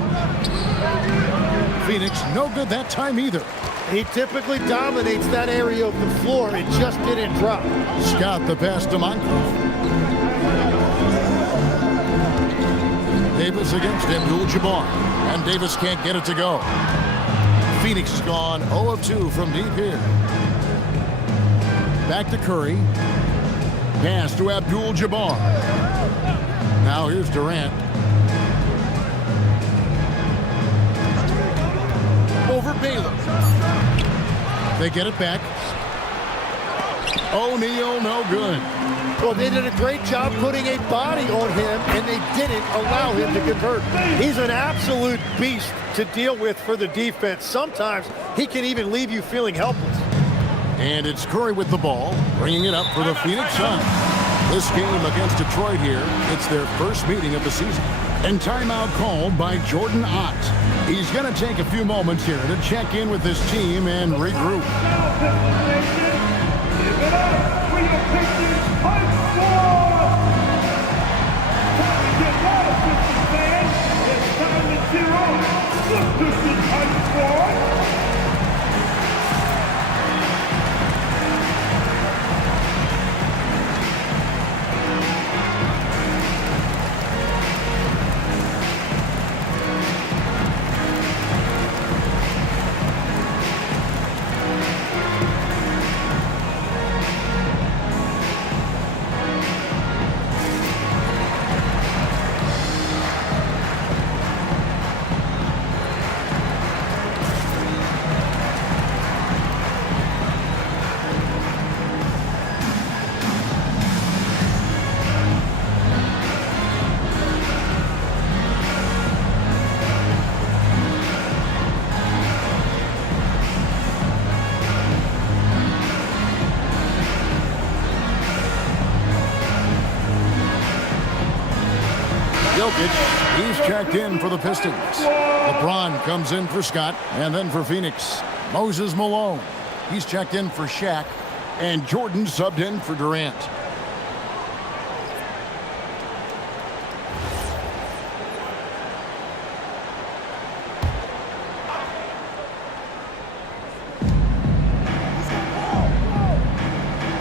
Phoenix no good that time either. He typically dominates that area of the floor. It just didn't drop. Scott the pass to Moncrief. Davis against Abdul-Jabbar. And Davis can't get it to go. Phoenix has gone 0 of 2 from deep here. Back to Curry. Pass to Abdul-Jabbar. Now here's Durant. Over Baylor. They get it back. O'Neal no good. Well, they did a great job putting a body on him, and they didn't allow him to convert. He's an absolute beast to deal with for the defense. Sometimes he can even leave you feeling helpless. And it's Curry with the ball, bringing it up for the Phoenix Suns. This game against Detroit here, it's their first meeting of the season. And timeout called by Jordan Ott. He's going to take a few moments here to check in with his team and regroup. He's checked in for the Pistons. LeBron comes in for Scott, and then for Phoenix, Moses Malone. He's checked in for Shaq, and Jordan subbed in for Durant.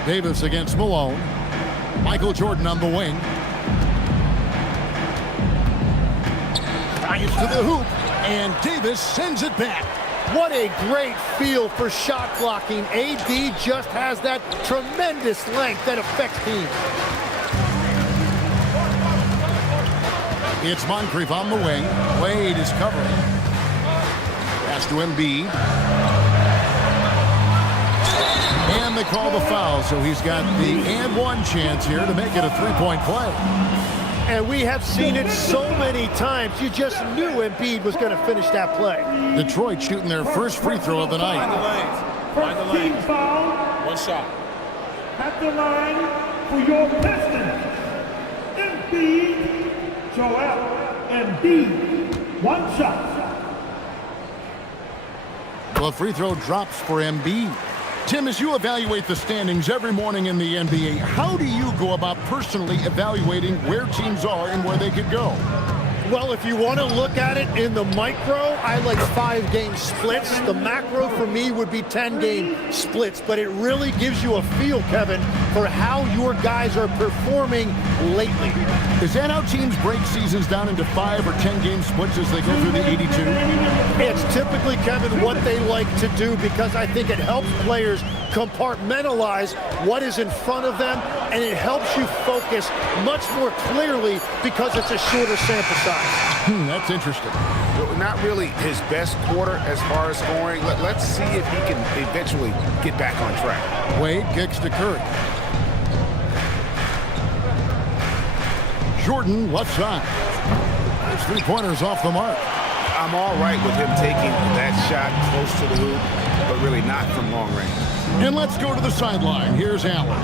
Davis against Malone. Michael Jordan on the wing. Drives to the hoop, and Davis sends it back. What a great feel for shot blocking. AD just has that tremendous length that affects teams. It's Moncrief on the wing. Wade is covering. Pass to Embiid. And they call the foul, so he's got the and one chance here to make it a three-point play. And we have seen it so many times. You just knew Embiid was going to finish that play. Detroit shooting their first free throw of the night. Find the lanes. One shot. At the line for your Pistons. Embiid, Joel, Embiid. One shot. Well, a free throw drops for Embiid. Tim, as you evaluate the standings every morning in the NBA, how do you go about personally evaluating where teams are and where they could go? Well, if you want to look at it in the micro, I like 5-game splits. The macro for me would be 10-game splits, but it really gives you a feel, Kevin, for how your guys are performing lately. Is that how teams break seasons down into 5 or 10-game splits as they go through the 82? It's typically, Kevin, what they like to do because I think it helps players compartmentalize what is in front of them, and it helps you focus much more clearly because it's a shorter sample size. drive. That's interesting. Not really his best quarter as far as scoring. Let's see if he can eventually get back on track. Wade kicks to Curry. Jordan left side. His three-pointers off the mark. I'm all right with him taking that shot close to the hoop, but really not from long range. And let's go to the sideline. Here's Allen.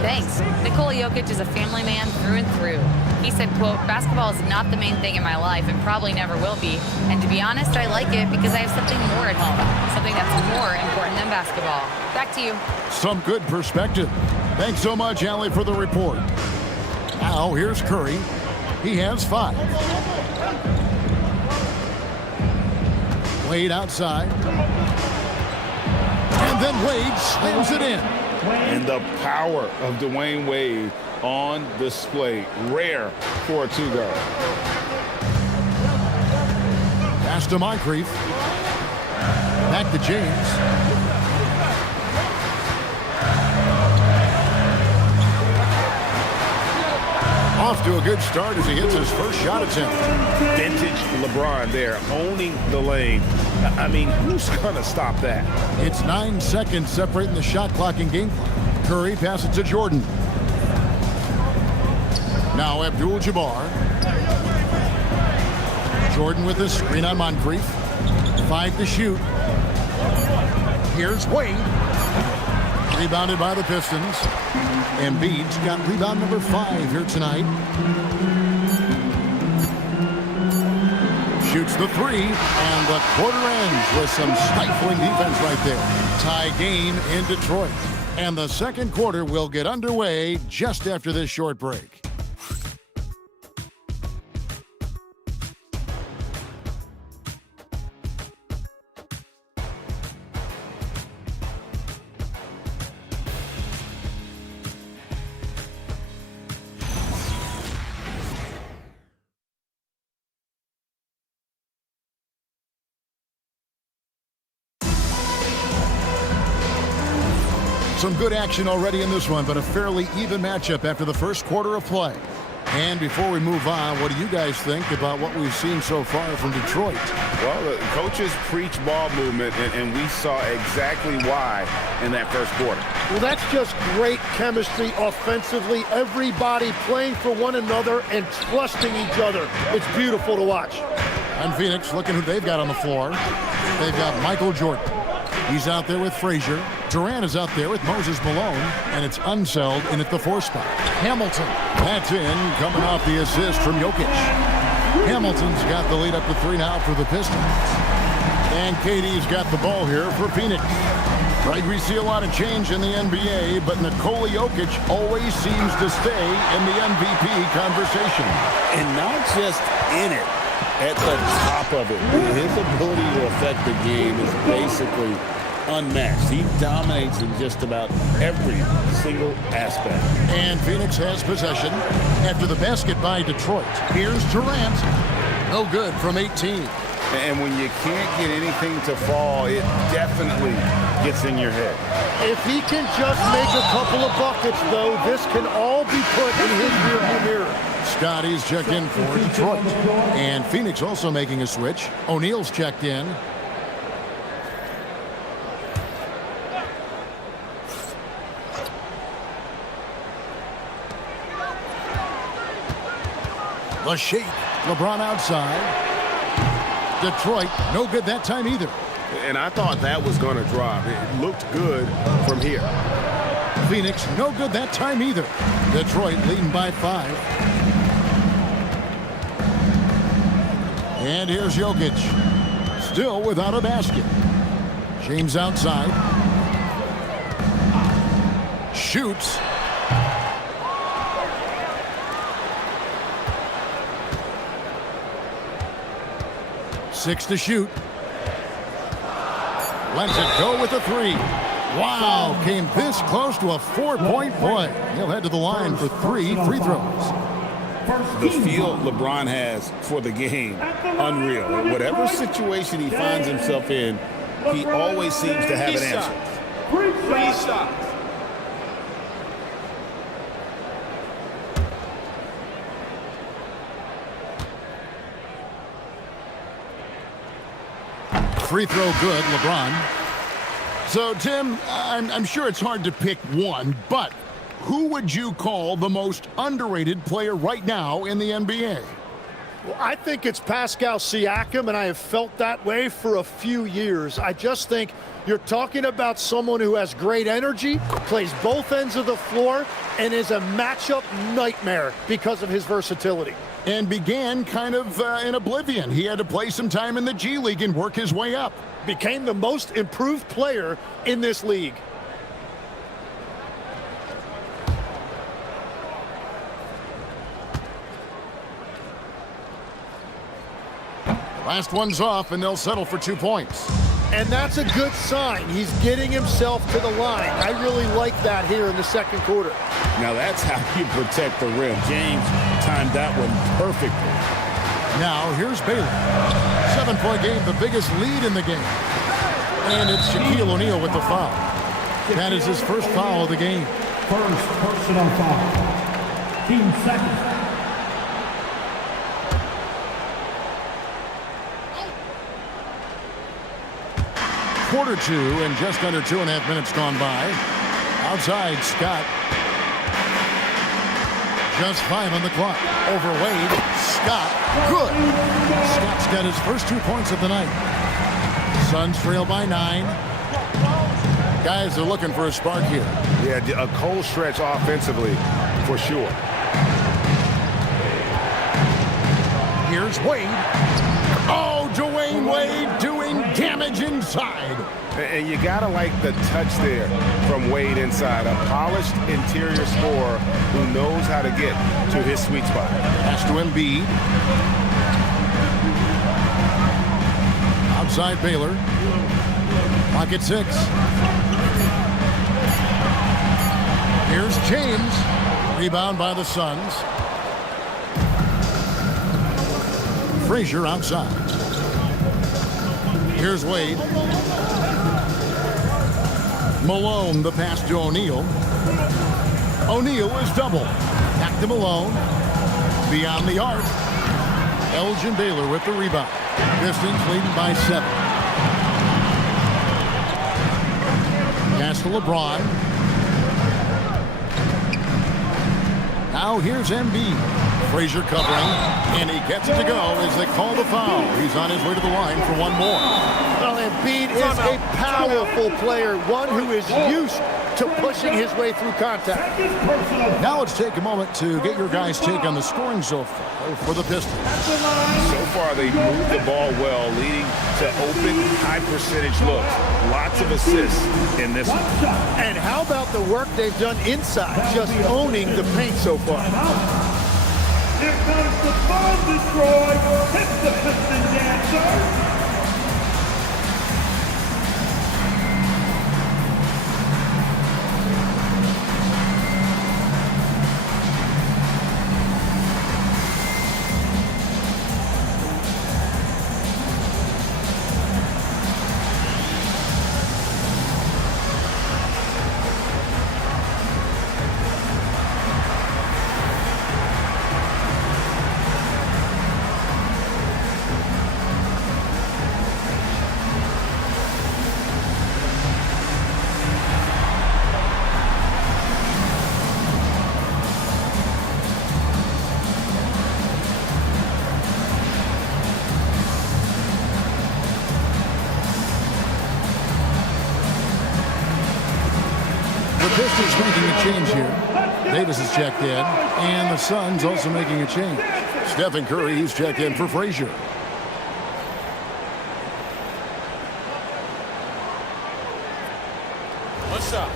Thanks. Nikola Jokic is a family man through and through. He said, quote, basketball is not the main thing in my life and probably never will be. And to be honest, I like it because I have something more at home, something that's more important than basketball. Back to you. Some good perspective. Thanks so much, Allie, for the report. Now, here's Curry. He has 5. Wade outside. And then Wade slams it in. And the power of Dwayne Wade on display. Rare for a two-guard. Pass to Moncrief. Back to James. Off to a good start as he hits his first shot attempt. Vintage LeBron there, owning the lane. I mean, who's going to stop that? It's 9 seconds separating the shot clock and game clock. Curry passes to Jordan. Now Abdul-Jabbar. Jordan with the screen on Moncrief. 5 to shoot. Here's Wade. Rebounded by the Pistons. Embiid's got rebound number 5 here tonight. Shoots the 3, and the quarter ends with some stifling defense right there. Tie game in Detroit. And the second quarter will get underway just after this short break. Some good action already in this one, but a fairly even matchup after the first quarter of play. And before we move on, what do you guys think about what we've seen so far from Detroit? Well, the coaches preach ball movement, and we saw exactly why in that first quarter. Well, that's just great chemistry offensively. Everybody playing for one another and trusting each other. It's beautiful to watch. And Phoenix, looking who they've got on the floor. They've got Michael Jordan. He's out there with Frazier. Durant is out there with Moses Malone, and it's Unseld in at the 4 spot. Hamilton, that's in, coming off the assist from Jokic. Hamilton's got the lead up to 3 now for the Pistons. And KD's got the ball here for Phoenix. Right, we see a lot of change in the NBA, but Nikola Jokic always seems to stay in the MVP conversation. And not just in it, at the top of it. His ability to affect the game is basically unmatched. He dominates in just about every single aspect. And Phoenix has possession after the basket by Detroit. Here's Durant. No good from 18. And when you can't get anything to fall, it definitely gets in your head. If he can just make a couple of buckets, though, this can all be put in his rearview mirror. Scotty's checked in for Detroit. And Phoenix also making a switch. O'Neal's checked in. The shake. LeBron outside. Detroit, no good that time either. And I thought that was going to drop. It looked good from here. Phoenix, no good that time either. Detroit leading by 5. And here's Jokic. Still without a basket. James outside. Shoots. Six to shoot. Lets it go with a 3. Wow, came this close to a 4-point play. He'll head to the line for 3 free throws. The feel LeBron has for the game, unreal. Whatever situation he finds himself in, he always seems to have an answer. Free shot. Free throw good, LeBron. So, Tim, I'm sure it's hard to pick one, but who would you call the most underrated player right now in the NBA? Well, I think it's Pascal Siakam, and I have felt that way for a few years. I just think you're talking about someone who has great energy, plays both ends of the floor, and is a matchup nightmare because of his versatility. And began kind of in oblivion. He had to play some time in the G League and work his way up. Became the most improved player in this league. Last one's off, and they'll settle for 2 points. And that's a good sign. He's getting himself to the line. I really like that here in the second quarter. Now that's how you protect the rim. James timed that one perfectly. Now here's Baylor. 7-point game, the biggest lead in the game. And it's Shaquille O'Neal with the foul. That is his first foul of the game. First personal foul. Team second. Quarter 2 and just under 2.5 minutes gone by. Outside, Scott. Just 5 on the clock. Over Wade. Scott. Good. Scott's got his first 2 points of the night. Suns trail by 9. Guys are looking for a spark here. Yeah, a cold stretch offensively for sure. Here's Wade. Oh, Dwayne Wade doing damage inside. And you got to like the touch there from Wade inside. A polished interior scorer who knows how to get to his sweet spot. Pass to Embiid. Outside Baylor. Pocket 6. Here's James. Rebound by the Suns. Frazier outside. Here's Wade. Malone, the pass to O'Neal. O'Neal is double. Back to Malone. Beyond the arc. Elgin Baylor with the rebound. Pistons leading by 7. Pass to LeBron. Now here's Embiid. Frazier covering, and he gets it to go as they call the foul. He's on his way to the line for one more. Well, Embiid is a powerful player, one who is used to pushing his way through contact. Now let's take a moment to get your guys' take on the scoring so far for the Pistons. So far, they've moved the ball well, leading to open, high-percentage looks. Lots of assists in this one. And how about the work they've done inside, just owning the paint so far? Here comes the bomb destroy. Hits the Piston dancer. Pistons making a change here. Davis is checked in, and the Suns also making a change. Stephen Curry, he's checked in for Frazier. What's up?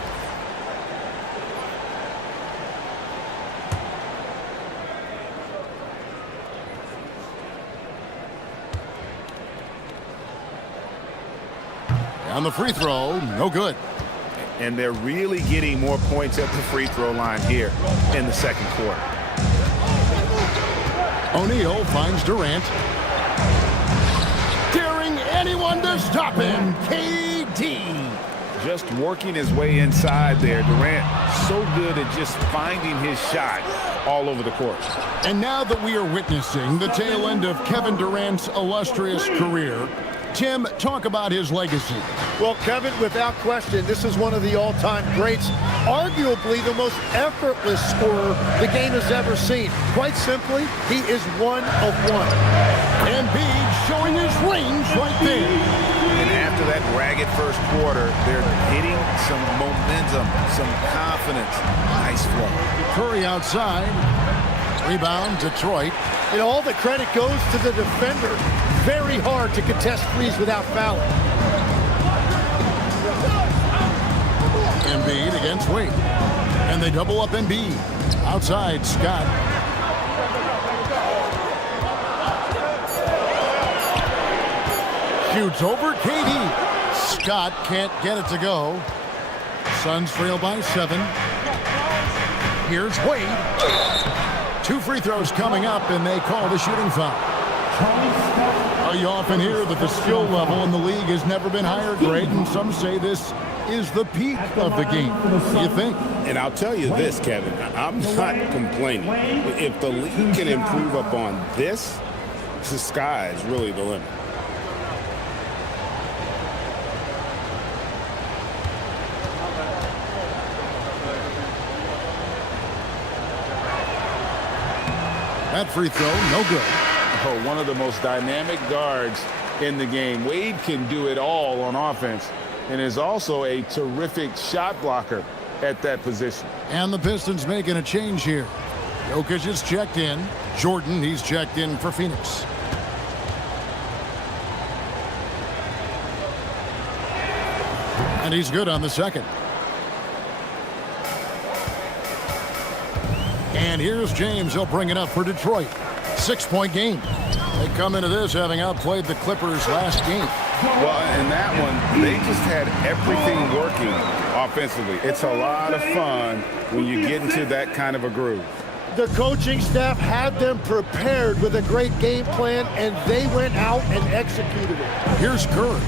On the free throw, no good. And they're really getting more points at the free throw line here in the second quarter. O'Neal finds Durant. Daring anyone to stop him. KD. Just working his way inside there. Durant so good at just finding his shot all over the court. And now that we are witnessing the tail end of Kevin Durant's illustrious career, Tim, talk about his legacy. Well, Kevin, without question, this is one of the all-time greats, arguably the most effortless scorer the game has ever seen. Quite simply, he is one of one. Embiid showing his range right there. And after that ragged first quarter, they're hitting some momentum, some confidence. Nice flow. Curry outside. Rebound, Detroit. And all the credit goes to the defender. Very hard to contest threes without fouling. Embiid against Wade. And they double up Embiid. Outside, Scott. Shoots over KD. Scott can't get it to go. Suns trail by 7. Here's Wade. 2 free throws coming up, and they call the shooting foul. You often hear that the skill level in the league has never been higher, Greg, and some say this is the peak of the game. What do you think? And I'll tell you this, Kevin, I'm not complaining. If the league can improve upon this, the sky is really the limit. That free throw, no good. Oh, one of the most dynamic guards in the game. Wade can do it all on offense and is also a terrific shot blocker at that position. And the Pistons making a change here. Jokic is checked in. Jordan, he's checked in for Phoenix. And he's good on the second. And here's James. He'll bring it up for Detroit. 6-point game. They come into this having outplayed the Clippers last game. Well, in that one, they just had everything working offensively. It's a lot of fun when you get into that kind of a groove. The coaching staff had them prepared with a great game plan, and they went out and executed it. Here's Curry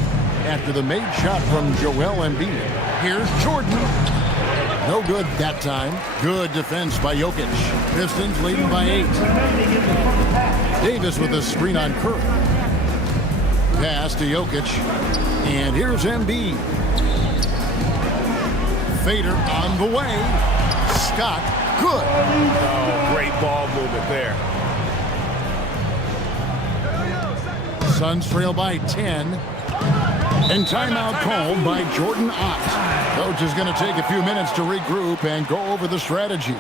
after the made shot from Joel Embiid. Here's Jordan. No good that time. Good defense by Jokic. Pistons leading by 8. Davis with a screen on Curry. Pass to Jokic. And here's Embiid. Fader on the way. Scott, good. Oh, great ball movement there. Suns trail by 10. And timeout called by Jordan Ott. Coach is going to take a few minutes to regroup and go over the strategy.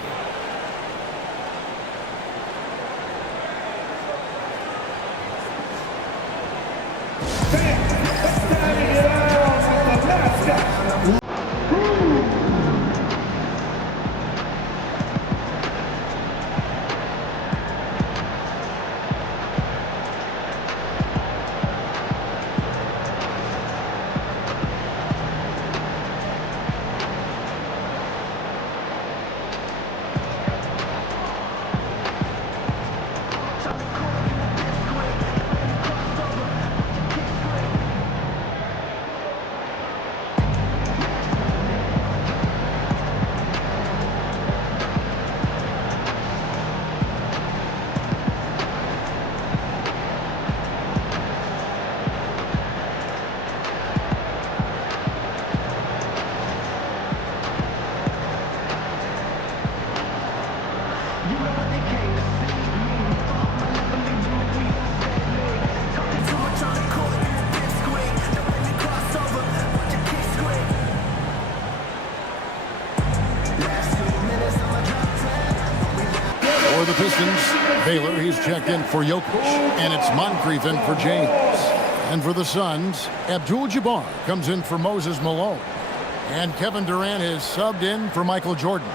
For the Pistons, Baylor, he's checked in for Jokic. And it's Moncrief in for James. And for the Suns, Abdul-Jabbar comes in for Moses Malone. And Kevin Durant is subbed in for Michael Jordan.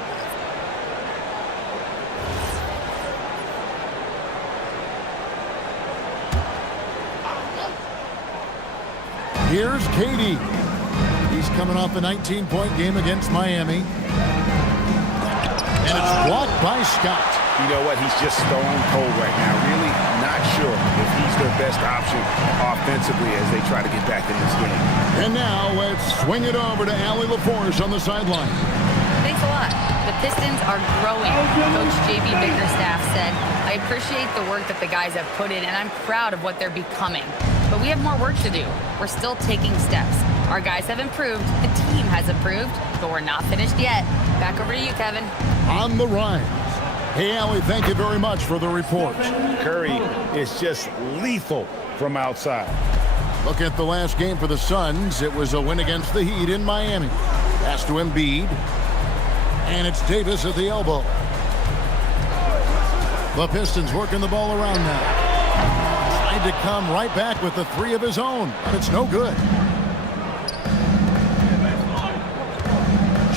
Here's KD. He's coming off a 19-point game against Miami. And it's blocked by Scott. You know what? He's just stone cold right now. Really not sure if he's their best option offensively as they try to get back in this game. And now let's swing it over to Allie LaForce on the sideline. Thanks a lot. The Pistons are growing. Coach J.B. Bickerstaff said, I appreciate the work that the guys have put in, and I'm proud of what they're becoming. but we have more work to do. We're still taking steps. Our guys have improved, the team has improved, but we're not finished yet. Back over to you, Kevin. On the rise. Hey, Allie, thank you very much for the report. Curry is just lethal from outside. Look at the last game for the Suns. It was a win against the Heat in Miami. Pass to Embiid. And it's Davis at the elbow. The Pistons working the ball around now. Tried to come right back with the three of his own, but it's no good.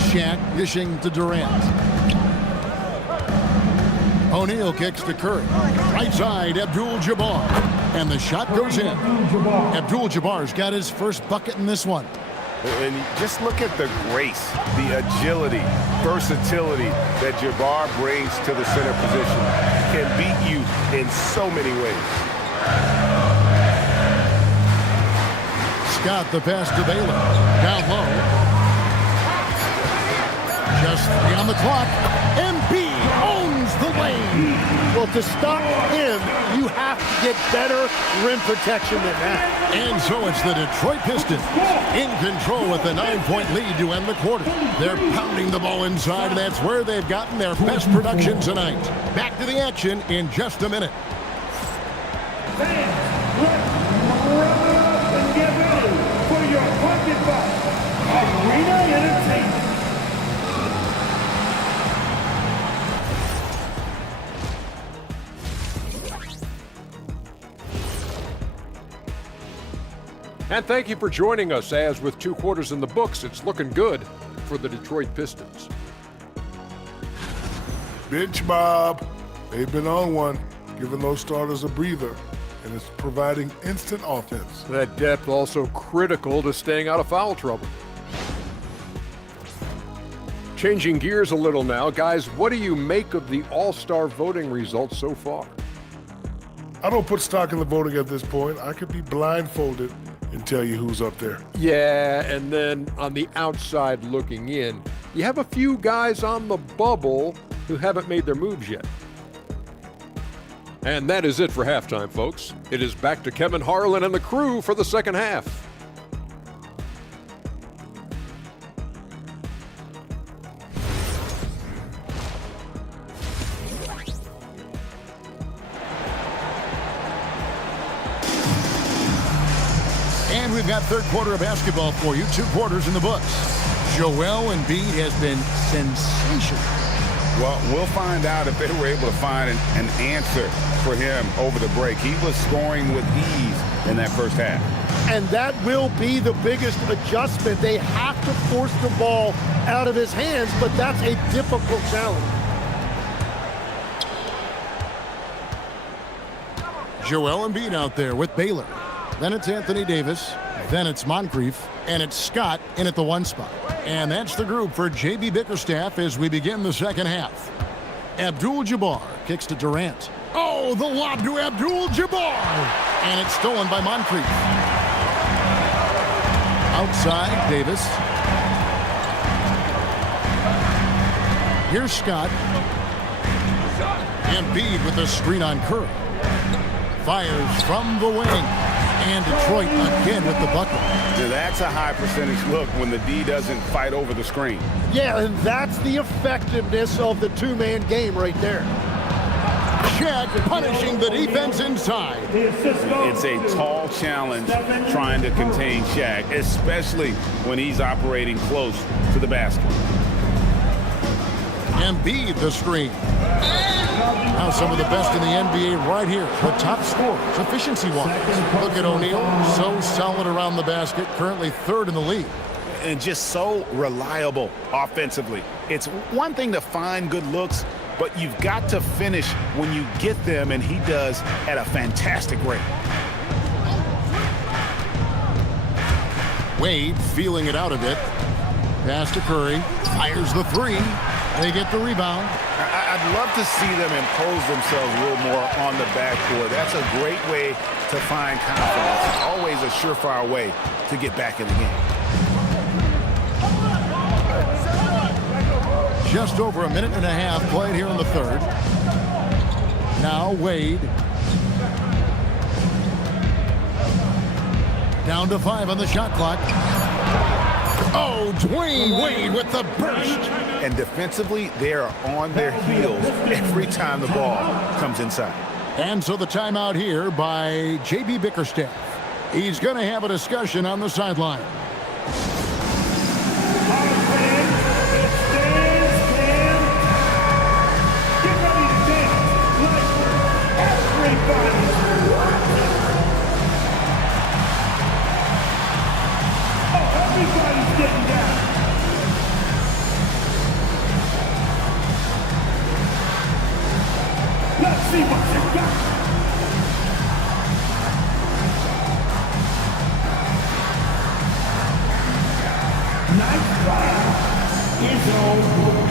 Shaq dishing to Durant. O'Neal kicks to Curry. Right side, Abdul-Jabbar. And the shot goes in. Abdul-Jabbar's got his first bucket in this one. And just look at the grace, the agility, versatility that Jabbar brings to the center position. Can beat you in so many ways. Scott, the pass to Baylor. Down low. Just 3 on the clock. Embiid owns the lane. Well, to stop him, you have to get better rim protection than that. And so it's the Detroit Pistons in control with a 9-point lead to end the quarter. They're pounding the ball inside, and that's where they've gotten their best production tonight. Back to the action in just a minute. And get ready for your bucket ball. Arena Entertainment. And thank you for joining us, as with 2 quarters in the books, it's looking good for the Detroit Pistons. Bench Bob. They've been on one, giving those starters a breather, and it's providing instant offense. That depth also critical to staying out of foul trouble. Changing gears a little now, guys, what do you make of the All-Star voting results so far? I don't put stock in the voting at this point. I could be blindfolded and tell you who's up there. Yeah, and then on the outside looking in, you have a few guys on the bubble who haven't made their moves yet. And that is it for halftime, folks. It is back to Kevin Harlan and the crew for the second half. And we've got third quarter of basketball for you. 2 quarters in the books. Joel Embiid has been sensational. Well, we'll find out if they were able to find an answer for him over the break. He was scoring with ease in that first half. And that will be the biggest adjustment. They have to force the ball out of his hands, but that's a difficult challenge. Joel Embiid out there with Baylor. Then it's Anthony Davis. Then it's Moncrief. And it's Scott in at the 1 spot. And that's the group for J.B. Bickerstaff as we begin the second half. Abdul-Jabbar kicks to Durant. Oh, the lob to Abdul-Jabbar. And it's stolen by Moncrief. Outside, Davis. Here's Scott. Embiid with the screen on Curry. Fires from the wing. And Detroit again with the bucket. Now that's a high percentage look when the D doesn't fight over the screen. Yeah, and that's the effectiveness of the 2-man game right there. Shaq punishing the defense inside. It's a tall challenge trying to contain Shaq, especially when he's operating close to the basket. Embiid the screen. Now some of the best in the NBA right here. The top scorers, efficiency-wise. Look at O'Neal, so solid around the basket, currently 3rd in the league. And just so reliable offensively. It's one thing to find good looks, but you've got to finish when you get them, and he does at a fantastic rate. Wade feeling it out a bit. Pass to Curry, fires the 3. They get the rebound. I'd love to see them impose themselves a little more on the backcourt. That's a great way to find confidence. It's always a surefire way to get back in the game. Just over a minute and a half played here in the third. Now Wade. Down to 5 on the shot clock. Oh, Dwayne Wade with the burst. And defensively, they are on their heels every time the ball comes inside. And so the timeout here by J.B. Bickerstaff. He's going to have a discussion on the sideline. Everybody's getting down. Let's see what you got. Nice try is over.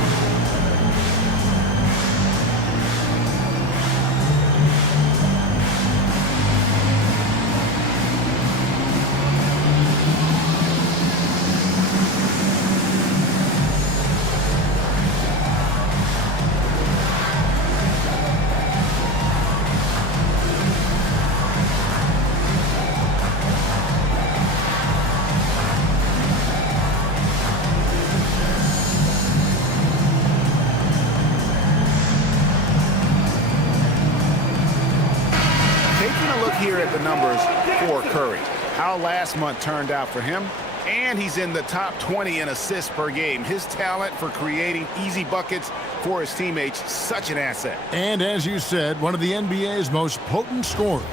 Here at the numbers for Curry. How last month turned out for him, and he's in the top 20 in assists per game. His talent for creating easy buckets for his teammates, such an asset. And as you said, one of the NBA's most potent scorers,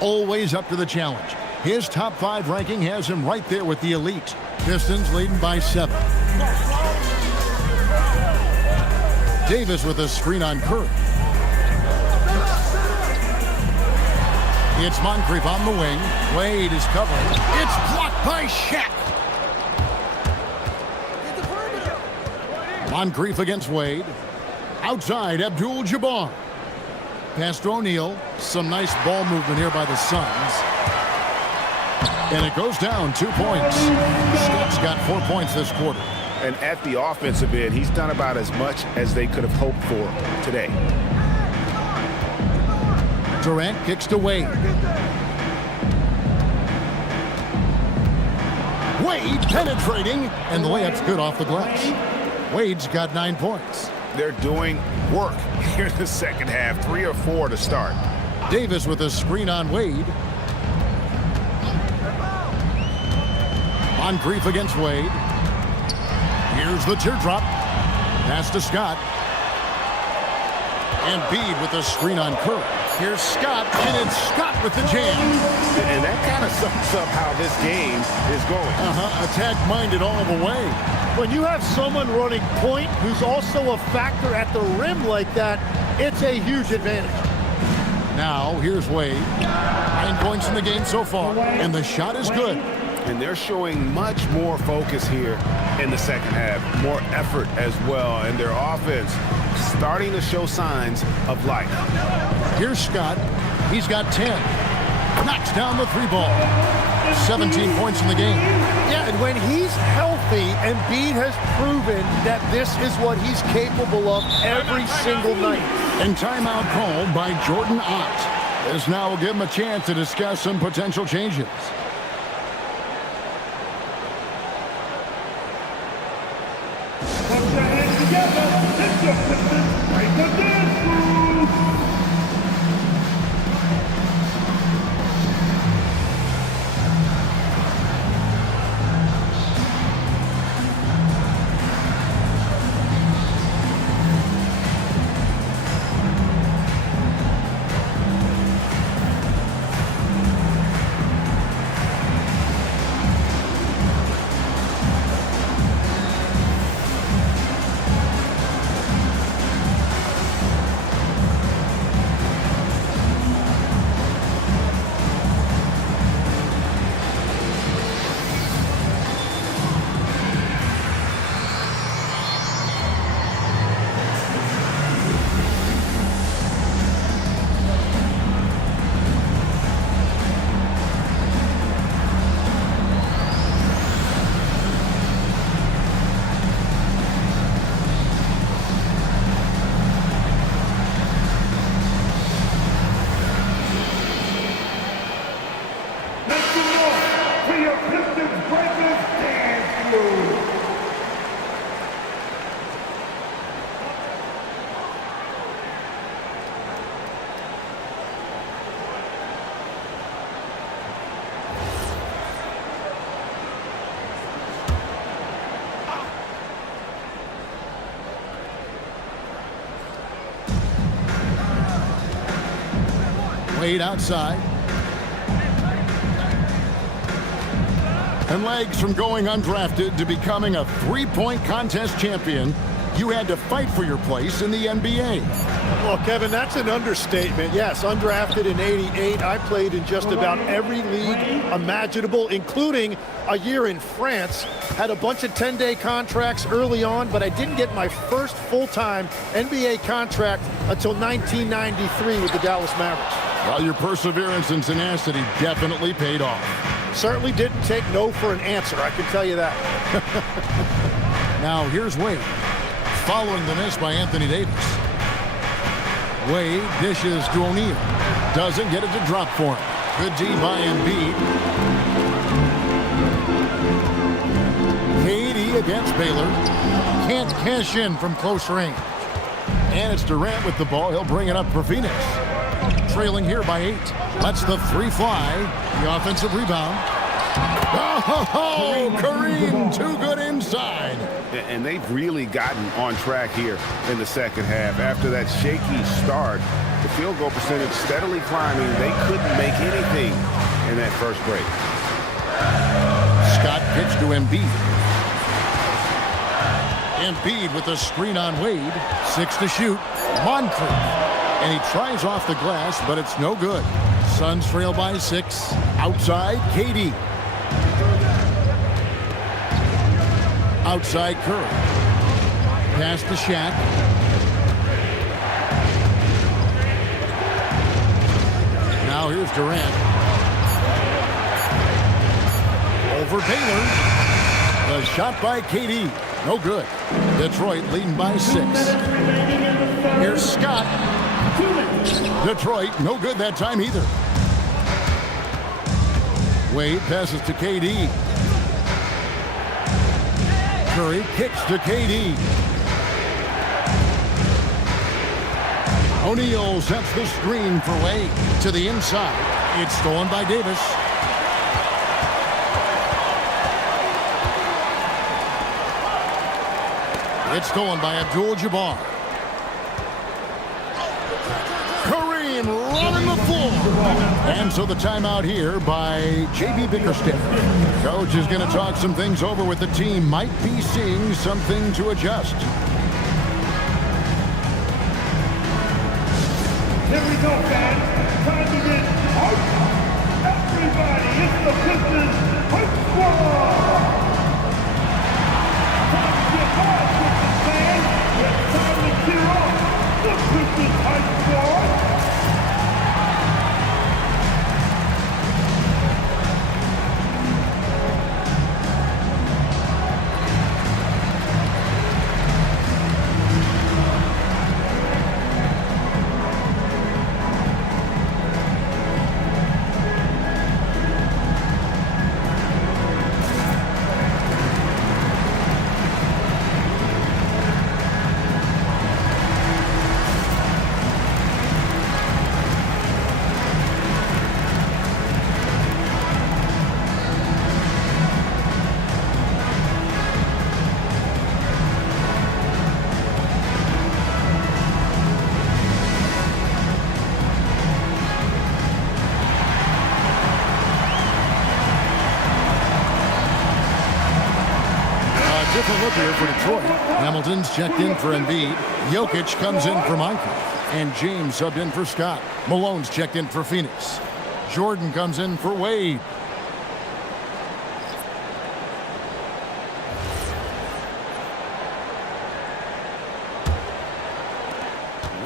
always up to the challenge. His top 5 ranking has him right there with the elite. Pistons leading by 7. Davis with a screen on Curry. It's Moncrief on the wing. Wade is covering. It's blocked by Shaq. Moncrief against Wade. Outside, Abdul-Jabbar. Pass to O'Neal. Some nice ball movement here by the Suns. And it goes down 2 points. Scott's got 4 points this quarter. And at the offensive end, he's done about as much as they could have hoped for today. Durant kicks to Wade. Wade penetrating, and the layup's good off the glass. Wade's got 9 points. They're doing work here in the second half, 3 or 4 to start. Davis with a screen on Wade. Moncrief against Wade. Here's the teardrop. Pass to Scott. Embiid with a screen on Curry. Here's Scott, and it's Scott with the jam. And that kind of sums up how this game is going. Attack-minded all the way. When you have someone running point who's also a factor at the rim like that, it's a huge advantage. Now, here's Wade. 9 points in the game so far, and the shot is good. And they're showing much more focus here in the second half. More effort as well, and their offense starting to show signs of life. Here's Scott. He's got 10. Knocks down the 3 ball. 17 points in the game. Yeah, and when he's healthy, Embiid has proven that this is what he's capable of every single night. And timeout called by Jordan Ott. This now will give him a chance to discuss some potential changes. Put your hands together. Let's go, Pistons. Break the dance move. Wade outside. And legs from going undrafted to becoming a three-point contest champion, you had to fight for your place in the NBA. Well, Kevin, that's an understatement. Yes, undrafted in '88. I played in just about every league imaginable, including a year in France. Had a bunch of 10-day contracts early on, but I didn't get my first full-time NBA contract until 1993 with the Dallas Mavericks. Well, your perseverance and tenacity definitely paid off. Certainly didn't take no for an answer, I can tell you that. Now, here's Wade. Following the miss by Anthony Davis. Wade dishes to O'Neal. Doesn't get it to drop for him. Good D by Embiid. KD against Baylor. Can't cash in from close range. And it's Durant with the ball. He'll bring it up for Phoenix. Trailing here by 8. Lets the three fly. The offensive rebound. Oh, Kareem, too good inside. And they've really gotten on track here in the second half. After that shaky start, the field goal percentage steadily climbing. They couldn't make anything in that first break. Scott pitch to Embiid. Embiid with a screen on Wade. 6 to shoot. Moncrief. And he tries off the glass, but it's no good. Suns trail by 6. Outside, KD. Outside, Curry. Pass to Shaq. Now here's Durant. Over Baylor. The shot by KD. No good. Detroit leading by 6. Here's Scott. Detroit, no good that time either. Wade passes to KD. Curry kicks to KD. O'Neal sets the screen for Wade to the inside. It's stolen by Davis. It's stolen by Abdul-Jabbar. Kareem running the floor. And so the timeout here by J.B. Bickerstaff. Coach is going to talk some things over with the team. Might be seeing something to adjust. Here we go, guys. Time to get hype. Everybody, it's the Pistons Hype Squad. Time to get hard, Pistons fans. It's time to cheer up the Pistons Hype Squad. Different look here for Detroit. Hamilton's checked in for Embiid. Jokic comes in for Moncrief. And James subbed in for Scott. Malone's checked in for Phoenix. Jordan comes in for Wade.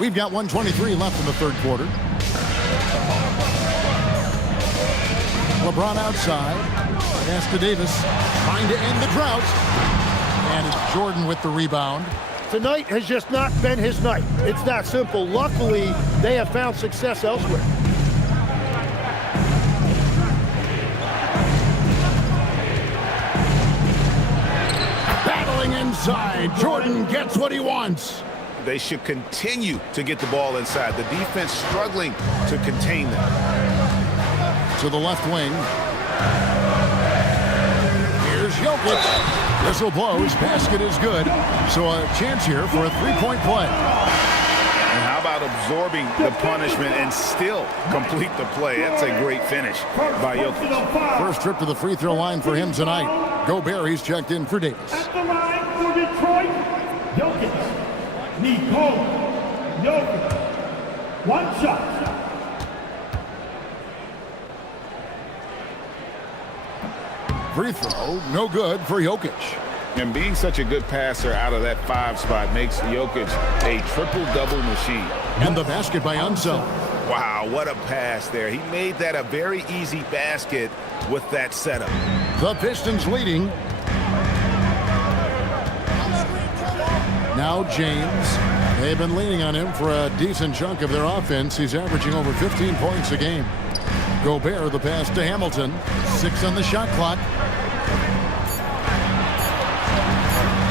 We've got 1:23 left in the third quarter. LeBron outside. Pass to Davis. Trying to end the drought. And it's Jordan with the rebound. Tonight has just not been his night. It's that simple. Luckily, they have found success elsewhere. inside. Jordan gets what he wants. They should continue to get the ball inside. The defense struggling to contain them. To the left wing. Here's Jokic. Whistle blows. Basket is good. So a chance here for a three-point play. And how about absorbing the punishment and still complete the play? That's a great finish by Jokic. First trip to the free throw line for him tonight. Gobert, he's checked in for Davis. At the line for Detroit, Jokic. Jokic. One shot. Free throw, no good for Jokic. And being such a good passer out of that 5 spot makes Jokic a triple-double machine. And the basket by Unseld. Wow, what a pass there. He made that a very easy basket with that setup. The Pistons leading. Now James. They've been leaning on him for a decent chunk of their offense. He's averaging over 15 points a game. Gobert, the pass to Hamilton. 6 on the shot clock.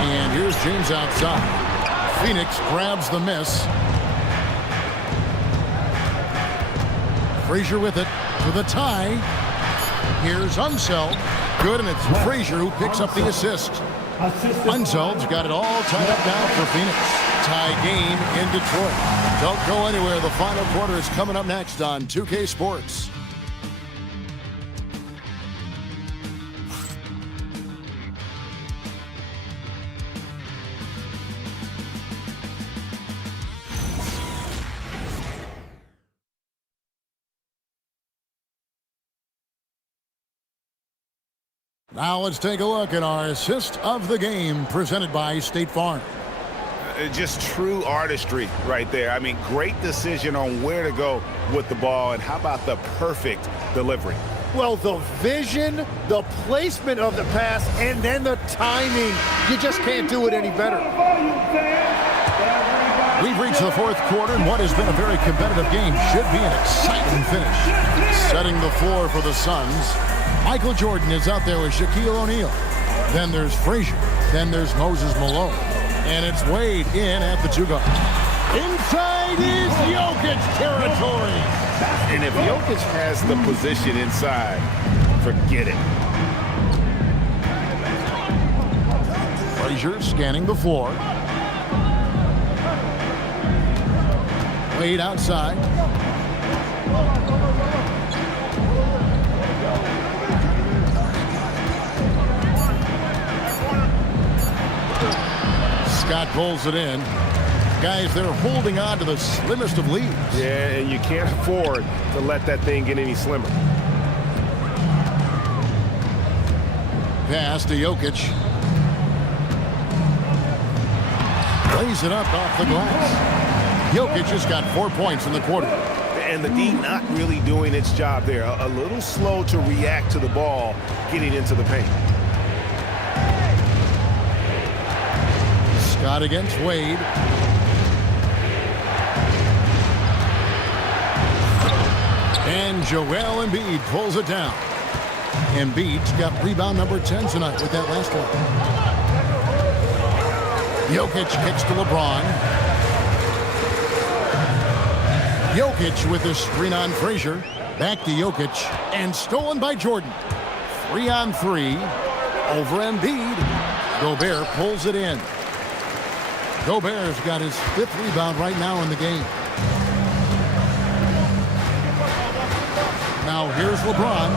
And here's James outside. Phoenix grabs the miss. Frazier with it for the tie. Here's Unseld. Good, and it's Frazier who picks up the assist. Unseld's got it all tied up now for Phoenix. Tie game in Detroit. Don't go anywhere. The final quarter is coming up next on 2K Sports. Now let's take a look at our assist of the game presented by State Farm. Just true artistry right there. I mean, great decision on where to go with the ball, and how about the perfect delivery? Well, the vision, the placement of the pass, and then the timing. You just can't do it any better. We've reached the fourth quarter, and what has been a very competitive game should be an exciting finish. Setting the floor for the Suns. Michael Jordan is out there with Shaquille O'Neal. Then there's Frazier. Then there's Moses Malone. And it's Wade in at the 2-guard. Inside is Jokic territory. And if Jokic has the position inside, forget it. Frazier scanning the floor. Wade outside. Scott pulls it in. Guys, they're holding on to the slimmest of leads. Yeah, and you can't afford to let that thing get any slimmer. Pass to Jokic. Lays it up off the glass. Jokic has got 4 points in the quarter. And the D not really doing its job there. A little slow to react to the ball getting into the paint. Scott against Wade. And Joel Embiid pulls it down. Embiid's got rebound number 10 tonight with that last one. Jokic kicks to LeBron. Jokic with the screen on Frazier. Back to Jokic. And stolen by Jordan. 3-on-3 over Embiid. Gobert pulls it in. Gobert's got his 5th rebound right now in the game. Now here's LeBron.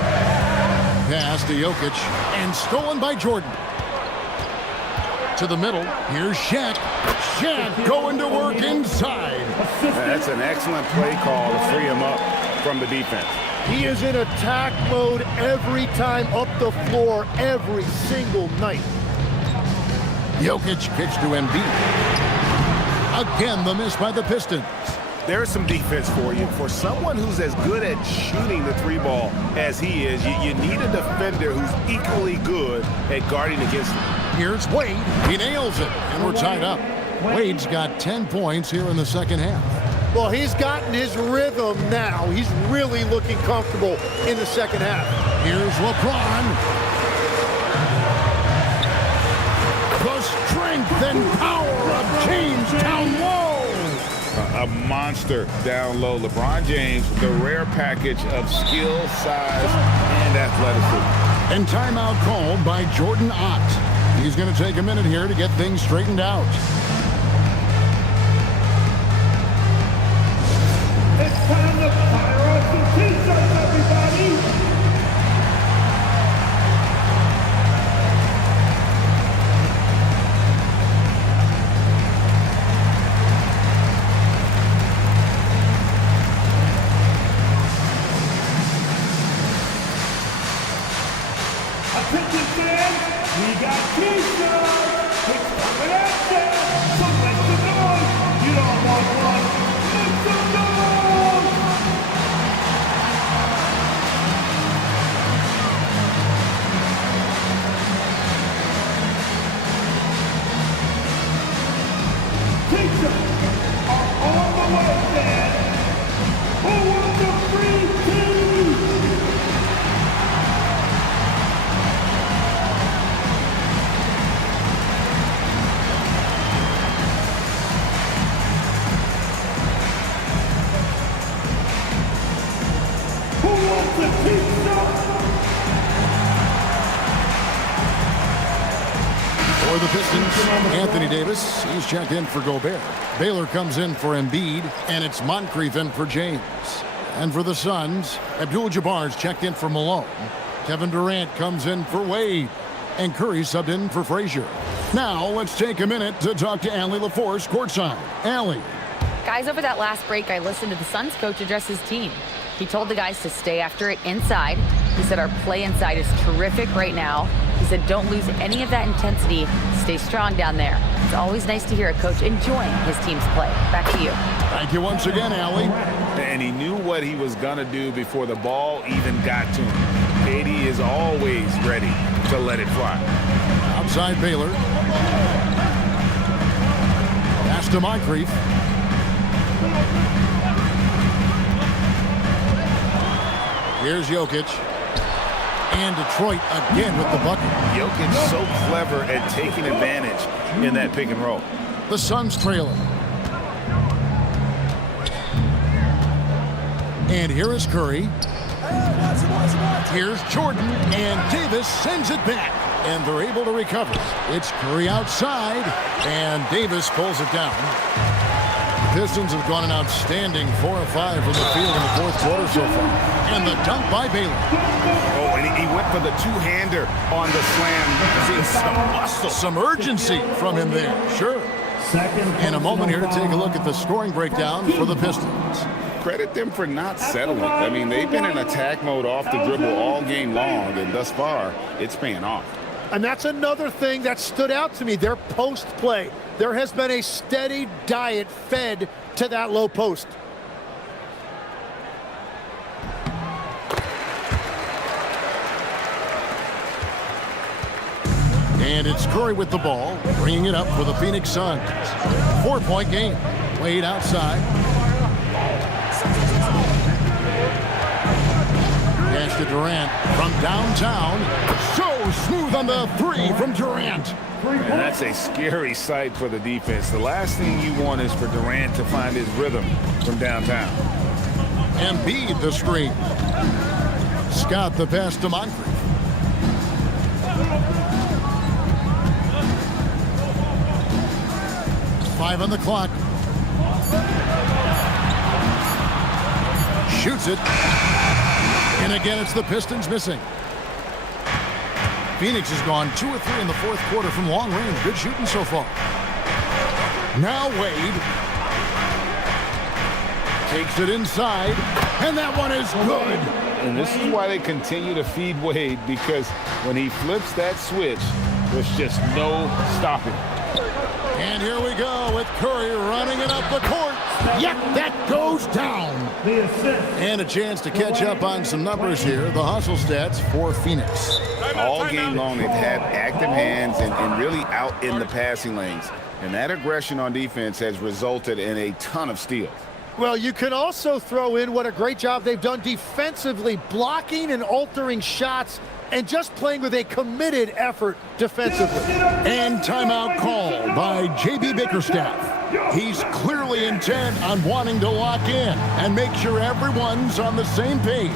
Pass to Jokic and stolen by Jordan. To the middle. Here's Shaq. Shaq going to work inside. That's an excellent play call to free him up from the defense. He is in attack mode every time up the floor, every single night. Jokic kicks to Embiid. Again, the miss by the Pistons. There's some defense for you. For someone who's as good at shooting the 3-ball as he is, you need a defender who's equally good at guarding against him. Here's Wade. He nails it, and we're tied up. Wade's got 10 points here in the second half. Well, he's gotten his rhythm now. He's really looking comfortable in the second half. Here's LeBron. The straight strength and power of James down low. A monster down low. LeBron James with the rare package of skill, size, and athleticism. And timeout called by Jordan Ott. He's going to take a minute here to get things straightened out. It's time to fire up some t-shirts, everybody! Attention fans, we got t-shirts! It's coming at you! So make some noise! You don't want one! Make some noise! T-shirts are on the way, fans! Who wants a free tee? For the Pistons, Anthony Davis, he's checked in for Gobert. Baylor comes in for Embiid, and it's Moncrief in for James. And for the Suns, Abdul-Jabbar's checked in for Malone. Kevin Durant comes in for Wade, and Curry subbed in for Frazier. Now, let's take a minute to talk to Allie LaForce courtside. Allie. Guys, over that last break, I listened to the Suns coach address his team. He told the guys to stay after it inside. He said our play inside is terrific right now. He said don't lose any of that intensity. Stay strong down there. It's always nice to hear a coach enjoying his team's play. Back to you. Thank you once again, Allie. And he knew what he was going to do before the ball even got to him. KD is always ready to let it fly. Outside Baylor. Pass to Moncrief. Here's Jokic. And Detroit again with the bucket. Jokic so clever at taking advantage in that pick and roll. The Suns trailing. And here is Curry. Here's Jordan. And Davis sends it back. And they're able to recover. It's Curry outside. And Davis pulls it down. The Pistons have gone an outstanding 4 of 5 from the field in the fourth quarter so far. And the dunk by Baylor. Oh, and he went for the two-hander on the slam. See some muscle. Some urgency from him there. Sure. In a moment here to take a look at the scoring breakdown for the Pistons. Credit them for not settling. I mean, they've been in attack mode off the dribble all game long, and thus far, it's paying off. And that's another thing that stood out to me, their post play. There has been a steady diet fed to that low post. And it's Curry with the ball, bringing it up for the Phoenix Suns. 4-point game. Wade outside. Pass to Durant from downtown. So smooth on the three from Durant. And that's a scary sight for the defense. The last thing you want is for Durant to find his rhythm from downtown. Embiid the screen. Scott the pass to Moncrief. Five on the clock. Shoots it. And again, it's the Pistons missing. Phoenix has gone 2 of 3 in the fourth quarter from long range. Good shooting so far. Now Wade. Takes it inside. And that one is good. And this is why they continue to feed Wade, because when he flips that switch, there's just no stopping. And here we go with Curry running it up the court. Yep, that goes down. And a chance to catch up on some numbers here. The hustle stats for Phoenix. All game long, they've had active hands and really out in the passing lanes. And that aggression on defense has resulted in a ton of steals. Well, you can also throw in what a great job they've done defensively, blocking and altering shots and just playing with a committed effort defensively. And timeout called by J.B. Bickerstaff. He's clearly intent on wanting to lock in and make sure everyone's on the same page.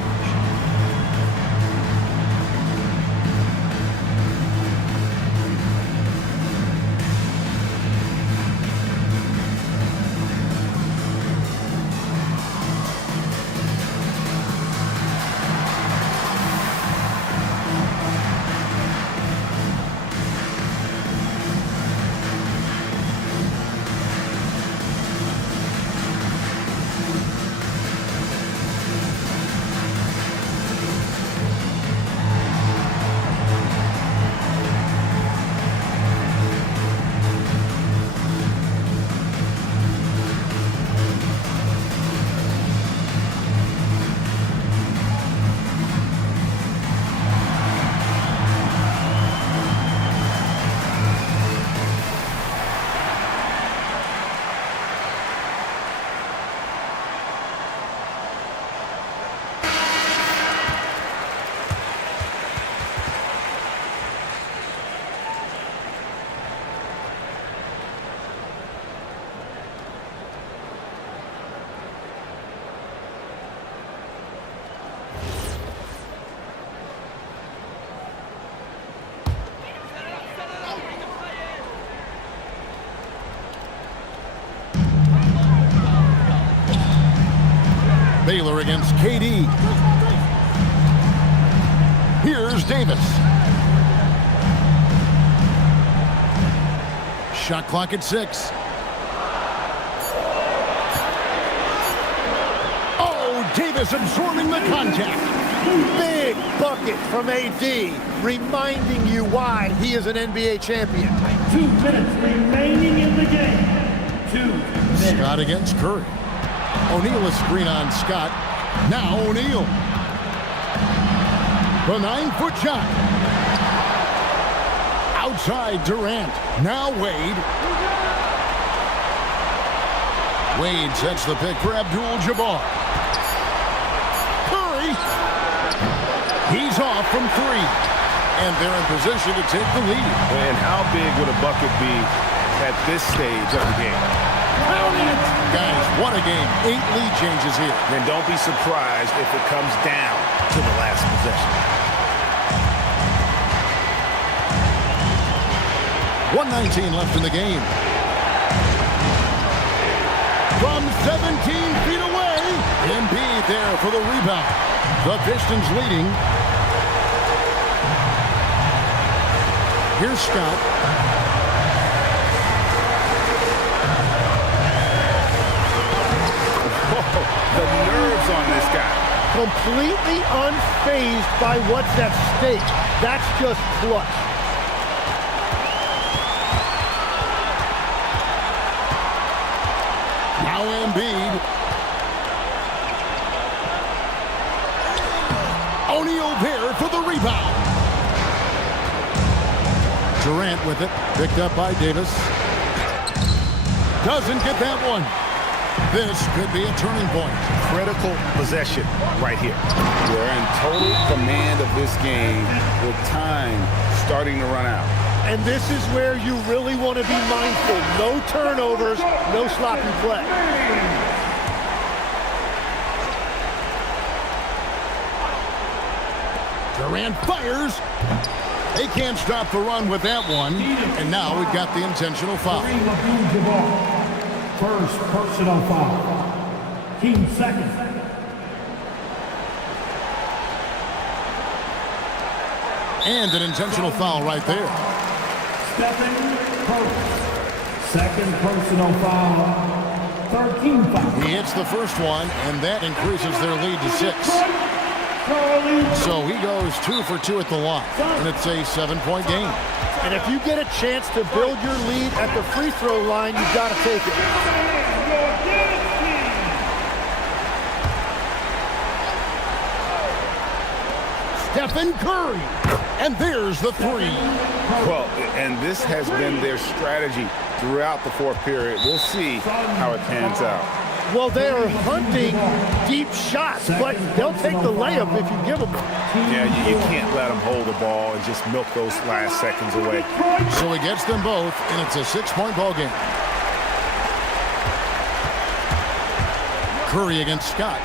Baylor against KD. Here's Davis. Shot clock at 6. Oh, Davis absorbing the contact. Big bucket from AD, reminding you why he is an NBA champion. 2 minutes remaining in the game. 2 minutes. Scott against Curry. O'Neal is screen on Scott. Now O'Neal. The 9-foot shot. Outside Durant. Now Wade. Wade sets the pick for Abdul-Jabbar. Curry. He's off from 3. And they're in position to take the lead. And how big would a bucket be at this stage of the game? Guys, what a game. 8 lead changes here. And don't be surprised if it comes down to the last possession. 1:19 left in the game. From 17 feet away, Embiid there for the rebound. The Pistons leading. Here's Scott. The nerves on this guy. Completely unfazed by what's at stake. That's just clutch. Now Embiid. O'Neal there for the rebound. Durant with it. Picked up by Davis. Doesn't get that one. This could be a turning point. Critical possession right here. They're in total command of this game with time starting to run out. And this is where you really want to be mindful. No turnovers, no sloppy play. Durant fires. They can't stop the run with that one. And now we've got the intentional foul. First personal foul. Team second. And an intentional foul right there. Stephen Curry. Second personal foul. 13 foul. He hits the first one, and that increases their lead to 6. So he goes 2 for 2 at the line, and it's a 7-point game. And if you get a chance to build your lead at the free throw line, you've got to take it. Stephen Curry, and there's the 3. Well, and this has been their strategy throughout the fourth period. We'll see how it pans out. Well, they are hunting deep shots, but they'll take the layup if you give them one. Yeah, you can't let them hold the ball and just milk those last seconds away. So he gets them both, and it's a 6-point ball game. Curry against Scott.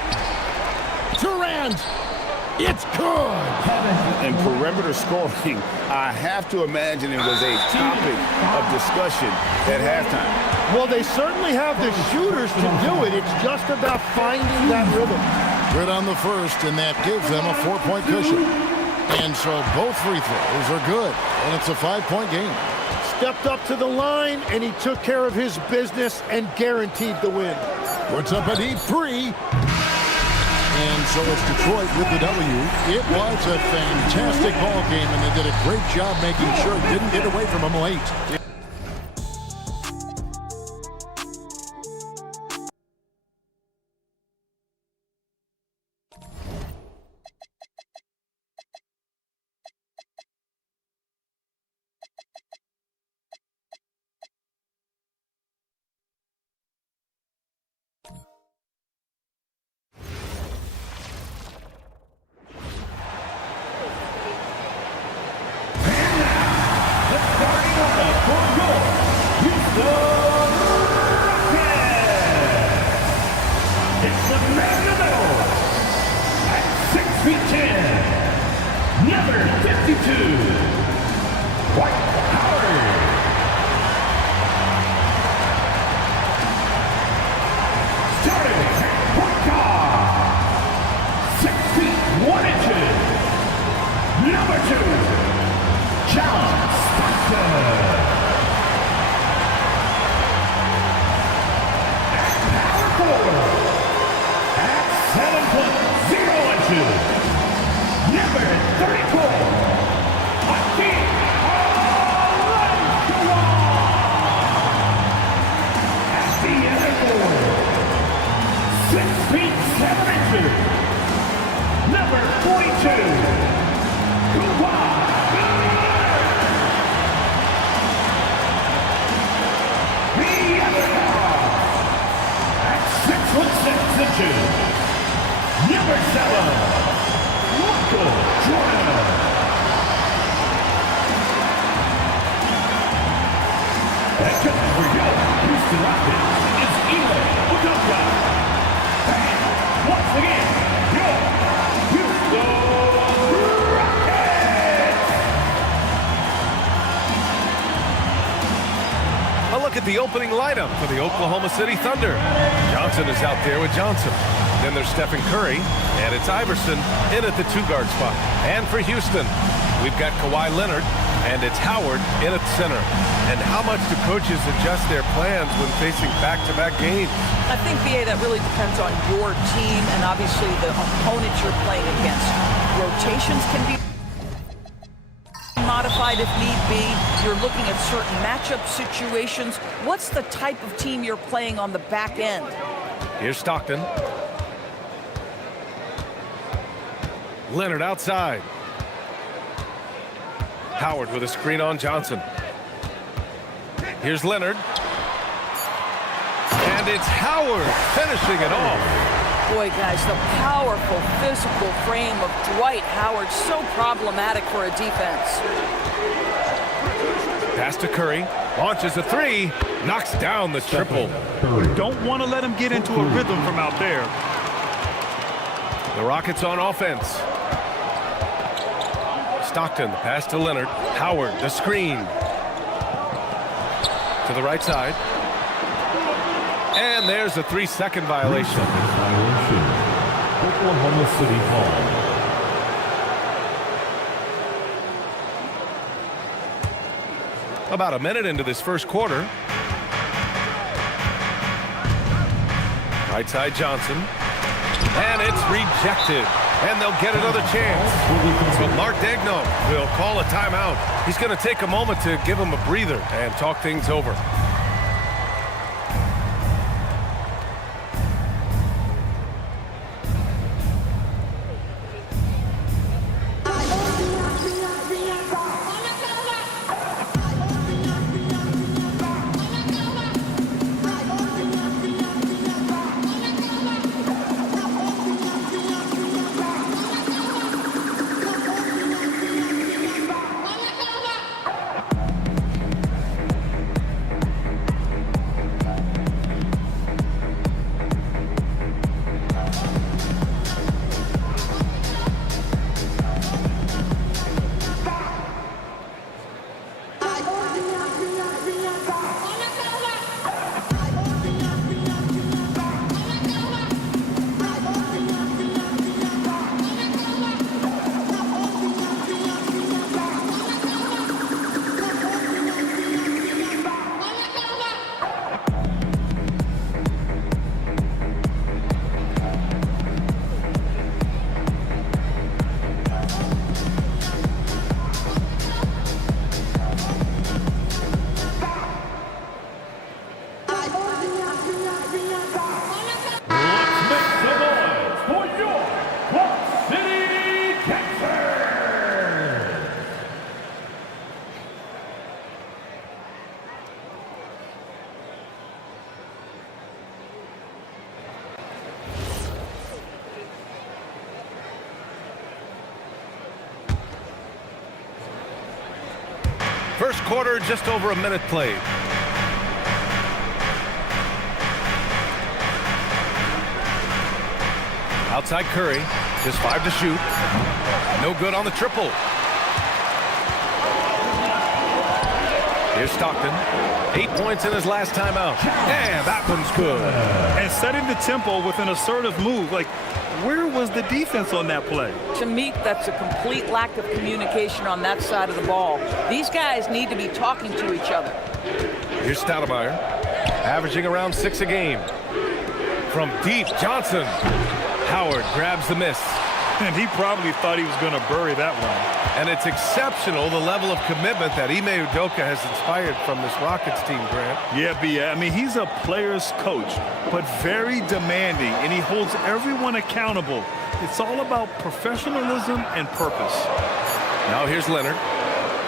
Durant! It's good! And perimeter scoring, I have to imagine it was a topic of discussion at halftime. Well, they certainly have the shooters to do it. It's just about finding that rhythm. Good on the first, and that gives them a 4-point cushion. And so both free throws are good, and it's a 5-point game. Stepped up to the line, and he took care of his business and guaranteed the win. Puts up a deep three. And so it's Detroit with the W. It was a fantastic ball game, and they did a great job making sure it didn't get away from them late. The opening lineup for the Oklahoma City Thunder. Johnson is out there with Johnson. Then there's Stephen Curry, and it's Iverson in at the 2-guard spot. And for Houston, we've got Kawhi Leonard, and it's Howard in at center. And how much do coaches adjust their plans when facing back-to-back games? I think, B.A., that really depends on your team and obviously the opponent you're playing against. Rotations can be modified if need be. You're looking at certain matchup situations. What's the type of team you're playing on the back end? Here's Stockton. Leonard outside. Howard with a screen on Johnson. Here's Leonard. And it's Howard finishing it off. Boy, guys, the powerful physical frame of Dwight Howard, so problematic for a defense. Pass to Curry, launches a three, knocks down the triple. Don't want to let him get into a rhythm from out there. The Rockets on offense. Stockton, the pass to Leonard. Howard, the screen. To the right side. And there's a 3-second violation. Oklahoma City Hall. About a minute into this first quarter. Right side Johnson. And it's rejected. And they'll get another chance. So Mark Daigneault will call a timeout. He's going to take a moment to give him a breather and talk things over. First quarter, just over a minute played. Outside Curry, just 5 to shoot. No good on the triple. Here's Stockton. 8 points in his last time out. And that one's good. And setting the tempo with an assertive move. Like, where was the defense on that play? To me, that's a complete lack of communication on that side of the ball. These guys need to be talking to each other. Here's Stoudemire, averaging around 6 a game. From deep, Johnson. Howard grabs the miss. And he probably thought he was going to bury that one. And it's exceptional, the level of commitment that Ime Udoka has inspired from this Rockets team, Grant. Yeah, B.A. I mean, he's a player's coach, but very demanding, and he holds everyone accountable. It's all about professionalism and purpose. Now here's Leonard,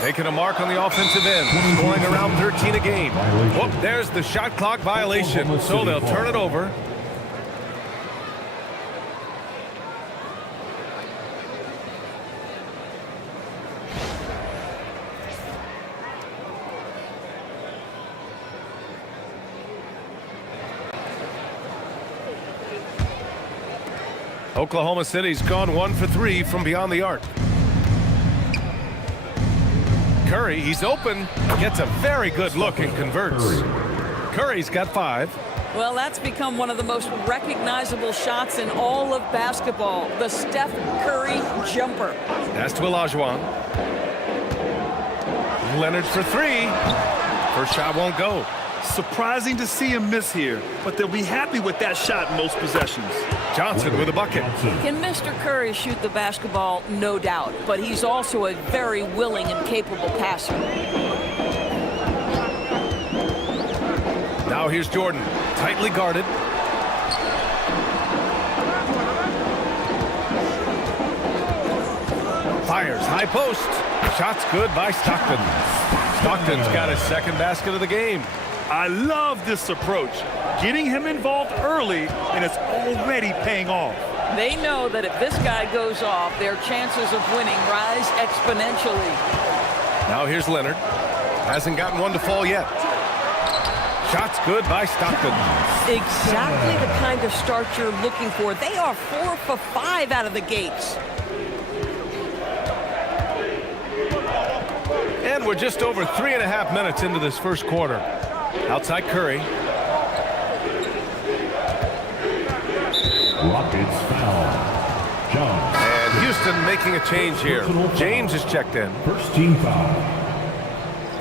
making a mark on the offensive end, scoring around 13 a game. Whoop, there's the shot clock violation, so they'll turn it over. Oklahoma City's gone 1 for 3 from beyond the arc. Curry, he's open, gets a very good look and converts. Curry's got 5. Well, that's become one of the most recognizable shots in all of basketball. The Steph Curry jumper. Pass to Olajuwon. Leonard for 3. First shot won't go. Surprising to see him miss here, but they'll be happy with that shot most possessions. Johnson with a bucket. Can Mr. Curry shoot the basketball? No doubt, but he's also a very willing and capable passer. Now here's Jordan, tightly guarded. Fires, high post. Shot's good by Stockton. Stockton's got his second basket of the game. I love this approach. Getting him involved early, and it's already paying off. They know that if this guy goes off, their chances of winning rise exponentially. Now here's Leonard. Hasn't gotten one to fall yet. Shot's good by Stockton. Exactly the kind of start you're looking for. They are 4 for 5 out of the gates. And we're just over 3.5 minutes into this first quarter. Outside Curry. Rockets foul. John. And Houston making a change here. James is checked in. First team foul.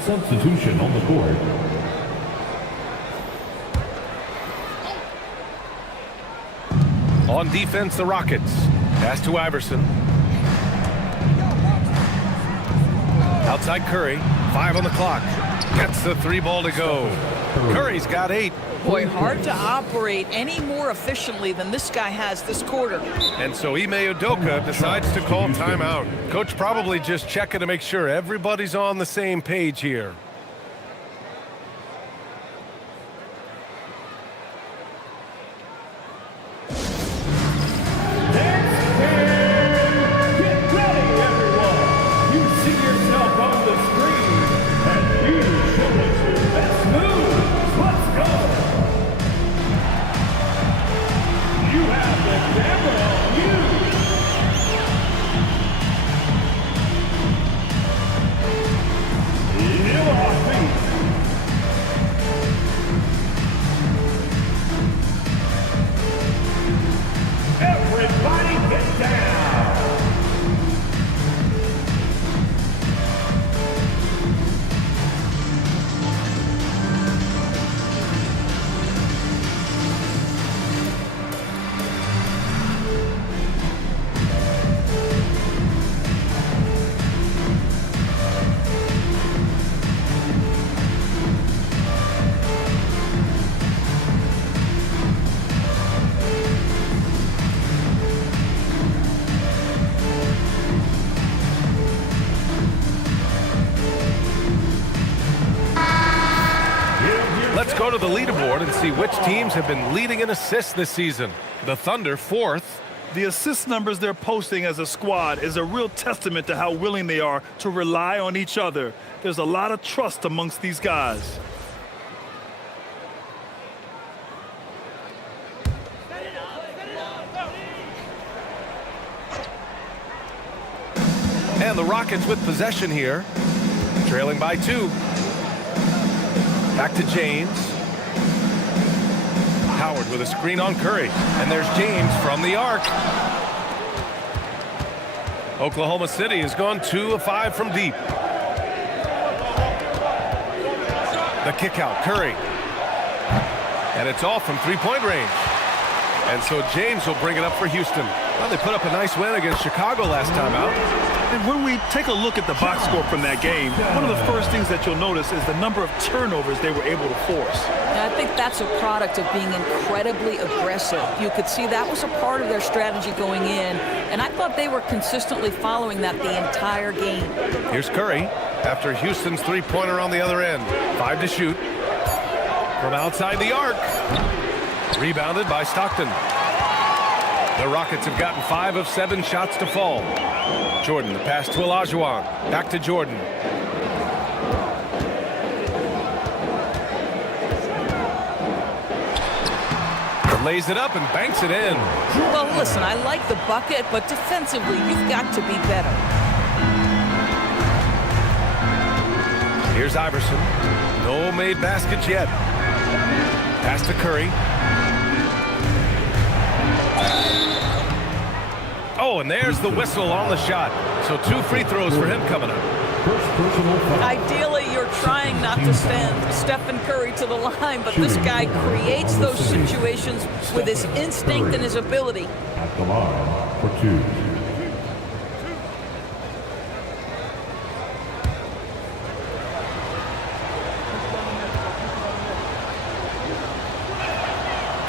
Substitution on the board. On defense, the Rockets. Pass to Iverson. Outside Curry. 5 on the clock. Gets the 3 ball to go. Curry's got 8. Boy, hard to operate any more efficiently than this guy has this quarter. And so Ime Udoka decides to call timeout. Coach probably just checking to make sure everybody's on the same page here. Let's go to the leaderboard and see which teams have been leading in assists this season. The Thunder 4th, The assist numbers they're posting as a squad is a real testament to how willing they are to rely on each other. There's a lot of trust amongst these guys. And the Rockets with possession here, trailing by 2. Back to James. Howard with a screen on Curry. And there's James from the arc. Oklahoma City has gone 2 of 5 from deep. The kick out, Curry. And it's off from three-point range. And so James will bring it up for Houston. Well, they put up a nice win against Chicago last time out. And when we take a look at the box score from that game, one of the first things that you'll notice is the number of turnovers they were able to force. I think that's a product of being incredibly aggressive. You could see that was a part of their strategy going in, and I thought they were consistently following that the entire game. Here's Curry after Houston's three-pointer on the other end. 5 to shoot. From outside the arc. Rebounded by Stockton. The Rockets have gotten 5 of 7 shots to fall. Jordan, the pass to Olajuwon. Back to Jordan. Lays it up and banks it in. Well, listen, I like the bucket, but defensively, you've got to be better. Here's Iverson. No made baskets yet. Pass to Curry. Oh, and there's the whistle on the shot. So 2 free throws for him coming up. Ideally, you're trying not to send Stephen Curry to the line, but this guy creates those situations with his instinct and his ability. At the line for 2.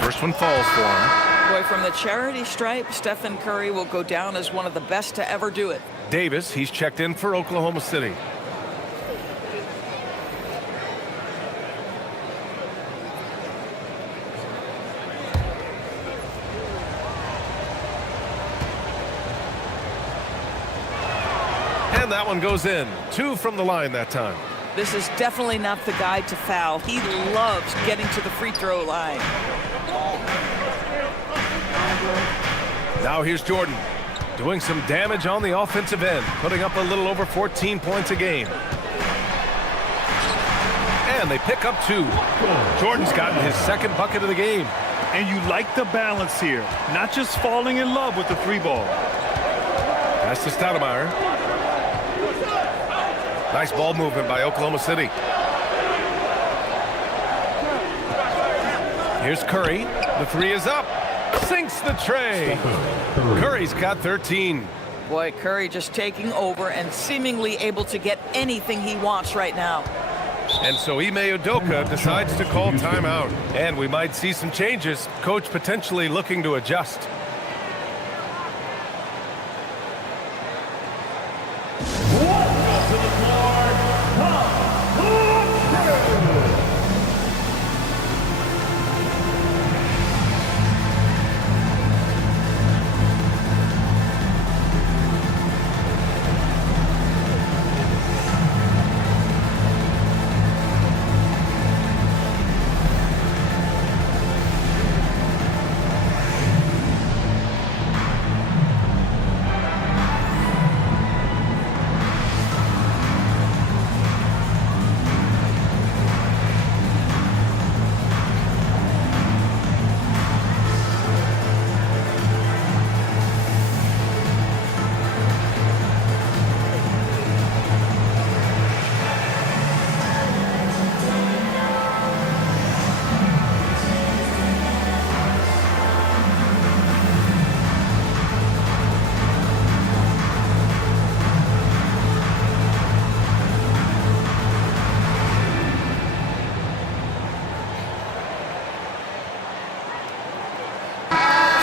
First one falls for him. Boy, from the charity stripe, Stephen Curry will go down as one of the best to ever do it. Davis, he's checked in for Oklahoma City. And that one goes in. 2 from the line that time. This is definitely not the guy to foul. He loves getting to the free throw line. Now here's Jordan doing some damage on the offensive end, putting up a little over 14 points a game. And they pick up 2. Jordan's gotten his second bucket of the game. And you like the balance here, not just falling in love with the 3-ball. Pass to Stoudemire. Nice ball movement by Oklahoma City. Here's Curry. The 3 is up. Sinks the tray. Curry's got 13. Boy, Curry just taking over and seemingly able to get anything he wants right now. And so Ime Udoka decides to call timeout. And we might see some changes. Coach potentially looking to adjust.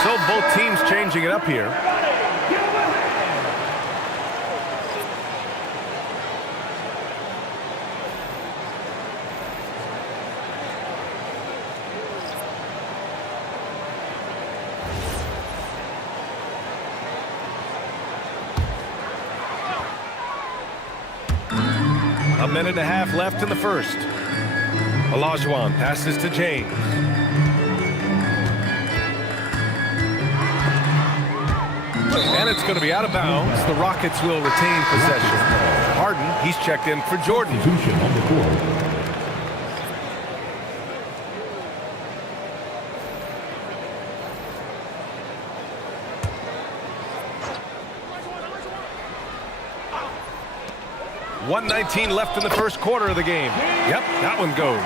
So both teams changing it up here. minute and a half left in the first. Olajuwon passes to James. And it's going to be out of bounds. The Rockets will retain possession. Harden, he's checked in for Jordan. On the court. .119 left in the first quarter of the game. Yep, that one goes.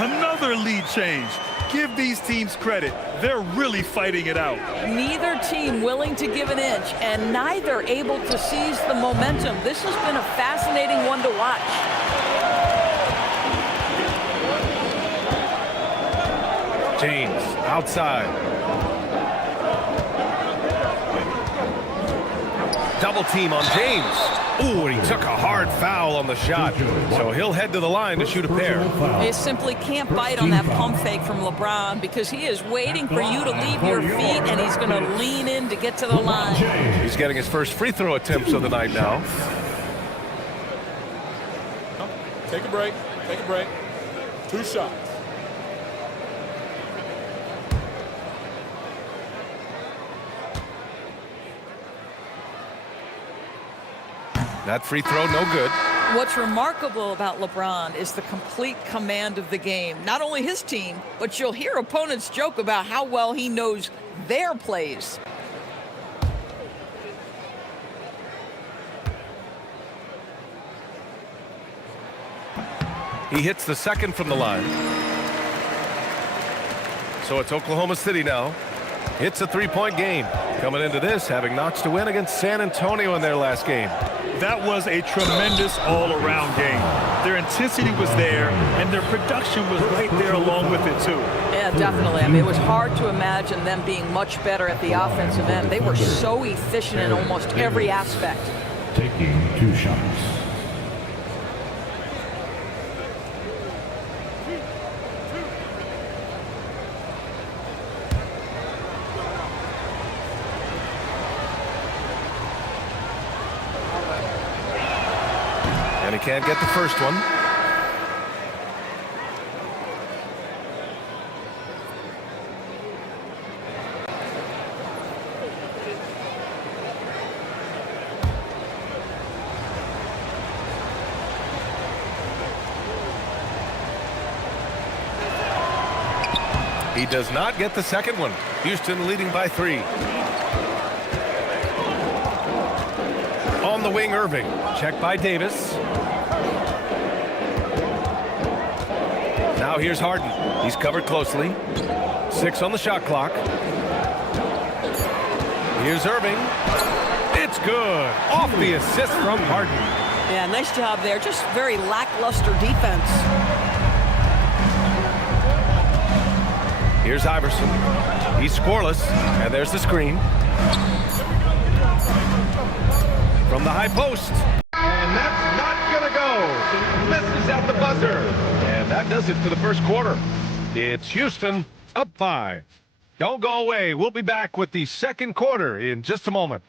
Another lead change. Give these teams credit. They're really fighting it out. Neither team willing to give an inch, and neither able to seize the momentum. This has been a fascinating one to watch. James outside. Double team on James. Ooh, and he took a hard foul on the shot. So he'll head to the line to shoot a pair. You simply can't bite on that pump fake from LeBron because he is waiting for you to leave your feet, and he's going to lean in to get to the line. He's getting his first free throw attempts of the night now. Take a break. Take a break. 2 shots. That free throw, no good. What's remarkable about LeBron is the complete command of the game. Not only his team, but you'll hear opponents joke about how well he knows their plays. He hits the second from the line. So it's Oklahoma City now. It's a 3-point game. Coming into this, having notched a win against San Antonio in their last game. That was a tremendous all-around game. Their intensity was there, and their production was right there along with it, too. Yeah, definitely. I mean, it was hard to imagine them being much better at the offensive end. They were so efficient in almost every aspect. Taking 2 shots. And he can't get the first one. He does not get the second one. Houston leading by 3. On the wing, Irving. Check by Davis. Now here's Harden. He's covered closely. 6 on the shot clock. Here's Irving. It's good. Off the assist from Harden. Yeah, nice job there. Just very lackluster defense. Here's Iverson. He's scoreless. And there's the screen. From the high post. And that's not going to go. Misses at the buzzer. And that does it for the first quarter. It's Houston up 5. Don't go away. We'll be back with the second quarter in just a moment.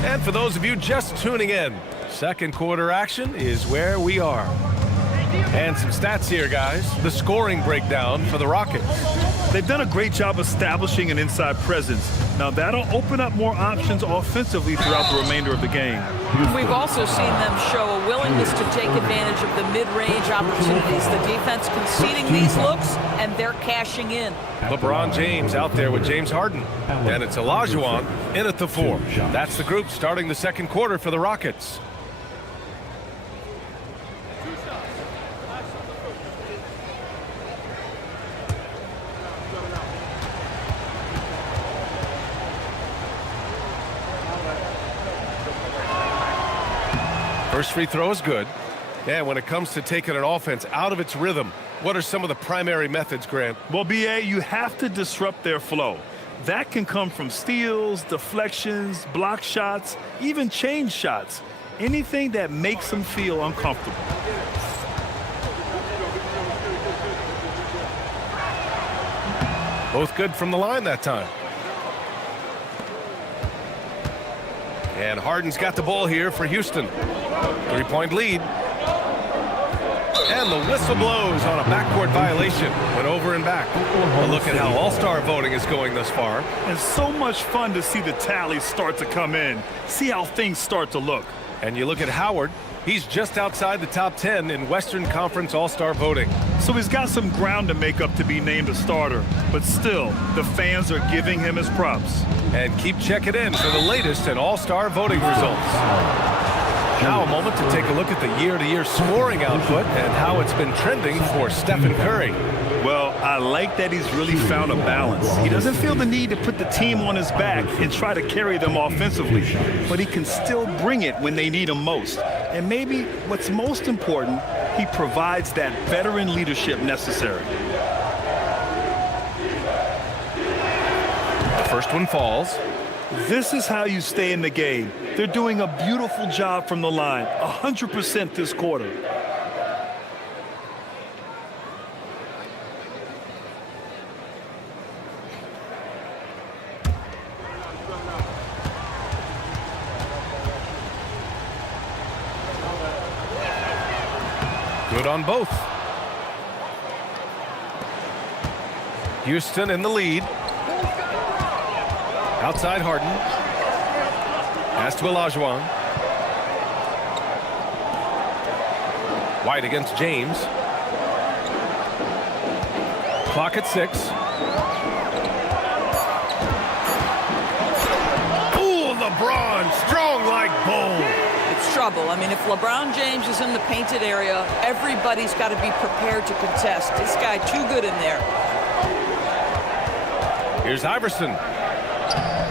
And for those of you just tuning in, second quarter action is where we are. And some stats here, guys. The scoring breakdown for the Rockets. They've done a great job establishing an inside presence. Now that'll open up more options offensively throughout the remainder of the game. We've also seen them show a willingness to take advantage of the mid-range opportunities. The defense conceding these looks, and they're cashing in. LeBron James out there with James Harden. And it's Olajuwon in at the 4. That's the group starting the second quarter for the Rockets. First free throw is good. And when it comes to taking an offense out of its rhythm, what are some of the primary methods, Grant? Well, BA, you have to disrupt their flow. That can come from steals, deflections, block shots, even change shots. Anything that makes them feel uncomfortable. Both good from the line that time. And Harden's got the ball here for Houston. 3-point lead. And the whistle blows on a backcourt violation. Went over and back. Well, look at how all-star voting is going thus far. It's so much fun to see the tallies start to come in. See how things start to look. And you look at Howard. He's just outside the top 10 in Western Conference All-Star voting. So he's got some ground to make up to be named a starter. But still, the fans are giving him his props. And keep checking in for the latest in All-Star voting results. Now a moment to take a look at the year-to-year scoring output and how it's been trending for Stephen Curry. Well, I like that he's really found a balance. He doesn't feel the need to put the team on his back and try to carry them offensively, but he can still bring it when they need him most. And maybe what's most important, he provides that veteran leadership necessary. The first one falls. This is how you stay in the game. They're doing a beautiful job from the line, 100% this quarter. Good on both. Houston in the lead. Outside Harden. Pass to Olajuwon. White against James. Clock at 6. Ooh, LeBron, strong like bull. It's trouble. I mean, if LeBron James is in the painted area, everybody's got to be prepared to contest. This guy too good in there. Here's Iverson.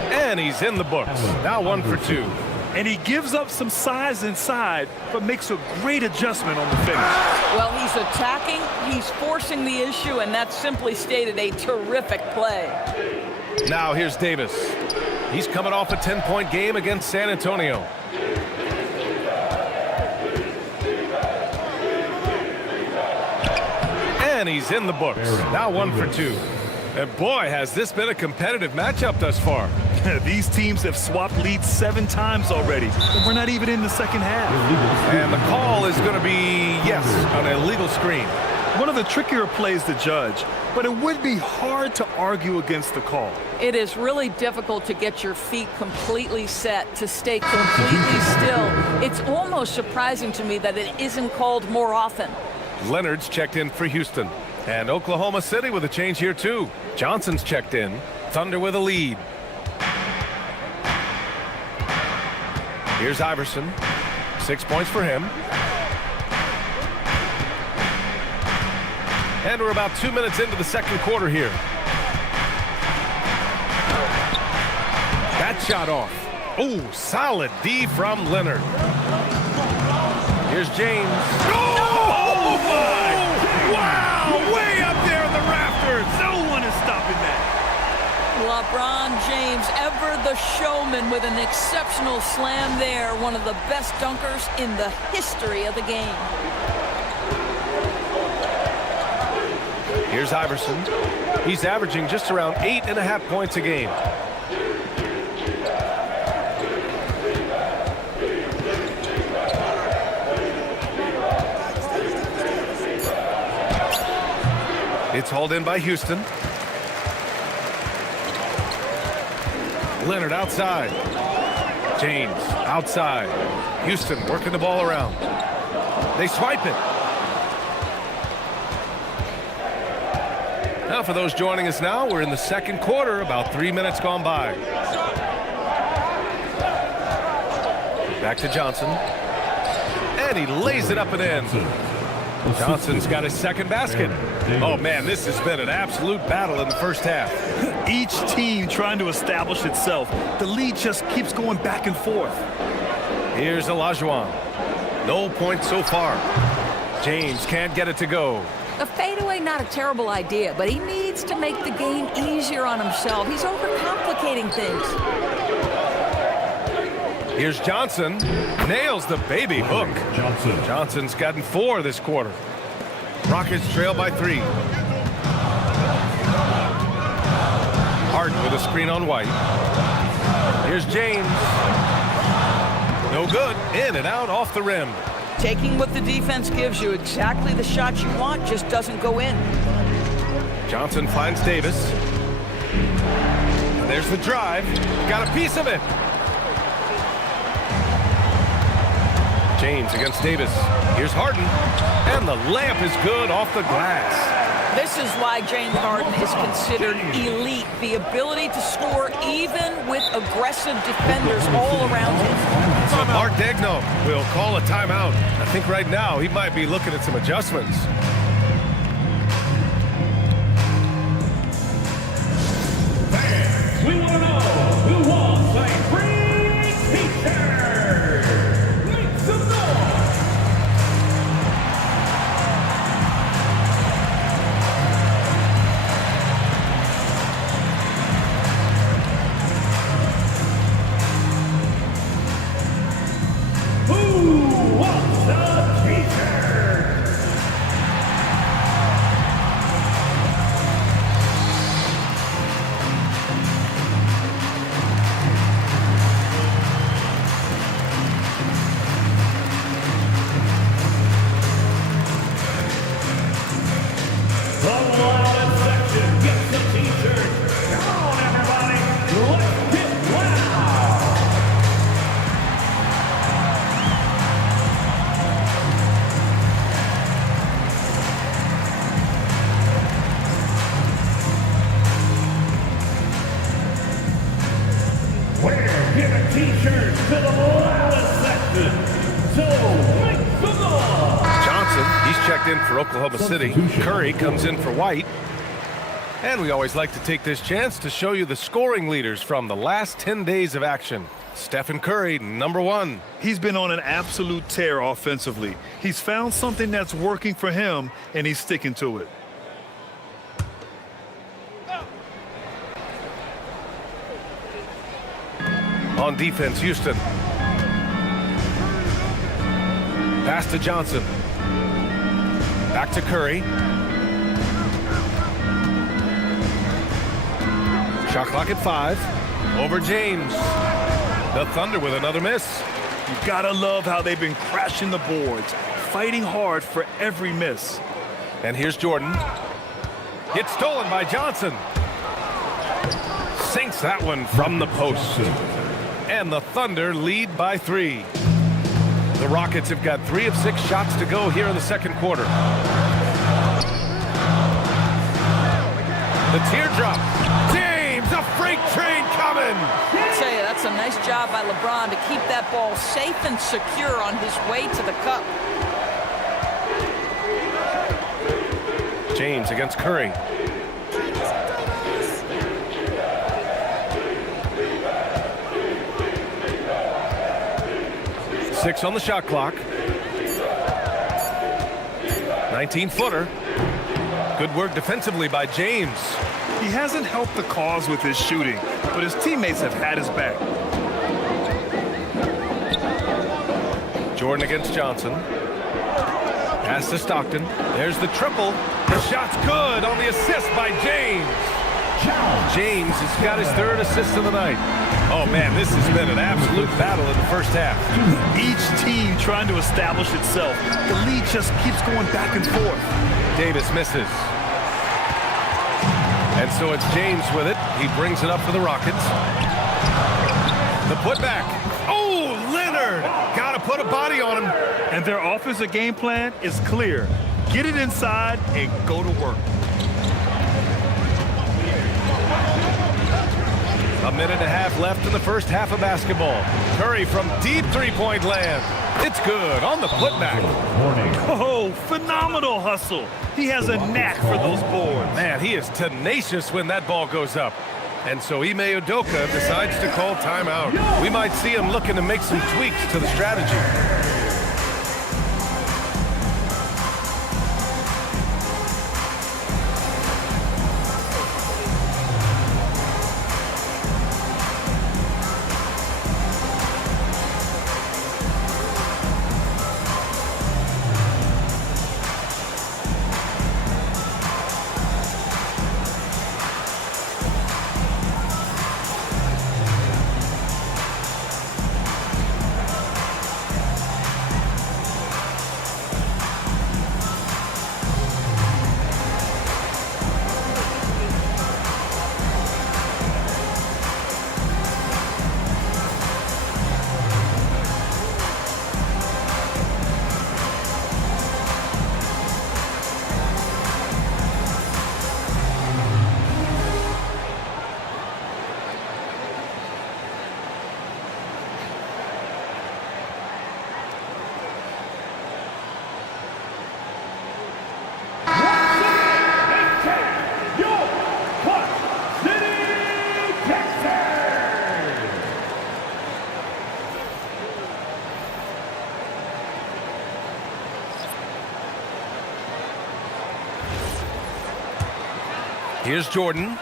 And he's in the books. Now 1 for 2. And he gives up some size inside, but makes a great adjustment on the finish. Well, he's attacking, he's forcing the issue, and that's simply stated a terrific play. Now here's Davis. He's coming off a 10-point game against San Antonio. And he's in the books. Now 1 for 2. And boy, has this been a competitive matchup thus far. These teams have swapped leads 7 times already. We're not even in the second half. And the call is going to be, yes, an illegal screen. One of the trickier plays to judge, but it would be hard to argue against the call. It is really difficult to get your feet completely set, to stay completely still. It's almost surprising to me that it isn't called more often. Leonard's checked in for Houston. And Oklahoma City with a change here, too. Johnson's checked in. Thunder with a lead. Here's Iverson. 6 points for him. And we're about 2 minutes into the second quarter here. That shot off. Oh, solid D from Leonard. Here's James. Oh, my! Wow! Way up there in the rafters. No one is stopping that. LeBron James, ever the showman, with an exceptional slam there. One of the best dunkers in the history of the game. Here's Iverson. He's averaging just around 8.5 points a game. It's hauled in by Houston. Leonard outside. James outside. Houston working the ball around. They swipe it. Now for those joining us now, we're in the second quarter, about 3 minutes gone by. Back to Johnson. And he lays it up and in. Johnson's got his second basket. Oh, man, this has been an absolute battle in the first half. Each team trying to establish itself. The lead just keeps going back and forth. Here's Olajuwon. No points so far. James can't get it to go. A fadeaway, not a terrible idea, but he needs to make the game easier on himself. He's overcomplicating things. Here's Johnson. Nails the baby hook. Johnson's gotten 4 this quarter. Rockets trail by 3. Harden with a screen on White. Here's James. No good. In and out off the rim. Taking what the defense gives you, exactly the shot you want, just doesn't go in. Johnson finds Davis. And there's the drive. Got a piece of it. James against Davis. Here's Harden. And the layup is good off the glass. This is why James Harden is considered elite. The ability to score even with aggressive defenders all around him. So Mark Daigneault will call a timeout. I think right now he might be looking at some adjustments. We want to know who wants a free t-shirt. Make some noise. Who wants a t-shirt? The loudest section gets a t-shirt. Come on, everybody. Let's get loud. We're giving t-shirts to the loudest section. So make some noise. Johnson, he's checked in for Oklahoma City. Curry comes in for White. And we always like to take this chance to show you the scoring leaders from the last 10 days of action. Stephen Curry, number 1. He's been on an absolute tear offensively. He's found something that's working for him, and he's sticking to it. On defense, Houston. Pass to Johnson. Back to Curry. Shot clock at 5. Over James. The Thunder with another miss. You gotta love how they've been crashing the boards, fighting hard for every miss. And here's Jordan. Gets stolen by Johnson. Sinks that one from the post. And the Thunder lead by 3. The Rockets have got 3 of 6 shots to go here in the second quarter. The teardrop. James, a freight train coming. I tell you, that's a nice job by LeBron to keep that ball safe and secure on his way to the cup. James against Curry. Six on the shot clock. 19-footer. Good work defensively by James. He hasn't helped the cause with his shooting, but his teammates have had his back. Jordan against Johnson. Pass to Stockton. There's the triple. The shot's good on the assist by James. James has got his 3rd assist of the night. Oh, man, this has been an absolute battle in the first half. Each team trying to establish itself. The lead just keeps going back and forth. Davis misses. And so it's James with it. He brings it up for the Rockets. The putback. Oh, Leonard. Got to put a body on him. And their offensive game plan is clear. Get it inside and go to work. A minute and a half left in the first half of basketball. Curry from deep three-point land. It's good on the putback. Oh, phenomenal hustle. He has a knack for those boards. Man, he is tenacious when that ball goes up. And so Ime Udoka decides to call timeout. We might see him looking to make some tweaks to the strategy. Here's Jordan.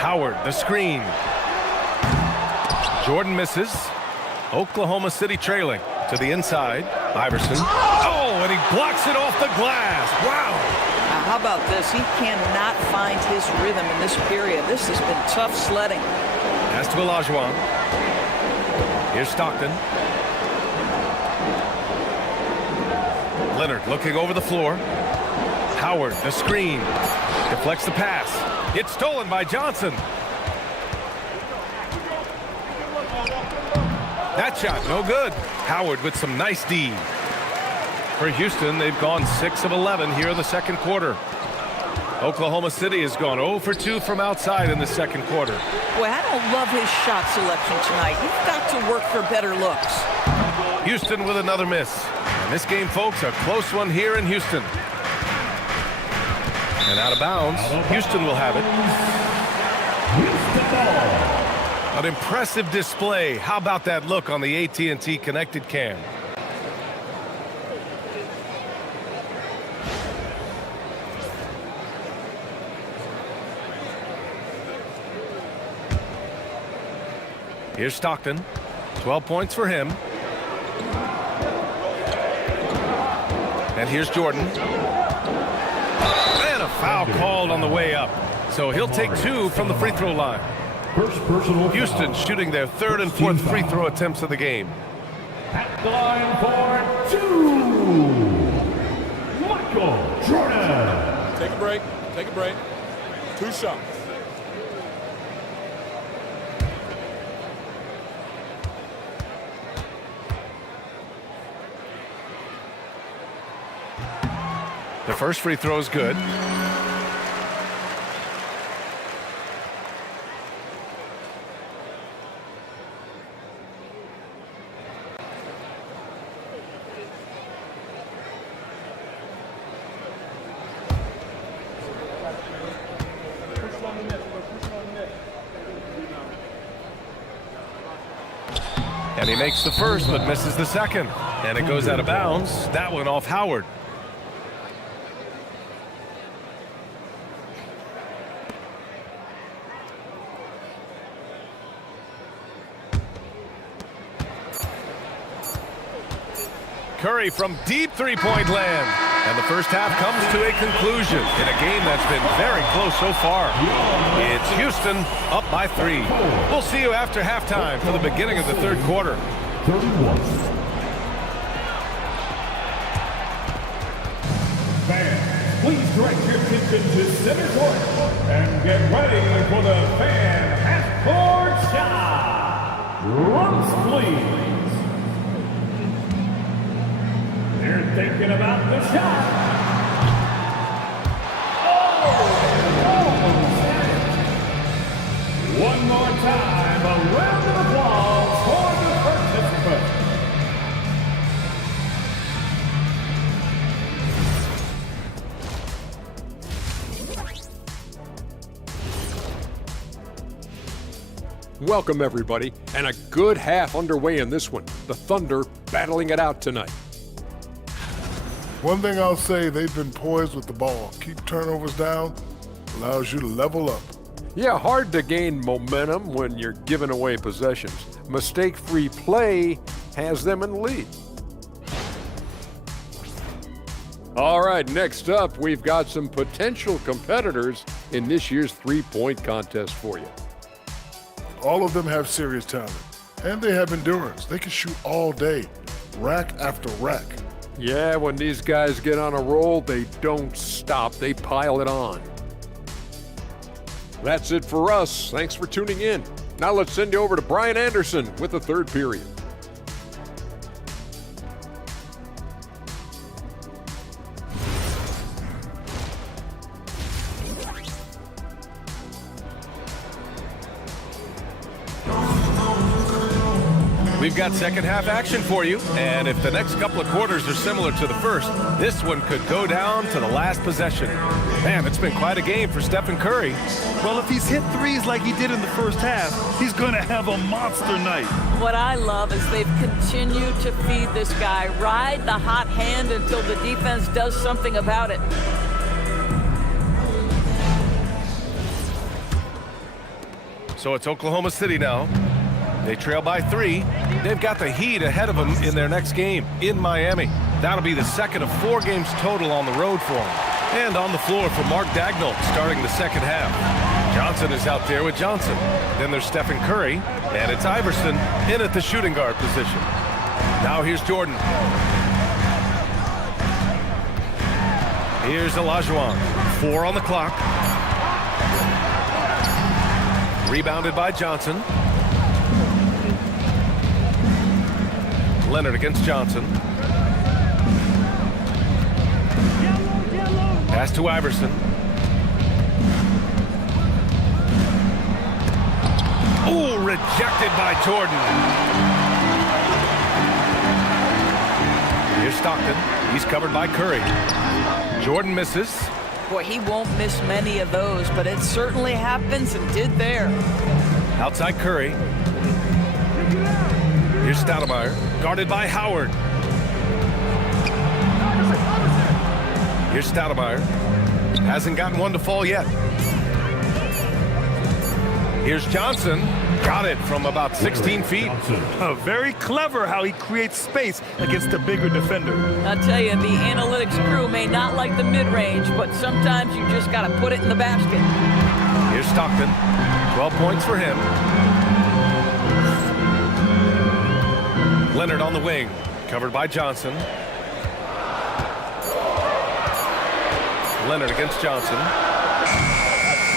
Howard, the screen. Jordan misses. Oklahoma City trailing to the inside. Iverson. Oh, and he blocks it off the glass. Wow. Now, how about this? He cannot find his rhythm in this period. This has been tough sledding. Pass to Olajuwon. Here's Stockton. Leonard looking over the floor. Howard, the screen. Deflects the pass. It's stolen by Johnson. That shot, no good. Howard with some nice D. For Houston, they've gone 6 of 11 here in the second quarter. Oklahoma City has gone 0 for 2 from outside in the second quarter. Boy, I don't love his shot selection tonight. You've got to work for better looks. Houston with another miss. And this game, folks, a close one here in Houston. And out of bounds, Houston will have it. An impressive display. How about that look on the AT&T connected cam? Here's Stockton. 12 points for him. And here's Jordan. And a foul called on the way up. So he'll take 2 from the free throw line. Houston shooting their 3rd and 4th free throw attempts of the game. At the line for 2, Michael Jordan. Take a break. Take a break. 2 shots. The first free throw is good. And he makes the first, but misses the second. And it goes out of bounds. That one off Howard. Curry from deep three-point land. And the first half comes to a conclusion in a game that's been very close so far. It's Houston up by 3. We'll see you after halftime for the beginning of the third quarter. 31. Fans, please direct your attention transition to center court and get ready for the fan half-court shot. Drums, please. They're thinking about the shot. One more time, a round of applause for the participant. Welcome, everybody, and a good half underway in this one. The Thunder battling it out tonight. One thing I'll say, they've been poised with the ball. Keep turnovers down, allows you to level up. Yeah, hard to gain momentum when you're giving away possessions. Mistake-free play has them in the lead. All right, next up, we've got some potential competitors in this year's three-point contest for you. All of them have serious talent, and they have endurance. They can shoot all day, rack after rack. Yeah, when these guys get on a roll, they don't stop. They pile it on. That's it for us. Thanks for tuning in. Now let's send you over to Brian Anderson with the third period. We've got second half action for you, and if the next couple of quarters are similar to the first, this one could go down to the last possession. Man, it's been quite a game for Stephen Curry. Well, if he's hit threes like he did in the first half, he's going to have a monster night. What I love is they've continued to feed this guy, ride the hot hand until the defense does something about it. So it's Oklahoma City now. They trail by 3. They've got the Heat ahead of them in their next game in Miami. That'll be the second of 4 games total on the road for them. And on the floor for Mark Daigneault starting the second half. Johnson is out there with Johnson. Then there's Stephen Curry, and it's Iverson in at the shooting guard position. Now here's Jordan. Here's Olajuwon. 4 on the clock. Rebounded by Johnson. Leonard against Johnson. Pass to Iverson. Oh, rejected by Jordan. Here's Stockton. He's covered by Curry. Jordan misses. Boy, he won't miss many of those, but it certainly happens and did there. Outside Curry. Here's Stoudemire, guarded by Howard. Here's Stoudemire. Hasn't gotten one to fall yet. Here's Johnson. Got it from about 16 feet. Very clever how he creates space against a bigger defender. I'll tell you, the analytics crew may not like the mid-range, but sometimes you just got to put it in the basket. Here's Stockton. 12 points for him. Leonard on the wing, covered by Johnson. Leonard against Johnson.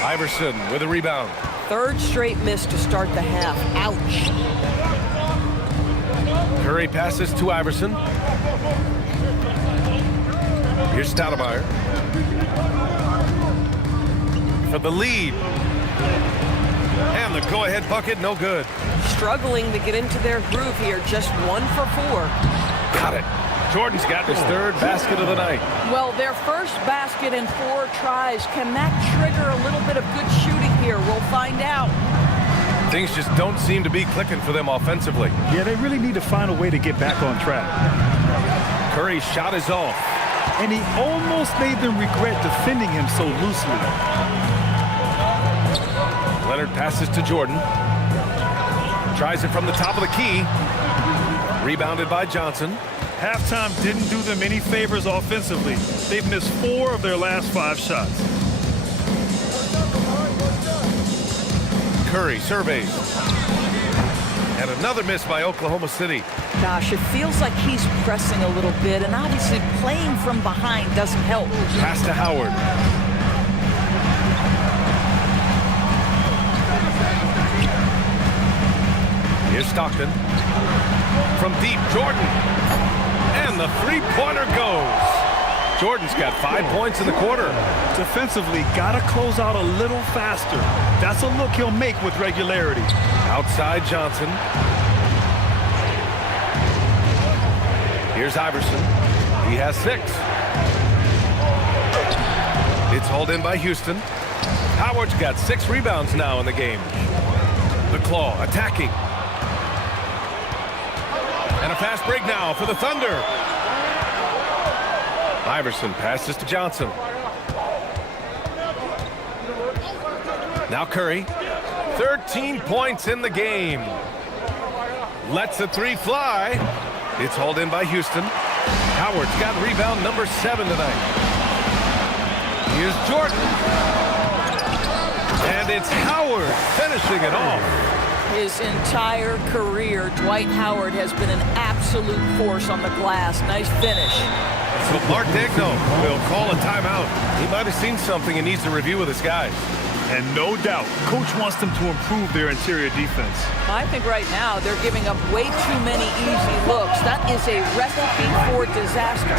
Iverson with a rebound. Third straight miss to start the half. Ouch. Curry passes to Iverson. Here's Stoudemire. For the lead. And the go-ahead bucket, no good. Struggling to get into their groove here, just 1 for 4. Got it. Jordan's got his third basket of the night. Well, their first basket in 4 tries. Can that trigger a little bit of good shooting here? We'll find out. Things just don't seem to be clicking for them offensively. Yeah, they really need to find a way to get back on track. Curry's shot is off. And he almost made them regret defending him so loosely. Leonard passes to Jordan. Tries it from the top of the key. Rebounded by Johnson. Halftime didn't do them any favors offensively. They've missed 4 of their last 5 shots. Curry surveys. And another miss by Oklahoma City. Gosh, it feels like he's pressing a little bit, and obviously playing from behind doesn't help. Pass to Howard. Here's Stockton. From deep, Jordan. And the three-pointer goes. Jordan's got 5 points in the quarter. Defensively, got to close out a little faster. That's a look he'll make with regularity. Outside Johnson. Here's Iverson. He has 6. It's hauled in by Houston. Howard's got 6 rebounds now in the game. The Claw attacking. And a fast break now for the Thunder. Iverson passes to Johnson. Now Curry. 13 points in the game. Lets the 3 fly. It's hauled in by Houston. Howard's got rebound number 7 tonight. Here's Jordan. And it's Howard finishing it off. His entire career, Dwight Howard has been an absolute force on the glass. Nice finish. So Mark Daigneault will call a timeout. He might have seen something and needs to review with his guys. And no doubt, coach wants them to improve their interior defense. I think right now they're giving up way too many easy looks. That is a recipe for disaster.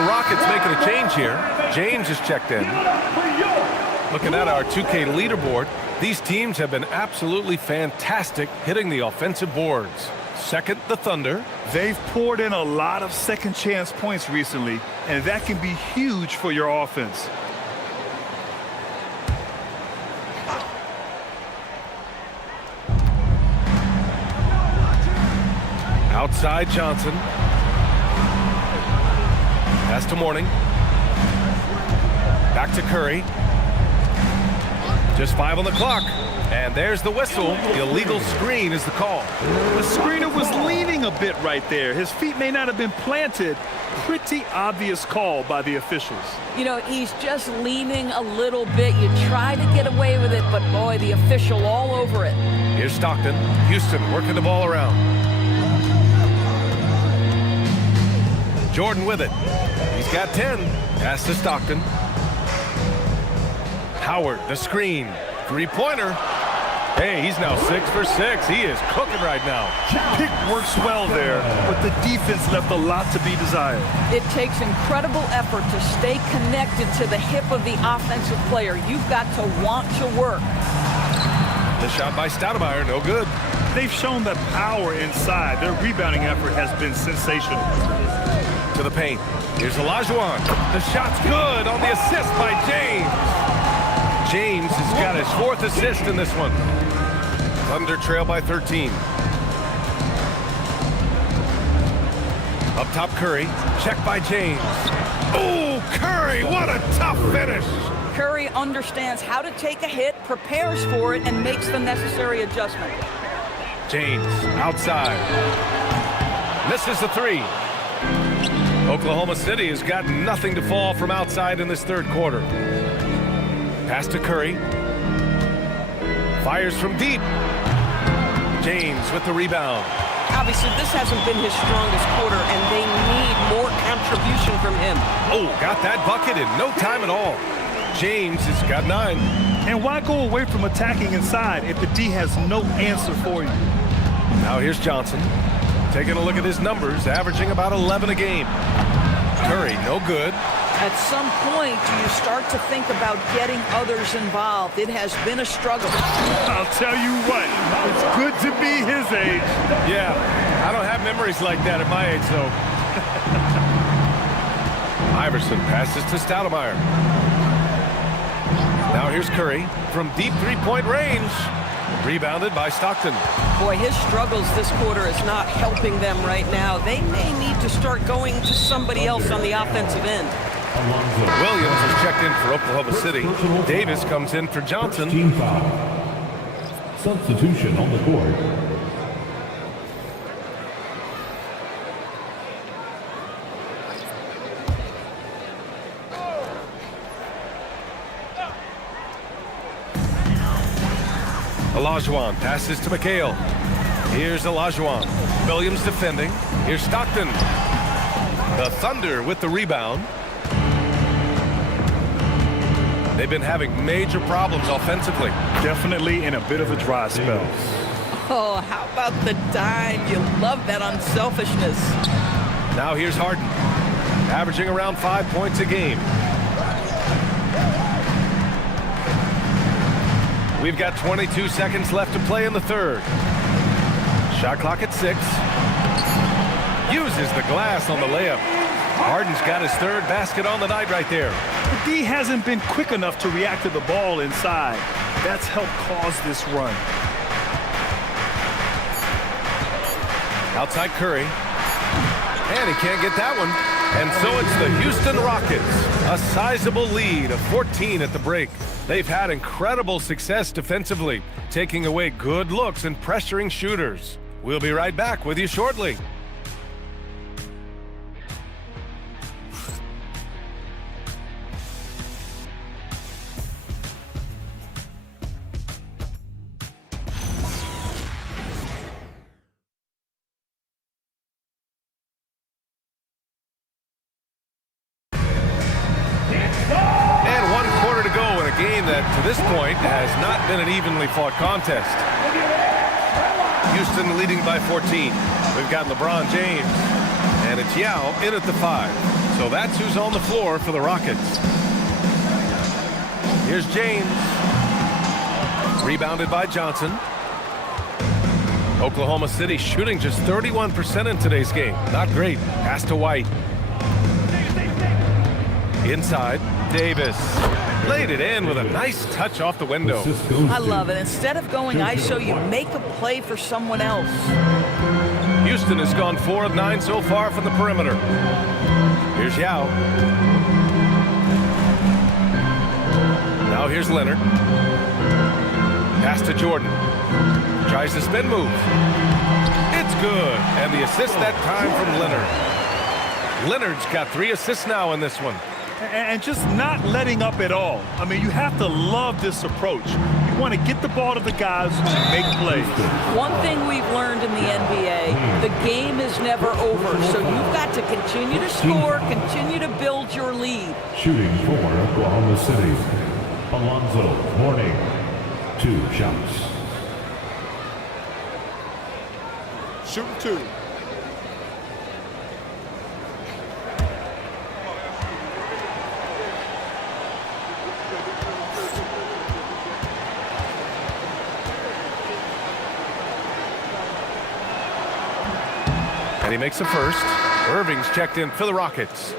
Rockets making a change here. James is checked in. Looking at our 2K leaderboard, these teams have been absolutely fantastic hitting the offensive boards. Second, the Thunder. They've poured in a lot of second chance points recently, and that can be huge for your offense. Outside Johnson. Pass to Mourning. Back to Curry. Just 5 on the clock. And there's the whistle. Illegal screen is the call. The screener was leaning a bit right there. His feet may not have been planted. Pretty obvious call by the officials. You know, he's just leaning a little bit. You try to get away with it, but boy, the official all over it. Here's Stockton. Houston working the ball around. Jordan with it. He's got 10. Pass to Stockton. Howard, the screen. Three-pointer. Hey, he's now 6 for 6. He is cooking right now. Pick works well there, but the defense left a lot to be desired. It takes incredible effort to stay connected to the hip of the offensive player. You've got to want to work. The shot by Stoudemire, no good. They've shown that power inside. Their rebounding effort has been sensational. To the paint. Here's Olajuwon. The shot's good on the assist by James. James has got his 4th assist in this one. Thunder trail by 13. Up top, Curry. Check by James. Oh, Curry, what a tough finish. Curry understands how to take a hit, prepares for it, and makes the necessary adjustment. James outside. Misses the 3. Oklahoma City has got nothing to fall from outside in this third quarter. Pass to Curry. Fires from deep. James with the rebound. Obviously, this hasn't been his strongest quarter, and they need more contribution from him. Oh, got that bucket in no time at all. James has got 9. And why go away from attacking inside if the D has no answer for you? Now here's Johnson. Taking a look at his numbers, averaging about 11 a game. Curry, no good. At some point, do you start to think about getting others involved? It has been a struggle. I'll tell you what, it's good to be his age. Yeah, I don't have memories like that at my age, though. Iverson passes to Stoudemire. Now here's Curry from deep three-point range. Rebounded by Stockton. Boy, his struggles this quarter is not helping them right now. They may need to start going to somebody else on the offensive end. Williams is checked in for Oklahoma City. Davis comes in for Johnson. Team foul. Substitution on the court. Olajuwon passes to McHale. Here's Olajuwon. Williams defending. Here's Stockton. The Thunder with the rebound. They've been having major problems offensively. Definitely in a bit of a dry spell. Oh, how about the dime? You love that unselfishness. Now here's Harden, averaging around 5 points a game. We've got 22 seconds left to play in the third. Shot clock at 6. Uses the glass on the layup. Harden's got his third basket on the night right there. The D hasn't been quick enough to react to the ball inside. That's helped cause this run. Outside Curry. And he can't get that one. And so it's the Houston Rockets. A sizable lead of 14 at the break. They've had incredible success defensively, taking away good looks and pressuring shooters. We'll be right back with you shortly. Game that to this point has not been an evenly fought contest. Houston leading by 14. We've got LeBron James and it's Yao in at the 5. So that's who's on the floor for the Rockets. Here's James. Rebounded by Johnson. Oklahoma City shooting just 31% in today's game. Not great. Pass to White. Inside, Davis. Laid it in with a nice touch off the window. I love it. Instead of going ISO, you make a play for someone else. Houston has gone 4 of 9 so far from the perimeter. Here's Yao. Now here's Leonard. Pass to Jordan. Tries the spin move. It's good. And the assist that time from Leonard. Leonard's got 3 assists now in this one. And just not letting up at all. I mean, you have to love this approach. You want to get the ball to the guys and make plays. One thing we've learned in the NBA, the game is never over. So you've got to continue to score, continue to build your lead. Shooting for Oklahoma City. Alonzo Mourning. 2 shots. Shoot 2. And he makes a first. Irving's checked in for the Rockets.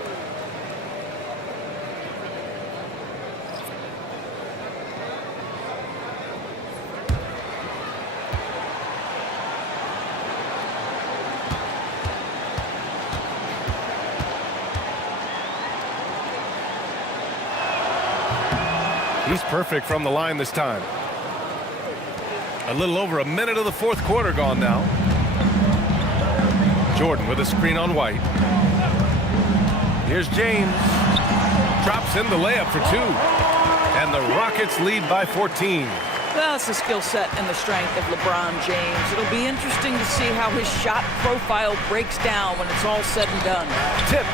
He's perfect from the line this time. A little over a minute of the fourth quarter gone now. Jordan with a screen on White. Here's James. Drops in the layup for 2. And the Rockets lead by 14. Well, it's the skill set and the strength of LeBron James. It'll be interesting to see how his shot profile breaks down when it's all said and done. Tipped.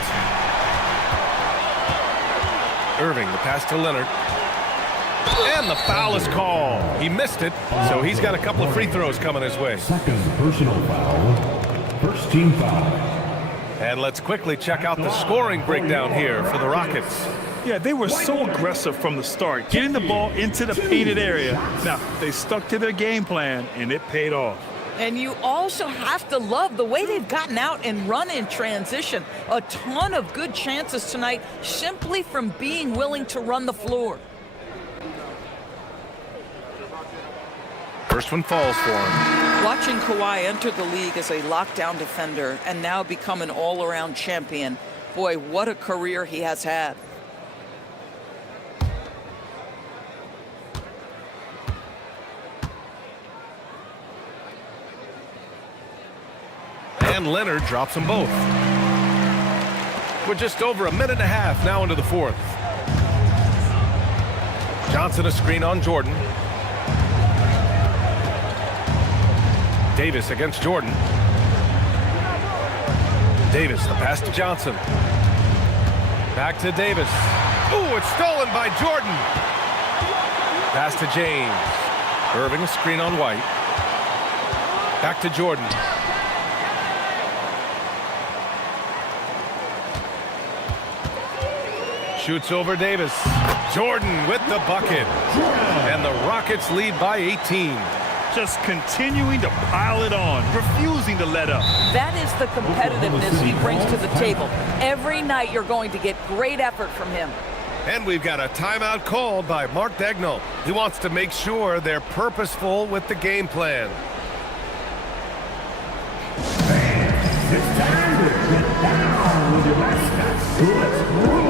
Irving, the pass to Leonard. And the foul is called. He missed it, so he's got a couple of free throws coming his way. Second personal foul. First team foul. And let's quickly check out the scoring breakdown here for the Rockets. Yeah, they were so aggressive from the start, getting the ball into the painted area. Now, they stuck to their game plan, and it paid off. And you also have to love the way they've gotten out and run in transition. A ton of good chances tonight simply from being willing to run the floor. First one falls for him. Watching Kawhi enter the league as a lockdown defender and now become an all-around champion, boy, what a career he has had. And Leonard drops them both. We're just over a minute and a half now into the fourth. Johnson a screen on Jordan. Davis against Jordan. Davis, the pass to Johnson. Back to Davis. Ooh, it's stolen by Jordan. Pass to James. Irving a screen on White. Back to Jordan. Shoots over Davis. Jordan with the bucket. And the Rockets lead by 18. Just continuing to pile it on, refusing to let up. That is the competitiveness he brings to the table. Every night you're going to get great effort from him. And we've got a timeout called by Mark Dagnall. He wants to make sure they're purposeful with the game plan. It's time to get down with your mascots. Let's roll.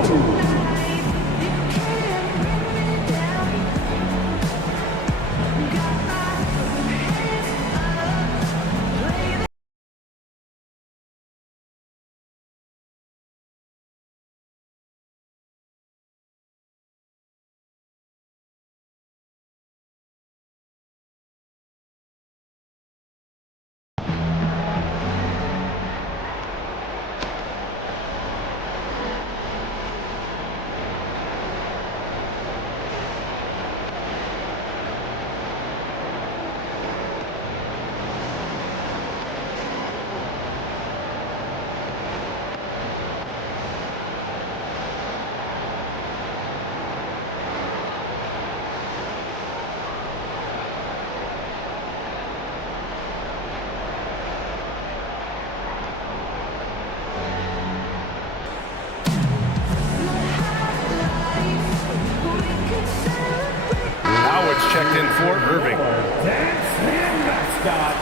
Checked in for Irving. Dance and mascot.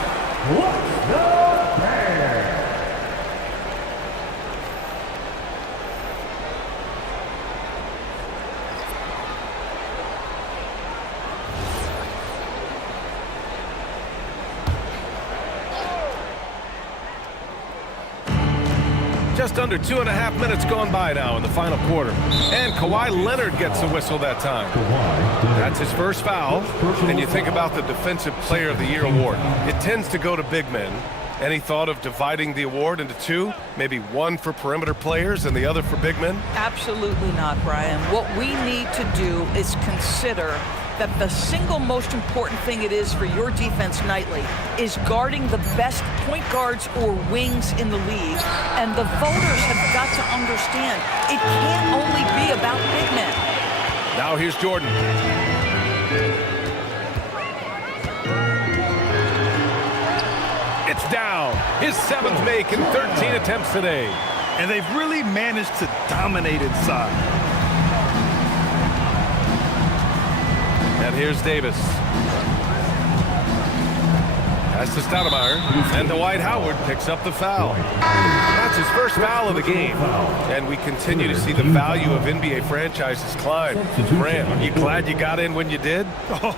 What's the prayer? Just under 2.5 minutes gone by now in the final quarter. And Kawhi Leonard gets a whistle that time. That's his first foul. And you think about the Defensive Player of the Year award. It tends to go to big men. Any thought of dividing the award into two? Maybe one for perimeter players and the other for big men? Absolutely not, Brian. What we need to do is consider that the single most important thing it is for your defense nightly is guarding the best point guards or wings in the league. And the voters have got to understand it can't only be about big men. Now here's Jordan. It's down. His 7th make in 13 attempts today. And they've really managed to dominate inside. And here's Davis. Pass to Stoudemire. And Dwight Howard picks up the foul. That's his first foul of the game. And we continue to see the value of NBA franchises climb. Grant, are you glad you got in when you did?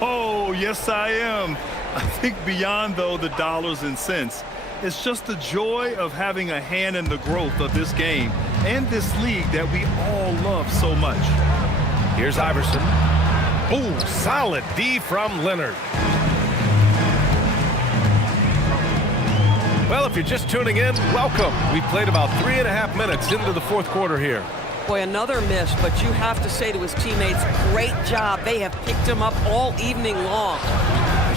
Oh, yes, I am. I think beyond, though, the dollars and cents, it's just the joy of having a hand in the growth of this game and this league that we all love so much. Here's Iverson. Ooh, solid D from Leonard. Well, if you're just tuning in, welcome. We played about 3.5 minutes into the fourth quarter here. Boy, another miss, but you have to say to his teammates, great job. They have picked him up all evening long.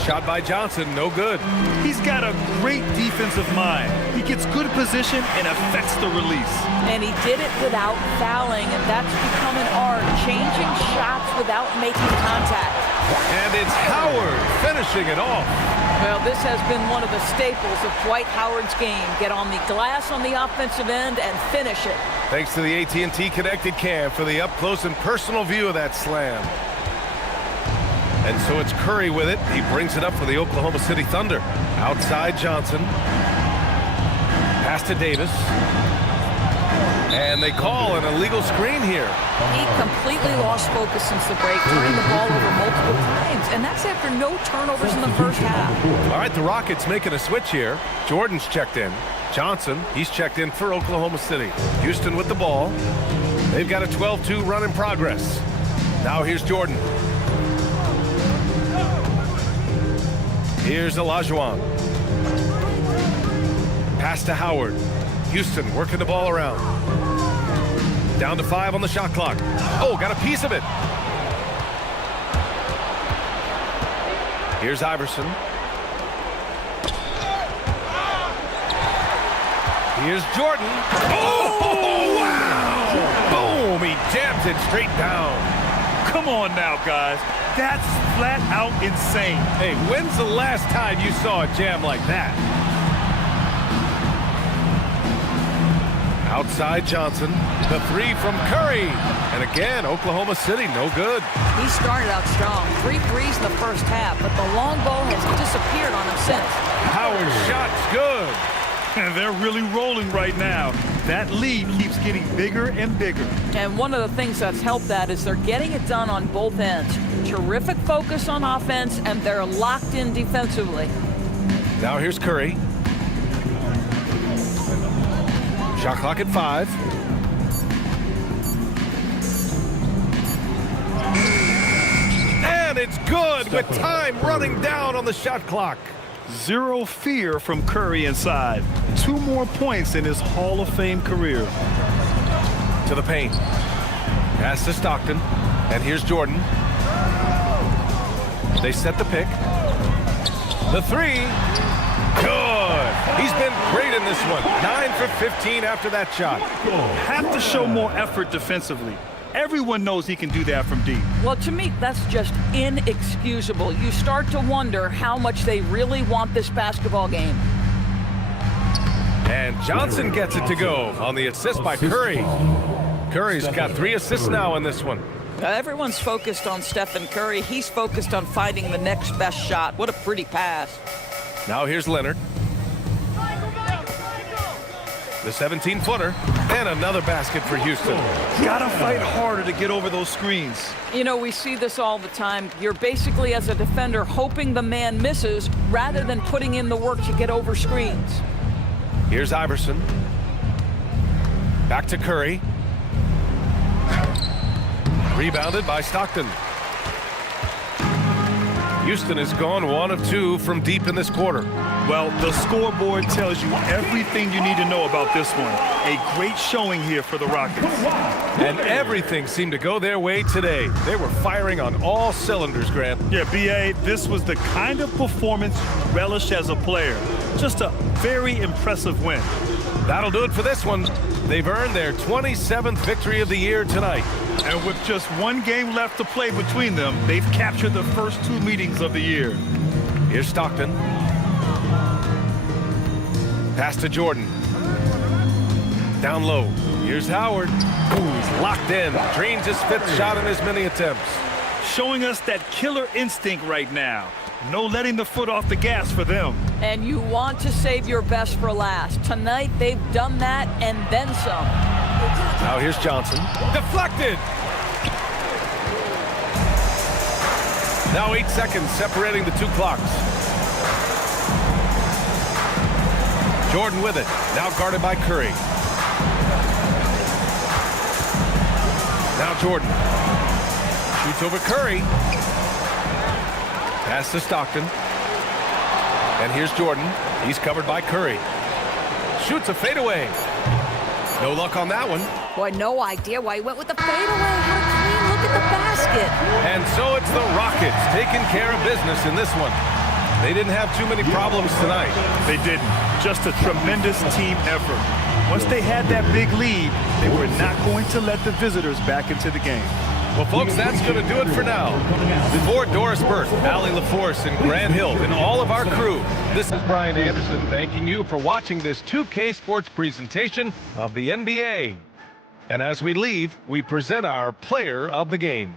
shot by Johnson, no good. He's got a great defensive mind. He gets good position and affects the release. And he did it without fouling, and that's become an art, changing shots without making contact. And it's Howard finishing it off. Well, this has been one of the staples of Dwight Howard's game. Get on the glass on the offensive end and finish it. Thanks to the AT&T Connected Cam for the up-close and personal view of that slam. And so it's Curry with it. He brings it up for the Oklahoma City Thunder. Outside Johnson. Pass to Davis. And they call an illegal screen here. He completely lost focus since the break, turning the ball over multiple times. And that's after no turnovers in the first half. All right, the Rockets making a switch here. Jordan's checked in. Johnson, he's checked in for Oklahoma City. Houston with the ball. They've got a 12-2 run in progress. Now here's Jordan. Here's Olajuwon. Pass to Howard. Houston working the ball around. Down to 5 on the shot clock. Oh, got a piece of it. Here's Iverson. Here's Jordan. Oh, wow! Boom, he jams it straight down. Come on now, guys. That's flat out insane. Hey, when's the last time you saw a jam like that? Outside Johnson, the 3 from Curry. And again, Oklahoma City, no good. He started out strong. 3 threes in the first half, but the long ball has disappeared on him since. Howard's shot's good. And they're really rolling right now. That lead keeps getting bigger and bigger. And one of the things that's helped that is they're getting it done on both ends. Terrific focus on offense, and they're locked in defensively. Now here's Curry. Shot clock at 5. And it's good with time running down on the shot clock. Zero fear from Curry inside. 2 more points in his Hall of Fame career. To the paint. Pass to Stockton. And here's Jordan. They set the pick. The 3. Good. He's been great in this one. 9 for 15 after that shot. Have to show more effort defensively. Everyone knows he can do that from deep. Well, to me, that's just inexcusable. You start to wonder how much they really want this basketball game. And Johnson gets it to go on the assist by Curry. Curry's got 3 assists now in this one. Everyone's focused on Stephen Curry. He's focused on finding the next best shot. What a pretty pass. Now here's Leonard. The 17-footer, and another basket for Houston. Gotta fight harder to get over those screens. You know, we see this all the time. You're basically, as a defender, hoping the man misses rather than putting in the work to get over screens. Here's Iverson. Back to Curry. Rebounded by Stockton. Houston has gone 1 of 2 from deep in this quarter. Well, the scoreboard tells you everything you need to know about this one. A great showing here for the Rockets. And everything seemed to go their way today. They were firing on all cylinders, Grant. Yeah, B.A., this was the kind of performance you relish as a player. Just a very impressive win. That'll do it for this one. They've earned their 27th victory of the year tonight. And with just 1 game left to play between them, they've captured the first 2 meetings of the year. Here's Stockton. Pass to Jordan. Down low. Here's Howard. He's locked in. Drains his 5th shot in as many attempts. Showing us that killer instinct right now. No letting the foot off the gas for them. And you want to save your best for last. Tonight, they've done that and then some. Now here's Johnson. Deflected. Now 8 seconds separating the 2 clocks. Jordan with it. Now guarded by Curry. Now Jordan. Shoots over Curry. Pass to Stockton. And here's Jordan. He's covered by Curry. Shoots a fadeaway. No luck on that one. Boy, no idea why he went with the fadeaway. What a clean look at the basket. And so it's the Rockets taking care of business in this one. They didn't have too many problems tonight. They didn't. Just a tremendous team effort. Once they had that big lead, they were not going to let the visitors back into the game. Well, folks, that's going to do it for now. For Doris Burke, Allie LaForce, and Grant Hill, and all of our crew, this is Brian Anderson thanking you for watching this 2K Sports presentation of the NBA. And as we leave, we present our player of the game.